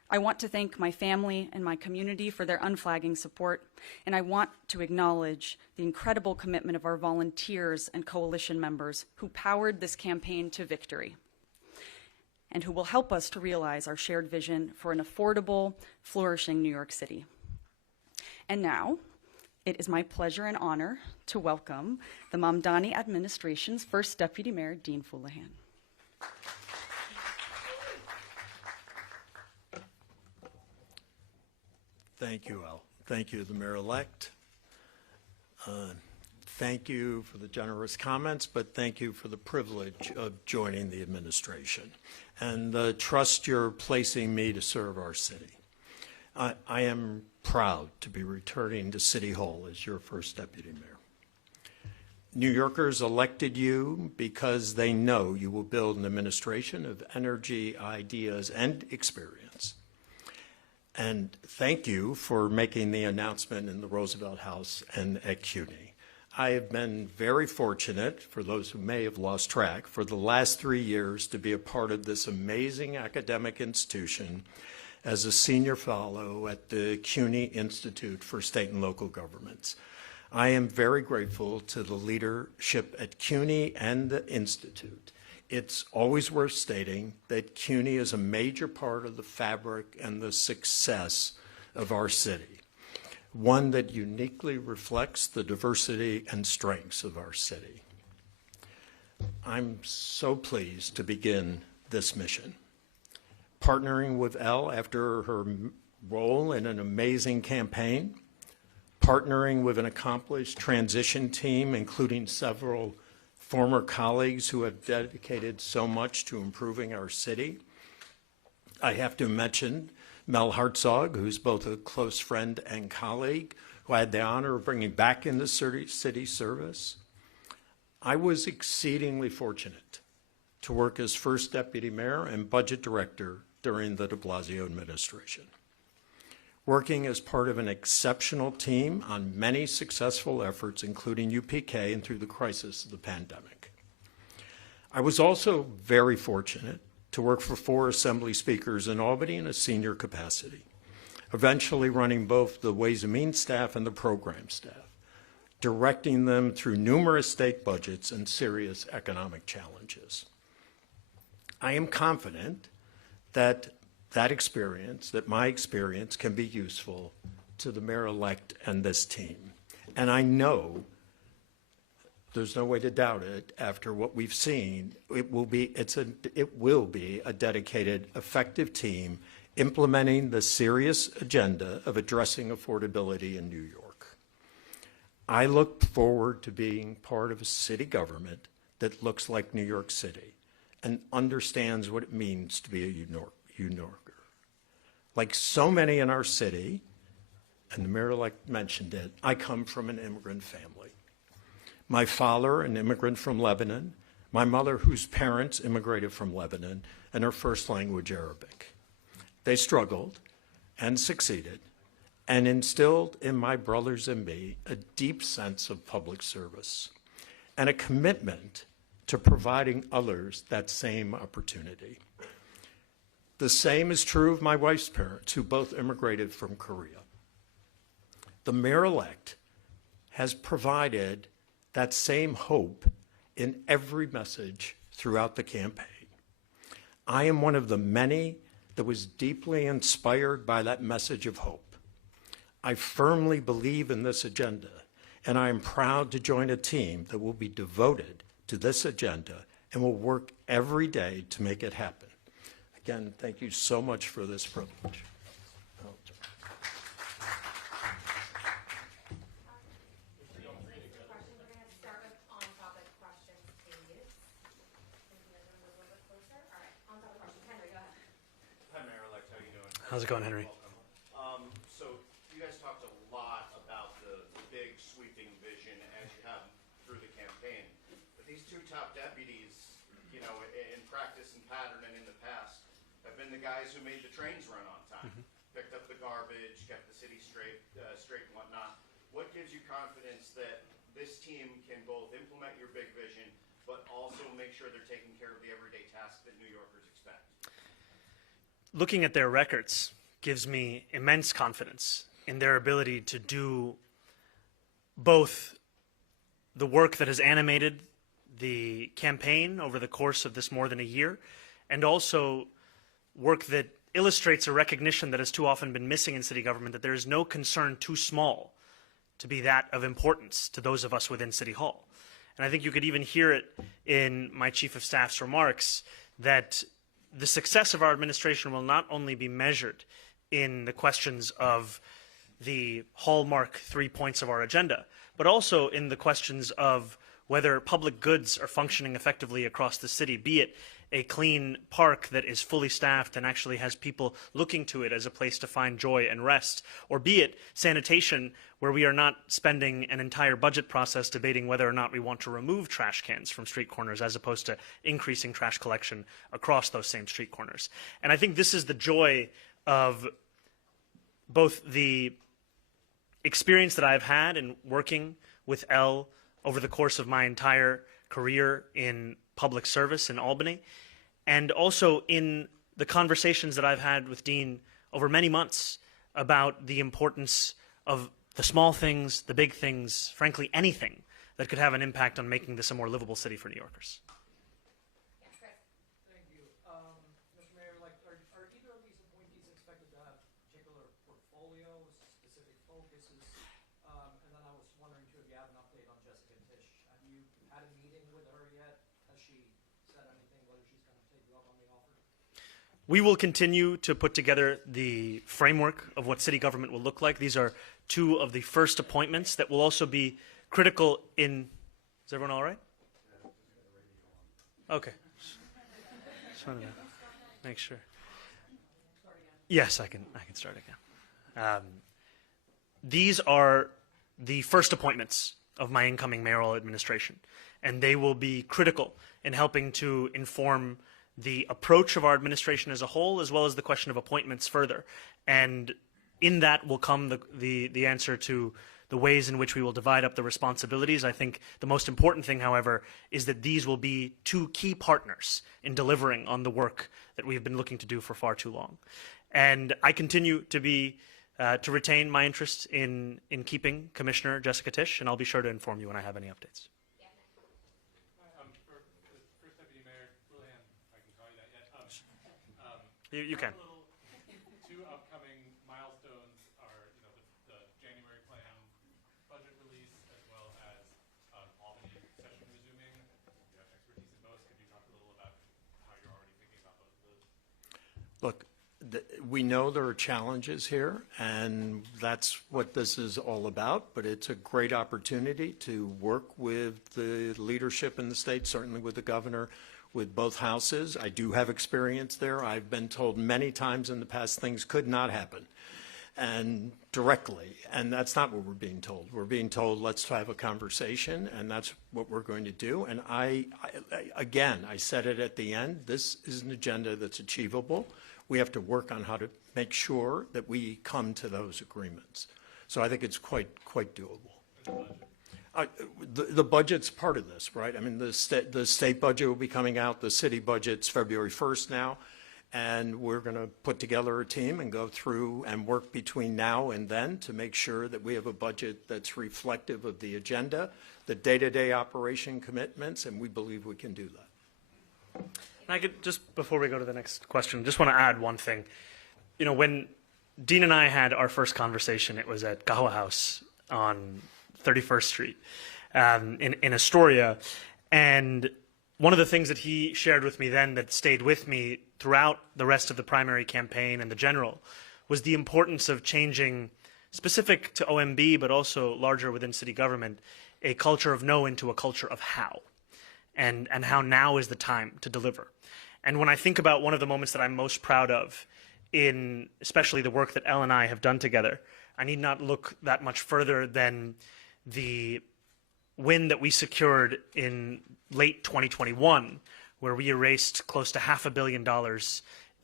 I want to thank my family and my community for their unflagging support, and I want to acknowledge the incredible commitment of our volunteers and coalition members who powered this campaign to victory, and who will help us to realize our shared vision for an affordable, flourishing New York City. And now, it is my pleasure and honor to welcome the Mamdani administration's first Deputy Mayor, Dean Fuleihan. Thank you, Al. Thank you, the mayor-elect. Thank you for the generous comments, but thank you for the privilege of joining the administration and the trust you're placing me to serve our city. I am proud to be returning to City Hall as your first deputy mayor. New Yorkers elected you because they know you will build an administration of energy, ideas, and experience. And thank you for making the announcement in the Roosevelt House and at CUNY. I have been very fortunate, for those who may have lost track, for the last 3 years to be a part of this amazing academic institution as a senior fellow at the CUNY Institute for State and Local Governments. I am very grateful to the leadership at CUNY and the Institute. It's always worth stating that CUNY is a major part of the fabric and the success of our city, one that uniquely reflects the diversity and strengths of our city. I'm so pleased to begin this mission. Partnering with Elle after her role in an amazing campaign, partnering with an accomplished transition team, including several former colleagues who have dedicated so much to improving our city. I have to mention Mel Hartzog, who's both a close friend and colleague, who I had the honor of bringing back into city service. I was exceedingly fortunate to work as first deputy mayor and budget director during the de Blasio administration, working as part of an exceptional team on many successful efforts, including UPK and through the crisis of the pandemic. I was also very fortunate to work for 4 assembly speakers in Albany in a senior capacity, eventually running both the Ways and Means staff and the program staff, directing them through numerous state budgets and serious economic challenges. I am confident that my experience can be useful to the mayor-elect and this team. And I know, there's no way to doubt it, after what we've seen, it will be a dedicated, effective team implementing the serious agenda of addressing affordability in New York. I look forward to being part of a city government that looks like New York City and understands what it means to be a New Yorker. Like so many in our city, and the mayor-elect mentioned it, I come from an immigrant family. My father, an immigrant from Lebanon, my mother, whose parents immigrated from Lebanon, and her first language Arabic. They struggled and succeeded and instilled in my brothers and me a deep sense of public service and a commitment to providing others that same opportunity. The same is true of my wife's parents, who both immigrated from Korea. The mayor-elect has provided that same hope in every message throughout the campaign. I am one of the many that was deeply inspired by that message of hope. I firmly believe in this agenda, and I am proud to join a team that will be devoted to this agenda and will work every day to make it happen. Again, thank you so much for this privilege. How's it going, Henry? So you guys talked a lot about the big sweeping vision as you have through the campaign. But these 2 top deputies, you know, in practice and pattern and in the past, have been the guys who made the trains run on time, picked up the garbage, kept the city straight and whatnot. What gives you confidence that this team can both implement your big vision, but also make sure they're taking care of the everyday tasks that New Yorkers expect? Looking at their records, gives me immense confidence in their ability to do both the work that has animated the campaign over the course of this more than a year, and also work that illustrates a recognition that has too often been missing in city government, that there is no concern too small to be that of importance to those of us within City Hall. And I think you could even hear it in my Chief of Staff's remarks that the success of our administration will not only be measured in the questions of the hallmark 3 points of our agenda, but also in the questions of whether public goods are functioning effectively across the city, be it a clean park that is fully staffed and actually has people looking to it as a place to find joy and rest, or be it sanitation, where we are not spending an entire budget process debating whether or not we want to remove trash cans from street corners as opposed to increasing trash collection across those same street corners. And I think this is the joy of both the experience that I've had in working with Elle over the course of my entire career in public service in Albany, and also in the conversations that I've had with Dean over many months about the importance of the small things, the big things, frankly, anything that could have an impact on making this a more livable city for New Yorkers. Thank you. Mr. Mayor, are either of these appointees expected to have particular portfolios, specific focuses? And then I was wondering, too, if you have an update on Jessica Tisch. Have you had a meeting with her yet? Has she said anything, whether she's going to take you up on the offer? We will continue to put together the framework of what city government will look like. These are two of the first appointments that will also be critical in... Is everyone all right? Okay. Just wanted to make sure. Yes, I can start again. These are the first appointments of my incoming mayoral administration, and they will be critical in helping to inform the approach of our administration as a whole, as well as the question of appointments further. And in that will come the answer to the ways in which we will divide up the responsibilities. I think the most important thing, however, is that these will be two key partners in delivering on the work that we've been looking to do for far too long. And I continue to be to retain my interest in keeping Commissioner Jessica Tisch, and I'll be sure to inform you when I have any updates. For First Deputy Mayor Fuleihan, if I can call you that yet. You can. Two upcoming milestones are, the January plan budget release, as well as Albany session resuming. You have expertise in both. Could you talk a little about how you're already thinking about both of those? Look, we know there are challenges here, and that's what this is all about, but it's a great opportunity to work with the leadership in the state, certainly with the governor, with both houses. I do have experience there. I've been told many times in the past things could not happen, and directly, and that's not what we're being told. We're being told, let's have a conversation, and that's what we're going to do. And again, I said it at the end, this is an agenda that's achievable. We have to work on how to make sure that we come to those agreements. So I think it's quite doable. The budget's part of this, right? I mean, the state budget will be coming out. The city budget's February 1st now. And we're going to put together a team and go through and work between now and then to make sure that we have a budget that's reflective of the agenda, the day-to-day operation commitments, and we believe we can do that. And I could, just before we go to the next question, just want to add one thing. When Dean and I had our first conversation, it was at Gawa House on 31st Street in Astoria. And one of the things that he shared with me then that stayed with me throughout the rest of the primary campaign and the general was the importance of changing, specific to OMB, but also larger within city government, a culture of no into a culture of how, and how now is the time to deliver. And when I think about one of the moments that I'm most proud of in especially the work that Elle and I have done together, I need not look that much further than the win that we secured in late 2021, where we erased close to $500 million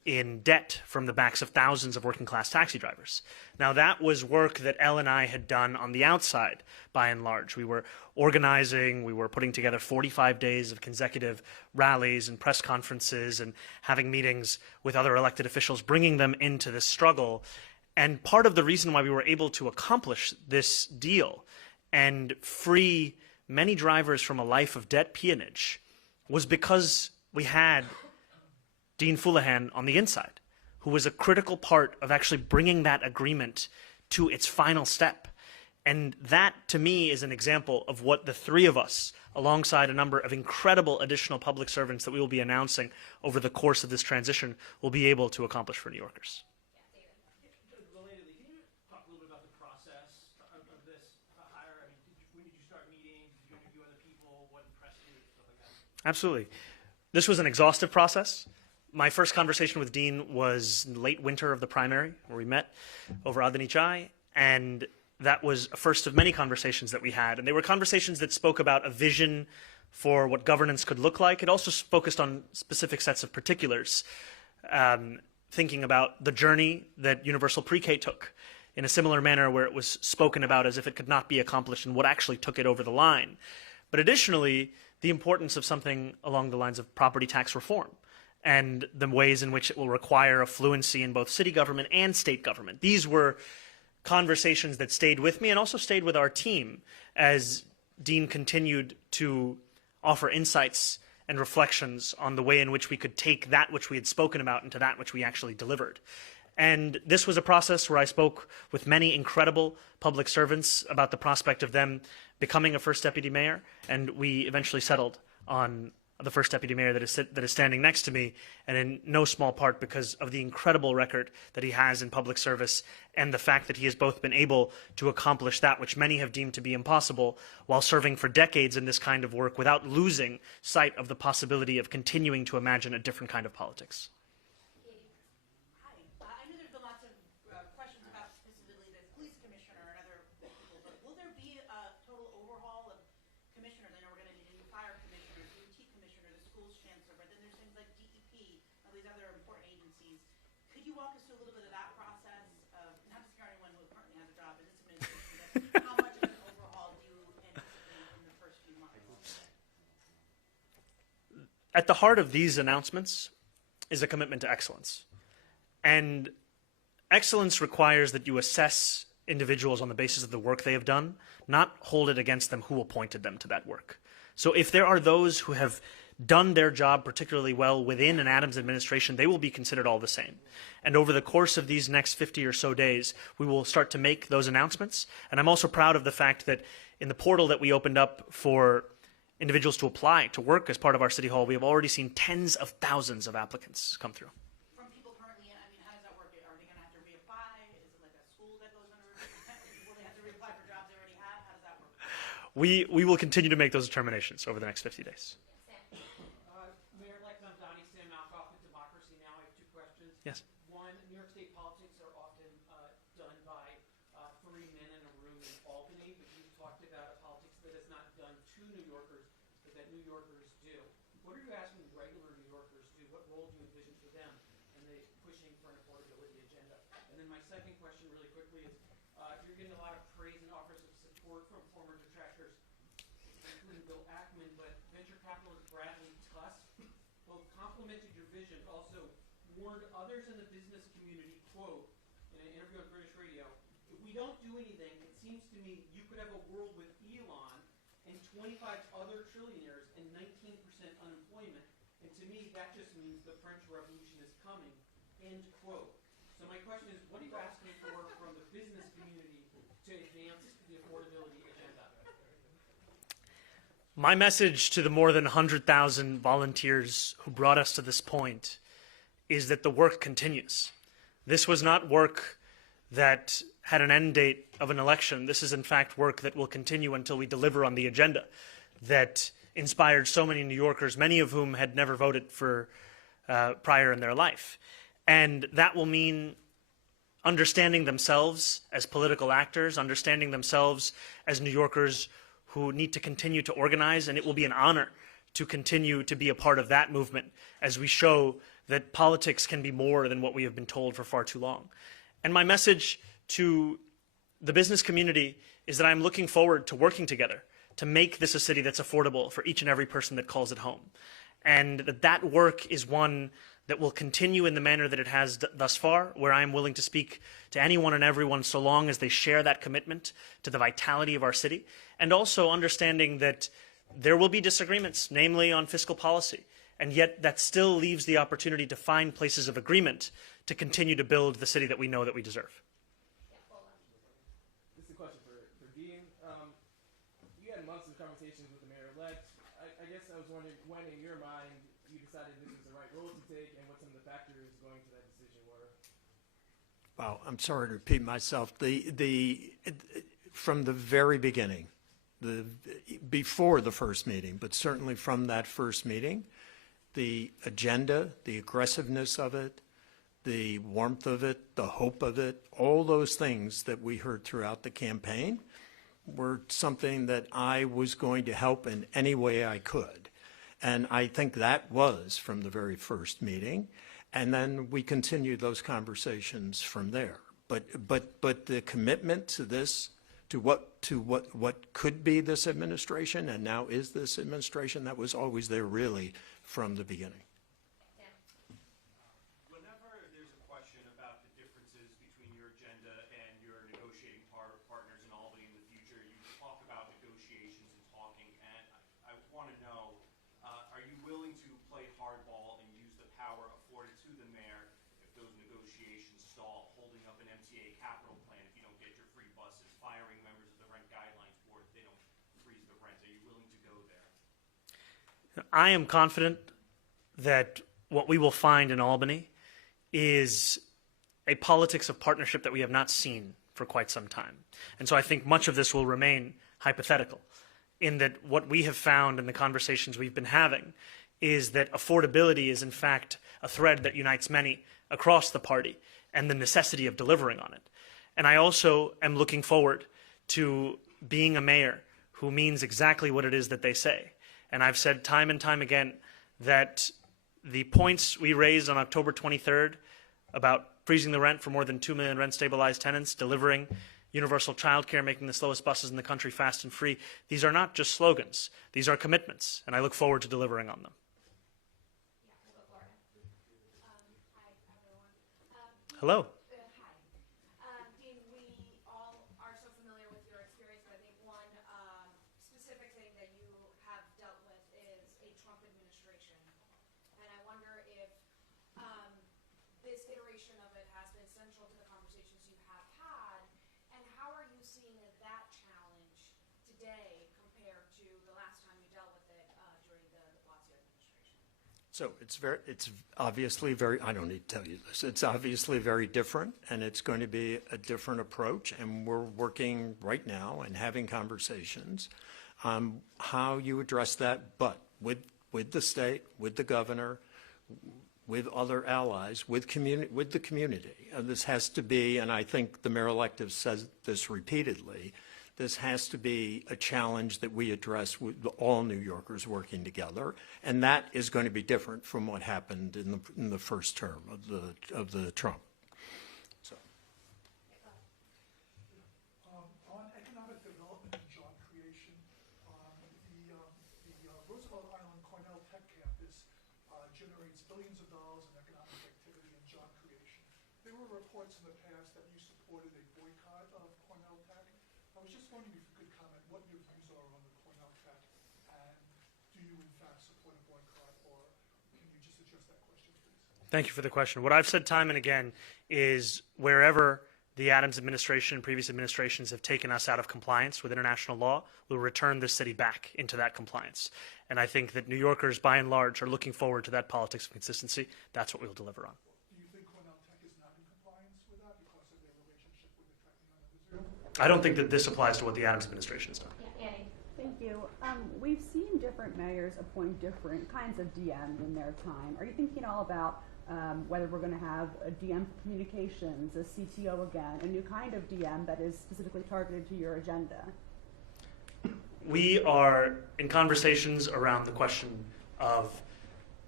in debt from the backs of thousands of working class taxi drivers. Now, that was work that Elle and I had done on the outside, by and large. We were organizing, we were putting together 45 days of consecutive rallies and press conferences and having meetings with other elected officials, bringing them into this struggle. And part of the reason why we were able to accomplish this deal and free many drivers from a life of debt peonage was because we had Dean Fuleihan on the inside, who was a critical part of actually bringing that agreement to its final step. And that, to me, is an example of what the three of us, alongside a number of incredible additional public servants that we will be announcing over the course of this transition, will be able to accomplish for New Yorkers. Relatedly, can you talk a little bit about the process of this hire? I mean, when did you start meeting? Did you interview other people? What impressed you? Stuff like that. Absolutely. This was an exhaustive process. My first conversation with Dean was late winter of the primary, where we met over Adani Chai, and that was a first of many conversations that we had. And they were conversations that spoke about a vision for what governance could look like. It also focused on specific sets of particulars, thinking about the journey that universal pre-K took in a similar manner, where it was spoken about as if it could not be accomplished and what actually took it over the line. But additionally, the importance of something along the lines of property tax reform and the ways in which it will require a fluency in both city government and state government. These were conversations that stayed with me and also stayed with our team as Dean continued to offer insights and reflections on the way in which we could take that which we had spoken about into that which we actually delivered. And this was a process where I spoke with many incredible public servants about the prospect of them becoming a first deputy mayor, and we eventually settled on the first deputy mayor that is standing next to me, and in no small part because of the incredible record that he has in public service and the fact that he has both been able to accomplish that which many have deemed to be impossible while serving for decades in this kind of work without losing sight of the possibility of continuing to imagine a different kind of politics. Hi. I know there's been lots of questions about specifically the police commissioner and other people, but will there be a total overhaul of commissioners? I know we're going to need a new fire commissioner, DOT commissioner, the schools chancellor, but then there's things like DEP, all these other important agencies. Could you walk us through a little bit of that process of, not to scare anyone who currently has a job in this administration, but how much of an overhaul do you anticipate in the first few months? At the heart of these announcements is a commitment to excellence. And excellence requires that you assess individuals on the basis of the work they have done, not hold it against them who appointed them to that work. So if there are those who have done their job particularly well within an Adams administration, they will be considered all the same. And over the course of these next 50 or so days, we will start to make those announcements. And I'm also proud of the fact that in the portal that we opened up for individuals to apply to work as part of our city hall, we have already seen tens of thousands of applicants come through. From people currently, I mean, how does that work? Are they going to have to reapply? Is it like a school that goes under? Will they have to reapply for jobs they already have? How does that work? We will continue to make those determinations over the next 50 days. Mayor-elect Mamdani, Sam Malkoff with Democracy Now! I have two questions. Yes. One, New York State politics are often done by three men in a room in Albany, but you've talked about a politics that is not done to New Yorkers, but that New Yorkers do. What are you asking regular New Yorkers to do? What role do you envision for them in the pushing for an affordability agenda? And then my second question really quickly is, you're getting a lot of praise and offers of support from former detractors, including Bill Ackman, but venture capitalist Bradley Tusk both complimented your vision, but also warned others in the business community, quote, in an interview on British radio, if we don't do anything, it seems to me you could have a world with Elon and 25 other trillionaires and 19% unemployment. And to me, that just means the French Revolution is coming, end quote. So my question is, what are you asking for from the business community to advance the affordability agenda? My message to the more than 100,000 volunteers who brought us to this point is that the work continues. This was not work that had an end date of an election. This is, in fact, work that will continue until we deliver on the agenda that inspired so many New Yorkers, many of whom had never voted for prior in their life. And that will mean understanding themselves as political actors, understanding themselves as New Yorkers who need to continue to organize, and it will be an honor to continue to be a part of that movement as we show that politics can be more than what we have been told for far too long. And my message to the business community is that I'm looking forward to working together to make this a city that's affordable for each and every person that calls it home. And that work is one that will continue in the manner that it has thus far, where I am willing to speak to anyone and everyone so long as they share that commitment to the vitality of our city, and also understanding that there will be disagreements, namely on fiscal policy, and yet that still leaves the opportunity to find places of agreement to continue to build the city that we know that we deserve. This is a question for Dean. You had months of conversations with the mayor-elect. I guess I was wondering when, in your mind, you decided this was the right role to take, and what some of the factors going to that decision were. Wow, I'm sorry to repeat myself. From the very beginning, before the first meeting, but certainly from that first meeting, the agenda, the aggressiveness of it, the warmth of it, the hope of it, all those things that we heard throughout the campaign were something that I was going to help in any way I could. And I think that was from the very first meeting. And then we continued those conversations from there. But the commitment to this, to what could be this administration and now is this administration, that was always there really from the beginning. Whenever there's a question about the differences between your agenda and your negotiating partners in Albany in the future, you talk about negotiations and talking, and I want to know, are you willing to play hardball and use the power afforded to the mayor if those negotiations stall, holding up an MTA capital plan if you don't get your free buses, firing members of the rent guidelines board if they don't freeze the rent? Are you willing to go there? I am confident that what we will find in Albany is a politics of partnership that we have not seen for quite some time. And so I think much of this will remain hypothetical, in that what we have found in the conversations we've been having is that affordability is in fact a thread that unites many across the party and the necessity of delivering on it. And I also am looking forward to being a mayor who means exactly what it is that they say. And I've said time and time again that the points we raised on October 23rd about freezing the rent for more than 2 million rent-stabilized tenants, delivering universal childcare, making the slowest buses in the country fast and free, these are not just slogans. These are commitments, and I look forward to delivering on them. Hello. Dean, we all are so familiar with your experience, but I think one specific thing that you have dealt with is a Trump administration. And I wonder if this iteration of it has been central to the conversations you have had, and how are you seeing that challenge today compared to the last time you dealt with it during the Blasio administration? So it's obviously very, I don't need to tell you this, it's obviously very different, and it's going to be a different approach, and we're working right now and having conversations on how you address that, but with the state, with the governor, with other allies, with the community. This has to be, and I think the mayor-elect has said this repeatedly, this has to be a challenge that we address with all New Yorkers working together, and that is going to be different from what happened in the first term of the Trump. So. On economic development and job creation, the Roosevelt Island Cornell Tech campus generates billions of dollars in economic activity and job creation. There were reports in the past that you supported a boycott of Cornell Tech. I was just wondering if you could comment what your views are on the Cornell Tech, and do you in fact support a boycott, or can you just address that question, please? Thank you for the question. What I've said time and again is wherever the Adams administration and previous administrations have taken us out of compliance with international law, we'll return this city back into that compliance. And I think that New Yorkers, by and large, are looking forward to that politics of consistency. That's what we'll deliver on. Do you think Cornell Tech is not in compliance with that because of their relationship with the Technion of Israel? I don't think that this applies to what the Adams administration has done. Thank you. We've seen different mayors appoint different kinds of DMs in their time. Are you thinking all about whether we're going to have a DM for communications, a CTO again, a new kind of DM that is specifically targeted to your agenda? We are in conversations around the question of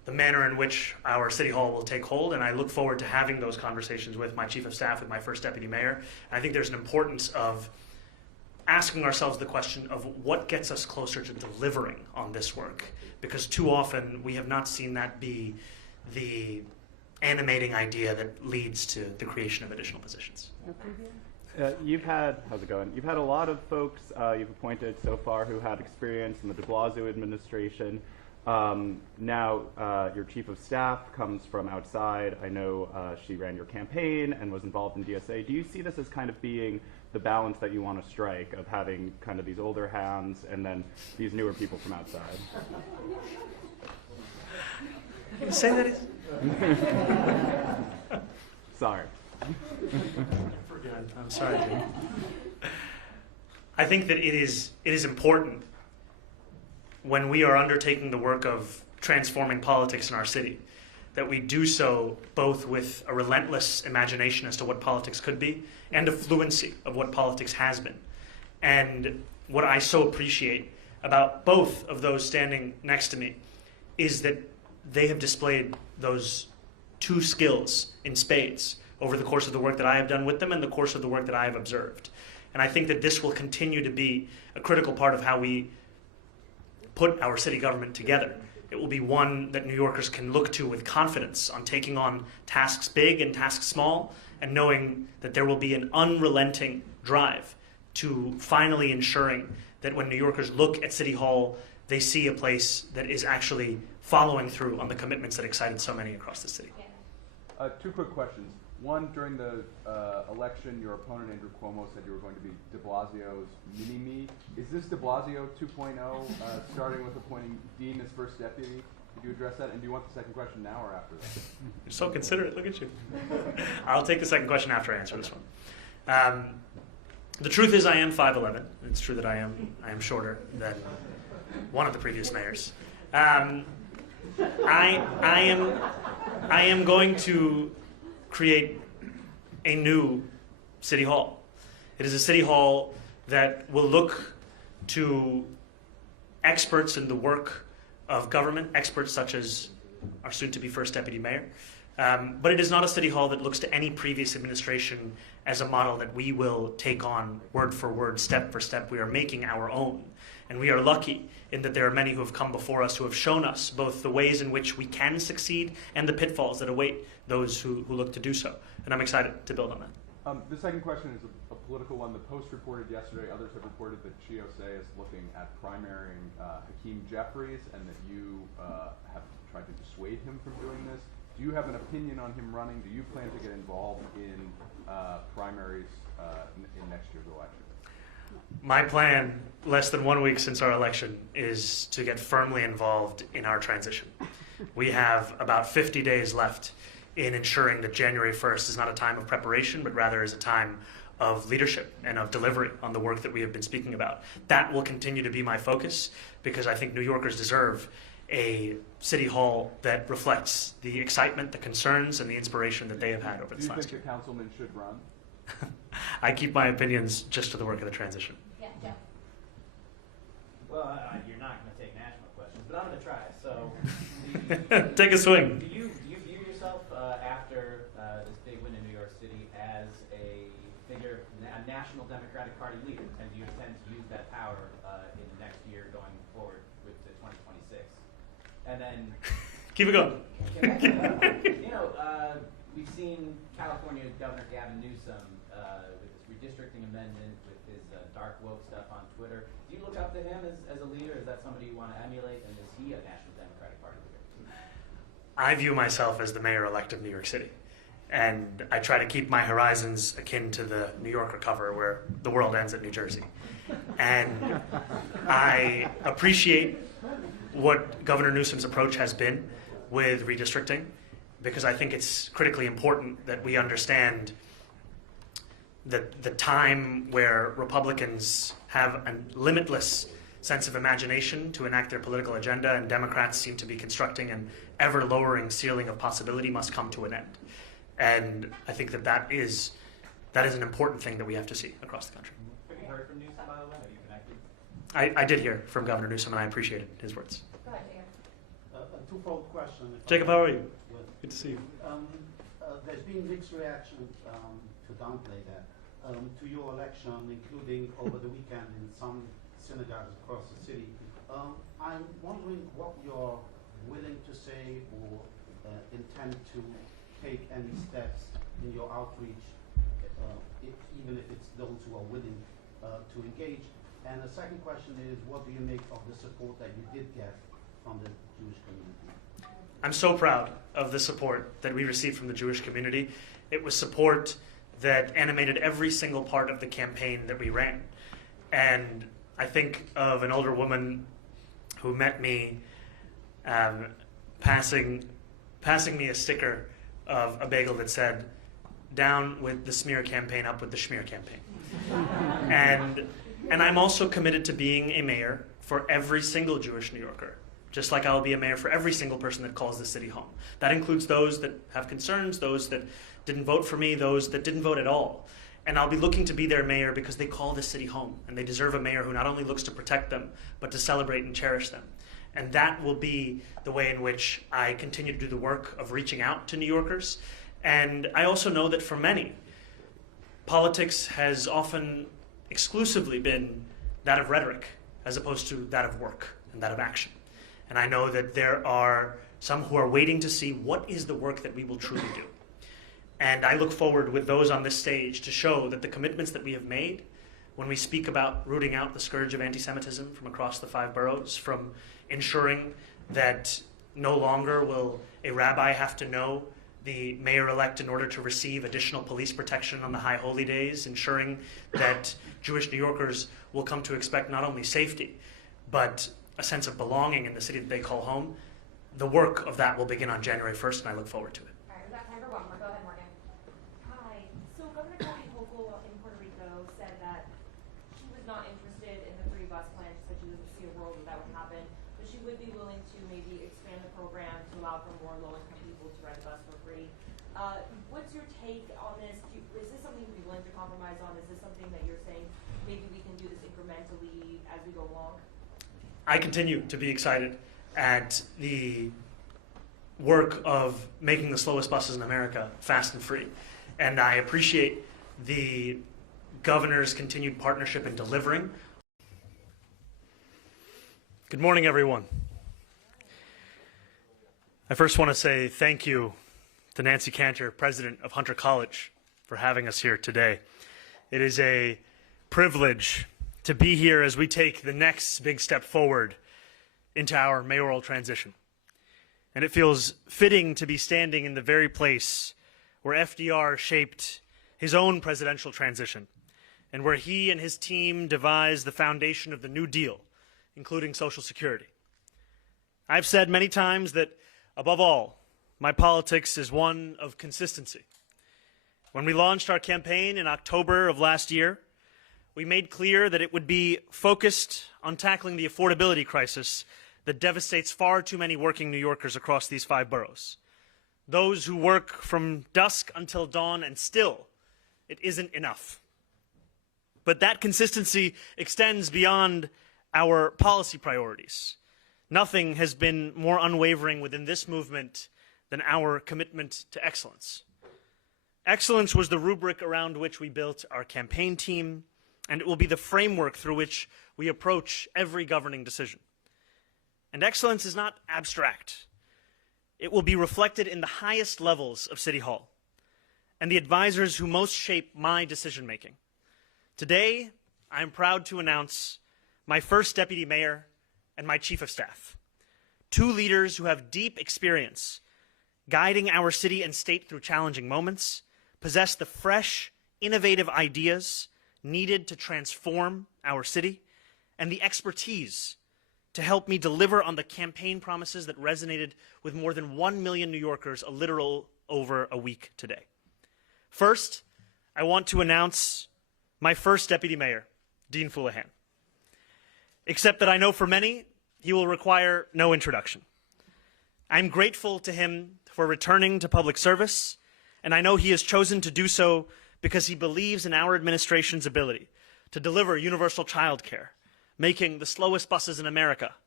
the manner in which our City Hall will take hold, and I look forward to having those conversations with my Chief of Staff, with my first Deputy Mayor. I think there's an importance of asking ourselves the question of what gets us closer to delivering on this work, because too often we have not seen that be the animating idea that leads to the creation of additional positions. How's it going? You've had a lot of folks you've appointed so far who had experience in the de Blasio administration. Now your Chief of Staff comes from outside. I know she ran your campaign and was involved in DSA. Do you see this as kind of being the balance that you want to strike of having kind of these older hands and then these newer people from outside? Say that is. Sorry. I'm sorry, Jim. I think that it is important when we are undertaking the work of transforming politics in our city that we do so both with a relentless imagination as to what politics could be and a fluency of what politics has been. And what I so appreciate about both of those standing next to me is that they have displayed those two skills in spades over the course of the work that I have done with them and the course of the work that I have observed. And I think that this will continue to be a critical part of how we put our city government together. It will be one that New Yorkers can look to with confidence on taking on tasks big and tasks small, and knowing that there will be an unrelenting drive to finally ensuring that when New Yorkers look at City Hall, they see a place that is actually following through on the commitments that excited so many across the city. Two quick questions. One, during the election, your opponent, Andrew Cuomo, said you were going to be de Blasio's mini-me. Is this de Blasio 2.0, starting with appointing Dean as first deputy? Could you address that? And do you want the second question now or after that? You're so considerate. Look at you. I'll take the second question after I answer this one. The truth is I am 5'11". It's true that I am shorter than one of the previous mayors. I am going to create a new City Hall. It is a City Hall that will look to experts in the work of government, experts such as our soon-to-be first Deputy Mayor. But it is not a City Hall that looks to any previous administration as a model that we will take on word for word, step for step. We are making our own. And we are lucky in that there are many who have come before us who have shown us both the ways in which we can succeed and the pitfalls that await those who look to do so. And I'm excited to build on that. The second question is a political one. The Post reported yesterday, others have reported that GOSA is looking at primarying Hakeem Jeffries and that you have tried to dissuade him from doing this. Do you have an opinion on him running? Do you plan to get involved in primaries in next year's election? My plan, less than 1 week since our election, is to get firmly involved in our transition. We have about 50 days left in ensuring that January 1st is not a time of preparation, but rather is a time of leadership and of delivery on the work that we have been speaking about. That will continue to be my focus because I think New Yorkers deserve a city hall that reflects the excitement, the concerns, and the inspiration that they have had over this last year. Do you think the councilman should run? I keep my opinions just to the work of the transition. Yeah, Jeff. Well, you're not going to take national questions, but I'm going to try. So, take a swing. Do you view yourself after this big win in New York City as a figure, a national Democratic Party leader, and do you intend to use that power in the next year going forward with the 2026? And then keep it going. We've seen California Governor Gavin Newsom with this redistricting amendment, with his dark woke stuff on Twitter. Do you look up to him as a leader? Is that somebody you want to emulate? And is he a national Democratic Party leader? I view myself as the mayor-elect of New York City. And I try to keep my horizons akin to the New Yorker cover where the world ends at New Jersey. And I appreciate what Governor Newsom's approach has been with redistricting, because I think it's critically important that we understand that the time where Republicans have a limitless sense of imagination to enact their political agenda and Democrats seem to be constructing an ever-lowering ceiling of possibility must come to an end. And I think that is an important thing that we have to see across the country. Have you heard from Newsom, by the way? Are you connected? I did hear from Governor Newsom, and I appreciated his words. Go ahead, Dan. twofold question. Jacob, how are you? Good to see you. There's been mixed reaction, to downplay that, to your election, including over the weekend in some synagogues across the city. I'm wondering what you're willing to say or intend to take any steps in your outreach, even if it's those who are willing to engage. And the second question is, what do you make of the support that you did get from the Jewish community? I'm so proud of the support that we received from the Jewish community. It was support that animated every single part of the campaign that we ran. And I think of an older woman who met me passing me a sticker of a bagel that said, "Down with the smear campaign, up with the schmear campaign." And I'm also committed to being a mayor for every single Jewish New Yorker, just like I will be a mayor for every single person that calls the city home. That includes those that have concerns, those that didn't vote for me, those that didn't vote at all. And I'll be looking to be their mayor because they call the city home, and they deserve a mayor who not only looks to protect them, but to celebrate and cherish them. And that will be the way in which I continue to do the work of reaching out to New Yorkers. And I also know that for many, politics has often exclusively been that of rhetoric, as opposed to that of work and that of action. And I know that there are some who are waiting to see what is the work that we will truly do. And I look forward with those on this stage to show that the commitments that we have made when we speak about rooting out the scourge of anti-Semitism from across the 5 boroughs, from ensuring that no longer will a rabbi have to know the mayor-elect in order to receive additional police protection on the high holy days, ensuring that Jewish New Yorkers will come to expect not only safety, but a sense of belonging in the city that they call home. The work of that will begin on January 1st, and I look forward to it. All right, we've got time for one more. Go ahead, Morgan. Hi. So Governor Kathy Hochul in Puerto Rico said that she was not interested in the free bus plan. She said she doesn't see a world where that would happen, but she would be willing to maybe expand the program to allow for more low-income people to ride a bus for free. What's your take on this? Is this something you'd be willing to compromise on? Is this something that you're saying maybe we can do this incrementally as we go along? I continue to be excited at the work of making the slowest buses in America fast and free. And I appreciate the governor's continued partnership in delivering. Good morning, everyone. I first want to say thank you to Nancy Cantor, president of Hunter College, for having us here today. It is a privilege to be here as we take the next big step forward into our mayoral transition. And it feels fitting to be standing in the very place where FDR shaped his own presidential transition, and where he and his team devised the foundation of the New Deal, including Social Security. I've said many times that, above all, my politics is one of consistency. When we launched our campaign in October of last year, we made clear that it would be focused on tackling the affordability crisis that devastates far too many working New Yorkers across these 5 boroughs. Those who work from dusk until dawn, and still, it isn't enough. But that consistency extends beyond our policy priorities. Nothing has been more unwavering within this movement than our commitment to excellence. Excellence was the rubric around which we built our campaign team, and it will be the framework through which we approach every governing decision. And excellence is not abstract. It will be reflected in the highest levels of City Hall and the advisors who most shape my decision-making. Today, I am proud to announce my first deputy mayor and my chief of staff, 2 leaders who have deep experience guiding our city and state through challenging moments, possess the fresh, innovative ideas needed to transform our city, and the expertise to help me deliver on the campaign promises that resonated with more than 1 million New Yorkers a literal over a week today. First, I want to announce my first deputy mayor, Dean Fuleihan. Except that I know for many, he will require no introduction. I'm grateful to him for returning to public service, and I know he has chosen to do so because he believes in our administration's ability to deliver universal child care, making the slowest buses in America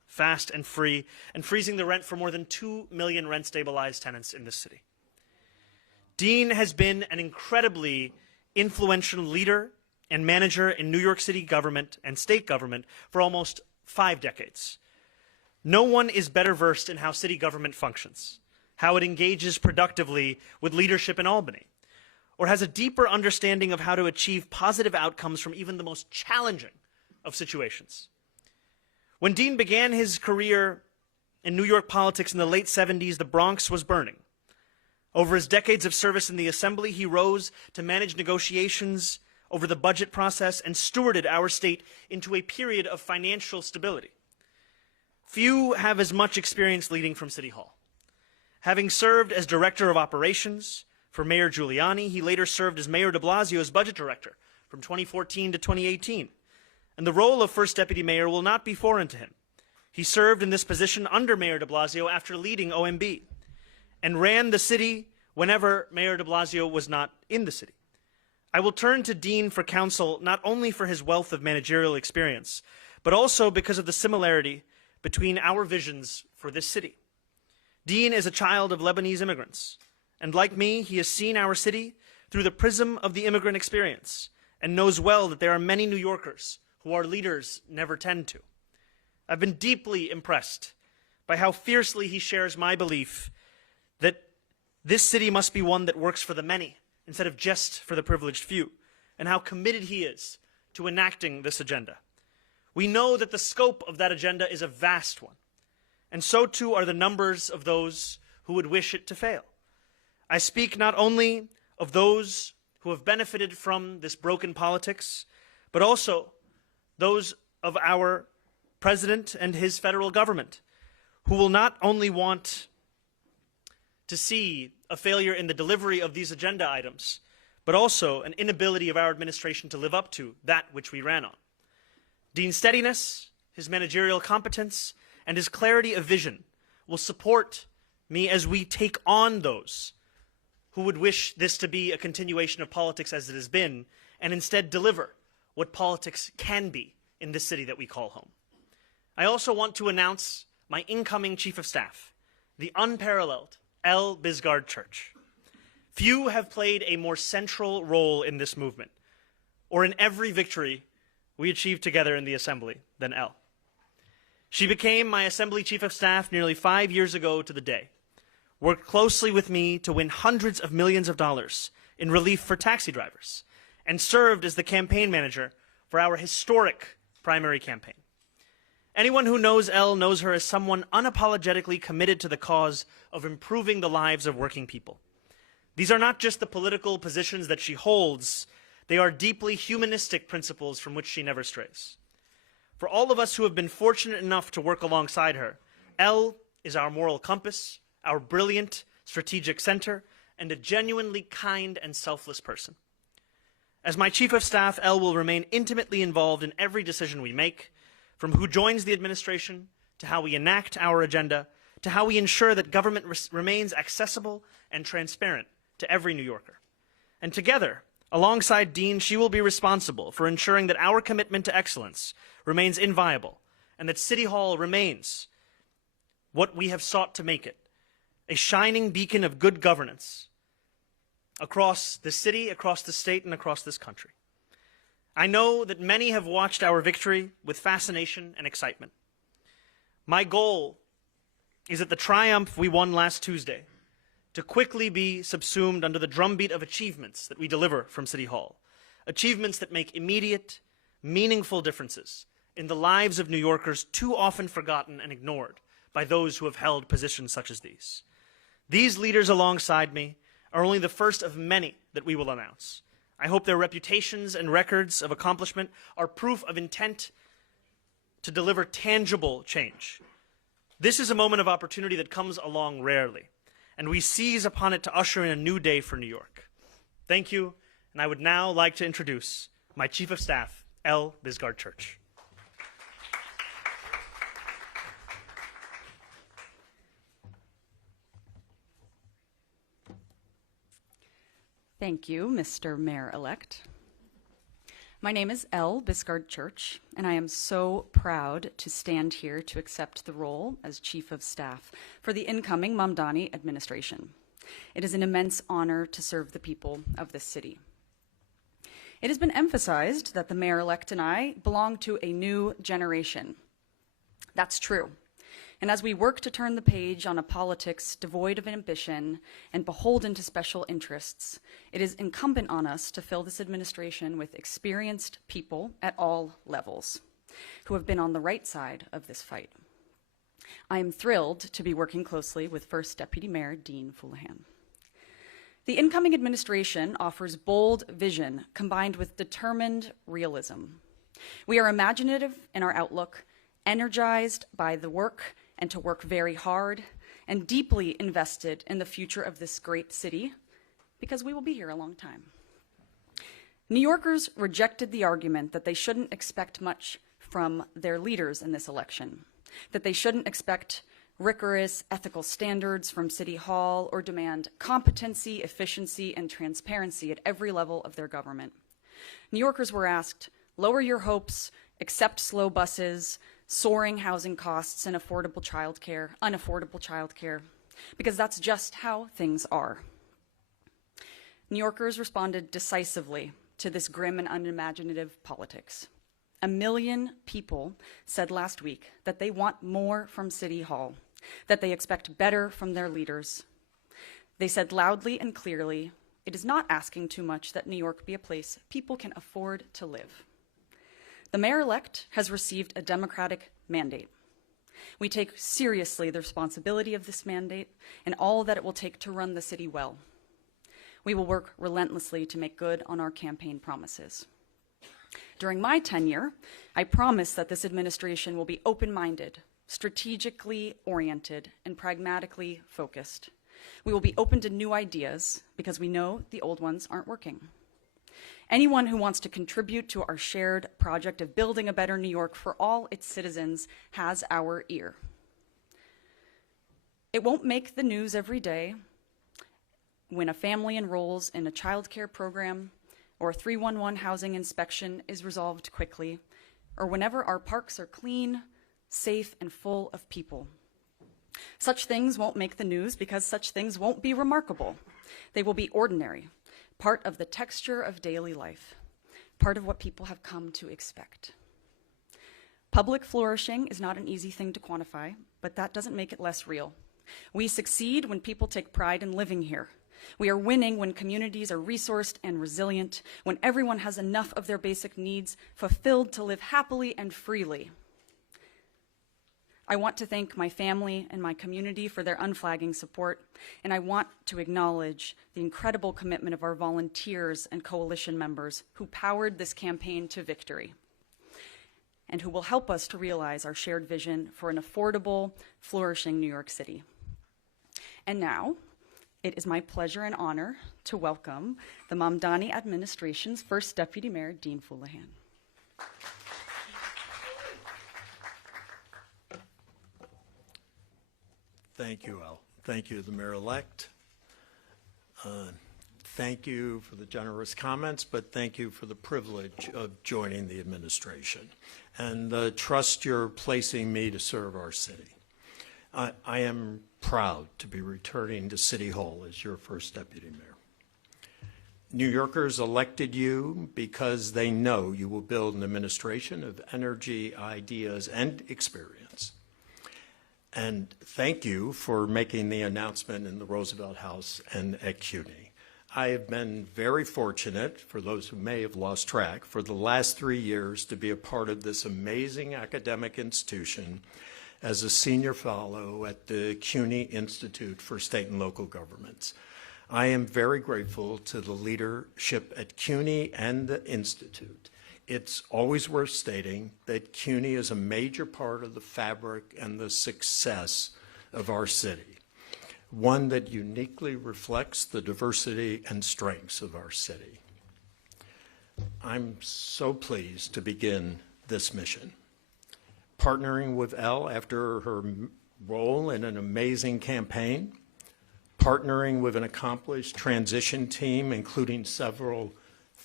fast, and free, and freezing the rent for more than 2 million rent-stabilized tenants in this city. Dean has been an incredibly influential leader and manager in New York City government and state government for almost 5 decades. No one is better versed in how city government functions, how it engages productively with leadership in Albany, or has a deeper understanding of how to achieve positive outcomes from even the most challenging of situations. When Dean began his career in New York politics in the late 70s, the Bronx was burning. Over his decades of service in the Assembly, he rose to manage negotiations over the budget process and stewarded our state into a period of financial stability. Few have as much experience leading from City Hall. Having served as Director of Operations for Mayor Giuliani, he later served as Mayor de Blasio's Budget Director from 2014 to 2018. And the role of First Deputy Mayor will not be foreign to him. He served in this position under Mayor de Blasio after leading OMB, and ran the city whenever Mayor de Blasio was not in the city. I will turn to Dean for counsel not only for his wealth of managerial experience, but also because of the similarity between our visions for this city. Dean is a child of Lebanese immigrants, and like me, he has seen our city through the prism of the immigrant experience and knows well that there are many New Yorkers who our leaders never tend to. I've been deeply impressed by how fiercely he shares my belief that this city must be one that works for the many instead of just for the privileged few, and how committed he is to enacting this agenda. We know that the scope of that agenda is a vast one, and so too are the numbers of those who would wish it to fail. I speak not only of those who have benefited from this broken politics, but also those of our president and his federal government, who will not only want to see a failure in the delivery of these agenda items, but also an inability of our administration to live up to that which we ran on. Dean's steadiness, his managerial competence, and his clarity of vision will support me as we take on those who would wish this to be a continuation of politics as it has been, and instead deliver what politics can be in this city that we call home. I also want to announce my incoming Chief of Staff, the unparalleled L. Bisgard Church. Few have played a more central role in this movement, or in every victory we achieved together in the Assembly, than L. She became my Assembly Chief of Staff nearly 5 years ago to the day, worked closely with me to win hundreds of millions of dollars in relief for taxi drivers, and served as the campaign manager for our historic primary campaign. Anyone who knows Elle knows her as someone unapologetically committed to the cause of improving the lives of working people. These are not just the political positions that she holds, they are deeply humanistic principles from which she never strays. For all of us who have been fortunate enough to work alongside her, Elle is our moral compass, our brilliant strategic center, and a genuinely kind and selfless person. As my Chief of Staff, Elle will remain intimately involved in every decision we make, from who joins the administration, to how we enact our agenda, to how we ensure that government remains accessible and transparent to every New Yorker. And together, alongside Dean, she will be responsible for ensuring that our commitment to excellence remains inviolable, and that City Hall remains what we have sought to make it, a shining beacon of good governance across the city, across the state, and across this country. I know that many have watched our victory with fascination and excitement. My goal is that the triumph we won last Tuesday to quickly be subsumed under the drumbeat of achievements that we deliver from City Hall, achievements that make immediate, meaningful differences in the lives of New Yorkers too often forgotten and ignored by those who have held positions such as these. These leaders alongside me are only the first of many that we will announce. I hope their reputations and records of accomplishment are proof of intent to deliver tangible change. This is a moment of opportunity that comes along rarely, and we seize upon it to usher in a new day for New York. Thank you, and I would now like to introduce my Chief of Staff, L. Bisgard Church. Thank you, Mr. Mayor-elect. My name is Bisgard Church, and I am so proud to stand here to accept the role as Chief of Staff for the incoming Mamdani administration. It is an immense honor to serve the people of this city. It has been emphasized that the mayor-elect and I belong to a new generation. That's true. And as we work to turn the page on a politics devoid of ambition and beholden to special interests, it is incumbent on us to fill this administration with experienced people at all levels who have been on the right side of this fight. I am thrilled to be working closely with First Deputy Mayor Dean Fuleihan. The incoming administration offers bold vision combined with determined realism. We are imaginative in our outlook, energized by the work and to work very hard, and deeply invested in the future of this great city, because we will be here a long time. New Yorkers rejected the argument that they shouldn't expect much from their leaders in this election, that they shouldn't expect rigorous ethical standards from City Hall or demand competency, efficiency, and transparency at every level of their government. New Yorkers were asked, lower your hopes, accept slow buses, soaring housing costs, and unaffordable childcare, because that's just how things are. New Yorkers responded decisively to this grim and unimaginative politics. 1 million people said last week that they want more from City Hall, that they expect better from their leaders. They said loudly and clearly, it is not asking too much that New York be a place people can afford to live. The mayor-elect has received a democratic mandate. We take seriously the responsibility of this mandate and all that it will take to run the city well. We will work relentlessly to make good on our campaign promises. During my tenure, I promise that this administration will be open-minded, strategically oriented, and pragmatically focused. We will be open to new ideas because we know the old ones aren't working. Anyone who wants to contribute to our shared project of building a better New York for all its citizens has our ear. It won't make the news every day when a family enrolls in a child care program or a 311 housing inspection is resolved quickly, or whenever our parks are clean, safe, and full of people. Such things won't make the news because such things won't be remarkable. They will be ordinary, part of the texture of daily life, part of what people have come to expect. Public flourishing is not an easy thing to quantify, but that doesn't make it less real. We succeed when people take pride in living here. We are winning when communities are resourced and resilient, when everyone has enough of their basic needs fulfilled to live happily and freely. I want to thank my family and my community for their unflagging support, and I want to acknowledge the incredible commitment of our volunteers and coalition members who powered this campaign to victory, and who will help us to realize our shared vision for an affordable, flourishing New York City. And now, it is my pleasure and honor to welcome the Mamdani administration's First Deputy Mayor, Dean Fuleihan. Thank you, El. Thank you, the mayor-elect. Thank you for the generous comments, but thank you for the privilege of joining the administration and the trust you're placing me to serve our city. I am proud to be returning to City Hall as your first deputy mayor. New Yorkers elected you because they know you will build an administration of energy, ideas, and experience. And thank you for making the announcement in the Roosevelt House and at CUNY. I have been very fortunate, for those who may have lost track, for the last 3 years to be a part of this amazing academic institution as a senior fellow at the CUNY Institute for State and Local Governments. I am very grateful to the leadership at CUNY and the Institute. It's always worth stating that CUNY is a major part of the fabric and the success of our city, one that uniquely reflects the diversity and strengths of our city. I'm so pleased to begin this mission, partnering with Elle after her role in an amazing campaign, partnering with an accomplished transition team, including several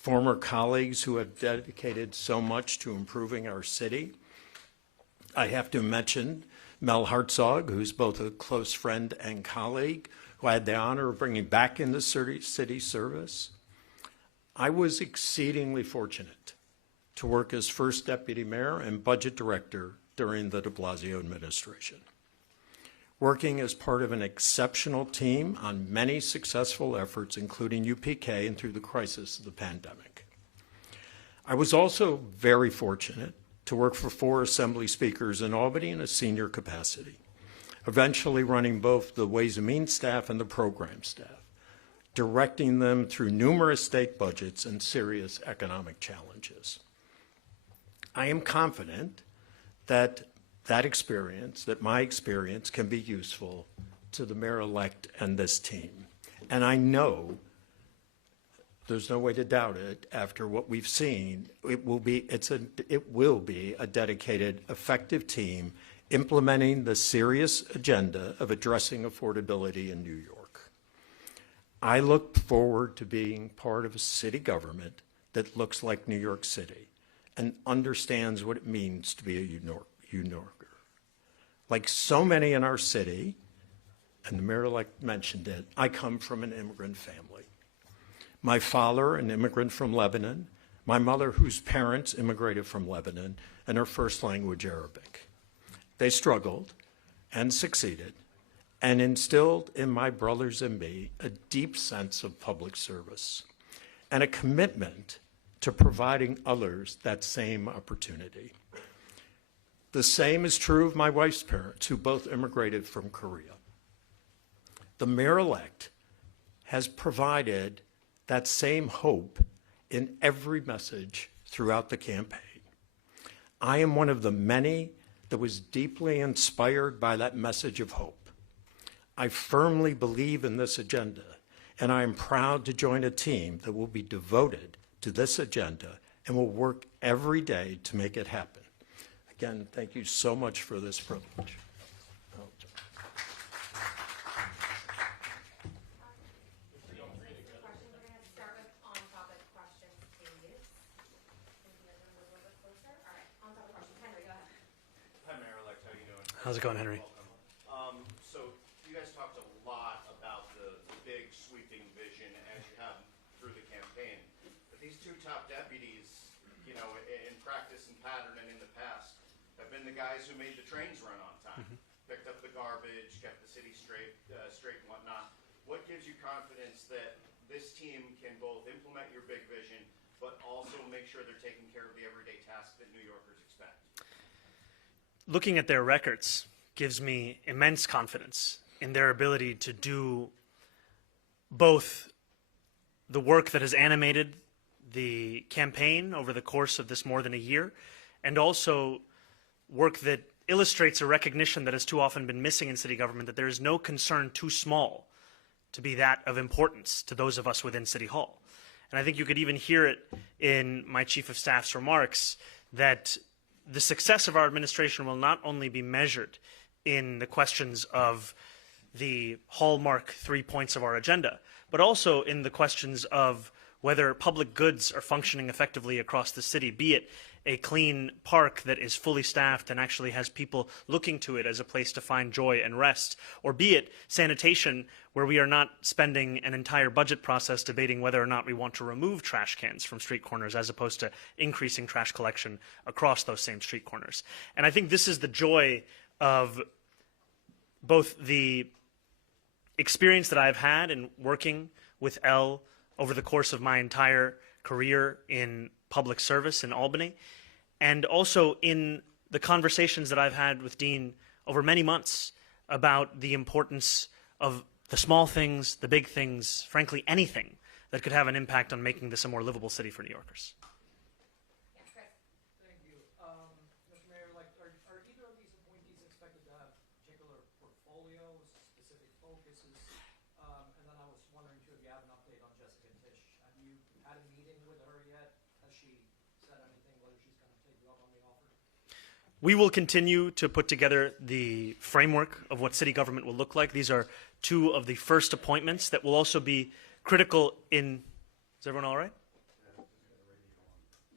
former colleagues who have dedicated so much to improving our city. I have to mention Mel Hartzog, who's both a close friend and colleague, who I had the honor of bringing back into city service. I was exceedingly fortunate to work as first deputy mayor and budget director during the de Blasio administration, working as part of an exceptional team on many successful efforts, including UPK and through the crisis of the pandemic. I was also very fortunate to work for 4 assembly speakers in Albany in a senior capacity, eventually running both the Ways and Means staff and the program staff, directing them through numerous state budgets and serious economic challenges. I am confident that my experience can be useful to the mayor-elect and this team. And I know, there's no way to doubt it, after what we've seen, it will be a dedicated, effective team implementing the serious agenda of addressing affordability in New York. I look forward to being part of a city government that looks like New York City and understands what it means to be a New Yorker. Like so many in our city, and the mayor-elect mentioned it, I come from an immigrant family. My father, an immigrant from Lebanon, my mother, whose parents immigrated from Lebanon, and her first language Arabic. They struggled and succeeded and instilled in my brothers and me a deep sense of public service and a commitment to providing others that same opportunity. The same is true of my wife's parents, who both immigrated from Korea. The mayor-elect has provided that same hope in every message throughout the campaign. I am one of the many that was deeply inspired by that message of hope. I firmly believe in this agenda, and I am proud to join a team that will be devoted to this agenda and will work every day to make it happen. Again, thank you so much for this privilege. How's it going, Henry? So you guys talked a lot about the big sweeping vision as you have through the campaign. But these 2 top deputies, you know, in practice and pattern and in the past, have been the guys who made the trains run on time, picked up the garbage, kept the city straight and whatnot. What gives you confidence that this team can both implement your big vision, but also make sure they're taking care of the everyday tasks that New Yorkers expect? Looking at their records gives me immense confidence in their ability to do both the work that has animated the campaign over the course of this more than a year, and also work that illustrates a recognition that has too often been missing in city government, that there is no concern too small to be that of importance to those of us within City Hall. And I think you could even hear it in my Chief of Staff's remarks that the success of our administration will not only be measured in the questions of the hallmark 3 points of our agenda, but also in the questions of whether public goods are functioning effectively across the city, be it a clean park that is fully staffed and actually has people looking to it as a place to find joy and rest, or be it sanitation, where we are not spending an entire budget process debating whether or not we want to remove trash cans from street corners as opposed to increasing trash collection across those same street corners. And I think this is the joy of both the experience that I've had in working with Elle over the course of my entire career in public service in Albany, and also in the conversations that I've had with Dean over many months about the importance of the small things, the big things, frankly, anything that could have an impact on making this a more livable city for New Yorkers. Thank you. Mr. Mayor, are either of these appointees expected to have particular portfolios, specific focuses? And then I was wondering, too, if you have an update on Jessica Tisch. Have you had a meeting with her yet? Has she said anything, whether she's going to take you up on the offer? We will continue to put together the framework of what city government will look like. These are 2 of the first appointments that will also be critical in... Is everyone all right?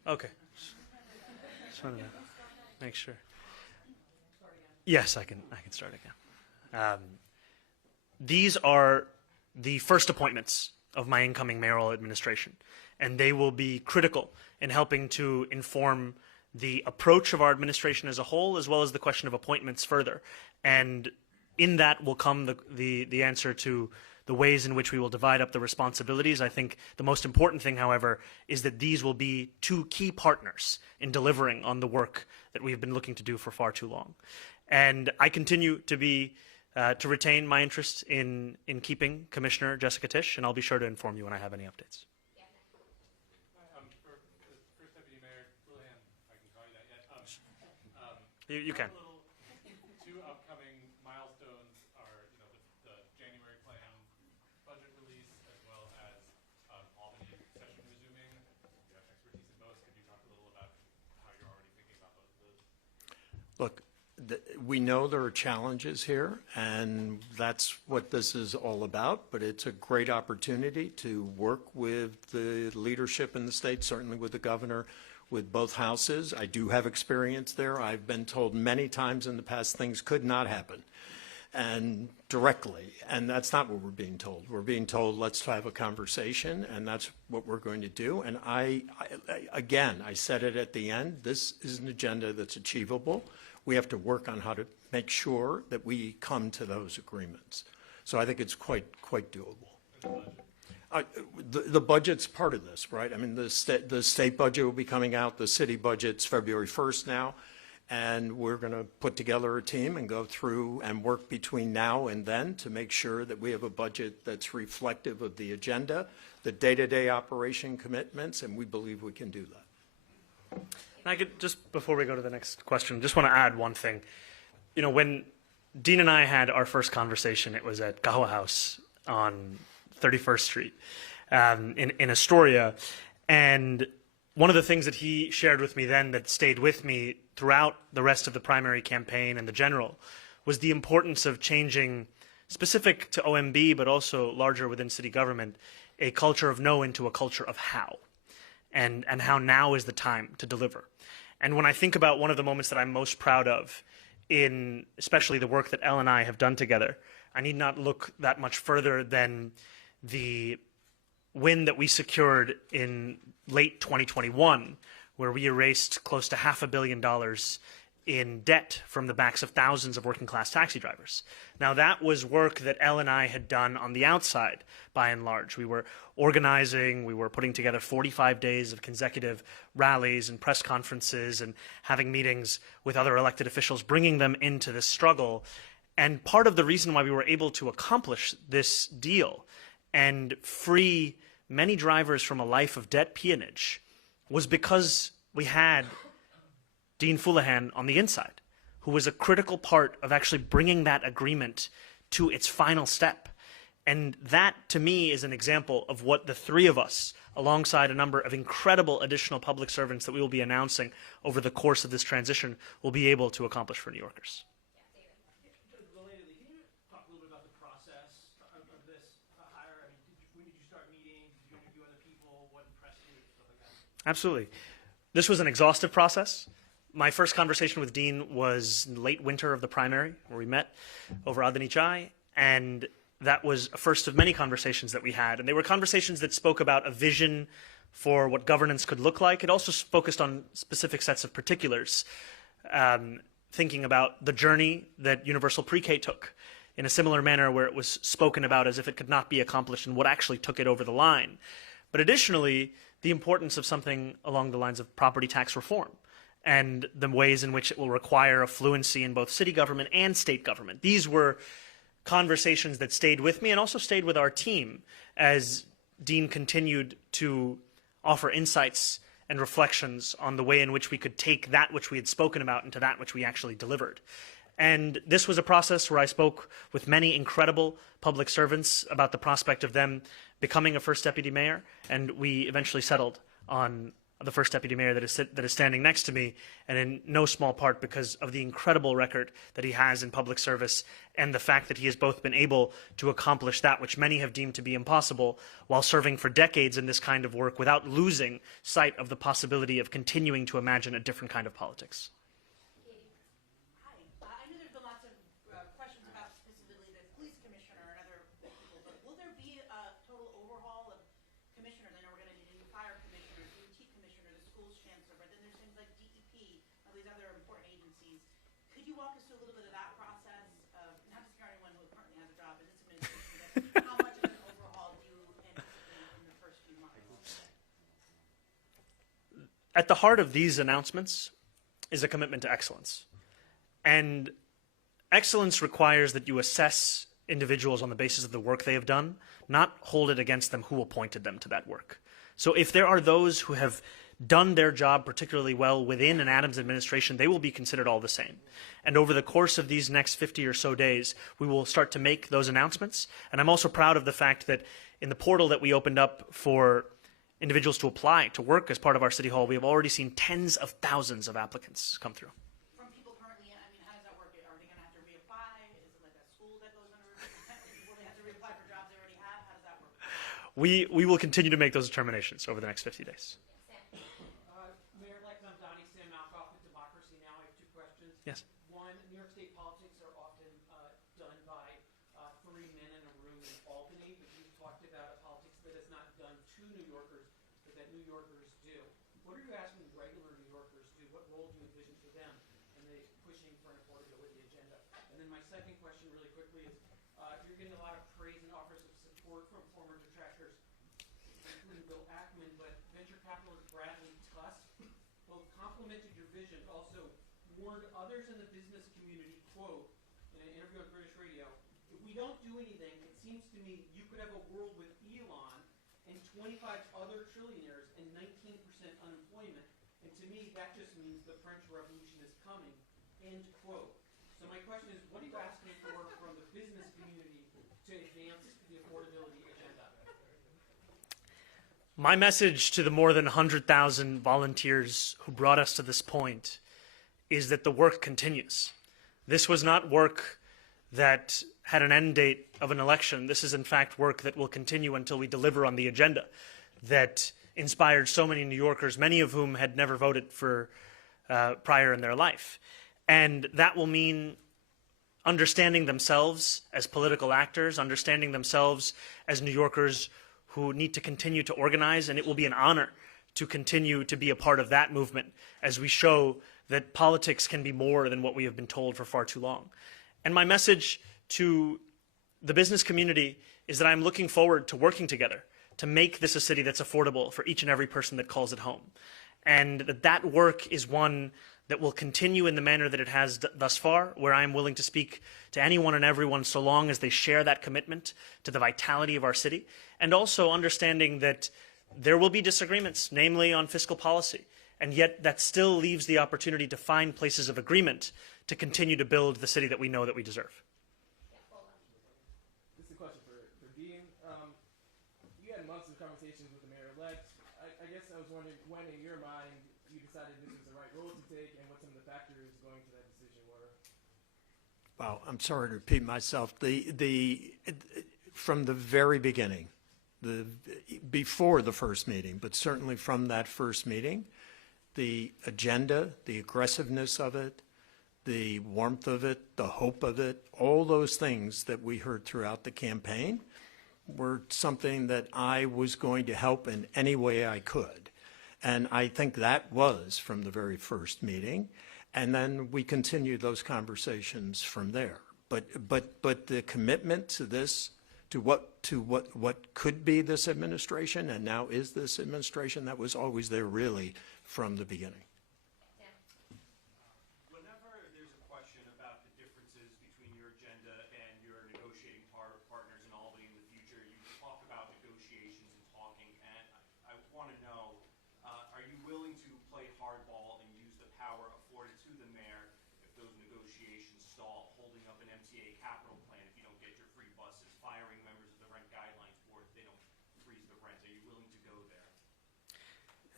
Okay. Just wanted to make sure. Yes, I can start again. These are the first appointments of my incoming mayoral administration, and they will be critical in helping to inform the approach of our administration as a whole, as well as the question of appointments further. And in that will come the answer to the ways in which we will divide up the responsibilities. I think the most important thing, however, is that these will be two key partners in delivering on the work that we've been looking to do for far too long. And I continue to retain my interest in keeping Commissioner Jessica Tisch, and I'll be sure to inform you when I have any updates. For First Deputy Mayor Fuleihan, if I can call you that yet. You can. Two upcoming milestones are, the January plan budget release as well as Albany session resuming. You have expertise in both. Could you talk a little about how you're already thinking about both of those? Look, we know there are challenges here, and that's what this is all about, but it's a great opportunity to work with the leadership in the state, certainly with the governor, with both houses. I do have experience there. I've been told many times in the past things could not happen, and directly, and that's not what we're being told. We're being told, let's have a conversation, and that's what we're going to do. And again, I said it at the end, this is an agenda that's achievable. We have to work on how to make sure that we come to those agreements. So I think it's quite doable. The budget's part of this, right? I mean, the state budget will be coming out. The city budget's February 1st now. And we're going to put together a team and go through and work between now and then to make sure that we have a budget that's reflective of the agenda, the day-to-day operation commitments, and we believe we can do that. I could, just before we go to the next question, just want to add one thing. When Dean and I had our first conversation, it was at Kahwa House on 31st Street in Astoria. And one of the things that he shared with me then that stayed with me throughout the rest of the primary campaign and the general was the importance of changing, specific to OMB, but also larger within city government, a culture of no into a culture of how. And how now is the time to deliver. And when I think about one of the moments that I'm most proud of in especially the work that Elle and I have done together, I need not look that much further than the win that we secured in late 2021, where we erased close to $500 million in debt from the backs of thousands of working class taxi drivers. Now that was work that Elle and I had done on the outside, by and large. We were organizing, we were putting together 45 days of consecutive rallies and press conferences and having meetings with other elected officials, bringing them into this struggle. And part of the reason why we were able to accomplish this deal and free many drivers from a life of debt peonage was because we had Dean Fuleihan on the inside, who was a critical part of actually bringing that agreement to its final step. And that, to me, is an example of what the three of us, alongside a number of incredible additional public servants that we will be announcing over the course of this transition, will be able to accomplish for New Yorkers. Relatedly, can you talk a little bit about the process of this hire? I mean, when did you start meeting? Did you interview other people? What impressed you? Stuff like that. Absolutely. This was an exhaustive process. My first conversation with Dean was in late winter of the primary, where we met over Adani Chai, and that was a first of many conversations that we had. And they were conversations that spoke about a vision for what governance could look like. It also focused on specific sets of particulars, thinking about the journey that universal pre-K took in a similar manner, where it was spoken about as if it could not be accomplished and what actually took it over the line. But additionally, the importance of something along the lines of property tax reform and the ways in which it will require a fluency in both city government and state government. These were conversations that stayed with me and also stayed with our team as Dean continued to offer insights and reflections on the way in which we could take that which we had spoken about into that which we actually delivered. And this was a process where I spoke with many incredible public servants about the prospect of them becoming a first deputy mayor, and we eventually settled on the first deputy mayor that is standing next to me, and in no small part because of the incredible record that he has in public service and the fact that he has both been able to accomplish that which many have deemed to be impossible while serving for decades in this kind of work without losing sight of the possibility of continuing to imagine a different kind of politics. Hi. I know there's been lots of questions about specifically the police commissioner and other people, but will there be a total overhaul of commissioners? I know we're going to need a new fire commissioner, DOT commissioner, the schools chancellor, but then there's things like DEP, all these other important agencies. Could you walk us through a little bit of that process? Not to scare anyone who currently has a job in this administration, but how much of an overhaul do you anticipate in the first few months? At the heart of these announcements is a commitment to excellence. And excellence requires that you assess individuals on the basis of the work they have done, not hold it against them who appointed them to that work. So if there are those who have done their job particularly well within an Adams administration, they will be considered all the same. And over the course of these next 50 or so days, we will start to make those announcements. And I'm also proud of the fact that in the portal that we opened up for individuals to apply to work as part of our city hall, we have already seen tens of thousands of applicants come through. From people currently in, I mean, how does that work? Are they going to have to reapply? Is it like a school that goes under? Will they have to reapply for jobs they already have? How does that work? We will continue to make those determinations over the next 50 days. Mayor-elect Mamdani, Sam Malkoff with Democracy Now! I have two questions. Yes. One, New York State politics are often done by 3 men in a room in Albany, but you've talked about a politics that is not done to New Yorkers, but that New Yorkers do. What are you asking regular New Yorkers to do? What role do you envision for them in the pushing for an affordability agenda? And then my second question really quickly is, you're getting a lot of praise and offers of support from former detractors, including Bill Ackman, but venture capitalist Bradley Tusk both complimented your vision, but also warned others in the business community, quote, in an interview with British Radio, if we don't do anything, it seems to me you could have a world with Elon and 25 other trillionaires and 19% unemployment. And to me, that just means the French Revolution is coming, end quote. So my question is, what are you asking for from the business community to advance the affordability agenda? My message to the more than 100,000 volunteers who brought us to this point is that the work continues. This was not work that had an end date of an election. This is in fact work that will continue until we deliver on the agenda that inspired so many New Yorkers, many of whom had never voted for prior in their life. And that will mean understanding themselves as political actors, understanding themselves as New Yorkers who need to continue to organize, and it will be an honor to continue to be a part of that movement as we show that politics can be more than what we have been told for far too long. And my message to the business community is that I'm looking forward to working together to make this a city that's affordable for each and every person that calls it home. And that work is one that will continue in the manner that it has thus far, where I am willing to speak to anyone and everyone so long as they share that commitment to the vitality of our city, and also understanding that there will be disagreements, namely on fiscal policy, and yet that still leaves the opportunity to find places of agreement to continue to build the city that we know that we deserve. This is a question for Dean. You had months of conversations with the mayor-elect. I guess I was wondering when, in your mind, you decided this was the right role to take and what some of the factors going to that decision were. Well, I'm sorry to repeat myself. From the very beginning, before the first meeting, but certainly from that first meeting, the agenda, the aggressiveness of it, the warmth of it, the hope of it, all those things that we heard throughout the campaign were something that I was going to help in any way I could. And I think that was from the very first meeting. And then we continued those conversations from there. But the commitment to this, to what could be this administration and now is this administration, that was always there really from the beginning. Whenever there's a question about the differences between your agenda and your negotiating partners in Albany in the future, you talk about negotiations and talking, and I want to know, are you willing to play hardball and use the power afforded to the mayor if those negotiations stall, holding up an MTA capital plan if you don't get your free buses, firing members of the Rent Guidelines Board if they don't freeze the rent? Are you willing to go there?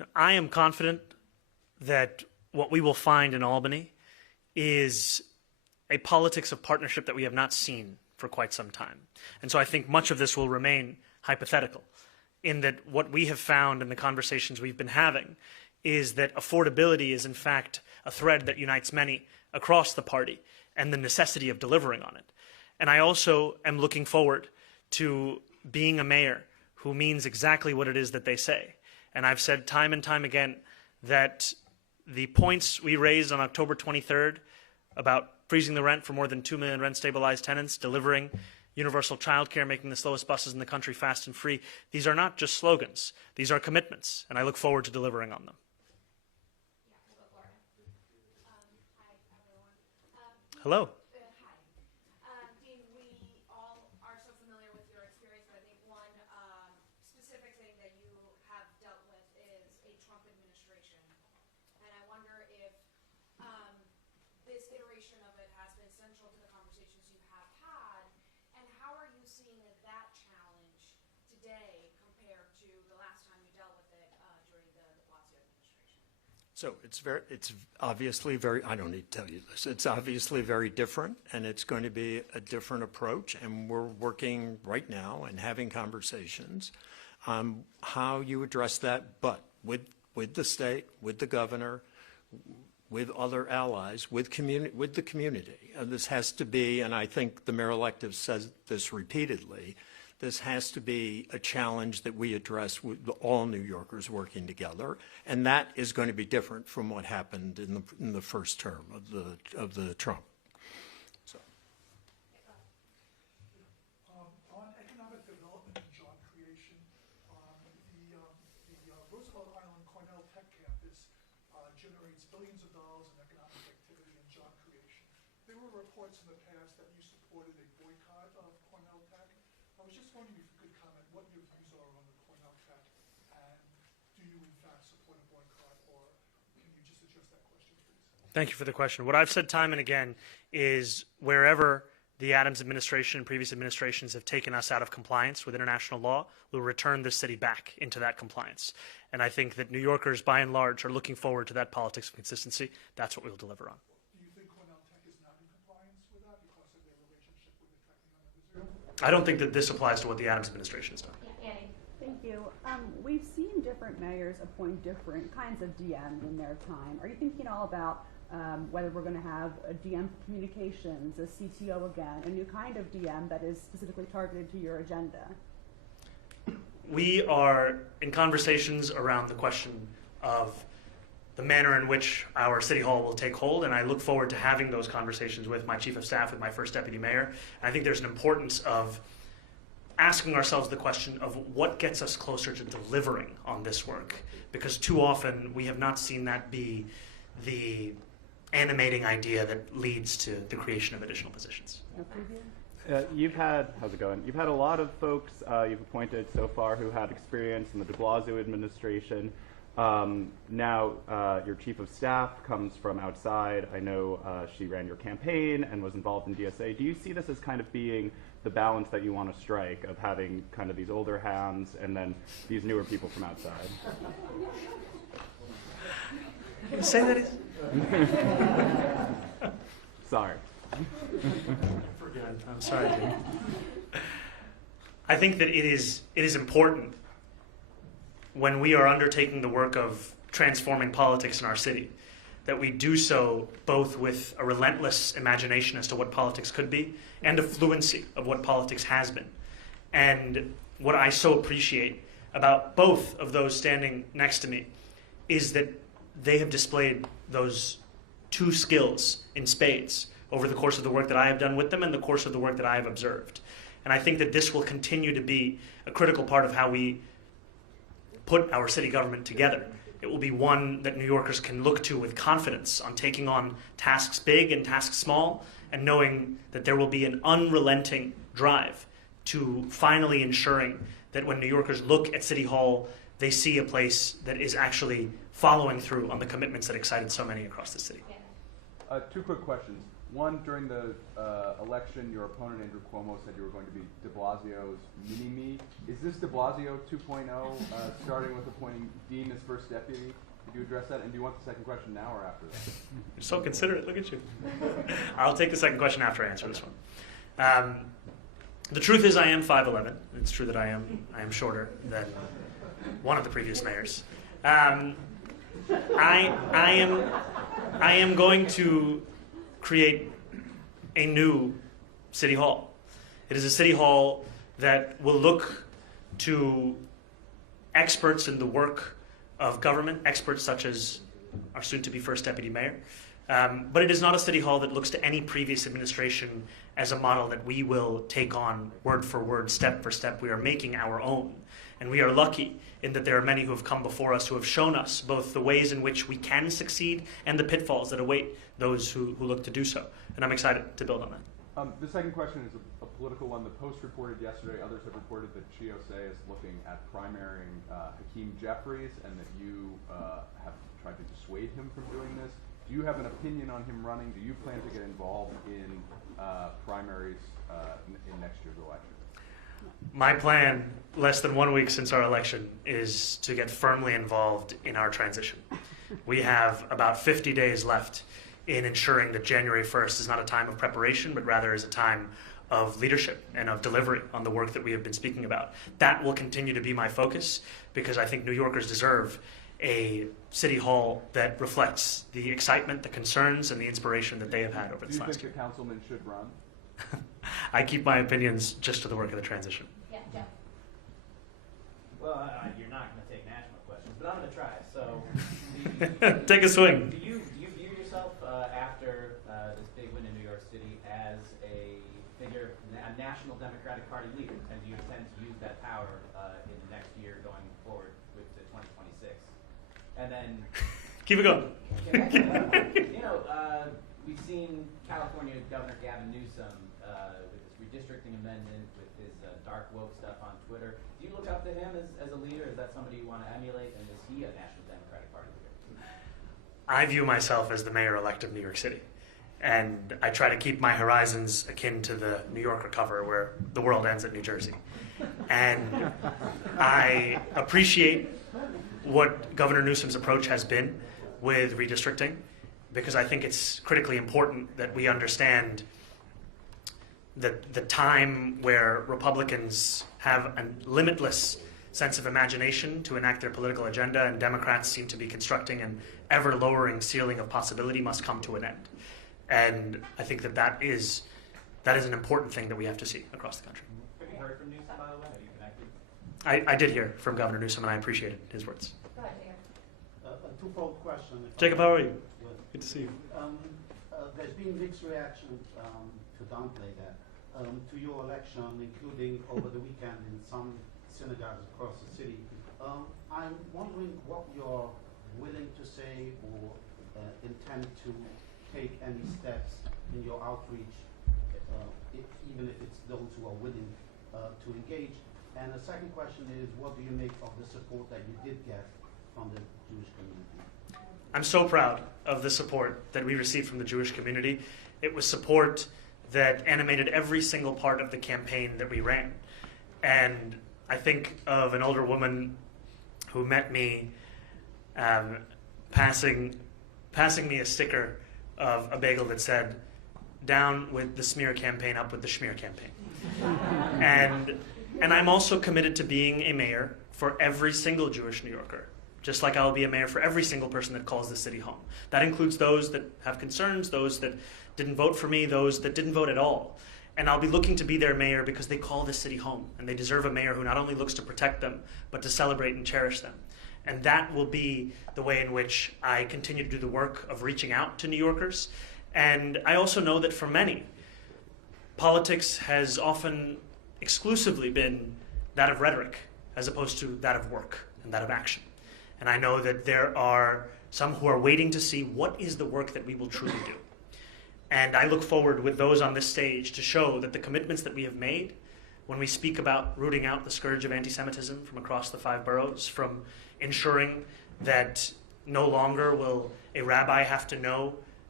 I am confident that what we will find in Albany is a politics of partnership that we have not seen for quite some time. And so I think much of this will remain hypothetical, in that what we have found in the conversations we've been having is that affordability is in fact a thread that unites many across the party, and the necessity of delivering on it. And I also am looking forward to being a mayor who means exactly what it is that they say. And I've said time and time again that the points we raised on October 23rd about freezing the rent for more than 2 million rent-stabilized tenants, delivering universal childcare, making the slowest buses in the country fast and free, these are not just slogans. These are commitments, and I look forward to delivering on them. Hello. Dean, we all are so familiar with your experience, but I think one specific thing that you have dealt with is a Trump administration. And I wonder if this iteration of it has been central to the conversations you have had, and how are you seeing that challenge today compared to the last time you dealt with it during the de Blasio administration? So it's obviously very, I don't need to tell you this, it's obviously very different, and it's going to be a different approach, and we're working right now and having conversations on how you address that, but with the state, with the governor, with other allies, with the community. And this has to be, and I think the mayor-elect has said this repeatedly, this has to be a challenge that we address with all New Yorkers working together, and that is going to be different from what happened in the first term of the Trump. So. On economic development and job creation, the Roosevelt Island Cornell Tech Campus generates billions of dollars in economic activity and job creation. There were reports in the past that you supported a boycott of Cornell Tech. I was just wondering if you could comment what your views are on the Cornell Tech, and do you in fact support a boycott, or can you just address that question, please? Thank you for the question. What I've said time and again is wherever the Adams administration and previous administrations have taken us out of compliance with international law, we'll return this city back into that compliance. And I think that New Yorkers, by and large, are looking forward to that politics of consistency. That's what we'll deliver on. Do you think Cornell Tech is not in compliance with that because of their relationship with the Technion of Israel? I don't think that this applies to what the Adams administration has done. Thank you. We've seen different mayors appoint different kinds of DMs in their time. Are you thinking all about whether we're going to have a DM for communications, a CTO again, a new kind of DM that is specifically targeted to your agenda? We are in conversations around the question of the manner in which our city hall will take hold, and I look forward to having those conversations with my chief of staff, with my first deputy mayor. And I think there's an importance of asking ourselves the question of what gets us closer to delivering on this work, because too often we have not seen that be the animating idea that leads to the creation of additional positions. You've had, how's it going? You've had a lot of folks you've appointed so far who had experience in the de Blasio administration. Now your chief of staff comes from outside. I know she ran your campaign and was involved in DSA. Do you see this as kind of being the balance that you want to strike of having kind of these older hands and then these newer people from outside? Say that is. Sorry. I'm sorry, Jim. I think that it is important when we are undertaking the work of transforming politics in our city that we do so both with a relentless imagination as to what politics could be and a fluency of what politics has been. And what I so appreciate about both of those standing next to me is that they have displayed those two skills in spades over the course of the work that I have done with them and the course of the work that I have observed. And I think that this will continue to be a critical part of how we put our city government together. It will be one that New Yorkers can look to with confidence on taking on tasks big and tasks small, and knowing that there will be an unrelenting drive to finally ensuring that when New Yorkers look at City Hall, they see a place that is actually following through on the commitments that excited so many across the city. Two quick questions. One, during the election, your opponent, Andrew Cuomo, said you were going to be de Blasio's mini-me. Is this de Blasio 2.0, starting with appointing Dean as first deputy? Could you address that? And do you want the second question now or after that? You're so considerate. Look at you. I'll take the second question after I answer this one. The truth is I am 5'11". It's true that I am shorter than one of the previous mayors. I am going to create a new city hall. It is a city hall that will look to experts in the work of government, experts such as our soon-to-be first deputy mayor. But it is not a city hall that looks to any previous administration as a model that we will take on word for word, step for step. We are making our own. And we are lucky in that there are many who have come before us who have shown us both the ways in which we can succeed and the pitfalls that await those who look to do so. And I'm excited to build on that. The second question is a political one. The Post reported yesterday, others have reported that GOSA is looking at primarying Hakeem Jeffries and that you have tried to dissuade him from doing this. Do you have an opinion on him running? Do you plan to get involved in primaries in next year's election? My plan, less than 1 week since our election, is to get firmly involved in our transition. We have about 50 days left in ensuring that January 1st is not a time of preparation, but rather is a time of leadership and of delivery on the work that we have been speaking about. That will continue to be my focus because I think New Yorkers deserve a city hall that reflects the excitement, the concerns, and the inspiration that they have had over this last year. Do you think the councilman should run? I keep my opinions just to the work of the transition. Yeah, Jeff. Well, you're not going to take national questions, but I'm going to try. So, take a swing. Do you view yourself after this big win in New York City as a figure, a national Democratic Party leader, and do you intend to use that power in the next year going forward with the 2026? And then keep it going. We've seen California Governor Gavin Newsom with his redistricting amendment, with his dark woke stuff on Twitter. Do you look up to him as a leader? Is that somebody you want to emulate? And is he a National Democratic Party leader? I view myself as the mayor-elect of New York City. And I try to keep my horizons akin to the New Yorker cover where the world ends at New Jersey. And I appreciate what Governor Newsom's approach has been with redistricting, because I think it's critically important that we understand that the time where Republicans have a limitless sense of imagination to enact their political agenda and Democrats seem to be constructing an ever-lowering ceiling of possibility must come to an end. And I think that is an important thing that we have to see across the country. Have you heard from Newsom, by the way? Have you connected? I did hear from Governor Newsom, and I appreciated his words. Go ahead, Jacob. A twofold question. Jacob, how are you? Good to see you. There's been mixed reaction to downplay that to your election, including over the weekend in some synagogues across the city. I'm wondering what you're willing to say or intend to take any steps in your outreach, even if it's those who are willing to engage. And the second question is, what do you make of the support that you did get from the Jewish community? I'm so proud of the support that we received from the Jewish community. It was support that animated every single part of the campaign that we ran. And I think of an older woman who met me passing me a sticker of a bagel that said, "Down with the smear campaign, up with the schmear campaign." And I'm also committed to being a mayor for every single Jewish New Yorker, just like I'll be a mayor for every single person that calls the city home. That includes those that have concerns, those that didn't vote for me, those that didn't vote at all. And I'll be looking to be their mayor because they call the city home, and they deserve a mayor who not only looks to protect them, but to celebrate and cherish them. And that will be the way in which I continue to do the work of reaching out to New Yorkers. And I also know that for many, politics has often exclusively been that of rhetoric as opposed to that of work and that of action. And I know that there are some who are waiting to see what is the work that we will truly do. And I look forward with those on this stage to show that the commitments that we have made when we speak about rooting out the scourge of anti-Semitism from across the 5 boroughs, from ensuring that no longer will a rabbi have to know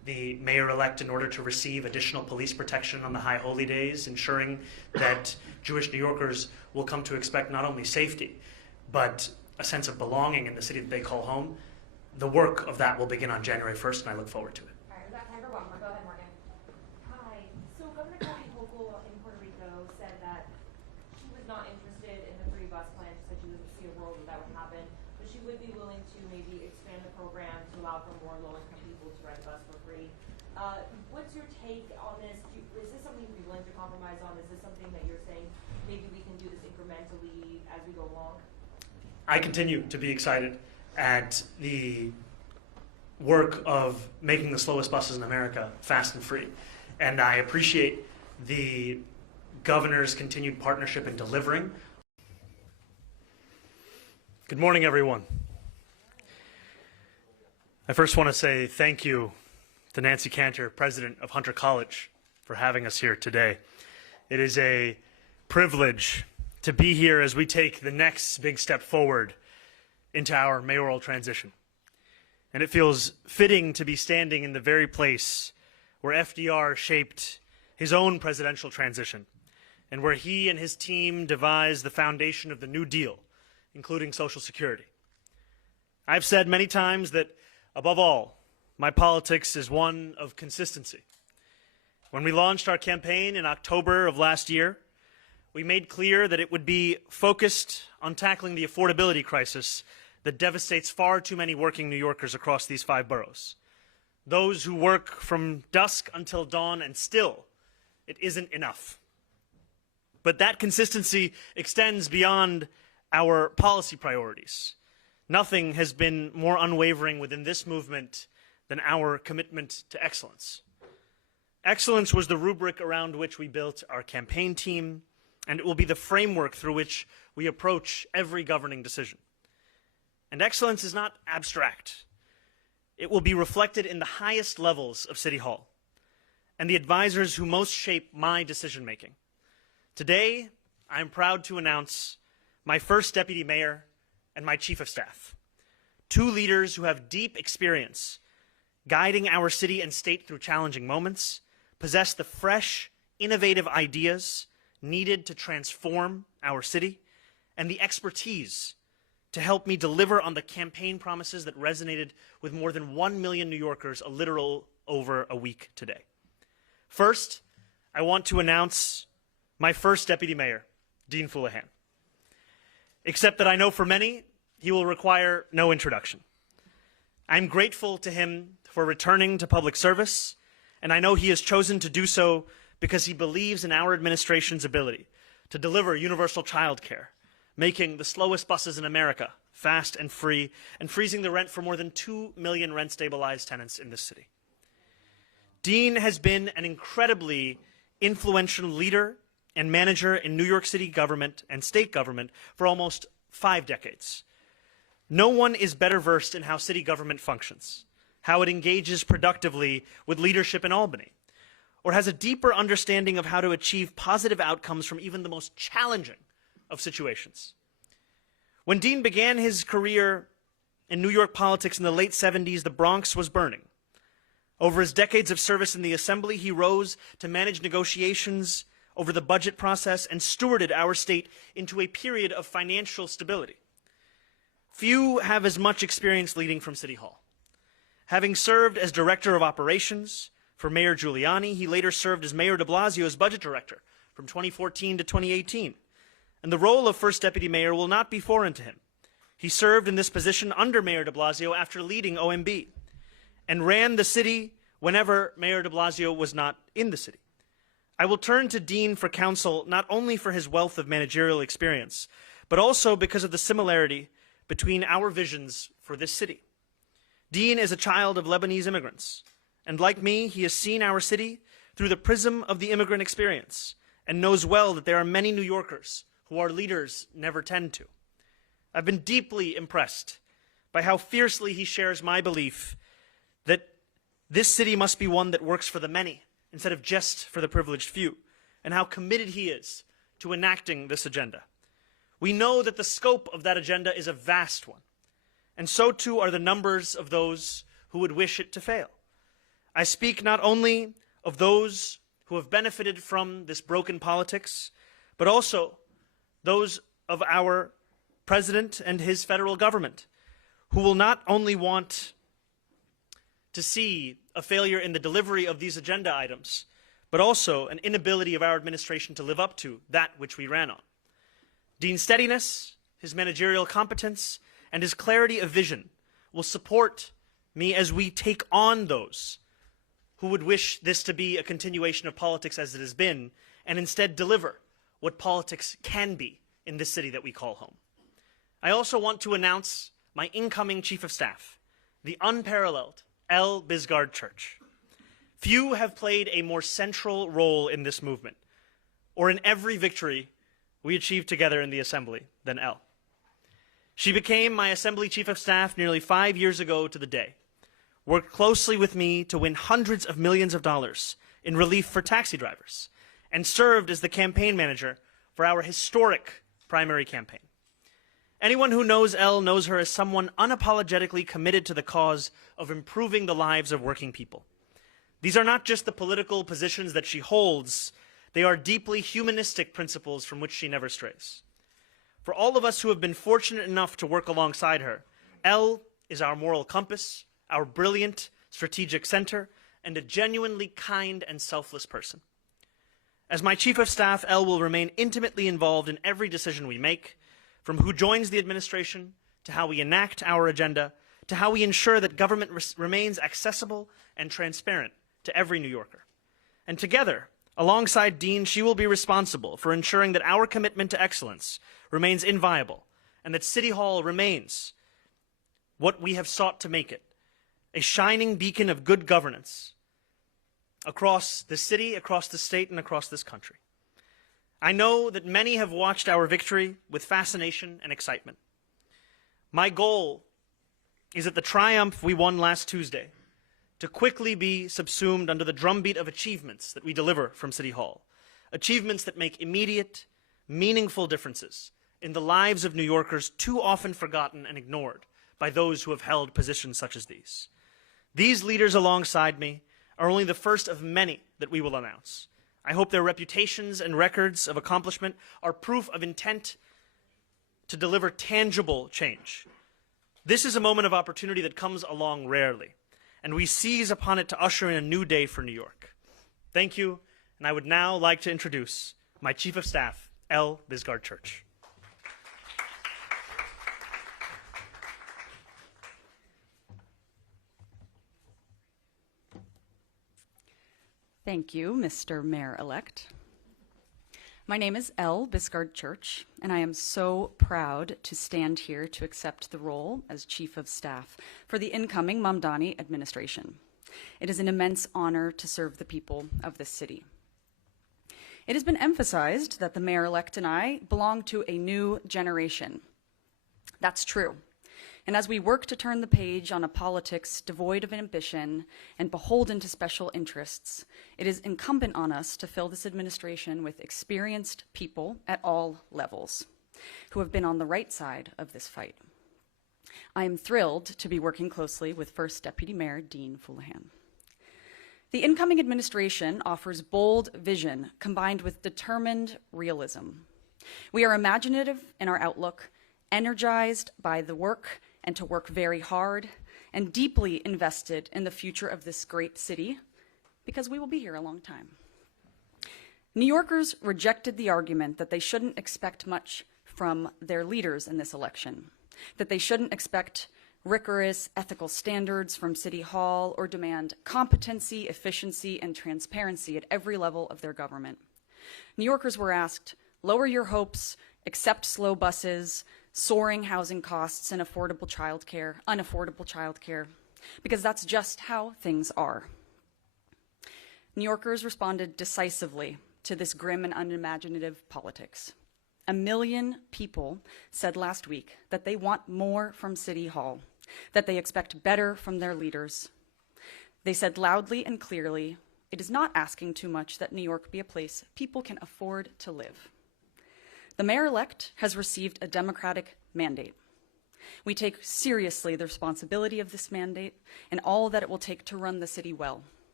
the mayor-elect in order to receive additional police protection on the high holy days, ensuring that Jewish New Yorkers will come to expect not only safety, but a sense of belonging in the city that they call home. The work of that will begin on January 1st, and I look forward to it. All right, we've got time for one more. Go ahead, Morgan. Hi. So Governor Kathy Hochul in Puerto Rico said that she was not interested in the free bus plan. She said she doesn't see a world that would happen, but she would be willing to maybe expand the program to allow for more low-income people to ride the bus for free. What's your take on this? Is this something you'd be willing to compromise on? Is this something that you're saying maybe we can do this incrementally as we go along? I continue to be excited at the work of making the slowest buses in America fast and free. And I appreciate the governor's continued partnership in delivering. Good morning, everyone. I first want to say thank you to Nancy Cantor, president of Hunter College, for having us here today. It is a privilege to be here as we take the next big step forward into our mayoral transition. And it feels fitting to be standing in the very place where FDR shaped his own presidential transition, and where he and his team devised the foundation of the New Deal, including Social Security. I've said many times that, above all, my politics is one of consistency. When we launched our campaign in October of last year, we made clear that it would be focused on tackling the affordability crisis that devastates far too many working New Yorkers across these 5 boroughs. Those who work from dusk until dawn, and still, it isn't enough. But that consistency extends beyond our policy priorities. Nothing has been more unwavering within this movement than our commitment to excellence. Excellence was the rubric around which we built our campaign team, and it will be the framework through which we approach every governing decision. And excellence is not abstract. It will be reflected in the highest levels of City Hall and the advisors who most shape my decision-making. Today, I am proud to announce my first deputy mayor and my chief of staff, 2 leaders who have deep experience guiding our city and state through challenging moments, possess the fresh, innovative ideas needed to transform our city, and the expertise to help me deliver on the campaign promises that resonated with more than 1 million New Yorkers a literal over a week today. First, I want to announce my first deputy mayor, Dean Fuleihan. Except that I know for many, he will require no introduction. I'm grateful to him for returning to public service, and I know he has chosen to do so because he believes in our administration's ability to deliver universal child care, making the slowest buses in America fast and free, and freezing the rent for more than 2 million rent-stabilized tenants in this city. Dean has been an incredibly influential leader and manager in New York City government and state government for almost 5 decades. No one is better versed in how city government functions, how it engages productively with leadership in Albany, or has a deeper understanding of how to achieve positive outcomes from even the most challenging of situations. When Dean began his career in New York politics in the late 70s, the Bronx was burning. Over his decades of service in the Assembly, he rose to manage negotiations over the budget process and stewarded our state into a period of financial stability. Few have as much experience leading from City Hall. Having served as Director of Operations for Mayor Giuliani, he later served as Mayor de Blasio as Budget Director from 2014 to 2018. And the role of First Deputy Mayor will not be foreign to him. He served in this position under Mayor de Blasio after leading OMB, and ran the city whenever Mayor de Blasio was not in the city. I will turn to Dean for counsel not only for his wealth of managerial experience, but also because of the similarity between our visions for this city. Dean is a child of Lebanese immigrants, and like me, he has seen our city through the prism of the immigrant experience and knows well that there are many New Yorkers who our leaders never tend to. I've been deeply impressed by how fiercely he shares my belief that this city must be one that works for the many instead of just for the privileged few, and how committed he is to enacting this agenda. We know that the scope of that agenda is a vast one, and so too are the numbers of those who would wish it to fail. I speak not only of those who have benefited from this broken politics, but also those of our president and his federal government, who will not only want to see a failure in the delivery of these agenda items, but also an inability of our administration to live up to that which we ran on. Dean's steadiness, his managerial competence, and his clarity of vision will support me as we take on those who would wish this to be a continuation of politics as it has been, and instead deliver what politics can be in this city that we call home. I also want to announce my incoming Chief of Staff, the unparalleled L. Bisgard Church. Few have played a more central role in this movement, or in every victory we achieved together in the Assembly, than L. She became my Assembly Chief of Staff nearly 5 years ago to the day, worked closely with me to win hundreds of millions of dollars in relief for taxi drivers, and served as the campaign manager for our historic primary campaign. Anyone who knows Elle knows her as someone unapologetically committed to the cause of improving the lives of working people. These are not just the political positions that she holds, they are deeply humanistic principles from which she never strays. For all of us who have been fortunate enough to work alongside her, Elle is our moral compass, our brilliant strategic center, and a genuinely kind and selfless person. As my Chief of Staff, Elle will remain intimately involved in every decision we make, from who joins the administration, to how we enact our agenda, to how we ensure that government remains accessible and transparent to every New Yorker. And together, alongside Dean, she will be responsible for ensuring that our commitment to excellence remains inviolable, and that City Hall remains what we have sought to make it, a shining beacon of good governance across the city, across the state, and across this country. I know that many have watched our victory with fascination and excitement. My goal is that the triumph we won last Tuesday to quickly be subsumed under the drumbeat of achievements that we deliver from City Hall, achievements that make immediate, meaningful differences in the lives of New Yorkers too often forgotten and ignored by those who have held positions such as these. These leaders alongside me are only the first of many that we will announce. I hope their reputations and records of accomplishment are proof of intent to deliver tangible change. This is a moment of opportunity that comes along rarely, and we seize upon it to usher in a new day for New York. Thank you, and I would now like to introduce my Chief of Staff, L. Bisgard Church. Thank you, Mr. Mayor-elect. My name is L. Bisgard Church, and I am so proud to stand here to accept the role as Chief of Staff for the incoming Mamdani administration. It is an immense honor to serve the people of this city. It has been emphasized that the mayor-elect and I belong to a new generation. That's true. And as we work to turn the page on a politics devoid of ambition and beholden to special interests, it is incumbent on us to fill this administration with experienced people at all levels who have been on the right side of this fight. I am thrilled to be working closely with First Deputy Mayor Dean Fuleihan. The incoming administration offers bold vision combined with determined realism. We are imaginative in our outlook, energized by the work and to work very hard, and deeply invested in the future of this great city, because we will be here a long time. New Yorkers rejected the argument that they shouldn't expect much from their leaders in this election, that they shouldn't expect rigorous ethical standards from City Hall or demand competency, efficiency, and transparency at every level of their government. New Yorkers were asked, lower your hopes, accept slow buses, soaring housing costs, and unaffordable childcare, because that's just how things are. New Yorkers responded decisively to this grim and unimaginative politics. 1 million people said last week that they want more from City Hall, that they expect better from their leaders. They said loudly and clearly, it is not asking too much that New York be a place people can afford to live. The mayor-elect has received a democratic mandate. We take seriously the responsibility of this mandate and all that it will take to run the city well.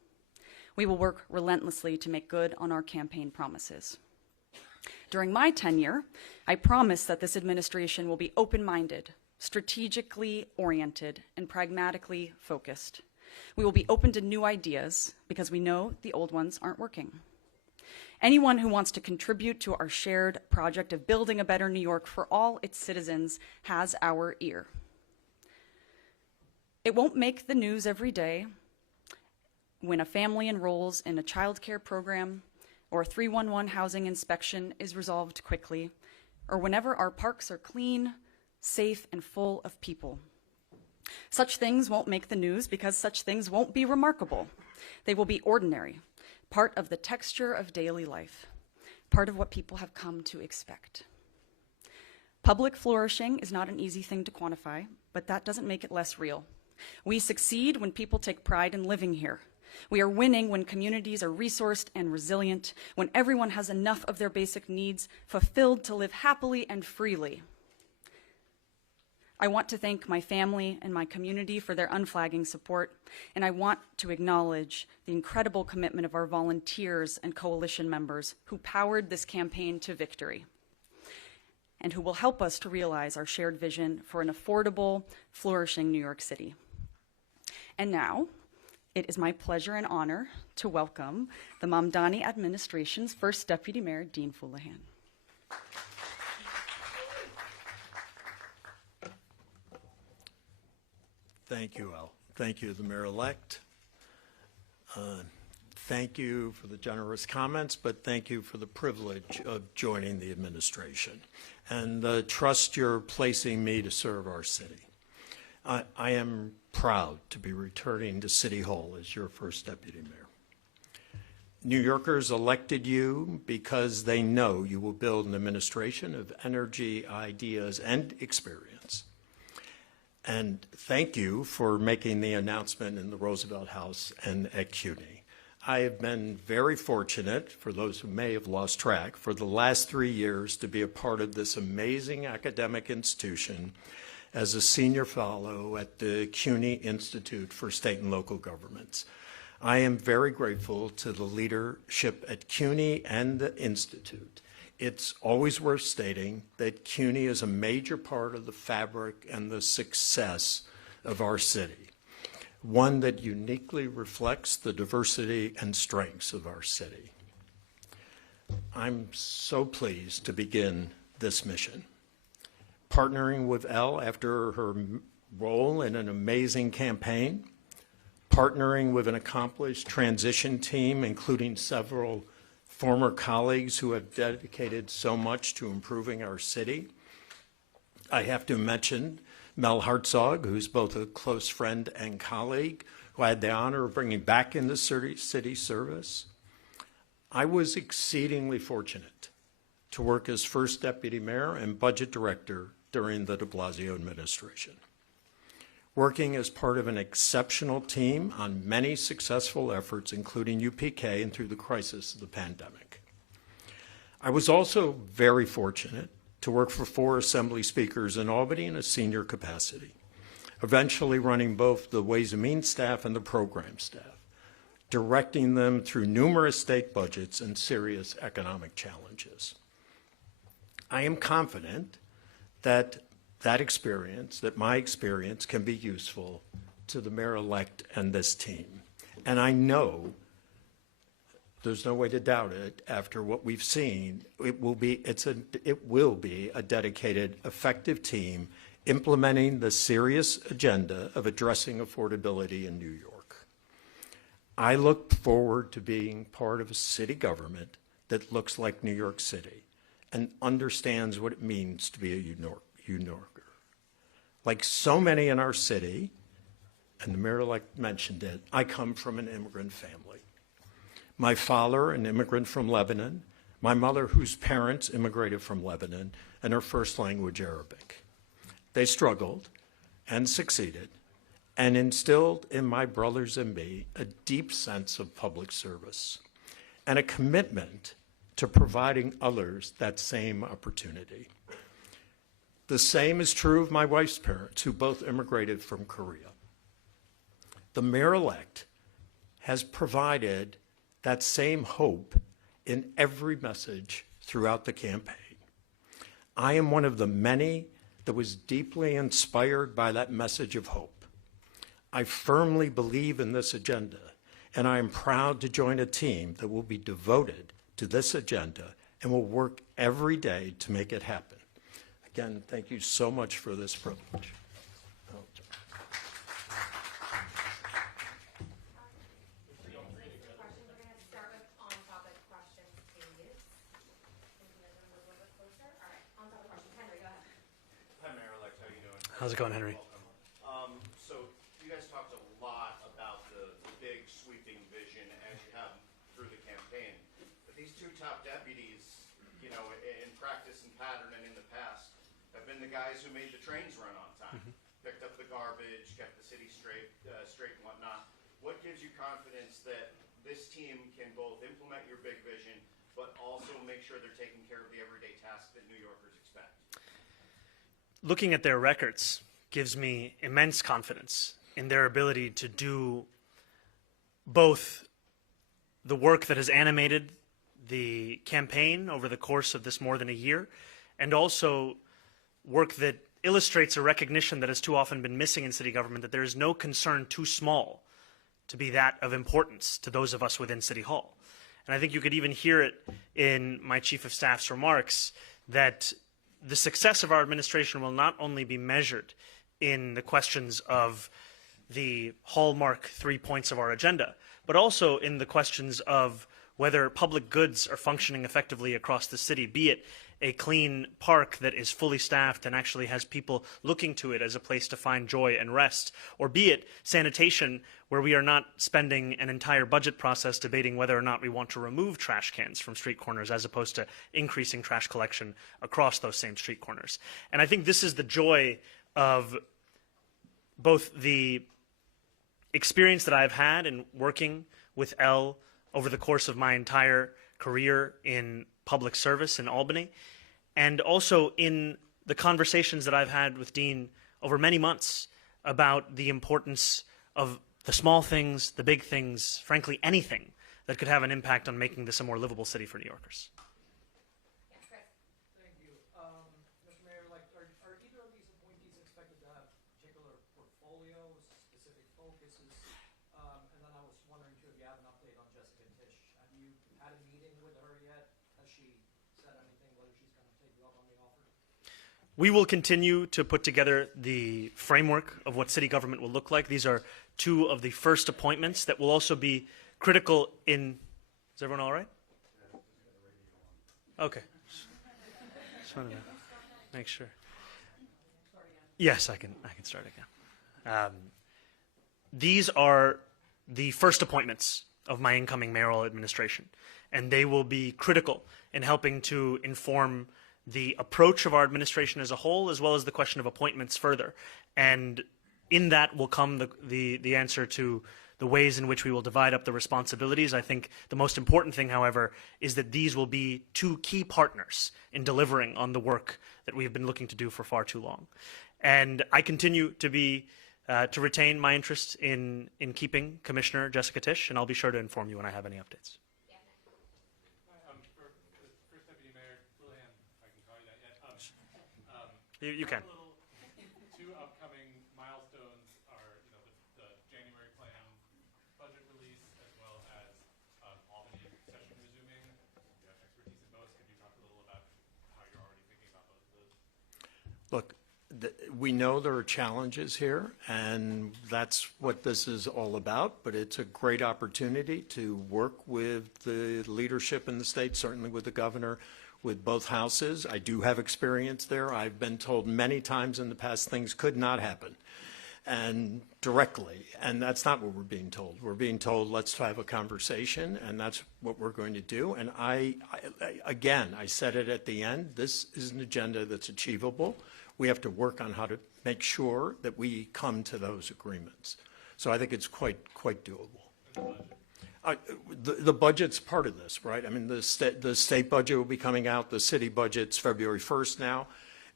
We will work relentlessly to make good on our campaign promises. During my tenure, I promise that this administration will be open-minded, strategically oriented, and pragmatically focused. We will be open to new ideas because we know the old ones aren't working. Anyone who wants to contribute to our shared project of building a better New York for all its citizens has our ear. It won't make the news every day when a family enrolls in a child care program or a 311 housing inspection is resolved quickly, or whenever our parks are clean, safe, and full of people. Such things won't make the news because such things won't be remarkable. They will be ordinary, part of the texture of daily life, part of what people have come to expect. Public flourishing is not an easy thing to quantify, but that doesn't make it less real. We succeed when people take pride in living here. We are winning when communities are resourced and resilient, when everyone has enough of their basic needs fulfilled to live happily and freely. I want to thank my family and my community for their unflagging support, and I want to acknowledge the incredible commitment of our volunteers and coalition members who powered this campaign to victory, and who will help us to realize our shared vision for an affordable, flourishing New York City. And now, it is my pleasure and honor to welcome the Mamdani administration's first Deputy Mayor, Dean Fuleihan. Thank you, Elle. Thank you, the mayor-elect. Thank you for the generous comments, but thank you for the privilege of joining the administration and the trust you're placing me to serve our city. I am proud to be returning to City Hall as your first deputy mayor. New Yorkers elected you because they know you will build an administration of energy, ideas, and experience. And thank you for making the announcement in the Roosevelt House and at CUNY. I have been very fortunate, for those who may have lost track, for the last 3 years to be a part of this amazing academic institution as a senior fellow at the CUNY Institute for State and Local Governments. I am very grateful to the leadership at CUNY and the Institute. It's always worth stating that CUNY is a major part of the fabric and the success of our city, one that uniquely reflects the diversity and strengths of our city. I'm so pleased to begin this mission. Partnering with Elle after her role in an amazing campaign, partnering with an accomplished transition team, including several former colleagues who have dedicated so much to improving our city. I have to mention Mel Hartzog, who's both a close friend and colleague, who I had the honor of bringing back into city service. I was exceedingly fortunate to work as first deputy mayor and budget director during the de Blasio administration, working as part of an exceptional team on many successful efforts, including UPK and through the crisis of the pandemic. I was also very fortunate to work for 4 assembly speakers in Albany in a senior capacity, eventually running both the Ways and Means staff and the program staff, directing them through numerous state budgets and serious economic challenges. I am confident that my experience can be useful to the mayor-elect and this team. And I know, there's no way to doubt it, after what we've seen, it will be a dedicated, effective team implementing the serious agenda of addressing affordability in New York. I look forward to being part of a city government that looks like New York City and understands what it means to be a New Yorker. Like so many in our city, and the mayor-elect mentioned it, I come from an immigrant family. My father, an immigrant from Lebanon, my mother, whose parents immigrated from Lebanon, and her first language Arabic. They struggled and succeeded and instilled in my brothers and me a deep sense of public service and a commitment to providing others that same opportunity. The same is true of my wife's parents, who both immigrated from Korea. The mayor-elect has provided that same hope in every message throughout the campaign. I am one of the many that was deeply inspired by that message of hope. I firmly believe in this agenda, and I am proud to join a team that will be devoted to this agenda and will work every day to make it happen. Again, thank you so much for this privilege. How's it going, Henry? So you guys talked a lot about the big sweeping vision as you have through the campaign. But these two top deputies, you know, in practice and pattern and in the past, have been the guys who made the trains run on time, picked up the garbage, kept the city straight and whatnot. What gives you confidence that this team can both implement your big vision, but also make sure they're taking care of the everyday tasks that New Yorkers expect? Looking at their records gives me immense confidence in their ability to do both the work that has animated the campaign over the course of this more than a year, and also work that illustrates a recognition that has too often been missing in city government, that there is no concern too small to be that of importance to those of us within City Hall. And I think you could even hear it in my Chief of Staff's remarks that the success of our administration will not only be measured in the questions of the hallmark 3 points of our agenda, but also in the questions of whether public goods are functioning effectively across the city, be it a clean park that is fully staffed and actually has people looking to it as a place to find joy and rest, or be it sanitation, where we are not spending an entire budget process debating whether or not we want to remove trash cans from street corners as opposed to increasing trash collection across those same street corners. And I think this is the joy of both the experience that I've had in working with Elle over the course of my entire career in public service in Albany, and also in the conversations that I've had with Dean over many months about the importance of the small things, the big things, frankly, anything that could have an impact on making this a more livable city for New Yorkers. Thank you. Mr. Mayor, are either of these appointees expected to have particular portfolios, specific focuses? And then I was wondering, too, if you have an update on Jessica Tisch. Have you had a meeting with her yet? Has she said anything, whether she's going to take you up on the offer? We will continue to put together the framework of what city government will look like. These are two of the first appointments that will also be critical in... Is everyone all right? Okay. Just wanted to make sure. Yes, I can start again. These are the first appointments of my incoming mayoral administration, and they will be critical in helping to inform the approach of our administration as a whole, as well as the question of appointments further. And in that will come the answer to the ways in which we will divide up the responsibilities. I think the most important thing, however, is that these will be two key partners in delivering on the work that we have been looking to do for far too long. And I continue to be to retain my interest in keeping Commissioner Jessica Tisch, and I'll be sure to inform you when I have any updates. For First Deputy Mayor Fuleihan, if I can call you that yet. You can. Two upcoming milestones are, the January plan budget release, as well as Albany session resuming. You have expertise in both. Could you talk a little about how you're already thinking about both of those? Look, we know there are challenges here, and that's what this is all about, but it's a great opportunity to work with the leadership in the state, certainly with the governor, with both houses. I do have experience there. I've been told many times in the past things could not happen, and directly, and that's not what we're being told. We're being told, let's have a conversation, and that's what we're going to do. And again, I said it at the end, this is an agenda that's achievable. We have to work on how to make sure that we come to those agreements. So I think it's quite doable. The budget's part of this, right? I mean, the state budget will be coming out. The city budget's February 1st now.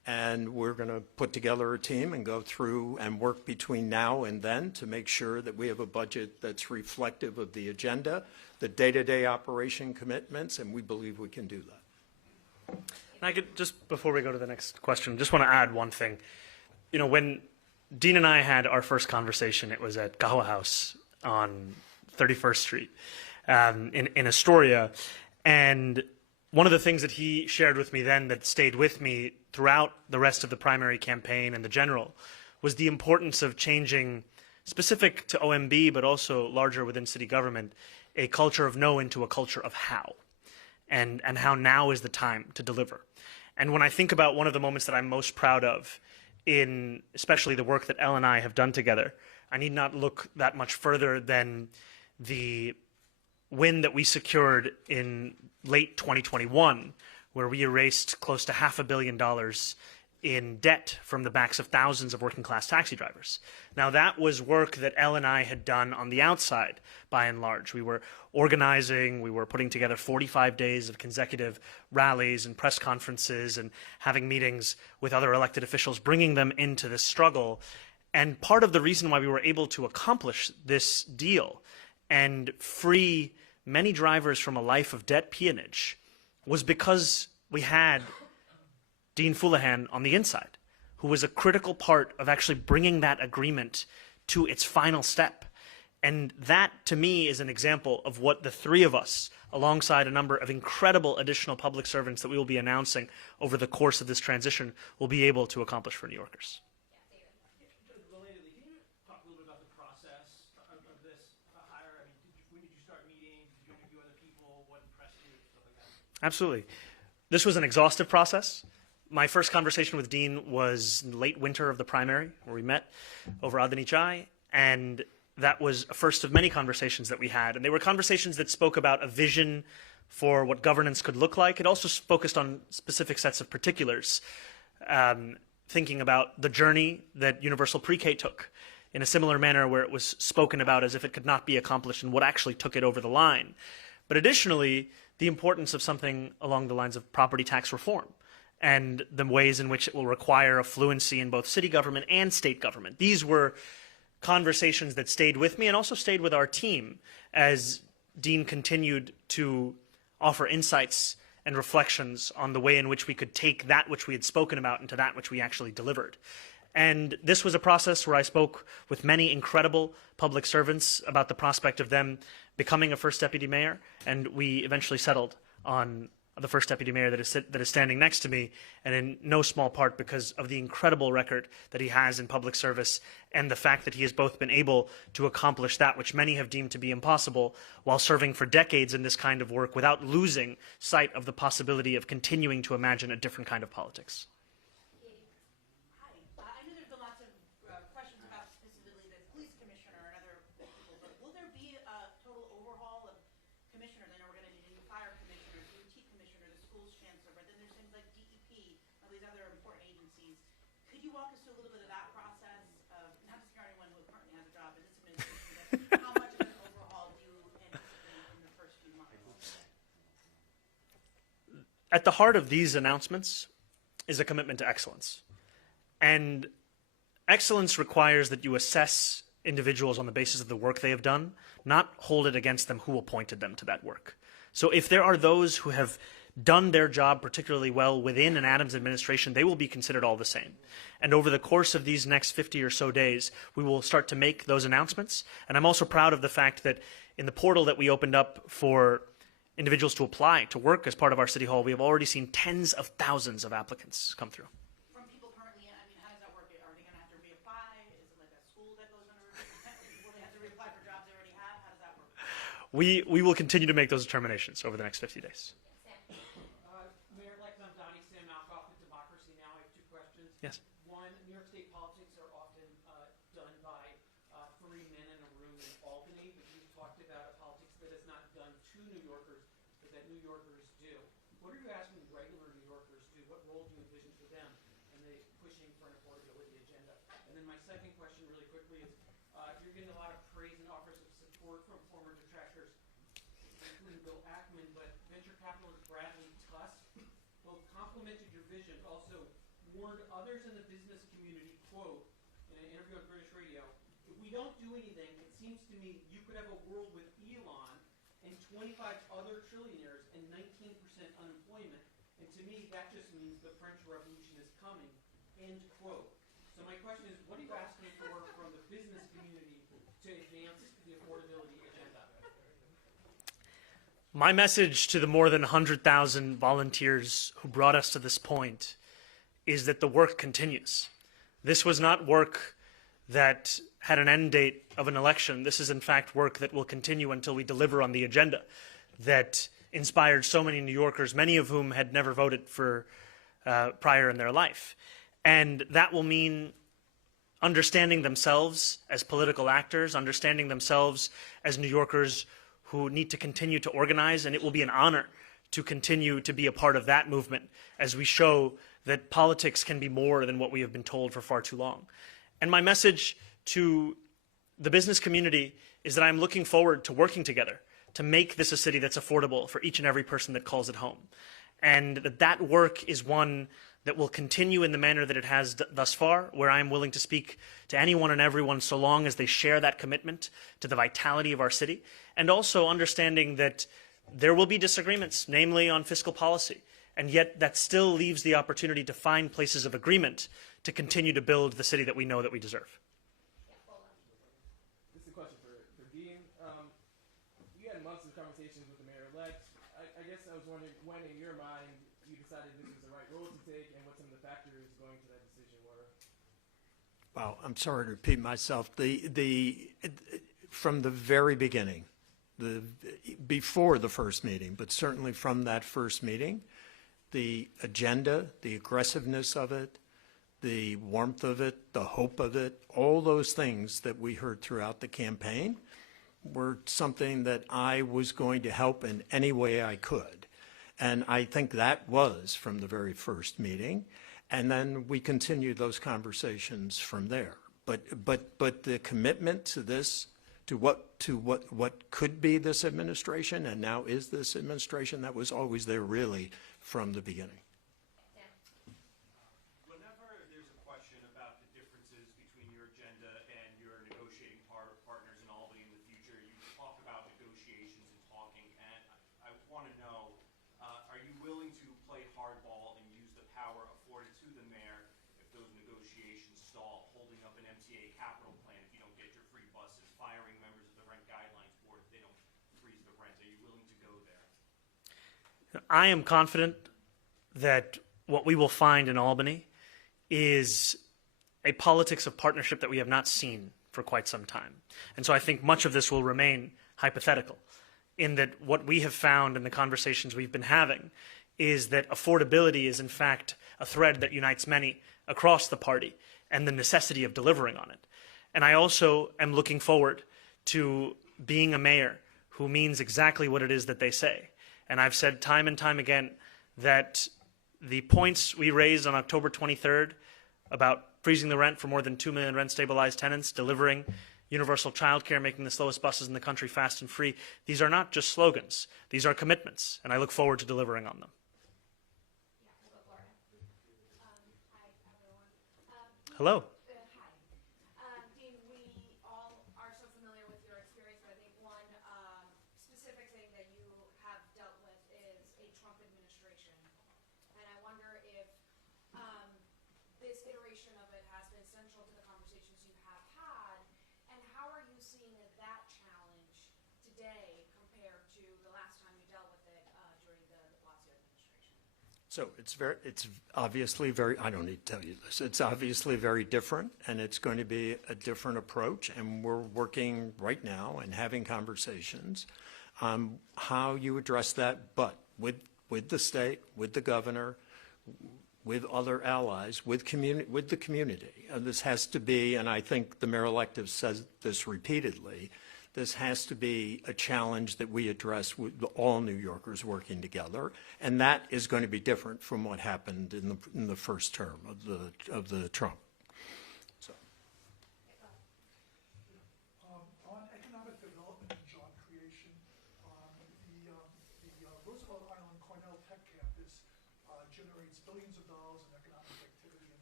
And we're going to put together a team and go through and work between now and then to make sure that we have a budget that's reflective of the agenda, the day-to-day operation commitments, and we believe we can do that. And I could, just before we go to the next question, just want to add one thing. You know, when Dean and I had our first conversation, it was at Gawa House on 31st Street in Astoria. And one of the things that he shared with me then that stayed with me throughout the rest of the primary campaign and the general was the importance of changing, specific to OMB, but also larger within city government, a culture of no into a culture of how, and how now is the time to deliver. And when I think about one of the moments that I'm most proud of in especially the work that Elle and I have done together, I need not look that much further than the win that we secured in late 2021, where we erased close to $500 million in debt from the backs of thousands of working class taxi drivers. Now that was work that Elle and I had done on the outside, by and large. We were organizing, we were putting together 45 days of consecutive rallies and press conferences and having meetings with other elected officials, bringing them into this struggle. And part of the reason why we were able to accomplish this deal and free many drivers from a life of debt peonage was because we had Dean Fuleihan on the inside, who was a critical part of actually bringing that agreement to its final step. And that, to me, is an example of what the three of us, alongside a number of incredible additional public servants that we will be announcing over the course of this transition, will be able to accomplish for New Yorkers. Relatedly, can you talk a little bit about the process of this hire? I mean, when did you start meeting? Did you interview other people? What impressed you? Stuff like that. Absolutely. This was an exhaustive process. My first conversation with Dean was in late winter of the primary, where we met over Adani Chai, and that was a first of many conversations that we had. And they were conversations that spoke about a vision for what governance could look like. It also focused on specific sets of particulars, thinking about the journey that universal pre-K took in a similar manner, where it was spoken about as if it could not be accomplished and what actually took it over the line. But additionally, the importance of something along the lines of property tax reform and the ways in which it will require a fluency in both city government and state government. These were conversations that stayed with me and also stayed with our team as Dean continued to offer insights and reflections on the way in which we could take that which we had spoken about into that which we actually delivered. And this was a process where I spoke with many incredible public servants about the prospect of them becoming a first deputy mayor, and we eventually settled on the first deputy mayor that is standing next to me, and in no small part because of the incredible record that he has in public service and the fact that he has both been able to accomplish that which many have deemed to be impossible while serving for decades in this kind of work without losing sight of the possibility of continuing to imagine a different kind of politics. Hi. I know there's been lots of questions about specifically the police commissioner and other people, but will there be a total overhaul of commissioners? I know we're going to need a new fire commissioner, DOT commissioner, the schools chancellor, but then there's things like DEP, all these other important agencies. Could you walk us through a little bit of that process of, not just for anyone who currently has a job in this administration, but how much of an overhaul do you anticipate in the first few months? At the heart of these announcements is a commitment to excellence. And excellence requires that you assess individuals on the basis of the work they have done, not hold it against them who appointed them to that work. So if there are those who have done their job particularly well within an Adams administration, they will be considered all the same. And over the course of these next 50 or so days, we will start to make those announcements. And I'm also proud of the fact that in the portal that we opened up for individuals to apply to work as part of our city hall, we have already seen tens of thousands of applicants come through. From people currently, I mean, how does that work? Are they going to have to reapply? Is it like a school that goes under? Will they have to reapply for jobs they already have? How does that work? We will continue to make those determinations over the next 50 days. Mayor-elect Mamdani, Sam Malkoff with Democracy Now! I have two questions. Yes. One, New York State politics are often done by three men in a room in Albany, but you've talked about a politics that is not done to New Yorkers, but that New Yorkers do. What are you asking regular New Yorkers to do? What role do you envision for them in the pushing for an affordability agenda? And then my second question really quickly is, you're getting a lot of praise and offers of support from former detractors, including Bill Ackman, but venture capitalist Bradley Tusk both complimented your vision, but also warned others in the business community, quote, in an interview on British radio, if we don't do anything, it seems to me you could have a world with Elon and 25 other trillionaires and 19% unemployment. And to me, that just means the French Revolution is coming, end quote. So my question is, what are you asking for from the business community to advance the affordability agenda? My message to the more than 100,000 volunteers who brought us to this point is that the work continues. This was not work that had an end date of an election. This is in fact work that will continue until we deliver on the agenda that inspired so many New Yorkers, many of whom had never voted for prior in their life. And that will mean understanding themselves as political actors, understanding themselves as New Yorkers who need to continue to organize, and it will be an honor to continue to be a part of that movement as we show that politics can be more than what we have been told for far too long. And my message to the business community is that I'm looking forward to working together to make this a city that's affordable for each and every person that calls it home. And that work is one that will continue in the manner that it has thus far, where I am willing to speak to anyone and everyone so long as they share that commitment to the vitality of our city, and also understanding that there will be disagreements, namely on fiscal policy, and yet that still leaves the opportunity to find places of agreement to continue to build the city that we know that we deserve. This is a question for Dean. You had months of conversations with the mayor-elect. I guess I was wondering when, in your mind, you decided this was the right role to take, and what some of the factors going to that decision were. Well, I'm sorry to repeat myself. From the very beginning, before the first meeting, but certainly from that first meeting, the agenda, the aggressiveness of it, the warmth of it, the hope of it, all those things that we heard throughout the campaign were something that I was going to help in any way I could. And I think that was from the very first meeting. And then we continued those conversations from there. But the commitment to this, to what could be this administration and now is this administration, that was always there really from the beginning. Whenever there's a question about the differences between your agenda and your negotiating partners in Albany in the future, you talk about negotiations and talking, and I want to know, are you willing to play hardball and use the power afforded to the mayor if those negotiations stall, holding up an MTA capital plan if you don't get your free buses, firing members of the Rent Guidelines Board if they don't freeze the rent? Are you willing to go there? I am confident that what we will find in Albany is a politics of partnership that we have not seen for quite some time. And so I think much of this will remain hypothetical, in that what we have found in the conversations we've been having is that affordability is in fact a thread that unites many across the party and the necessity of delivering on it. And I also am looking forward to being a mayor who means exactly what it is that they say. And I've said time and time again that the points we raised on October 23rd about freezing the rent for more than 2 million rent-stabilized tenants, delivering universal childcare, making the slowest buses in the country fast and free, these are not just slogans. These are commitments, and I look forward to delivering on them. Hello. Dean, we all are so familiar with your experience, but I think one specific thing that you have dealt with is a Trump administration. And I wonder if this iteration of it has been central to the conversations you have had, and how are you seeing that challenge today compared to the last time you dealt with it during the de Blasio administration? So it's obviously very, I don't need to tell you this, it's obviously very different, and it's going to be a different approach, and we're working right now and having conversations on how you address that, but with the state, with the governor, with other allies, with the community. This has to be, and I think the mayor-elect has said this repeatedly, this has to be a challenge that we address with all New Yorkers working together, and that is going to be different from what happened in the first term of the Trump. So. On economic development and job creation, the Roosevelt Island Cornell Tech campus generates billions of dollars in economic activity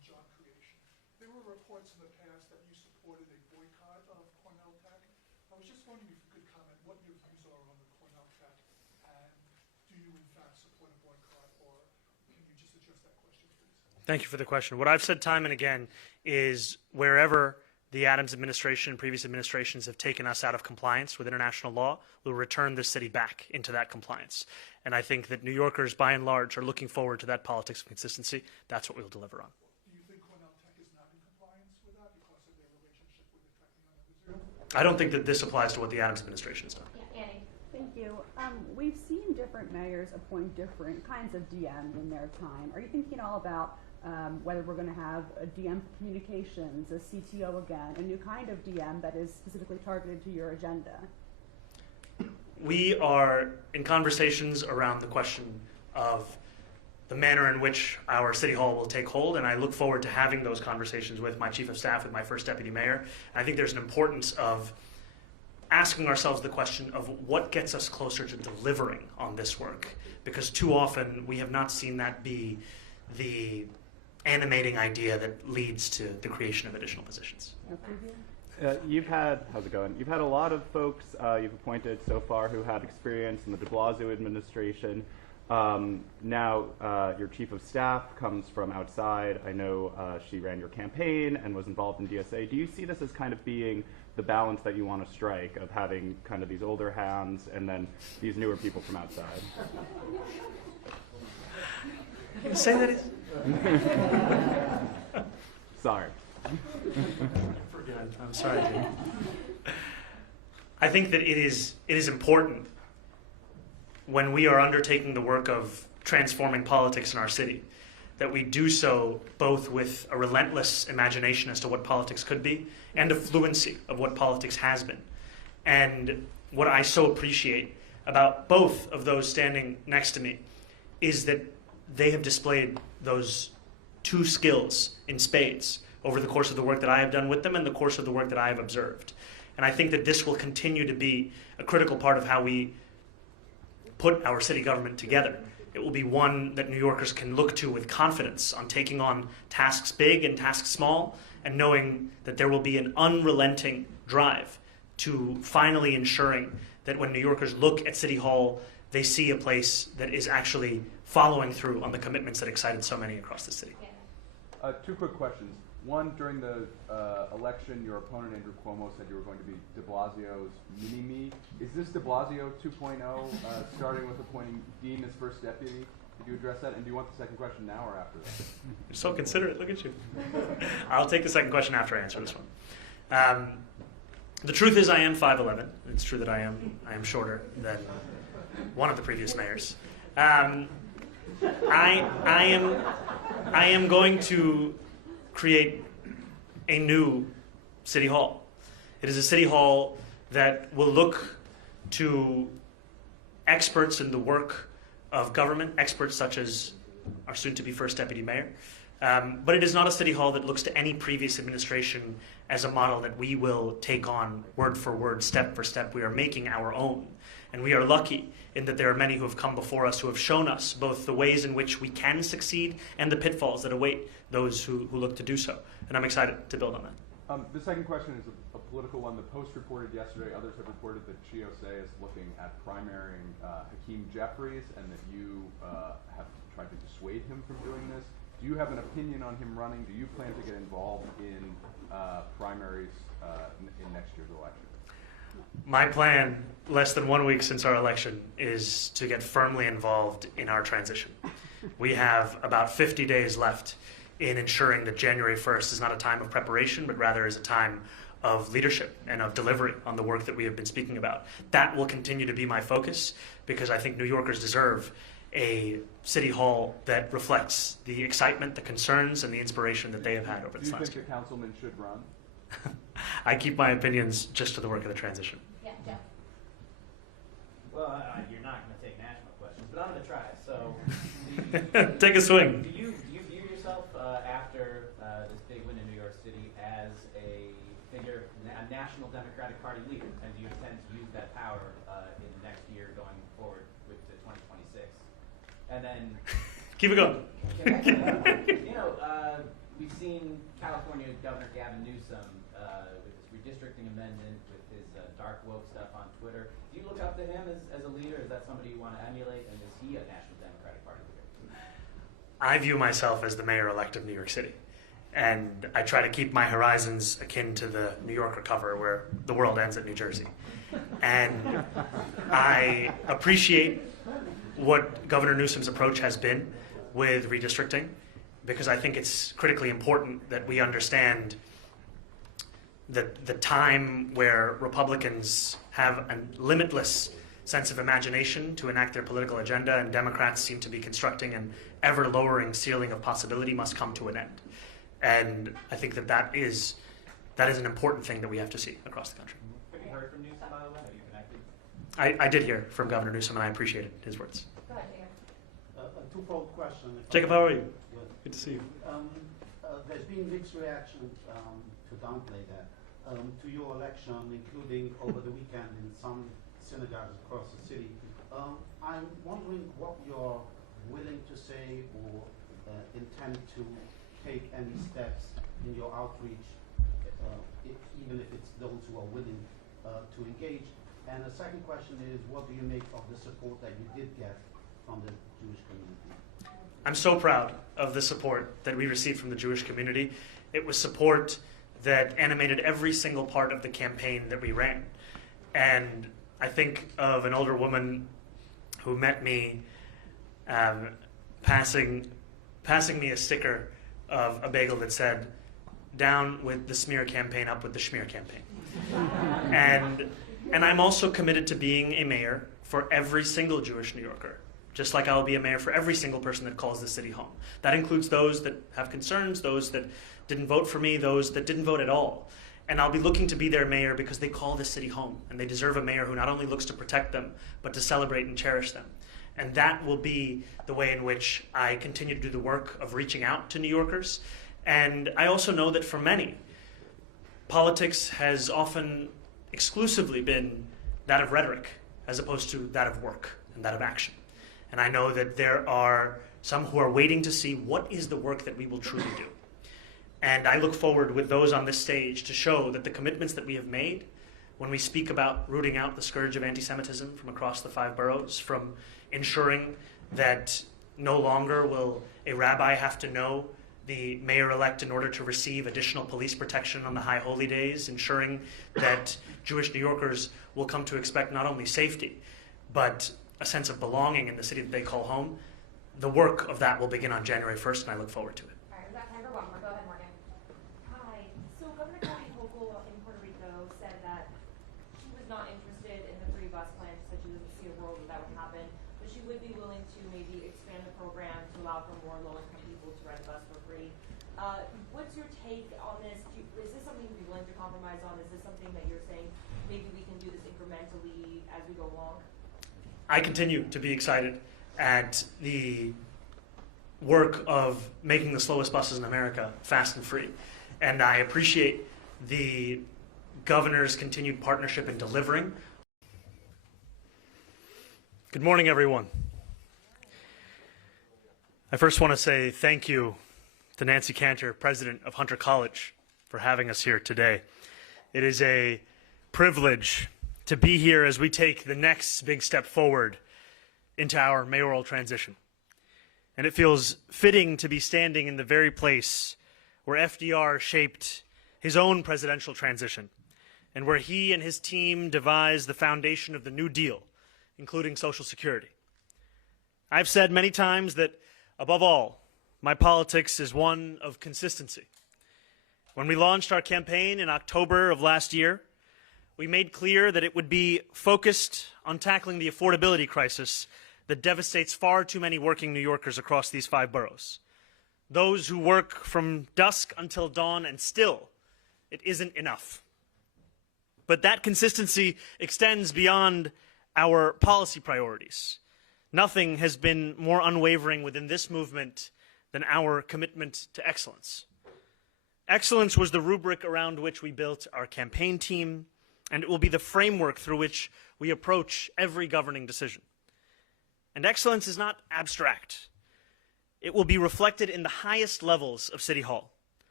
reports in the past that you supported a boycott of Cornell Tech. I was just wondering if you could comment what your views are on the Cornell Tech, and do you in fact support a boycott, or can you just address that question, please? Thank you for the question. What I've said time and again is wherever the Adams administration and previous administrations have taken us out of compliance with international law, we'll return this city back into that compliance. And I think that New Yorkers, by and large, are looking forward to that politics of consistency. That's what we'll deliver on. Do you think Cornell Tech is not in compliance with that because of their relationship with the Technion of Israel? I don't think that this applies to what the Adams administration has done. Yeah, Annie. Thank you. We've seen different mayors appoint different kinds of DMs in their time. Are you thinking all about whether we're going to have a DM for communications, a CTO again, a new kind of DM that is specifically targeted to your agenda? We are in conversations around the question of the manner in which our city hall will take hold, and I look forward to having those conversations with my chief of staff, with my first deputy mayor. And I think there's an importance of asking ourselves the question of what gets us closer to delivering on this work, because too often we have not seen that be the animating idea that leads to the creation of additional positions. You've had, how's it going? You've had a lot of folks you've appointed so far who had experience in the de Blasio administration. Now your chief of staff comes from outside. I know she ran your campaign and was involved in DSA. Do you see this as kind of being the balance that you want to strike of having kind of these older hands and then these newer people from outside? Can you say that? Sorry. I'm sorry, Jake. I think that it is important when we are undertaking the work of transforming politics in our city that we do so both with a relentless imagination as to what politics could be and a fluency of what politics has been. And what I so appreciate about both of those standing next to me is that they have displayed those two skills in spades over the course of the work that I have done with them and the course of the work that I have observed. And I think that this will continue to be a critical part of how we put our city government together. It will be one that New Yorkers can look to with confidence on taking on tasks big and tasks small, and knowing that there will be an unrelenting drive to finally ensuring that when New Yorkers look at City Hall, they see a place that is actually following through on the commitments that excited so many across the city. Two quick questions. One, during the election, your opponent, Andrew Cuomo, said you were going to be de Blasio's mini-me. Is this de Blasio 2.0, starting with appointing Dean as first deputy? Did you address that? And do you want the second question now or after that? You're so considerate. Look at you. I'll take the second question after I answer this one. The truth is I am 5'11". It's true that I am shorter than one of the previous mayors. I am going to create a new city hall. It is a city hall that will look to experts in the work of government, experts such as our soon-to-be first deputy mayor. But it is not a city hall that looks to any previous administration as a model that we will take on word for word, step for step. We are making our own. And we are lucky in that there are many who have come before us who have shown us both the ways in which we can succeed and the pitfalls that await those who look to do so. And I'm excited to build on that. The second question is a political one. The Post reported yesterday, others have reported that GOSA is looking at primarying Hakeem Jeffries and that you have tried to dissuade him from doing this. Do you have an opinion on him running? Do you plan to get involved in primaries in next year's election? My plan, less than 1 week since our election, is to get firmly involved in our transition. We have about 50 days left in ensuring that January 1st is not a time of preparation, but rather is a time of leadership and of delivery on the work that we have been speaking about. That will continue to be my focus because I think New Yorkers deserve a city hall that reflects the excitement, the concerns, and the inspiration that they have had over this last year. Do you think the councilman should run? I keep my opinions just to the work of the transition. Yeah, Jeff. Well, you're not going to take national questions, but I'm going to try. So, take a swing. Do you view yourself after this big win in New York City as a figure, a national Democratic Party leader, and do you intend to use that power in the next year going forward with the 2026? And then keep it going. You know, we've seen California Governor Gavin Newsom with this redistricting amendment, with his dark woke stuff on Twitter. Do you look up to him as a leader? Is that somebody you want to emulate? And is he a National Democratic Party leader? I view myself as the mayor-elect of New York City. And I try to keep my horizons akin to the New Yorker cover where the world ends at New Jersey. And I appreciate what Governor Newsom's approach has been with redistricting, because I think it's critically important that we understand that the time where Republicans have a limitless sense of imagination to enact their political agenda and Democrats seem to be constructing an ever-lowering ceiling of possibility must come to an end. And I think that is an important thing that we have to see across the country. Have you heard from Newsom, by the way? Have you connected? I did hear from Governor Newsom, and I appreciated his words. Go ahead, Jacob. A twofold question. Jacob, how are you? Good to see you. There's been mixed reactions to downplay that to your election, including over the weekend in some synagogues across the city. I'm wondering what you're willing to say or intend to take any steps in your outreach, even if it's those who are willing to engage. And the second question is, what do you make of the support that you did get from the Jewish community? I'm so proud of the support that we received from the Jewish community. It was support that animated every single part of the campaign that we ran. And I think of an older woman who met me passing me a sticker of a bagel that said, "Down with the smear campaign, up with the schmear campaign." And I'm also committed to being a mayor for every single Jewish New Yorker, just like I will be a mayor for every single person that calls the city home. That includes those that have concerns, those that didn't vote for me, those that didn't vote at all. And I'll be looking to be their mayor because they call the city home, and they deserve a mayor who not only looks to protect them, but to celebrate and cherish them. And that will be the way in which I continue to do the work of reaching out to New Yorkers. And I also know that for many, politics has often exclusively been that of rhetoric as opposed to that of work and that of action. And I know that there are some who are waiting to see what is the work that we will truly do. And I look forward with those on this stage to show that the commitments that we have made when we speak about rooting out the scourge of anti-Semitism from across the 5 boroughs, from ensuring that no longer will a rabbi have to know the mayor-elect in order to receive additional police protection on the high holy days, ensuring that Jewish New Yorkers will come to expect not only safety, but a sense of belonging in the city that they call home. The work of that will begin on January 1st, and I look forward to it. All right, we've got time for one more. Go ahead, Morgan. Hi. So Governor Kathy Hochul in Puerto Rico said that she was not interested in the free bus plan. She said she doesn't see a world where that would happen, but she would be willing to maybe expand the program to allow for more low-income people to ride a bus for free. What's your take on this? Is this something you'd be willing to compromise on? Is this something that you're saying maybe we can do this incrementally as we go along? I continue to be excited at the work of making the slowest buses in America fast and free. And I appreciate the governor's continued partnership in delivering. Good morning, everyone. I first want to say thank you to Nancy Cantor, president of Hunter College, for having us here today. It is a privilege to be here as we take the next big step forward into our mayoral transition. And it feels fitting to be standing in the very place where FDR shaped his own presidential transition, and where he and his team devised the foundation of the New Deal, including Social Security. I've said many times that, above all, my politics is one of consistency. When we launched our campaign in October of last year, we made clear that it would be focused on tackling the affordability crisis that devastates far too many working New Yorkers across these 5 boroughs. Those who work from dusk until dawn, and still, it isn't enough. But that consistency extends beyond our policy priorities. Nothing has been more unwavering within this movement than our commitment to excellence. Excellence was the rubric around which we built our campaign team, and it will be the framework through which we approach every governing decision. And excellence is not abstract. It will be reflected in the highest levels of City Hall,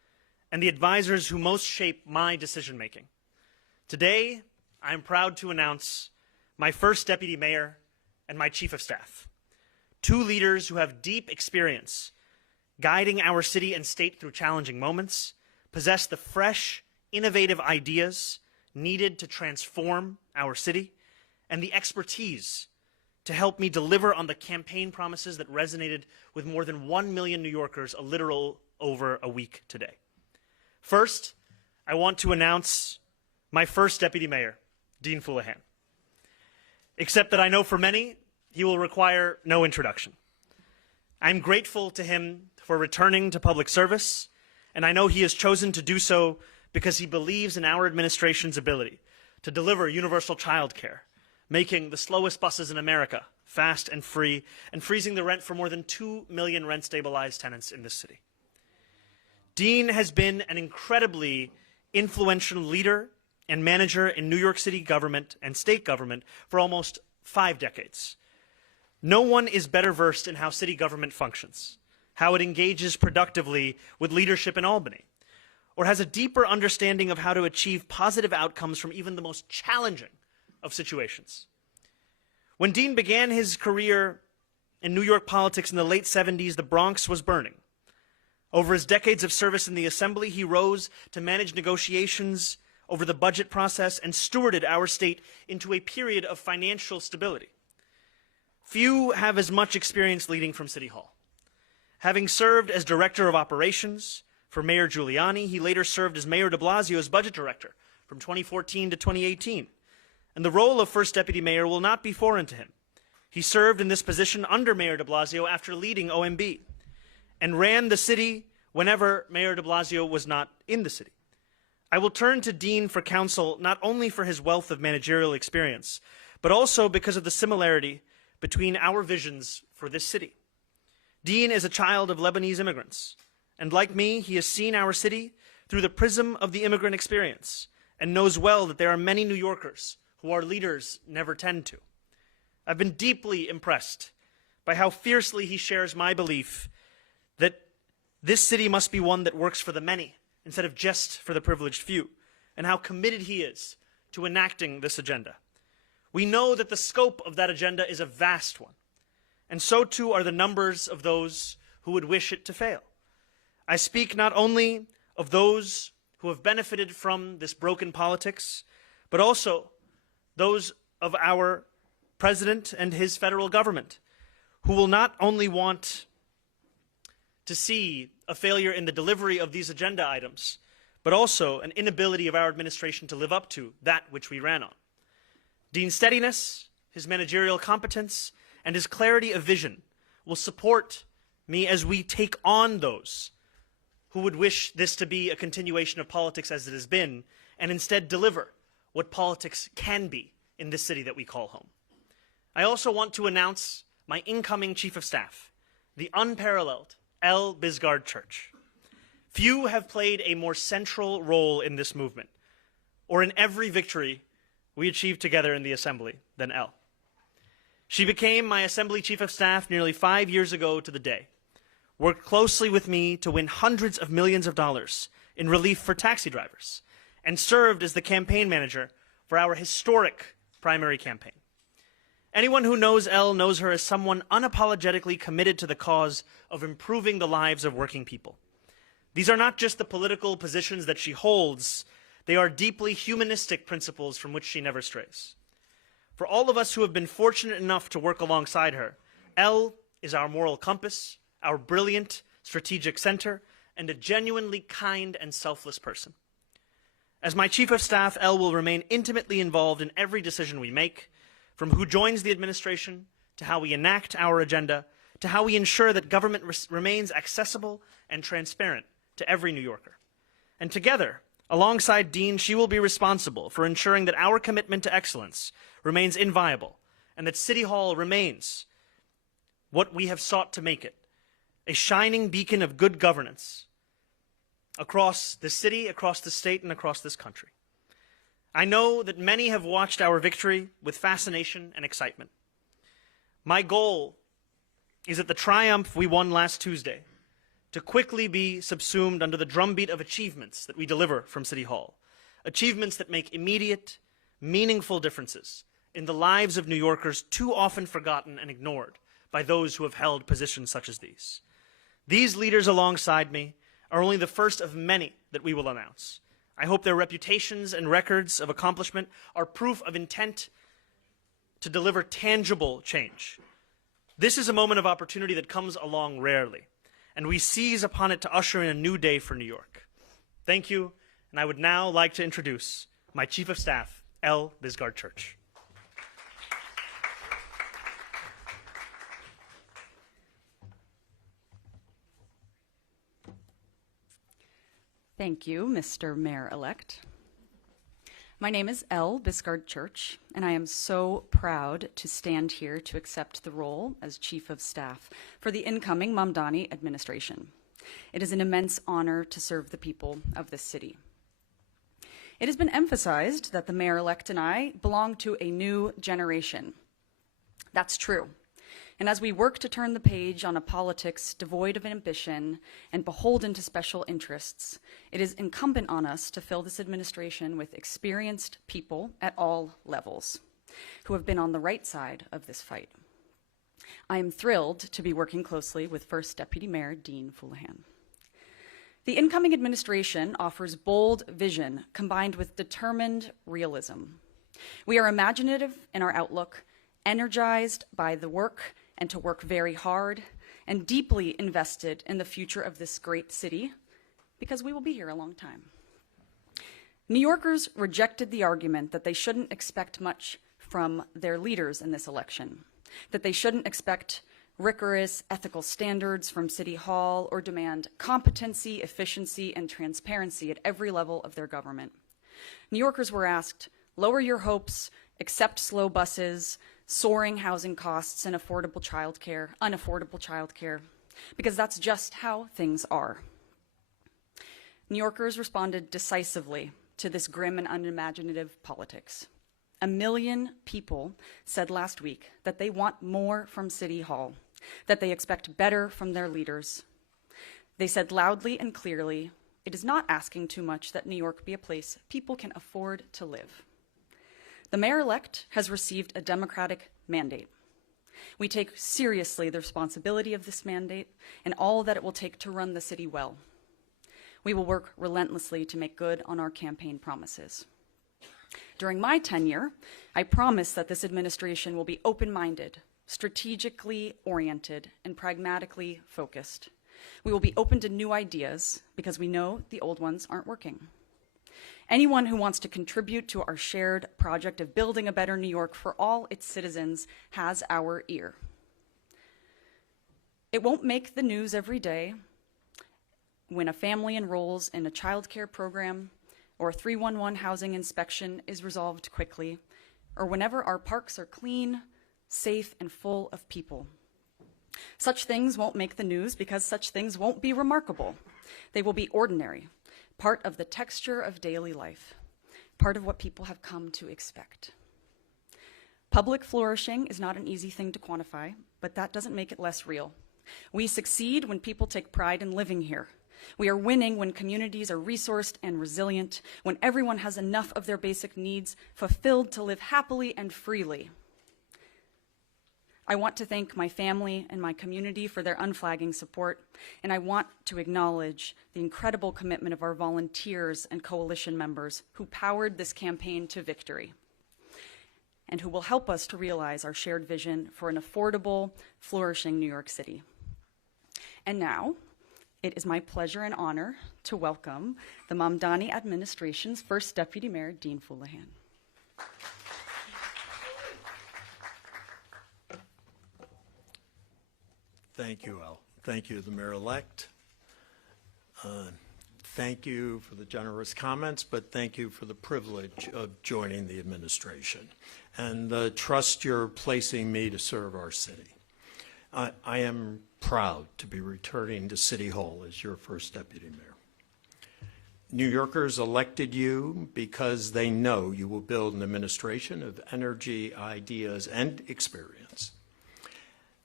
and the advisors who most shape my decision-making. Today, I am proud to announce my first deputy mayor and my chief of staff, two leaders who have deep experience guiding our city and state through challenging moments, possess the fresh, innovative ideas needed to transform our city, and the expertise to help me deliver on the campaign promises that resonated with more than 1 million New Yorkers a little over a week today. First, I want to announce my first deputy mayor, Dean Fuleihan. Except that I know for many, he will require no introduction. I'm grateful to him for returning to public service, and I know he has chosen to do so because he believes in our administration's ability to deliver universal child care, making the slowest buses in America fast and free, and freezing the rent for more than 2 million rent-stabilized tenants in this city. Dean has been an incredibly influential leader and manager in New York City government and state government for almost 5 decades. No one is better versed in how city government functions, how it engages productively with leadership in Albany, or has a deeper understanding of how to achieve positive outcomes from even the most challenging of situations. When Dean began his career in New York politics in the late 70s, the Bronx was burning. Over his decades of service in the Assembly, he rose to manage negotiations over the budget process and stewarded our state into a period of financial stability. Few have as much experience leading from City Hall. Having served as Director of Operations for Mayor Giuliani, he later served as Mayor de Blasio's Budget Director from 2014 to 2018. And the role of First Deputy Mayor will not be foreign to him. He served in this position under Mayor de Blasio after leading OMB, and ran the city whenever Mayor de Blasio was not in the city. I will turn to Dean for counsel not only for his wealth of managerial experience, but also because of the similarity between our visions for this city. Dean is a child of Lebanese immigrants, and like me, he has seen our city through the prism of the immigrant experience and knows well that there are many New Yorkers who our leaders never tend to. I've been deeply impressed by how fiercely he shares my belief that this city must be one that works for the many instead of just for the privileged few, and how committed he is to enacting this agenda. We know that the scope of that agenda is a vast one, and so too are the numbers of those who would wish it to fail. I speak not only of those who have benefited from this broken politics, but also those of our president and his federal government, who will not only want to see a failure in the delivery of these agenda items, but also an inability of our administration to live up to that which we ran on. Dean's steadiness, his managerial competence, and his clarity of vision will support me as we take on those who would wish this to be a continuation of politics as it has been, and instead deliver what politics can be in this city that we call home. I also want to announce my incoming Chief of Staff, the unparalleled L. Bisgard Church. Few have played a more central role in this movement, or in every victory we achieved together in the Assembly, than L. She became my Assembly Chief of Staff nearly 5 years ago to the day, worked closely with me to win hundreds of millions of dollars in relief for taxi drivers, and served as the campaign manager for our historic primary campaign. Anyone who knows Elle knows her as someone unapologetically committed to the cause of improving the lives of working people. These are not just the political positions that she holds, they are deeply humanistic principles from which she never strays. For all of us who have been fortunate enough to work alongside her, Elle is our moral compass, our brilliant strategic center, and a genuinely kind and selfless person. As my Chief of Staff, Elle will remain intimately involved in every decision we make, from who joins the administration, to how we enact our agenda, to how we ensure that government remains accessible and transparent to every New Yorker. And together, alongside Dean, she will be responsible for ensuring that our commitment to excellence remains inviolable, and that City Hall remains what we have sought to make it, a shining beacon of good governance across the city, across the state, and across this country. I know that many have watched our victory with fascination and excitement. My goal is that the triumph we won last Tuesday to quickly be subsumed under the drumbeat of achievements that we deliver from City Hall, achievements that make immediate, meaningful differences in the lives of New Yorkers too often forgotten and ignored by those who have held positions such as these. These leaders alongside me are only the first of many that we will announce. I hope their reputations and records of accomplishment are proof of intent to deliver tangible change. This is a moment of opportunity that comes along rarely, and we seize upon it to usher in a new day for New York. Thank you, and I would now like to introduce my Chief of Staff, L. Bisgard Church. Thank you, Mr. Mayor-elect. My name is L. Bisgard Church, and I am so proud to stand here to accept the role as Chief of Staff for the incoming Mamdani administration. It is an immense honor to serve the people of this city. It has been emphasized that the mayor-elect and I belong to a new generation. That's true. And as we work to turn the page on a politics devoid of ambition and beholden to special interests, it is incumbent on us to fill this administration with experienced people at all levels who have been on the right side of this fight. I am thrilled to be working closely with First Deputy Mayor Dean Fuleihan. The incoming administration offers bold vision combined with determined realism. We are imaginative in our outlook, energized by the work and to work very hard, and deeply invested in the future of this great city, because we will be here a long time. New Yorkers rejected the argument that they shouldn't expect much from their leaders in this election, that they shouldn't expect rigorous ethical standards from City Hall or demand competency, efficiency, and transparency at every level of their government. New Yorkers were asked, lower your hopes, accept slow buses, soaring housing costs, and unaffordable childcare, because that's just how things are. New Yorkers responded decisively to this grim and unimaginative politics. 1 million people said last week that they want more from City Hall, that they expect better from their leaders. They said loudly and clearly, it is not asking too much that New York be a place people can afford to live. The mayor-elect has received a democratic mandate. We take seriously the responsibility of this mandate and all that it will take to run the city well. We will work relentlessly to make good on our campaign promises. During my tenure, I promise that this administration will be open-minded, strategically oriented, and pragmatically focused. We will be open to new ideas because we know the old ones aren't working. Anyone who wants to contribute to our shared project of building a better New York for all its citizens has our ear. It won't make the news every day when a family enrolls in a child care program or a 311 housing inspection is resolved quickly, or whenever our parks are clean, safe, and full of people. Such things won't make the news because such things won't be remarkable. They will be ordinary, part of the texture of daily life, part of what people have come to expect. Public flourishing is not an easy thing to quantify, but that doesn't make it less real. We succeed when people take pride in living here. We are winning when communities are resourced and resilient, when everyone has enough of their basic needs fulfilled to live happily and freely. I want to thank my family and my community for their unflagging support, and I want to acknowledge the incredible commitment of our volunteers and coalition members who powered this campaign to victory, and who will help us to realize our shared vision for an affordable, flourishing New York City. And now, it is my pleasure and honor to welcome the Mamdani administration's First Deputy Mayor, Dean Fuleihan. Thank you, El. Thank you, the mayor-elect. Thank you for the generous comments, but thank you for the privilege of joining the administration and the trust you're placing me to serve our city. I am proud to be returning to City Hall as your first deputy mayor. New Yorkers elected you because they know you will build an administration of energy, ideas, and experience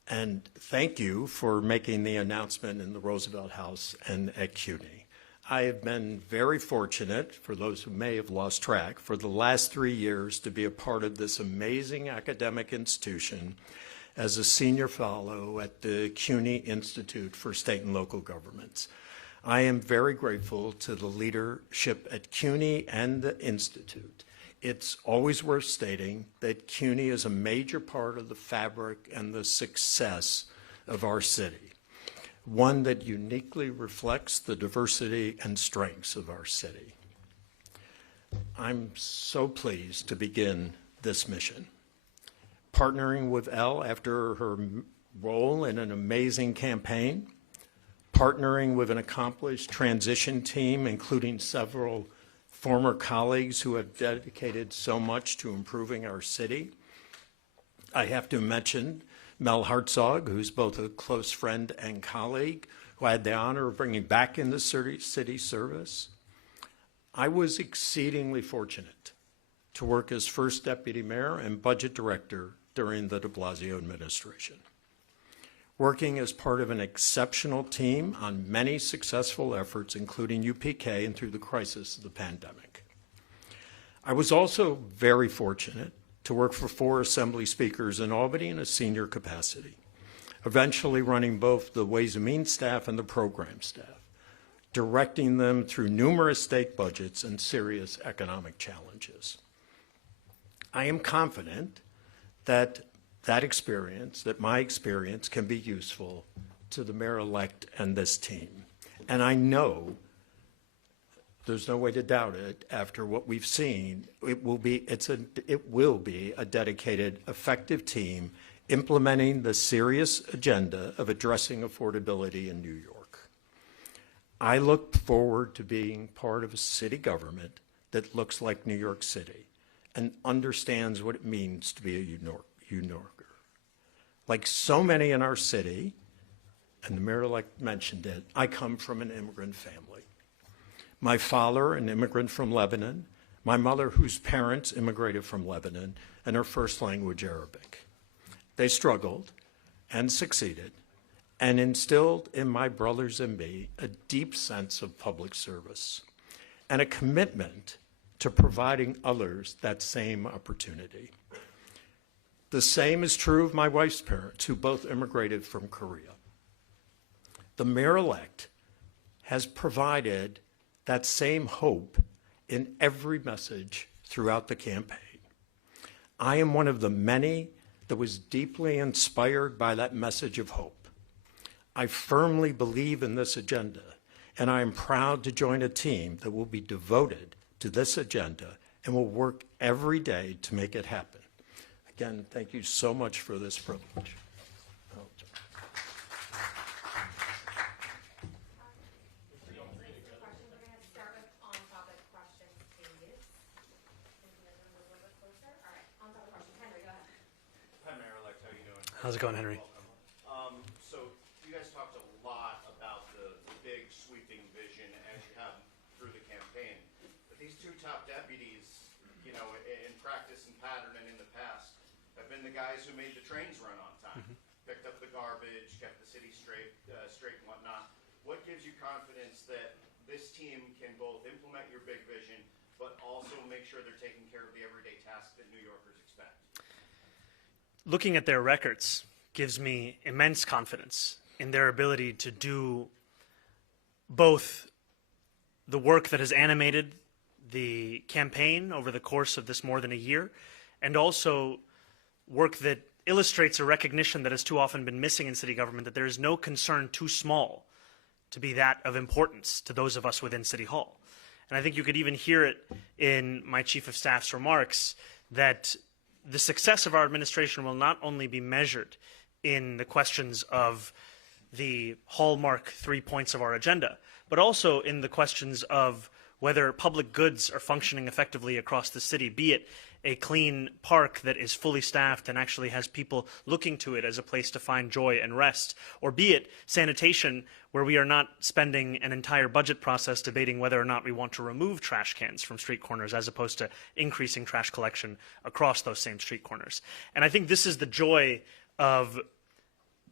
And thank you for making the announcement in the Roosevelt House and at CUNY. I have been very fortunate, for those who may have lost track, for the last 3 years to be a part of this amazing academic institution as a senior fellow at the CUNY Institute for State and Local Governments. I am very grateful to the leadership at CUNY and the Institute. It's always worth stating that CUNY is a major part of the fabric and the success of our city, one that uniquely reflects the diversity and strengths of our city. I'm so pleased to begin this mission. Partnering with Elle after her role in an amazing campaign, partnering with an accomplished transition team, including several former colleagues who have dedicated so much to improving our city. I have to mention Mel Hartzog, who's both a close friend and colleague, who I had the honor of bringing back into city service. I was exceedingly fortunate to work as first deputy mayor and budget director during the de Blasio administration, working as part of an exceptional team on many successful efforts, including UPK and through the crisis of the pandemic. I was also very fortunate to work for 4 assembly speakers in Albany in a senior capacity, eventually running both the Ways and Means staff and the program staff, directing them through numerous state budgets and serious economic challenges. I am confident that my experience can be useful to the mayor-elect and this team. And I know, there's no way to doubt it, after what we've seen, it will be a dedicated, effective team implementing the serious agenda of addressing affordability in New York. I look forward to being part of a city government that looks like New York City and understands what it means to be a New Yorker. Like so many in our city, and the mayor-elect mentioned it, I come from an immigrant family. My father, an immigrant from Lebanon, my mother, whose parents immigrated from Lebanon, and her first language Arabic. They struggled and succeeded and instilled in my brothers and me a deep sense of public service and a commitment to providing others that same opportunity. The same is true of my wife's parents, who both immigrated from Korea. The mayor-elect has provided that same hope in every message throughout the campaign. I am one of the many that was deeply inspired by that message of hope. I firmly believe in this agenda, and I am proud to join a team that will be devoted to this agenda and will work every day to make it happen. Again, thank you so much for this privilege. How's it going, Henry? So you guys talked a lot about the big sweeping vision as you have through the campaign. But these 2 top deputies, you know, in practice and pattern and in the past, have been the guys who made the trains run on time, picked up the garbage, kept the city straight and whatnot. What gives you confidence that this team can both implement your big vision, but also make sure they're taking care of the everyday tasks that New Yorkers expect? Looking at their records gives me immense confidence in their ability to do both the work that has animated the campaign over the course of this more than a year, and also work that illustrates a recognition that has too often been missing in city government, that there is no concern too small to be that of importance to those of us within City Hall. And I think you could even hear it in my Chief of Staff's remarks that the success of our administration will not only be measured in the questions of the hallmark 3 points of our agenda, but also in the questions of whether public goods are functioning effectively across the city, be it a clean park that is fully staffed and actually has people looking to it as a place to find joy and rest, or be it sanitation, where we are not spending an entire budget process debating whether or not we want to remove trash cans from street corners as opposed to increasing trash collection across those same street corners. And I think this is the joy of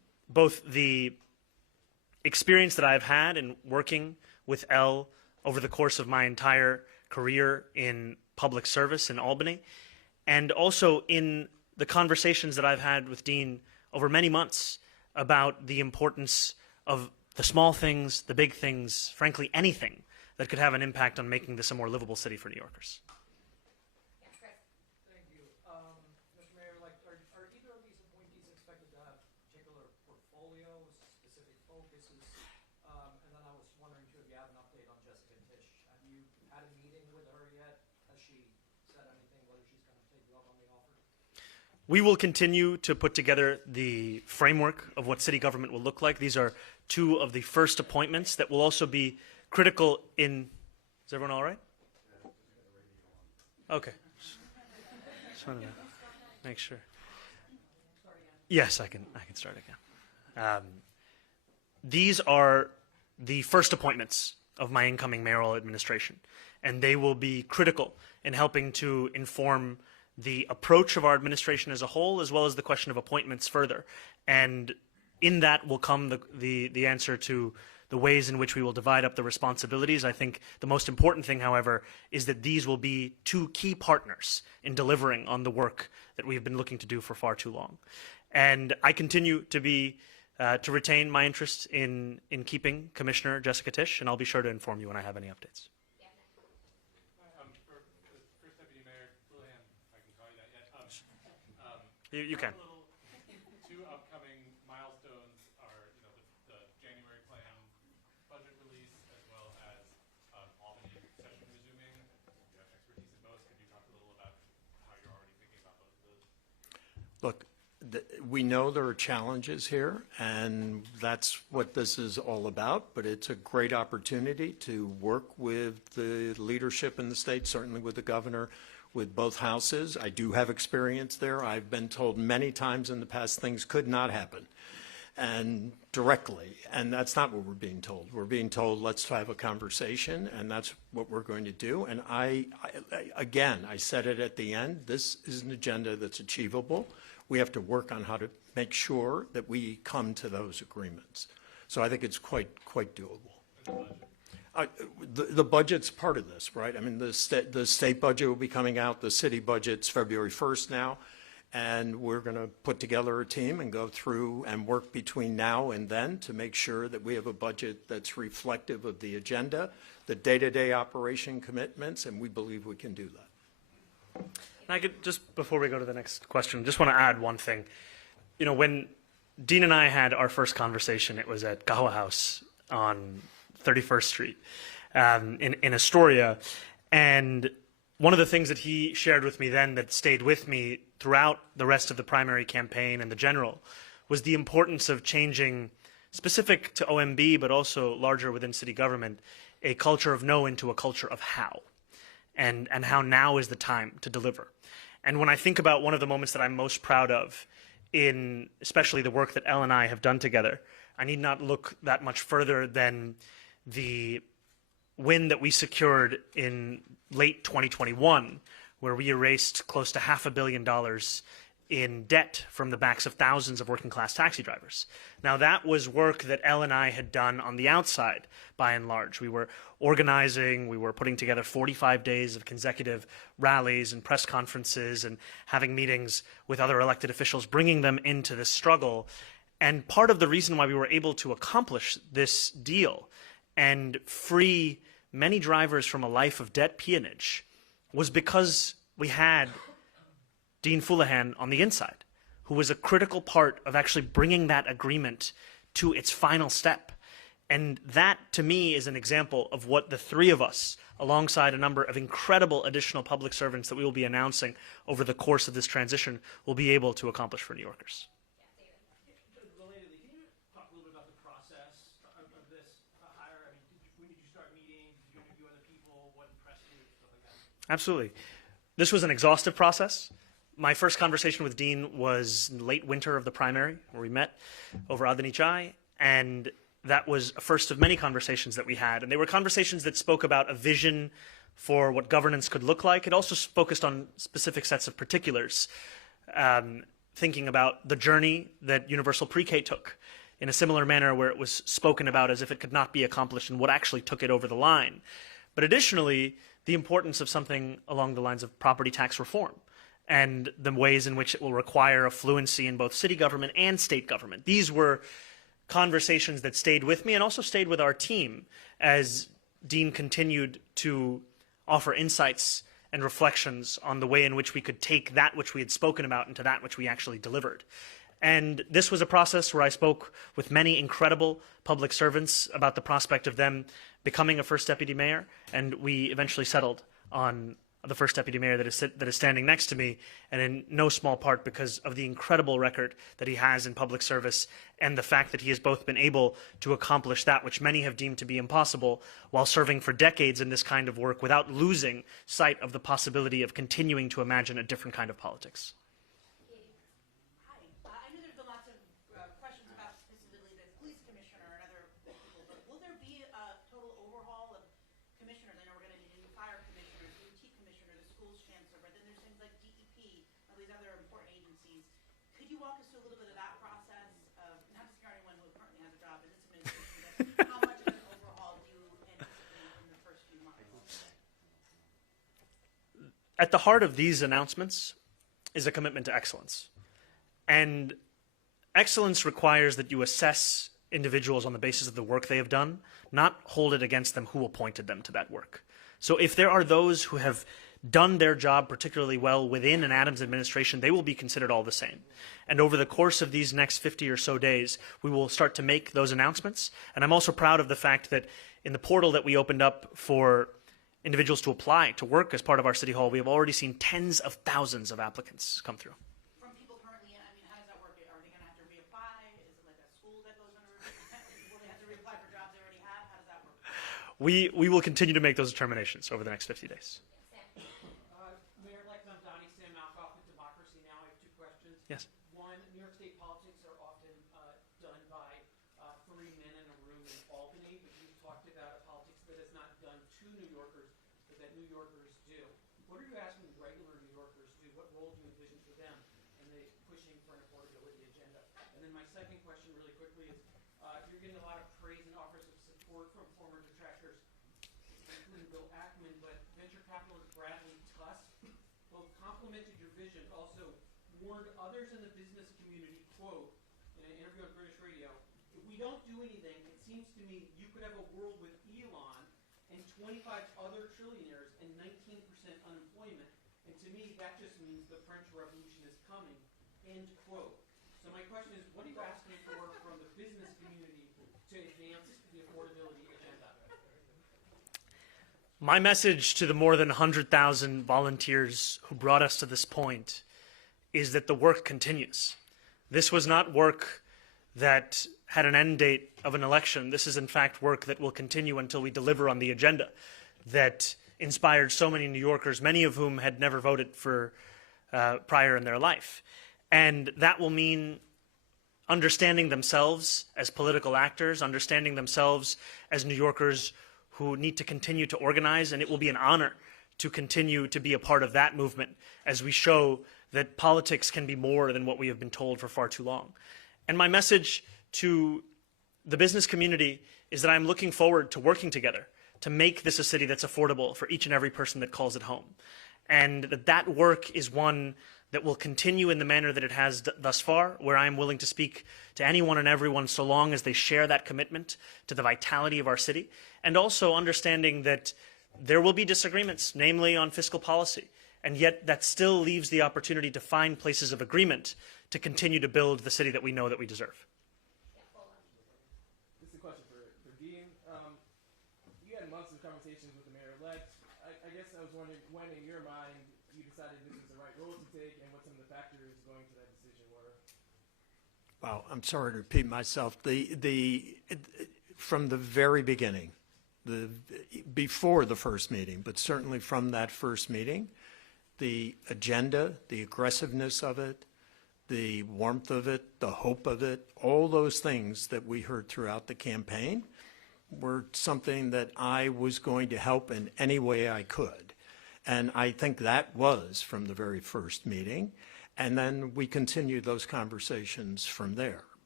both the experience that I've had in working with Elle over the course of my entire career in public service in Albany, and also in the conversations that I've had with Dean over many months about the importance of the small things, the big things, frankly, anything that could have an impact on making this a more livable city for New Yorkers. Thank you. Mr. Mayor, are either of these appointees expected to have particular portfolios, specific focuses? And then I was wondering, too, if you have an update on Jessica Tisch. Have you had a meeting with her yet? Has she said anything, whether she's going to take you up on the offer? We will continue to put together the framework of what city government will look like. These are two of the first appointments that will also be critical in... Is everyone all right? Okay. Just wanted to make sure. Yes, I can start again. These are the first appointments of my incoming mayoral administration, and they will be critical in helping to inform the approach of our administration as a whole, as well as the question of appointments further. And in that will come the answer to the ways in which we will divide up the responsibilities. I think the most important thing, however, is that these will be two key partners in delivering on the work that we've been looking to do for far too long. And I continue to retain my interest in keeping Commissioner Jessica Tisch, and I'll be sure to inform you when I have any updates. For First Deputy Mayor Fuleihan, if I can call you that yet. You can. Two upcoming milestones are, the January plan budget release, as well as Albany session resuming. You have expertise in both. Could you talk a little about how you're already thinking about both of those? Look, we know there are challenges here, and that's what this is all about, but it's a great opportunity to work with the leadership in the state, certainly with the governor, with both houses. I do have experience there. I've been told many times in the past things could not happen, and directly, and that's not what we're being told. We're being told, let's have a conversation, and that's what we're going to do. And again, I said it at the end, this is an agenda that's achievable. We have to work on how to make sure that we come to those agreements. So I think it's quite doable. The budget's part of this, right? I mean, the state budget will be coming out. The city budget's February 1st now. And we're going to put together a team and go through and work between now and then to make sure that we have a budget that's reflective of the agenda, the day-to-day operation commitments, and we believe we can do that. And I could, just before we go to the next question, just want to add one thing. When Dean and I had our first conversation, it was at Kahwa House on 31st Street in Astoria. And one of the things that he shared with me then that stayed with me throughout the rest of the primary campaign and the general was the importance of changing, specific to OMB, but also larger within city government, a culture of no into a culture of how. And how now is the time to deliver. And when I think about one of the moments that I'm most proud of in especially the work that Elle and I have done together, I need not look that much further than the win that we secured in late 2021, where we erased close to $500 million in debt from the backs of thousands of working class taxi drivers. Now that was work that Elle and I had done on the outside, by and large. We were organizing, we were putting together 45 days of consecutive rallies and press conferences and having meetings with other elected officials, bringing them into this struggle. And part of the reason why we were able to accomplish this deal and free many drivers from a life of debt peonage was because we had Dean Fuleihan on the inside, who was a critical part of actually bringing that agreement to its final step. And that, to me, is an example of what the three of us, alongside a number of incredible additional public servants that we will be announcing over the course of this transition, will be able to accomplish for New Yorkers. Relatedly, can you talk a little bit about the process of this hire? I mean, when did you start meeting? Did you interview other people? What impressed you? Stuff like that. Absolutely. This was an exhaustive process. My first conversation with Dean was in late winter of the primary, where we met over Adani Chai, and that was a first of many conversations that we had. And they were conversations that spoke about a vision for what governance could look like. It also focused on specific sets of particulars, thinking about the journey that Universal Pre-K took in a similar manner where it was spoken about as if it could not be accomplished and what actually took it over the line. But additionally, the importance of something along the lines of property tax reform and the ways in which it will require a fluency in both city government and state government. These were conversations that stayed with me and also stayed with our team as Dean continued to offer insights and reflections on the way in which we could take that which we had spoken about into that which we actually delivered. And this was a process where I spoke with many incredible public servants about the prospect of them becoming a first deputy mayor, and we eventually settled on the first deputy mayor that is standing next to me, and in no small part because of the incredible record that he has in public service and the fact that he has both been able to accomplish that which many have deemed to be impossible while serving for decades in this kind of work without losing sight of the possibility of continuing to imagine a different kind of politics. Hi. I know there's been lots of questions about specifically the police commissioner and other people, but will there be a total overhaul of commissioners? I know we're going to need a new fire commissioner, DOT commissioner, the schools chancellor, but then there's things like DEP, all these other important agencies. Could you walk us through a little bit of that process of, not to scare anyone who currently has a job in this administration, but how much of an overhaul do you anticipate in the first few months? At the heart of these announcements is a commitment to excellence. And excellence requires that you assess individuals on the basis of the work they have done, not hold it against them who appointed them to that work. So if there are those who have done their job particularly well within an Adams administration, they will be considered all the same. And over the course of these next 50 or so days, we will start to make those announcements. And I'm also proud of the fact that in the portal that we opened up for individuals to apply to work as part of our city hall, we have already seen tens of thousands of applicants come through. From people currently, I mean, how does that work? Are they going to have to reapply? Is it like a school that goes under? Will they have to reapply for jobs they already have? How does that work? We will continue to make those determinations over the next 50 days. Mayor-elect Mamdani, Sam Malkoff with Democracy Now! I have two questions. Yes. One, New York State politics are often done by three men in a room in Albany, but you talked about a politics that is not done to New Yorkers, but that New Yorkers do. What are you asking regular New Yorkers to do? What role do you envision for them in the pushing for an affordability agenda? And then my second question really quickly is, you're getting a lot of praise and offers of support from former detractors, including Bill Ackman, but venture capitalist Bradley Tusk both complimented your vision, but also warned others in the business community, quote, in an interview on British radio, if we don't do anything, it seems to me you could have a world with Elon and 25 other trillionaires and 19% unemployment. And to me, that just means the French Revolution is coming, end quote. So my question is, what are you asking for from the business community to advance the affordability agenda? My message to the more than 100,000 volunteers who brought us to this point is that the work continues. This was not work that had an end date of an election. This is in fact work that will continue until we deliver on the agenda that inspired so many New Yorkers, many of whom had never voted for prior in their life. And that will mean understanding themselves as political actors, understanding themselves as New Yorkers who need to continue to organize, and it will be an honor to continue to be a part of that movement as we show that politics can be more than what we have been told for far too long. And my message to the business community is that I'm looking forward to working together to make this a city that's affordable for each and every person that calls it home. And that work is one that will continue in the manner that it has thus far, where I am willing to speak to anyone and everyone so long as they share that commitment to the vitality of our city, and also understanding that there will be disagreements, namely on fiscal policy, and yet that still leaves the opportunity to find places of agreement to continue to build the city that we know that we deserve. This is a question for Dean. You had months of conversations with the mayor-elect. I guess I was wondering when, in your mind, you decided this was the right role to take and what some of the factors going to that decision were. Well, I'm sorry to repeat myself. From the very beginning, before the first meeting, but certainly from that first meeting, the agenda, the aggressiveness of it, the warmth of it, the hope of it, all those things that we heard throughout the campaign were something that I was going to help in any way I could. And I think that was from the very first meeting. And then we continued those conversations from there.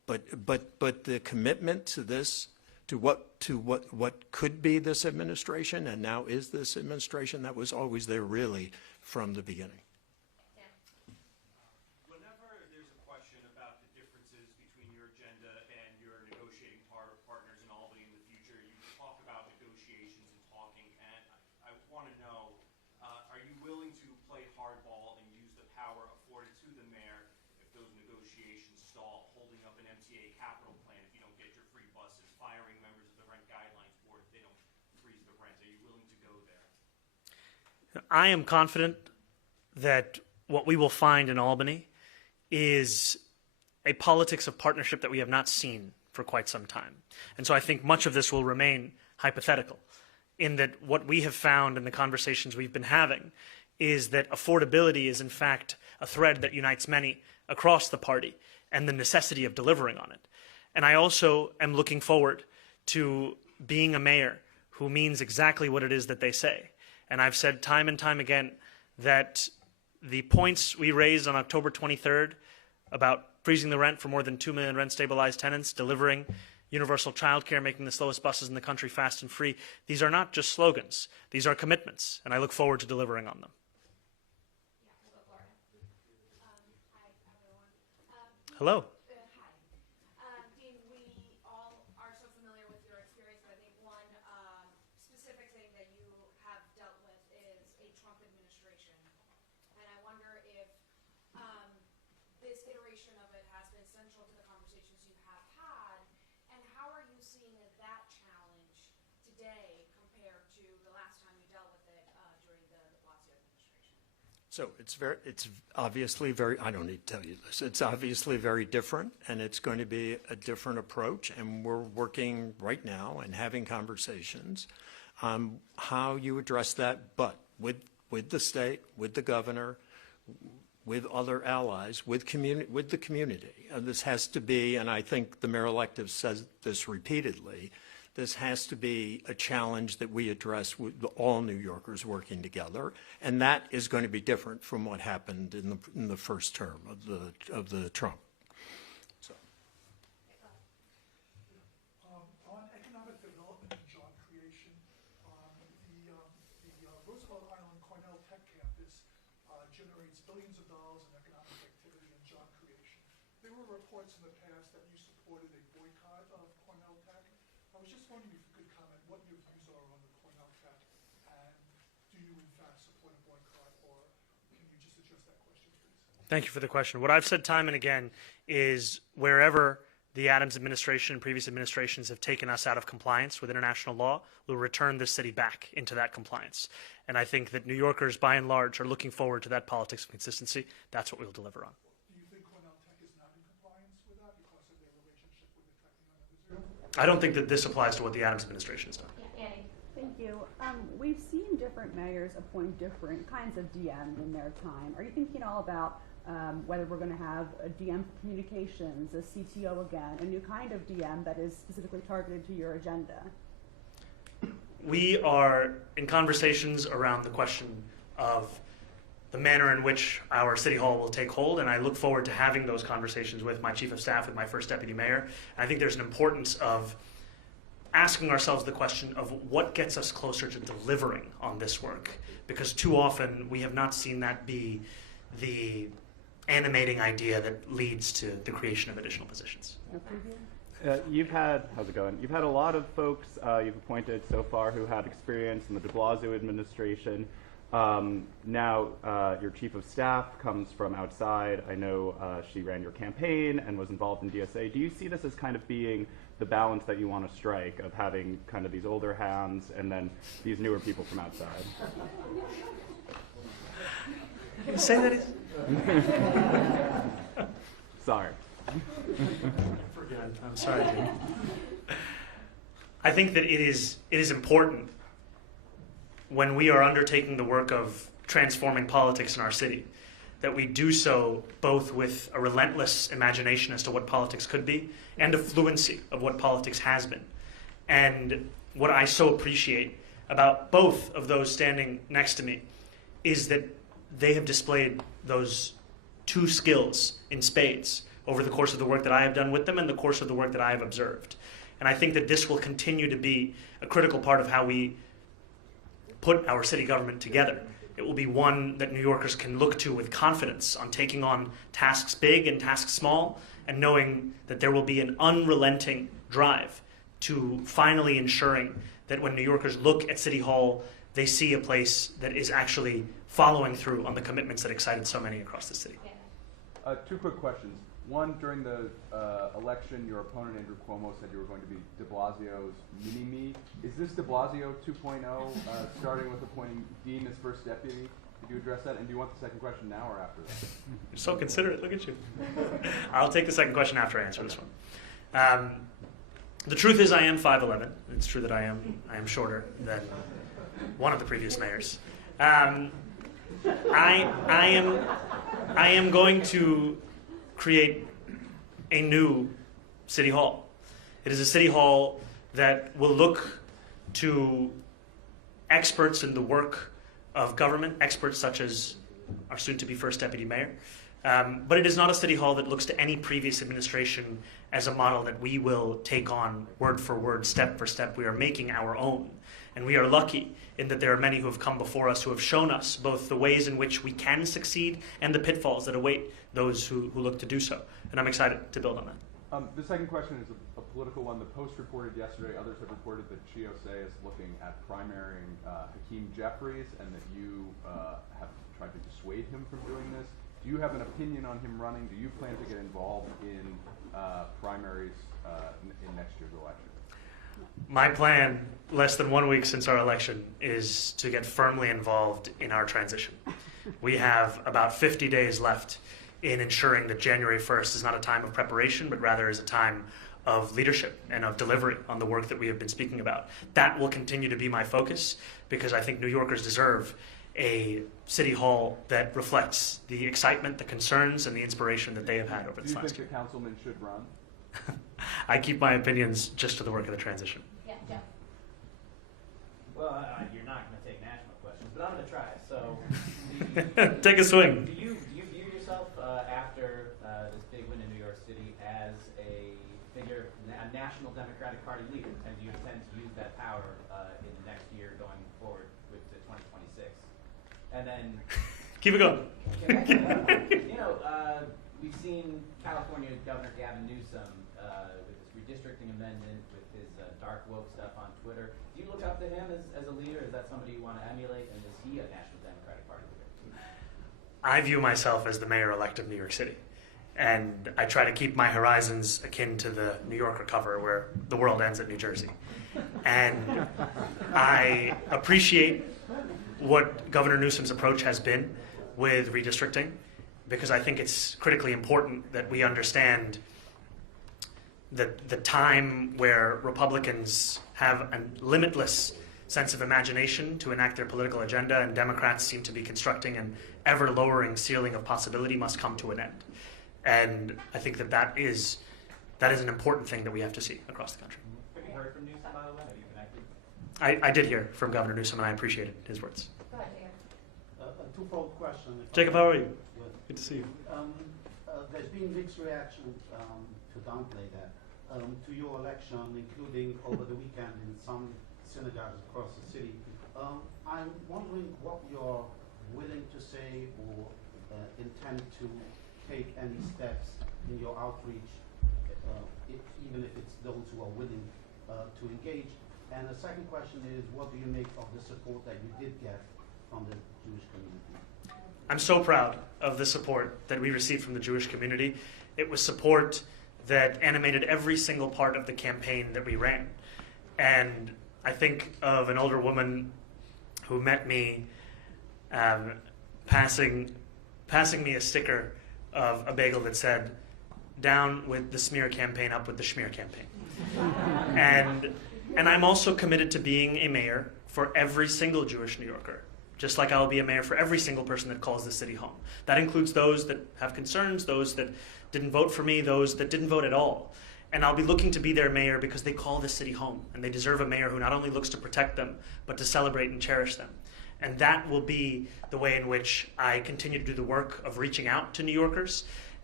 But the commitment to this, to what could be this administration and now is this administration, that was always there really from the beginning. Whenever there's a question about the differences between your agenda and your negotiating partners in Albany in the future, you talk about negotiations and talking, and I want to know, are you willing to play hardball and use the power afforded to the mayor if those negotiations stall, holding up an MTA capital plan if you don't get your free buses, firing members of the Rent Guidelines Board if they don't freeze the rent? Are you willing to go there? I am confident that what we will find in Albany is a politics of partnership that we have not seen for quite some time. And so I think much of this will remain hypothetical, in that what we have found in the conversations we've been having is that affordability is in fact a thread that unites many across the party and the necessity of delivering on it. And I also am looking forward to being a mayor who means exactly what it is that they say. And I've said time and time again that the points we raised on October 23rd about freezing the rent for more than 2 million rent-stabilized tenants, delivering universal childcare, making the slowest buses in the country fast and free, these are not just slogans. These are commitments, and I look forward to delivering on them. Hello. Dean, we all are so familiar with your experience, but I think one specific thing that you have dealt with is a Trump administration. And I wonder if this iteration of it has been central to the conversations you have had, and how are you seeing that challenge today compared to the last time you dealt with it during the de Blasio administration? So it's obviously very, I don't need to tell you this, it's obviously very different, and it's going to be a different approach, and we're working right now and having conversations on how you address that, but with the state, with the governor, with other allies, with the community. And this has to be, and I think the mayor-elect has said this repeatedly, this has to be a challenge that we address with all New Yorkers working together, and that is going to be different from what happened in the first term of the Trump. So. On economic development and job creation, the Roosevelt Island Cornell Tech Campus generates billions of dollars in economic activity and job creation. There were reports in the past that you supported a boycott of Cornell Tech. I was just wondering if you could comment what your views are on the Cornell Tech, and do you in fact support a boycott, or can you just address that question, please? Thank you for the question. What I've said time and again is wherever the Adams administration and previous administrations have taken us out of compliance with international law, we'll return this city back into that compliance. And I think that New Yorkers, by and large, are looking forward to that politics of consistency. That's what we'll deliver on. Do you think Cornell Tech is not in compliance with that because of their relationship with the Tech Union of Israel? I don't think that this applies to what the Adams administration has done. Thank you. We've seen different mayors appoint different kinds of DMs in their time. Are you thinking all about whether we're going to have a DM for communications, a CTO again, a new kind of DM that is specifically targeted to your agenda? We are in conversations around the question of the manner in which our city hall will take hold, and I look forward to having those conversations with my chief of staff, with my first deputy mayor. I think there's an importance of asking ourselves the question of what gets us closer to delivering on this work, because too often we have not seen that be the animating idea that leads to the creation of additional positions. You've had, how's it going? You've had a lot of folks you've appointed so far who had experience in the de Blasio administration. Now your chief of staff comes from outside. I know she ran your campaign and was involved in DSA. Do you see this as kind of being the balance that you want to strike of having kind of these older hands and then these newer people from outside? Can you say that is? Sorry. I'm sorry, Jim. I think that it is important when we are undertaking the work of transforming politics in our city that we do so both with a relentless imagination as to what politics could be and a fluency of what politics has been. And what I so appreciate about both of those standing next to me is that they have displayed those two skills in spades over the course of the work that I have done with them and the course of the work that I have observed. And I think that this will continue to be a critical part of how we put our city government together. It will be one that New Yorkers can look to with confidence on taking on tasks big and tasks small, and knowing that there will be an unrelenting drive to finally ensuring that when New Yorkers look at City Hall, they see a place that is actually following through on the commitments that excited so many across the city. Two quick questions. One, during the election, your opponent, Andrew Cuomo, said you were going to be de Blasio's mini-me. Is this de Blasio 2.0, starting with appointing Dean as first deputy? Could you address that? And do you want the second question now or after that? You're so considerate. Look at you. I'll take the second question after I answer this one. The truth is I am 5'11". It's true that I am shorter than one of the previous mayors. I am going to create a new city hall. It is a city hall that will look to experts in the work of government, experts such as our soon-to-be first deputy mayor. But it is not a city hall that looks to any previous administration as a model that we will take on word for word, step for step. We are making our own. And we are lucky in that there are many who have come before us who have shown us both the ways in which we can succeed and the pitfalls that await those who look to do so. And I'm excited to build on that. The second question is a political one. The Post reported yesterday, others have reported that GOSA is looking at primarying Hakeem Jeffries and that you have tried to dissuade him from doing this. Do you have an opinion on him running? Do you plan to get involved in primaries in next year's election? My plan, less than 1 week since our election, is to get firmly involved in our transition. We have about 50 days left in ensuring that January 1st is not a time of preparation, but rather is a time of leadership and of delivery on the work that we have been speaking about. That will continue to be my focus, because I think New Yorkers deserve a city hall that reflects the excitement, the concerns, and the inspiration that they have had over this last year. Do you think the councilman should run? I keep my opinions just to the work of the transition. Yeah, Jeff. Well, you're not going to take national questions, but I'm going to try. So, take a swing. Do you view yourself after this big win in New York City as a figure, a national Democratic Party leader, and do you intend to use that power in the next year going forward with the 2026? And then keep it going. We've seen California Governor Gavin Newsom with this redistricting amendment, with his dark woke stuff on Twitter. Do you look up to him as a leader? Is that somebody you want to emulate? And is he a National Democratic Party leader? I view myself as the mayor-elect of New York City. And I try to keep my horizons akin to the New Yorker cover where the world ends at New Jersey. And I appreciate what Governor Newsom's approach has been with redistricting, because I think it's critically important that we understand that the time where Republicans have a limitless sense of imagination to enact their political agenda and Democrats seem to be constructing an ever-lowering ceiling of possibility must come to an end. And I think that is an important thing that we have to see across the country. Have you heard from Newsom, by the way? Have you connected? I did hear from Governor Newsom, and I appreciated his words. Go ahead, Jacob. A twofold question. Jacob, how are you? Good to see you. There's been mixed reaction to downplay that to your election, including over the weekend in some synagogues across the city. I'm wondering what you're willing to say or intend to take any steps in your outreach, even if it's those who are willing to engage. And the second question is, what do you make of the support that you did get from the Jewish community? I'm so proud of the support that we received from the Jewish community. It was support that animated every single part of the campaign that we ran. And I think of an older woman who met me passing me a sticker of a bagel that said, "Down with the smear campaign, up with the schmear campaign." And I'm also committed to being a mayor for every single Jewish New Yorker, just like I'll be a mayor for every single person that calls the city home. That includes those that have concerns, those that didn't vote for me, those that didn't vote at all. And I'll be looking to be their mayor because they call this city home, and they deserve a mayor who not only looks to protect them, but to celebrate and cherish them. And that will be the way in which I continue to do the work of reaching out to New Yorkers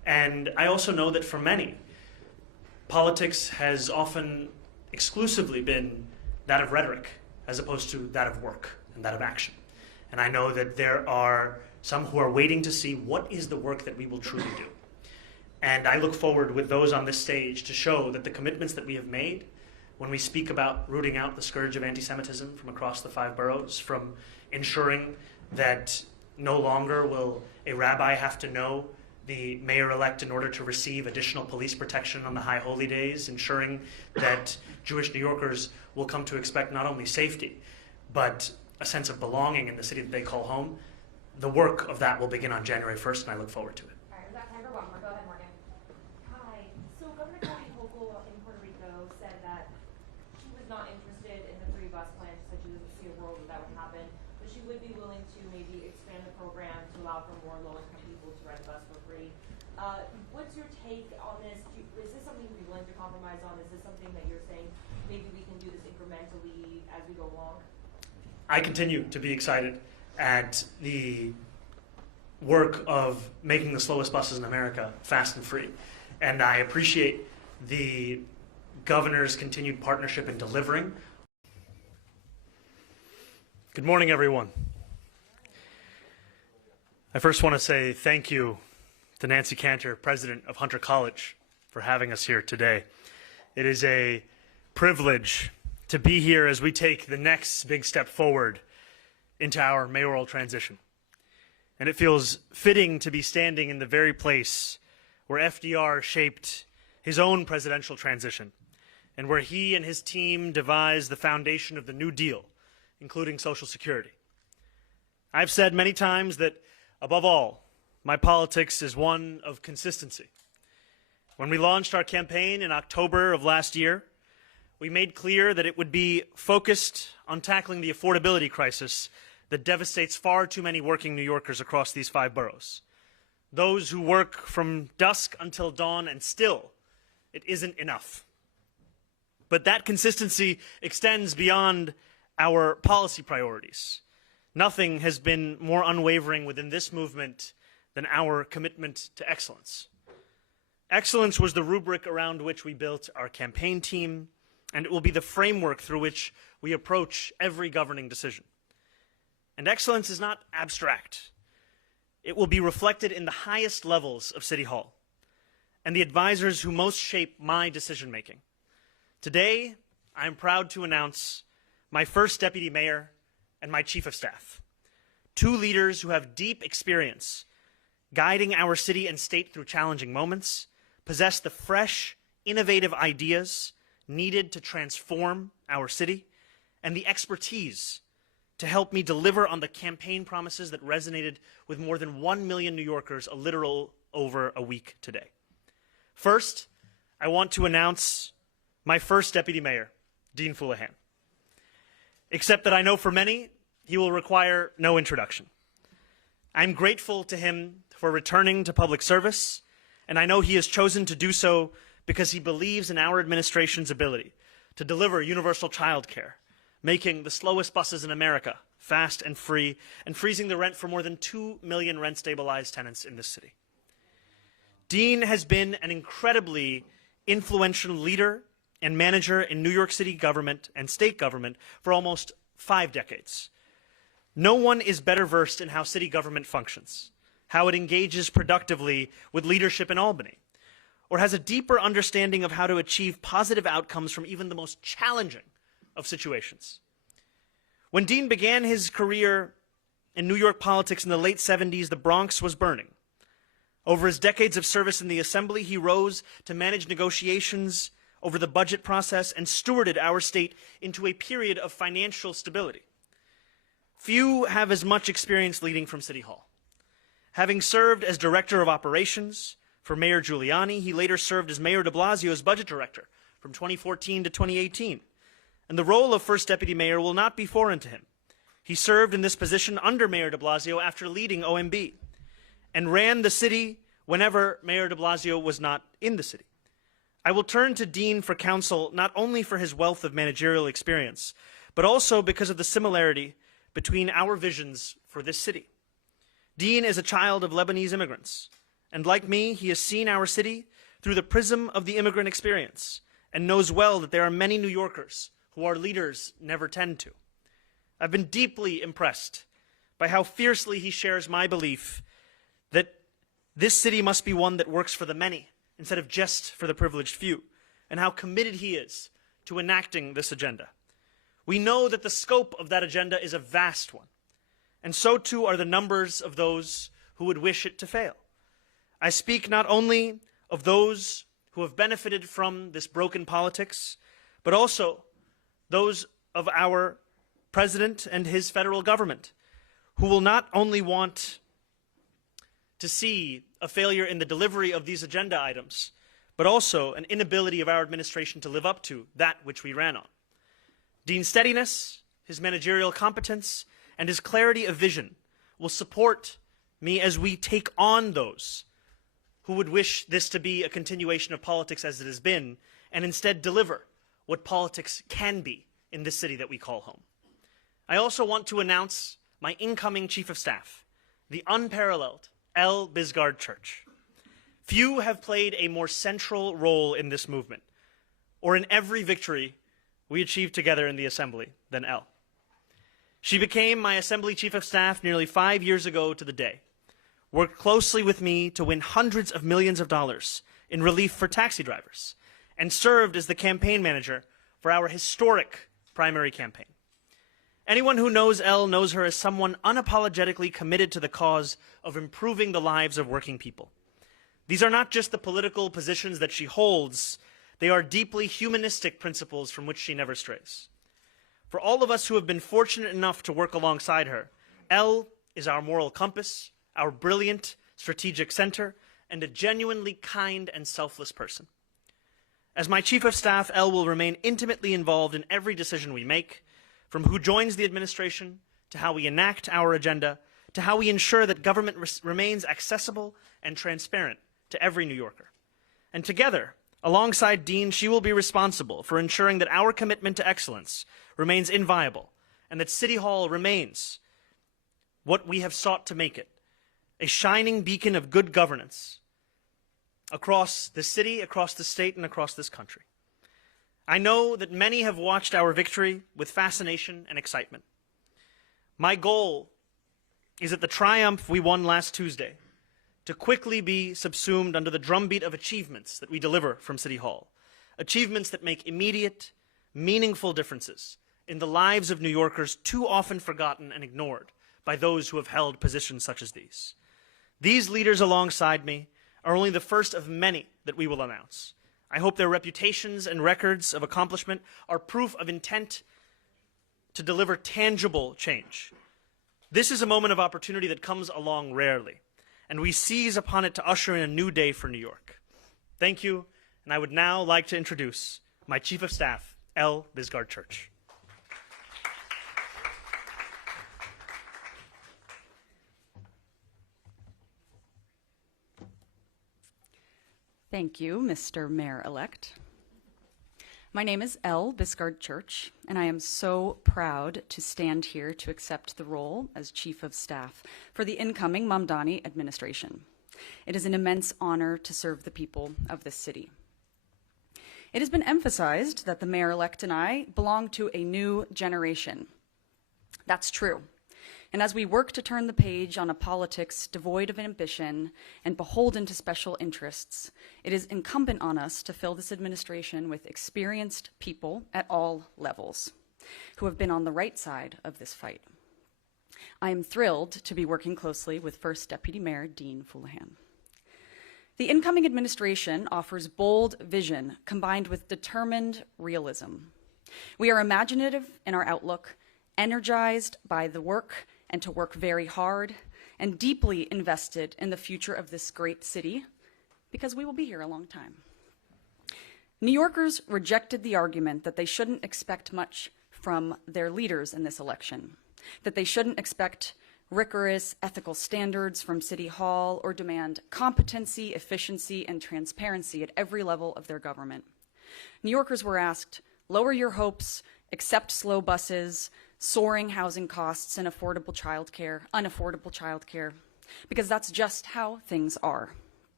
And I also know that for many, politics has often exclusively been that of rhetoric as opposed to that of work and that of action. And I know that there are some who are waiting to see what is the work that we will truly do. And I look forward with those on this stage to show that the commitments that we have made when we speak about rooting out the scourge of anti-Semitism from across the 5 boroughs, from ensuring that no longer will a rabbi have to know the mayor-elect in order to receive additional police protection on the high holy days, ensuring that Jewish New Yorkers will come to expect not only safety, but a sense of belonging in the city that they call home. The work of that will begin on January 1st, and I look forward to it. All right, we've got time for one more. Go ahead, Morgan. Hi. So Governor Kathy Hochul in Puerto Rico said that she was not interested in the 3 bus plan. She said she doesn't see a world where that would happen, but she would be willing to maybe expand the program to allow for more low-income people to ride a bus for free. What's your take on this? Is this something you'd be willing to compromise on? Is this something that you're saying maybe we can do this incrementally as we go along? I continue to be excited at the work of making the slowest buses in America fast and free. And I appreciate the governor's continued partnership in delivering. Good morning, everyone. I first want to say thank you to Nancy Cantor, president of Hunter College, for having us here today. It is a privilege to be here as we take the next big step forward into our mayoral transition. And it feels fitting to be standing in the very place where FDR shaped his own presidential transition and where he and his team devised the foundation of the New Deal, including Social Security. I've said many times that, above all, my politics is one of consistency. When we launched our campaign in October of last year, we made clear that it would be focused on tackling the affordability crisis that devastates far too many working New Yorkers across these 5 boroughs. Those who work from dusk until dawn, and still, it isn't enough. But that consistency extends beyond our policy priorities. Nothing has been more unwavering within this movement than our commitment to excellence. Excellence was the rubric around which we built our campaign team, and it will be the framework through which we approach every governing decision. And excellence is not abstract. It will be reflected in the highest levels of City Hall and the advisors who most shape my decision-making. Today, I am proud to announce my first deputy mayor and my chief of staff, 2 leaders who have deep experience guiding our city and state through challenging moments, possess the fresh, innovative ideas needed to transform our city, and the expertise to help me deliver on the campaign promises that resonated with more than 1 million New Yorkers a literal over a week today. First, I want to announce my first deputy mayor, Dean Fuleihan. Except that I know for many, he will require no introduction. I'm grateful to him for returning to public service, and I know he has chosen to do so because he believes in our administration's ability to deliver universal child care, making the slowest buses in America fast and free, and freezing the rent for more than 2 million rent-stabilized tenants in this city. Dean has been an incredibly influential leader and manager in New York City government and state government for almost 5 decades. No one is better versed in how city government functions, how it engages productively with leadership in Albany, or has a deeper understanding of how to achieve positive outcomes from even the most challenging of situations. When Dean began his career in New York politics in the late 70s, the Bronx was burning. Over his decades of service in the Assembly, he rose to manage negotiations over the budget process and stewarded our state into a period of financial stability. Few have as much experience leading from City Hall. Having served as Director of Operations for Mayor Giuliani, he later served as Mayor de Blasio's Budget Director from 2014 to 2018. And the role of First Deputy Mayor will not be foreign to him. He served in this position under Mayor de Blasio after leading OMB and ran the city whenever Mayor de Blasio was not in the city. I will turn to Dean for counsel not only for his wealth of managerial experience, but also because of the similarity between our visions for this city. Dean is a child of Lebanese immigrants And like me, he has seen our city through the prism of the immigrant experience and knows well that there are many New Yorkers who our leaders never tend to. I've been deeply impressed by how fiercely he shares my belief that this city must be one that works for the many instead of just for the privileged few, and how committed he is to enacting this agenda. We know that the scope of that agenda is a vast one, and so too are the numbers of those who would wish it to fail. I speak not only of those who have benefited from this broken politics, but also those of our president and his federal government, who will not only want to see a failure in the delivery of these agenda items, but also an inability of our administration to live up to that which we ran on. Dean's steadiness, his managerial competence, and his clarity of vision will support me as we take on those who would wish this to be a continuation of politics as it has been, and instead deliver what politics can be in this city that we call home. I also want to announce my incoming Chief of Staff, the unparalleled L. Bisgard Church. Few have played a more central role in this movement, or in every victory we achieved together in the Assembly, than L. She became my Assembly Chief of Staff nearly 5 years ago to the day, worked closely with me to win hundreds of millions of dollars in relief for taxi drivers, and served as the campaign manager for our historic primary campaign. Anyone who knows Elle knows her as someone unapologetically committed to the cause of improving the lives of working people. These are not just the political positions that she holds, they are deeply humanistic principles from which she never strays. For all of us who have been fortunate enough to work alongside her, Elle is our moral compass, our brilliant strategic center, and a genuinely kind and selfless person. As my Chief of Staff, Elle will remain intimately involved in every decision we make, from who joins the administration, to how we enact our agenda, to how we ensure that government remains accessible and transparent to every New Yorker. And together, alongside Dean, she will be responsible for ensuring that our commitment to excellence remains inviolable, and that City Hall remains what we have sought to make it, a shining beacon of good governance across the city, across the state, and across this country. I know that many have watched our victory with fascination and excitement. My goal is that the triumph we won last Tuesday to quickly be subsumed under the drumbeat of achievements that we deliver from City Hall, achievements that make immediate, meaningful differences in the lives of New Yorkers too often forgotten and ignored by those who have held positions such as these. These leaders alongside me are only the first of many that we will announce. I hope their reputations and records of accomplishment are proof of intent to deliver tangible change. This is a moment of opportunity that comes along rarely, and we seize upon it to usher in a new day for New York. Thank you, and I would now like to introduce my Chief of Staff, L. Bisgard Church. Thank you, Mr. Mayor-elect. My name is L. Bisgard Church, and I am so proud to stand here to accept the role as Chief of Staff for the incoming Mamdani administration. It is an immense honor to serve the people of this city. It has been emphasized that the mayor-elect and I belong to a new generation. That's true. And as we work to turn the page on a politics devoid of ambition and beholden to special interests, it is incumbent on us to fill this administration with experienced people at all levels who have been on the right side of this fight. I am thrilled to be working closely with First Deputy Mayor Dean Fuleihan. The incoming administration offers bold vision combined with determined realism. We are imaginative in our outlook, energized by the work and to work very hard, and deeply invested in the future of this great city, because we will be here a long time. New Yorkers rejected the argument that they shouldn't expect much from their leaders in this election, that they shouldn't expect rigorous ethical standards from City Hall or demand competency, efficiency, and transparency at every level of their government. New Yorkers were asked, lower your hopes, accept slow buses, soaring housing costs, and unaffordable childcare, because that's just how things are.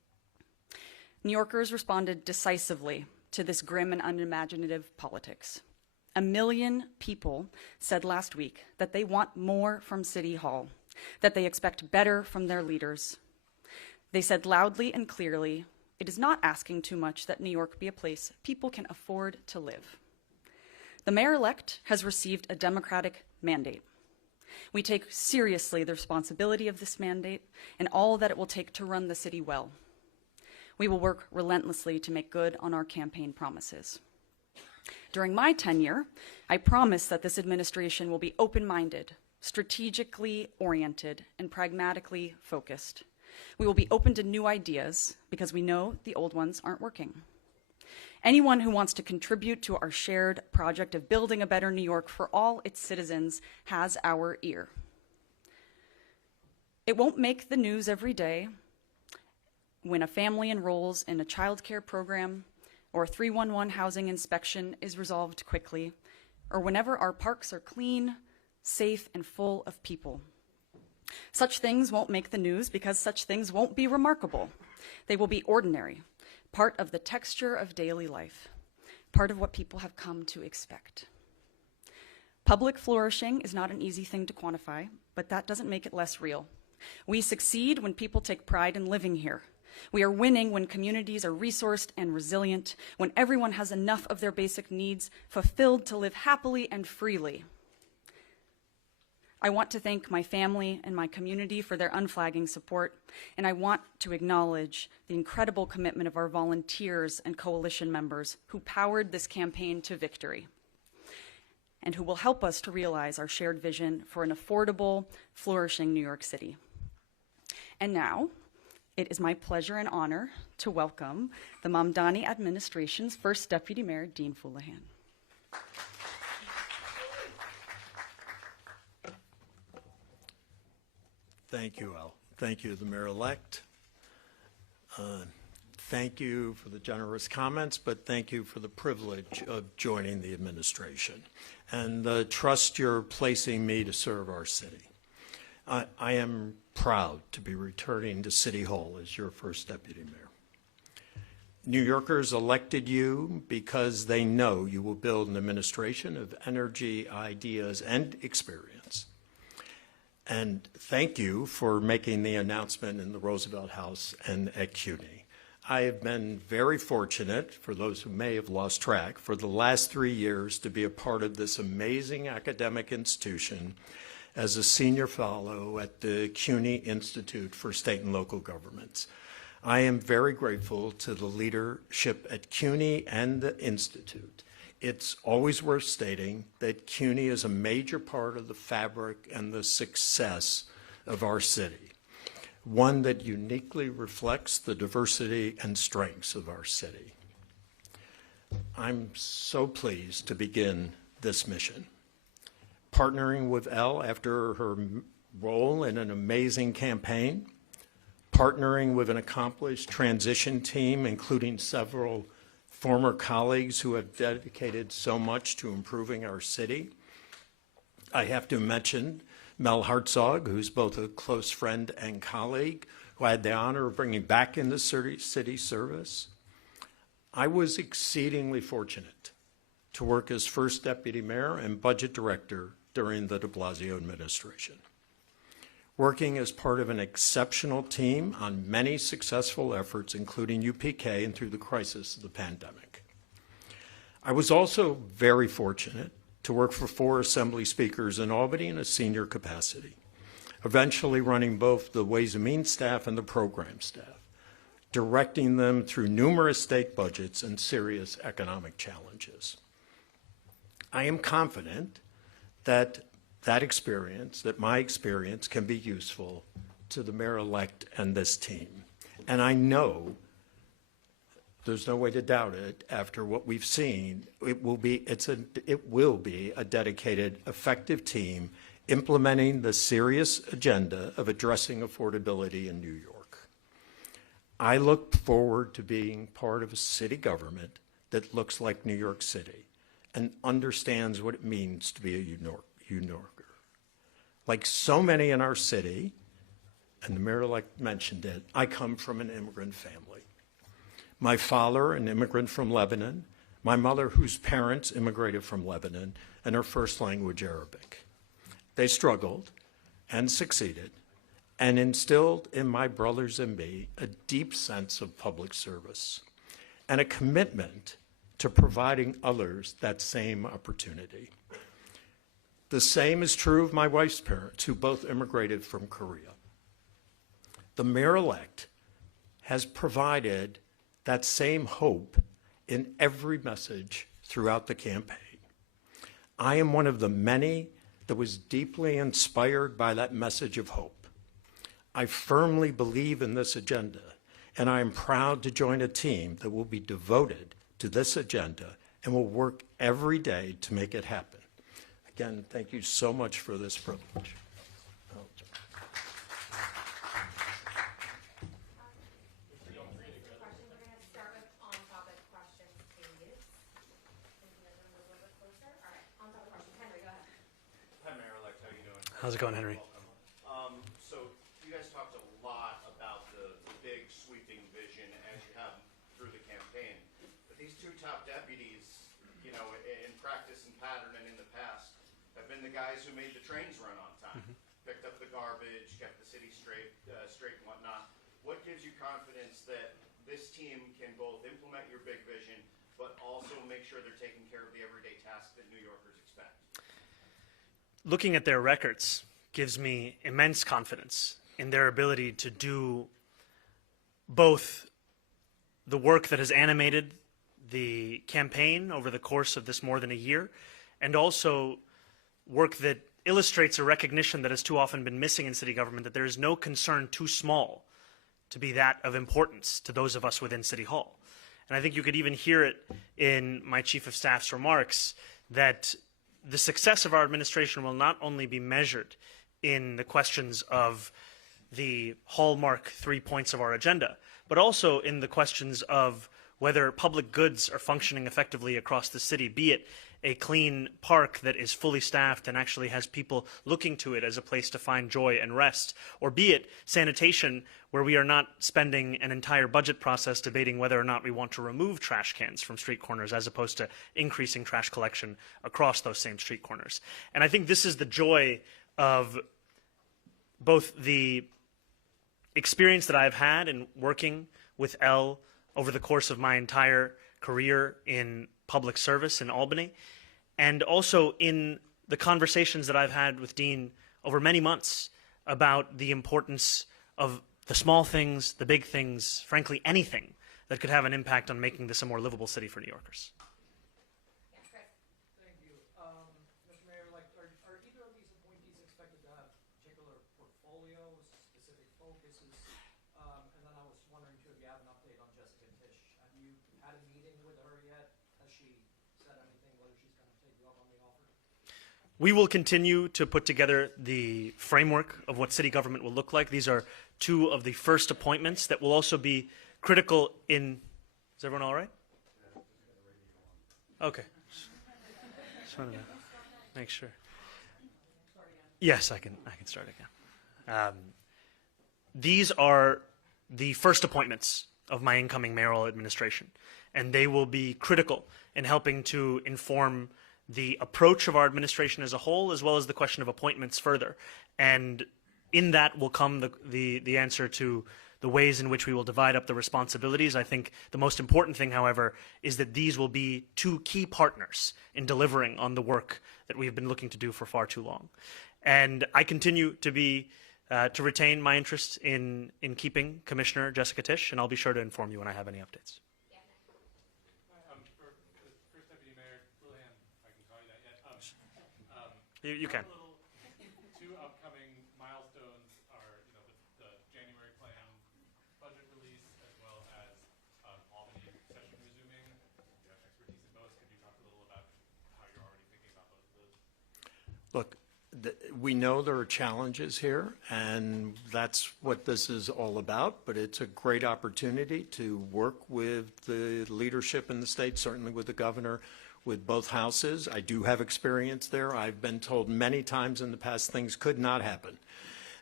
New Yorkers responded decisively to this grim and unimaginative politics. 1 million people said last week that they want more from City Hall, that they expect better from their leaders. They said loudly and clearly, it is not asking too much that New York be a place people can afford to live. The mayor-elect has received a Democratic mandate. We take seriously the responsibility of this mandate and all that it will take to run the city well. We will work relentlessly to make good on our campaign promises. During my tenure, I promise that this administration will be open-minded, strategically oriented, and pragmatically focused. We will be open to new ideas because we know the old ones aren't working. Anyone who wants to contribute to our shared project of building a better New York for all its citizens has our ear. It won't make the news every day when a family enrolls in a child care program or a 311 housing inspection is resolved quickly, or whenever our parks are clean, safe, and full of people. Such things won't make the news because such things won't be remarkable. They will be ordinary, part of the texture of daily life, part of what people have come to expect. Public flourishing is not an easy thing to quantify, but that doesn't make it less real. We succeed when people take pride in living here. We are winning when communities are resourced and resilient, when everyone has enough of their basic needs fulfilled to live happily and freely. I want to thank my family and my community for their unflagging support, and I want to acknowledge the incredible commitment of our volunteers and coalition members who powered this campaign to victory, and who will help us to realize our shared vision for an affordable, flourishing New York City. And now, it is my pleasure and honor to welcome the Mamdani administration's first Deputy Mayor, Dean Fuleihan. Thank you, Elle. Thank you, the mayor-elect. Thank you for the generous comments, but thank you for the privilege of joining the administration and the trust you're placing me to serve our city. I am proud to be returning to City Hall as your first deputy mayor. New Yorkers elected you because they know you will build an administration of energy, ideas, and experience. And thank you for making the announcement in the Roosevelt House and at CUNY. I have been very fortunate, for those who may have lost track, for the last 3 years to be a part of this amazing academic institution as a senior fellow at the CUNY Institute for State and Local Governments. I am very grateful to the leadership at CUNY and the Institute. It's always worth stating that CUNY is a major part of the fabric and the success of our city, one that uniquely reflects the diversity and strengths of our city. I'm so pleased to begin this mission, partnering with Elle after her role in an amazing campaign, partnering with an accomplished transition team, including several former colleagues who have dedicated so much to improving our city. I have to mention Mel Hartzog, who's both a close friend and colleague, who I had the honor of bringing back into city service. I was exceedingly fortunate to work as first deputy mayor and budget director during the de Blasio administration, working as part of an exceptional team on many successful efforts, including UPK and through the crisis of the pandemic. I was also very fortunate to work for 4 assembly speakers in Albany in a senior capacity, eventually running both the Ways and Means staff and the program staff, directing them through numerous state budgets and serious economic challenges. I am confident that my experience can be useful to the mayor-elect and this team. And I know, there's no way to doubt it, after what we've seen, it will be a dedicated, effective team implementing the serious agenda of addressing affordability in New York. I look forward to being part of a city government that looks like New York City and understands what it means to be a New Yorker. Like so many in our city, and the mayor-elect mentioned it, I come from an immigrant family. My father, an immigrant from Lebanon, my mother, whose parents immigrated from Lebanon, and her first language Arabic. They struggled and succeeded and instilled in my brothers and me a deep sense of public service and a commitment to providing others that same opportunity. The same is true of my wife's parents, who both immigrated from Korea. The mayor-elect has provided that same hope in every message throughout the campaign. I am one of the many that was deeply inspired by that message of hope. I firmly believe in this agenda, and I am proud to join a team that will be devoted to this agenda and will work every day to make it happen. Again, thank you so much for this privilege. How's it going, Henry? So you guys talked a lot about the big sweeping vision as you have through the campaign. But these two top deputies, you know, in practice and pattern and in the past, have been the guys who made the trains run on time, picked up the garbage, kept the city straight and whatnot. What gives you confidence that this team can both implement your big vision, but also make sure they're taking care of the everyday tasks that New Yorkers expect? Looking at their records gives me immense confidence in their ability to do both the work that has animated the campaign over the course of this more than a year, and also work that illustrates a recognition that has too often been missing in city government, that there is no concern too small to be that of importance to those of us within City Hall. And I think you could even hear it in my Chief of Staff's remarks that the success of our administration will not only be measured in the questions of the hallmark 3 points of our agenda, but also in the questions of whether public goods are functioning effectively across the city, be it a clean park that is fully staffed and actually has people looking to it as a place to find joy and rest, or be it sanitation, where we are not spending an entire budget process debating whether or not we want to remove trash cans from street corners as opposed to increasing trash collection across those same street corners. And I think this is the joy of both the experience that I've had in working with Elle over the course of my entire career in public service in Albany, and also in the conversations that I've had with Dean over many months about the importance of the small things, the big things, frankly, anything that could have an impact on making this a more livable city for New Yorkers. Thank you. Mr. Mayor, are either of these appointees expected to have particular portfolios, specific focuses? And then I was wondering, too, if you have an update on Jessica Tisch. Have you had a meeting with her yet? Has she said anything, whether she's going to take you up on the offer? We will continue to put together the framework of what city government will look like. These are two of the first appointments that will also be critical in... Is everyone all right? Okay. Just wanted to make sure. Yes, I can start again. These are the first appointments of my incoming mayoral administration, and they will be critical in helping to inform the approach of our administration as a whole, as well as the question of appointments further. And in that will come the answer to the ways in which we will divide up the responsibilities. I think the most important thing, however, is that these will be two key partners in delivering on the work that we've been looking to do for far too long. And I continue to be to retain my interest in keeping Commissioner Jessica Tisch, and I'll be sure to inform you when I have any updates. For the first deputy mayor, Fuleihan, if I can call you that yet. You can. Two upcoming milestones are, the January plan budget release, as well as Albany session resuming. You have expertise in both. Could you talk a little about how you're already thinking about both of those? Look, we know there are challenges here, and that's what this is all about, but it's a great opportunity to work with the leadership in the state, certainly with the governor, with both houses. I do have experience there. I've been told many times in the past things could not happen.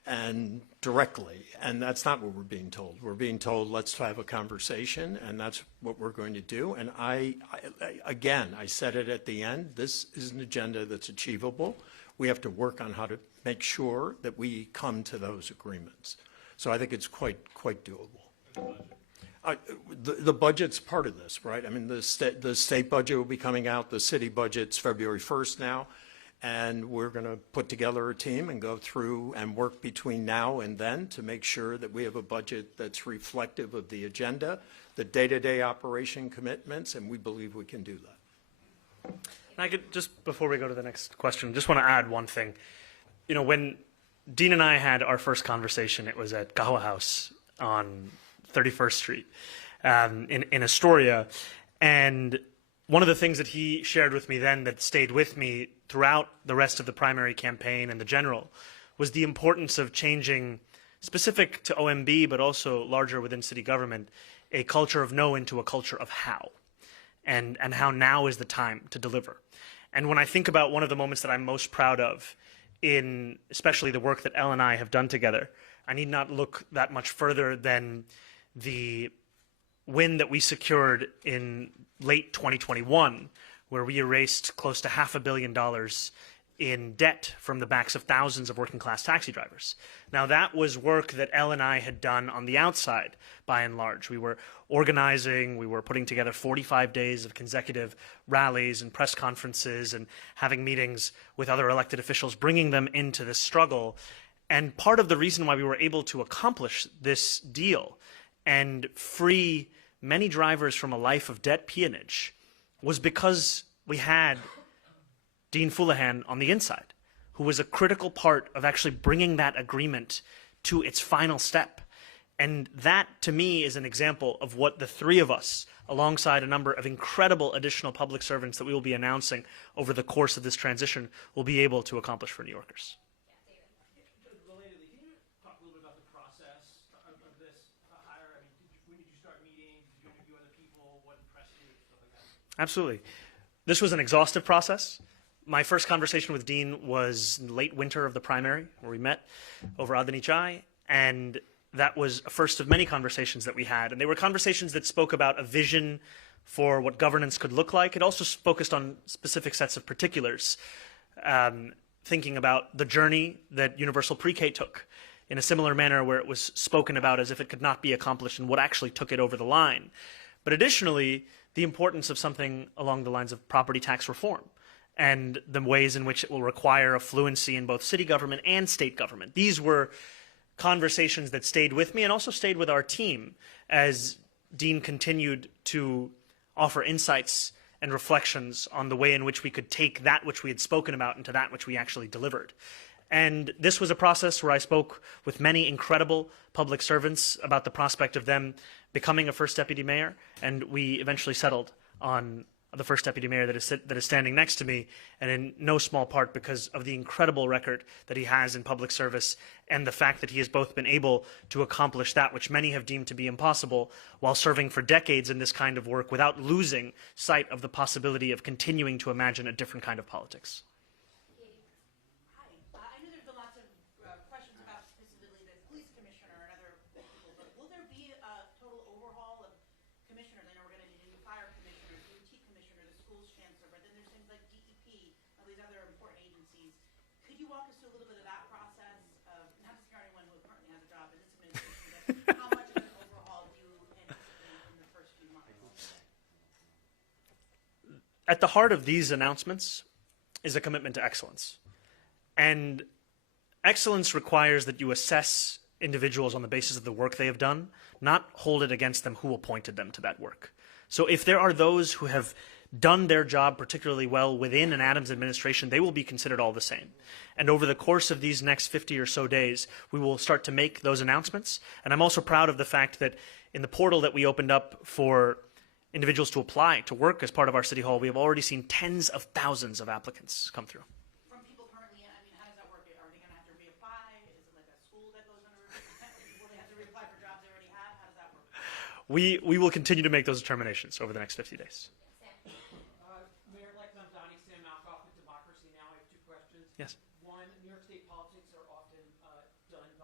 and directly, and that's not what we're being told. We're being told, let's have a conversation, and that's what we're going to do. And again, I said it at the end, this is an agenda that's achievable. We have to work on how to make sure that we come to those agreements. So I think it's quite doable. The budget's part of this, right? I mean, the state budget will be coming out. The city budget's February 1st now. And we're going to put together a team and go through and work between now and then to make sure that we have a budget that's reflective of the agenda, the day-to-day operation commitments, and we believe we can do that. And I could, just before we go to the next question, just want to add one thing. You know, when Dean and I had our first conversation, it was at Gawa House on 31st Street in Astoria. And one of the things that he shared with me then that stayed with me throughout the rest of the primary campaign and the general was the importance of changing, specific to OMB, but also larger within city government, a culture of no into a culture of how, and how now is the time to deliver. And when I think about one of the moments that I'm most proud of in especially the work that Elle and I have done together, I need not look that much further than the win that we secured in late 2021, where we erased close to $500 million in debt from the backs of thousands of working class taxi drivers. Now that was work that Elle and I had done on the outside, by and large. We were organizing, we were putting together 45 days of consecutive rallies and press conferences and having meetings with other elected officials, bringing them into this struggle. And part of the reason why we were able to accomplish this deal and free many drivers from a life of debt peonage was because we had Dean Fuleihan on the inside, who was a critical part of actually bringing that agreement to its final step. And that, to me, is an example of what the three of us, alongside a number of incredible additional public servants that we will be announcing over the course of this transition, will be able to accomplish for New Yorkers. Relatedly, can you talk a little bit about the process of this hire? I mean, when did you start meeting? Did you interview other people? What impressed you? Stuff like that. Absolutely. This was an exhaustive process. My first conversation with Dean was in late winter of the primary, where we met over Adani Chai, and that was a first of many conversations that we had. And they were conversations that spoke about a vision for what governance could look like. It also focused on specific sets of particulars, thinking about the journey that universal pre-K took in a similar manner, where it was spoken about as if it could not be accomplished and what actually took it over the line. But additionally, the importance of something along the lines of property tax reform and the ways in which it will require a fluency in both city government and state government. These were conversations that stayed with me and also stayed with our team as Dean continued to offer insights and reflections on the way in which we could take that which we had spoken about into that which we actually delivered. And this was a process where I spoke with many incredible public servants about the prospect of them becoming a first deputy mayor, and we eventually settled on the first deputy mayor that is standing next to me, and in no small part because of the incredible record that he has in public service and the fact that he has both been able to accomplish that which many have deemed to be impossible while serving for decades in this kind of work without losing sight of the possibility of continuing to imagine a different kind of politics. Hi. I know there's been lots of questions about specifically the police commissioner and other people, but will there be a total overhaul of commissioners? I know we're going to need a new fire commissioner, DOT commissioner, the schools chancellor, but then there's things like DEP, all these other important agencies. Could you walk us through a little bit of that process? Not to scare anyone who currently has a job in this administration, but how much of an overhaul do you anticipate in the first few months? At the heart of these announcements is a commitment to excellence. And excellence requires that you assess individuals on the basis of the work they have done, not hold it against them who appointed them to that work. So if there are those who have done their job particularly well within an Adams administration, they will be considered all the same. And over the course of these next 50 or so days, we will start to make those announcements. And I'm also proud of the fact that in the portal that we opened up for individuals to apply to work as part of our city hall, we have already seen tens of thousands of applicants come through. From people currently, I mean, how does that work? Are they going to have to reapply? Is it like a school that goes under? Will they have to reapply for jobs they already have? How does that work? We will continue to make those determinations over the next 50 days. Mayor-elect Mamdani, Sam Malkoff with Democracy Now! I have two questions. Yes. One, New York State politics are often done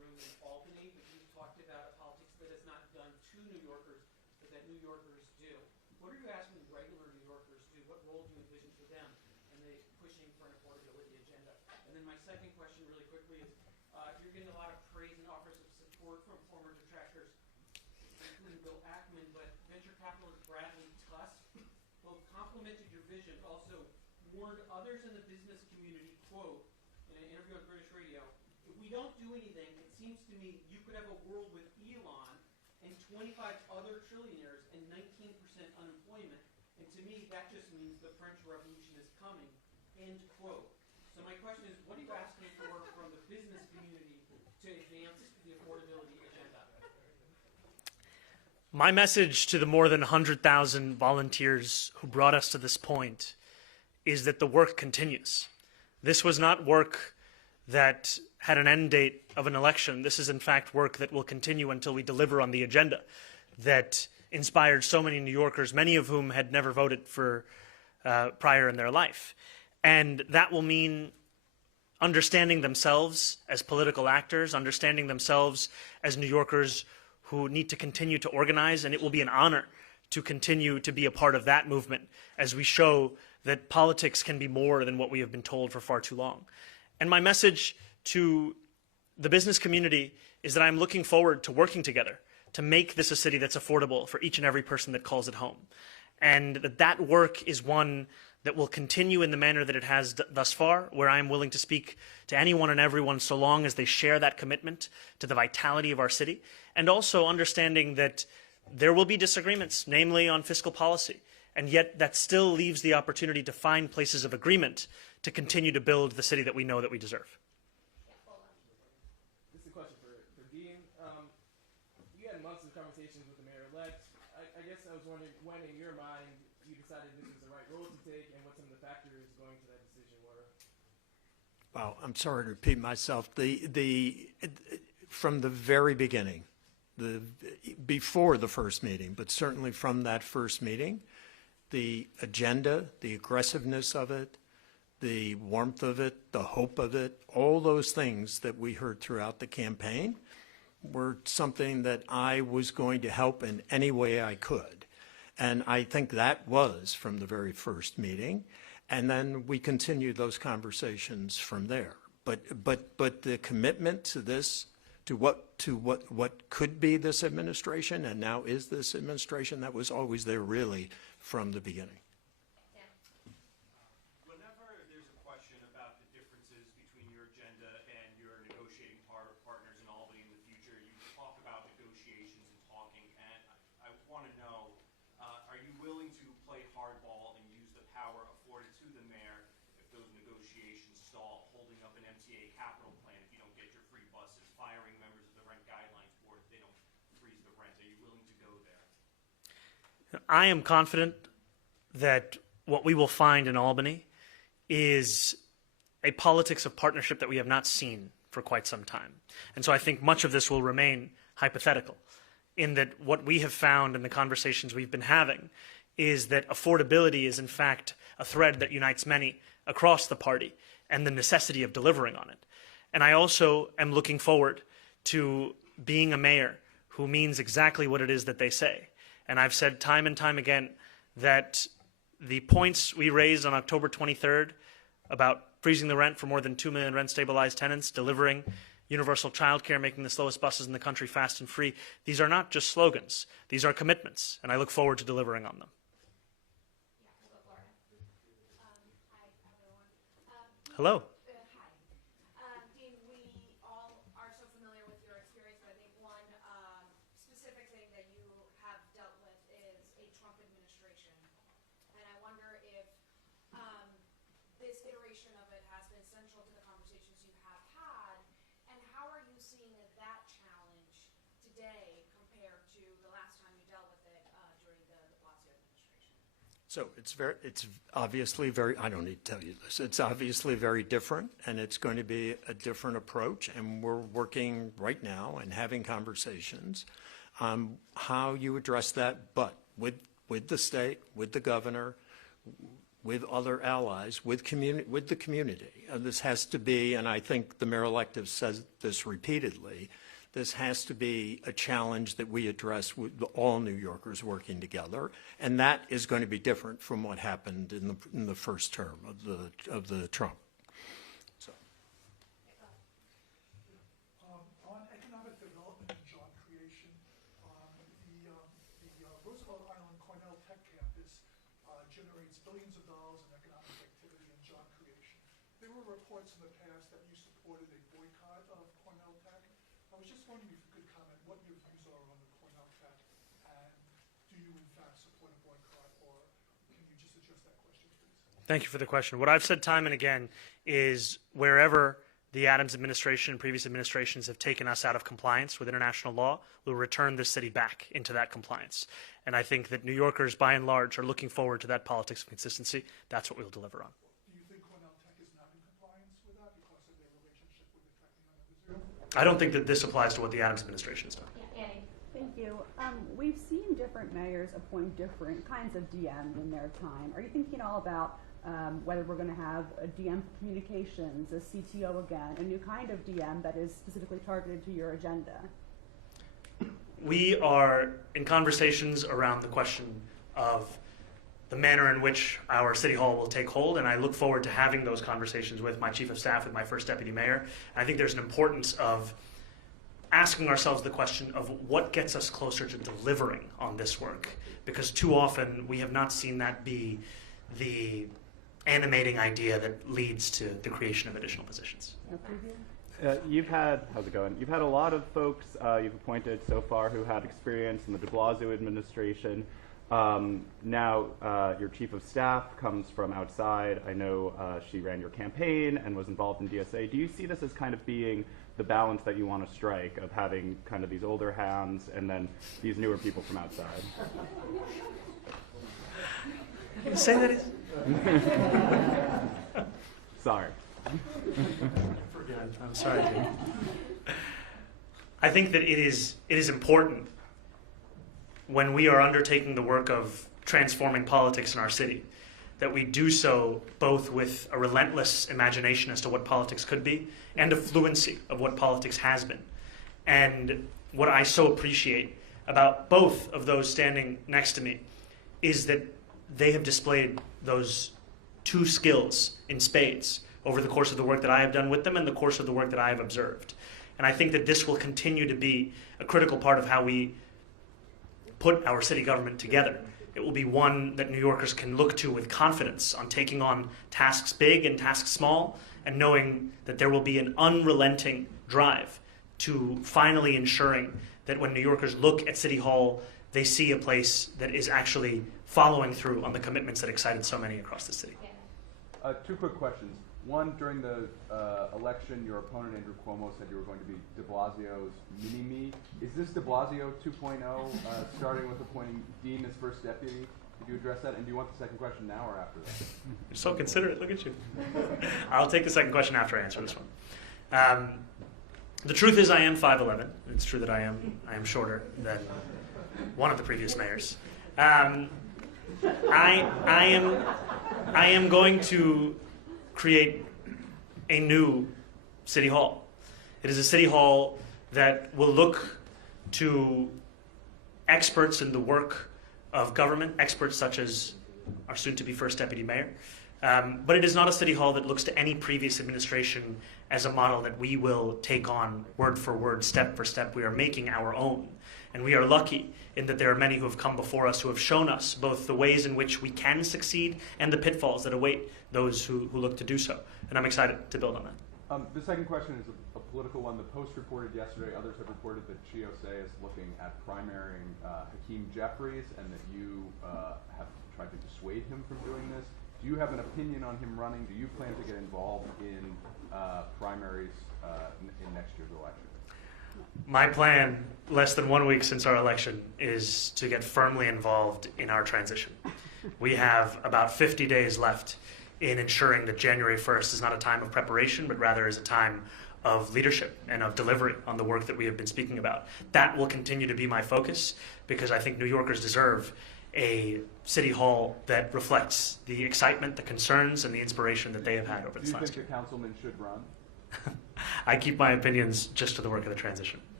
New Yorkers, but that New Yorkers do. What are you asking regular New Yorkers to do? What role do you envision for them and they pushing for an affordability agenda? And then my second question really quickly is, you're getting a lot of praise and offers of support from former detractors, including Bill Ackman, but venture capitalist Bradley Tusk both complimented your vision, but also warned others in the business community, quote, in an interview on British radio, if we don't do anything, it seems to me you could have a world with Elon and 25 other trillionaires and 19% unemployment. And to me, that just means the French Revolution is coming, end quote. So my question is, what are you asking for from the business community to advance the affordability agenda? My message to the more than 100,000 volunteers who brought us to this point is that the work continues. This was not work that had an end date of an election. This is in fact work that will continue until we deliver on the agenda that inspired so many New Yorkers, many of whom had never voted for prior in their life. And that will mean understanding themselves as political actors, understanding themselves as New Yorkers who need to continue to organize, and it will be an honor to continue to be a part of that movement as we show that politics can be more than what we have been told for far too long. And my message to the business community is that I'm looking forward to working together to make this a city that's affordable for each and every person that calls it home. And that work is one that will continue in the manner that it has thus far, where I am willing to speak to anyone and everyone so long as they share that commitment to the vitality of our city, and also understanding that there will be disagreements, namely on fiscal policy, and yet that still leaves the opportunity to find places of agreement to continue to build the city that we know that we deserve. This is a question for Dean. You had months of conversations with the mayor-elect. I guess I was wondering when, in your mind, you decided this was the right role to take and what some of the factors going to that decision were. Well, I'm sorry to repeat myself. From the very beginning, before the first meeting, but certainly from that first meeting, the agenda, the aggressiveness of it, the warmth of it, the hope of it, all those things that we heard throughout the campaign were something that I was going to help in any way I could. And I think that was from the very first meeting. And then we continued those conversations from there. But the commitment to this, to what could be this administration and now is this administration, that was always there really from the beginning. Whenever there's a question about the differences between your agenda and your negotiating partners in Albany in the future, you talk about negotiations and talking, and I want to know, are you willing to play hardball and use the power afforded to the mayor if those negotiations stall, holding up an MTA capital plan if you don't get your free buses, firing members of the Rent Guidelines Board if they don't freeze the rent? Are you willing to go there? I am confident that what we will find in Albany is a politics of partnership that we have not seen for quite some time. And so I think much of this will remain hypothetical, in that what we have found in the conversations we've been having is that affordability is in fact a thread that unites many across the party and the necessity of delivering on it. And I also am looking forward to being a mayor who means exactly what it is that they say. And I've said time and time again that the points we raised on October 23rd about freezing the rent for more than 2 million rent-stabilized tenants, delivering universal childcare, making the slowest buses in the country fast and free, these are not just slogans. These are commitments, and I look forward to delivering on them. Hello. So it's obviously very, I don't need to tell you this, it's obviously very different, and it's going to be a different approach, and we're working right now and having conversations on how you address that, but with the state, with the governor, with other allies, with the community. And this has to be, and I think the mayor-elect has said this repeatedly, This has to be a challenge that we address with all New Yorkers working together, and that is going to be different from what happened in the first term of the Trump. So. On economic development and job creation, the Roosevelt Island Cornell Tech campus generates billions of dollars in economic activity and job creation. There were reports in the past that you supported a boycott of Cornell Tech. I was just wondering if you could comment what your views are on the Cornell Tech, and do you in fact support a boycott, or can you just address that question, please? Thank you for the question. What I've said time and again is wherever the Adams administration and previous administrations have taken us out of compliance with international law, we'll return this city back into that compliance. And I think that New Yorkers, by and large, are looking forward to that politics of consistency. That's what we'll deliver on. Do you think Cornell Tech is not in compliance with that because of their relationship with the Technion of Israel? I don't think that this applies to what the Adams administration has done. Yeah, Annie. Thank you. We've seen different mayors appoint different kinds of DMs in their time. Are you thinking all about whether we're going to have a DM for communications, a CTO again, a new kind of DM that is specifically targeted to your agenda? We are in conversations around the question of the manner in which our city hall will take hold, and I look forward to having those conversations with my chief of staff, with my first deputy mayor. I think there's an importance of asking ourselves the question of what gets us closer to delivering on this work, because too often we have not seen that be the animating idea that leads to the creation of additional positions. You've had a lot of folks you've appointed so far who had experience in the de Blasio administration. Now your chief of staff comes from outside. I know she ran your campaign and was involved in DSA. Do you see this as kind of being the balance that you want to strike, of having kind of these older hands and then these newer people from outside? Say that is. Sorry. I'm sorry, Jim. I think that it is important when we are undertaking the work of transforming politics in our city that we do so both with a relentless imagination as to what politics could be and a fluency of what politics has been. And what I so appreciate about both of those standing next to me is that they have displayed those two skills in spades over the course of the work that I have done with them and the course of the work that I have observed. And I think that this will continue to be a critical part of how we put our city government together. It will be one that New Yorkers can look to with confidence on taking on tasks big and tasks small, and knowing that there will be an unrelenting drive to finally ensuring that when New Yorkers look at City Hall, they see a place that is actually following through on the commitments that excited so many across the city. Two quick questions. One, during the election, your opponent, Andrew Cuomo, said you were going to be de Blasio's mini-me. Is this de Blasio 2.0, starting with appointing Dean as first deputy? Could you address that? And do you want the second question now or after that? You're so considerate. Look at you. I'll take the second question after I answer this one. The truth is I am 5'11". It's true that I am shorter than one of the previous mayors. I am going to create a new city hall. It is a city hall that will look to experts in the work of government, experts such as our soon-to-be first deputy mayor. But it is not a city hall that looks to any previous administration as a model that we will take on word for word, step for step. We are making our own. And we are lucky in that there are many who have come before us who have shown us both the ways in which we can succeed and the pitfalls that await those who look to do so. And I'm excited to build on that. The second question is a political one. The Post reported yesterday, others have reported that GOSA is looking at primarying Hakeem Jeffries and that you have tried to dissuade him from doing this. Do you have an opinion on him running? Do you plan to get involved in primaries in next year's election? My plan, less than 1 week since our election, is to get firmly involved in our transition. We have about 50 days left in ensuring that January 1st is not a time of preparation, but rather is a time of leadership and of delivery on the work that we have been speaking about. That will continue to be my focus, because I think New Yorkers deserve a city hall that reflects the excitement, the concerns, and the inspiration that they have had over this last year. Do you think the councilman should run? I keep my opinions just to the work of the transition.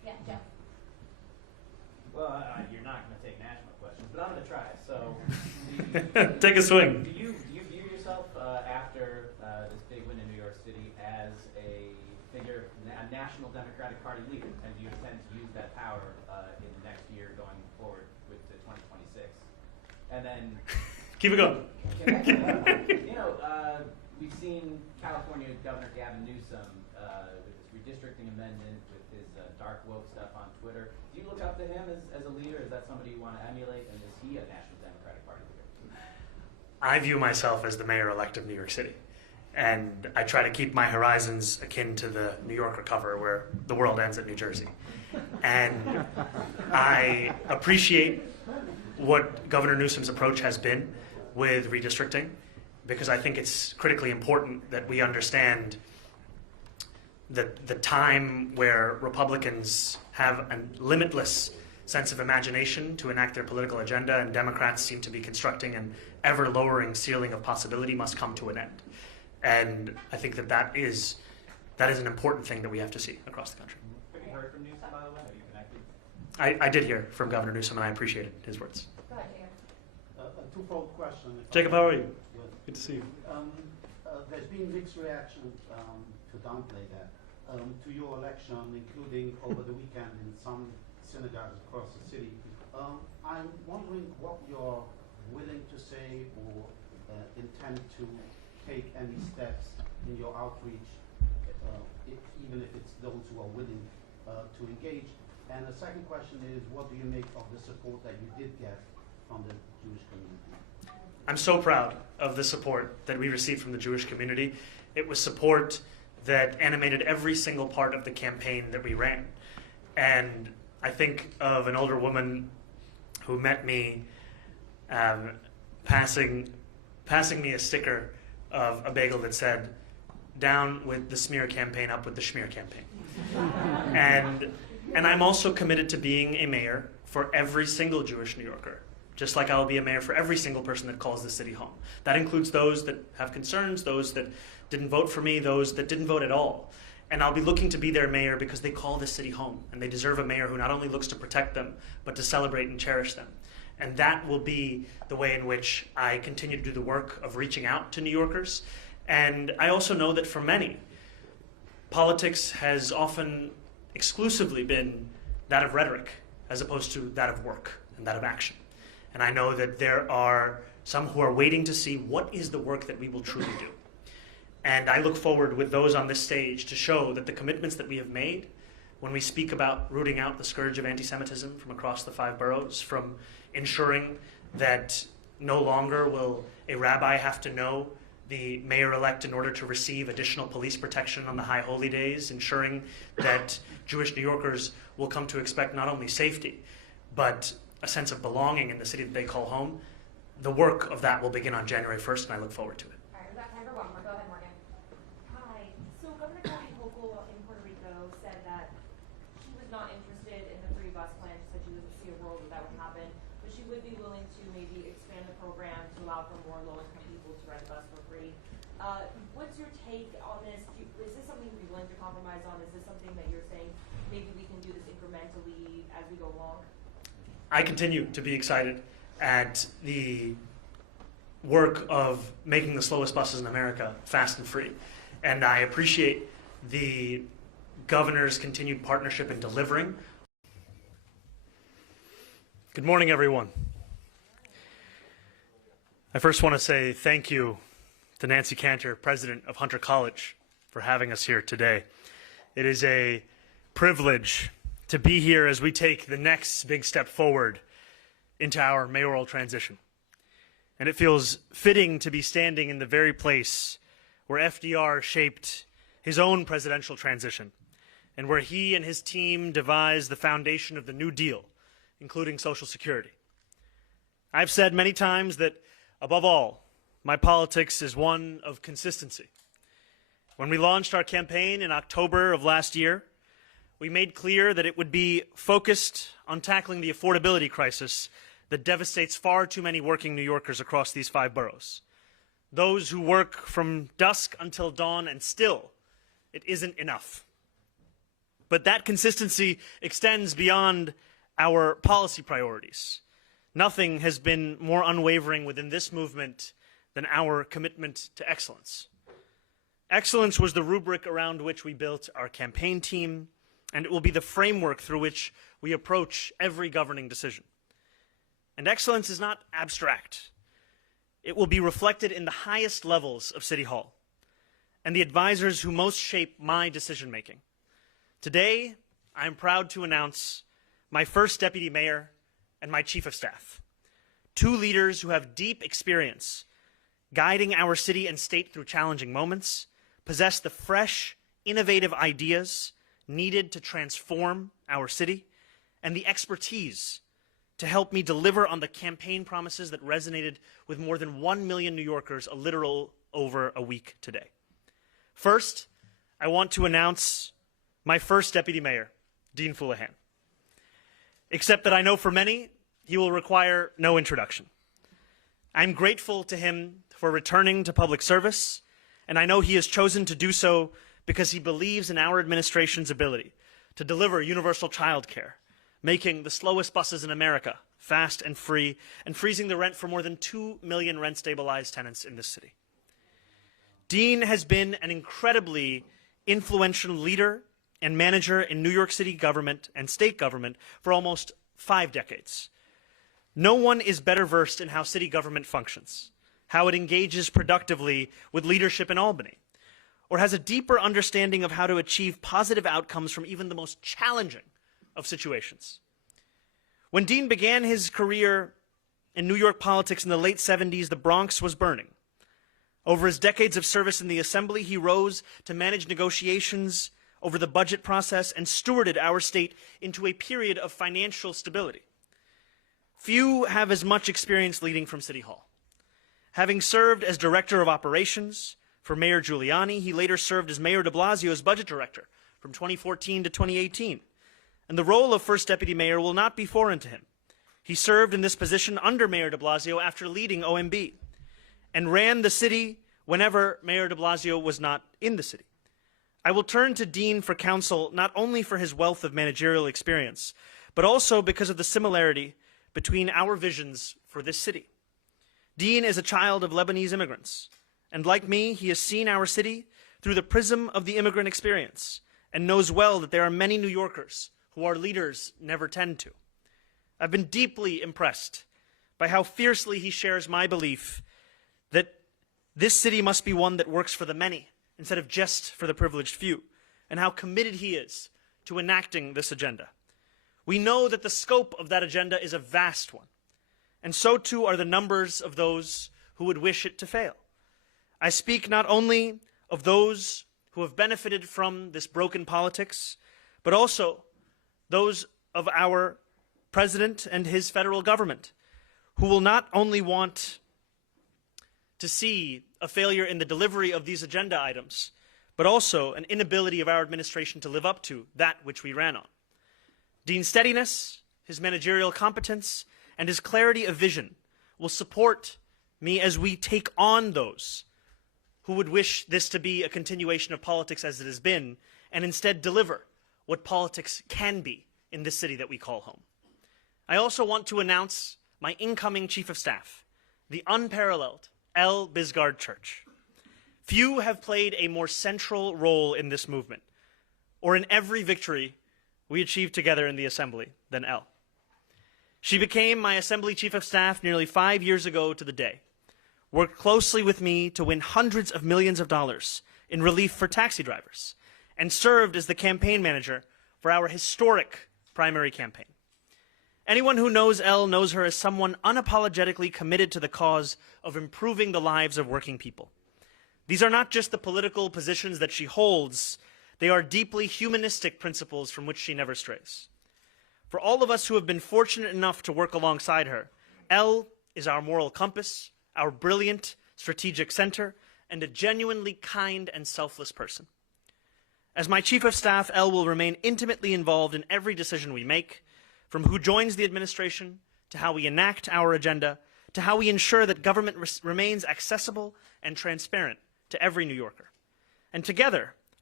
Yeah, Jeff. Well, you're not going to take national questions, but I'm going to try. So, Take a swing. Do you view yourself after this big win in New York City as a figure, a national Democratic Party leader, and do you intend to use that power in the next year going forward with the 2026? And then, Keep it going. We've seen California Governor Gavin Newsom with his redistricting amendment, with his dark woke stuff on Twitter. Do you look up to him as a leader? Is that somebody you want to emulate? And is he a National Democratic Party leader? I view myself as the mayor-elect of New York City. And I try to keep my horizons akin to the New Yorker cover where the world ends at New Jersey. And I appreciate what Governor Newsom's approach has been with redistricting, because I think it's critically important that we understand that the time where Republicans have a limitless sense of imagination to enact their political agenda and Democrats seem to be constructing an ever-lowering ceiling of possibility must come to an end. And I think that is an important thing that we have to see across the country. Have you heard from Newsom, by the way? Are you connected? I did hear from Governor Newsom, and I appreciated his words. Go ahead, Jacob. A twofold question. Jacob, how are you? Good to see you. There's been mixed reaction to downplay that to your election, including over the weekend in some synagogues across the city. I'm wondering what you're willing to say or intend to take any steps in your outreach, even if it's those who are willing to engage. And the second question is, what do you make of the support that you did get from the Jewish community? I'm so proud of the support that we received from the Jewish community. It was support that animated every single part of the campaign that we ran. And I think of an older woman who met me passing me a sticker of a bagel that said, "Down with the smear campaign, up with the schmear campaign." And I'm also committed to being a mayor for every single Jewish New Yorker, just like I will be a mayor for every single person that calls the city home. That includes those that have concerns, those that didn't vote for me, those that didn't vote at all. And I'll be looking to be their mayor because they call the city home, and they deserve a mayor who not only looks to protect them, but to celebrate and cherish them. And that will be the way in which I continue to do the work of reaching out to New Yorkers. And I also know that for many, politics has often exclusively been that of rhetoric as opposed to that of work and that of action. And I know that there are some who are waiting to see what is the work that we will truly do. And I look forward with those on this stage to show that the commitments that we have made when we speak about rooting out the scourge of anti-Semitism from across the 5 boroughs, from ensuring that no longer will a rabbi have to know the mayor-elect in order to receive additional police protection on the high holy days, ensuring that Jewish New Yorkers will come to expect not only safety, but a sense of belonging in the city that they call home. The work of that will begin on January 1st, and I look forward to it. All right, we've got time for one more. Go ahead, Morgan. Hi. So Governor Kathy Hochul in Puerto Rico said that she was not interested in the 3 bus plan. She said she doesn't see a world that would happen, but she would be willing to maybe expand the program to allow for more low-income people to ride the bus for free. What's your take on this? Is this something you'd be willing to compromise on? Is this something that you're saying maybe we can do this incrementally as we go along? I continue to be excited at the work of making the slowest buses in America fast and free. And I appreciate the governor's continued partnership in delivering. Good morning, everyone. I first want to say thank you to Nancy Cantor, president of Hunter College, for having us here today. It is a privilege to be here as we take the next big step forward into our mayoral transition. And it feels fitting to be standing in the very place where FDR shaped his own presidential transition and where he and his team devised the foundation of the New Deal, including Social Security. I've said many times that, above all, my politics is one of consistency. When we launched our campaign in October of last year, we made clear that it would be focused on tackling the affordability crisis that devastates far too many working New Yorkers across these 5 boroughs. Those who work from dusk until dawn, and still, it isn't enough. But that consistency extends beyond our policy priorities. Nothing has been more unwavering within this movement than our commitment to excellence. Excellence was the rubric around which we built our campaign team, and it will be the framework through which we approach every governing decision. And excellence is not abstract. It will be reflected in the highest levels of City Hall and the advisors who most shape my decision-making. Today, I am proud to announce my first deputy mayor and my chief of staff, two leaders who have deep experience guiding our city and state through challenging moments, possess the fresh, innovative ideas needed to transform our city, and the expertise to help me deliver on the campaign promises that resonated with more than 1 million New Yorkers a little over a week today. First, I want to announce my first deputy mayor, Dean Fuleihan. Except that I know for many, he will require no introduction. I'm grateful to him for returning to public service, and I know he has chosen to do so because he believes in our administration's ability to deliver universal child care, making the slowest buses in America fast and free, and freezing the rent for more than 2 million rent-stabilized tenants in this city. Dean has been an incredibly influential leader and manager in New York City government and state government for almost 5 decades. No one is better versed in how city government functions, how it engages productively with leadership in Albany, or has a deeper understanding of how to achieve positive outcomes from even the most challenging of situations. When Dean began his career in New York politics in the late 70s, the Bronx was burning. Over his decades of service in the Assembly, he rose to manage negotiations over the budget process and stewarded our state into a period of financial stability. Few have as much experience leading from City Hall. Having served as Director of Operations for Mayor Giuliani, he later served as Mayor de Blasio's Budget Director from 2014 to 2018. And the role of First Deputy Mayor will not be foreign to him. He served in this position under Mayor de Blasio after leading OMB, and ran the city whenever Mayor de Blasio was not in the city. I will turn to Dean for counsel not only for his wealth of managerial experience, but also because of the similarity between our visions for this city. Dean is a child of Lebanese immigrants, and like me, he has seen our city through the prism of the immigrant experience and knows well that there are many New Yorkers who our leaders never tend to. I've been deeply impressed by how fiercely he shares my belief that this city must be one that works for the many instead of just for the privileged few, and how committed he is to enacting this agenda. We know that the scope of that agenda is a vast one, and so too are the numbers of those who would wish it to fail. I speak not only of those who have benefited from this broken politics, but also those of our president and his federal government, who will not only want to see a failure in the delivery of these agenda items, but also an inability of our administration to live up to that which we ran on. Dean's steadiness, his managerial competence, and his clarity of vision will support me as we take on those who would wish this to be a continuation of politics as it has been, and instead deliver what politics can be in this city that we call home. I also want to announce my incoming Chief of Staff, the unparalleled L. Bisgard Church. Few have played a more central role in this movement, or in every victory we achieved together in the Assembly, than L. She became my Assembly Chief of Staff nearly 5 years ago to the day, worked closely with me to win hundreds of millions of dollars in relief for taxi drivers, and served as the campaign manager for our historic primary campaign. Anyone who knows Elle knows her as someone unapologetically committed to the cause of improving the lives of working people. These are not just the political positions that she holds, they are deeply humanistic principles from which she never strays. For all of us who have been fortunate enough to work alongside her, Elle is our moral compass, our brilliant strategic center, and a genuinely kind and selfless person. As my Chief of Staff, Elle will remain intimately involved in every decision we make, from who joins the administration, to how we enact our agenda, to how we ensure that government remains accessible and transparent to every New Yorker. And together,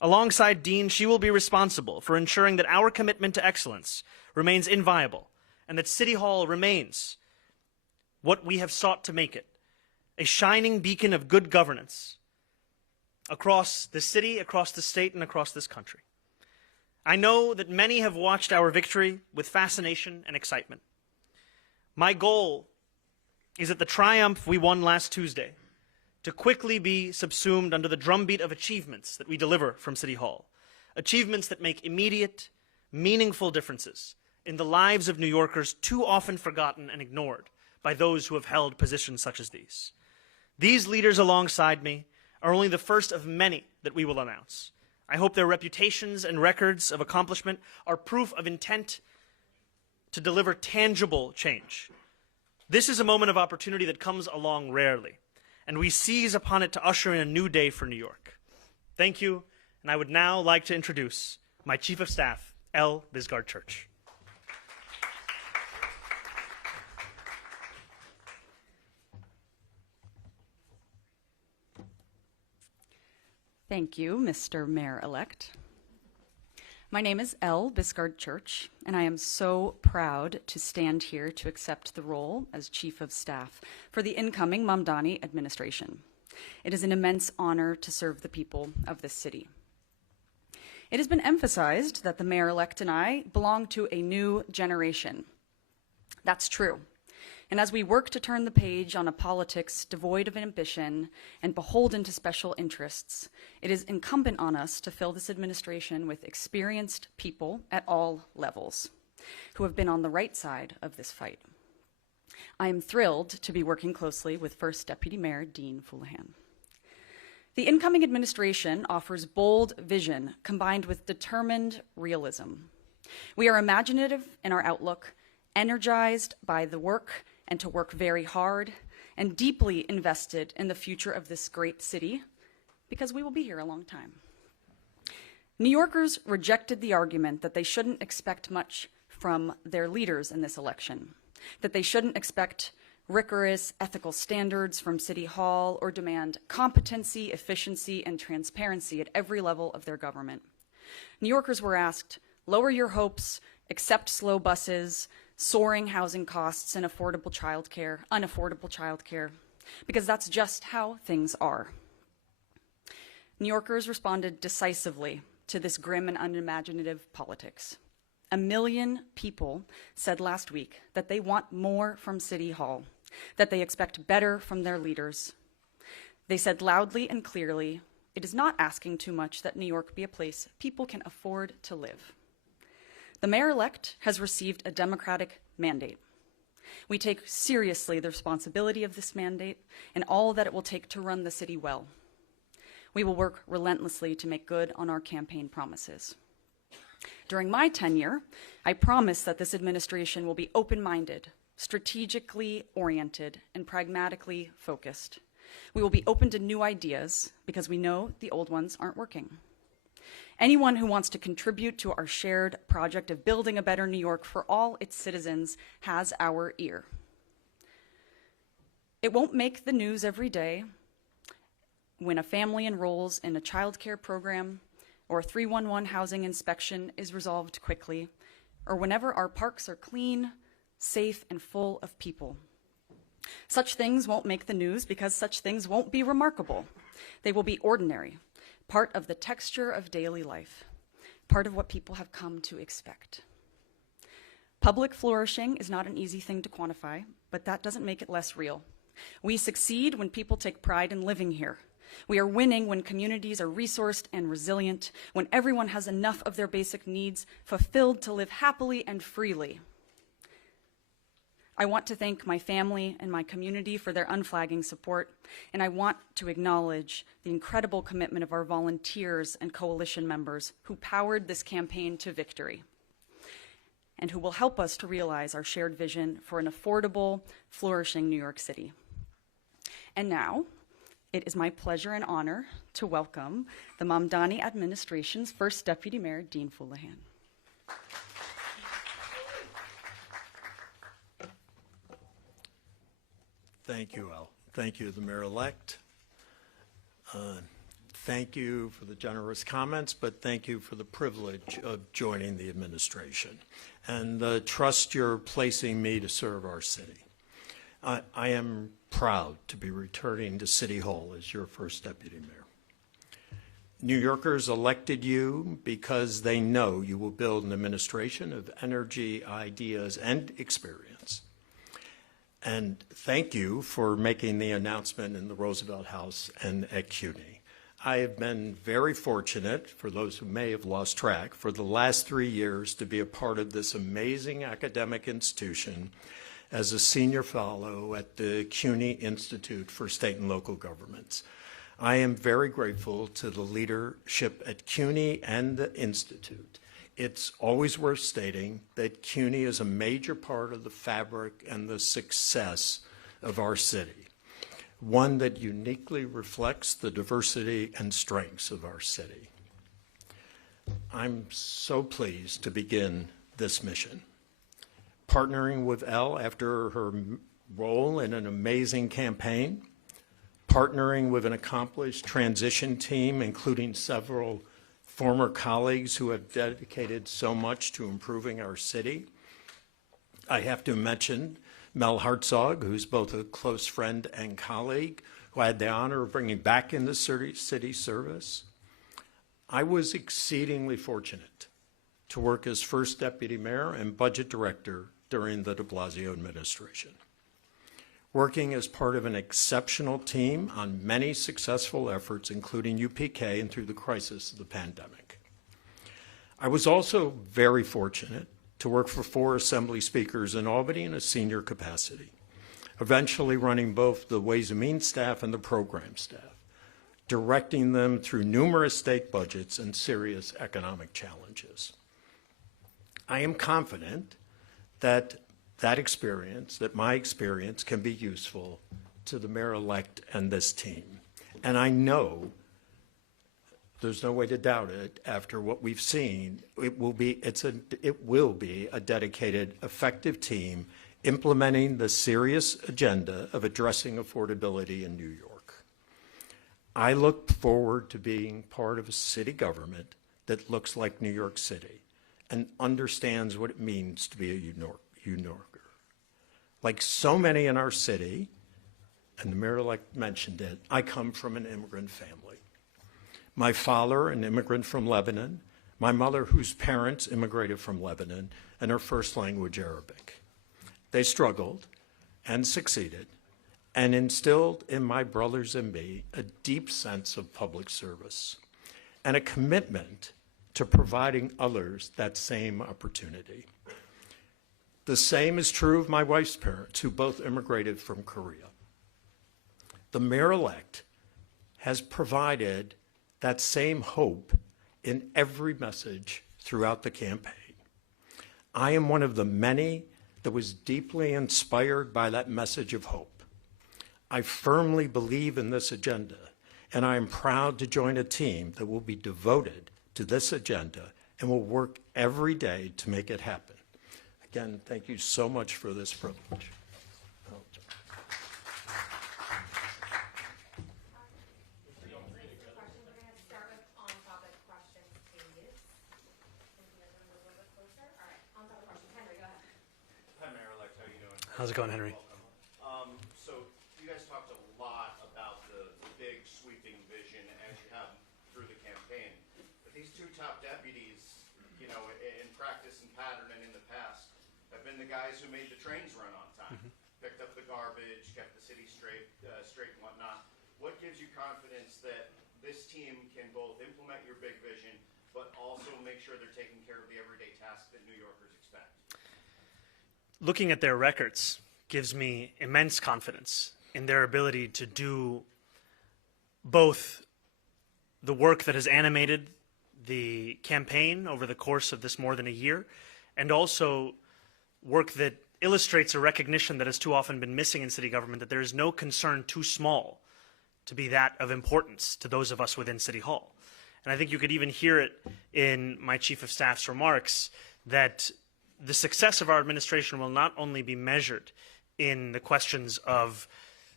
Alongside Dean, she will be responsible for ensuring that our commitment to excellence remains inviolable and that City Hall remains what we have sought to make it, a shining beacon of good governance across the city, across the state, and across this country. I know that many have watched our victory with fascination and excitement. My goal is that the triumph we won last Tuesday to quickly be subsumed under the drumbeat of achievements that we deliver from City Hall, achievements that make immediate, meaningful differences in the lives of New Yorkers too often forgotten and ignored by those who have held positions such as these. These leaders alongside me are only the first of many that we will announce. I hope their reputations and records of accomplishment are proof of intent to deliver tangible change. This is a moment of opportunity that comes along rarely, and we seize upon it to usher in a new day for New York. Thank you, and I would now like to introduce my Chief of Staff, L. Bisgard Church. Thank you, Mr. Mayor-elect. My name is L. Bisgard Church, and I am so proud to stand here to accept the role as Chief of Staff for the incoming Mamdani administration. It is an immense honor to serve the people of this city. It has been emphasized that the mayor-elect and I belong to a new generation. That's true. And as we work to turn the page on a politics devoid of ambition and beholden to special interests, it is incumbent on us to fill this administration with experienced people at all levels who have been on the right side of this fight. I am thrilled to be working closely with First Deputy Mayor Dean Fuleihan. The incoming administration offers bold vision combined with determined realism. We are imaginative in our outlook, energized by the work and to work very hard, and deeply invested in the future of this great city, because we will be here a long time. New Yorkers rejected the argument that they shouldn't expect much from their leaders in this election, that they shouldn't expect rigorous ethical standards from City Hall or demand competency, efficiency, and transparency at every level of their government. New Yorkers were asked, lower your hopes, accept slow buses, soaring housing costs, and unaffordable childcare, because that's just how things are. New Yorkers responded decisively to this grim and unimaginative politics. 1 million people said last week that they want more from City Hall, that they expect better from their leaders. They said loudly and clearly, it is not asking too much that New York be a place people can afford to live. The mayor-elect has received a democratic mandate. We take seriously the responsibility of this mandate and all that it will take to run the city well. We will work relentlessly to make good on our campaign promises. During my tenure, I promise that this administration will be open-minded, strategically oriented, and pragmatically focused. We will be open to new ideas because we know the old ones aren't working. Anyone who wants to contribute to our shared project of building a better New York for all its citizens has our ear. It won't make the news every day when a family enrolls in a child care program or a 311 housing inspection is resolved quickly, or whenever our parks are clean, safe, and full of people. Such things won't make the news because such things won't be remarkable. They will be ordinary, part of the texture of daily life, part of what people have come to expect. Public flourishing is not an easy thing to quantify, but that doesn't make it less real. We succeed when people take pride in living here. We are winning when communities are resourced and resilient, when everyone has enough of their basic needs fulfilled to live happily and freely. I want to thank my family and my community for their unflagging support, and I want to acknowledge the incredible commitment of our volunteers and coalition members who powered this campaign to victory, and who will help us to realize our shared vision for an affordable, flourishing New York City. And now, it is my pleasure and honor to welcome the Mamdani administration's First Deputy Mayor, Dean Fuleihan. Thank you, Al. Thank you, the mayor-elect. thank you for the generous comments, but thank you for the privilege of joining the administration and the trust you're placing me to serve our city. I am proud to be returning to City Hall as your first deputy mayor. New Yorkers elected you because they know you will build an administration of energy, ideas, and experience. And thank you for making the announcement in the Roosevelt House and at CUNY. I have been very fortunate, for those who may have lost track, for the last 3 years to be a part of this amazing academic institution as a senior fellow at the CUNY Institute for State and Local Governments. I am very grateful to the leadership at CUNY and the Institute. It's always worth stating that CUNY is a major part of the fabric and the success of our city, one that uniquely reflects the diversity and strengths of our city. I'm so pleased to begin this mission. Partnering with Elle after her role in an amazing campaign, partnering with an accomplished transition team, including several former colleagues who have dedicated so much to improving our city. I have to mention Mel Hartzog, who's both a close friend and colleague, who I had the honor of bringing back into city service. I was exceedingly fortunate to work as first deputy mayor and budget director during the de Blasio administration. Working as part of an exceptional team on many successful efforts, including UPK and through the crisis of the pandemic. I was also very fortunate to work for 4 assembly speakers in Albany in a senior capacity, eventually running both the Ways and Means staff and the program staff, directing them through numerous state budgets and serious economic challenges. I am confident that my experience can be useful to the mayor-elect and this team. And I know, there's no way to doubt it, after what we've seen, it will be a dedicated, effective team implementing the serious agenda of addressing affordability in New York. I look forward to being part of a city government that looks like New York City and understands what it means to be a New Yorker. Like so many in our city, and the mayor-elect mentioned it, I come from an immigrant family. My father, an immigrant from Lebanon, my mother, whose parents immigrated from Lebanon, and her first language Arabic. They struggled and succeeded and instilled in my brothers and me a deep sense of public service and a commitment to providing others that same opportunity. The same is true of my wife's parents, who both immigrated from Korea. The mayor-elect has provided that same hope in every message throughout the campaign. I am one of the many that was deeply inspired by that message of hope. I firmly believe in this agenda, and I am proud to join a team that will be devoted to this agenda and will work every day to make it happen. Again, thank you so much for this privilege. How's it going, Henry? So you guys talked a lot about the big sweeping vision as you have through the campaign. But these 2 top deputies, you know, in practice and pattern and in the past, have been the guys who made the trains run on time, picked up the garbage, kept the city straight and whatnot. What gives you confidence that this team can both implement your big vision, but also make sure they're taking care of the everyday tasks that New Yorkers expect? Looking at their records gives me immense confidence in their ability to do both the work that has animated the campaign over the course of this more than a year, and also work that illustrates a recognition that has too often been missing in city government, that there is no concern too small to be that of importance to those of us within City Hall. And I think you could even hear it in my Chief of Staff's remarks that the success of our administration will not only be measured in the questions of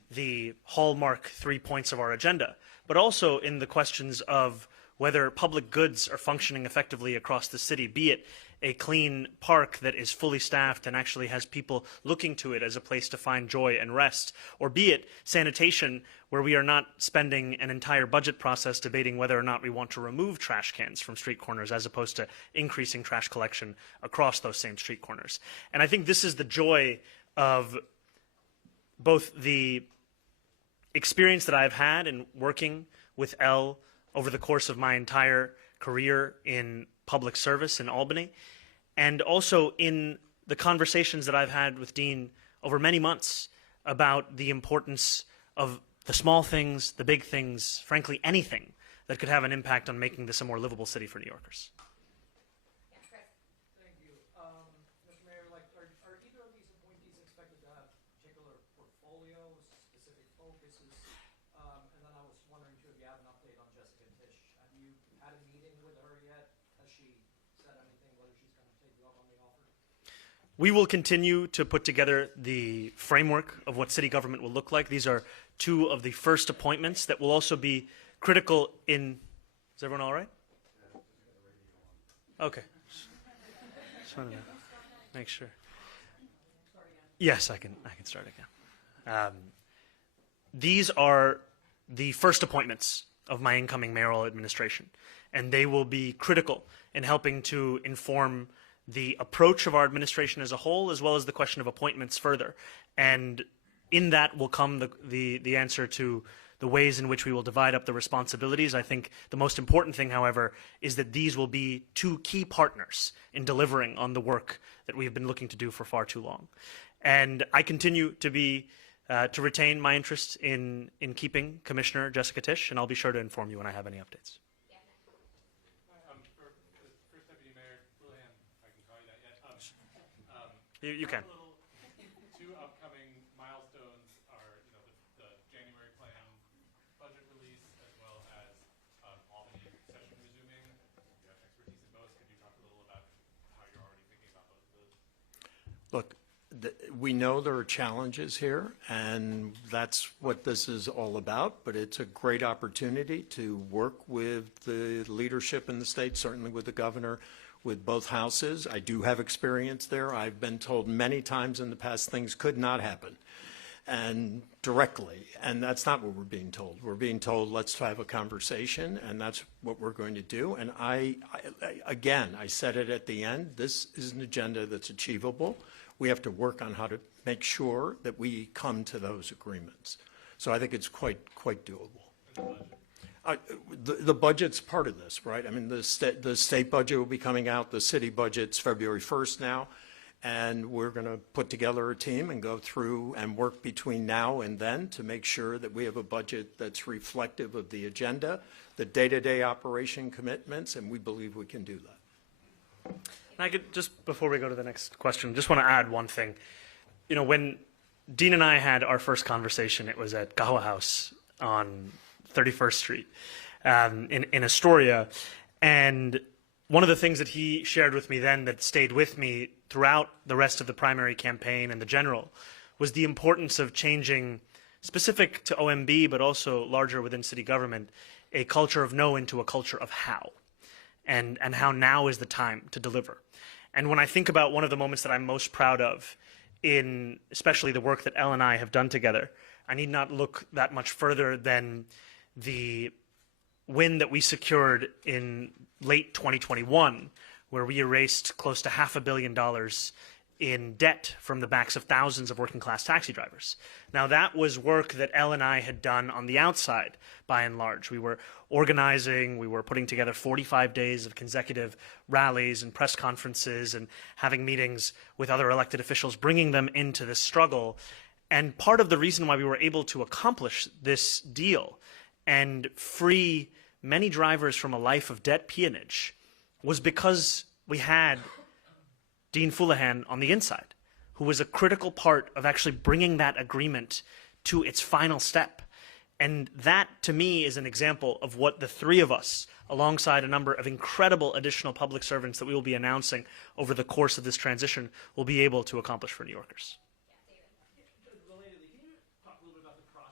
the hallmark 3 points of our agenda, but also in the questions of whether public goods are functioning effectively across the city, be it a clean park that is fully staffed and actually has people looking to it as a place to find joy and rest, or be it sanitation, where we are not spending an entire budget process debating whether or not we want to remove trash cans from street corners as opposed to increasing trash collection across those same street corners. And I think this is the joy of both the experience that I've had in working with Elle over the course of my entire career in public service in Albany, and also in the conversations that I've had with Dean over many months about the importance of the small things, the big things, frankly, anything that could have an impact on making this a more livable city for New Yorkers. Thank you. Mr. Mayor, are either of these appointees expected to have particular portfolios, specific focuses? And then I was wondering, too, if you have an update on Jessica Tisch. Have you had a meeting with her yet? Has she said anything, whether she's going to take you up on the offer? We will continue to put together the framework of what city government will look like. These are two of the first appointments that will also be critical in... Is everyone all right? Okay. Just wanted to make sure. Yes, I can start again. These are the first appointments of my incoming mayoral administration, and they will be critical in helping to inform the approach of our administration as a whole, as well as the question of appointments further. And in that will come the answer to the ways in which we will divide up the responsibilities. I think the most important thing, however, is that these will be two key partners in delivering on the work that we've been looking to do for far too long. And I continue to be to retain my interest in keeping Commissioner Jessica Tisch, and I'll be sure to inform you when I have any updates. First Deputy Mayor Fuleihan, if I can call you that yet. You can. Two upcoming milestones are, the January plan budget release as well as Albany session resuming. You have expertise in both. Could you talk a little about how you're already thinking about both of those? Look, we know there are challenges here, and that's what this is all about, but it's a great opportunity to work with the leadership in the state, certainly with the governor, with both houses. I do have experience there. I've been told many times in the past things could not happen, and directly, and that's not what we're being told. We're being told, let's have a conversation, and that's what we're going to do. And again, I said it at the end, this is an agenda that's achievable. We have to work on how to make sure that we come to those agreements. So I think it's quite doable. The budget's part of this, right? I mean, the state budget will be coming out. The city budget's February 1st now. And we're going to put together a team and go through and work between now and then to make sure that we have a budget that's reflective of the agenda, the day-to-day operation commitments, and we believe we can do that. And I could, just before we go to the next question, just want to add one thing. When Dean and I had our first conversation, it was at Gawa House on 31st Street in Astoria. And one of the things that he shared with me then that stayed with me throughout the rest of the primary campaign and the general was the importance of changing, specific to OMB, but also larger within city government, a culture of no into a culture of how. And how now is the time to deliver. And when I think about one of the moments that I'm most proud of in especially the work that Elle and I have done together, I need not look that much further than the win that we secured in late 2021, where we erased close to $500 million in debt from the backs of thousands of working class taxi drivers. Now that was work that Elle and I had done on the outside, by and large. We were organizing, we were putting together 45 days of consecutive rallies and press conferences and having meetings with other elected officials, bringing them into this struggle. And part of the reason why we were able to accomplish this deal and free many drivers from a life of debt peonage was because we had Dean Fuleihan on the inside, who was a critical part of actually bringing that agreement to its final step. And that, to me, is an example of what the three of us, alongside a number of incredible additional public servants that we will be announcing over the course of this transition, will be able to accomplish for New Yorkers. Relatedly, can you talk a little bit about the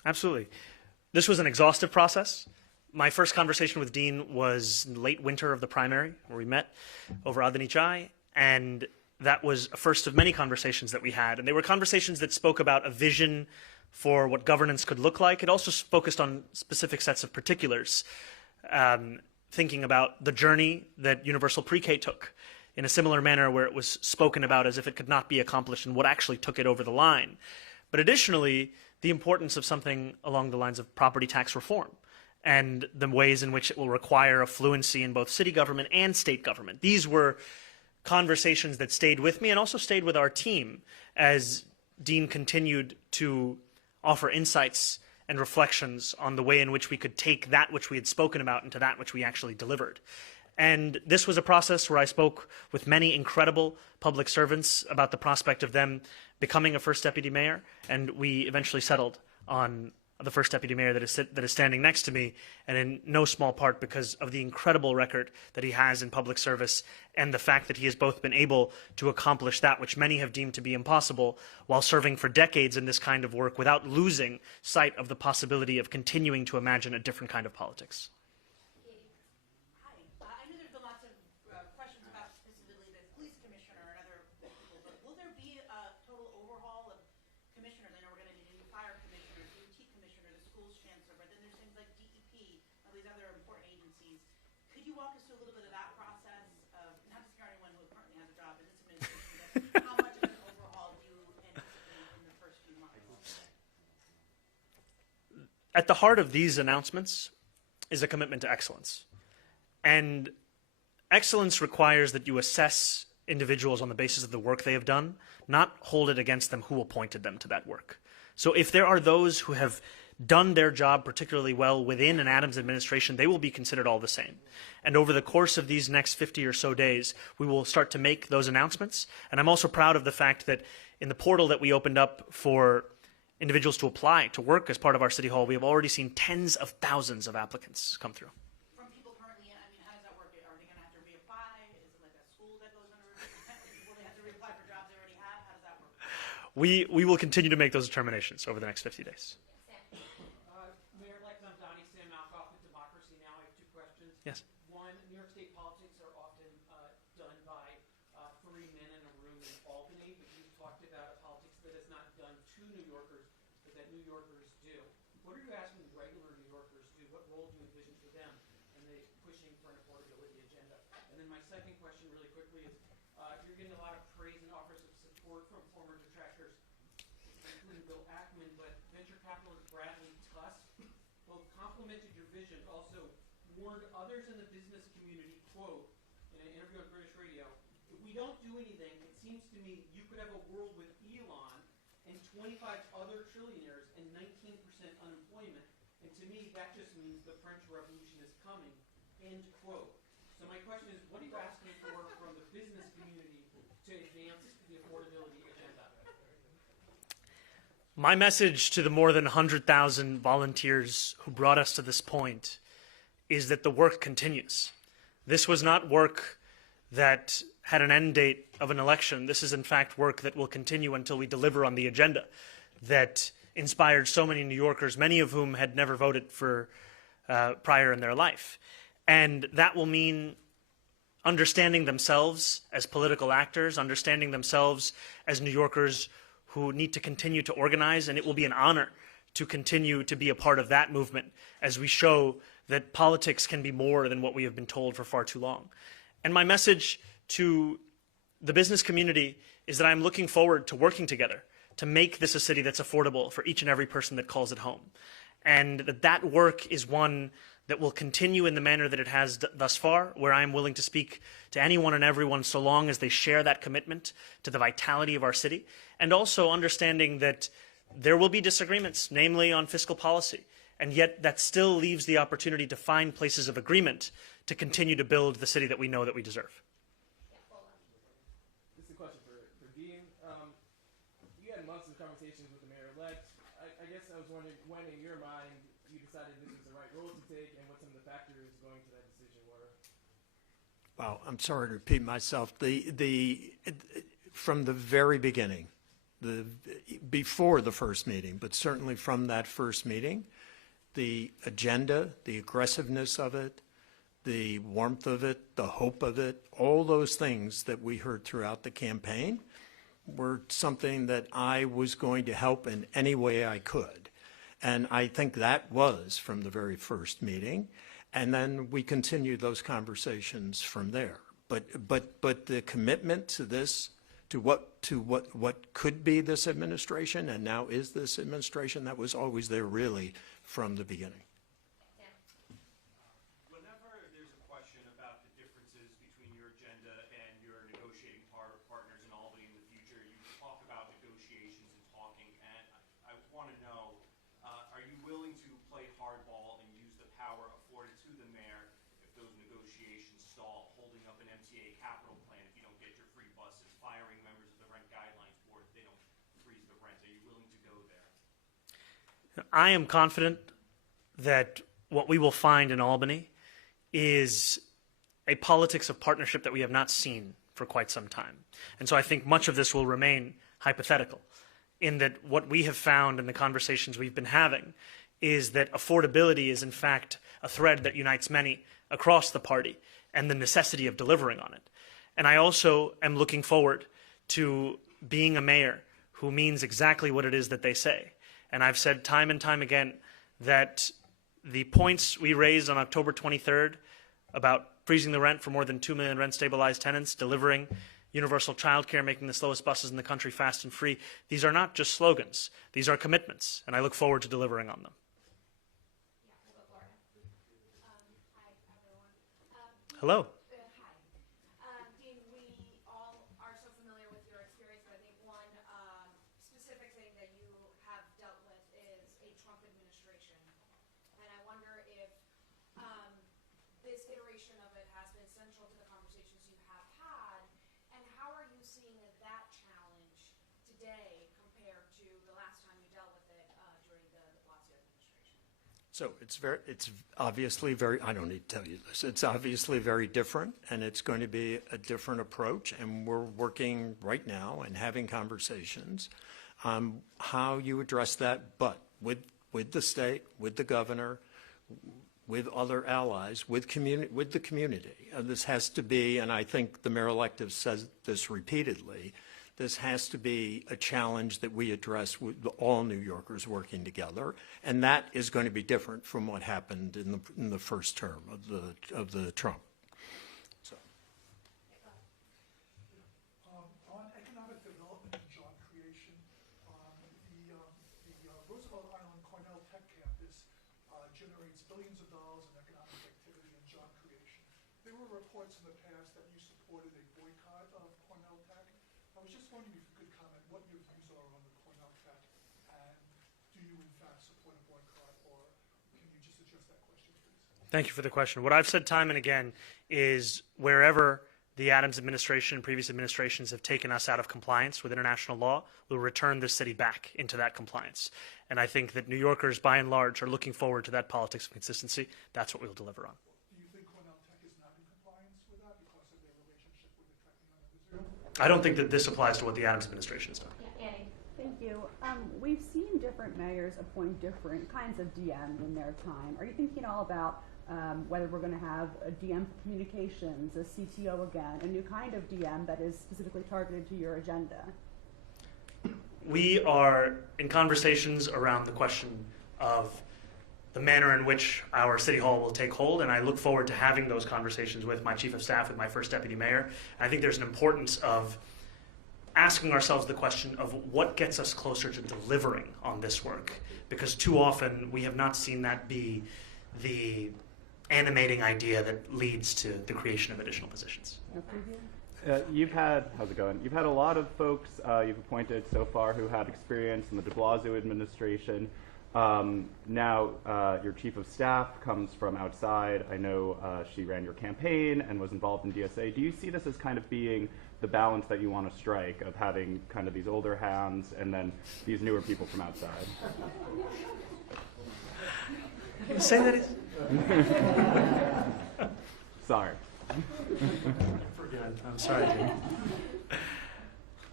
Absolutely. This was an exhaustive process. My first conversation with Dean was late winter of the primary, where we met over Adani Chai, and that was a first of many conversations that we had. And they were conversations that spoke about a vision for what governance could look like. It also focused on specific sets of particulars, thinking about the journey that universal pre-K took in a similar manner, where it was spoken about as if it could not be accomplished and what actually took it over the line. But additionally, the importance of something along the lines of property tax reform and the ways in which it will require a fluency in both city government and state government. These were conversations that stayed with me and also stayed with our team as Dean continued to offer insights and reflections on the way in which we could take that which we had spoken about into that which we actually delivered. And this was a process where I spoke with many incredible public servants about the prospect of them becoming a first deputy mayor, and we eventually settled on the first deputy mayor that is standing next to me, and in no small part because of the incredible record that he has in public service and the fact that he has both been able to accomplish that which many have deemed to be impossible while serving for decades in this kind of work without losing sight of the possibility of continuing to imagine a different kind of politics. Hi. I know there's been lots of questions about specifically the police commissioner and other people, but will there be a total overhaul of commissioners? I know we're going to need a new fire commissioner, DOT commissioner, the schools chancellor, but then there's things like DEP, all these other important agencies. Could you walk us through a little bit of that process of, not to scare anyone who currently has a job in this administration, but how much of an overhaul do you anticipate in the first few months? At the heart of these announcements is a commitment to excellence. And excellence requires that you assess individuals on the basis of the work they have done, not hold it against them who appointed them to that work. So if there are those who have done their job particularly well within an Adams administration, they will be considered all the same. And over the course of these next 50 or so days, we will start to make those announcements. And I'm also proud of the fact that in the portal that we opened up for individuals to apply to work as part of our city hall, we have already seen tens of thousands of applicants come through. From people currently in, I mean, how does that work? Are they going to have to reapply? Is it like a school that goes under? Will they have to reapply for jobs they already have? How does that work? We will continue to make those determinations over the next 50 days. Mayor-elect Mamdani, Sam Malkoff with Democracy Now! I have two questions. Yes. One, New York State politics are often done by three men in a room in Albany, but you've talked about a politics that is not done to New Yorkers, but that New Yorkers do. What are you asking regular New Yorkers to do? What role do you envision for them in the pushing for an affordability agenda? And then my second question really quickly is, you're getting a lot of praise and offers of support from former detractors, including Bill Ackman, but venture capitalist Bradley Tusk both complimented your vision, also warned others in the business community, quote, in an interview on British radio, if we don't do anything, it seems to me you could have a world with Elon and 25 other trillionaires and 19% unemployment. And to me, that just means the French Revolution is coming, end quote. So my question is, what are you asking for from the business community to advance the affordability agenda? My message to the more than 100,000 volunteers who brought us to this point is that the work continues. This was not work that had an end date of an election. This is in fact work that will continue until we deliver on the agenda that inspired so many New Yorkers, many of whom had never voted for prior in their life. And that will mean understanding themselves as political actors, understanding themselves as New Yorkers who need to continue to organize, and it will be an honor to continue to be a part of that movement as we show that politics can be more than what we have been told for far too long. And my message to the business community is that I'm looking forward to working together to make this a city that's affordable for each and every person that calls it home. And that work is one that will continue in the manner that it has thus far, where I am willing to speak to anyone and everyone so long as they share that commitment to the vitality of our city, and also understanding that there will be disagreements, namely on fiscal policy, and yet that still leaves the opportunity to find places of agreement to continue to build the city that we know that we deserve. This is a question for Dean. You had months of conversations with the mayor-elect. I guess I was wondering when, in your mind, you decided this was the right role to take and what some of the factors going to that decision were. Well, I'm sorry to repeat myself. From the very beginning, before the first meeting, but certainly from that first meeting, the agenda, the aggressiveness of it, the warmth of it, the hope of it, all those things that we heard throughout the campaign were something that I was going to help in any way I could. And I think that was from the very first meeting. And then we continued those conversations from there. But the commitment to this, to what could be this administration and now is this administration, that was always there really from the beginning. Whenever there's a question about the differences between your agenda and your negotiating partners in Albany in the future, you talk about negotiations and talking, and I want to know, are you willing to play hardball and use the power afforded to the mayor if those negotiations stall, holding up an MTA capital plan if you don't get your free buses, firing members of the Rent Guidelines Board if they don't freeze the rent? Are you willing to go there? I am confident that what we will find in Albany is a politics of partnership that we have not seen for quite some time. And so I think much of this will remain hypothetical, in that what we have found in the conversations we've been having is that affordability is in fact a thread that unites many across the party and the necessity of delivering on it. And I also am looking forward to being a mayor who means exactly what it is that they say. And I've said time and time again that the points we raised on October 23rd about freezing the rent for more than 2 million rent-stabilized tenants, delivering universal childcare, making the slowest buses in the country fast and free, these are not just slogans. These are commitments, and I look forward to delivering on them. Hello. Dean, we all are so familiar with your experience, but I think one specific thing that you have dealt with is a Trump administration. And I wonder if this iteration of it has been central to the conversations you have had, and how are you seeing that challenge today compared to the last time you dealt with it during the de Blasio administration? So it's obviously very, I don't need to tell you this, it's obviously very different, and it's going to be a different approach, and we're working right now and having conversations on how you address that, but with the state, with the governor, with other allies, with the community. This has to be, and I think the mayor-elect has said this repeatedly, this has to be a challenge that we address with all New Yorkers working together, and that is going to be different from what happened in the first term of the Trump. So. On economic development and job creation, the Roosevelt Island Cornell Tech campus generates billions of dollars in economic activity and job creation. There were reports in the past that you supported a boycott of Cornell Tech. I was just wondering if you could comment what your views are on the Cornell Tech, and do you in fact support a boycott, or can you just address that question, please? Thank you for the question. What I've said time and again is wherever the Adams administration and previous administrations have taken us out of compliance with international law, we'll return this city back into that compliance. And I think that New Yorkers, by and large, are looking forward to that politics of consistency. That's what we'll deliver on. Do you think Cornell Tech is not in compliance with that because of their relationship with the Technion of Israel? I don't think that this applies to what the Adams administration has done. Yeah, Annie. Thank you. We've seen different mayors appoint different kinds of DMs in their time. Are you thinking all about whether we're going to have a DM for communications, a CTO again, a new kind of DM that is specifically targeted to your agenda? We are in conversations around the question of the manner in which our city hall will take hold, and I look forward to having those conversations with my chief of staff, with my first deputy mayor. And I think there's an importance of asking ourselves the question of what gets us closer to delivering on this work, because too often we have not seen that be the animating idea that leads to the creation of additional positions. You've had, how's it going? You've had a lot of folks you've appointed so far who had experience in the de Blasio administration. Now your chief of staff comes from outside. I know she ran your campaign and was involved in DSA. Do you see this as kind of being the balance that you want to strike of having kind of these older hands and then these newer people from outside? Say that is. Sorry. I'm sorry, dude.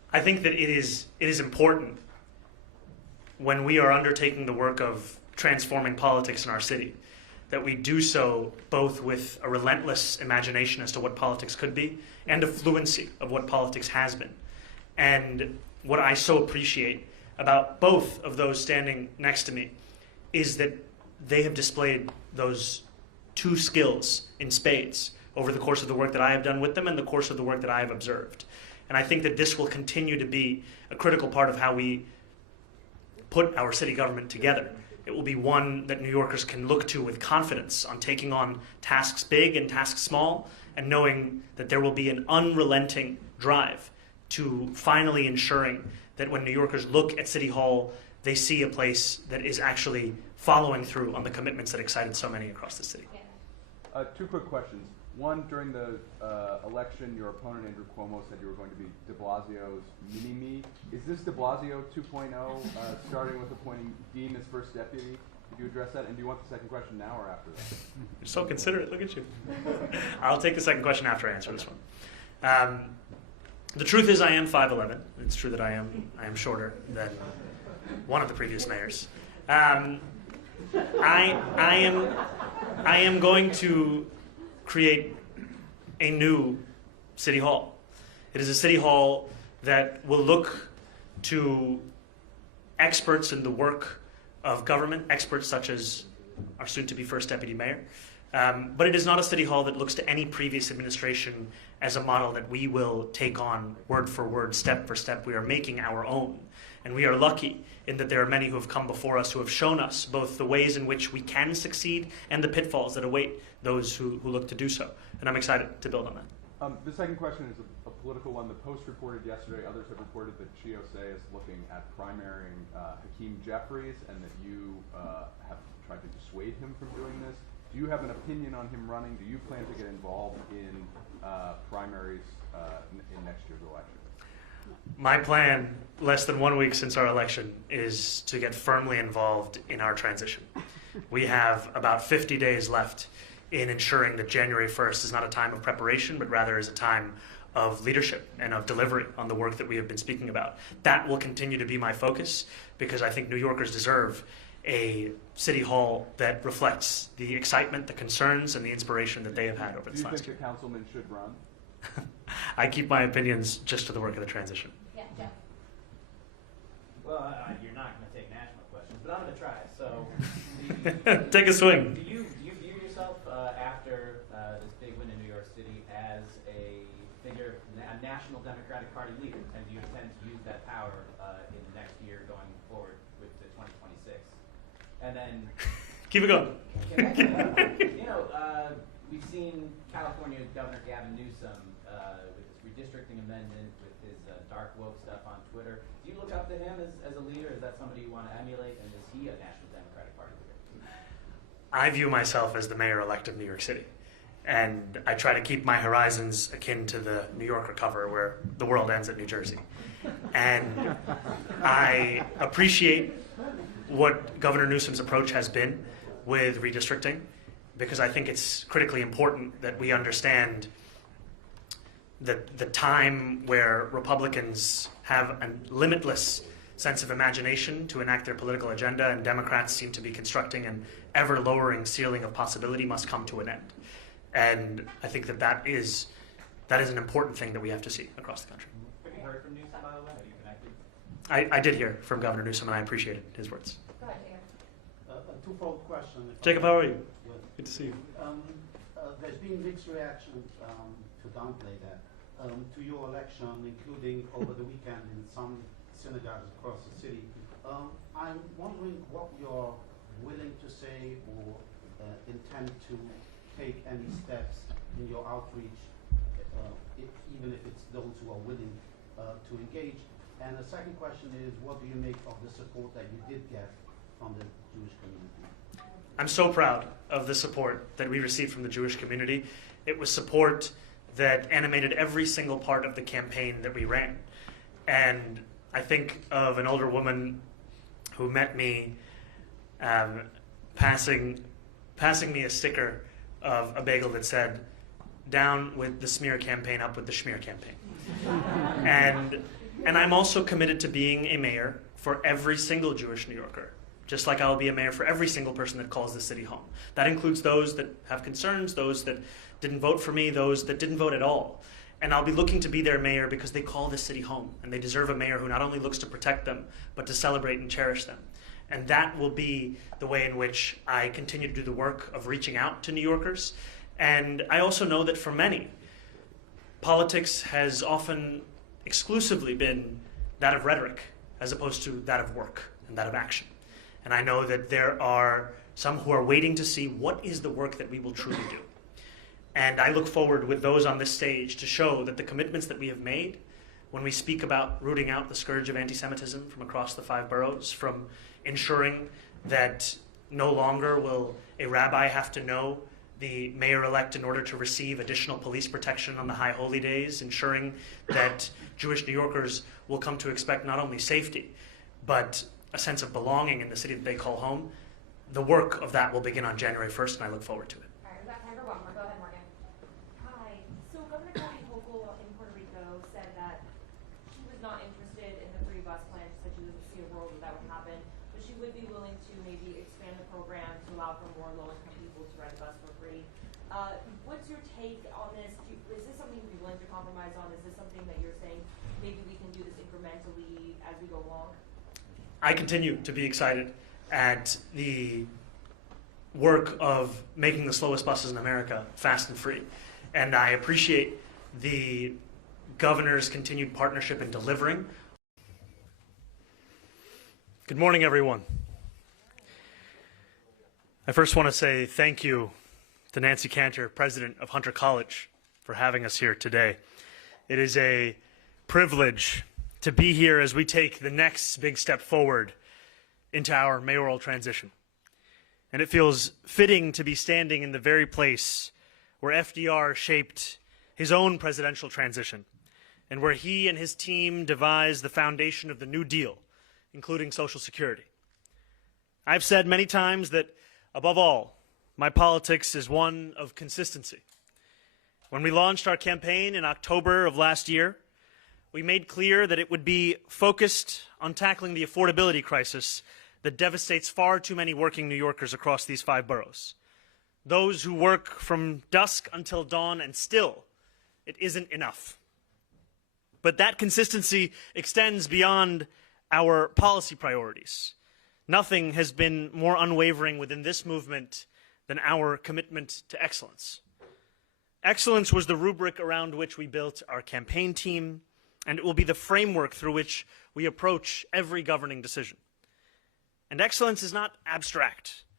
I think that it is important when we are undertaking the work of transforming politics in our city that we do so both with a relentless imagination as to what politics could be and a fluency of what politics has been. And what I so appreciate about both of those standing next to me is that they have displayed those two skills in spades over the course of the work that I have done with them and the course of the work that I have observed. And I think that this will continue to be a critical part of how we put our city government together. It will be one that New Yorkers can look to with confidence on taking on tasks big and tasks small, and knowing that there will be an unrelenting drive to finally ensuring that when New Yorkers look at City Hall, they see a place that is actually following through on the commitments that excited so many across the city. Two quick questions. One, during the election, your opponent, Andrew Cuomo, said you were going to be de Blasio's mini-me. Is this de Blasio 2.0, starting with appointing Dean as first deputy? Could you address that? And do you want the second question now or after that? You're so considerate. Look at you. I'll take the second question after I answer this one. The truth is I am 5'11". It's true that I am shorter than one of the previous mayors. I am going to create a new city hall. It is a city hall that will look to experts in the work of government, experts such as our soon-to-be first deputy mayor. But it is not a city hall that looks to any previous administration as a model that we will take on word for word, step for step. We are making our own. And we are lucky in that there are many who have come before us who have shown us both the ways in which we can succeed and the pitfalls that await those who look to do so. And I'm excited to build on that. The second question is a political one. The Post reported yesterday, others have reported that GOSA is looking at primarying Hakeem Jeffries and that you have tried to dissuade him from doing this. Do you have an opinion on him running? Do you plan to get involved in primaries in next year's election? My plan, less than 1 week since our election, is to get firmly involved in our transition. We have about 50 days left in ensuring that January 1st is not a time of preparation, but rather is a time of leadership and of delivery on the work that we have been speaking about. That will continue to be my focus because I think New Yorkers deserve a city hall that reflects the excitement, the concerns, and the inspiration that they have had over this last year. Do you think the councilman should run? I keep my opinions just to the work of the transition. Yeah, Jeff. Well, you're not going to take national questions, but I'm going to try. So, take a swing. Do you view yourself after this big win in New York City as a figure, a national Democratic Party leader, and do you intend to use that power in the next year going forward with the 2026? And then keep it going. We've seen California Governor Gavin Newsom with his redistricting amendment, with his dark woke stuff on Twitter. Do you look up to him as a leader? Is that somebody you want to emulate? And is he a national Democratic Party leader? I view myself as the mayor-elect of New York City. And I try to keep my horizons akin to the New Yorker cover where the world ends at New Jersey. And I appreciate what Governor Newsom's approach has been with redistricting, because I think it's critically important that we understand that the time where Republicans have a limitless sense of imagination to enact their political agenda and Democrats seem to be constructing an ever-lowering ceiling of possibility must come to an end. And I think that is an important thing that we have to see across the country. Have you heard from Newsom, by the way? Have you connected? I did hear from Governor Newsom, and I appreciated his words. Go ahead, Jacob. A twofold question. Jacob, how are you? Good to see you. There's been mixed reaction to downplay that to your election, including over the weekend in some synagogues across the city. I'm wondering what you're willing to say or intend to take any steps in your outreach, even if it's those who are willing to engage. And the second question is, what do you make of the support that you did get from the Jewish community? I'm so proud of the support that we received from the Jewish community. It was support that animated every single part of the campaign that we ran. And I think of an older woman who met me passing me a sticker of a bagel that said, "Down with the smear campaign, up with the schmear campaign." And And I'm also committed to being a mayor for every single Jewish New Yorker, just like I will be a mayor for every single person that calls the city home. That includes those that have concerns, those that didn't vote for me, those that didn't vote at all. And I'll be looking to be their mayor because they call the city home, and they deserve a mayor who not only looks to protect them, but to celebrate and cherish them. And that will be the way in which I continue to do the work of reaching out to New Yorkers. And I also know that for many, politics has often exclusively been that of rhetoric as opposed to that of work and that of action. And I know that there are some who are waiting to see what is the work that we will truly do. And I look forward with those on this stage to show that the commitments that we have made when we speak about rooting out the scourge of anti-Semitism from across the 5 boroughs, from ensuring that no longer will a rabbi have to know the mayor-elect in order to receive additional police protection on the high holy days, ensuring that Jewish New Yorkers will come to expect not only safety, but a sense of belonging in the city that they call home. The work of that will begin on January 1st, and I look forward to it. All right, we've got time for one more. Go ahead, Morgan. Hi. So Governor Kathy Hochul in Puerto Rico said that she was not interested in the free bus plan. She said she doesn't see a world where that would happen, but she would be willing to maybe expand the program to allow for more low-income people to ride the bus for free. What's your take on this? Is this something you'd be willing to compromise on? Is this something that you're saying maybe we can do this incrementally as we go along? I continue to be excited at the work of making the slowest buses in America fast and free. And I appreciate the governor's continued partnership in delivering. Good morning, everyone. I first want to say thank you to Nancy Cantor, president of Hunter College, for having us here today. It is a privilege to be here as we take the next big step forward into our mayoral transition. And it feels fitting to be standing in the very place where FDR shaped his own presidential transition, and where he and his team devised the foundation of the New Deal, including Social Security. I've said many times that, above all, my politics is one of consistency. When we launched our campaign in October of last year, we made clear that it would be focused on tackling the affordability crisis that devastates far too many working New Yorkers across these 5 boroughs. Those who work from dusk until dawn, and still, it isn't enough. But that consistency extends beyond our policy priorities. Nothing has been more unwavering within this movement than our commitment to excellence. Excellence was the rubric around which we built our campaign team, and it will be the framework through which we approach every governing decision. And excellence is not abstract.